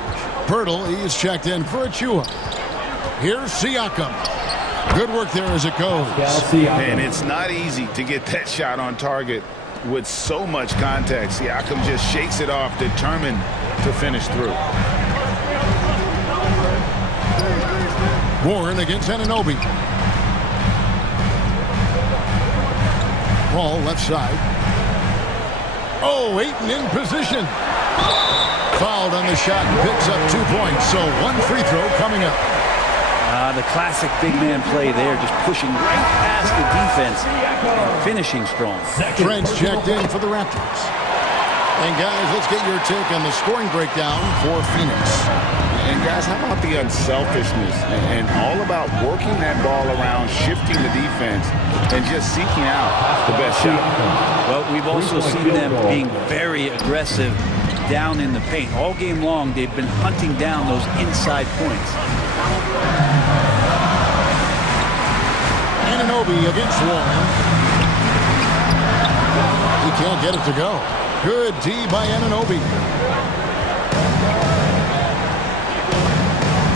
Pirtle, he is checked in for Achua. Here's Siakam. Good work there as it goes. And it's not easy to get that shot on target with so much contact. Siakam just shakes it off, determined to finish through. Warren against Anunoby. Ball left side. Oh, Ayton in position. Fouled on the shot and picks up 2 points. So 1 free throw coming up. The classic big man play there, just pushing right past the defense and finishing strong. Trent's checked in for the Raptors. And guys, let's get your take on the scoring breakdown for Phoenix. And guys, how about the unselfishness and all about working that ball around, shifting the defense, and just seeking out the best shot? Well, we've also seen them being very aggressive down in the paint. All game long, they've been hunting down those inside points. Anunoby against Warren. He can't get it to go. Good D by Anunoby.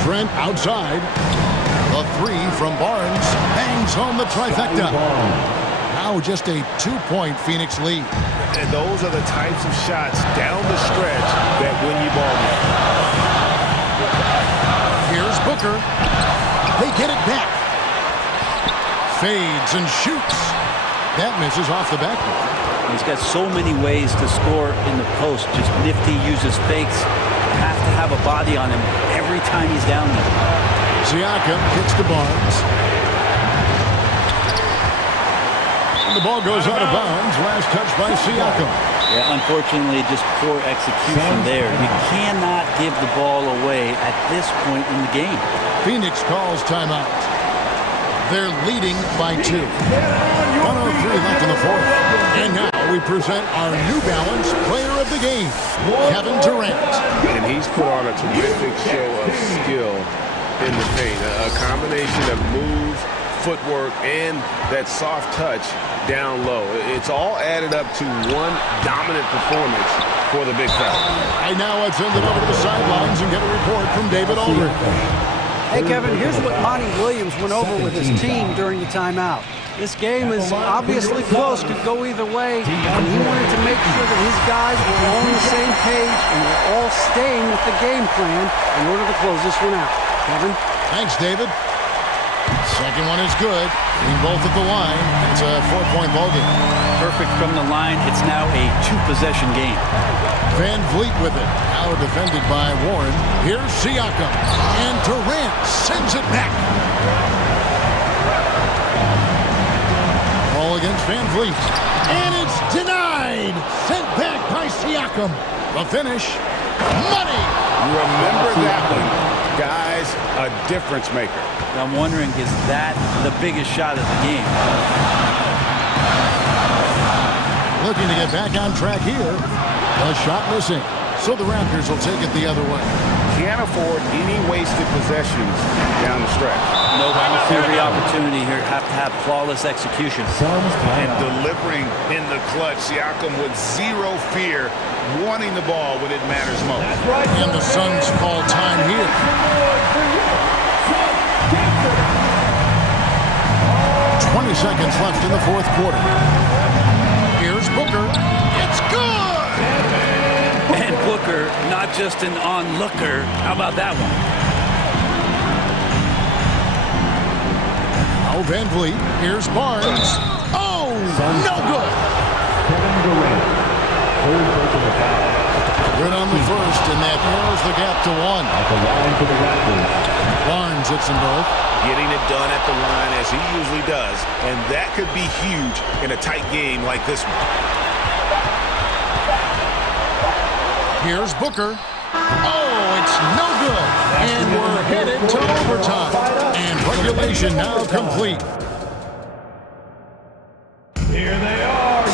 Trent outside. The three from Barnes hangs home the trifecta. Now just a 2-point Phoenix lead. And those are the types of shots down the stretch that win you ball games. Here's Booker. They get it back. Fades and shoots. That misses off the backboard. He's got so many ways to score in the post. Just nifty, uses fakes. Have to have a body on him every time he's down there. Siakam kicks to Barnes. And the ball goes out of bounds. Last touch by Siakam. Yeah, unfortunately, just poor execution there. You cannot give the ball away at this point in the game. Phoenix calls timeout. They're leading by 2. 1:03 left in the fourth. And now we present our New Balance Player of the Game, Kevin Durant. And he's put on a terrific show of skill in the paint. A combination of move, footwork, and that soft touch down low. It's all added up to one dominant performance for the big fella. And now let's send it over to the sidelines and get a report from David Aldridge. Hey, Kevin, here's what Monty Williams went over with his team during the timeout. This game is obviously close, could go either way, and he wanted to make sure that his guys were all on the same page and were all staying with the game plan in order to close this one out. Kevin? Thanks, David. Second one is good. Being both at the line. It's a 4-point ball game. Perfect from the line. It's now a 2-possession game. Van Vliet with it. Now defended by Warren. Here's Siakam. And Durant sends it back. Ball against Van Vliet. And it's denied. Sent back by Siakam. The finish. Money. Remember that one. Guys, a difference maker. I'm wondering, is that the biggest shot of the game? Looking to get back on track here. A shot missing. So the Raptors will take it the other way. Can't afford any wasted possessions down the stretch. No, every opportunity here. Have to have flawless execution. And delivering in the clutch. Siakam with zero fear, wanting the ball when it matters most. And the Suns call time here. 20 seconds left in the fourth quarter. Here's Booker. It's good! And Booker, not just an onlooker. How about that one? Oh, Van Vliet. Here's Barnes. Oh, no good. Kevin Durant. Third personal foul. Good on the first, and that narrows the gap to 1. At the line for the Raptors. Barnes hits them both. Getting it done at the line as he usually does. And that could be huge in a tight game like this one. Here's Booker. Oh, it's no good. And we're headed to overtime. And regulation now complete. Here they are,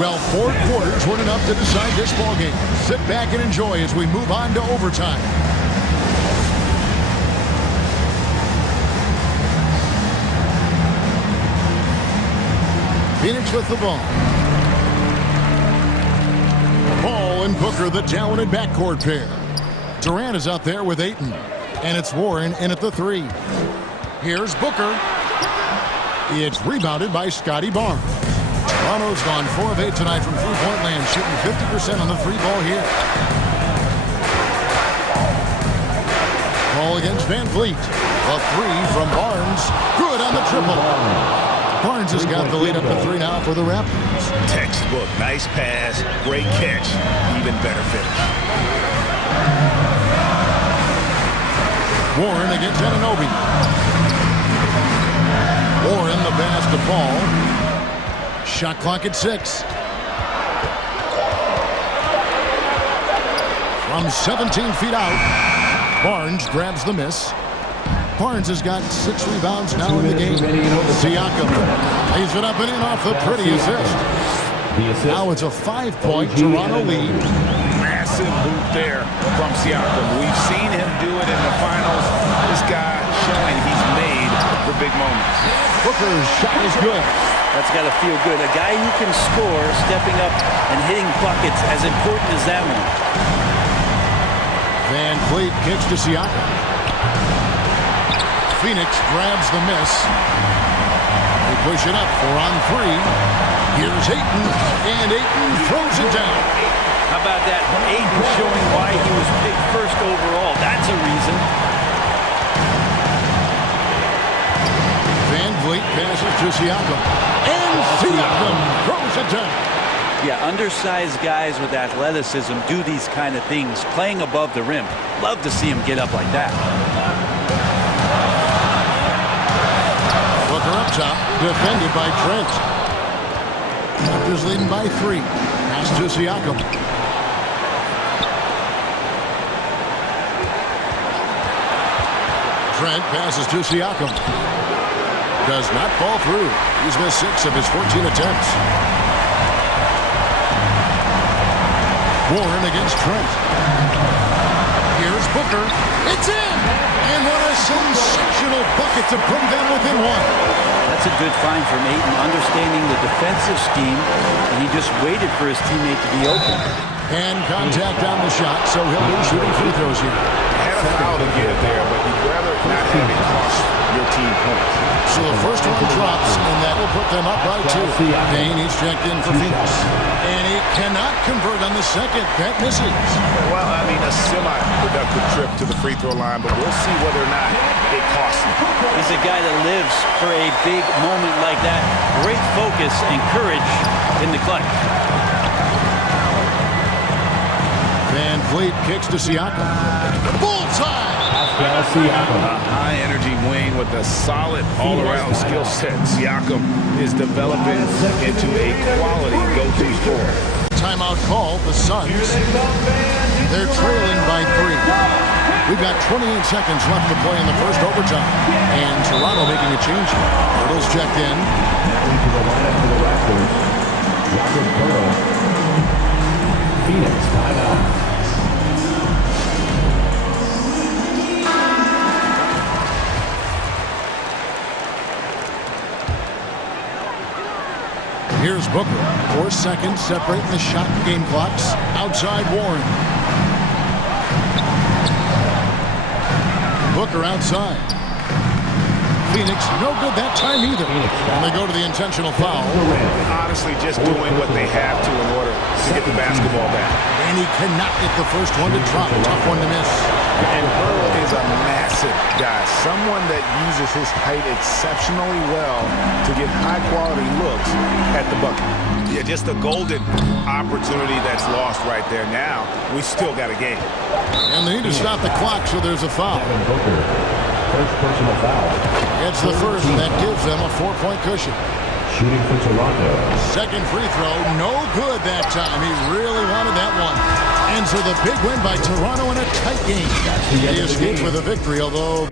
Well, 4 quarters weren't enough to decide this ballgame. Sit back and enjoy as we move on to overtime. Phoenix with the ball. Paul and Booker, the talented backcourt pair. Durant is out there with Ayton. And it's Warren in at the 3. Here's Booker. It's rebounded by Scotty Barnes. Toronto's gone 4 of 8 tonight from three-point land, shooting 50% on the free ball here. Ball against Van Vliet. A 3 from Barnes. Good on the triple. Barnes has got the lead up to 3 now for the Raptors. Textbook. Nice pass. Great catch. Even better finish. Warren against Anunoby. Warren the pass to Paul. Shot clock at 6. From 17 feet out, Barnes grabs the miss. Barnes has got 6 rebounds now in the game. Siakam lays it up and in off the pretty assist. Now it's a 5-point Toronto lead. Massive boot there from Siakam. We've seen him do it in the finals. This guy showing he's made for big moments. Booker's shot is good. That's got to feel good. A guy who can score, stepping up and hitting buckets, as important as that one. Van Fleet kicks to Siakam. Phoenix grabs the miss. They push it up 4-on-3. Here's Ayton, and Ayton throws it down. How about that? Ayton showing why he was picked first overall. That's a reason. Van Vliet passes to Siakam. And Siakam throws it down. Yeah, undersized guys with athleticism do these kind of things, playing above the rim. Love to see him get up like that. Booker up top, defended by Trent. Raptors leading by 3. Pass to Siakam. Trent passes to Siakam. Does not fall through. He's missed 6 of his 14 attempts. Warren against Trent. Here's Booker. It's in! And what a sensational bucket to bring them within 1. That's a good find from Ayton, understanding the defensive scheme, and he just waited for his teammate to be open. And contact on the shot, so he'll be shooting free throws here. Had a foul to get there, but you'd rather not have it cost your team points. So the first one drops, and that will put them up by 2. Payne, he's checked in for Phoenix. And he cannot convert on the second. That misses. Well, I mean, a semi-productive trip to the free throw line, but we'll see whether or not it costs him. He's a guy that lives for a big moment like that. Great focus and courage in the clutch. Van Vliet kicks to Siakam. Bullseye! A high-energy wing with a solid all-around skill set. Siakam is developing into a quality go-to scorer. Timeout call, the Suns. They're trailing by 3. We've got 28 seconds left to play in the first overtime. And Toronto making a change here. Little's checked in. To the lineup for the Raptors, Jakob Pearl. Phoenix timeout. Here's Booker. 4 seconds separating the shot game clocks. Outside Warren. Booker outside. Phoenix, no good that time either. And they go to the intentional foul. Honestly, just doing what they have to in order to get the basketball back. And he cannot get the first one to drop. Tough one to miss. And Pearl is a massive guy. Someone that uses his height exceptionally well to get high-quality looks at the bucket. Yeah, just a golden opportunity that's lost right there. Now, we still got a game. And they need to stop the clock, so there's a foul. First personal foul. It's the first, and that gives them a 4-point cushion. Shooting for Toronto. Second free throw, no good that time. He really wanted that one. And so the big win by Toronto in a tight game. They escaped with a victory, although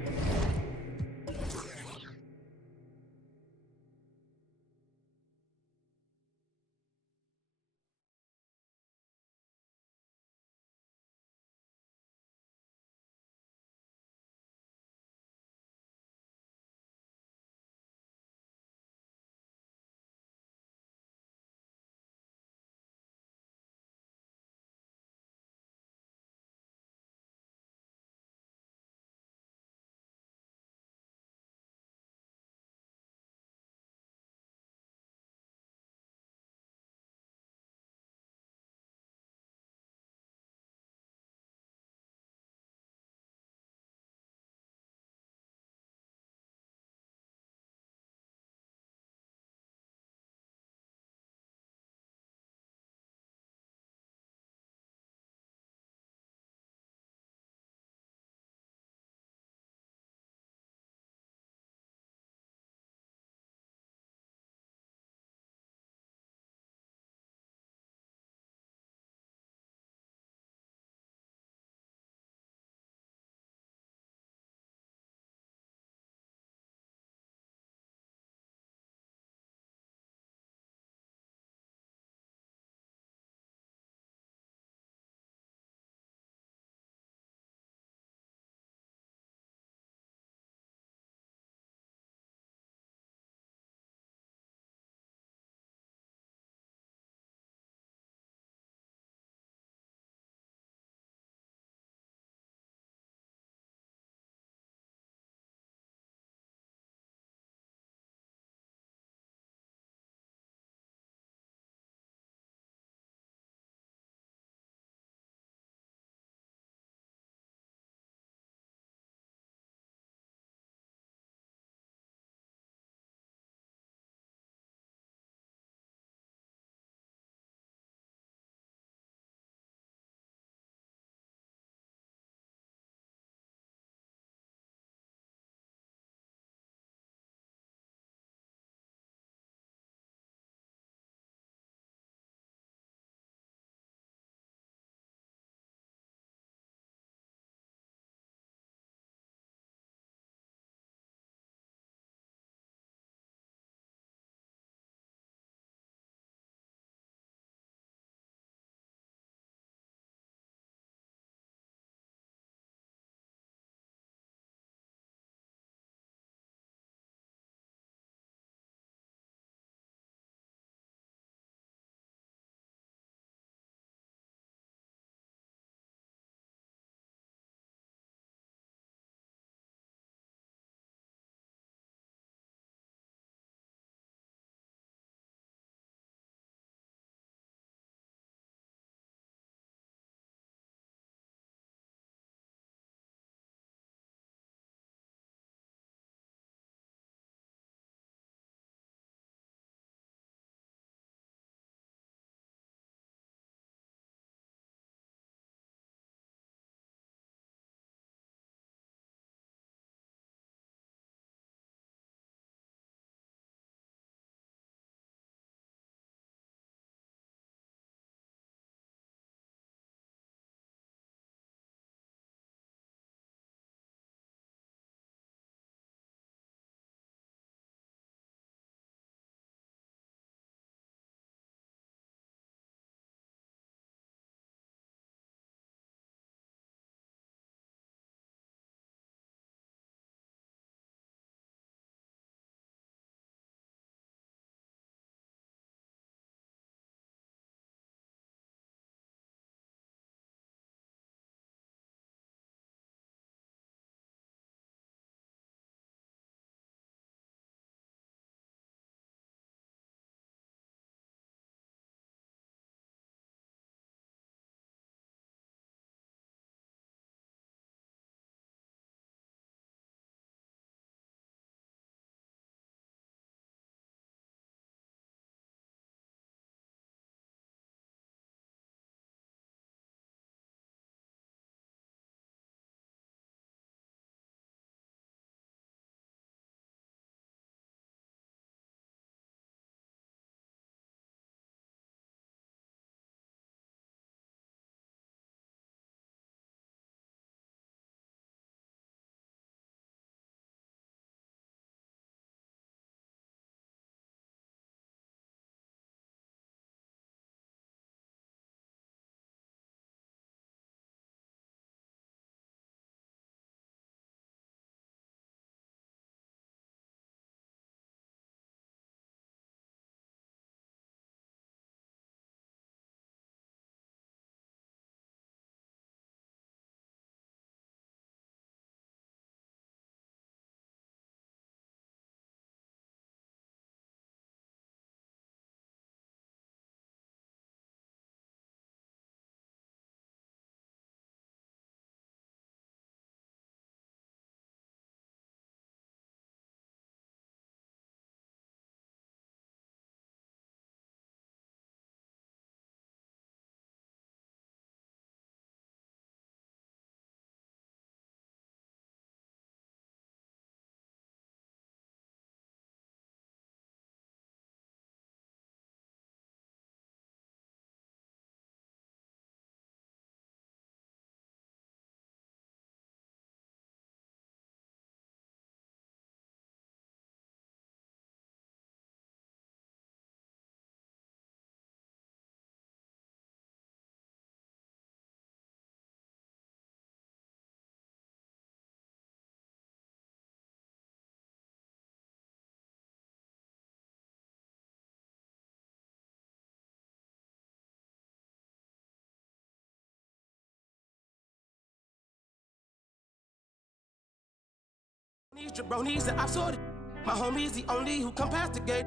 These jabronis that I've sorted. My homie's the only who come past the gate.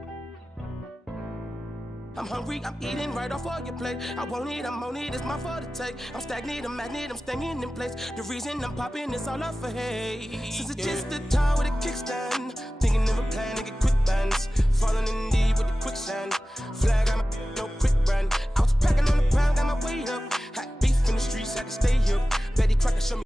I'm hungry, I'm eating right off of your plate. I want it, I'm on it, it's my fault to take. I'm stagnant, I'm magnet, I'm staying in place. The reason I'm popping is all up for hate. Since it's just a tire with a kickstand, thinking of a plan to get quick bands. Falling in deep with the quicksand. Flag, I'm no quick brand. I was packing on the pound, got my weight up. Had beef in the streets, had to stay up. Betty Crocker show me.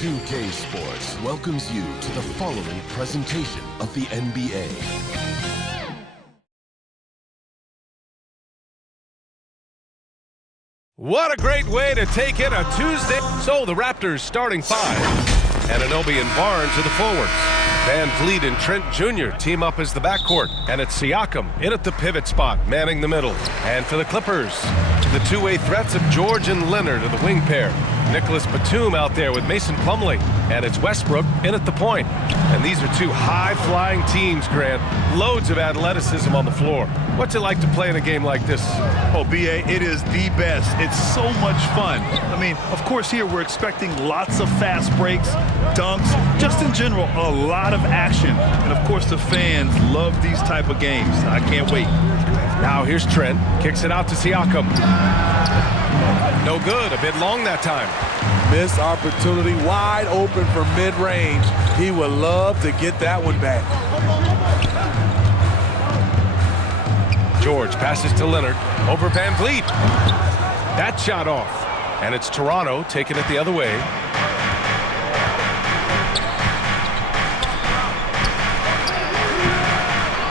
2K Sports welcomes you to the following presentation of the NBA. What a great way to take in a Tuesday. So the Raptors starting 5. Anunoby and Barnes are the forwards. Van Vliet and Trent Jr. team up as the backcourt. And it's Siakam in at the pivot spot, manning the middle. And for the Clippers, the two-way threats of George and Leonard are the wing pair. Nicholas Batum out there with Mason Plumlee. And it's Westbrook in at the point. And these are two high-flying teams, Grant. Loads of athleticism on the floor. What's it like to play in a game like this? Oh, B.A., it is the best. It's so much fun. I mean, of course, here we're expecting lots of fast breaks, dunks, just in general, a lot of action. And, of course, the fans love these type of games. I can't wait. Now here's Trent. Kicks it out to Siakam. No good. A bit long that time. Missed opportunity, wide open from mid-range. He would love to get that one back. George passes to Leonard. Over Van Vliet. That shot off. And it's Toronto taking it the other way.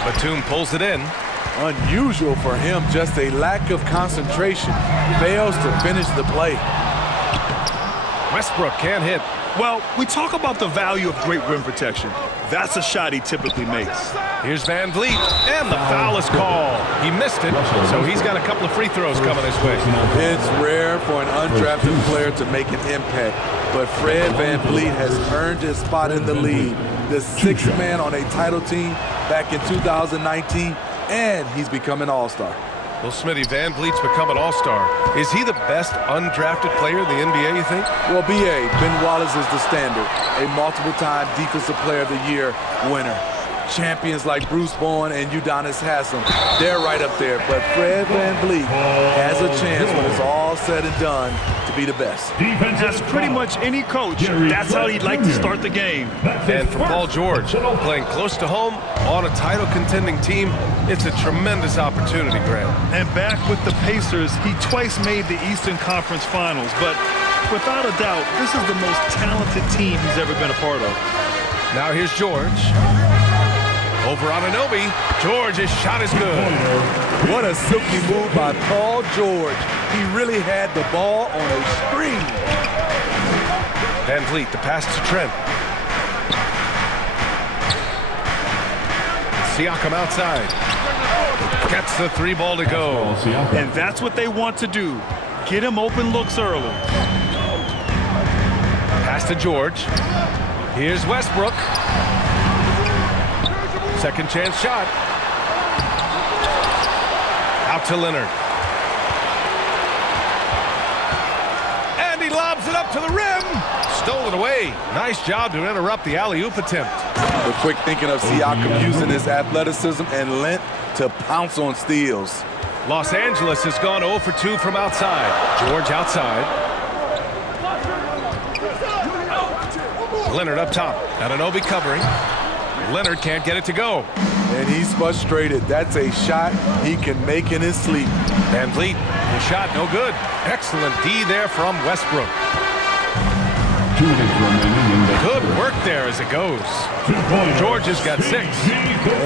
Batum pulls it in. Unusual for him, just a lack of concentration. Fails to finish the play. Westbrook can't hit. Well, we talk about the value of great rim protection. That's a shot he typically makes. Here's Van Vliet, and the foul is called. He missed it, so he's got a couple of free throws coming his way. It's rare for an undrafted player to make an impact, but Fred Van Vliet has earned his spot in the league. The sixth man on a title team back in 2019, and he's become an all-star. Well, Smitty, Van Vliet's become an all-star. Is he the best undrafted player in the NBA, you think? Well, B.A., Ben Wallace is the standard, a multiple-time Defensive Player of the Year winner. Champions like Bruce Bowen and Udonis Haslem, they're right up there. But Fred Van Vliet has a chance when it's all said and done to be the best. As pretty much any coach, that's how he'd like to start the game. And for Paul George, playing close to home on a title-contending team, it's a tremendous opportunity, Grant. And back with the Pacers, he twice made the Eastern Conference Finals. But without a doubt, this is the most talented team he's ever been a part of. Now here's George. Over Anunoby. George's shot is good. What a silky move by Paul George. He really had the ball on a string. Van Vliet, the pass to Trent. Siakam outside. Gets the three ball to go. And that's what they want to do. Get him open looks early. Pass to George. Here's Westbrook. Second chance shot. Out to Leonard. And he lobs it up to the rim. Stole it away. Nice job to interrupt the alley-oop attempt. The quick thinking of Siakam using his athleticism and length to pounce on steals. Los Angeles has gone 0 for 2 from outside. George outside. Leonard up top. Anunoby covering. Leonard can't get it to go. And he's frustrated. That's a shot he can make in his sleep. Van Vliet, the shot no good. Excellent D there from Westbrook. 2 minutes remaining in the Good work there as it goes. George has got 6.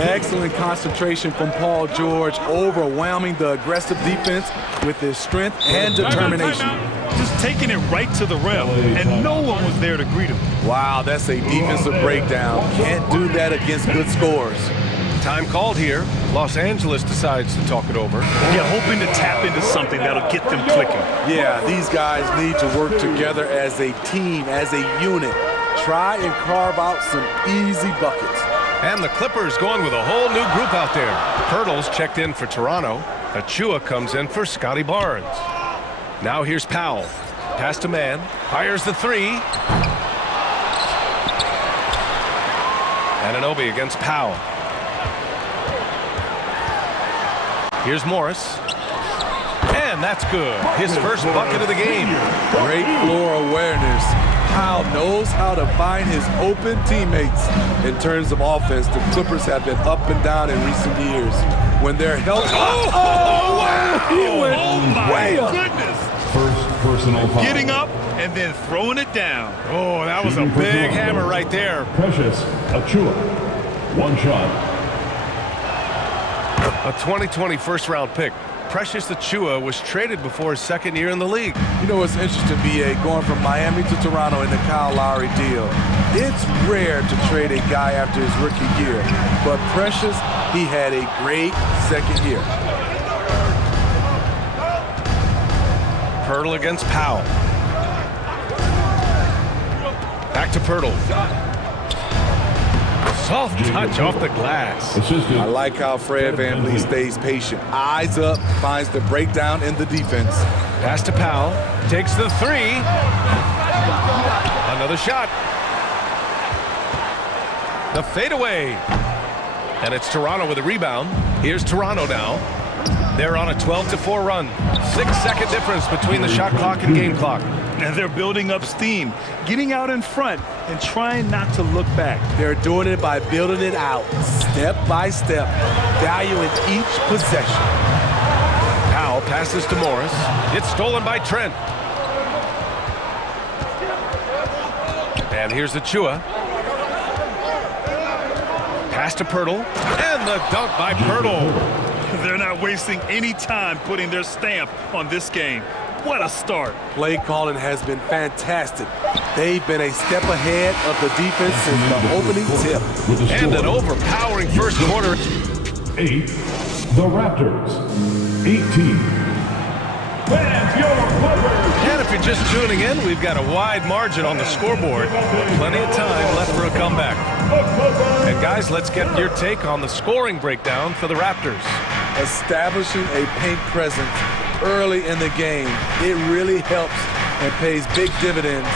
Excellent concentration from Paul George, overwhelming the aggressive defense with his strength and determination. Just taking it right to the rim, and no one was there to greet him. Wow, that's a defensive breakdown. Can't do that against good scores. Time called here. Los Angeles decides to talk it over. Yeah, hoping to tap into something that'll get them clicking. Yeah, these guys need to work together as a team, as a unit. Try and carve out some easy buckets. And the Clippers going with a whole new group out there. Pirtle's checked in for Toronto. Achua comes in for Scotty Barnes. Now here's Powell. Pass to man. Fires the three. Anunoby against Powell. Here's Morris. And that's good. His first bucket of the game. Great floor awareness. Powell knows how to find his open teammates. In terms of offense, the Clippers have been up and down in recent years. When they're healthy. Oh, wow! He went way up. Goodness. First personal foul. Getting up and then throwing it down. Oh, that was a big hammer right there. Precious Achiuwa. One shot. A 2020 first-round pick. Precious Achiuwa was traded before his second year in the league. You know what's interesting, B.A., going from Miami to Toronto in the Kyle Lowry deal. It's rare to trade a guy after his rookie year, but Precious, he had a great second year. Pirtle against Powell. Back to Pirtle. Soft touch off the glass. I like how Fred VanVleet stays patient. Eyes up, finds the breakdown in the defense. Pass to Powell. Takes the three. Another shot. The fadeaway. And it's Toronto with a rebound. Here's Toronto now. They're on a 12-4 run. 6-second difference between the shot clock and game clock. And they're building up steam, getting out in front and trying not to look back. They're doing it by building it out, step by step, valuing each possession. Powell passes to Morris. It's stolen by Trent. And here's Achiuwa. Pass to Pirtle. And the dunk by Pirtle. They're not wasting any time putting their stamp on this game. What a start. Play calling has been fantastic. They've been a step ahead of the defense since the opening tip. And an overpowering first quarter. 8, the Raptors. 18. Fans, your Clippers. And if you're just tuning in, we've got a wide margin on the scoreboard. Plenty of time left for a comeback. And guys, let's get your take on the scoring breakdown for the Raptors. Establishing a paint presence early in the game, it really helps and pays big dividends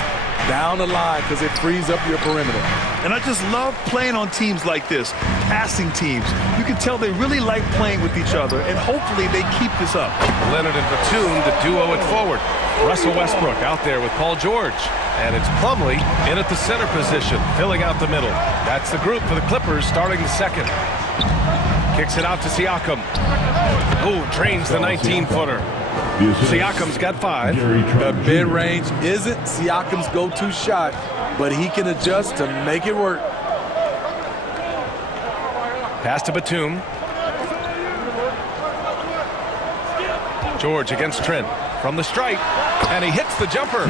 down the line because it frees up your perimeter. And I just love playing on teams like this, passing teams. You can tell they really like playing with each other, and hopefully they keep this up. Leonard and Batum, the duo at forward. Russell Westbrook out there with Paul George. And it's Plumlee in at the center position, filling out the middle. That's the group for the Clippers starting the second. Kicks it out to Siakam. Oh, drains the 19-footer. Siakam's got 5. The mid-range isn't Siakam's go-to shot, but he can adjust to make it work. Pass to Batum. George against Trent from the stripe, and he hits the jumper.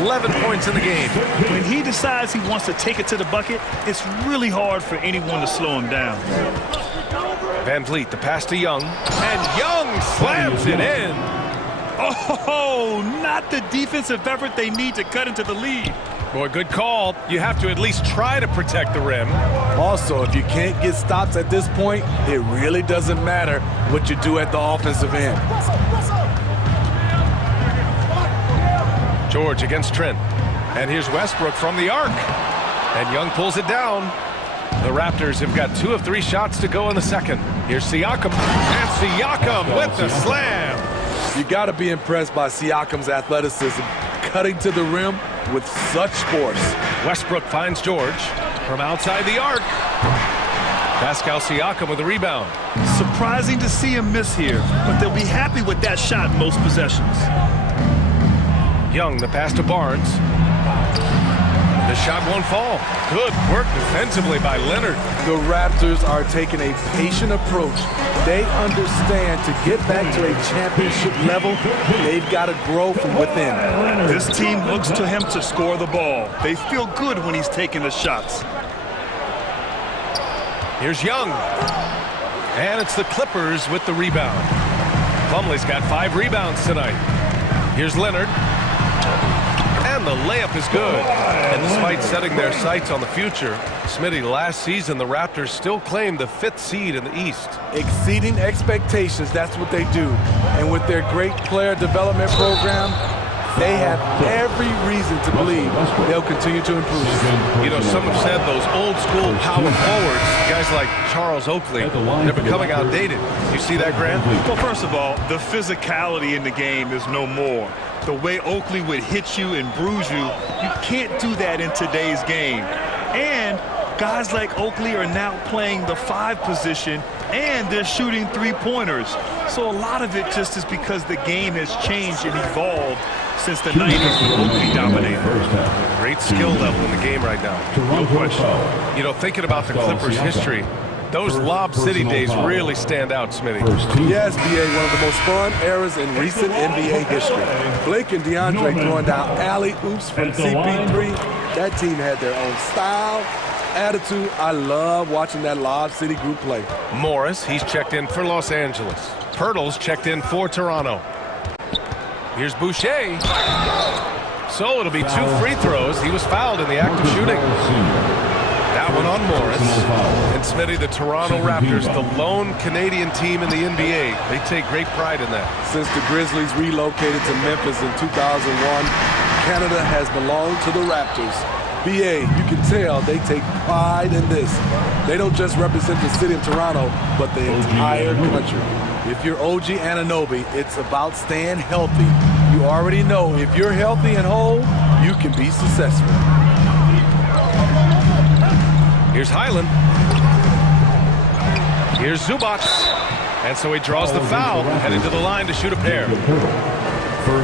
11 points in the game. When he decides he wants to take it to the bucket, it's really hard for anyone to slow him down. VanVleet, the pass to Young, and Young slams it in. Oh, not the defensive effort they need to cut into the lead. Boy, good call. You have to at least try to protect the rim. Also, if you can't get stops at this point, it really doesn't matter what you do at the offensive end. George against Trent. And here's Westbrook from the arc. And Young pulls it down. The Raptors have got 2 of 3 shots to go in the second. Here's Siakam. And Siakam with the slam. You got to be impressed by Siakam's athleticism, cutting to the rim with such force. Westbrook finds George from outside the arc. Pascal Siakam with a rebound. Surprising to see him miss here, but they'll be happy with that shot most possessions. Young, the pass to Barnes. The shot won't fall. Good work defensively by Leonard. The Raptors are taking a patient approach. They understand to get back to a championship level, they've got to grow from within. This team looks to him to score the ball. They feel good when he's taking the shots. Here's Young. And it's the Clippers with the rebound. Plumlee's got 5 rebounds tonight. Here's Leonard. And the layup is good. And despite setting their sights on the future, Smitty, last season the Raptors still claimed the 5th seed in the East. Exceeding expectations, that's what they do. And with their great player development program, They have every reason to believe they'll continue to improve. You know, some have said those old school power forwards, guys like Charles Oakley, they're becoming outdated. You see that, Grant? Well, first of all, the physicality in the game is no more. The way Oakley would hit you and bruise you, you can't do that in today's game. And guys like Oakley are now playing the 5 position, and they're shooting 3-pointers. So a lot of it just is because the game has changed and evolved since the 90s when Oakley dominated. Great skill level in the game right now. No question. You know, thinking about the Clippers' history, those Lob City days really stand out, Smitty. Yes, BA, one of the most fun eras in recent NBA history. Blake and DeAndre throwing down alley-oops from CP3. That team had their own style, attitude. I love watching that Lob City group play. Morris, he's checked in for Los Angeles. Pirtle's checked in for Toronto. Here's Boucher. So it'll be 2 free throws. He was fouled in the act of shooting. That one on Morris. And Smitty, the Toronto Raptors, the lone Canadian team in the NBA. They take great pride in that. Since the Grizzlies relocated to Memphis in 2001, Canada has belonged to the Raptors. BA, you can tell they take pride in this. They don't just represent the city of Toronto, but the entire country. If you're OG Anunoby, it's about staying healthy. You already know if you're healthy and whole, you can be successful. Here's Highland. Here's Zubac. And so he draws the foul, headed to the line to shoot a pair.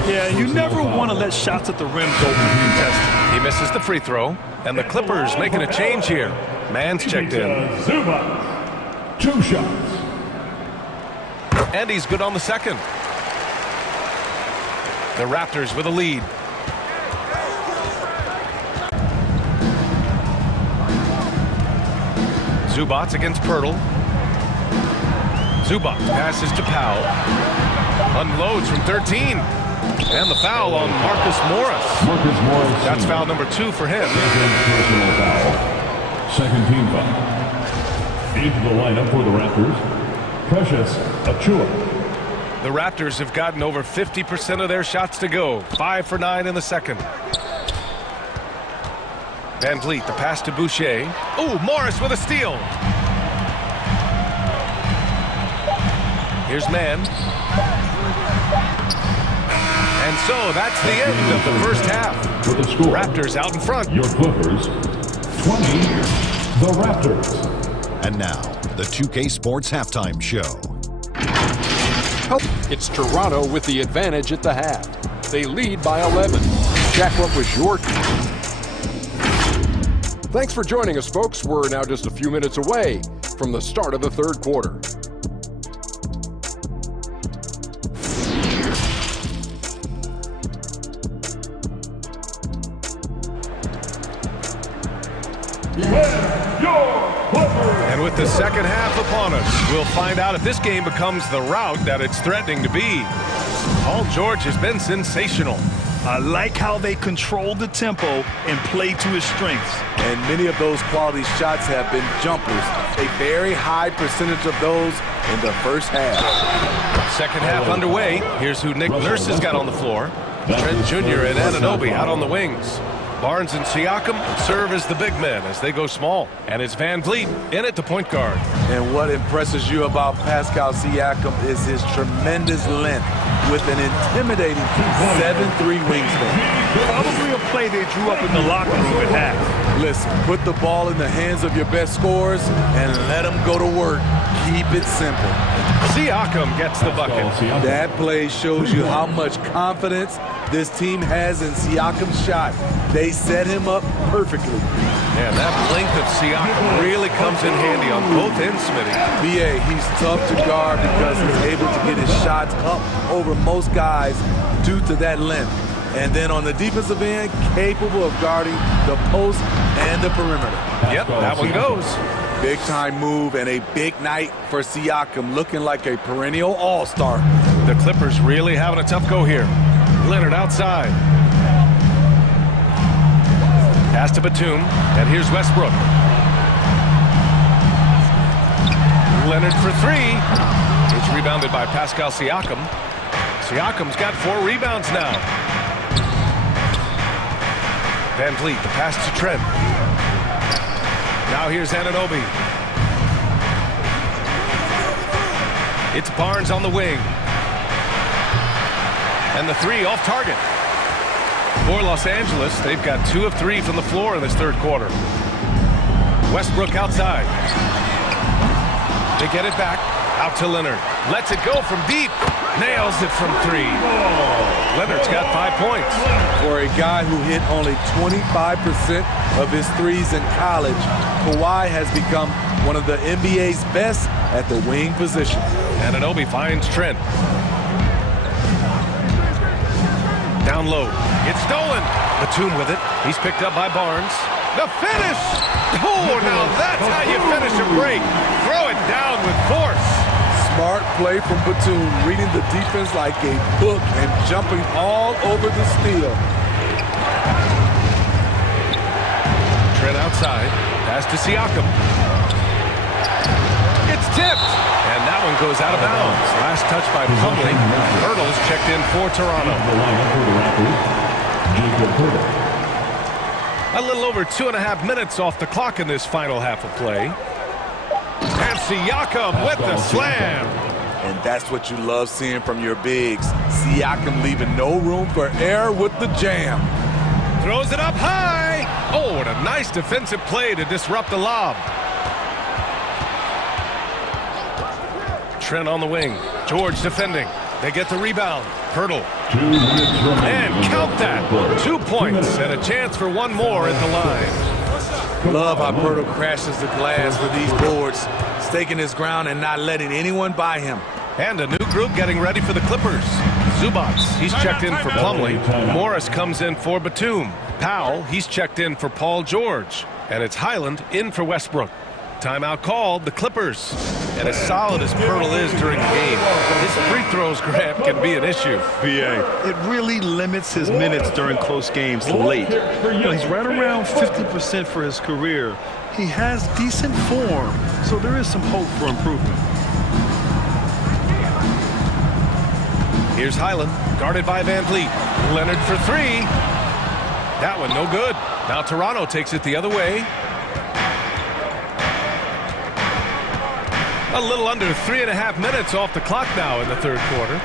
Yeah, you never want to let shots at the rim go uncontested. He misses the free throw, and the Clippers making a change here. Mann's checked in. Zubac, 2 shots. And he's good on the second. The Raptors with a lead. Zubac against Pirtle. Zubac passes to Powell. Unloads from 13. And the foul on Marcus Morris. That's foul number 2 for him. Personal foul. Second team foul. Into the lineup for the Raptors, Precious Achiuwa. The Raptors have gotten over 50% of their shots to go. 5 for 9 in the second. Van Vliet, the pass to Boucher. Ooh, Morris with a steal. Here's Mann. And so that's the end of the first half. For the score, Raptors out in front. Your Clippers, 20, the Raptors. And now, the 2K Sports Halftime Show. It's Toronto with the advantage at the half. They lead by 11. Jack, what was your... Thanks for joining us, folks. We're now just a few minutes away from the start of the third quarter. And with the second half upon us, we'll find out if this game becomes the rout that it's threatening to be. Paul George has been sensational. I like how they control the tempo and play to his strengths. And many of those quality shots have been jumpers. A very high percentage of those in the first half. Second half underway. Here's who Nick Nurse has got on the floor. Trent Jr. and Anunoby out on the wings. Barnes and Siakam serve as the big men as they go small. And it's Van Vliet in at the point guard. And what impresses you about Pascal Siakam is his tremendous length with an intimidating 7'3" wingspan. Probably a play they drew up in the locker room at half. Listen, put the ball in the hands of your best scorers and let them go to work. Keep it simple. Siakam gets the bucket. That play shows you how much confidence this team has in Siakam's shot. They set him up perfectly. Yeah, that length of Siakam really comes in handy on both ends, Smitty. BA, he's tough to guard because he's able to get his shots up over most guys due to that length. And then on the defensive end, capable of guarding the post and the perimeter. Yep, that one goes. Big time move and a big night for Siakam, looking like a perennial all-star. The Clippers really having a tough go here. Leonard outside. Pass to Batum, and here's Westbrook. Leonard for 3. It's rebounded by Pascal Siakam. Siakam's got 4 rebounds now. Van Vliet, the pass to Trent. Now here's Anunoby. It's Barnes on the wing. And the three off target. For Los Angeles, they've got 2 of 3 from the floor in this third quarter. Westbrook outside. They get it back. Out to Leonard. Lets it go from deep. Nails it from 3. Leonard's got 5 points. For a guy who hit only 25% of his threes in college, Kawhi has become one of the NBA's best at the wing position. Anunoby finds Trent. Down low. It's stolen. Batum with it. He's picked up by Barnes. The finish! Oh, now that's how you finish a break. Throw it down with force. Smart play from Batum, reading the defense like a book and jumping all over the steal. Trent outside. Pass to Siakam. It's tipped. And that one goes out of bounds. Last touch by Plumlee. Hurdles checked in for Toronto. A little over 2.5 minutes off the clock in this final half of play. And Siakam with the slam. And that's what you love seeing from your bigs. Siakam leaving no room for error with the jam. Throws it up high. Oh, what a nice defensive play to disrupt the lob. Trent on the wing. George defending. They get the rebound. Hurdle. And count that. 2 points and a chance for one more at the line. Love how Pirtle crashes the glass for these boards, staking his ground and not letting anyone by him. And a new group getting ready for the Clippers. Zubats, he's checked in for Plumlee. Morris comes in for Batum. Powell, he's checked in for Paul George. And it's Highland in for Westbrook. Timeout called, the Clippers. And as solid as Pirtle is during the game, his free throws grab can be an issue. BA, it really limits his minutes during close games late. He's right around 50% for his career. He has decent form, so there is some hope for improvement. Here's Highland, guarded by Van Vliet. Leonard for 3. That one no good. Now Toronto takes it the other way. A little under 3.5 minutes off the clock now in the third quarter.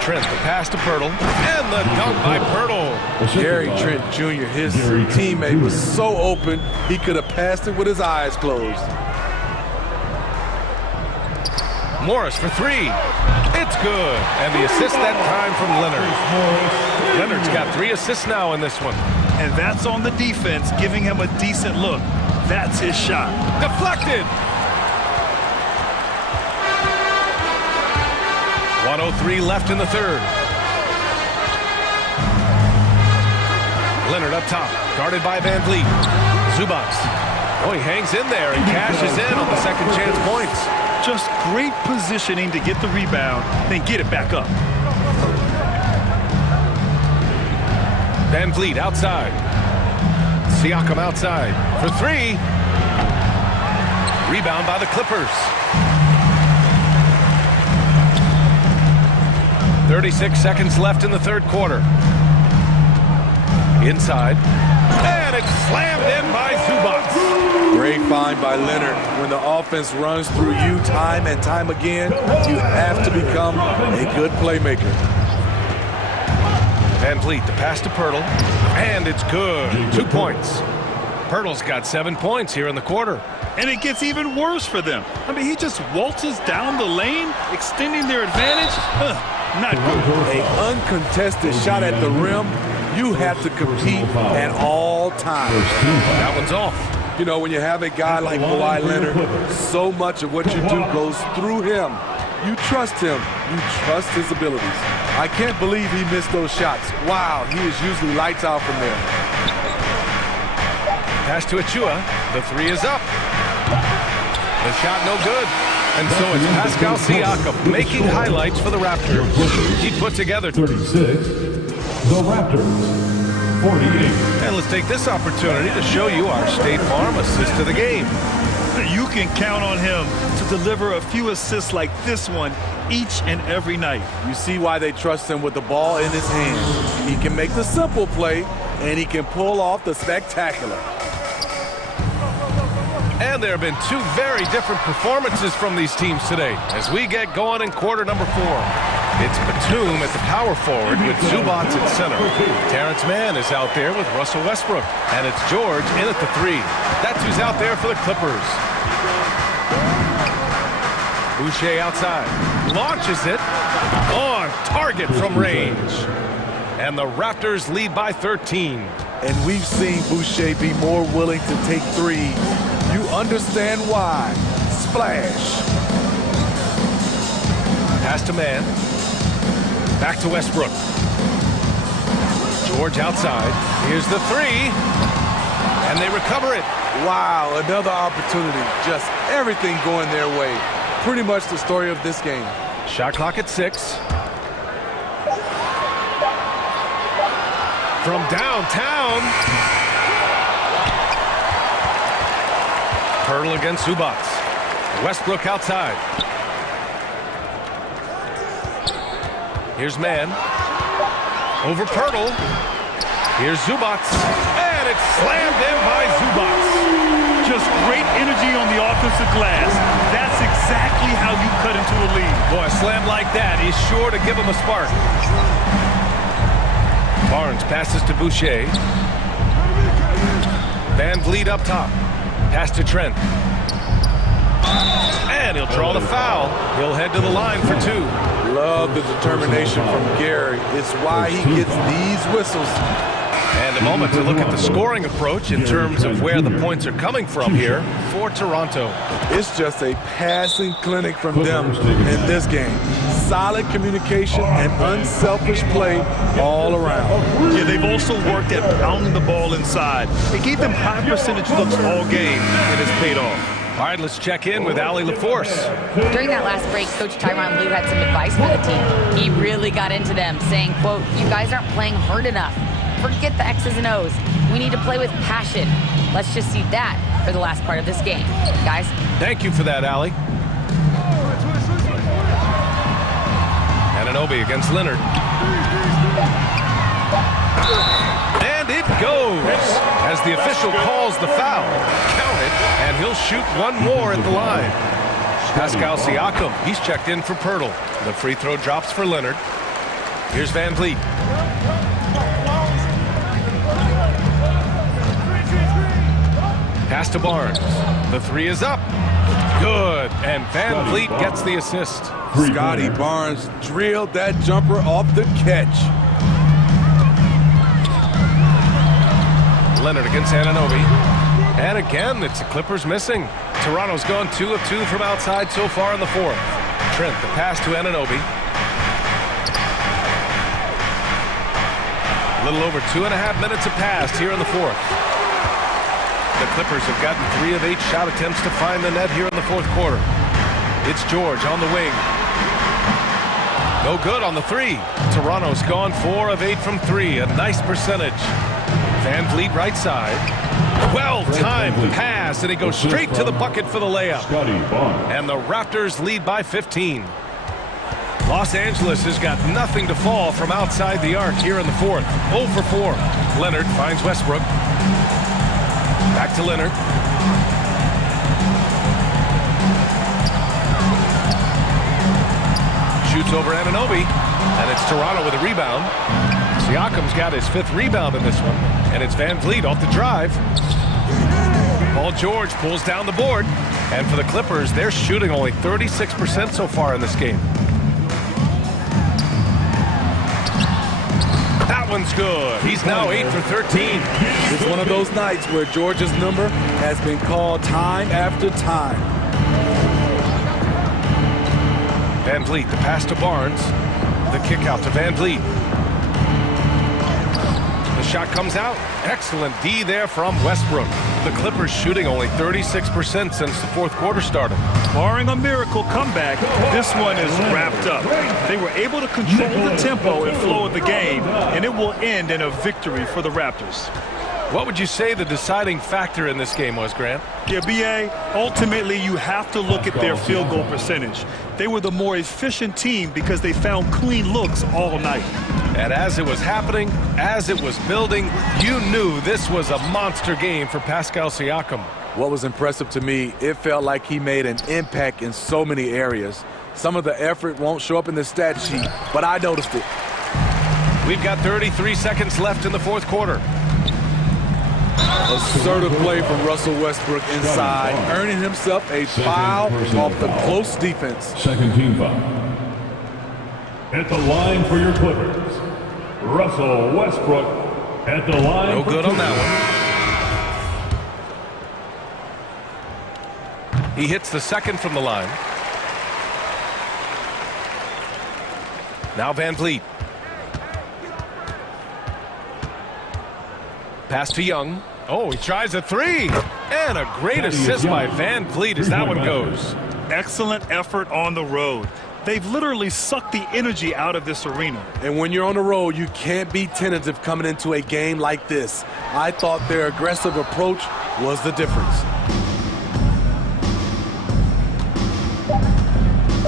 Trent, the pass to Pirtle, and the dunk by Pirtle. Gary Trent Jr., his teammate, was so open, he could have passed it with his eyes closed. Morris for 3. It's good. And the assist that time from Leonard. Leonard's got 3 assists now in this one. And that's on the defense, giving him a decent look. That's his shot. Deflected. 1:03 left in the third. Leonard up top, guarded by Van Vliet. Zubats. Oh, he hangs in there and cashes in on the second chance points. Just great positioning to get the rebound, then get it back up. Van Vliet outside. Siakam outside for 3. Rebound by the Clippers. 36 seconds left in the third quarter. Inside. And it's slammed in by Zubats. Great find by Leonard. When the offense runs through you time and time again, you have to become a good playmaker. Van Vliet, the pass to Pirtle. And it's good. 2 points. Pirtle's got 7 points here in the quarter. And it gets even worse for them. I mean, he just waltzes down the lane, extending their advantage. Not good. An uncontested shot at the rim, you have to compete at all times. That one's off. You know, when you have a guy like Kawhi Leonard, so much of what you do goes through him. You trust him. You trust his abilities. I can't believe he missed those shots. Wow, he is usually lights out from there. Pass to Achua. The 3 is up. The shot no good. And so it's Pascal Siakam making highlights for the Raptors. He put together 36. The Raptors 48. And let's take this opportunity to show you our State Farm assist of the game. You can count on him to deliver a few assists like this one each and every night. You see why they trust him with the ball in his hand. He can make the simple play and he can pull off the spectacular. And there have been two very different performances from these teams today as we get going in quarter number 4. It's Batum at the power forward with Zubac at center. Terrence Mann is out there with Russell Westbrook. And it's George in at the 3. That's who's out there for the Clippers. Boucher outside. Launches it. On target from range. And the Raptors lead by 13. And we've seen Boucher be more willing to take threes. You understand why. Splash. Pass to Mann. Back to Westbrook. George outside. Here's the 3. And they recover it. Wow, another opportunity. Just everything going their way. Pretty much the story of this game. Shot clock at 6. From downtown. Pirtle against Zubac. Westbrook outside. Here's Mann. Over Pirtle. Here's Zubac. And it's slammed in by Zubac. Just great energy on the offensive glass. That's exactly how you cut into a lead. Boy, a slam like that is sure to give him a spark. Barnes passes to Boucher. Van Vliet up top. Pass to Trent. And he'll draw the foul. He'll head to the line for 2. Love the determination from Gary. It's why he gets these whistles. And a moment to look at the scoring approach in terms of where the points are coming from here for Toronto. It's just a passing clinic from them in this game. Solid communication and unselfish play all around. Yeah, they've also worked at pounding the ball inside. They gave them high percentage looks all game, and it's paid off. All right, let's check in with Allie LaForce. During that last break, Coach Tyronn Lue had some advice for the team. He really got into them, saying, quote, "You guys aren't playing hard enough. Forget the X's and O's. We need to play with passion." Let's just see that for the last part of this game. Guys? Thank you for that, Allie. Anunoby against Leonard. And it goes as the official calls the foul. Count it, and he'll shoot one more at the line. Pascal Siakam, he's checked in for Pirtle. The free throw drops for Leonard. Here's Van Vliet. Pass to Barnes. The 3 is up. Good. And Van Vliet gets the assist. Scotty Barnes drilled that jumper off the catch. Leonard against Anunoby. And again, it's the Clippers missing. Toronto's gone 2 of 2 from outside so far in the 4th. Trent, the pass to Anunoby. A little over 2.5 minutes have passed here in the 4th. The Clippers have gotten 3 of 8 shot attempts to find the net here in the 4th quarter. It's George on the wing. No good on the 3. Toronto's gone 4 of 8 from 3. A nice percentage. Van Vliet right side. Well-timed pass, and he goes straight to the bucket for the layup. And the Raptors lead by 15. Los Angeles has got nothing to fall from outside the arc here in the 4th. 0 for 4. Leonard finds Westbrook. Back to Leonard. Shoots over Anunoby, and it's Toronto with a rebound. Siakam's got his 5th rebound in this one, and it's Van Vliet off the drive. Paul George pulls down the board, and for the Clippers, they're shooting only 36% so far in this game. That one's good. He's now 8 for 13. It's one of those nights where George's number has been called time after time. Van Vliet, the pass to Barnes. The kick out to Van Vliet. The shot comes out. Excellent D there from Westbrook. The Clippers shooting only 36% since the 4th quarter started. Barring a miracle comeback, this one is wrapped up. They were able to control the tempo and flow of the game, and it will end in a victory for the Raptors. What would you say the deciding factor in this game was, Grant? Yeah, B.A., ultimately you have to look at their field goal percentage. They were the more efficient team because they found clean looks all night. And as it was happening, as it was building, you knew this was a monster game for Pascal Siakam. What was impressive to me, it felt like he made an impact in so many areas. Some of the effort won't show up in the stat sheet, but I noticed it. We've got 33 seconds left in the fourth quarter. Assertive play from Russell Westbrook inside, earning himself a foul off the close defense. Second team foul. At the line for your Clippers, Russell Westbrook at the line. No good on that one. He hits the second from the line. Now Van Vliet. Pass to Young. Oh, he tries a three. And a great assist by Van Vliet as that one goes. Excellent effort on the road. They've literally sucked the energy out of this arena. And when you're on the road, you can't be tentative coming into a game like this. I thought their aggressive approach was the difference.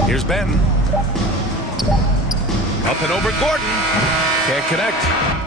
Here's Benton. Up and over Gordon. Can't connect.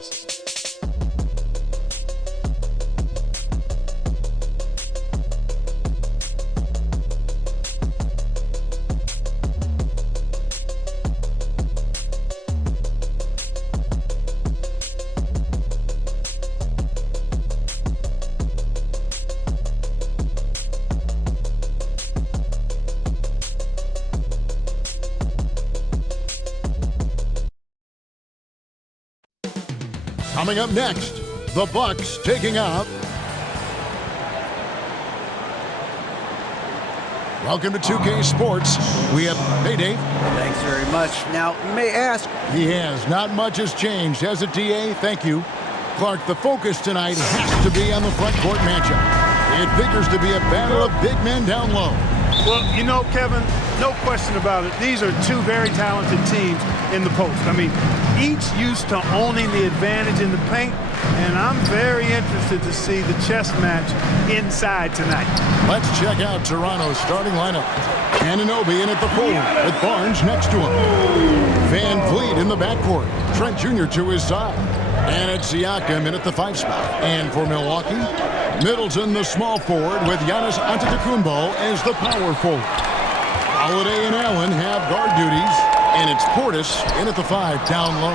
ridiculous. Coming up next, the Bucks taking out. Welcome to 2K Sports. We have Dave. Thanks very much. Now, you may ask. He has. Not much has changed, has it, DA? Thank you. Clark, the focus tonight has to be on the front court matchup. It figures to be a battle of big men down low. Well, you know, Kevin, no question about it. These are two very talented teams in the post. I mean, each used to owning the advantage in the paint, and I'm very interested to see the chess match inside tonight. Let's check out Toronto's starting lineup. Anunoby in at the forward with Barnes next to him. Van Vliet in the backcourt. Trent Jr. to his side. And it's Siakam in at the 5 spot. And for Milwaukee, Middleton the small forward with Giannis Antetokounmpo as the power forward. Holiday and Allen have guard duties. And it's Portis in at the 5 down low.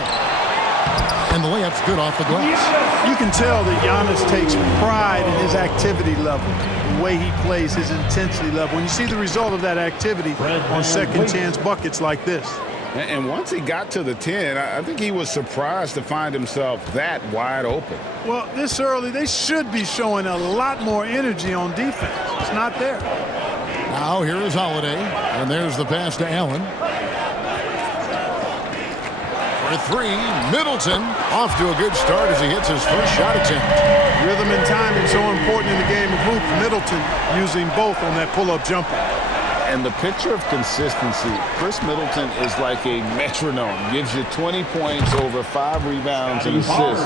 And the layup's good off the glass. You can tell that Giannis takes pride in his activity level, the way he plays, his intensity level. When you see the result of that activity on second chance buckets like this. And once he got to the 10, I think he was surprised to find himself that wide open. Well, this early, they should be showing a lot more energy on defense. It's not there. Now here is Holiday, and there's the pass to Allen. For 3, Middleton off to a good start as he hits his first shot attempt. Rhythm and timing so important in the game of hoop. Middleton using both on that pull-up jumper. And the picture of consistency, Chris Middleton is like a metronome. Gives you 20 points, over 5 rebounds and assists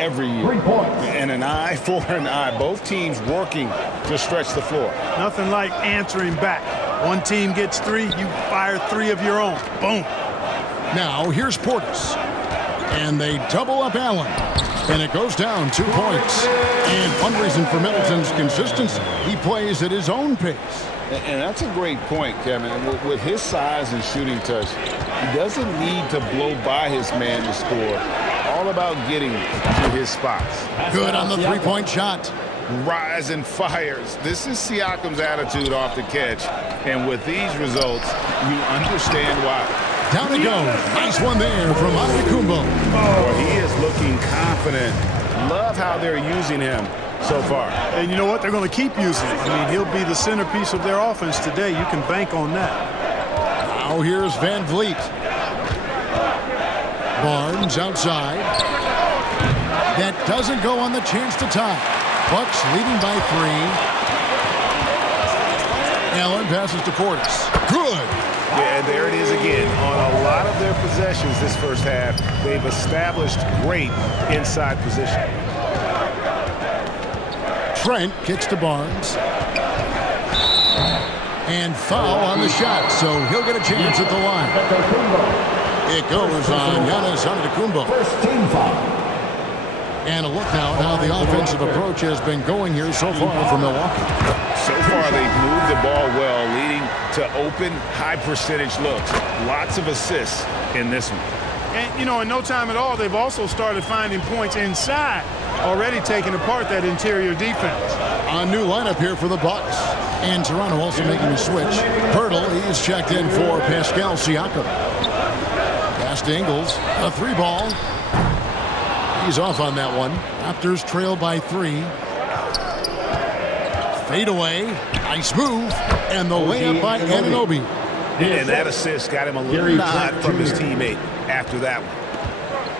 every year. And an eye for an eye. Both teams working to stretch the floor. Nothing like answering back. One team gets 3, you fire 3 of your own. Boom. Now here's Portis. And they double up Allen. And it goes down 2 points. And one reason for Middleton's consistency, he plays at his own pace. And that's a great point, Kevin. With his size and shooting touch, he doesn't need to blow by his man to score. All about getting to his spots. Good on the 3-point shot. Rise and fires. This is Siakam's attitude off the catch. And with these results, you understand why. Down it goes. Nice one there from Antetokounmpo. Oh, he is looking confident. Love how they're using him so far. And you know what? They're going to keep using him. I mean, he'll be the centerpiece of their offense today. You can bank on that. Now here's Van Vliet. Barnes outside. That doesn't go on the chance to tie. Bucks leading by 3. Allen passes to Portis. Good. Yeah, and there it is again. On a lot of their possessions this first half, they've established great inside position. Trent kicks to Barnes. And foul on the shot, so he'll get a chance at the line. It goes on Giannis Antetokounmpo. First team foul. And a look now at how the offensive approach has been going here so far for Milwaukee. So far, they've moved the ball well, leading to open, high-percentage looks. Lots of assists in this one. And, you know, in no time at all, they've also started finding points inside, already taking apart that interior defense. A new lineup here for the Bucks. And Toronto also making a switch. Pirtle, he is checked in for Pascal Siakam. Pass to Ingles, a 3-ball. He's off on that one. Raptors trail by 3. Fade away. Nice move. And the layup by Anunoby. And that assist got him a little nod from his teammate after that one.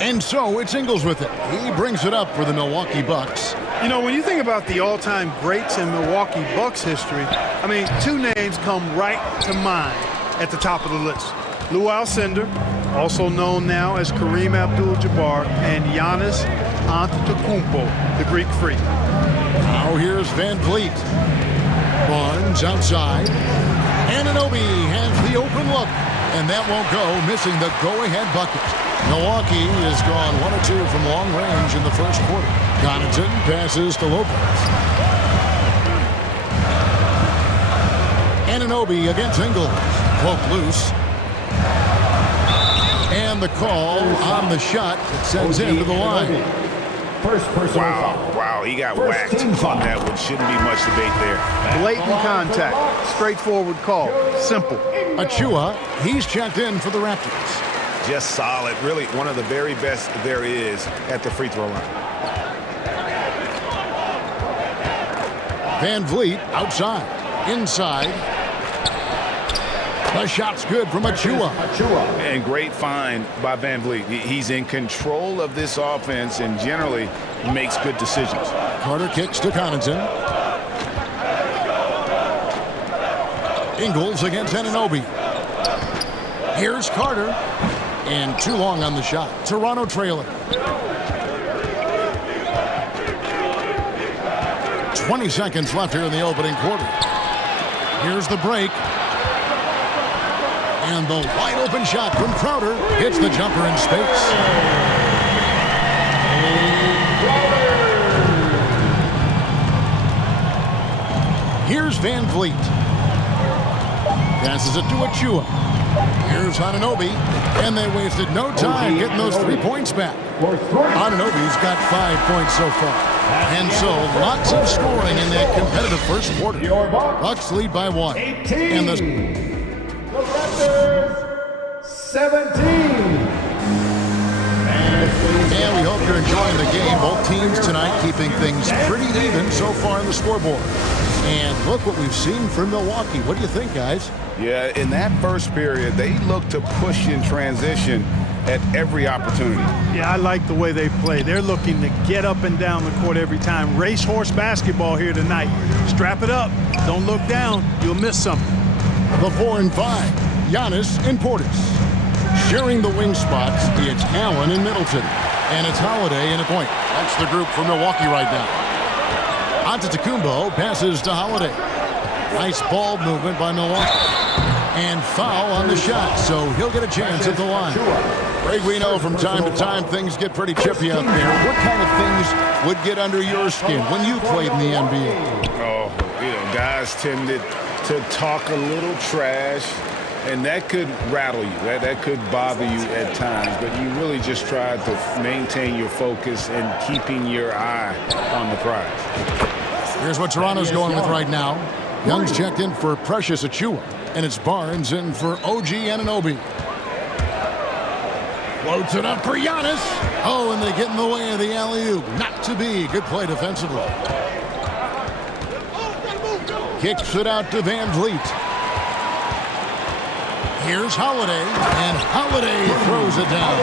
And so it's Ingles with it. He brings it up for the Milwaukee Bucks. You know, when you think about the all-time greats in Milwaukee Bucks history, I mean, 2 names come right to mind at the top of the list. Lou Alcindor, also known now as Kareem Abdul-Jabbar, and Giannis Antetokounmpo, the Greek Freak. Now here's Van Vliet. Barnes outside. Anunoby has the open look. And that won't go, missing the go-ahead bucket. Milwaukee has gone 1 of 2 from long range in the first quarter. Connaughton passes to Lopez. Anunoby against Ingles. Cloak loose. And the call on the shot that sends him to the line. Wow, he got whacked on that one. Shouldn't be much debate there. Blatant contact. Straightforward call. Simple. Achua, he's checked in for the Raptors. Just solid. Really one of the very best there is at the free throw line. Van Vliet outside. Inside. The shot's good from Achua. And great find by Van Vliet. He's in control of this offense and generally makes good decisions. Carter kicks to Connaughton. Ingles against Anunoby. Here's Carter. And too long on the shot. Toronto trailing. 20 seconds left here in the opening quarter. Here's the break. And the wide open shot from Crowder hits the jumper in space. Here's Van Vliet. Passes it to Achua. Here's Anunoby. And they wasted no time getting those 3 points back. Anunoby's got 5 points so far. And so lots of scoring in that competitive first quarter. Bucks lead by 1. And the Raptors 17. And we hope you're enjoying the game. Both teams tonight keeping things pretty even so far on the scoreboard. And look what we've seen from Milwaukee. What do you think, guys? Yeah, in that first period, they looked to push in transition at every opportunity. Yeah, I like the way they play. They're looking to get up and down the court every time. Racehorse basketball here tonight. Strap it up. Don't look down. You'll miss something. The 4 and 5. Giannis and Portis. Sharing the wing spots, it's Allen and Middleton. And it's Holiday in a point. That's the group for Milwaukee right now. Antetokounmpo passes to Holiday. Nice ball movement by Milwaukee. And foul on the shot, so he'll get a chance at the line. Greg, we know from time to time things get pretty chippy out there. What kind of things would get under your skin when you played in the NBA? Oh, guys tended to talk a little trash, and that could rattle you. That could bother you at times, but you really just try to maintain your focus and keeping your eye on the prize. Here's what Toronto's going with right now. Young's checked in for Precious Achua, and it's Barnes in for OG Anunoby. Floats it up for Giannis. Oh, and they get in the way of the alley-oop. Not to be. Good play defensively. Kicks it out to Van Vliet. Here's Holiday, and Holiday throws it down.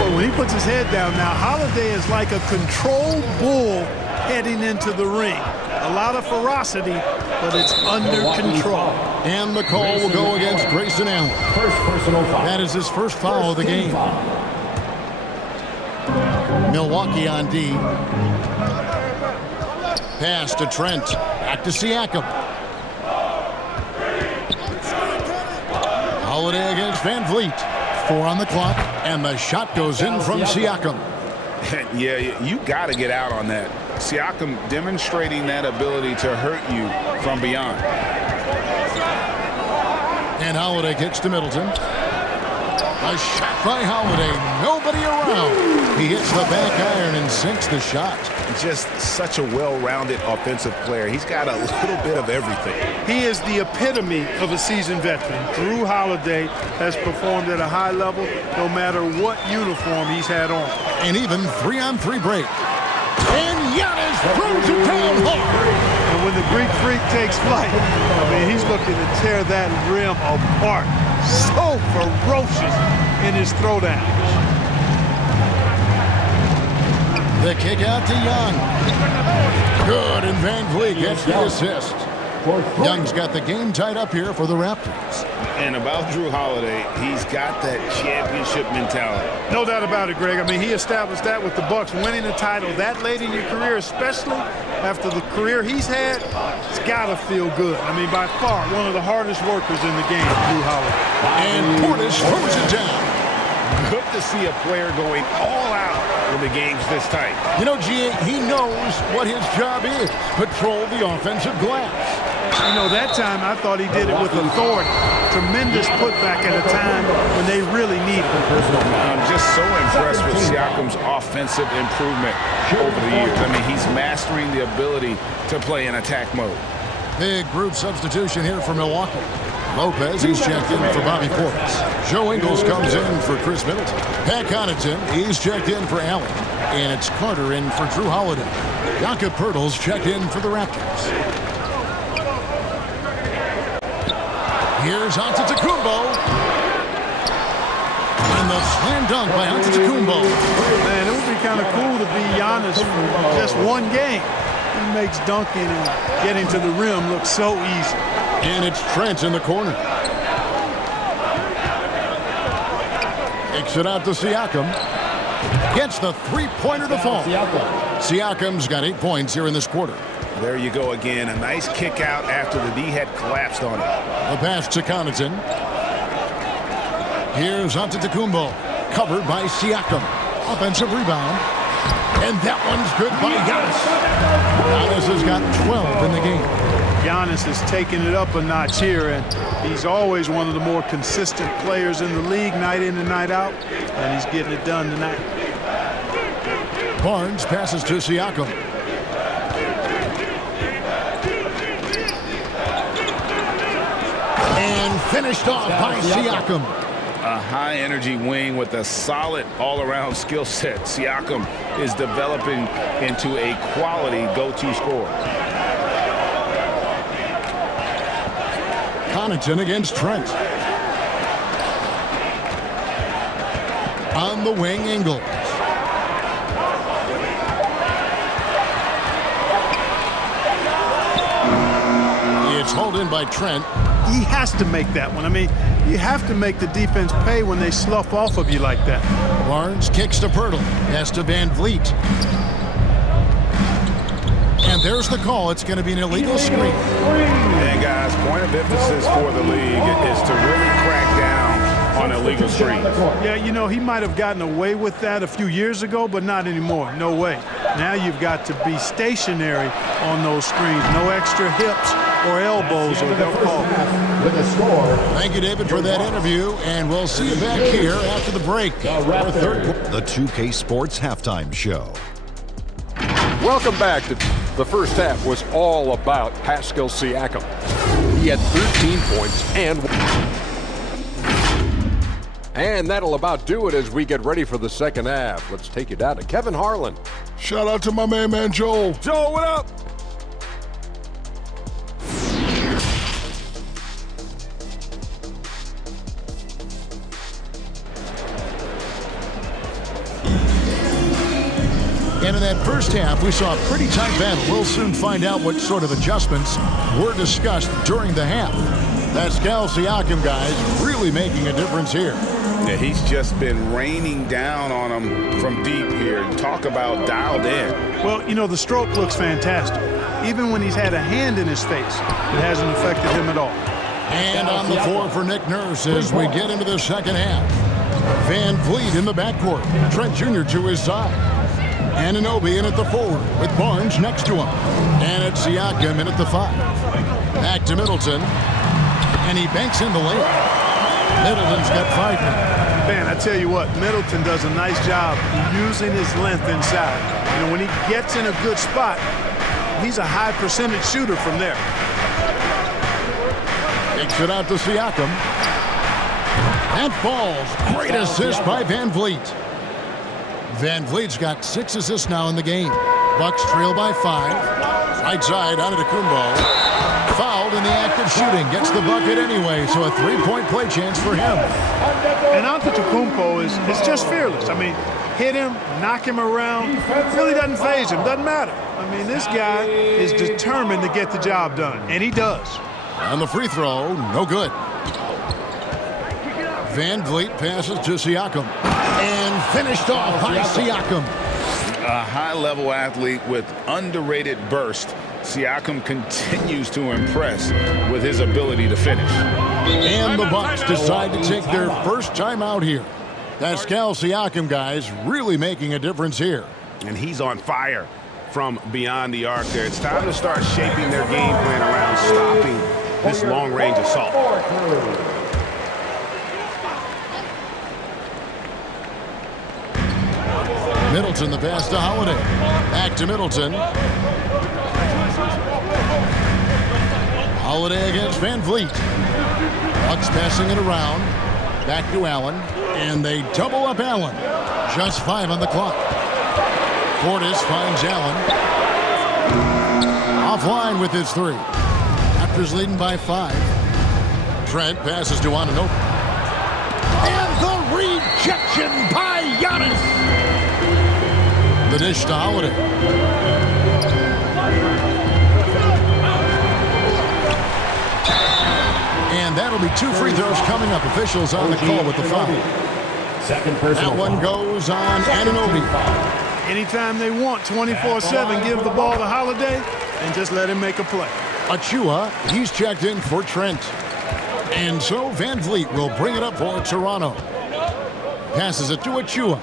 Well, when he puts his head down now, Holiday is like a controlled bull heading into the ring. A lot of ferocity, but it's under control. And the call will go against Grayson Allen. First personal foul. That is his first foul of the game. Milwaukee on D. Pass to Trent. Back to Siakam. Holiday against Van Vliet. 4 on the clock, and the shot goes in from Siakam. Yeah, you got to get out on that. Siakam demonstrating that ability to hurt you from beyond. And Holiday kicks to Middleton. A shot by Holiday. Nobody around. He hits the back iron and sinks the shot. Just such a well-rounded offensive player. He's got a little bit of everything. He is the epitome of a seasoned veteran. Drew Holiday has performed at a high level no matter what uniform he's had on. And even 3-on-3 break. And Giannis throws it down hard. And when the Greek Freak takes flight, he's looking to tear that rim apart. So ferocious in his throwdown. The kick out to Young. Good, and Van Vliet gets the assist. Young's got the game tied up here for the Raptors. And about Drew Holiday, he's got that championship mentality. No doubt about it, Greg. I mean, he established that with the Bucks, winning a title that late in your career, especially after the career he's had. It's got to feel good. I mean, by far, one of the hardest workers in the game, Drew Holiday. And Portis throws it down. Good to see a player going all out when the game's this tight. You know, G.A., he knows what his job is. Patrol the offensive glass. You know, that time I thought he did it with authority. Tremendous putback at a time when they really need it. I'm just so impressed with Siakam's offensive improvement over the years. I mean, he's mastering the ability to play in attack mode. Big group substitution here for Milwaukee. Lopez, he's checked in for Bobby Portis. Joe Ingles comes in for Chris Middleton. Pat Connaughton, he's checked in for Allen. And it's Carter in for Drew Holiday. Jakob Poeltl's checked in for the Raptors. Here's Antetokounmpo. And the slam dunk by Antetokounmpo. Man, it would be kind of cool to be Giannis for just one game. He makes dunking and getting to the rim look so easy. And it's Trent in the corner. Kicks it out to Siakam. Gets the three-pointer to fall. Siakam's got 8 points here in this quarter. There you go again. A nice kick out after the D had collapsed on him. The pass to Connaughton. Here's Antetokounmpo. Covered by Siakam. Offensive rebound. And that one's good by Giannis. Giannis has got 12 in the game. Giannis is taking it up a notch here, and he's always one of the more consistent players in the league, night in and night out, and he's getting it done tonight. Barnes passes to Siakam. And finished off by Siakam. A high-energy wing with a solid all-around skill set. Siakam is developing into a quality go-to scorer. Connaughton against Trent. On the wing, Ingles. It's hauled in by Trent. He has to make that one. I mean, you have to make the defense pay when they slough off of you like that. Barnes kicks to Poeltl. Pass to Van Vliet. And there's the call. It's going to be an illegal screen. And guys, point of emphasis for the league is to really crack down on illegal screens. Yeah, you know, he might have gotten away with that a few years ago, but not anymore. No way. Now you've got to be stationary on those screens. No extra hips or elbows, or they'll call it. Thank you, David, for that interview, and we'll see you back here after the break. The 2K Sports Halftime Show. Welcome back. The first half was all about Pascal Siakam. He had 13 points and that'll about do it as we get ready for the second half. Let's take you down to Kevin Harlan. Shout out to my man Joel. Joel, what up? And in that first half, we saw a pretty tight battle. We'll soon find out what sort of adjustments were discussed during the half. Pascal Siakam, guys, really making a difference here. Yeah, he's just been raining down on him from deep here. Talk about dialed in. Well, you know, the stroke looks fantastic. Even when he's had a hand in his face, it hasn't affected him at all. And on the floor for Nick Nurse as we get into the second half. Van Vliet in the backcourt. Trent Jr. to his side. Anunoby in at the forward with Barnes next to him. And it's Siakam in at the 5. Back to Middleton. And he banks in the lane. Middleton's got 5 now. Man, I tell you what, Middleton does a nice job using his length inside. You know, when he gets in a good spot, he's a high percentage shooter from there. Kicks it out to Siakam. And falls. Great assist by Van Vliet. Van Vliet's got 6 assists now in the game. Bucks trail by 5. Right side, Antetokounmpo. Fouled in the act of shooting. Gets the bucket anyway, so a three-point play chance for him. And Antetokounmpo is just fearless. I mean, hit him, knock him around. Really doesn't faze him. Doesn't matter. I mean, this guy is determined to get the job done, and he does. And the free throw, no good. Van Vliet passes to Siakam. And finished off by Siakam. A high-level athlete with underrated burst. Siakam continues to impress with his ability to finish. And the Bucks decide to take their first time out here. Pascal Siakam, guys, really making a difference here. And he's on fire from beyond the arc there. It's time to start shaping their game plan around stopping this long-range assault. Middleton, the pass to Holiday. Back to Middleton. Holiday against Van Vliet. Bucks passing it around. Back to Allen. And they double up Allen. Just 5 on the clock. Portis finds Allen. Offline with his 3. Raptors leading by 5. Trent passes to Anunoby. And the rejection by Giannis. The dish to Holiday. And that'll be 2 free throws coming up. Officials on the call with the foul. That one goes on Anunoby. Anytime they want, 24/7, give the ball to Holiday and just let him make a play. Achua, he's checked in for Trent. And so Van Vliet will bring it up for Toronto. Passes it to Achua.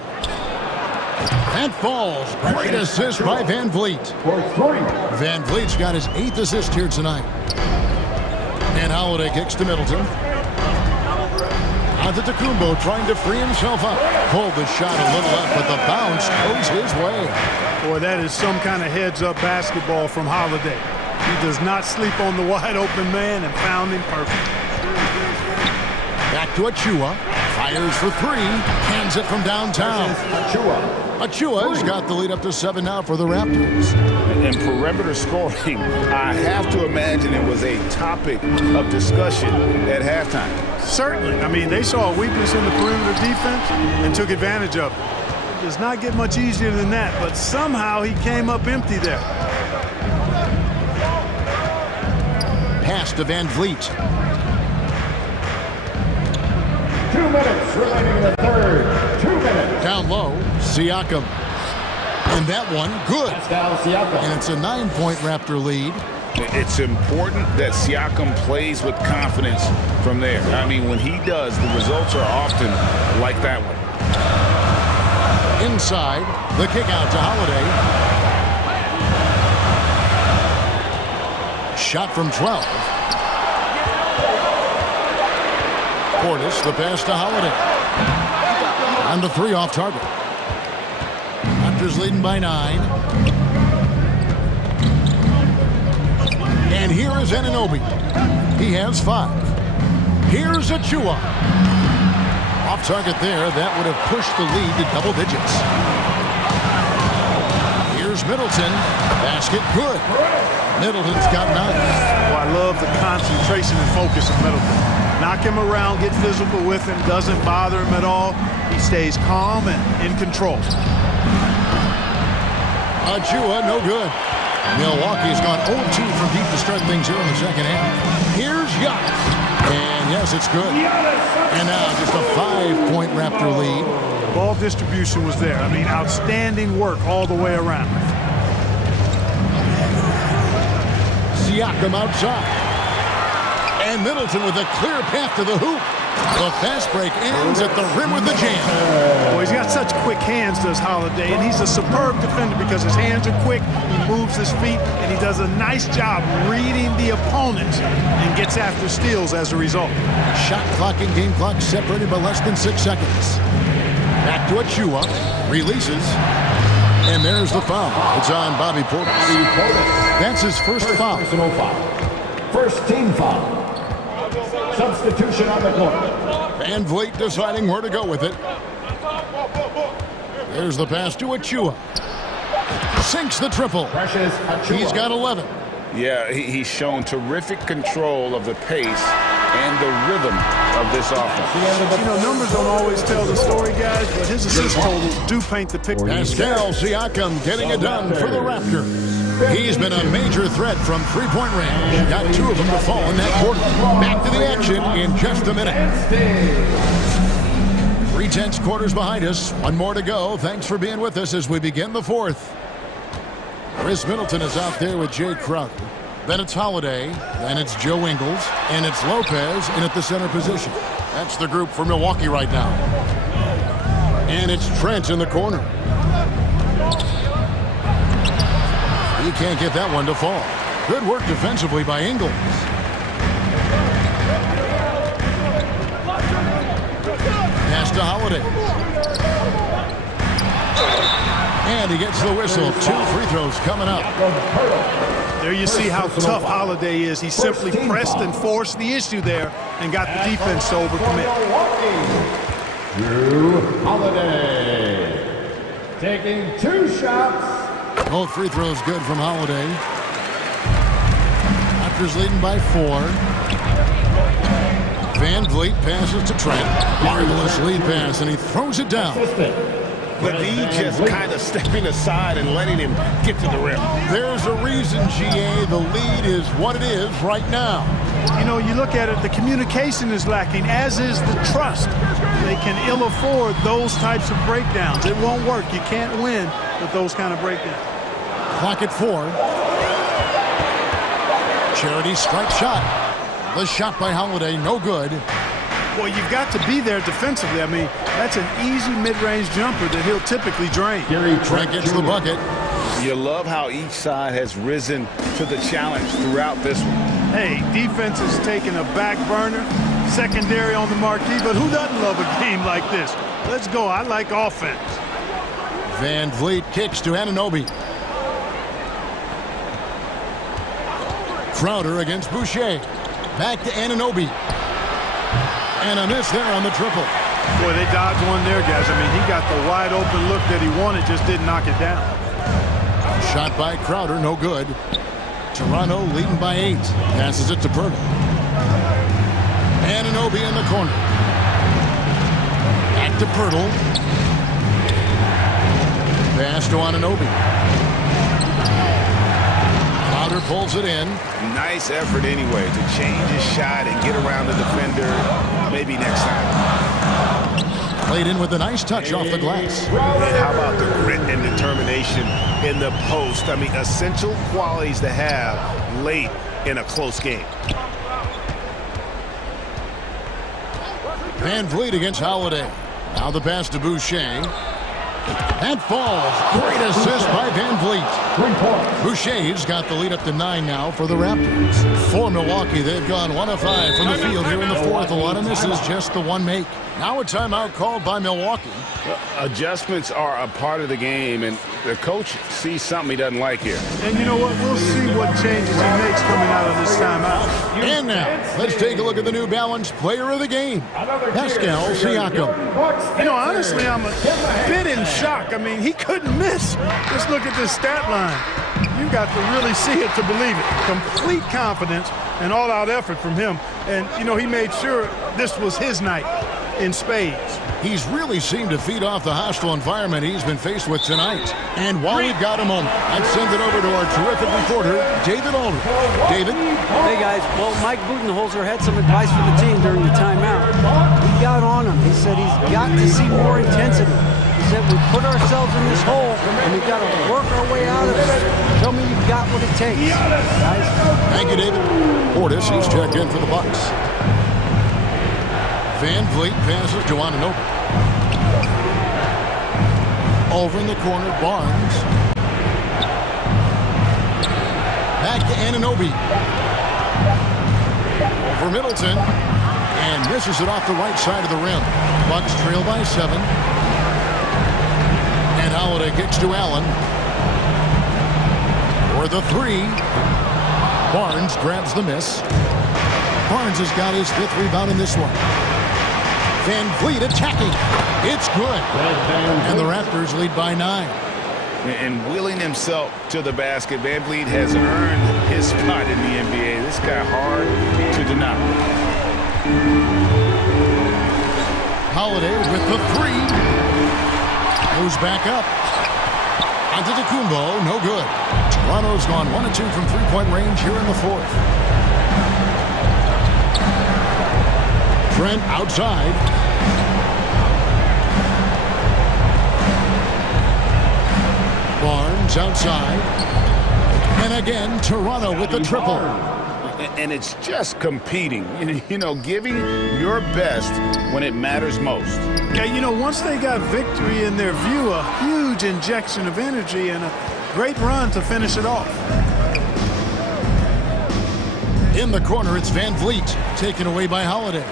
And falls. Great assist by Van Vliet. Van Vliet's got his 8th assist here tonight. And Holiday kicks to Middleton. Antetokounmpo trying to free himself up. Pulled the shot a little up, but the bounce goes his way. Boy, that is some kind of heads-up basketball from Holiday. He does not sleep on the wide-open man and found him perfect. Back to Achua. Fires for 3. Hands it from downtown. Achua's got the lead up to 7 now for the Raptors. And perimeter scoring, I have to imagine it was a topic of discussion at halftime. Certainly. I mean, they saw a weakness in the perimeter defense and took advantage of it. It does not get much easier than that, but somehow he came up empty there. Pass to Van Vliet. 2 minutes remaining in the third. 2 minutes. Down low, Siakam. And that one, good. And it's a 9-point Raptor lead. It's important that Siakam plays with confidence from there. I mean, when he does, the results are often like that one. Inside, the kick out to Holiday. Shot from 12. Portis, the pass to Holiday. On to 3 off target. Raptors leading by 9. And here is Anunoby. He has 5. Here's Achua. Off target there. That would have pushed the lead to double digits. Here's Middleton. Basket good. Middleton's got 9. Oh, I love the concentration and focus of Middleton. Knock him around, get physical with him, doesn't bother him at all. He stays calm and in control. Achua, no good. Milwaukee's gone 0-2 from deep to start things here in the second half. Here's Giannis. And yes, it's good. And now just a 5-point Raptor lead. Ball distribution was there. I mean, outstanding work all the way around. Siakam outside. And Middleton with a clear path to the hoop. The fast break ends at the rim with the jam. Boy, he's got such quick hands, does Holiday, and he's a superb defender because his hands are quick, he moves his feet, and he does a nice job reading the opponent and gets after steals as a result. Shot clock and game clock separated by less than 6 seconds. Back to Achua. Releases. And there's the foul. It's on Bobby Portis. That's his first foul. Personal foul. First team foul. Substitution on the court. Van Vliet deciding where to go with it. There's the pass to Achua. Sinks the triple. He's got 11. Yeah, he's shown terrific control of the pace and the rhythm of this offense. You know, numbers don't always tell the story, guys, but his assist totals do paint the picture. Pascal Siakam getting it done for the Raptors. He's been a major threat from three-point range. Got 2 of them to fall in that quarter. Back to the action in just a minute. 3/10 quarters behind us. 1 more to go. Thanks for being with us as we begin the 4th. Chris Middleton is out there with Jay Crowder. Then it's Holiday. Then it's Joe Ingles. And it's Lopez in at the center position. That's the group for Milwaukee right now. And it's Trent in the corner. He can't get that one to fall. Good work defensively by Ingles. Pass to Holiday. And he gets the whistle. 2 free throws coming up. There you see how tough Holiday is. He simply pressed and forced the issue there and got the defense to overcommit. Drew Holiday taking 2 shots. Both free throws good from Holiday. Raptors leading by 4. Van Vliet passes to Trent. Marvelous lead pass, and he throws it down. Levine just kind of stepping aside and letting him get to the rim. There's a reason, GA, the lead is what it is right now. You know, you look at it, the communication is lacking, as is the trust. They can ill afford those types of breakdowns. It won't work. You can't win with those kind of breakdowns. Clock at 4. Charity strike shot. The shot by Holiday, no good. Well, you've got to be there defensively. I mean, that's an easy mid-range jumper that he'll typically drain. Trent gets the bucket. You love how each side has risen to the challenge throughout this one. Hey, defense is taking a back burner, secondary on the marquee, but who doesn't love a game like this? Let's go. I like offense. Van Vliet kicks to Anunoby. Crowder against Boucher. Back to Anunoby. And a miss there on the triple. Boy, they dodged one there, guys. I mean, he got the wide open look that he wanted, just didn't knock it down. Shot by Crowder, no good. Toronto leading by 8. Passes it to Pirtle. Anunoby in the corner. Back to Pirtle. Pass to Anunoby. Crowder pulls it in. Nice effort anyway to change his shot and get around the defender maybe next time. Played in with a nice touch off the glass. And how about the grit and determination in the post? I mean, essential qualities to have late in a close game. Van Vliet against Holiday. Now the pass to Boucher. That falls. Great assist by Van Vliet. Boucher's got the lead up to 9 now for the Raptors. For Milwaukee, they've gone 1 of 5 from the field here in the 4th. A lot of misses, just the 1 make. Now a timeout called by Milwaukee. Adjustments are a part of the game, and the coach sees something he doesn't like here. And you know what? We'll see what changes he makes coming out of this timeout. And now, let's take a look at the New Balance Player of the Game, Pascal Siakam. You know, honestly, I'm a bit in shock. I mean, he couldn't miss. Just look at this stat line. You got to really see it to believe it. Complete confidence and all-out effort from him. And, you know, he made sure this was his night in spades. He's really seemed to feed off the hostile environment he's been faced with tonight. And while we've got a moment, I'd send it over to our terrific reporter, David Aldridge. David? Hey, guys. Well, Mike Budenholzer had some advice for the team during the timeout. He got on him. He said he's got to see more intensity. He said we put ourselves in this hole, and we've got to work our way out of it. Show me you've got what it takes, guys. Thank you, David. Portis, he's checked in for the Bucks. Van Vliet passes to Anunoby. Over in the corner, Barnes. Back to Anunoby. Over Middleton. And misses it off the right side of the rim. Bucks trail by 7. And Holiday kicks to Allen. For the 3. Barnes grabs the miss. Barnes has got his 5th rebound in this one. Van Vliet attacking. It's good. And the Raptors lead by 9. and wheeling himself to the basket. Van Vliet has earned his spot in the NBA. This guy hard to deny. Holiday with the three. Goes back up. Antetokounmpo, no good. Toronto's gone 1 of 2 from three-point range here in the fourth. Trent outside. Barnes outside. And again, Toronto with the triple. And it's just competing, you know, giving your best when it matters most. Yeah, you know, once they got victory in their view, a huge injection of energy and a great run to finish it off. In the corner, it's Van Vliet, taken away by Holiday.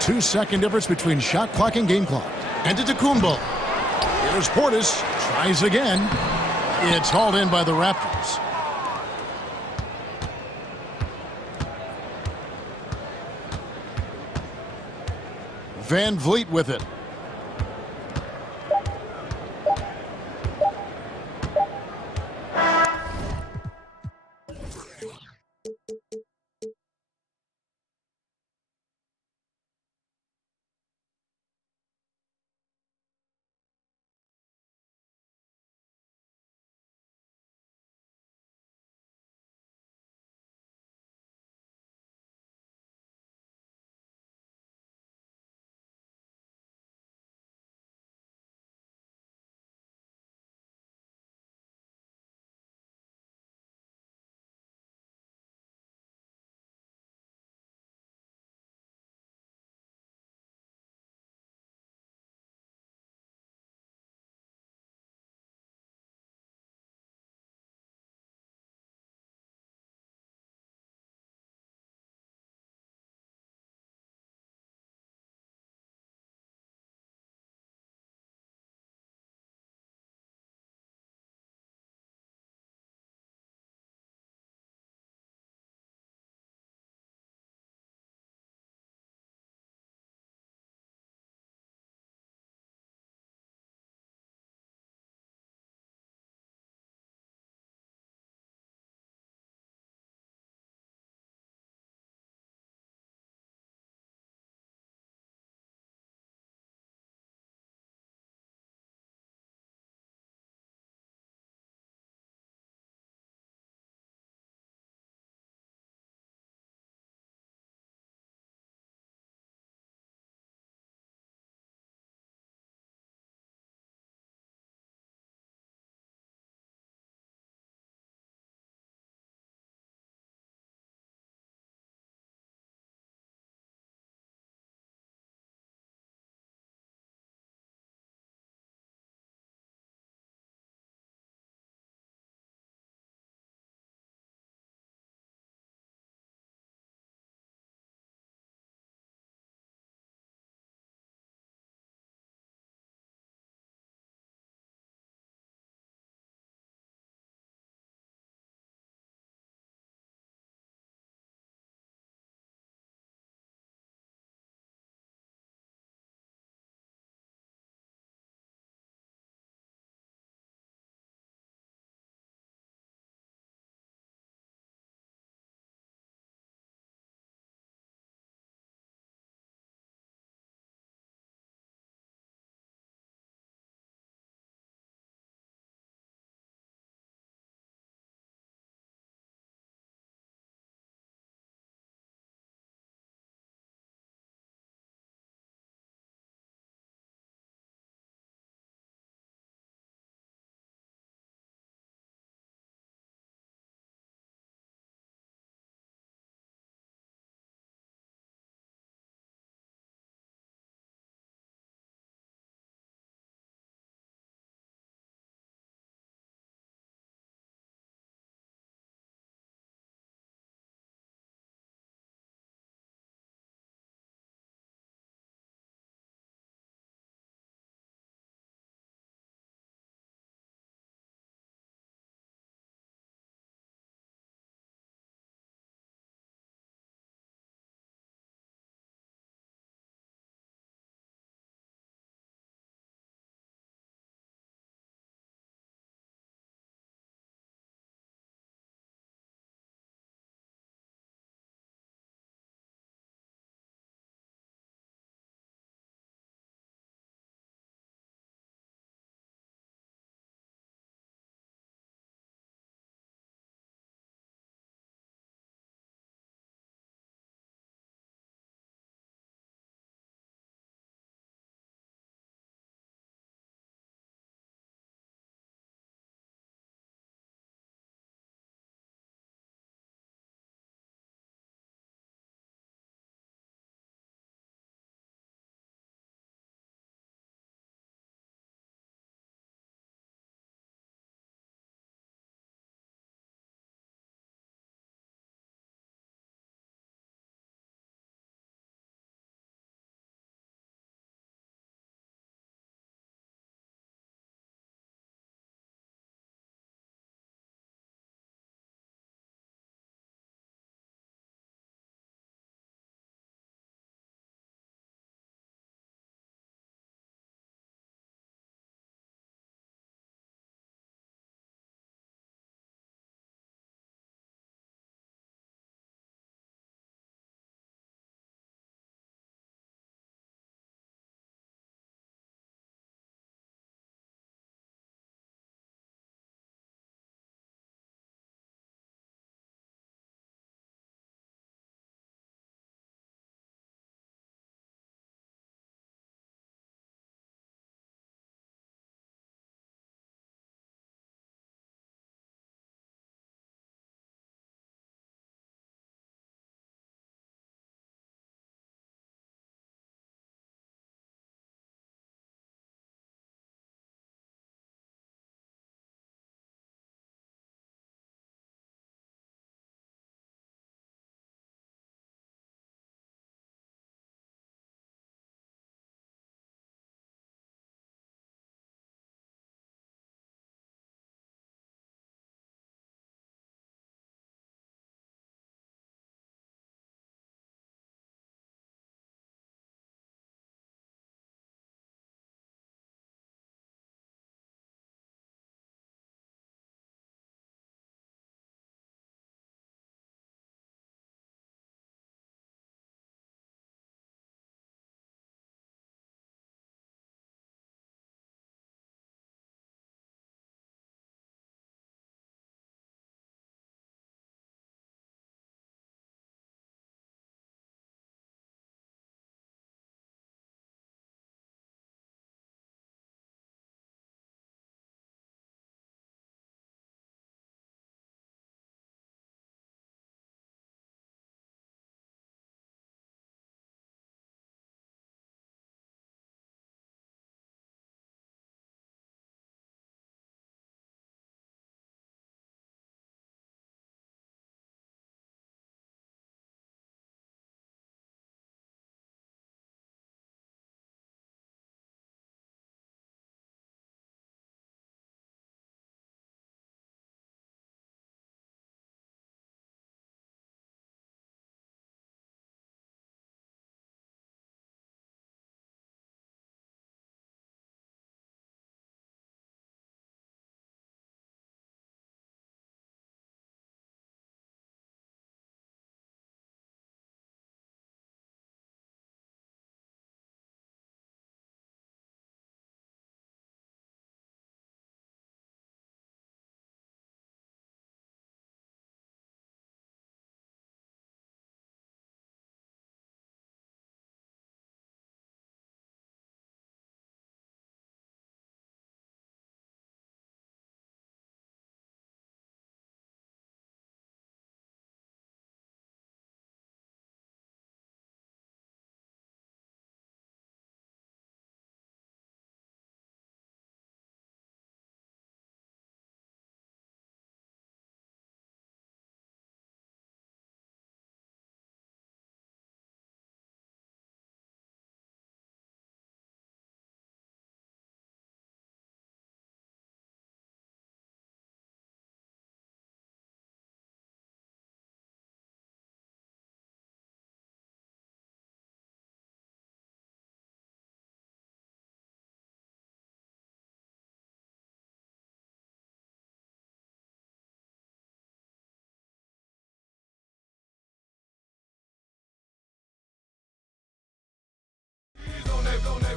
2-second difference between shot clock and game clock. Antetokounmpo. Here's Portis, tries again. It's hauled in by the Raptors. Van Vliet with it.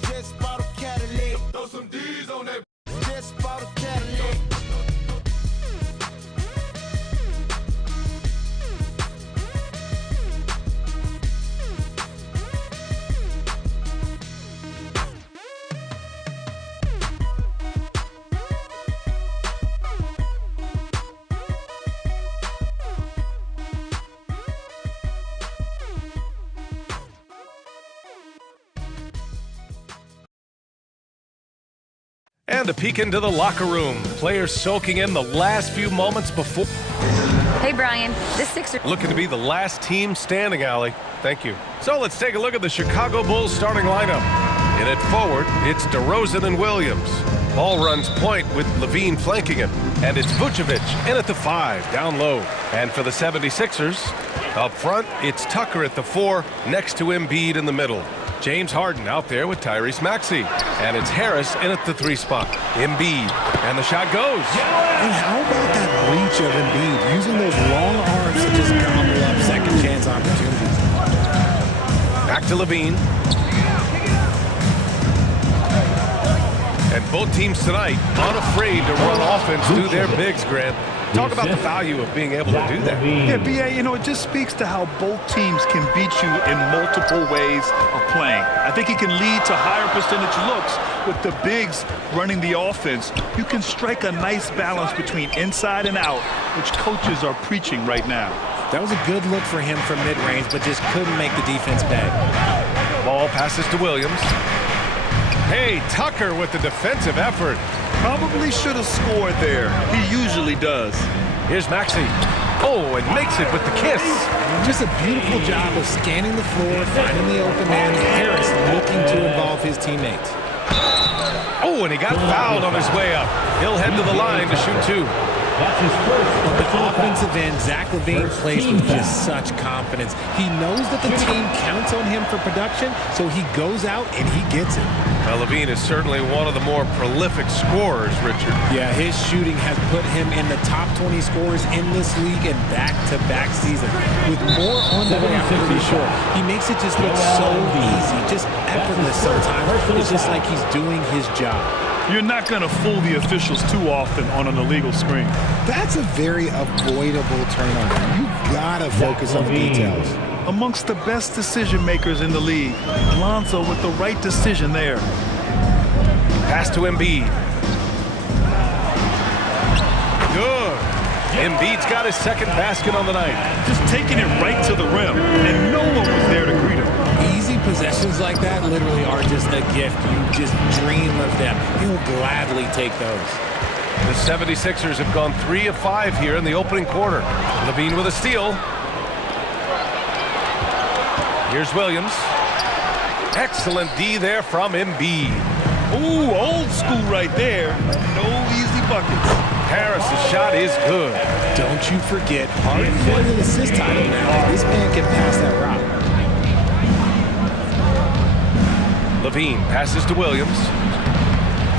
Just bought a Cadillac. Throw some D's on that. Just bought a Cadillac. And a peek into the locker room. Players soaking in the last few moments before. Hey, Brian, this Sixer. Looking to be the last team standing, Allie. Thank you. So let's take a look at the Chicago Bulls starting lineup. In at forward, it's DeRozan and Williams. Ball runs point with Levine flanking him. And it's Vucevic in at the 5, down low. And for the 76ers, up front, it's Tucker at the 4, next to Embiid in the middle. James Harden out there with Tyrese Maxey. And it's Harris in at the 3 spot. Embiid. And the shot goes. And how about that reach of Embiid, using those long arms to just gobble up second chance opportunities. Back to Levine. And both teams tonight unafraid to run offense through their bigs, Grant. Talk about the value of being able to do that. Yeah, B.A., you know, it just speaks to how both teams can beat you in multiple ways of playing. I think it can lead to higher percentage looks with the bigs running the offense. You can strike a nice balance between inside and out, which coaches are preaching right now. That was a good look for him from mid-range, but just couldn't make the defense pay. Ball passes to Williams. Hey, Tucker with the defensive effort. Probably should have scored there. He usually does. Here's Maxey. Oh, and makes it with the kiss. Just a beautiful job of scanning the floor, finding the open man. Harris looking to involve his teammates. Oh, and he got fouled on his way up. He'll head to the line to shoot 2. That's his first. On the offensive end, Zach LaVine plays with just such confidence. He knows that the team counts on him for production, so he goes out and he gets it. Now, LaVine is certainly one of the more prolific scorers, Richard. Yeah, his shooting has put him in the top 20 scorers in this league in back-to-back season. With more on the way, I'm pretty sure. He makes it just look so easy, just effortless sometimes. It's just like he's doing his job. You're not going to fool the officials too often on an illegal screen. That's a very avoidable turnover. You gotta focus on the details. Amongst the best decision makers in the league, Lonzo with the right decision there. Pass to Embiid. Good. Embiid's got his second basket on the night. Just taking it right to the rim, and no one was there to greet him. Easy possessions like that literally are just a gift. You just dream of them. He'll gladly take those. The 76ers have gone 3 of 5 here in the opening quarter. LaVine with a steal. Here's Williams. Excellent D there from Embiid. Ooh, old school right there. No easy buckets. Harris' shot is good. Don't you forget, Harden won the assist title now. This man can pass that route. LaVine passes to Williams.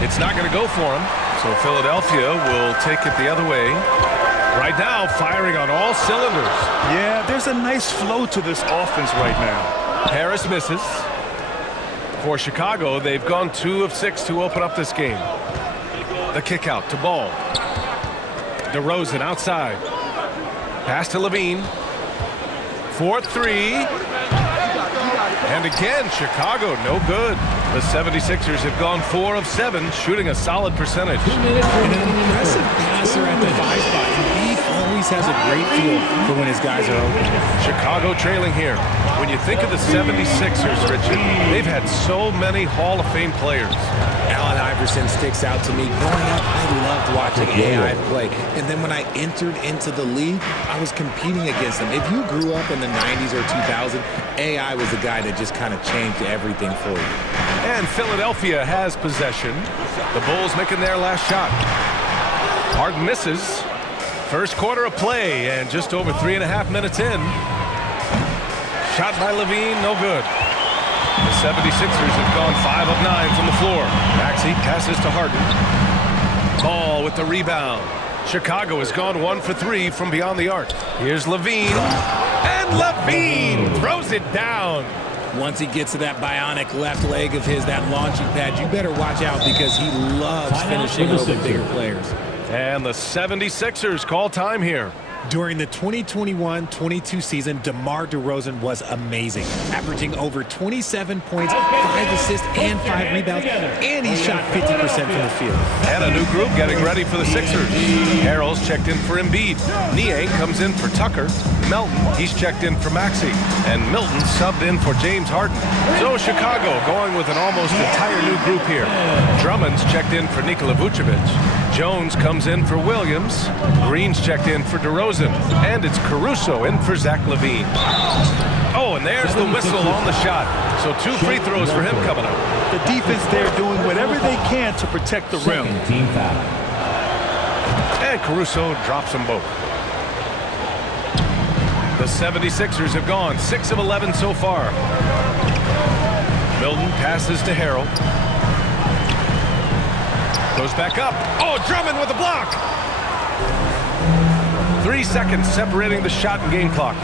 It's not going to go for him, so Philadelphia will take it the other way. Right now, firing on all cylinders. Yeah, there's a nice flow to this offense right now. Harris misses. For Chicago, they've gone 2 of 6 to open up this game. The kick out to Ball. DeRozan outside. Pass to LaVine. 4-3. And again, Chicago, no good. The 76ers have gone 4 of 7, shooting a solid percentage. An impressive passer at the 5 spot. He always has a great feel for when his guys are open. Chicago trailing here. When you think of the 76ers, Richard, they've had so many Hall of Fame players. Allen Iverson sticks out to me. Growing up, I loved watching AI play. And then when I entered into the league, I was competing against him. If you grew up in the 90s or 2000, AI was the guy that just kind of changed everything for you. And Philadelphia has possession. The Bulls making their last shot. Harden misses. First quarter of play, and just over 3.5 minutes in. Shot by LaVine, no good. The 76ers have gone 5 of 9 from the floor. Maxey passes to Harden. Ball with the rebound. Chicago has gone 1 for 3 from beyond the arc. Here's LaVine. And LaVine throws it down. Once he gets to that bionic left leg of his, that launching pad, you better watch out because he loves finishing over bigger players. And the 76ers call time here. During the 2021-22 season, DeMar DeRozan was amazing, averaging over 27 points, 5 assists, and 5 rebounds, and he shot 50% from the field. And a new group getting ready for the Sixers. Harrell's checked in for Embiid. Niang comes in for Tucker. Melton, he's checked in for Maxey. And Milton subbed in for James Harden. So Chicago going with an almost entire new group here. Drummond's checked in for Nikola Vucevic. Jones comes in for Williams. Green's checked in for DeRozan. And it's Caruso in for Zach LaVine. Oh, and there's the whistle on the shot. So 2 free throws for him coming up. The defense there doing whatever they can to protect the rim. And Caruso drops them both. The 76ers have gone 6 of 11 so far. Milton passes to Harrell. Goes back up. Oh, Drummond with the block. 3 seconds separating the shot and game clock.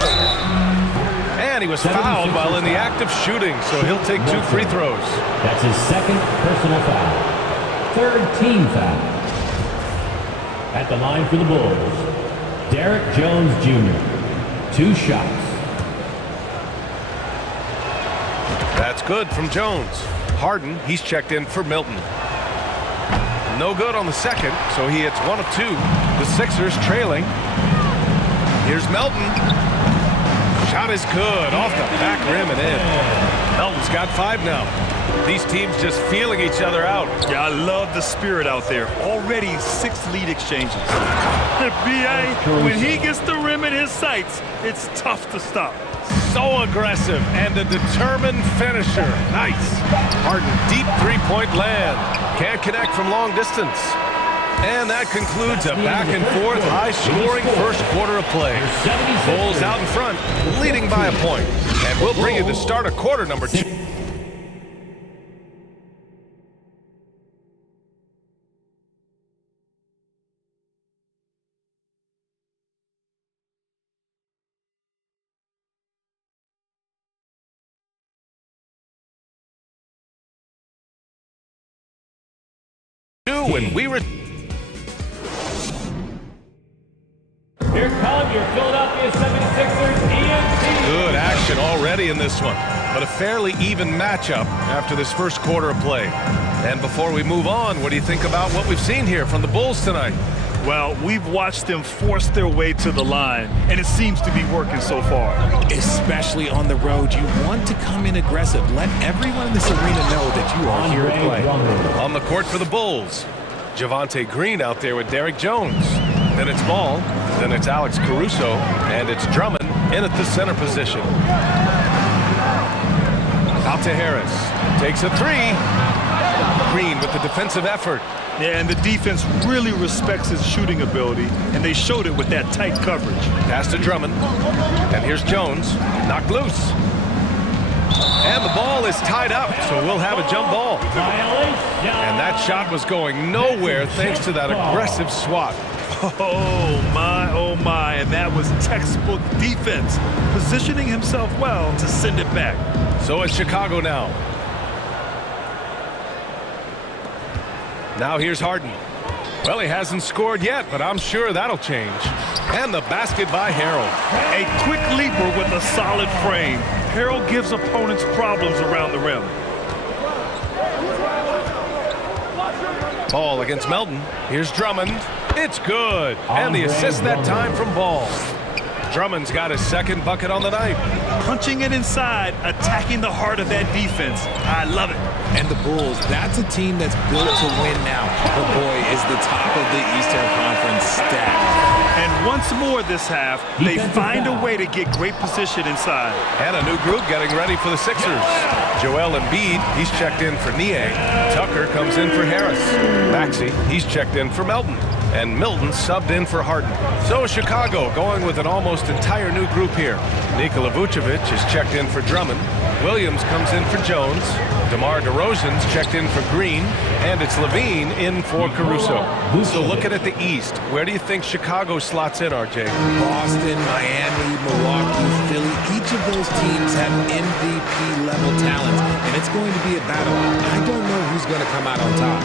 And he was fouled while in the act of shooting, so he'll take 2 free throws. That's his second personal foul. 3rd team foul. At the line for the Bulls, Derek Jones Jr. 2 shots. That's good from Jones. Harden, he's checked in for Milton. No good on the second, so he hits 1 of 2. The Sixers trailing. Here's Melton. Shot is good off the back rim and in. Melton's got 5 now. These teams just feeling each other out. Yeah, I love the spirit out there. Already 6 lead exchanges. The BA, when he gets the rim in his sights, it's tough to stop. So aggressive and a determined finisher. Nice. Harden, deep 3-point land. Can't connect from long distance. And that concludes a back-and-forth, high-scoring first quarter of play. Bulls out in front, leading by a point. And we'll bring you to start of quarter number 2. When we were Here come your Philadelphia 76ers EMT. Good action already in this one, but a fairly even matchup after this first quarter of play. And before we move on, what do you think about what we've seen here from the Bulls tonight? Well, we've watched them force their way to the line, and it seems to be working so far. Especially on the road, you want to come in aggressive. Let everyone in this arena know that you are here to play. On the court for the Bulls, Javonte Green out there with Derek Jones. Then it's Ball, then it's Alex Caruso, and it's Drummond in at the center position. Out to Harris. Takes a 3. Green with the defensive effort. Yeah, and the defense really respects his shooting ability, and they showed it with that tight coverage. Pass to Drummond. And here's Jones. Knocked loose. And the ball is tied up, so we'll have a jump ball. And that shot was going nowhere thanks to that aggressive swat. Oh, my. And that was textbook defense, positioning himself well to send it back. So it's Chicago now. Now here's Harden. Well, he hasn't scored yet, but I'm sure that'll change. And the basket by Harrell. A quick leaper with a solid frame. Harrell gives opponents problems around the rim. Ball against Melton. Here's Drummond. It's good. And the assist that time from Ball. Drummond's got his second bucket on the night. Punching it inside, attacking the heart of that defense. I love it. And the Bulls, that's a team that's built to win now. Oh boy, is the top of the Eastern Conference stacked. And once more this half, they find a way to get great position inside. And a new group getting ready for the Sixers. Joel Embiid, he's checked in for Niang. Tucker comes in for Harris. Maxey, he's checked in for Melton. And Milton subbed in for Harden. So Chicago going with an almost entire new group here. Nikola Vucevic is checked in for Drummond. Williams comes in for Jones. DeMar DeRozan's checked in for Green. And it's Levine in for Caruso. So looking at the East, where do you think Chicago slots in, RJ? Boston, Miami, Milwaukee, Philly. Each of those teams have MVP-level talent, and it's going to be a battle. I don't know who's going to come out on top.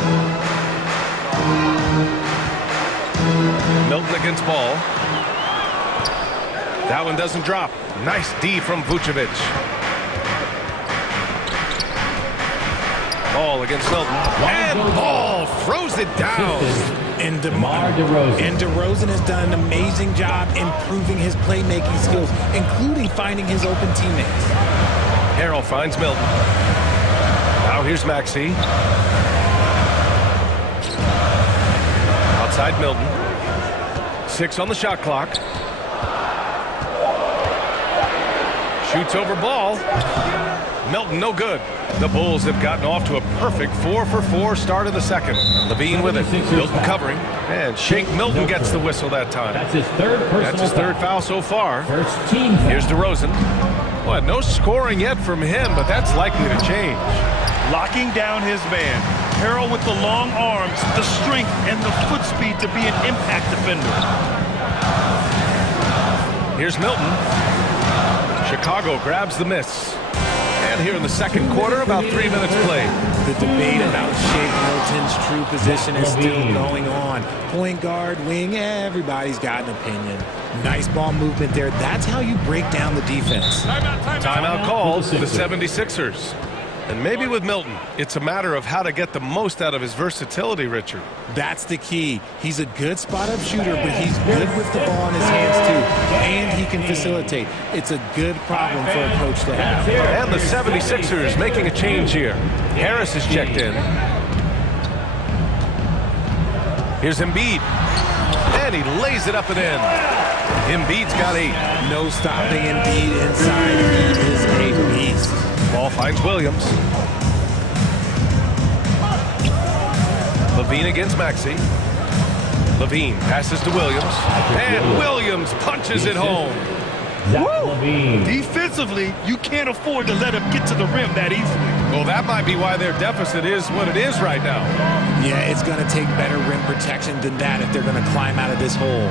Milton against Ball. That one doesn't drop. Nice D from Vucevic. Ball against Milton. And Ball throws it down. And DeMar DeRozan. And DeRozan has done an amazing job improving his playmaking skills, including finding his open teammates. Harrell finds Milton. Now here's Maxey. Outside Milton. 6 on the shot clock. Shoots over Ball. Milton no good. The Bulls have gotten off to a perfect 4-for-4 start of the second. Levine with it. Milton covering. And Shake Milton gets the whistle that time. That's his third personal That's his third foul so far. First team foul. Here's DeRozan. Well, no scoring yet from him, but that's likely to change. Locking down his man. Harrell with the long arms, the strength, and the foot speed to be an impact defender. Here's Milton. Chicago grabs the miss. And here in the second quarter, about 3 minutes played. The debate about Shake Milton's true position is still going on. Point guard, wing, everybody's got an opinion. Nice ball movement there. That's how you break down the defense. Timeout calls the 76ers. And maybe with Milton, it's a matter of how to get the most out of his versatility, Richard. That's the key. He's a good spot-up shooter, but he's good with the ball in his hands, too. And he can facilitate. It's a good problem for a coach to have. And the 76ers making a change here. Harris is checked in. Here's Embiid. And he lays it up and in. Embiid's got 8. No stopping Embiid inside. He is a beast. Ball finds Williams. Levine against Maxey. Levine passes to Williams. And Williams punches it home. Defensively, you can't afford to let him get to the rim that easily. Well, that might be why their deficit is what it is right now. Yeah, it's going to take better rim protection than that if they're going to climb out of this hole.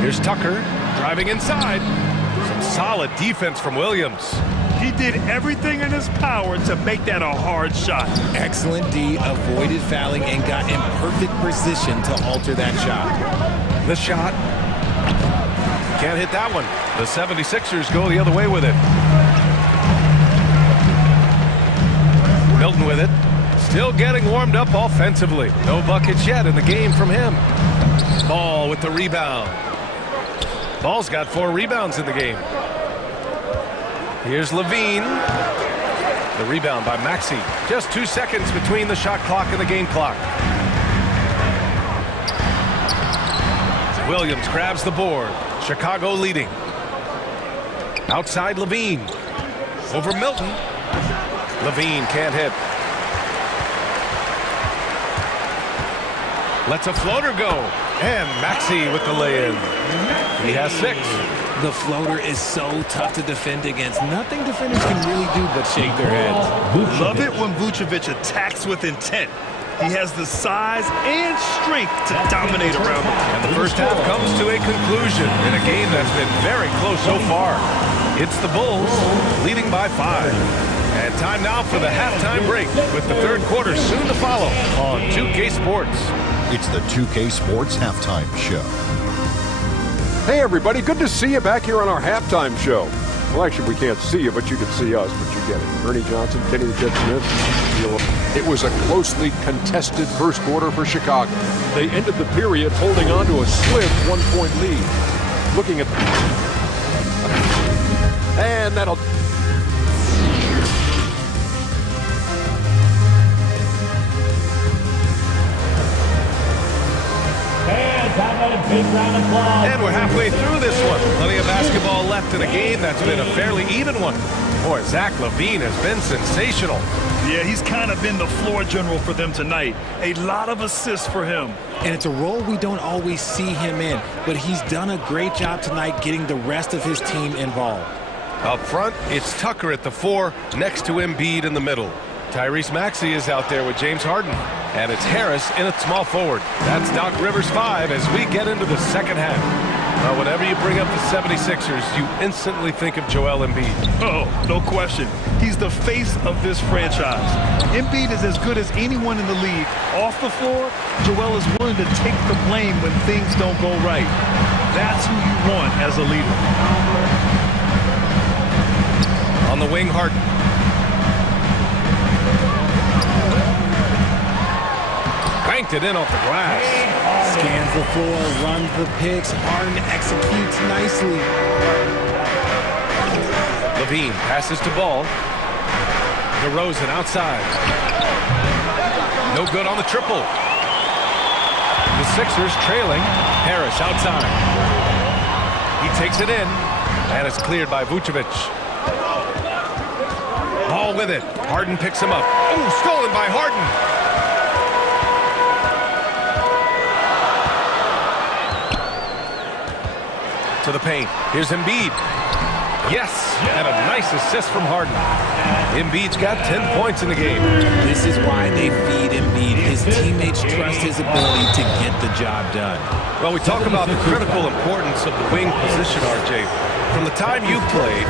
Here's Tucker driving inside. Some solid defense from Williams. He did everything in his power to make that a hard shot. Excellent D, avoided fouling, and got in perfect position to alter that shot. The shot. Can't hit that one. The 76ers go the other way with it. Milton with it. Still getting warmed up offensively. No buckets yet in the game from him. Ball with the rebound. Ball's got 4 rebounds in the game. Here's Levine. The rebound by Maxey. Just 2 seconds between the shot clock and the game clock. Williams grabs the board. Chicago leading. Outside Levine. Over Milton. Levine can't hit. Lets a floater go. And Maxey with the lay-in. He has 6. The floater is so tough to defend against. Nothing defenders can really do but shake their heads. Love it when Vucevic attacks with intent. He has the size and strength to dominate around him. And the first half comes to a conclusion in a game that's been very close so far. It's the Bulls leading by 5. And time now for the halftime break with the third quarter soon to follow on 2K Sports. It's the 2K Sports Halftime Show. Hey, everybody. Good to see you back here on our halftime show. Well, actually, we can't see you, but you can see us, but you get it. Ernie Johnson, Kenny the Jet Smith. It was a closely contested first quarter for Chicago. They ended the period holding on to a slim 1-point lead. Looking at... And that'll... And we're halfway through this one. Plenty of basketball left in a game that's been a fairly even one. Boy, Zach LaVine has been sensational. Yeah, he's kind of been the floor general for them tonight. A lot of assists for him. And it's a role we don't always see him in, but he's done a great job tonight getting the rest of his team involved. Up front, it's Tucker at the 4, next to Embiid in the middle. Tyrese Maxey is out there with James Harden. And it's Harris in at small forward. That's Doc Rivers' 5 as we get into the second half. Well, whenever you bring up the 76ers, you instantly think of Joel Embiid. Oh, no question. He's the face of this franchise. Embiid is as good as anyone in the league. Off the floor, Joel is willing to take the blame when things don't go right. That's who you want as a leader. On the wing, Harden. Banked it in off the glass. Scans the floor, runs the picks. Harden executes nicely. LaVine passes to Ball. DeRozan outside. No good on the triple. The Sixers trailing. Harris outside. He takes it in, and it's cleared by Vucevic. Ball with it. Harden picks him up. Oh, stolen by Harden. To the paint. Here's Embiid. Yes, and a nice assist from Harden. Embiid's got 10 points in the game. This is why they feed Embiid. His teammates trust his ability to get the job done. Well, we talk about the critical importance of the wing position, RJ. From the time you played,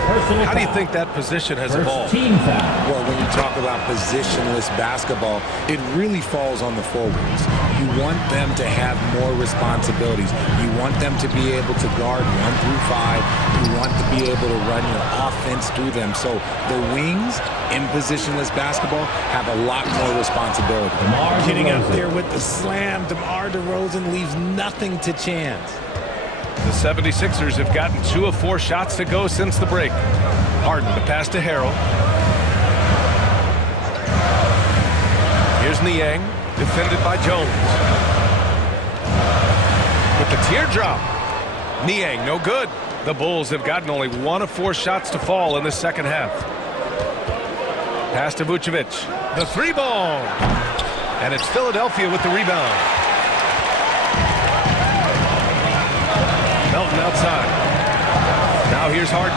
how do you think that position has evolved? Well, when you talk about positionless basketball, it really falls on the forwards. You want them to have more responsibilities. You want them to be able to guard 1 through 5. You want to be able to run your offense through them. So the wings in positionless basketball have a lot more responsibility. Getting up there with the slam, DeMar DeRozan leaves nothing to chance. The 76ers have gotten 2 of 4 shots to go since the break. Harden to pass to Harrell. Here's Niang, defended by Jones. With the teardrop. Niang, no good. The Bulls have gotten only 1 of 4 shots to fall in the second half. Pass to Vucevic. The 3-ball. And it's Philadelphia with the rebound. Melton outside. Now here's Harden.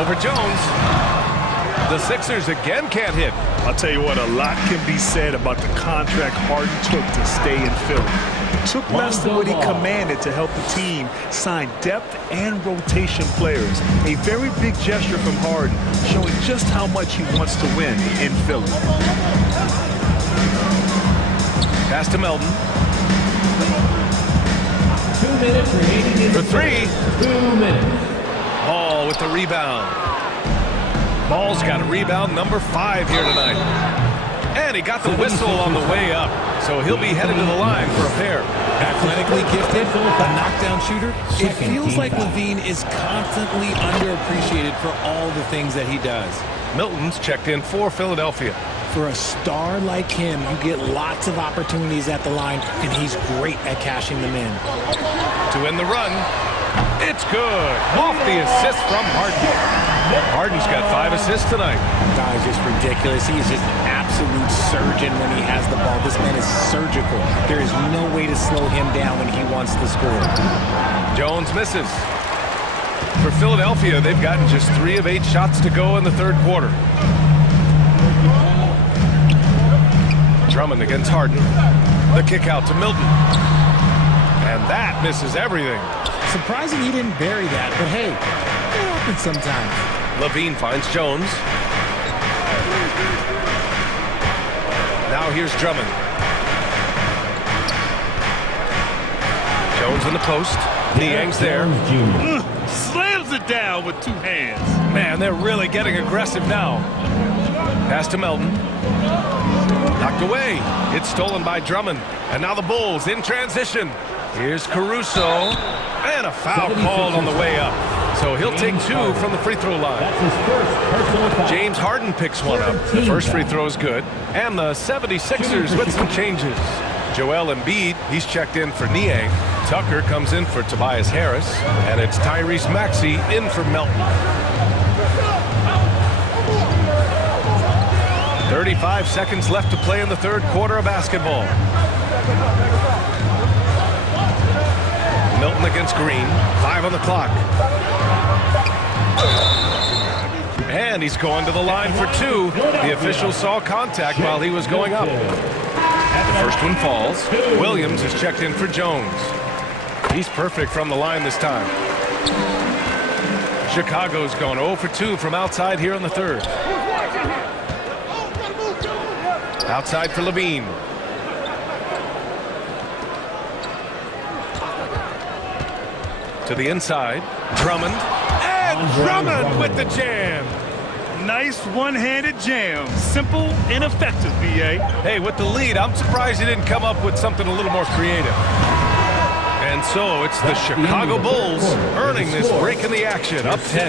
Over Jones. The Sixers again can't hit. I'll tell you what, a lot can be said about the contract Harden took to stay in Philly. It took less than what he commanded to help the team sign depth and rotation players. A very big gesture from Harden, showing just how much he wants to win in Philly. Pass to Melton. 2 minutes remaining in for 3. 2 minutes. Ball with the rebound. Ball's got a rebound number 5 here tonight. And he got the whistle on the way up. So he'll be headed to the line for a pair. Athletically gifted, a knockdown shooter. It feels like LaVine is constantly underappreciated for all the things that he does. Milton's checked in for Philadelphia. For a star like him, you get lots of opportunities at the line, and he's great at cashing them in. To end the run, it's good. Off the assist from Harden. Harden's got 5 assists tonight. That is just ridiculous. He is just an absolute surgeon when he has the ball. This man is surgical. There is no way to slow him down when he wants to score. Jones misses. For Philadelphia, they've gotten just 3 of 8 shots to go in the third quarter. Drummond against Harden. The kick out to Milton. And that misses everything. Surprising he didn't bury that, but hey, it happens sometimes. LaVine finds Jones. Now here's Drummond. Jones in the post. Niang's there. Slams it down with 2 hands. Man, they're really getting aggressive now. Pass to Melton. Knocked away. It's stolen by Drummond. And now the Bulls in transition. Here's Caruso. And a foul called on the way up. So he'll take 2 from the free throw line. That's his first personal foul. James Harden picks one up. The first free throw is good. And the 76ers with some changes. Joel Embiid, he's checked in for Niang. Tucker comes in for Tobias Harris. And it's Tyrese Maxey in for Melton. 35 seconds left to play in the third quarter of basketball. Milton against Green. 5 on the clock. And he's going to the line for 2. The official saw contact while he was going up. The first one falls. Williams is checked in for Jones. He's perfect from the line this time. Chicago's gone 0 for 2 from outside here in the third. Outside for Levine. To the inside. Drummond. And Drummond with the jam. Nice one-handed jam. Simple and effective, B.A. Hey, with the lead, I'm surprised he didn't come up with something a little more creative. And so it's the Chicago Bulls earning this break in the action, up 10.